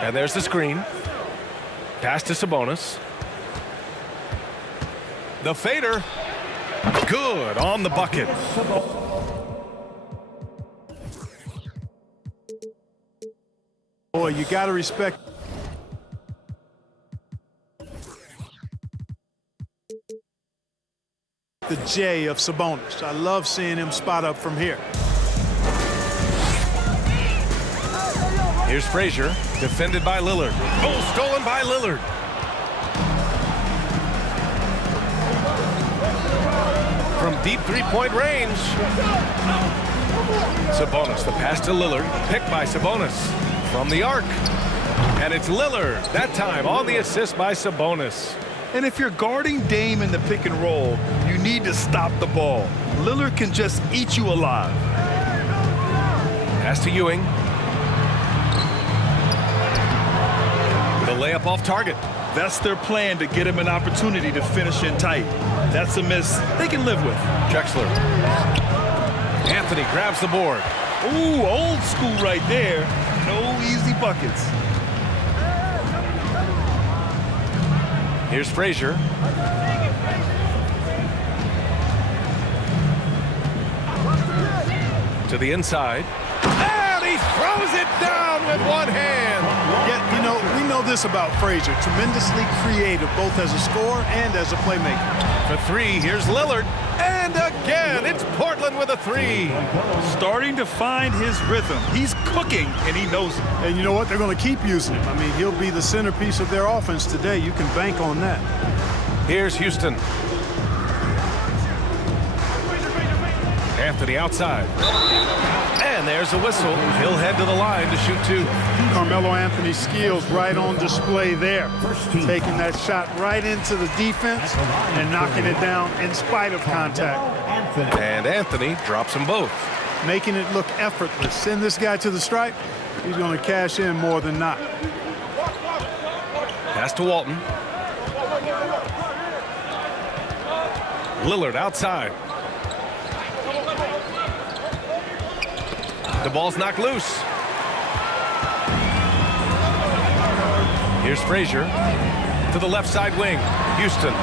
And there's the screen. Pass to Sabonis. The fader. Good on the bucket. Boy, you got to respect the J of Sabonis. I love seeing him spot up from here. Here's Frazier, defended by Lillard. Oh, stolen by Lillard. From deep three-point range. Sabonis, the pass to Lillard, picked by Sabonis from the arc. And it's Lillard, that time on the assist by Sabonis. And if you're guarding Dame in the pick and roll, you need to stop the ball. Lillard can just eat you alive. Pass to Ewing. The layup off target. That's their plan, to get him an opportunity to finish in tight. That's a miss they can live with. Drexler. Anthony grabs the board. Ooh, old school right there. No easy buckets. Here's Frazier. To the inside. And he throws it down with one hand. Yeah, you know, we know this about Frazier. Tremendously creative, both as a scorer and as a playmaker. For three, here's Lillard. And again, it's Portland with a three. Starting to find his rhythm. He's cooking, and he knows it. And you know what? They're going to keep using him. I mean, he'll be the centerpiece of their offense today. You can bank on that. Here's Houston. Anthony outside. And there's a whistle. He'll head to the line to shoot two. Carmelo Anthony's skills right on display there. Taking that shot right into the defense and knocking it down in spite of contact. And Anthony drops them both. Making it look effortless. Send this guy to the stripe. He's going to cash in more than not. Pass to Walton. Lillard outside. The ball's knocked loose. Here's Frazier to the left side wing. Houston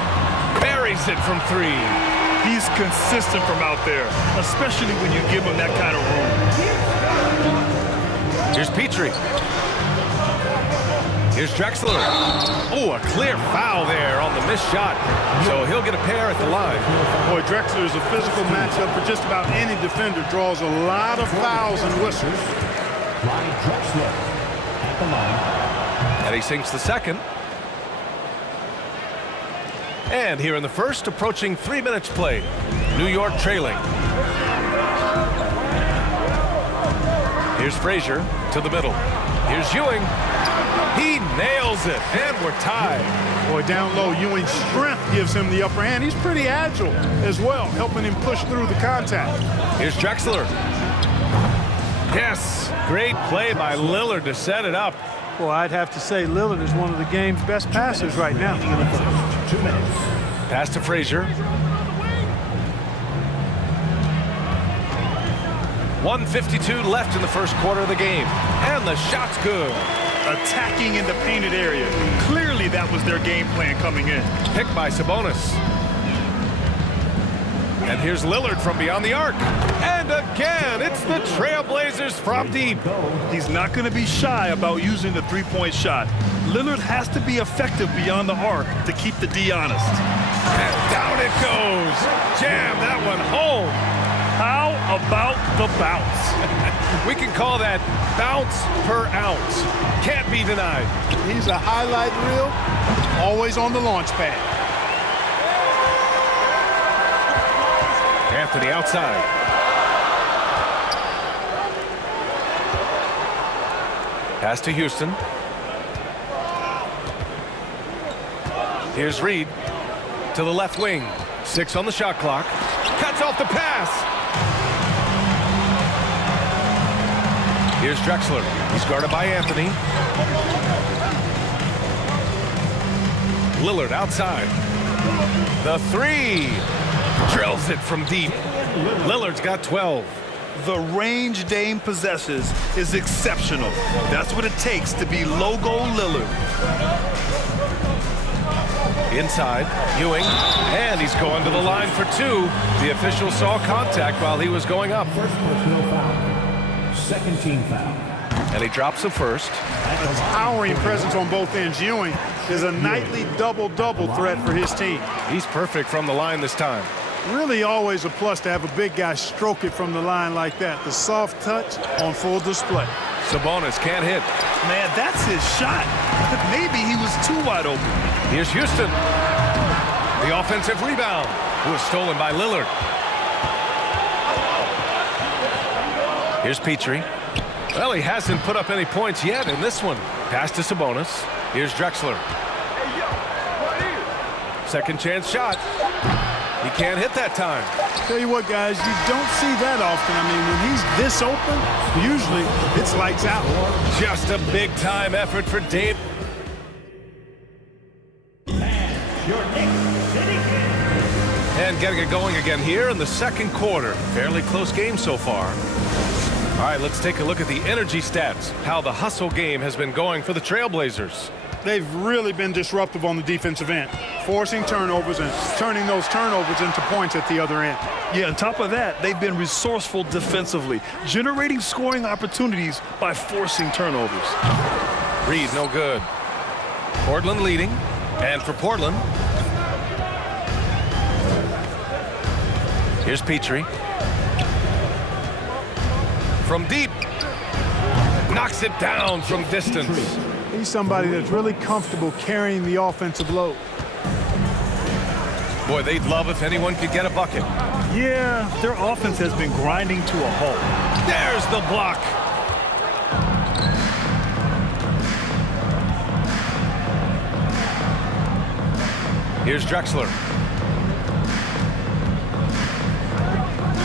buries it from three. He's consistent from out there, especially when you give him that kind of room. Here's Petrie. Here's Drexler. Oh, a clear foul there on the missed shot. So he'll get a pair at the line. Boy, Drexler is a physical matchup for just about any defender. Draws a lot of fouls and whistles. Clyde Drexler at the line. And he sinks the second. And here in the first, approaching 3 minutes played. New York trailing. Here's Frazier to the middle. Here's Ewing. He nails it, and we're tied. Boy, down low, Ewing's strength gives him the upper hand. He's pretty agile as well, helping him push through the contact. Here's Drexler. Yes, great play by Lillard to set it up. Well, I'd have to say Lillard is one of the game's best passers right now. 2 minutes. Pass to Frazier. 1:52 left in the first quarter of the game. And the shot's good. Attacking in the painted area. Clearly that was their game plan coming in. Picked by Sabonis. And here's Lillard from beyond the arc. And again, it's the Trailblazers from deep. He's not going to be shy about using the three-point shot. Lillard has to be effective beyond the arc to keep the D honest. And down it goes. Jam that one home. How about the bounce? We can call that bounce per ounce. Can't be denied. He's a highlight reel, always on the launch pad. Anthony outside. Pass to Houston. Here's Reed to the left wing. 6 on the shot clock. Cuts off the pass. Here's Drexler. He's guarded by Anthony. Lillard outside. The three. Drills it from deep. Lillard's got 12. The range Dame possesses is exceptional. That's what it takes to be logo Lillard. Inside, Ewing, and he's going to the line for two. The official saw contact while he was going up. First personal foul. Second team foul. And he drops the first. A towering presence on both ends. Ewing is a nightly double-double threat for his team. He's perfect from the line this time. Really always a plus to have a big guy stroke it from the line like that. The soft touch on full display. Sabonis can't hit. Man, that's his shot. Maybe he was too wide open. Here's Houston. The offensive rebound. It was stolen by Lillard. Here's Petrie. Well, he hasn't put up any points yet in this one. Pass to Sabonis. Here's Drexler. Second chance shot. He can't hit that time. Tell you what, guys, you don't see that often. I mean, when he's this open, usually it's lights out. Just a big-time effort for Dave. And getting it going again here in the second quarter. Fairly close game so far. All right, let's take a look at the energy stats, how the hustle game has been going for the Trailblazers. They've really been disruptive on the defensive end, forcing turnovers and turning those turnovers into points at the other end. Yeah, on top of that, they've been resourceful defensively, generating scoring opportunities by forcing turnovers. Reed, no good. Portland leading. And for Portland, here's Petrie. From deep. Knocks it down from distance. He's somebody that's really comfortable carrying the offensive load. Boy, they'd love if anyone could get a bucket. Yeah, their offense has been grinding to a halt. There's the block. Here's Drexler.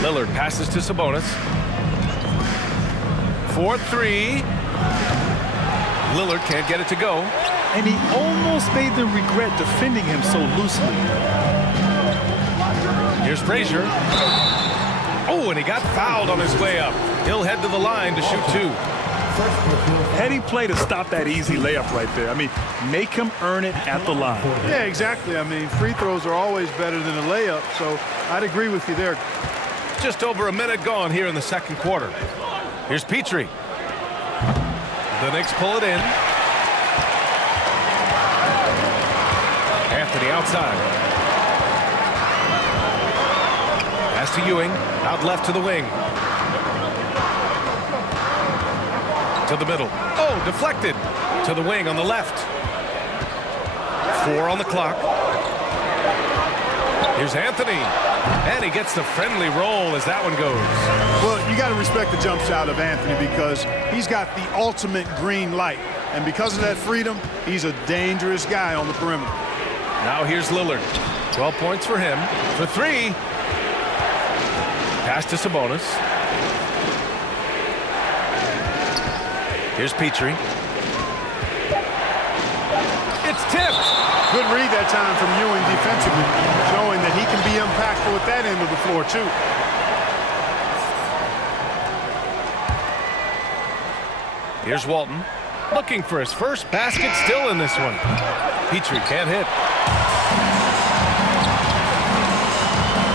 Lillard passes to Sabonis. 4-3. Lillard can't get it to go. And he almost made them regret defending him so loosely. Here's Frazier. Oh, and he got fouled on his way up. He'll head to the line to shoot two. Heady play to stop that easy layup right there. I mean, make him earn it at the line. Yeah, exactly. I mean, free throws are always better than a layup, so I'd agree with you there. Just over a minute gone here in the second quarter. Here's Petrie. The Knicks pull it in. Anthony outside. Pass to Ewing. Out left to the wing. To the middle. Oh, deflected. To the wing on the left. 4 on the clock. Here's Anthony. And he gets the friendly roll as that one goes. Well, you got to respect the jump shot of Anthony because he's got the ultimate green light. And because of that freedom, he's a dangerous guy on the perimeter. Now here's Lillard. 12 points for him. For 3. Pass to Sabonis. Here's Petrie. It's tipped. Good read that time from Ewing defensively, showing that he can be impactful at that end of the floor, too. Here's Walton. Looking for his first basket still in this one. Petrie can't hit.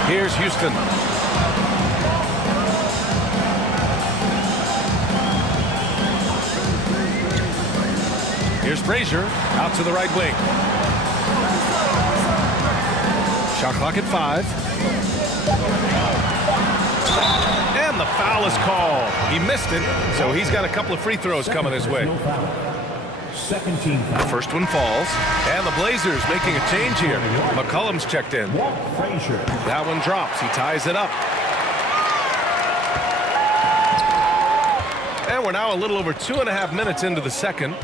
Here's Houston. Here's Frazier out to the right wing. Shot clock at 5. And the foul is called. He missed it, so he's got a couple of free throws coming his way. The first one falls, and the Blazers making a change here. McCollum's checked in. That one drops. He ties it up. And we're now a little over 2.5 minutes into the second.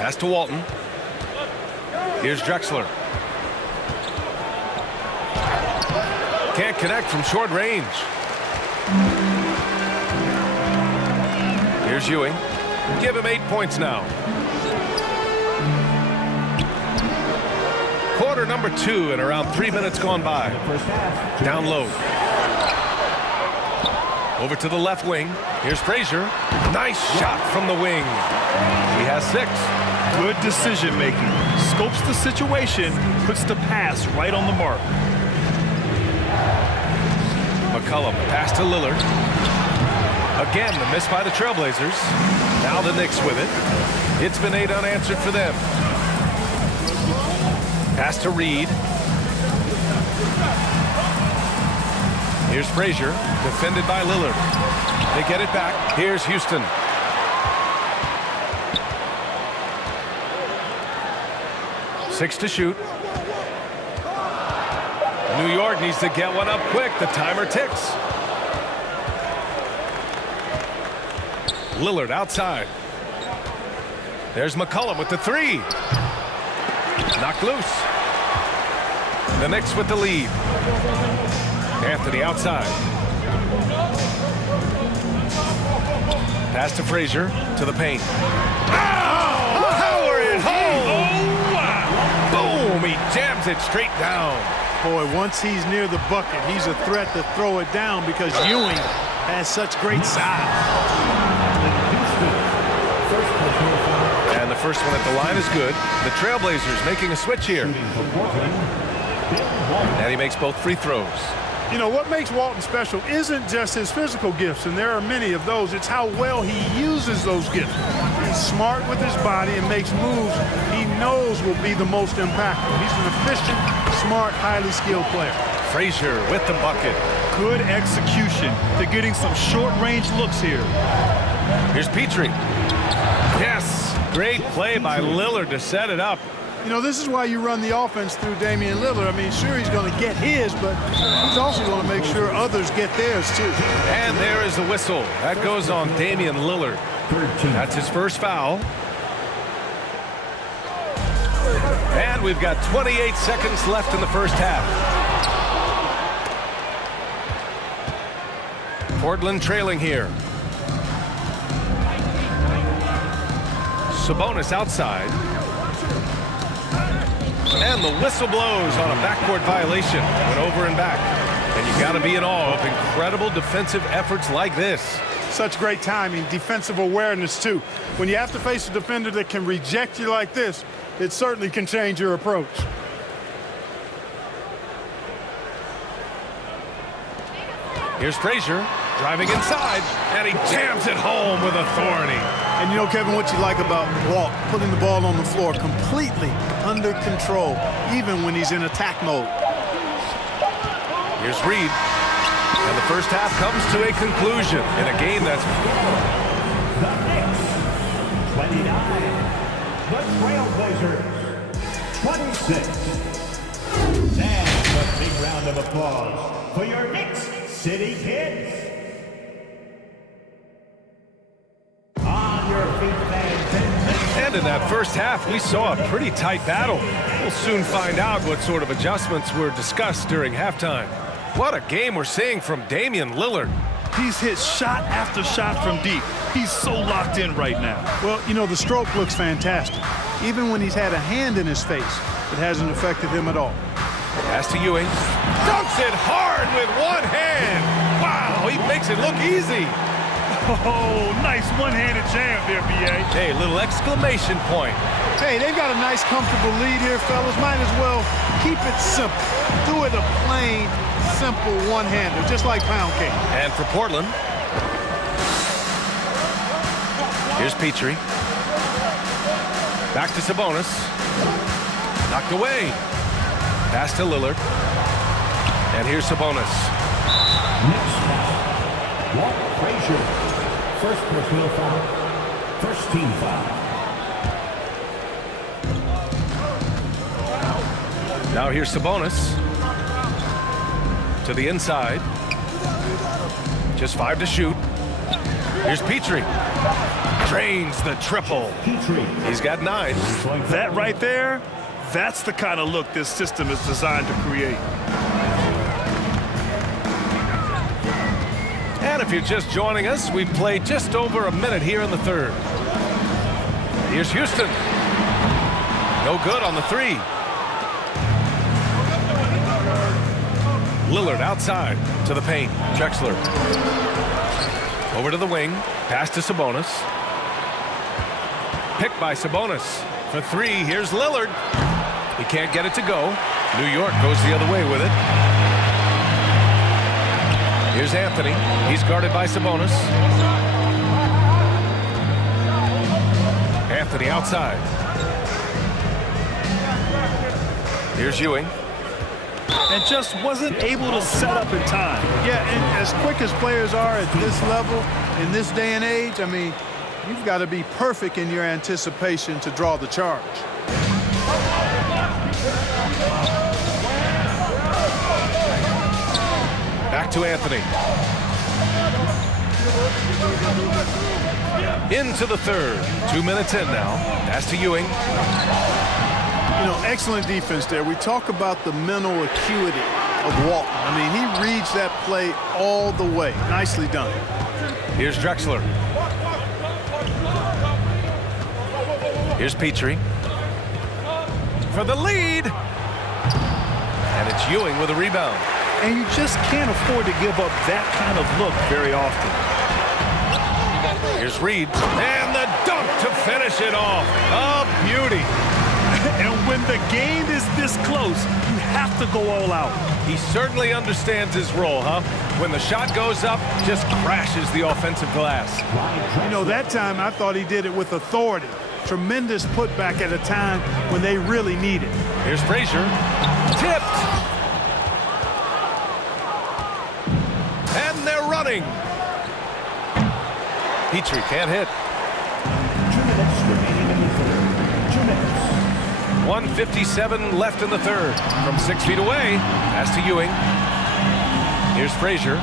Pass to Walton. Here's Drexler. Can't connect from short range. Here's Ewing. Give him 8 points now. Quarter number 2 and around 3 minutes gone by. Down low. Over to the left wing. Here's Frazier. Nice shot from the wing. He has 6. Good decision making. Scopes the situation, puts the pass right on the mark. McCollum, pass to Lillard. Again, the miss by the Trailblazers. Now the Knicks with it. It's been 8 unanswered for them. Pass to Reed. Here's Frazier, defended by Lillard. They get it back. Here's Houston. Six to shoot. New York needs to get one up quick. The timer ticks. Lillard outside. There's McCollum with the three. Knocked loose. The Knicks with the lead. Anthony outside. Pass to Frazier to the paint. Power it home! Boom! He jams it straight down. Boy, once he's near the bucket, he's a threat to throw it down because Ewing has such great size. And the first one at the line is good. The Trailblazers making a switch here. And he makes both free throws. You know, what makes Walton special isn't just his physical gifts, and there are many of those. It's how well he uses those gifts. He's smart with his body and makes moves he knows will be the most impactful. He's an efficient, smart, highly skilled player. Frazier with the bucket. Good execution. They're getting some short-range looks here. Here's Petrie. Yes, great play by Lillard to set it up. You know, this is why you run the offense through Damian Lillard. I mean, sure, he's going to get his, but he's also going to make sure others get theirs, too. And there is the whistle. That goes on Damian Lillard. That's his first foul. And we've got 28 seconds left in the first half. Portland trailing here. Sabonis outside. And the whistle blows on a backcourt violation. Went over and back. And you got to be in awe of incredible defensive efforts like this. Such great timing, defensive awareness, too. When you have to face a defender that can reject you like this, it certainly can change your approach. Here's Frazier driving inside, and he jams it home with authority. And you know, Kevin, what you like about Walt, putting the ball on the floor completely under control, even when he's in attack mode. Here's Reed. And the first half comes to a conclusion in a game that's... The Knicks, 29. The Trailblazers, 26. And a big round of applause for your Knicks City Kids. And in that first half, we saw a pretty tight battle. We'll soon find out what sort of adjustments were discussed during halftime. What a game we're seeing from Damian Lillard. He's hit shot after shot from deep. He's so locked in right now. Well, you know, the stroke looks fantastic. Even when he's had a hand in his face, it hasn't affected him at all. Pass to Ewing. Dunks it hard with one hand. Wow, he makes it look easy. Oh, nice one-handed jam there, B.A. Hey, little exclamation point. Hey, they've got a nice, comfortable lead here, fellas. Might as well keep it simple. Do it a plain, simple one-hander, just like pound cake. And for Portland, here's Petrie. Back to Sabonis. Knocked away. Pass to Lillard. And here's Sabonis. Next foul. Walt Frazier. First personal foul. First team foul. Now here's Sabonis. To the inside. Just 5 to shoot. Here's Petrie. Drains the triple. Petrie. He's got 9. That right there, that's the kind of look this system is designed to create. And if you're just joining us, we've played just over a minute here in the third. Here's Houston. No good on the 3. Lillard outside to the paint. Drexler. Over to the wing. Pass to Sabonis. Picked by Sabonis. For 3, here's Lillard. He can't get it to go. New York goes the other way with it. Here's Anthony. He's guarded by Sabonis. Anthony outside. Here's Ewing. And just wasn't able to set up in time. Yeah, and as quick as players are at this level, in this day and age, I mean, you've got to be perfect in your anticipation to draw the charge. Back to Anthony. Into the third. 2 minutes in now. Pass to Ewing. You know, excellent defense there. We talk about the mental acuity of Walton. I mean, he reads that play all the way. Nicely done. Here's Drexler. Here's Petrie. For the lead. And it's Ewing with a rebound. And you just can't afford to give up that kind of look very often. Here's Reed. And the dunk to finish it off. A beauty. And when the game is this close, you have to go all out. He certainly understands his role, huh? When the shot goes up, just crashes the offensive glass. You know, that time I thought he did it with authority. Tremendous putback at a time when they really need it. Here's Frazier. Tipped. And they're running. Petrie can't hit. 2 minutes remaining in the third. 2 minutes. 1:57 left in the third. From 6 feet away, pass to Ewing. Here's Frazier.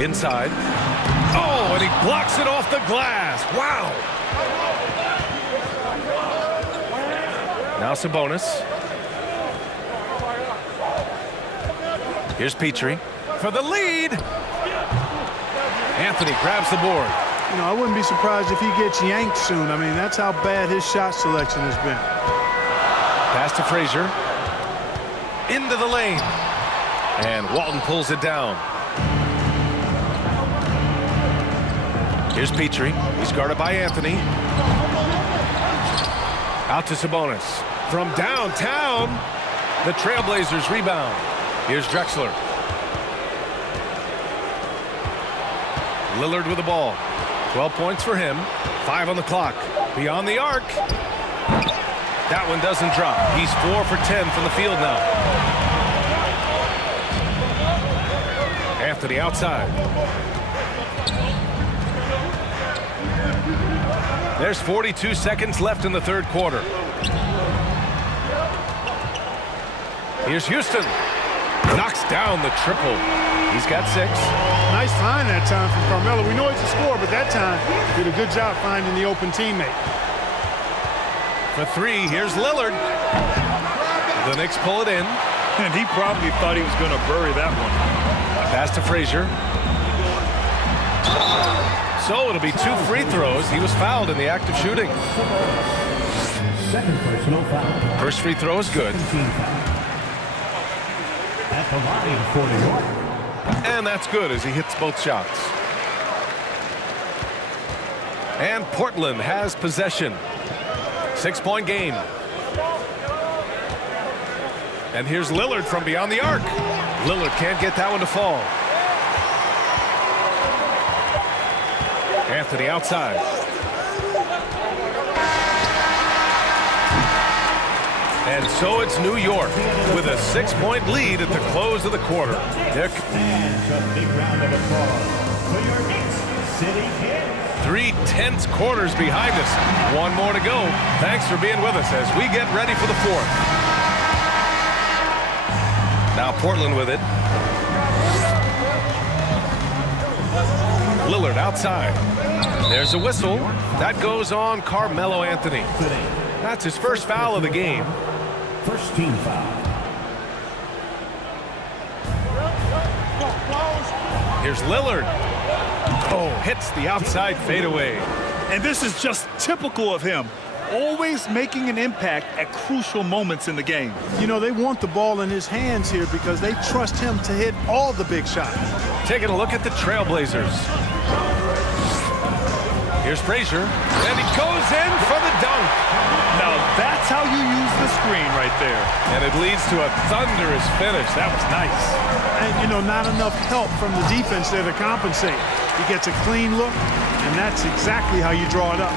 Inside. Oh, and he blocks it off the glass. Wow. Now Sabonis. Here's Petrie for the lead. Anthony grabs the board. You know, I wouldn't be surprised if he gets yanked soon. I mean, that's how bad his shot selection has been. Pass to Frazier. Into the lane. And Walton pulls it down. Here's Petrie. He's guarded by Anthony. Out to Sabonis. From downtown, the Trailblazers rebound. Here's Drexler. Lillard with the ball. 12 points for him. 5 on the clock. Beyond the arc. That one doesn't drop. He's 4 for 10 from the field now. Anthony outside. There's 42 seconds left in the third quarter. Here's Houston. Knocks down the triple. He's got 6. Nice find that time from Carmelo. We know he's a scorer, but that time did a good job finding the open teammate. For 3, here's Lillard. The Knicks pull it in. And he probably thought he was going to bury that one. Pass to Frazier. So it'll be 2 free throws. He was fouled in the act of shooting. Second personal foul. First free throw is good. At the line for New York. And that's good as he hits both shots. And Portland has possession. 6-point game. And here's Lillard from beyond the arc. Lillard can't get that one to fall. Anthony outside. And so it's New York with a 6-point lead at the close of the quarter. And a big round of applause for your Knicks City Kings. 3 tense quarters behind us. 1 more to go. Thanks for being with us as we get ready for the 4th. Now Portland with it. Lillard outside. There's a whistle. That goes on Carmelo Anthony. That's his first foul of the game. First team foul. Here's Lillard. Oh, hits the outside fadeaway. And this is just typical of him. Always making an impact at crucial moments in the game. You know, they want the ball in his hands here because they trust him to hit all the big shots. Taking a look at the Trailblazers. Here's Frazier, and he goes in for the dunk. Now that's how you use the screen right there. And it leads to a thunderous finish. That was nice. And, you know, not enough help from the defense there to compensate. He gets a clean look, and that's exactly how you draw it up.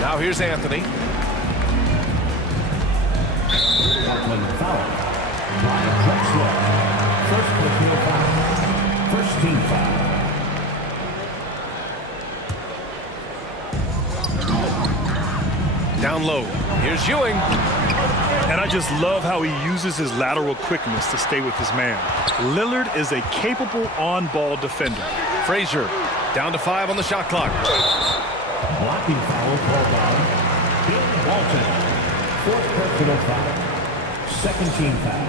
Now here's Anthony. Portland foul. Brian Drexler. First personal foul. First team foul. Down low. Here's Ewing. And I just love how he uses his lateral quickness to stay with his man. Lillard is a capable on-ball defender. Frazier down to 5 on the shot clock. Blocking foul called on Bill Walton. 4th personal foul. Second team foul.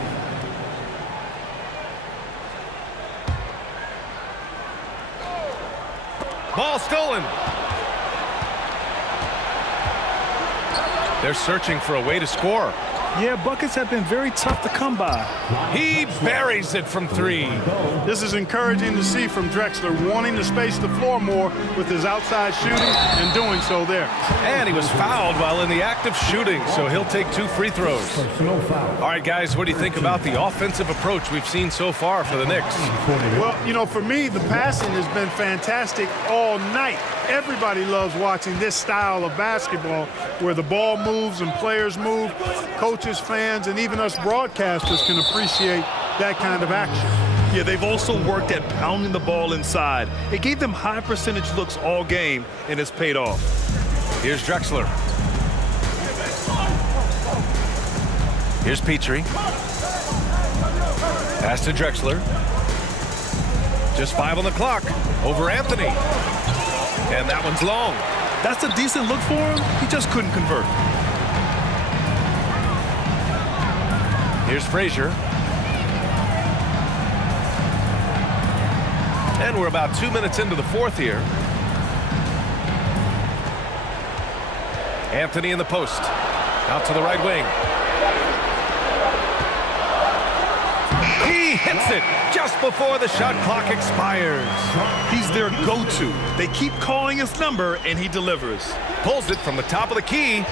Ball stolen. They're searching for a way to score. Yeah, buckets have been very tough to come by. He buries it from 3. This is encouraging to see from Drexler, wanting to space the floor more with his outside shooting and doing so there. And he was fouled while in the act of shooting, so he'll take 2 free throws. All right, guys, what do you think about the offensive approach we've seen so far for the Knicks? Well, you know, for me, the passing has been fantastic all night. Everybody loves watching this style of basketball where the ball moves and players move. Coaches, fans, and even us broadcasters can appreciate that kind of action. Yeah, they've also worked at pounding the ball inside. It gave them high percentage looks all game, and it's paid off. Here's Drexler. Here's Petrie. Pass to Drexler. Just 5 on the clock. Over Anthony. And that one's long. That's a decent look for him. He just couldn't convert. Here's Frazier. And we're about 2 minutes into the 4th here. Anthony in the post. Out to the right wing. He hits it just before the shot clock expires. He's their go-to. They keep calling his number, and he delivers. Pulls it from the top of the key.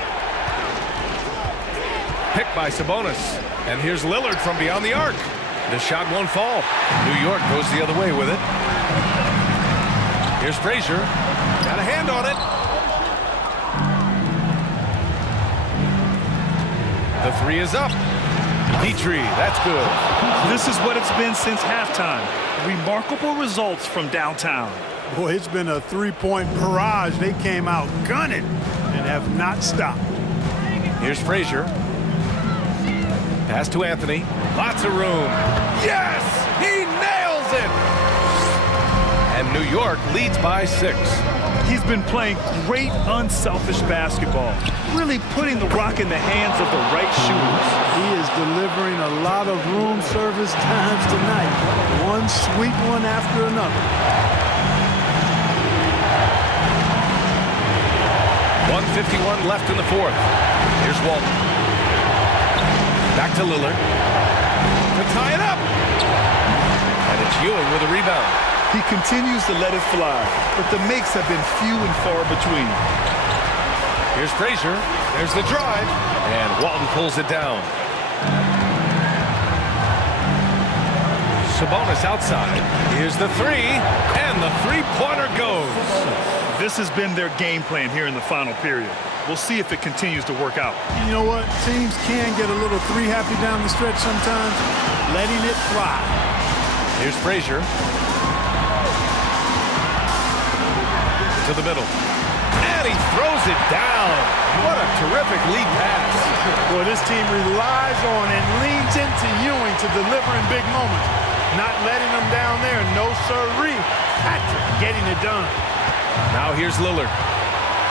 Picked by Sabonis. And here's Lillard from beyond the arc. The shot won't fall. New York goes the other way with it. Here's Frazier. Got a hand on it. The 3 is up. Petrie, that's good. This is what it's been since halftime. Remarkable results from downtown. Boy, it's been a 3-point barrage. They came out gunning and have not stopped. Here's Frazier. Pass to Anthony. Lots of room. Yes! He nails it! And New York leads by 6. He's been playing great, unselfish basketball, really putting the rock in the hands of the right shooters. He is delivering a lot of room service times tonight. One sweet one after another. 1:51 left in the 4th. Here's Walton. Back to Lillard. To tie it up. And it's Ewing with a rebound. He continues to let it fly, but the makes have been few and far between. Here's Frazier. There's the drive. And Walton pulls it down. Sabonis outside. Here's the 3. And the 3-pointer goes. This has been their game plan here in the final period. We'll see if it continues to work out. You know what? Teams can get a little 3-happy down the stretch sometimes, letting it fly. Here's Frazier. To the middle. And he throws it down. What a terrific lead pass. Boy, this team relies on and leans into Ewing to deliver in big moments. Not letting them down there. No sirree. Patrick getting it done. Now here's Lillard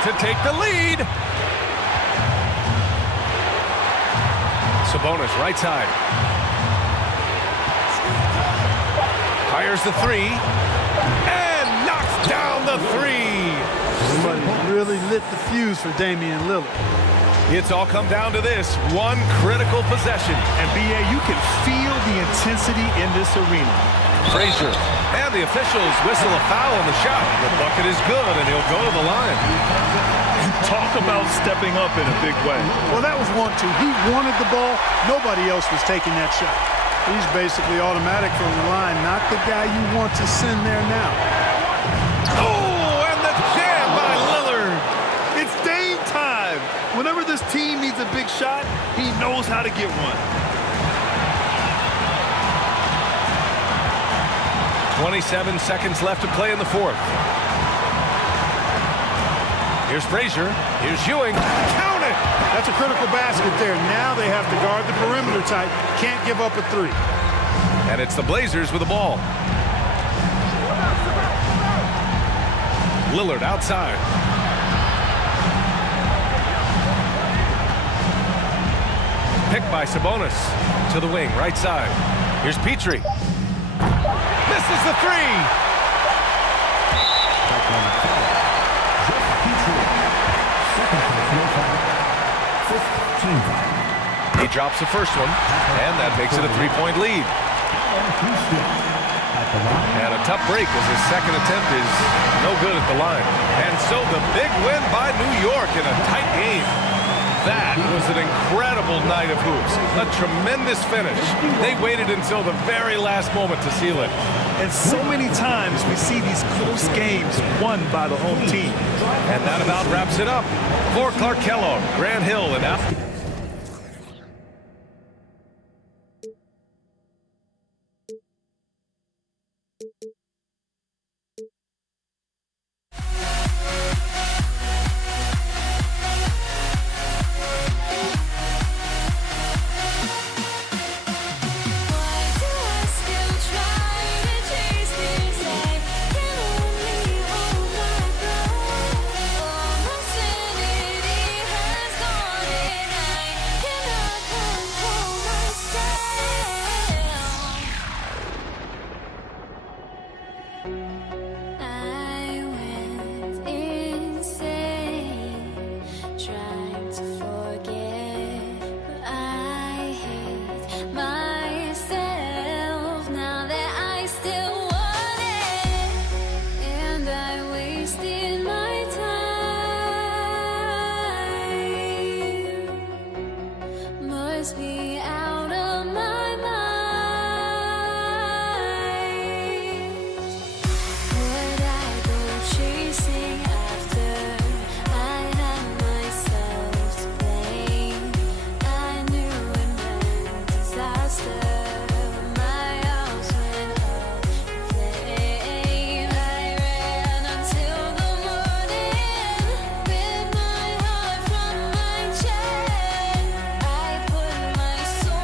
to take the lead. Sabonis right side. Fires the 3. And knocks down the 3. Somebody really lit the fuse for Damian Lillard. It's all come down to this one critical possession. And B.A., you can feel the intensity in this arena. Frazier. And the officials whistle a foul on the shot. The bucket is good, and he'll go to the line. Talk about stepping up in a big way. Well, that was 1-2. He wanted the ball. Nobody else was taking that shot. He's basically automatic from the line, not the guy you want to send there now. Oh, and the jam by Lillard. It's Dame time. Whenever this team needs a big shot, he knows how to get one. 27 seconds left to play in the 4th. Here's Frazier. Here's Ewing. Count it! That's a critical basket there. Now they have to guard the perimeter tight. Can't give up a three. And it's the Blazers with the ball. Lillard outside. Picked by Sabonis to the wing, right side. Here's Petrie. Misses the three. He drops the first one, and that makes it a three-point lead. And a tough break as his second attempt is no good at the line. And so the big win by New York in a tight game. That was an incredible night of hoops. A tremendous finish. They waited until the very last moment to seal it. And so many times we see these close games won by the home team. And that about wraps it up. For Clark Kellogg, Grant Hill, and after. So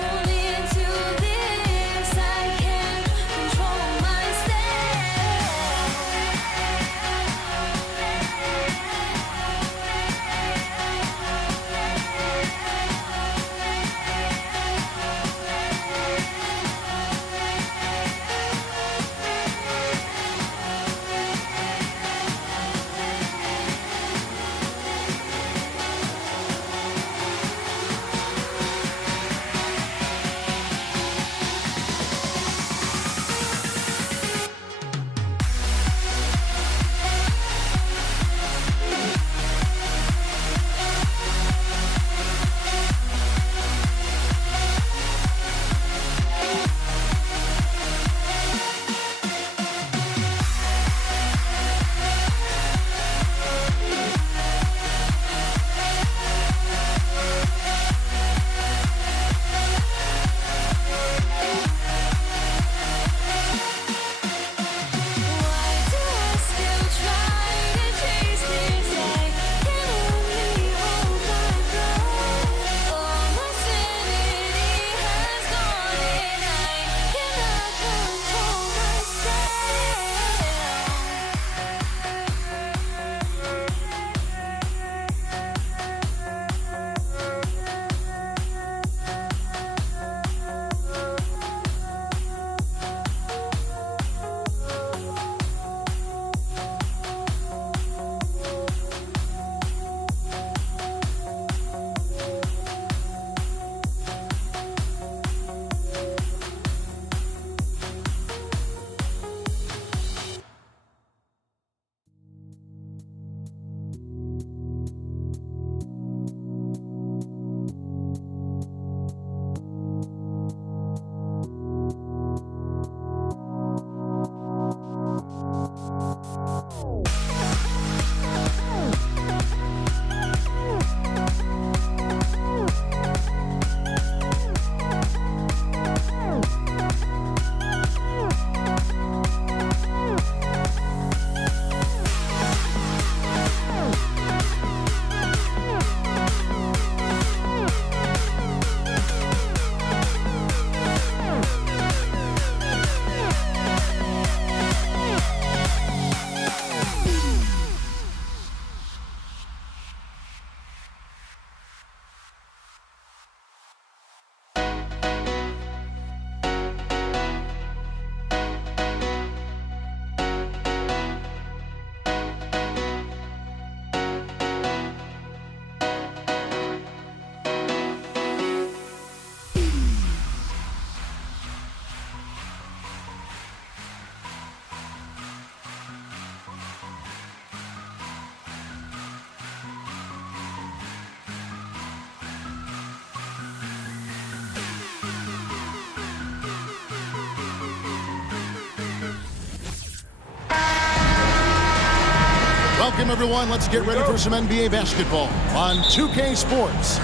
Welcome, everyone. Let's get ready for some NBA basketball on 2K Sports.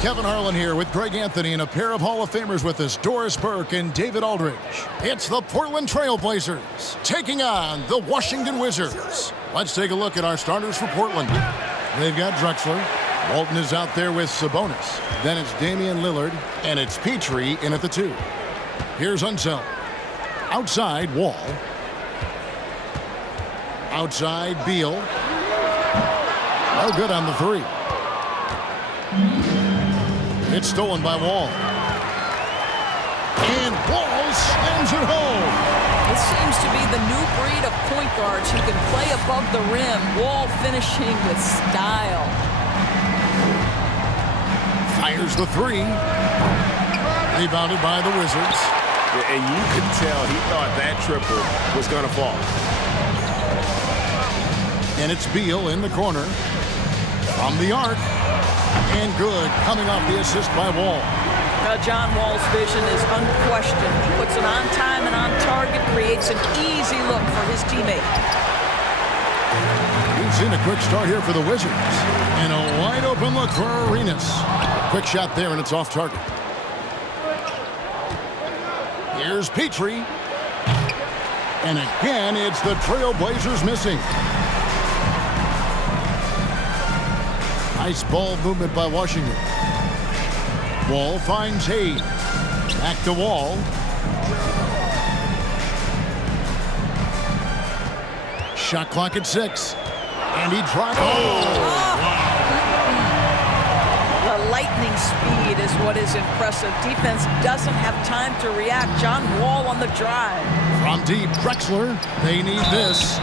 Kevin Harlan here with Greg Anthony and a pair of Hall of Famers with us, Doris Burke and David Aldridge. It's the Portland Trail Blazers taking on the Washington Wizards. Let's take a look at our starters for Portland. They've got Drexler. Walton is out there with Sabonis. Then it's Damian Lillard, and it's Petrie in at the 2. Here's Unseld. Outside, Wall. Outside, Beal. No good on the 3. It's stolen by Wall. And Wall slams it home. This seems to be the new breed of point guards who can play above the rim. Wall finishing with style. Fires the 3. Rebounded by the Wizards. And you could tell he thought that triple was going to fall. And it's Beal in the corner. From the arc. And good, coming off the assist by Wall. John Wall's vision is unquestioned. He puts it on time and on target, creates an easy look for his teammate. We've seen a quick start here for the Wizards. And a wide open look for Arenas. Quick shot there, and it's off target. Here's Petrie. And again, it's the Trail Blazers missing. Nice ball movement by Washington. Wall finds Hayes. Back to Wall. Shot clock at 6. And he dropped. The lightning speed is what is impressive. Defense doesn't have time to react. John Wall on the drive. From deep, Drexler. They need this.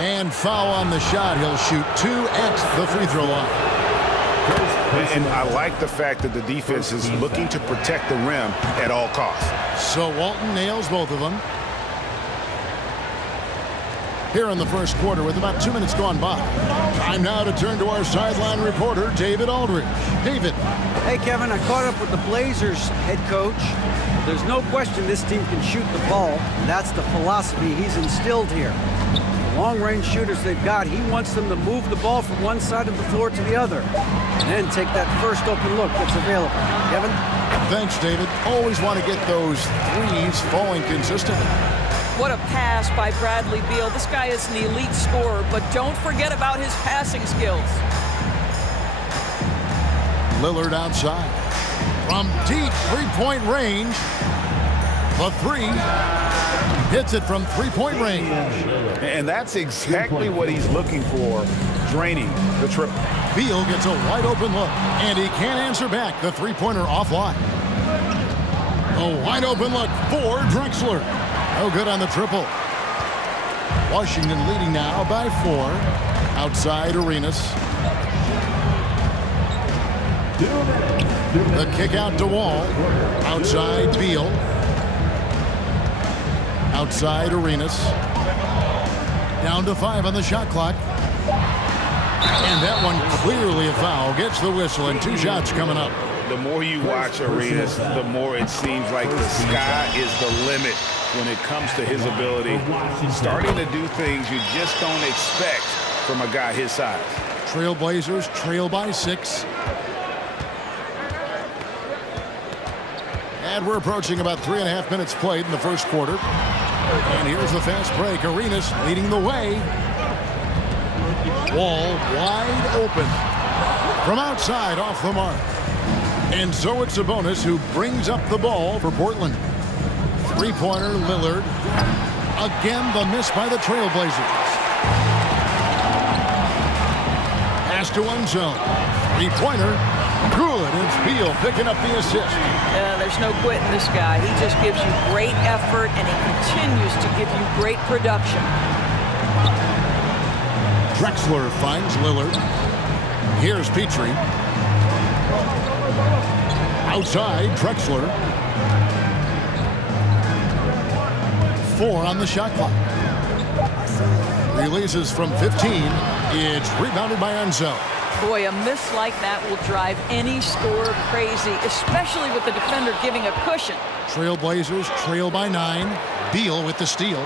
And foul on the shot. He'll shoot 2 at the free throw line. And I like the fact that the defense is looking to protect the rim at all costs. So Walton nails both of them. Here in the first quarter with about 2 minutes gone by. Time now to turn to our sideline reporter, David Aldridge. David. Hey, Kevin, I caught up with the Blazers head coach. There's no question this team can shoot the ball. That's the philosophy he's instilled here. The long-range shooters they've got, he wants them to move the ball from one side of the floor to the other. And then take that first open look that's available. Kevin? Thanks, David. Always want to get those threes falling consistently. What a pass by Bradley Beal. This guy is an elite scorer, but don't forget about his passing skills. Lillard outside. From deep three-point range. The 3. Hits it from three-point range. And that's exactly what he's looking for, draining the triple. Beal gets a wide open look, and he can't answer back. The three-pointer offline. A wide open look for Drexler. No good on the triple. Washington leading now by 4. Outside Arenas. The kick out to Wall. Outside Beal. Outside Arenas. Down to 5 on the shot clock. And that one clearly a foul. Gets the whistle, and 2 shots coming up. The more you watch Arenas, the more it seems like the sky is the limit when it comes to his ability. Starting to do things you just don't expect from a guy his size. Trailblazers trail by 6. And we're approaching about 3.5 minutes played in the first quarter. And here's the fast break. Arenas leading the way. Wall wide open. From outside off the mark. And so it's Sabonis who brings up the ball for Portland. Three-pointer, Lillard. Again, the miss by the Trailblazers. Pass to Unseld. Three-pointer. Good. It's Beal picking up the assist. There's no quitting this guy. He just gives you great effort, and he continues to give you great production. Drexler finds Lillard. Here's Petrie. Outside, Drexler. 4 on the shot clock. Releases from 15. It's rebounded by Unseld. Boy, a miss like that will drive any scorer crazy, especially with the defender giving a cushion. Trailblazers trail by 9. Beal with the steal.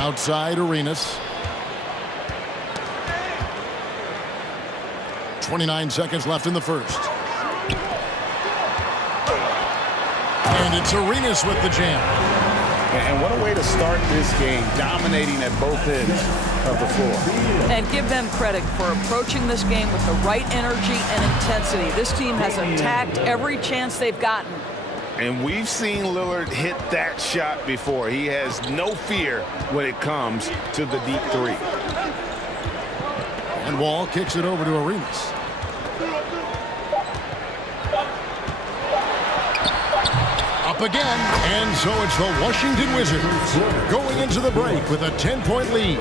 Outside Arenas. 29 seconds left in the first. And it's Arenas with the jam. And what a way to start this game, dominating at both ends of the floor. And give them credit for approaching this game with the right energy and intensity. This team has attacked every chance they've gotten. And we've seen Lillard hit that shot before. He has no fear when it comes to the deep three. And Wall kicks it over to Arenas. Up again, and so it's the Washington Wizards going into the break with a 10-point lead.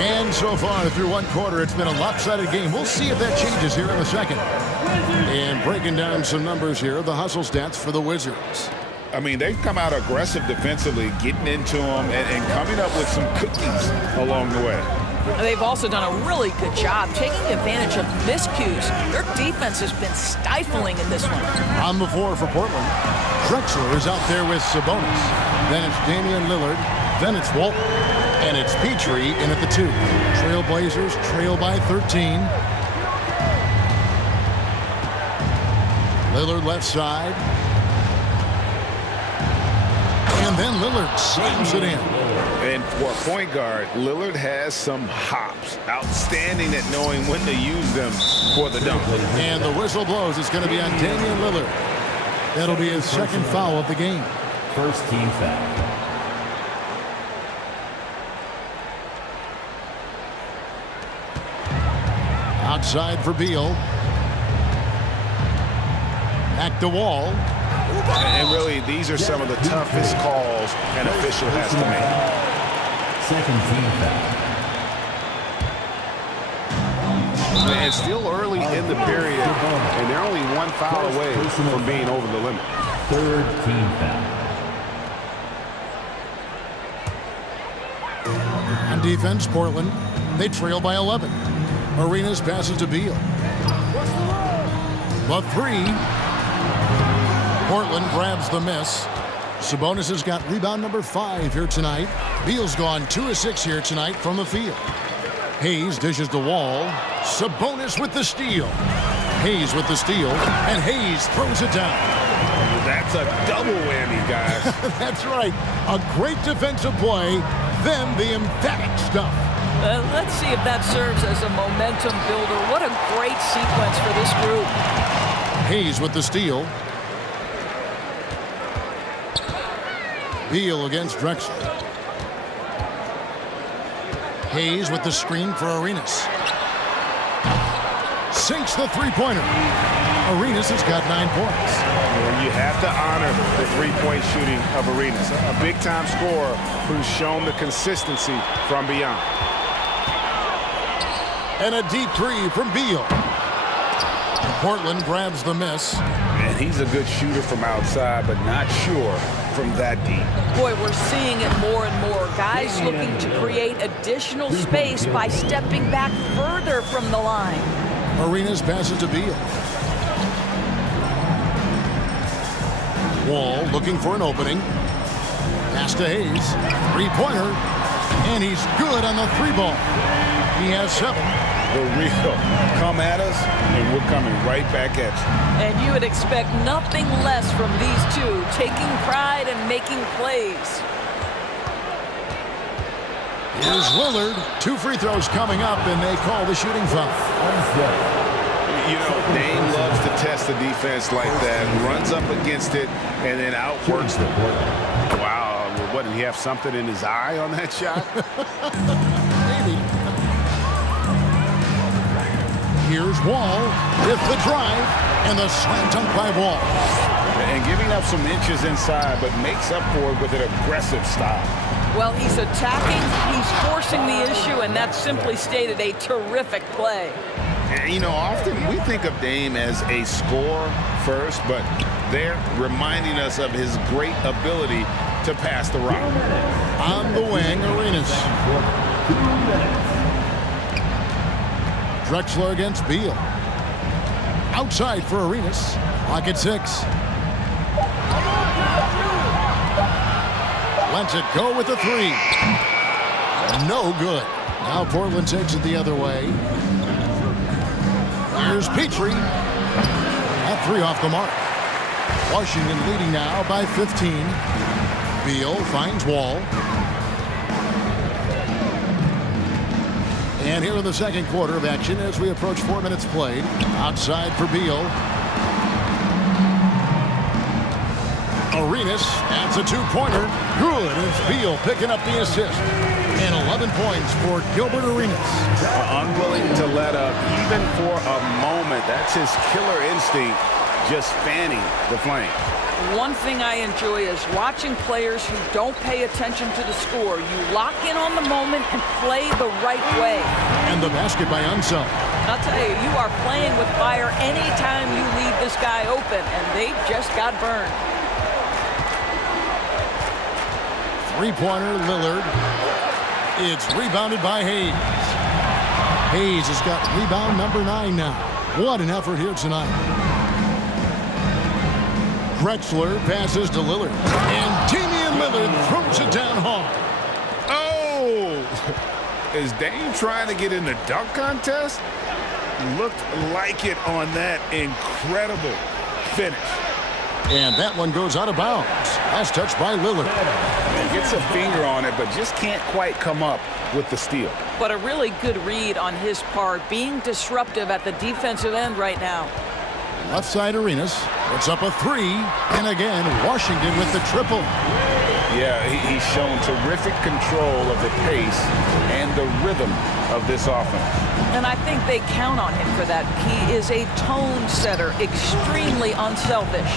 And so far through one quarter, it's been a lopsided game. We'll see if that changes here in the second. And breaking down some numbers here, the hustle stats for the Wizards. I mean, they've come out aggressive defensively, getting into them and coming up with some cookies along the way. They've also done a really good job taking advantage of miscues. Their defense has been stifling in this one. On the floor for Portland, Drexler is out there with Sabonis. Then it's Damian Lillard. Then it's Walton. And it's Petrie in at the 2. Trailblazers trail by 13. Lillard left side. And then Lillard slams it in. And for a point guard, Lillard has some hops. Outstanding at knowing when to use them for the dunk. And the whistle blows. It's going to be on Damian Lillard. That'll be his second foul of the game. First team foul. Outside for Beal. Back to Wall. And really, these are some of the toughest calls an official has to make. Second team foul. And still early in the period, and they're only one foul away from being over the limit. Third team foul. On defense, Portland, they trail by 11. Arenas passes to Beal. The 3. Portland grabs the miss. Sabonis has got rebound number 5 here tonight. Beal's gone 2 of 6 here tonight from the field. Hayes dishes to Wall. Sabonis with the steal. Hayes with the steal, and Hayes throws it down. That's a double whammy, guys. That's right. A great defensive play, then the emphatic stuff. Let's see if that serves as a momentum builder. What a great sequence for this group. Hayes with the steal. Beal against Drexler. Hayes with the screen for Arenas. Sinks the three-pointer. Arenas has got 9 points. You have to honor the three-point shooting of Arenas. A big-time scorer who's shown the consistency from beyond. And a deep 3 from Beal. Portland grabs the miss. And he's a good shooter from outside, but not sure from that deep. Boy, we're seeing it more and more. Guys looking to create additional space by stepping back further from the line. Arenas passes to Beal. Wall looking for an opening. Pass to Hayes. Three-pointer. And he's good on the 3-ball. He has 7. The real come at us, and we're coming right back at you. And you would expect nothing less from these two, taking pride and making plays. Here's Lillard. 2 free throws coming up, and they call the shooting foul. You know, Dame loves to test the defense like that, runs up against it, and then outworks them. Wow, what, did he have something in his eye on that shot? Maybe. Here's Wall with the drive and the slam dunk by Wall. And giving up some inches inside, but makes up for it with an aggressive style. Well, he's attacking, he's forcing the issue, and that's simply stated a terrific play. And, you know, often we think of Dame as a scorer first, but they're reminding us of his great ability to pass the rock. On the wing, Arenas. Drexler against Beal. Outside for Arenas. Clock at 6. Lets it go with the three. No good. Now Portland takes it the other way. Here's Petrie. That three off the mark. Washington leading now by 15. Beal finds Wall. And here in the second quarter of action as we approach 4 minutes played. Outside for Beal. Arenas adds a two-pointer. Good. It's Beal picking up the assist. And 11 points for Gilbert Arenas. Unwilling to let up even for a moment. That's his killer instinct, just fanning the flame. One thing I enjoy is watching players who don't pay attention to the score. You lock in on the moment and play the right way. And the basket by Unseld. I'll tell you, you are playing with fire anytime you leave this guy open, and they just got burned. Three-pointer, Lillard. It's rebounded by Hayes. Hayes has got rebound number 9 now. What an effort here tonight. Drexler passes to Lillard. And Damian Lillard throws it down hard. Oh! Is Dame trying to get in the dunk contest? Looked like it on that incredible finish. And that one goes out of bounds. Last touch by Lillard. He gets a finger on it, but just can't quite come up with the steal. But a really good read on his part, being disruptive at the defensive end right now. Left side Arenas. It's up a three. And again, Washington with the triple. Yeah, he's shown terrific control of the pace and the rhythm of this offense. And I think they count on him for that. He is a tone setter, extremely unselfish.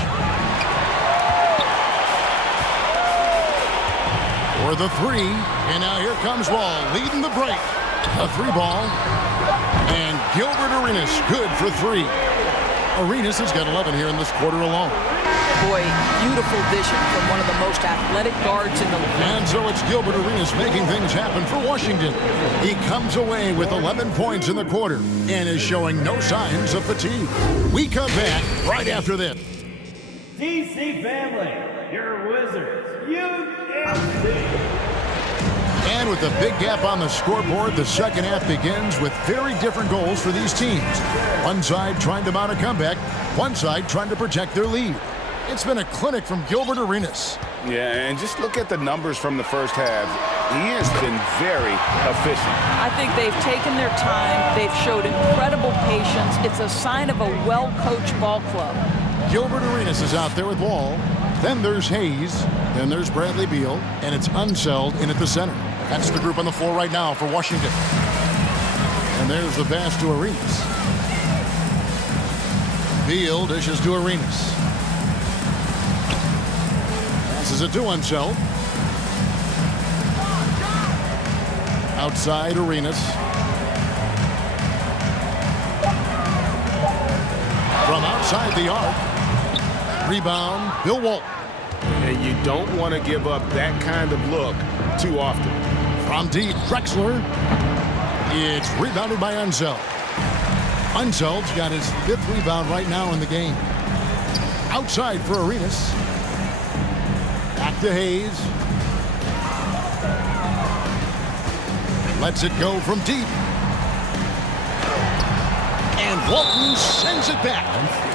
For the three, and now here comes Wall leading the break. A three ball, and Gilbert Arenas good for three. Arenas has got 11 here in this quarter alone. Boy, beautiful vision from one of the most athletic guards in the league. And so it's Gilbert Arenas making things happen for Washington. He comes away with 11 points in the quarter and is showing no signs of fatigue. We come back right after this. DC family, your Wizards, UNC. And with a big gap on the scoreboard, the second half begins with very different goals for these teams. One side trying to mount a comeback, one side trying to protect their lead. It's been a clinic from Gilbert Arenas. Yeah, and just look at the numbers from the first half. He has been very efficient. I think they've taken their time. They've showed incredible patience. It's a sign of a well-coached ball club. Gilbert Arenas is out there with Wall. Then there's Hayes. Then there's Bradley Beal. And it's Unseld in at the center. That's the group on the floor right now for Washington. And there's the pass to Arenas. Beal dishes to Arenas. Passes it to Unseld. Outside Arenas. From outside the arc. Rebound, Bill Walton. And you don't want to give up that kind of look too often. From deep, Drexler. It's rebounded by Unseld. Unseld's got his 5th rebound right now in the game. Outside for Arenas. Back to Hayes. Lets it go from deep. And Walton sends it back.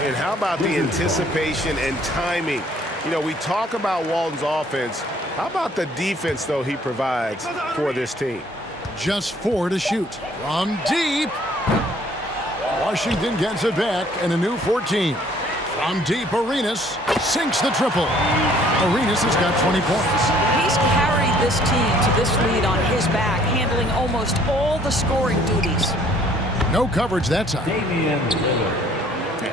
And how about the anticipation and timing? You know, we talk about Walton's offense. How about the defense, though, he provides for this team? Just 4 to shoot. From deep. Washington gets it back and a new 14. From deep, Arenas sinks the triple. Arenas has got 20 points. He's carried this team to this lead on his back, handling almost all the scoring duties. No coverage that time.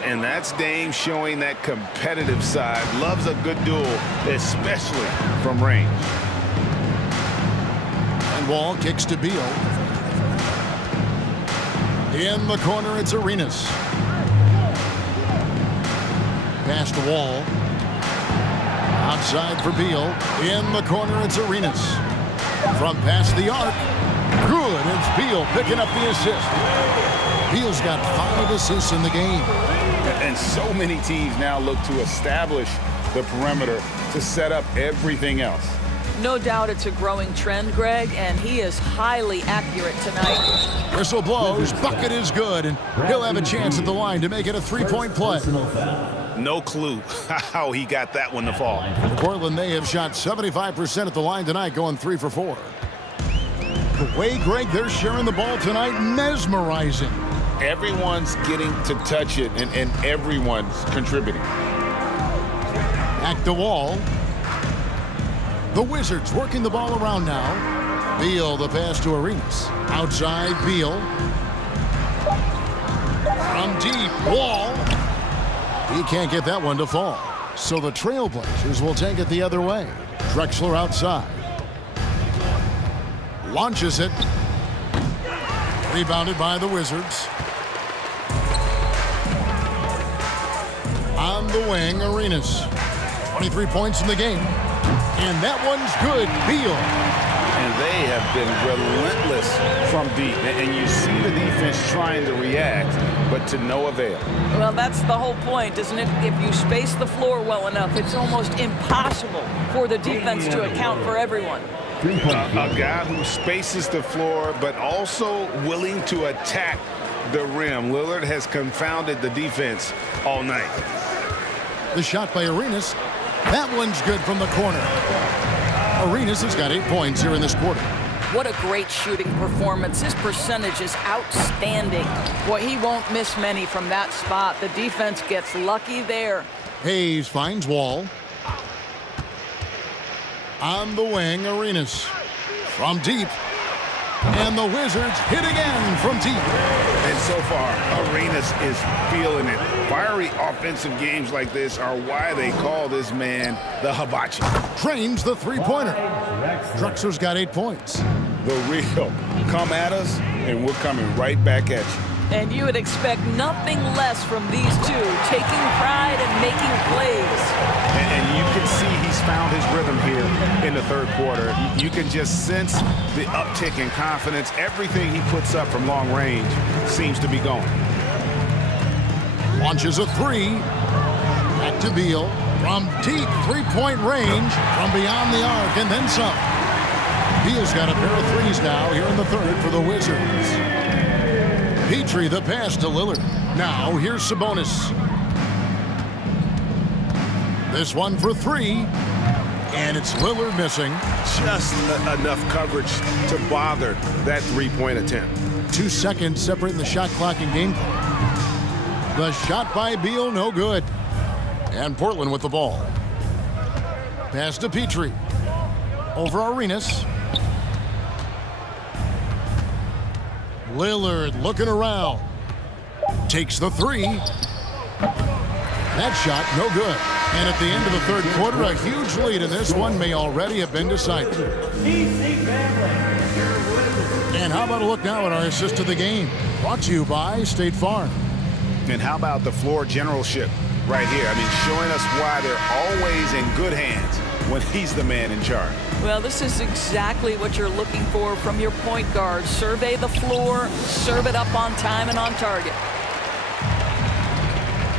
And that's Dame showing that competitive side. Loves a good duel, especially from range. And Wall kicks to Beal. In the corner, it's Arenas. Pass to Wall. Outside for Beal. In the corner, it's Arenas. From past the arc. Good. It's Beal picking up the assist. Beal's got 5 assists in the game. And so many teams now look to establish the perimeter to set up everything else. No doubt it's a growing trend, Greg, and he is highly accurate tonight. Whistle blows, bucket is good, and he'll have a chance at the line to make it a three-point play. No clue how he got that one to fall. For Portland, they have shot 75% at the line tonight, going 3 for 4. The way, Greg, they're sharing the ball tonight, mesmerizing. Everyone's getting to touch it, and everyone's contributing. Back to Wall. The Wizards working the ball around now. Beal, the pass to Arenas. Outside, Beal. From deep, Wall. He can't get that one to fall. So the Trailblazers will take it the other way. Drexler outside. Launches it. Rebounded by the Wizards. On the wing, Arenas. 23 points in the game. And that one's good. Beal. And they have been relentless from deep. And you see the defense trying to react, but to no avail. Well, that's the whole point, isn't it? If you space the floor well enough, it's almost impossible for the defense to account for everyone. A guy who spaces the floor, but also willing to attack the rim. Lillard has confounded the defense all night. The shot by Arenas. That one's good from the corner. Arenas has got 8 points here in this quarter. What a great shooting performance. His percentage is outstanding. Boy, he won't miss many from that spot. The defense gets lucky there. Hayes finds Wall. On the wing, Arenas. From deep. And the Wizards hit again from deep. And so far, Arenas is feeling it. Fiery offensive games like this are why they call this man the hibachi. Trains the three-pointer. Drexler's got 8 points. The real. Come at us, and we're coming right back at you. And you would expect nothing less from these two, taking pride and making plays. And you can see he's found his rhythm here in the third quarter. You can just sense the uptick in confidence. Everything he puts up from long range seems to be going. Launches a three. Back to Beal. From deep three-point range. From beyond the arc and then some. Beal's got a pair of threes now here in the third for the Wizards. Petrie the pass to Lillard. Now here's Sabonis. This one for three. And it's Lillard missing. Just enough coverage to bother that three-point attempt. 2 seconds separating the shot clock and game clock. The shot by Beal, no good. And Portland with the ball. Pass to Petrie. Over Arenas. Lillard looking around. Takes the three. That shot, no good. And at the end of the third quarter, a huge lead in this one may already have been decided. And how about a look now at our assist of the game? Brought to you by State Farm. And how about the floor generalship right here? I mean, showing us why they're always in good hands when he's the man in charge. Well, this is exactly what you're looking for from your point guard. Survey the floor, serve it up on time and on target.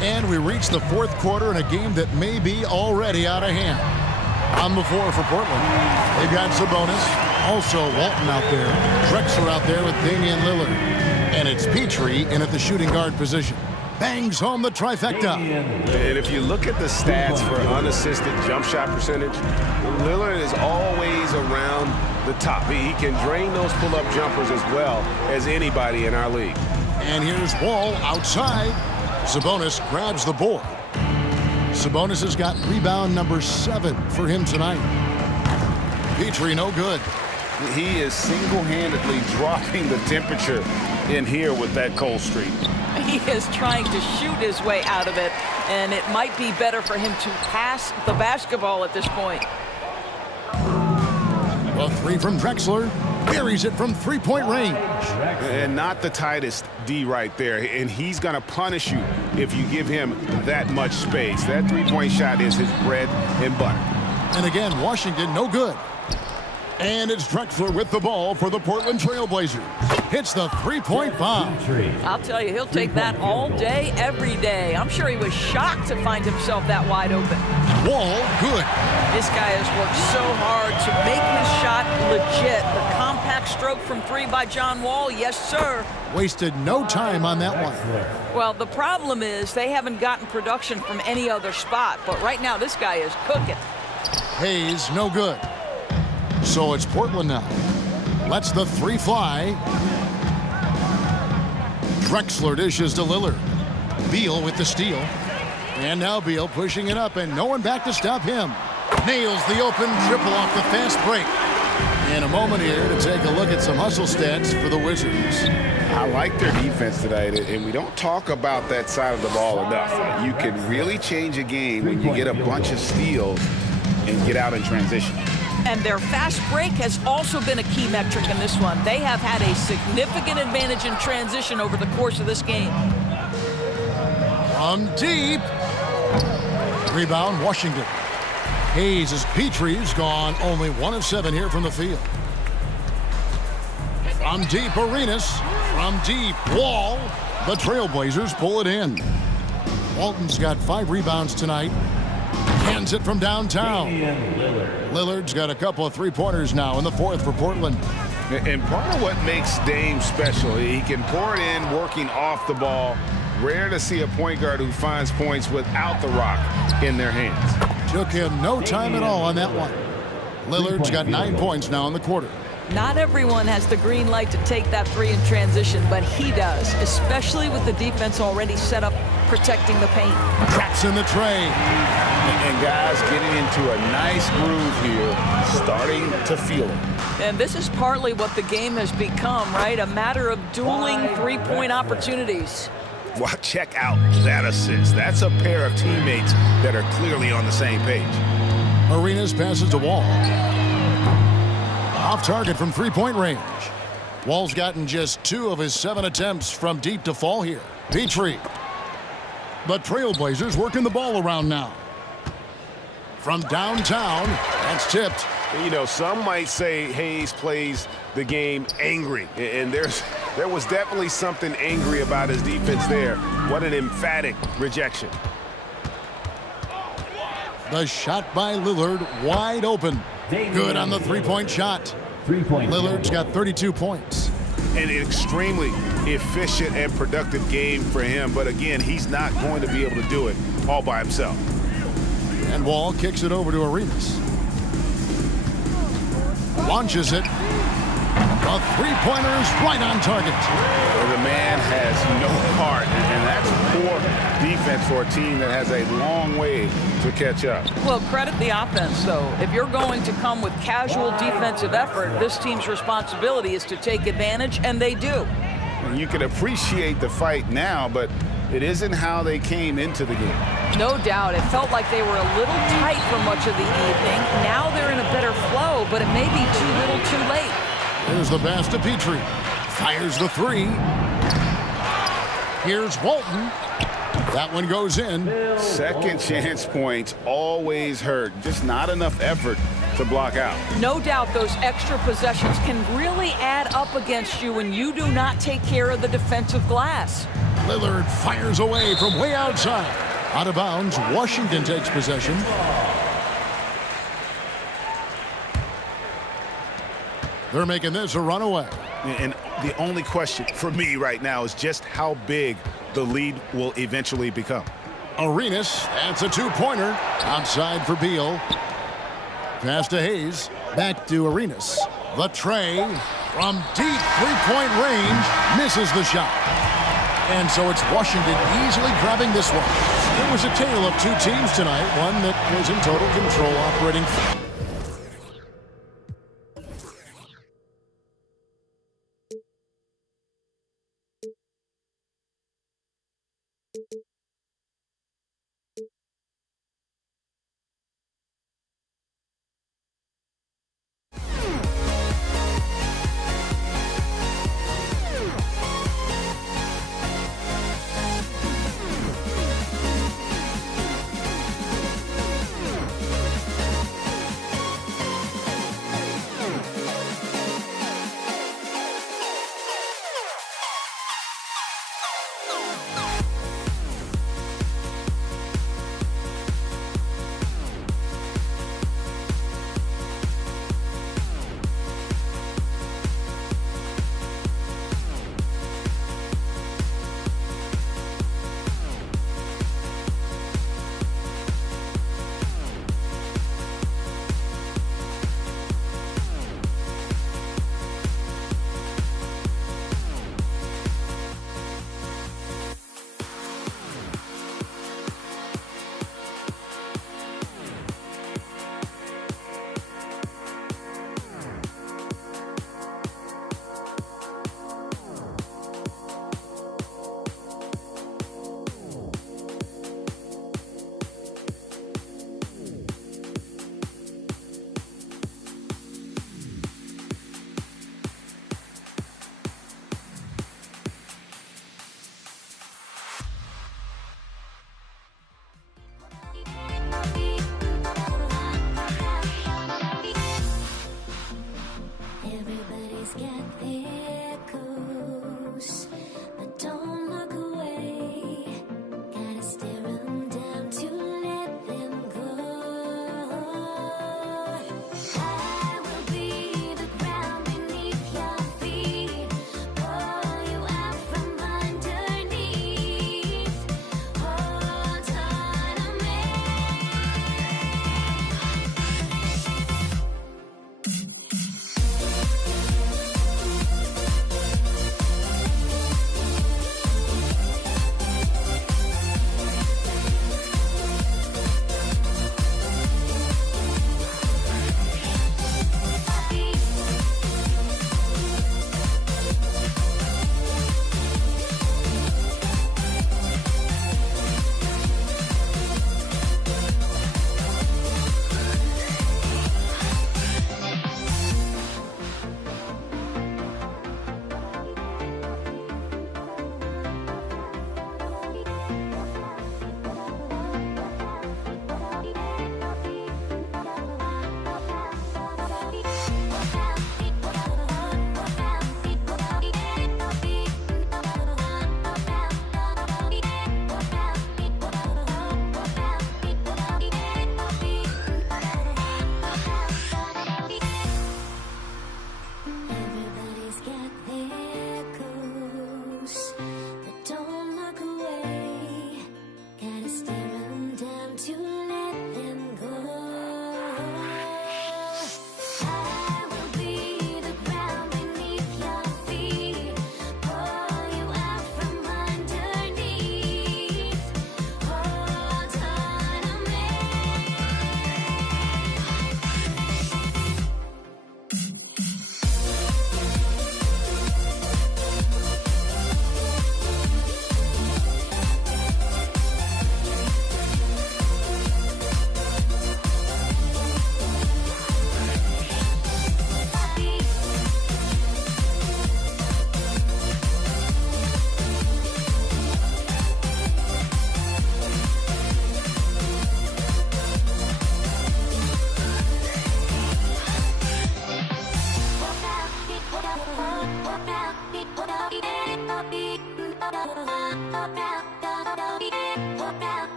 And we reach the fourth quarter in a game that may be already out of hand. On the floor for Portland, they've got Sabonis, also Walton out there, Drexler out there with Damian Lillard. And it's Petrie in at the shooting guard position. Bangs home the trifecta. And if you look at the stats for unassisted jump shot percentage, Lillard is always around the top. He can drain those pull-up jumpers as well as anybody in our league. And here's Wall outside. Sabonis grabs the board. Sabonis has got rebound number 7 for him tonight. Petrie no good. He is single-handedly dropping the temperature in here with that cold streak. He is trying to shoot his way out of it, and it might be better for him to pass the basketball at this point. A three from Drexler. Buries it from three-point range. And not the tightest D right there. And he's going to punish you if you give him that much space. That three-point shot is his bread and butter. And again, Washington no good. And it's Drexler with the ball for the Portland Trailblazers. Hits the three-point bomb. I'll tell you, he'll take that all day, every day. I'm sure he was shocked to find himself that wide open. Wall, good. This guy has worked so hard to make his shot legit. The compact stroke from three by John Wall, yes, sir. Wasted no time on that one. Well, the problem is they haven't gotten production from any other spot, but right now this guy is cooking. Hayes, no good. So it's Portland now. Lets the three fly. Drexler dishes to Lillard. Beal with the steal. And now Beal pushing it up, and no one back to stop him. Nails the open triple off the fast break. In a moment here to take a look at some hustle stats for the Wizards. I like their defense tonight, and we don't talk about that side of the ball enough. You can really change a game when you get a bunch of steals and get out in transition. And their fast break has also been a key metric in this one. They have had a significant advantage in transition over the course of this game. From deep. Rebound, Washington. Hayes as Petrie's gone only 1 of 7 here from the field. From deep, Arenas. From deep, Wall. The Trailblazers pull it in. Walton's got 5 rebounds tonight. Hands it from downtown. Lillard's got a couple of three-pointers now in the fourth for Portland. And part of what makes Dame special, he can pour it in working off the ball. Rare to see a point guard who finds points without the rock in their hands. Took him no time at all on that one. Lillard's got 9 points now in the quarter. Not everyone has the green light to take that three in transition, but he does, especially with the defense already set up protecting the paint. Traps in the tray. And guys getting into a nice groove here, starting to feel it. And this is partly what the game has become, right? A matter of dueling three-point opportunities. Well, check out that assist. That's a pair of teammates that are clearly on the same page. Arenas passes to Wall. Off target from three-point range. Wall's gotten just 2 of his 7 attempts from deep to fall here. Petrie. The Trailblazers working the ball around now. From downtown, that's tipped. You know, some might say Hayes plays the game angry, and there was definitely something angry about his defense there. What an emphatic rejection. The shot by Lillard, wide open. Good on the three-point shot. Lillard's got 32 points. An extremely efficient and productive game for him, but again, he's not going to be able to do it all by himself. And Wall kicks it over to Arenas. Launches it. A three-pointer is right on target. The man has no heart, and that's poor defense for a team that has a long way to catch up. Well, credit the offense, though. If you're going to come with casual defensive effort, this team's responsibility is to take advantage, and they do. And you can appreciate the fight now, but it isn't how they came into the game. No doubt. It felt like they were a little tight for much of the evening. Now they're in a better flow, but it may be too little too late. Here's the pass to Petrie. Fires the three. Here's Walton. That one goes in. Second chance points always hurt. Just not enough effort to block out. No doubt those extra possessions can really add up against you when you do not take care of the defensive glass. Lillard fires away from way outside. Out of bounds, Washington takes possession. They're making this a runaway. And the only question for me right now is just how big the lead will eventually become. Arenas, that's a two-pointer. Outside for Beal. Pass to Hayes. Back to Arenas. The tray from deep three-point range. Misses the shot. And so it's Washington easily grabbing this one. It was a tale of 2 teams tonight. One that was in total control operating.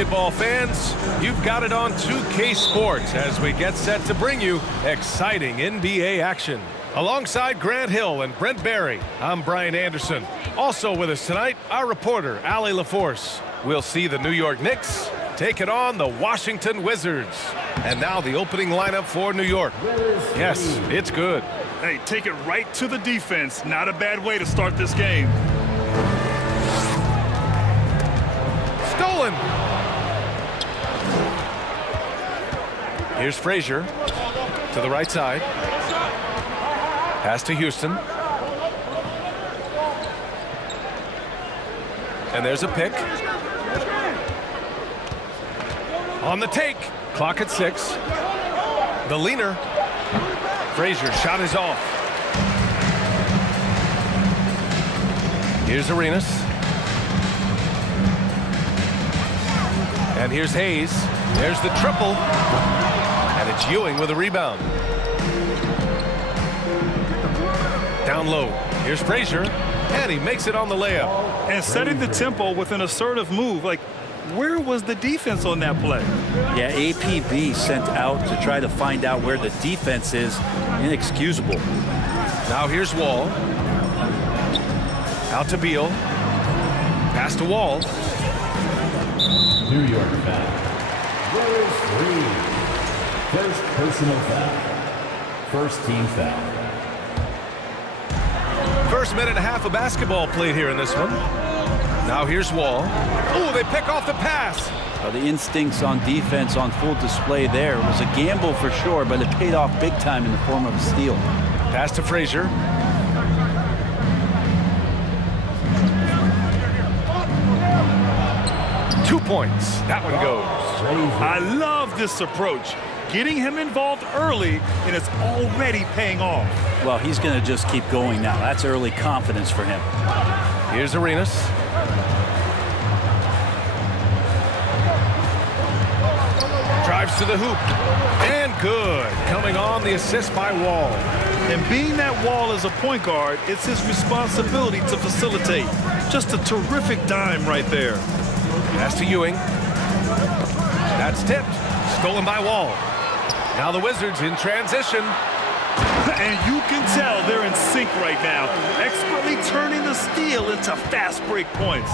basketball fans, you've got it on 2K Sports as we get set to bring you exciting NBA action. Alongside Grant Hill and Brent Barry, I'm Brian Anderson. Also with us tonight, our reporter, Allie LaForce. We'll see the New York Knicks take it on the Washington Wizards. And now the opening lineup for New York. Yes, it's good. Hey, take it right to the defense. Not a bad way to start this game. Stolen. Here's Frazier to the right side. Pass to Houston. And there's a pick. On the take. Clock at 6. The leaner. Frazier shot is off. Here's Arenas. And here's Hayes. There's the triple. And it's Ewing with a rebound. Down low. Here's Frazier. And he makes it on the layup. And setting the tempo with an assertive move. Like, where was the defense on that play? Yeah, APB sent out to try to find out where the defense is. Inexcusable. Now here's Wall. Out to Beal. Pass to Wall. New York foul. There is 3. First personal foul. First team foul. First minute and a half of basketball played here in this one. Now here's Wall. Oh, they pick off the pass. Well, the instincts on defense on full display there. It was a gamble for sure, but it paid off big time in the form of a steal. Pass to Frazier. Two points. That one goes. I love this approach. Getting him involved early, and it's already paying off. Well, he's going to just keep going now. That's early confidence for him. Here's Arenas. Drives to the hoop. And good. Coming on the assist by Wall. And being that Wall is a point guard, it's his responsibility to facilitate. Just a terrific dime right there. Pass to Ewing. That's tipped. Stolen by Wall. Now the Wizards in transition. And you can tell they're in sync right now, expertly turning the steal into fast break points.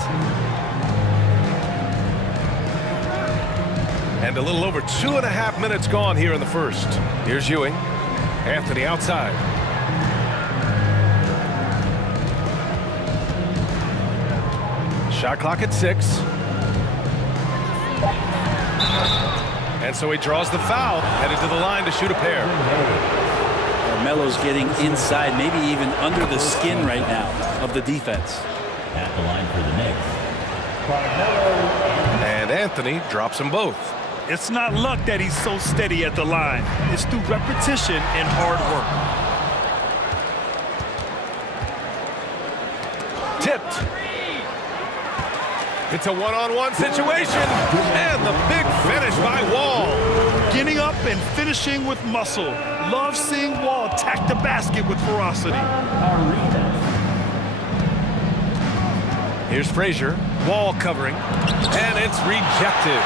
And a little over 2.5 minutes gone here in the first. Here's Ewing. Anthony outside. Shot clock at 6. And so he draws the foul, headed to the line to shoot a pair. Carmelo's getting inside, maybe even under the skin right now of the defense. At the line for the Knicks. And Anthony drops them both. It's not luck that he's so steady at the line. It's through repetition and hard work. Tipped. It's a one-on-one situation. And the big finish by Wall. Getting up and finishing with muscle. Love seeing Wall attack the basket with ferocity. Here's Frazier. Wall covering. And it's rejected.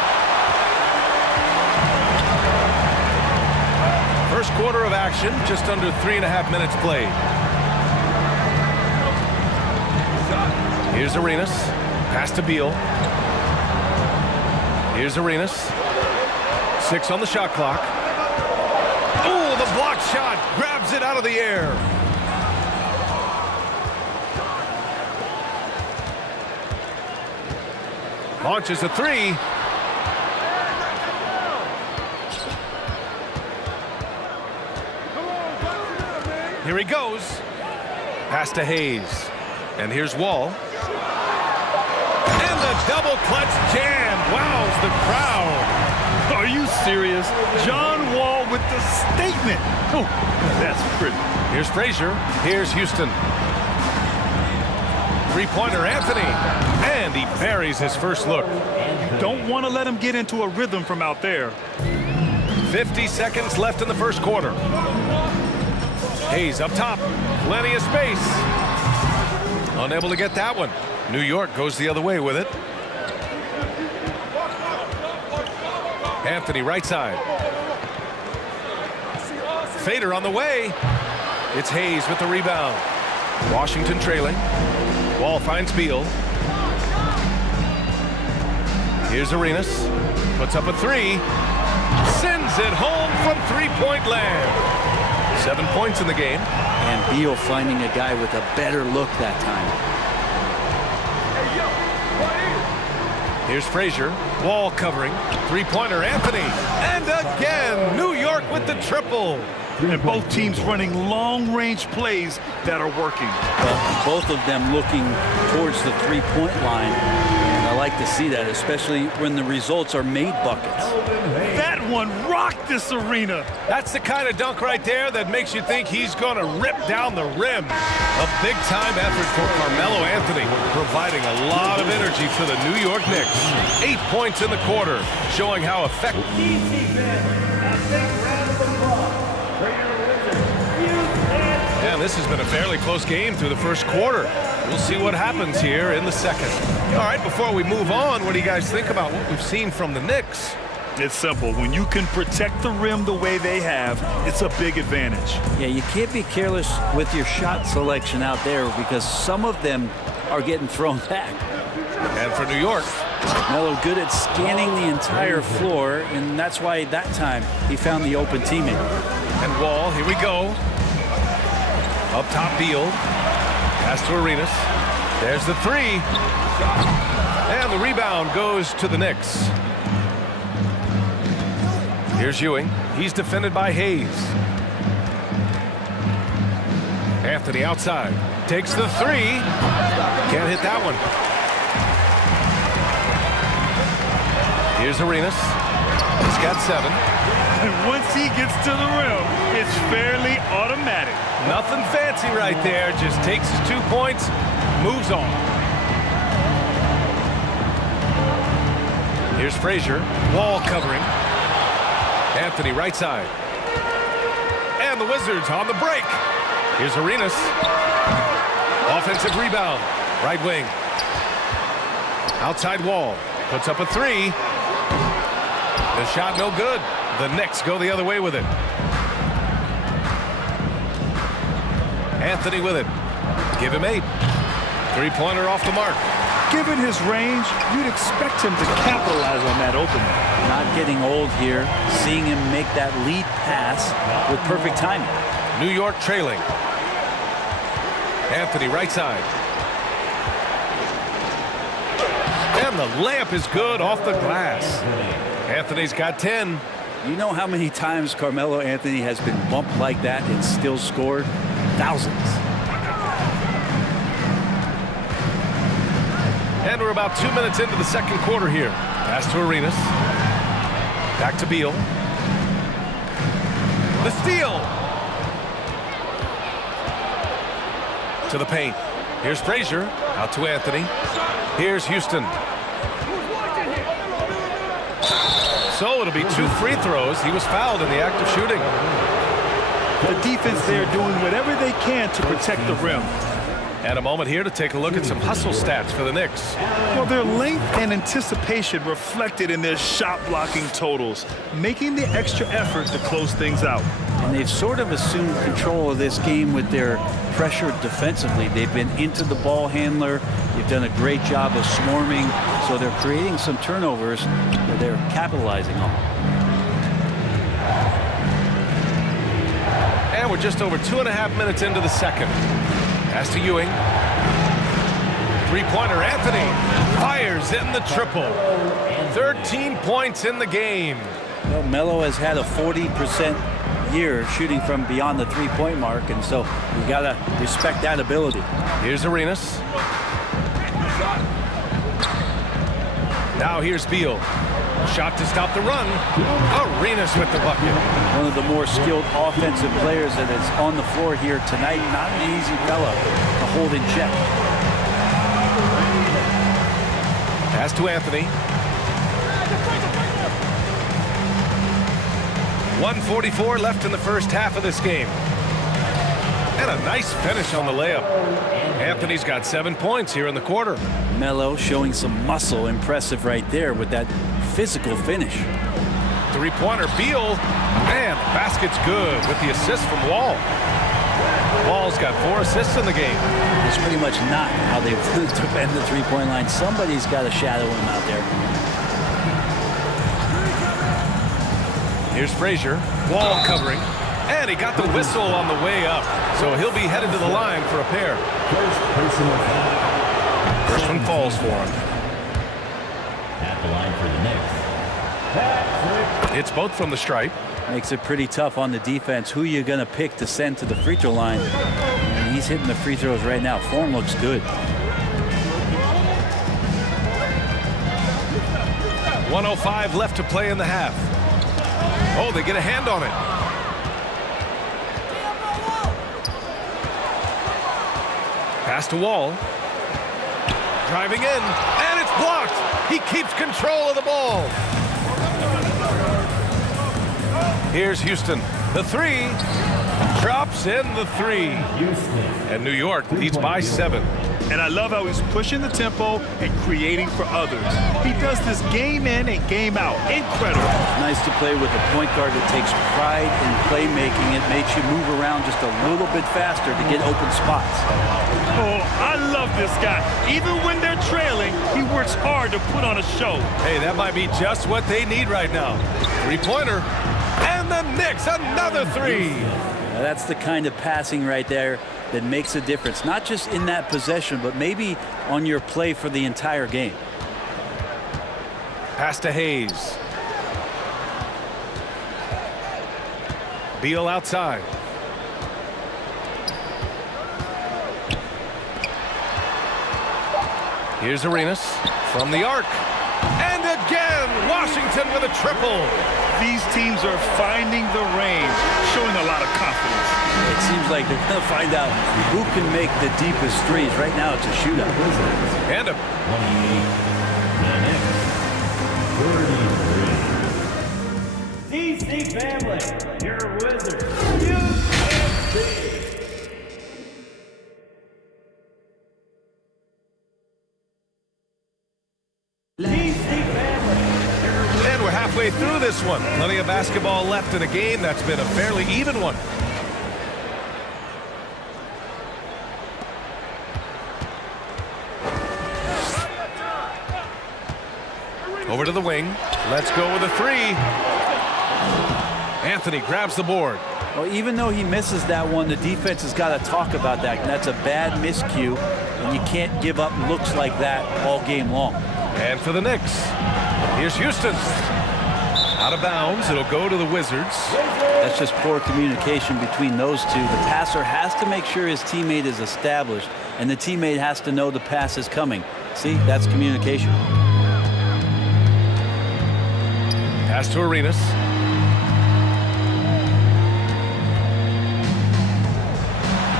First quarter of action, just under 3.5 minutes played. Here's Arenas. Pass to Beal. Here's Arenas. 6 on the shot clock. Oh, the block shot. Grabs it out of the air. Launches a 3. Here he goes. Pass to Hayes. And here's Wall. And the double clutch jam. Wows the crowd. Are you serious? John Wall with the statement. Oh, that's pretty. Here's Frazier. Here's Houston. Three-pointer Anthony. And he buries his first look. You don't want to let him get into a rhythm from out there. 50 seconds left in the first quarter. Hayes up top. Plenty of space. Unable to get that one. New York goes the other way with it. Anthony right side. Fader on the way. It's Hayes with the rebound. Washington trailing. Wall finds Beal. Here's Arenas. Puts up a 3. Sends it home from three-point land. 7 points in the game. And Beal finding a guy with a better look that time. Here's Frazier. Wall covering. Three-pointer Anthony. And again, New York with the triple. And both teams running long-range plays that are working. Well, both of them looking towards the three-point line. And I like to see that, especially when the results are made buckets. That one rocked this arena. That's the kind of dunk right there that makes you think he's going to rip down the rim. A big-time effort for Carmelo Anthony, providing a lot of energy for the New York Knicks. 8 points in the quarter, showing how effective. And this has been a fairly close game through the first quarter. We'll see what happens here in the second. All right, before we move on, what do you guys think about what we've seen from the Knicks? It's simple. When you can protect the rim the way they have, it's a big advantage. Yeah, you can't be careless with your shot selection out there because some of them are getting thrown back. And for New York, Melo good at scanning the entire floor, and that's why that time he found the open teammate. And Wall, here we go. Up top, Beal. Pass to Arenas. There's the three. And the rebound goes to the Knicks. Here's Ewing. He's defended by Hayes. Anthony outside. Takes the three. Can't hit that one. Here's Arenas. He's got 7. And once he gets to the rim, it's fairly automatic. Nothing fancy right there. Just takes his 2 points, moves on. Here's Frazier. Wall covering. Anthony right side. And the Wizards on the break. Here's Arenas. Offensive rebound. Right wing. Outside Wall. Puts up a 3. The shot no good. The Knicks go the other way with it. Anthony with it. Give him 8. Three-pointer off the mark. Given his range, you'd expect him to capitalize on that opening. Not getting old here. Seeing him make that lead pass with perfect timing. New York trailing. Anthony right side. And the layup is good off the glass. Anthony's got 10. You know how many times Carmelo Anthony has been bumped like that and still scored? Thousands. And we're about 2 minutes into the second quarter here. Pass to Arenas. Back to Beal. The steal. To the paint. Here's Frazier. Out to Anthony. Here's Houston. So it'll be 2 free throws. He was fouled in the act of shooting. The defense there doing whatever they can to protect the rim. And a moment here to take a look at some hustle stats for the Knicks. Well, their length and anticipation reflected in their shot blocking totals, making the extra effort to close things out. And they've sort of assumed control of this game with their pressure defensively. They've been into the ball handler. They've done a great job of swarming. So they're creating some turnovers that they're capitalizing on. And we're just over 2.5 minutes into the second. Pass to Ewing. Three-pointer, Anthony fires in the triple. 13 points in the game. Well, Melo has had a 40% year shooting from beyond the three-point mark, and so you got to respect that ability. Here's Arenas. Now here's Beal. Shot to stop the run. Arenas with the bucket. One of the more skilled offensive players that is on the floor here tonight. Not an easy fella to hold in check. Pass to Anthony. 1:44 left in the first half of this game. And a nice finish on the layup. Anthony's got 7 points here in the quarter. Melo showing some muscle. Impressive right there with that physical finish. Three-pointer, Beal. And the basket's good with the assist from Wall. Wall's got 4 assists in the game. It's pretty much not how they defend the three-point line. Somebody's got to shadow him out there. Here's Frazier. Wall covering. And he got the whistle on the way up. So he'll be headed to the line for a pair. First one falls for him. At the line for the Knicks. It's both from the stripe. Makes it pretty tough on the defense. Who you going to pick to send to the free throw line? And he's hitting the free throws right now. Form looks good. 1:05 left to play in the half. Oh, they get a hand on it. Pass to Wall. Driving in, and it's blocked. He keeps control of the ball. Here's Houston. The three. Drops in the three. And New York leads by 7. And I love how he's pushing the tempo and creating for others. He does this game in and game out. Incredible. nice to play with a point guard that takes pride in playmaking. It makes you move around just a little bit faster to get open spots. Oh, I love this guy. Even when they're trailing, he works hard to put on a show. Hey, that might be just what they need right now. Three-pointer. And the Knicks, another three. Now, that's the kind of passing right there that makes a difference, not just in that possession, but maybe on your play for the entire game. Pass to Hayes. Beal outside. Here's Arenas from the arc. And again, Washington with a triple. These teams are finding the range, showing a lot of confidence. It seems like they're going to find out who can make the deepest threes. Right now, it's a shootout. And a DC family, your Wizards. You can't see. And we're halfway through this one. Plenty of basketball left in a game that's been a fairly even one. Over to the wing. Let's go with a three. Anthony grabs the board. Well, even though he misses that one, the defense has got to talk about that. That's a bad miscue, and you can't give up looks like that all game long. And for the Knicks, here's Houston. Out of bounds. It'll go to the Wizards. That's just poor communication between those two. The passer has to make sure his teammate is established, and the teammate has to know the pass is coming. See, that's communication. Pass to Arenas.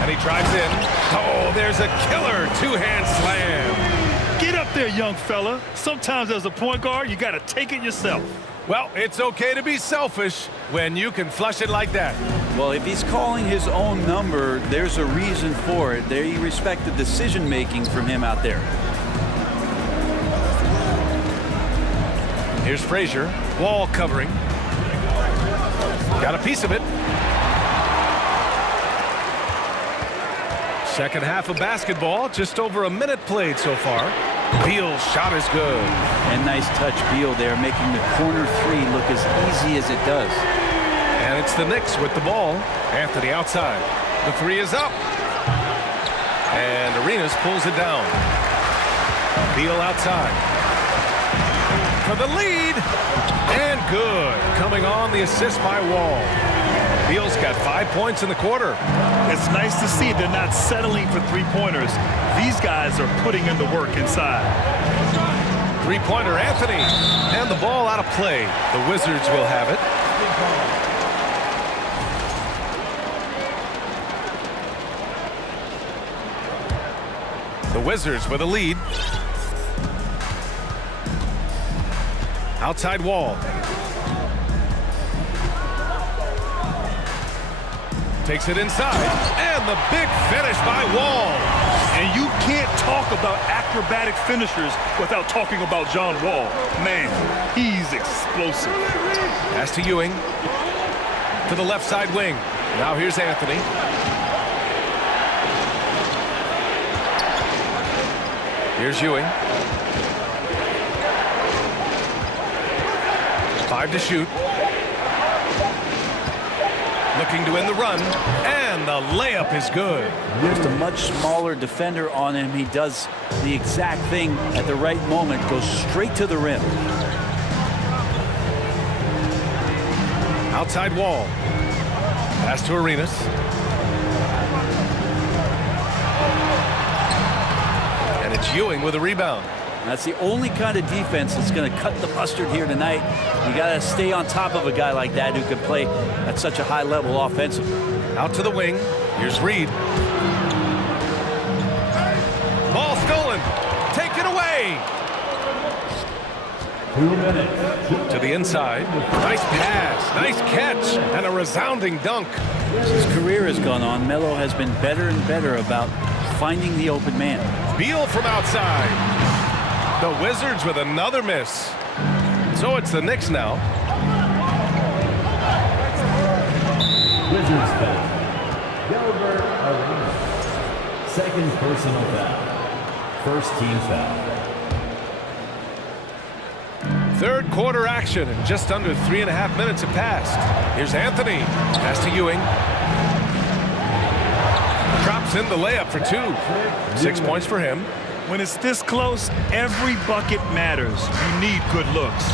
And he drives in. Oh, there's a killer two-hand slam. Get up there, young fella. Sometimes as a point guard, you got to take it yourself. Well, it's okay to be selfish when you can flush it like that. Well, if he's calling his own number, there's a reason for it. There, you respect the decision-making from him out there. Here's Frazier. Wall covering. Got a piece of it. Second half of basketball. Just over a minute played so far. Beal's shot is good. And nice touch, Beal there, making the corner three look as easy as it does. And it's the Knicks with the ball. Anthony outside. The three is up. And Arenas pulls it down. Beal outside. For the lead. And good. Coming on the assist by Wall. Beal's got 5 points in the quarter. It's nice to see they're not settling for three-pointers. These guys are putting in the work inside. Three-pointer, Anthony. And the ball out of play. The Wizards will have it. The Wizards with a lead. Outside Wall. Takes it inside. And the big finish by Wall. And you can't talk about acrobatic finishers without talking about John Wall. Man, he's explosive. Pass to Ewing. To the left side wing. Now here's Anthony. Here's Ewing. 5 to shoot. Looking to win the run. And the layup is good. Just a much smaller defender on him. He does the exact thing at the right moment. Goes straight to the rim. Outside Wall. Pass to Arenas. And it's Ewing with a rebound. That's the only kind of defense that's going to cut the mustard here tonight. You got to stay on top of a guy like that who can play at such a high level offensively. Out to the wing. Here's Reed. Ball stolen. Taken away. 2 minutes. To the inside. Nice pass. Nice catch. And a resounding dunk. As his career has gone on, Melo has been better and better about finding the open man. Beal from outside. The Wizards with another miss. So it's the Knicks now. Wizards foul. Gilbert Arenas. Second personal foul. First team foul. Third quarter action, and just under 3.5 minutes have passed. Here's Anthony. Pass to Ewing. Drops in the layup for 2. 6 points for him. When it's this close, every bucket matters. You need good looks.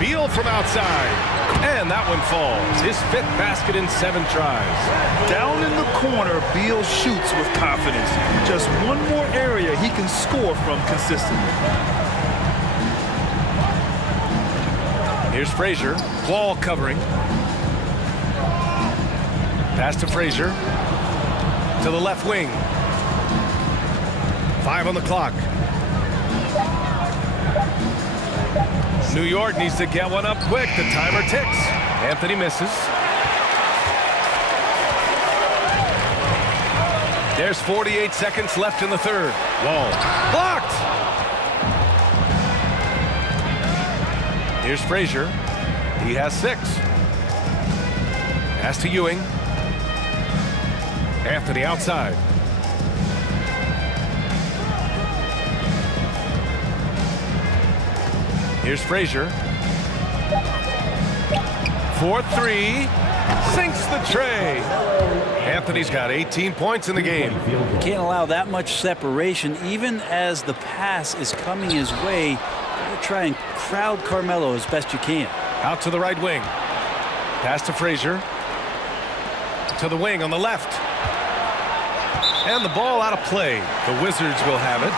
Beal from outside. And that one falls. His 5th basket in 7 tries. Down in the corner, Beal shoots with confidence. Just one more area he can score from consistently. Here's Frazier. Wall covering. Pass to Frazier. To the left wing. 5 on the clock. New York needs to get one up quick. The timer ticks. Anthony misses. There's 48 seconds left in the third. Wall blocked. Here's Frazier. He has 6. Pass to Ewing. Anthony outside. Here's Frazier. 4-3. Sinks the tray. Anthony's got 18 points in the game. Can't allow that much separation, even as the pass is coming his way. Try and crowd Carmelo as best you can. Out to the right wing. Pass to Frazier. To the wing on the left. And the ball out of play. The Wizards will have it.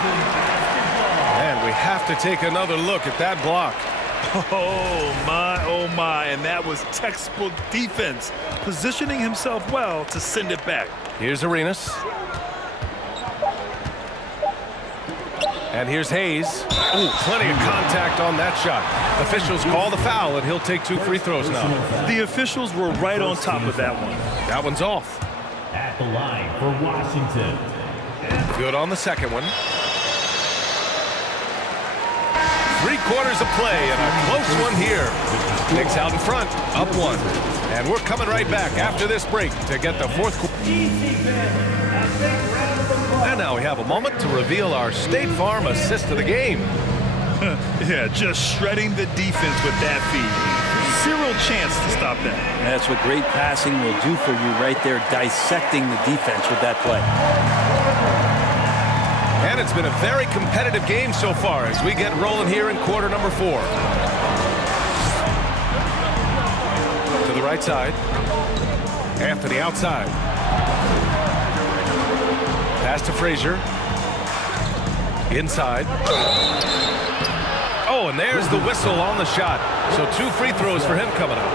And we have to take another look at that block. Oh my, and that was textbook defense. Positioning himself well to send it back. Here's Arenas. And here's Hayes. Ooh, plenty of contact on that shot. Officials call the foul, and he'll take 2 free throws now. The officials were right on top of that one. That one's off. At the line for Washington. Good on the second one. 3 quarters of play, and a close one here. Knicks out in front, up 1. And we're coming right back after this break to get the 4th quarter. And now we have a moment to reveal our State Farm assist of the game. Yeah, just shredding the defense with that feed. Zero chance to stop that. That's what great passing will do for you right there, dissecting the defense with that play. And it's been a very competitive game so far as we get rolling here in quarter number 4. To the right side. Anthony outside. Pass to Frazier. Inside. Oh, and there's the whistle on the shot. So 2 free throws for him coming up.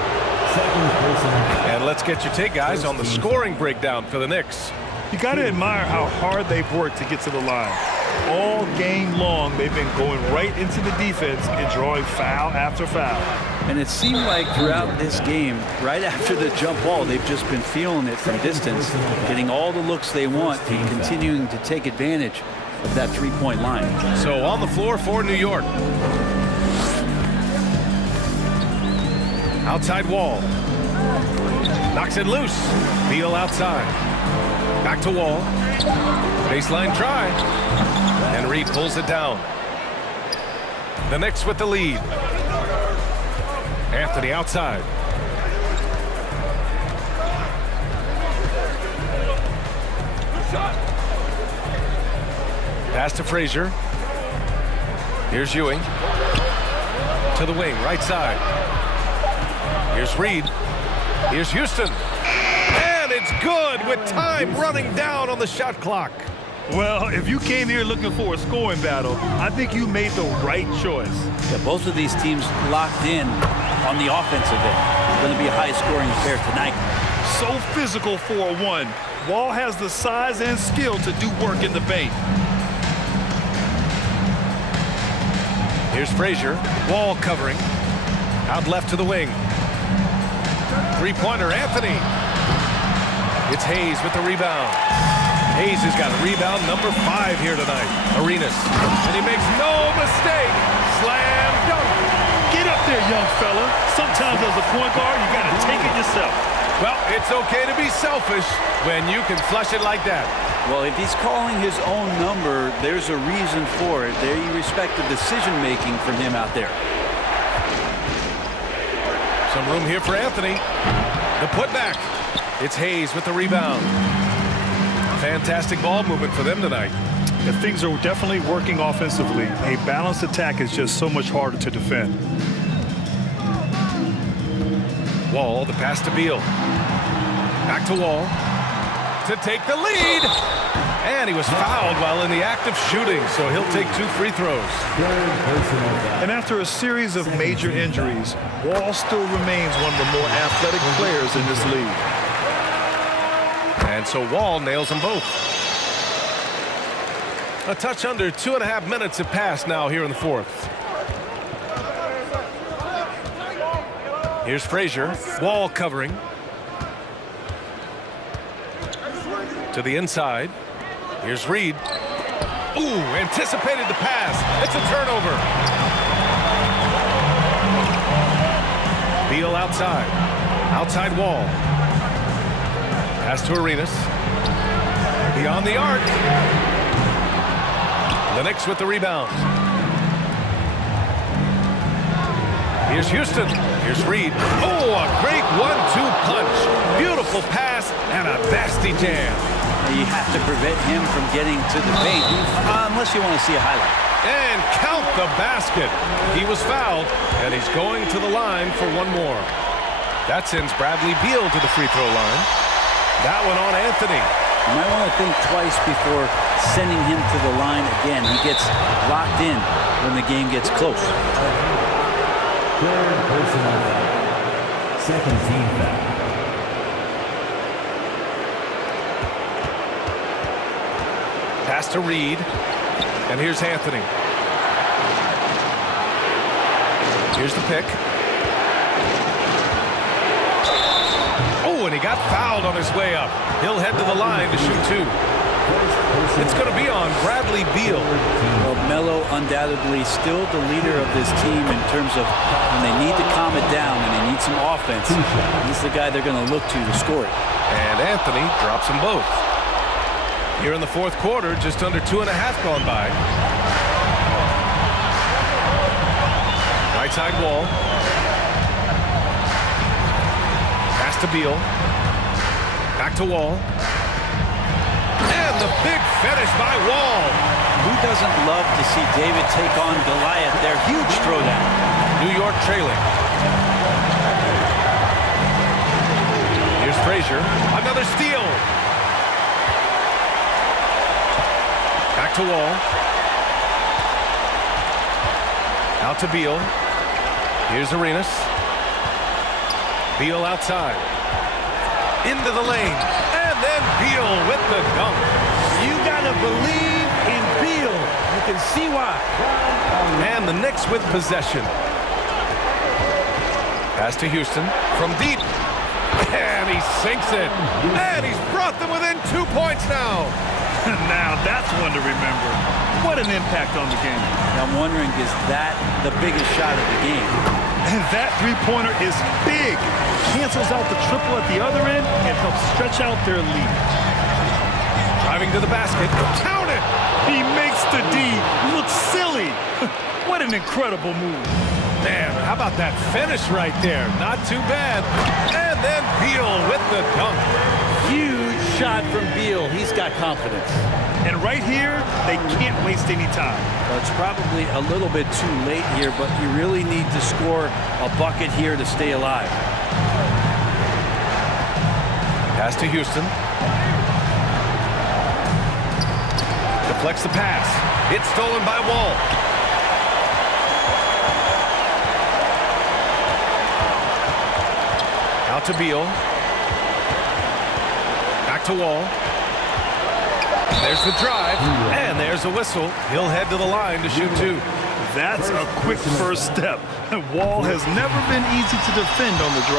And let's get your take, guys, on the scoring breakdown for the Knicks. You got to admire how hard they've worked to get to the line. All game long, they've been going right into the defense and drawing foul after foul. And it seemed like throughout this game, right after the jump ball, they've just been feeling it from distance, getting all the looks they want and continuing to take advantage of that three-point line. So on the floor for New York. Outside Wall. Knocks it loose. Beal outside. Back to Wall. Baseline try. And Reed pulls it down. The Knicks with the lead. Anthony outside. Pass to Frazier. Here's Ewing. To the wing, right side. Here's Reed. Here's Houston. And it's good with time running down on the shot clock. Well, if you came here looking for a scoring battle, I think you made the right choice. Yeah, both of these teams locked in on the offensive end. It's going to be a high-scoring affair tonight. So physical for a 1. Wall has the size and skill to do work in the paint. Here's Frazier. Wall covering. Out left to the wing. Three-pointer, Anthony. It's Hayes with the rebound. Hayes has got rebound number 5 here tonight. Arenas. And he makes no mistake. Slam dunk. Get up there, young fella. Sometimes as a point guard, you got to take it yourself. Well, it's okay to be selfish when you can flush it like that. Well, if he's calling his own number, there's a reason for it. There you respect the decision-making from him out there. Some room here for Anthony. The putback. It's Hayes with the rebound. Fantastic ball movement for them tonight. And things are definitely working offensively. A balanced attack is just so much harder to defend. Wall, the pass to Beal. Back to Wall to take the lead. And he was fouled while in the act of shooting, so he'll take 2 free throws. And after a series of major injuries, Wall still remains one of the more athletic players in this league. And so Wall nails them both. A touch under 2.5 minutes have passed now here in the fourth. Here's Frazier. Wall covering. To the inside. Here's Reed. Ooh, anticipated the pass. It's a turnover. Beal outside. Outside Wall. Pass to Arenas. Beyond the arc. The Knicks with the rebound. Here's Houston. Here's Reed. Oh, a great 1-2 punch. Beautiful pass and a nasty jam. You have to prevent him from getting to the paint, unless you want to see a highlight. And count the basket. He was fouled, and he's going to the line for one more. That sends Bradley Beal to the free throw line. That one on Anthony. You might want to think twice before sending him to the line again. He gets locked in when the game gets close. Third personal foul. Second team foul. Pass to Reed. And here's Anthony. Here's the pick. Oh, and he got fouled on his way up. He'll head to the line to shoot 2. It's going to be on Bradley Beal. Well, Melo undoubtedly still the leader of this team in terms of when they need to calm it down and they need some offense. He's the guy they're going to look to score it. And Anthony drops them both. Here in the fourth quarter, just under 2.5 gone by. Right side Wall. Pass to Beal. Back to Wall. And the big finish by Wall. Who doesn't love to see David take on Goliath? Their huge throwdown. New York trailing. Here's Frazier. Another steal. Back to Wall. Out to Beal. Here's Arenas. Beal outside. Into the lane. And then Beal with the dunk. You gotta believe in Beal. You can see why. And the Knicks with possession. Pass to Houston from deep. And he sinks it. And he's brought them within 2 points now. Now that's one to remember. What an impact on the game. I'm wondering, is that the biggest shot of the game? And that three-pointer is big. Cancels out the triple at the other end and helps stretch out their lead. Driving to the basket. Count it! He makes the D look silly. What an incredible move. Man, how about that finish right there? Not too bad. And then Beal with the dunk. Huge shot from Beal. He's got confidence. And right here, they can't waste any time. Well, it's probably a little bit too late here, but you really need to score a bucket here to stay alive. Pass to Houston. Deflects the pass. It's stolen by Wall. Out to Beal. Back to Wall. There's the drive, and there's a whistle. He'll head to the line to shoot 2. That's a quick first step. Wall has never been easy to defend on the drive.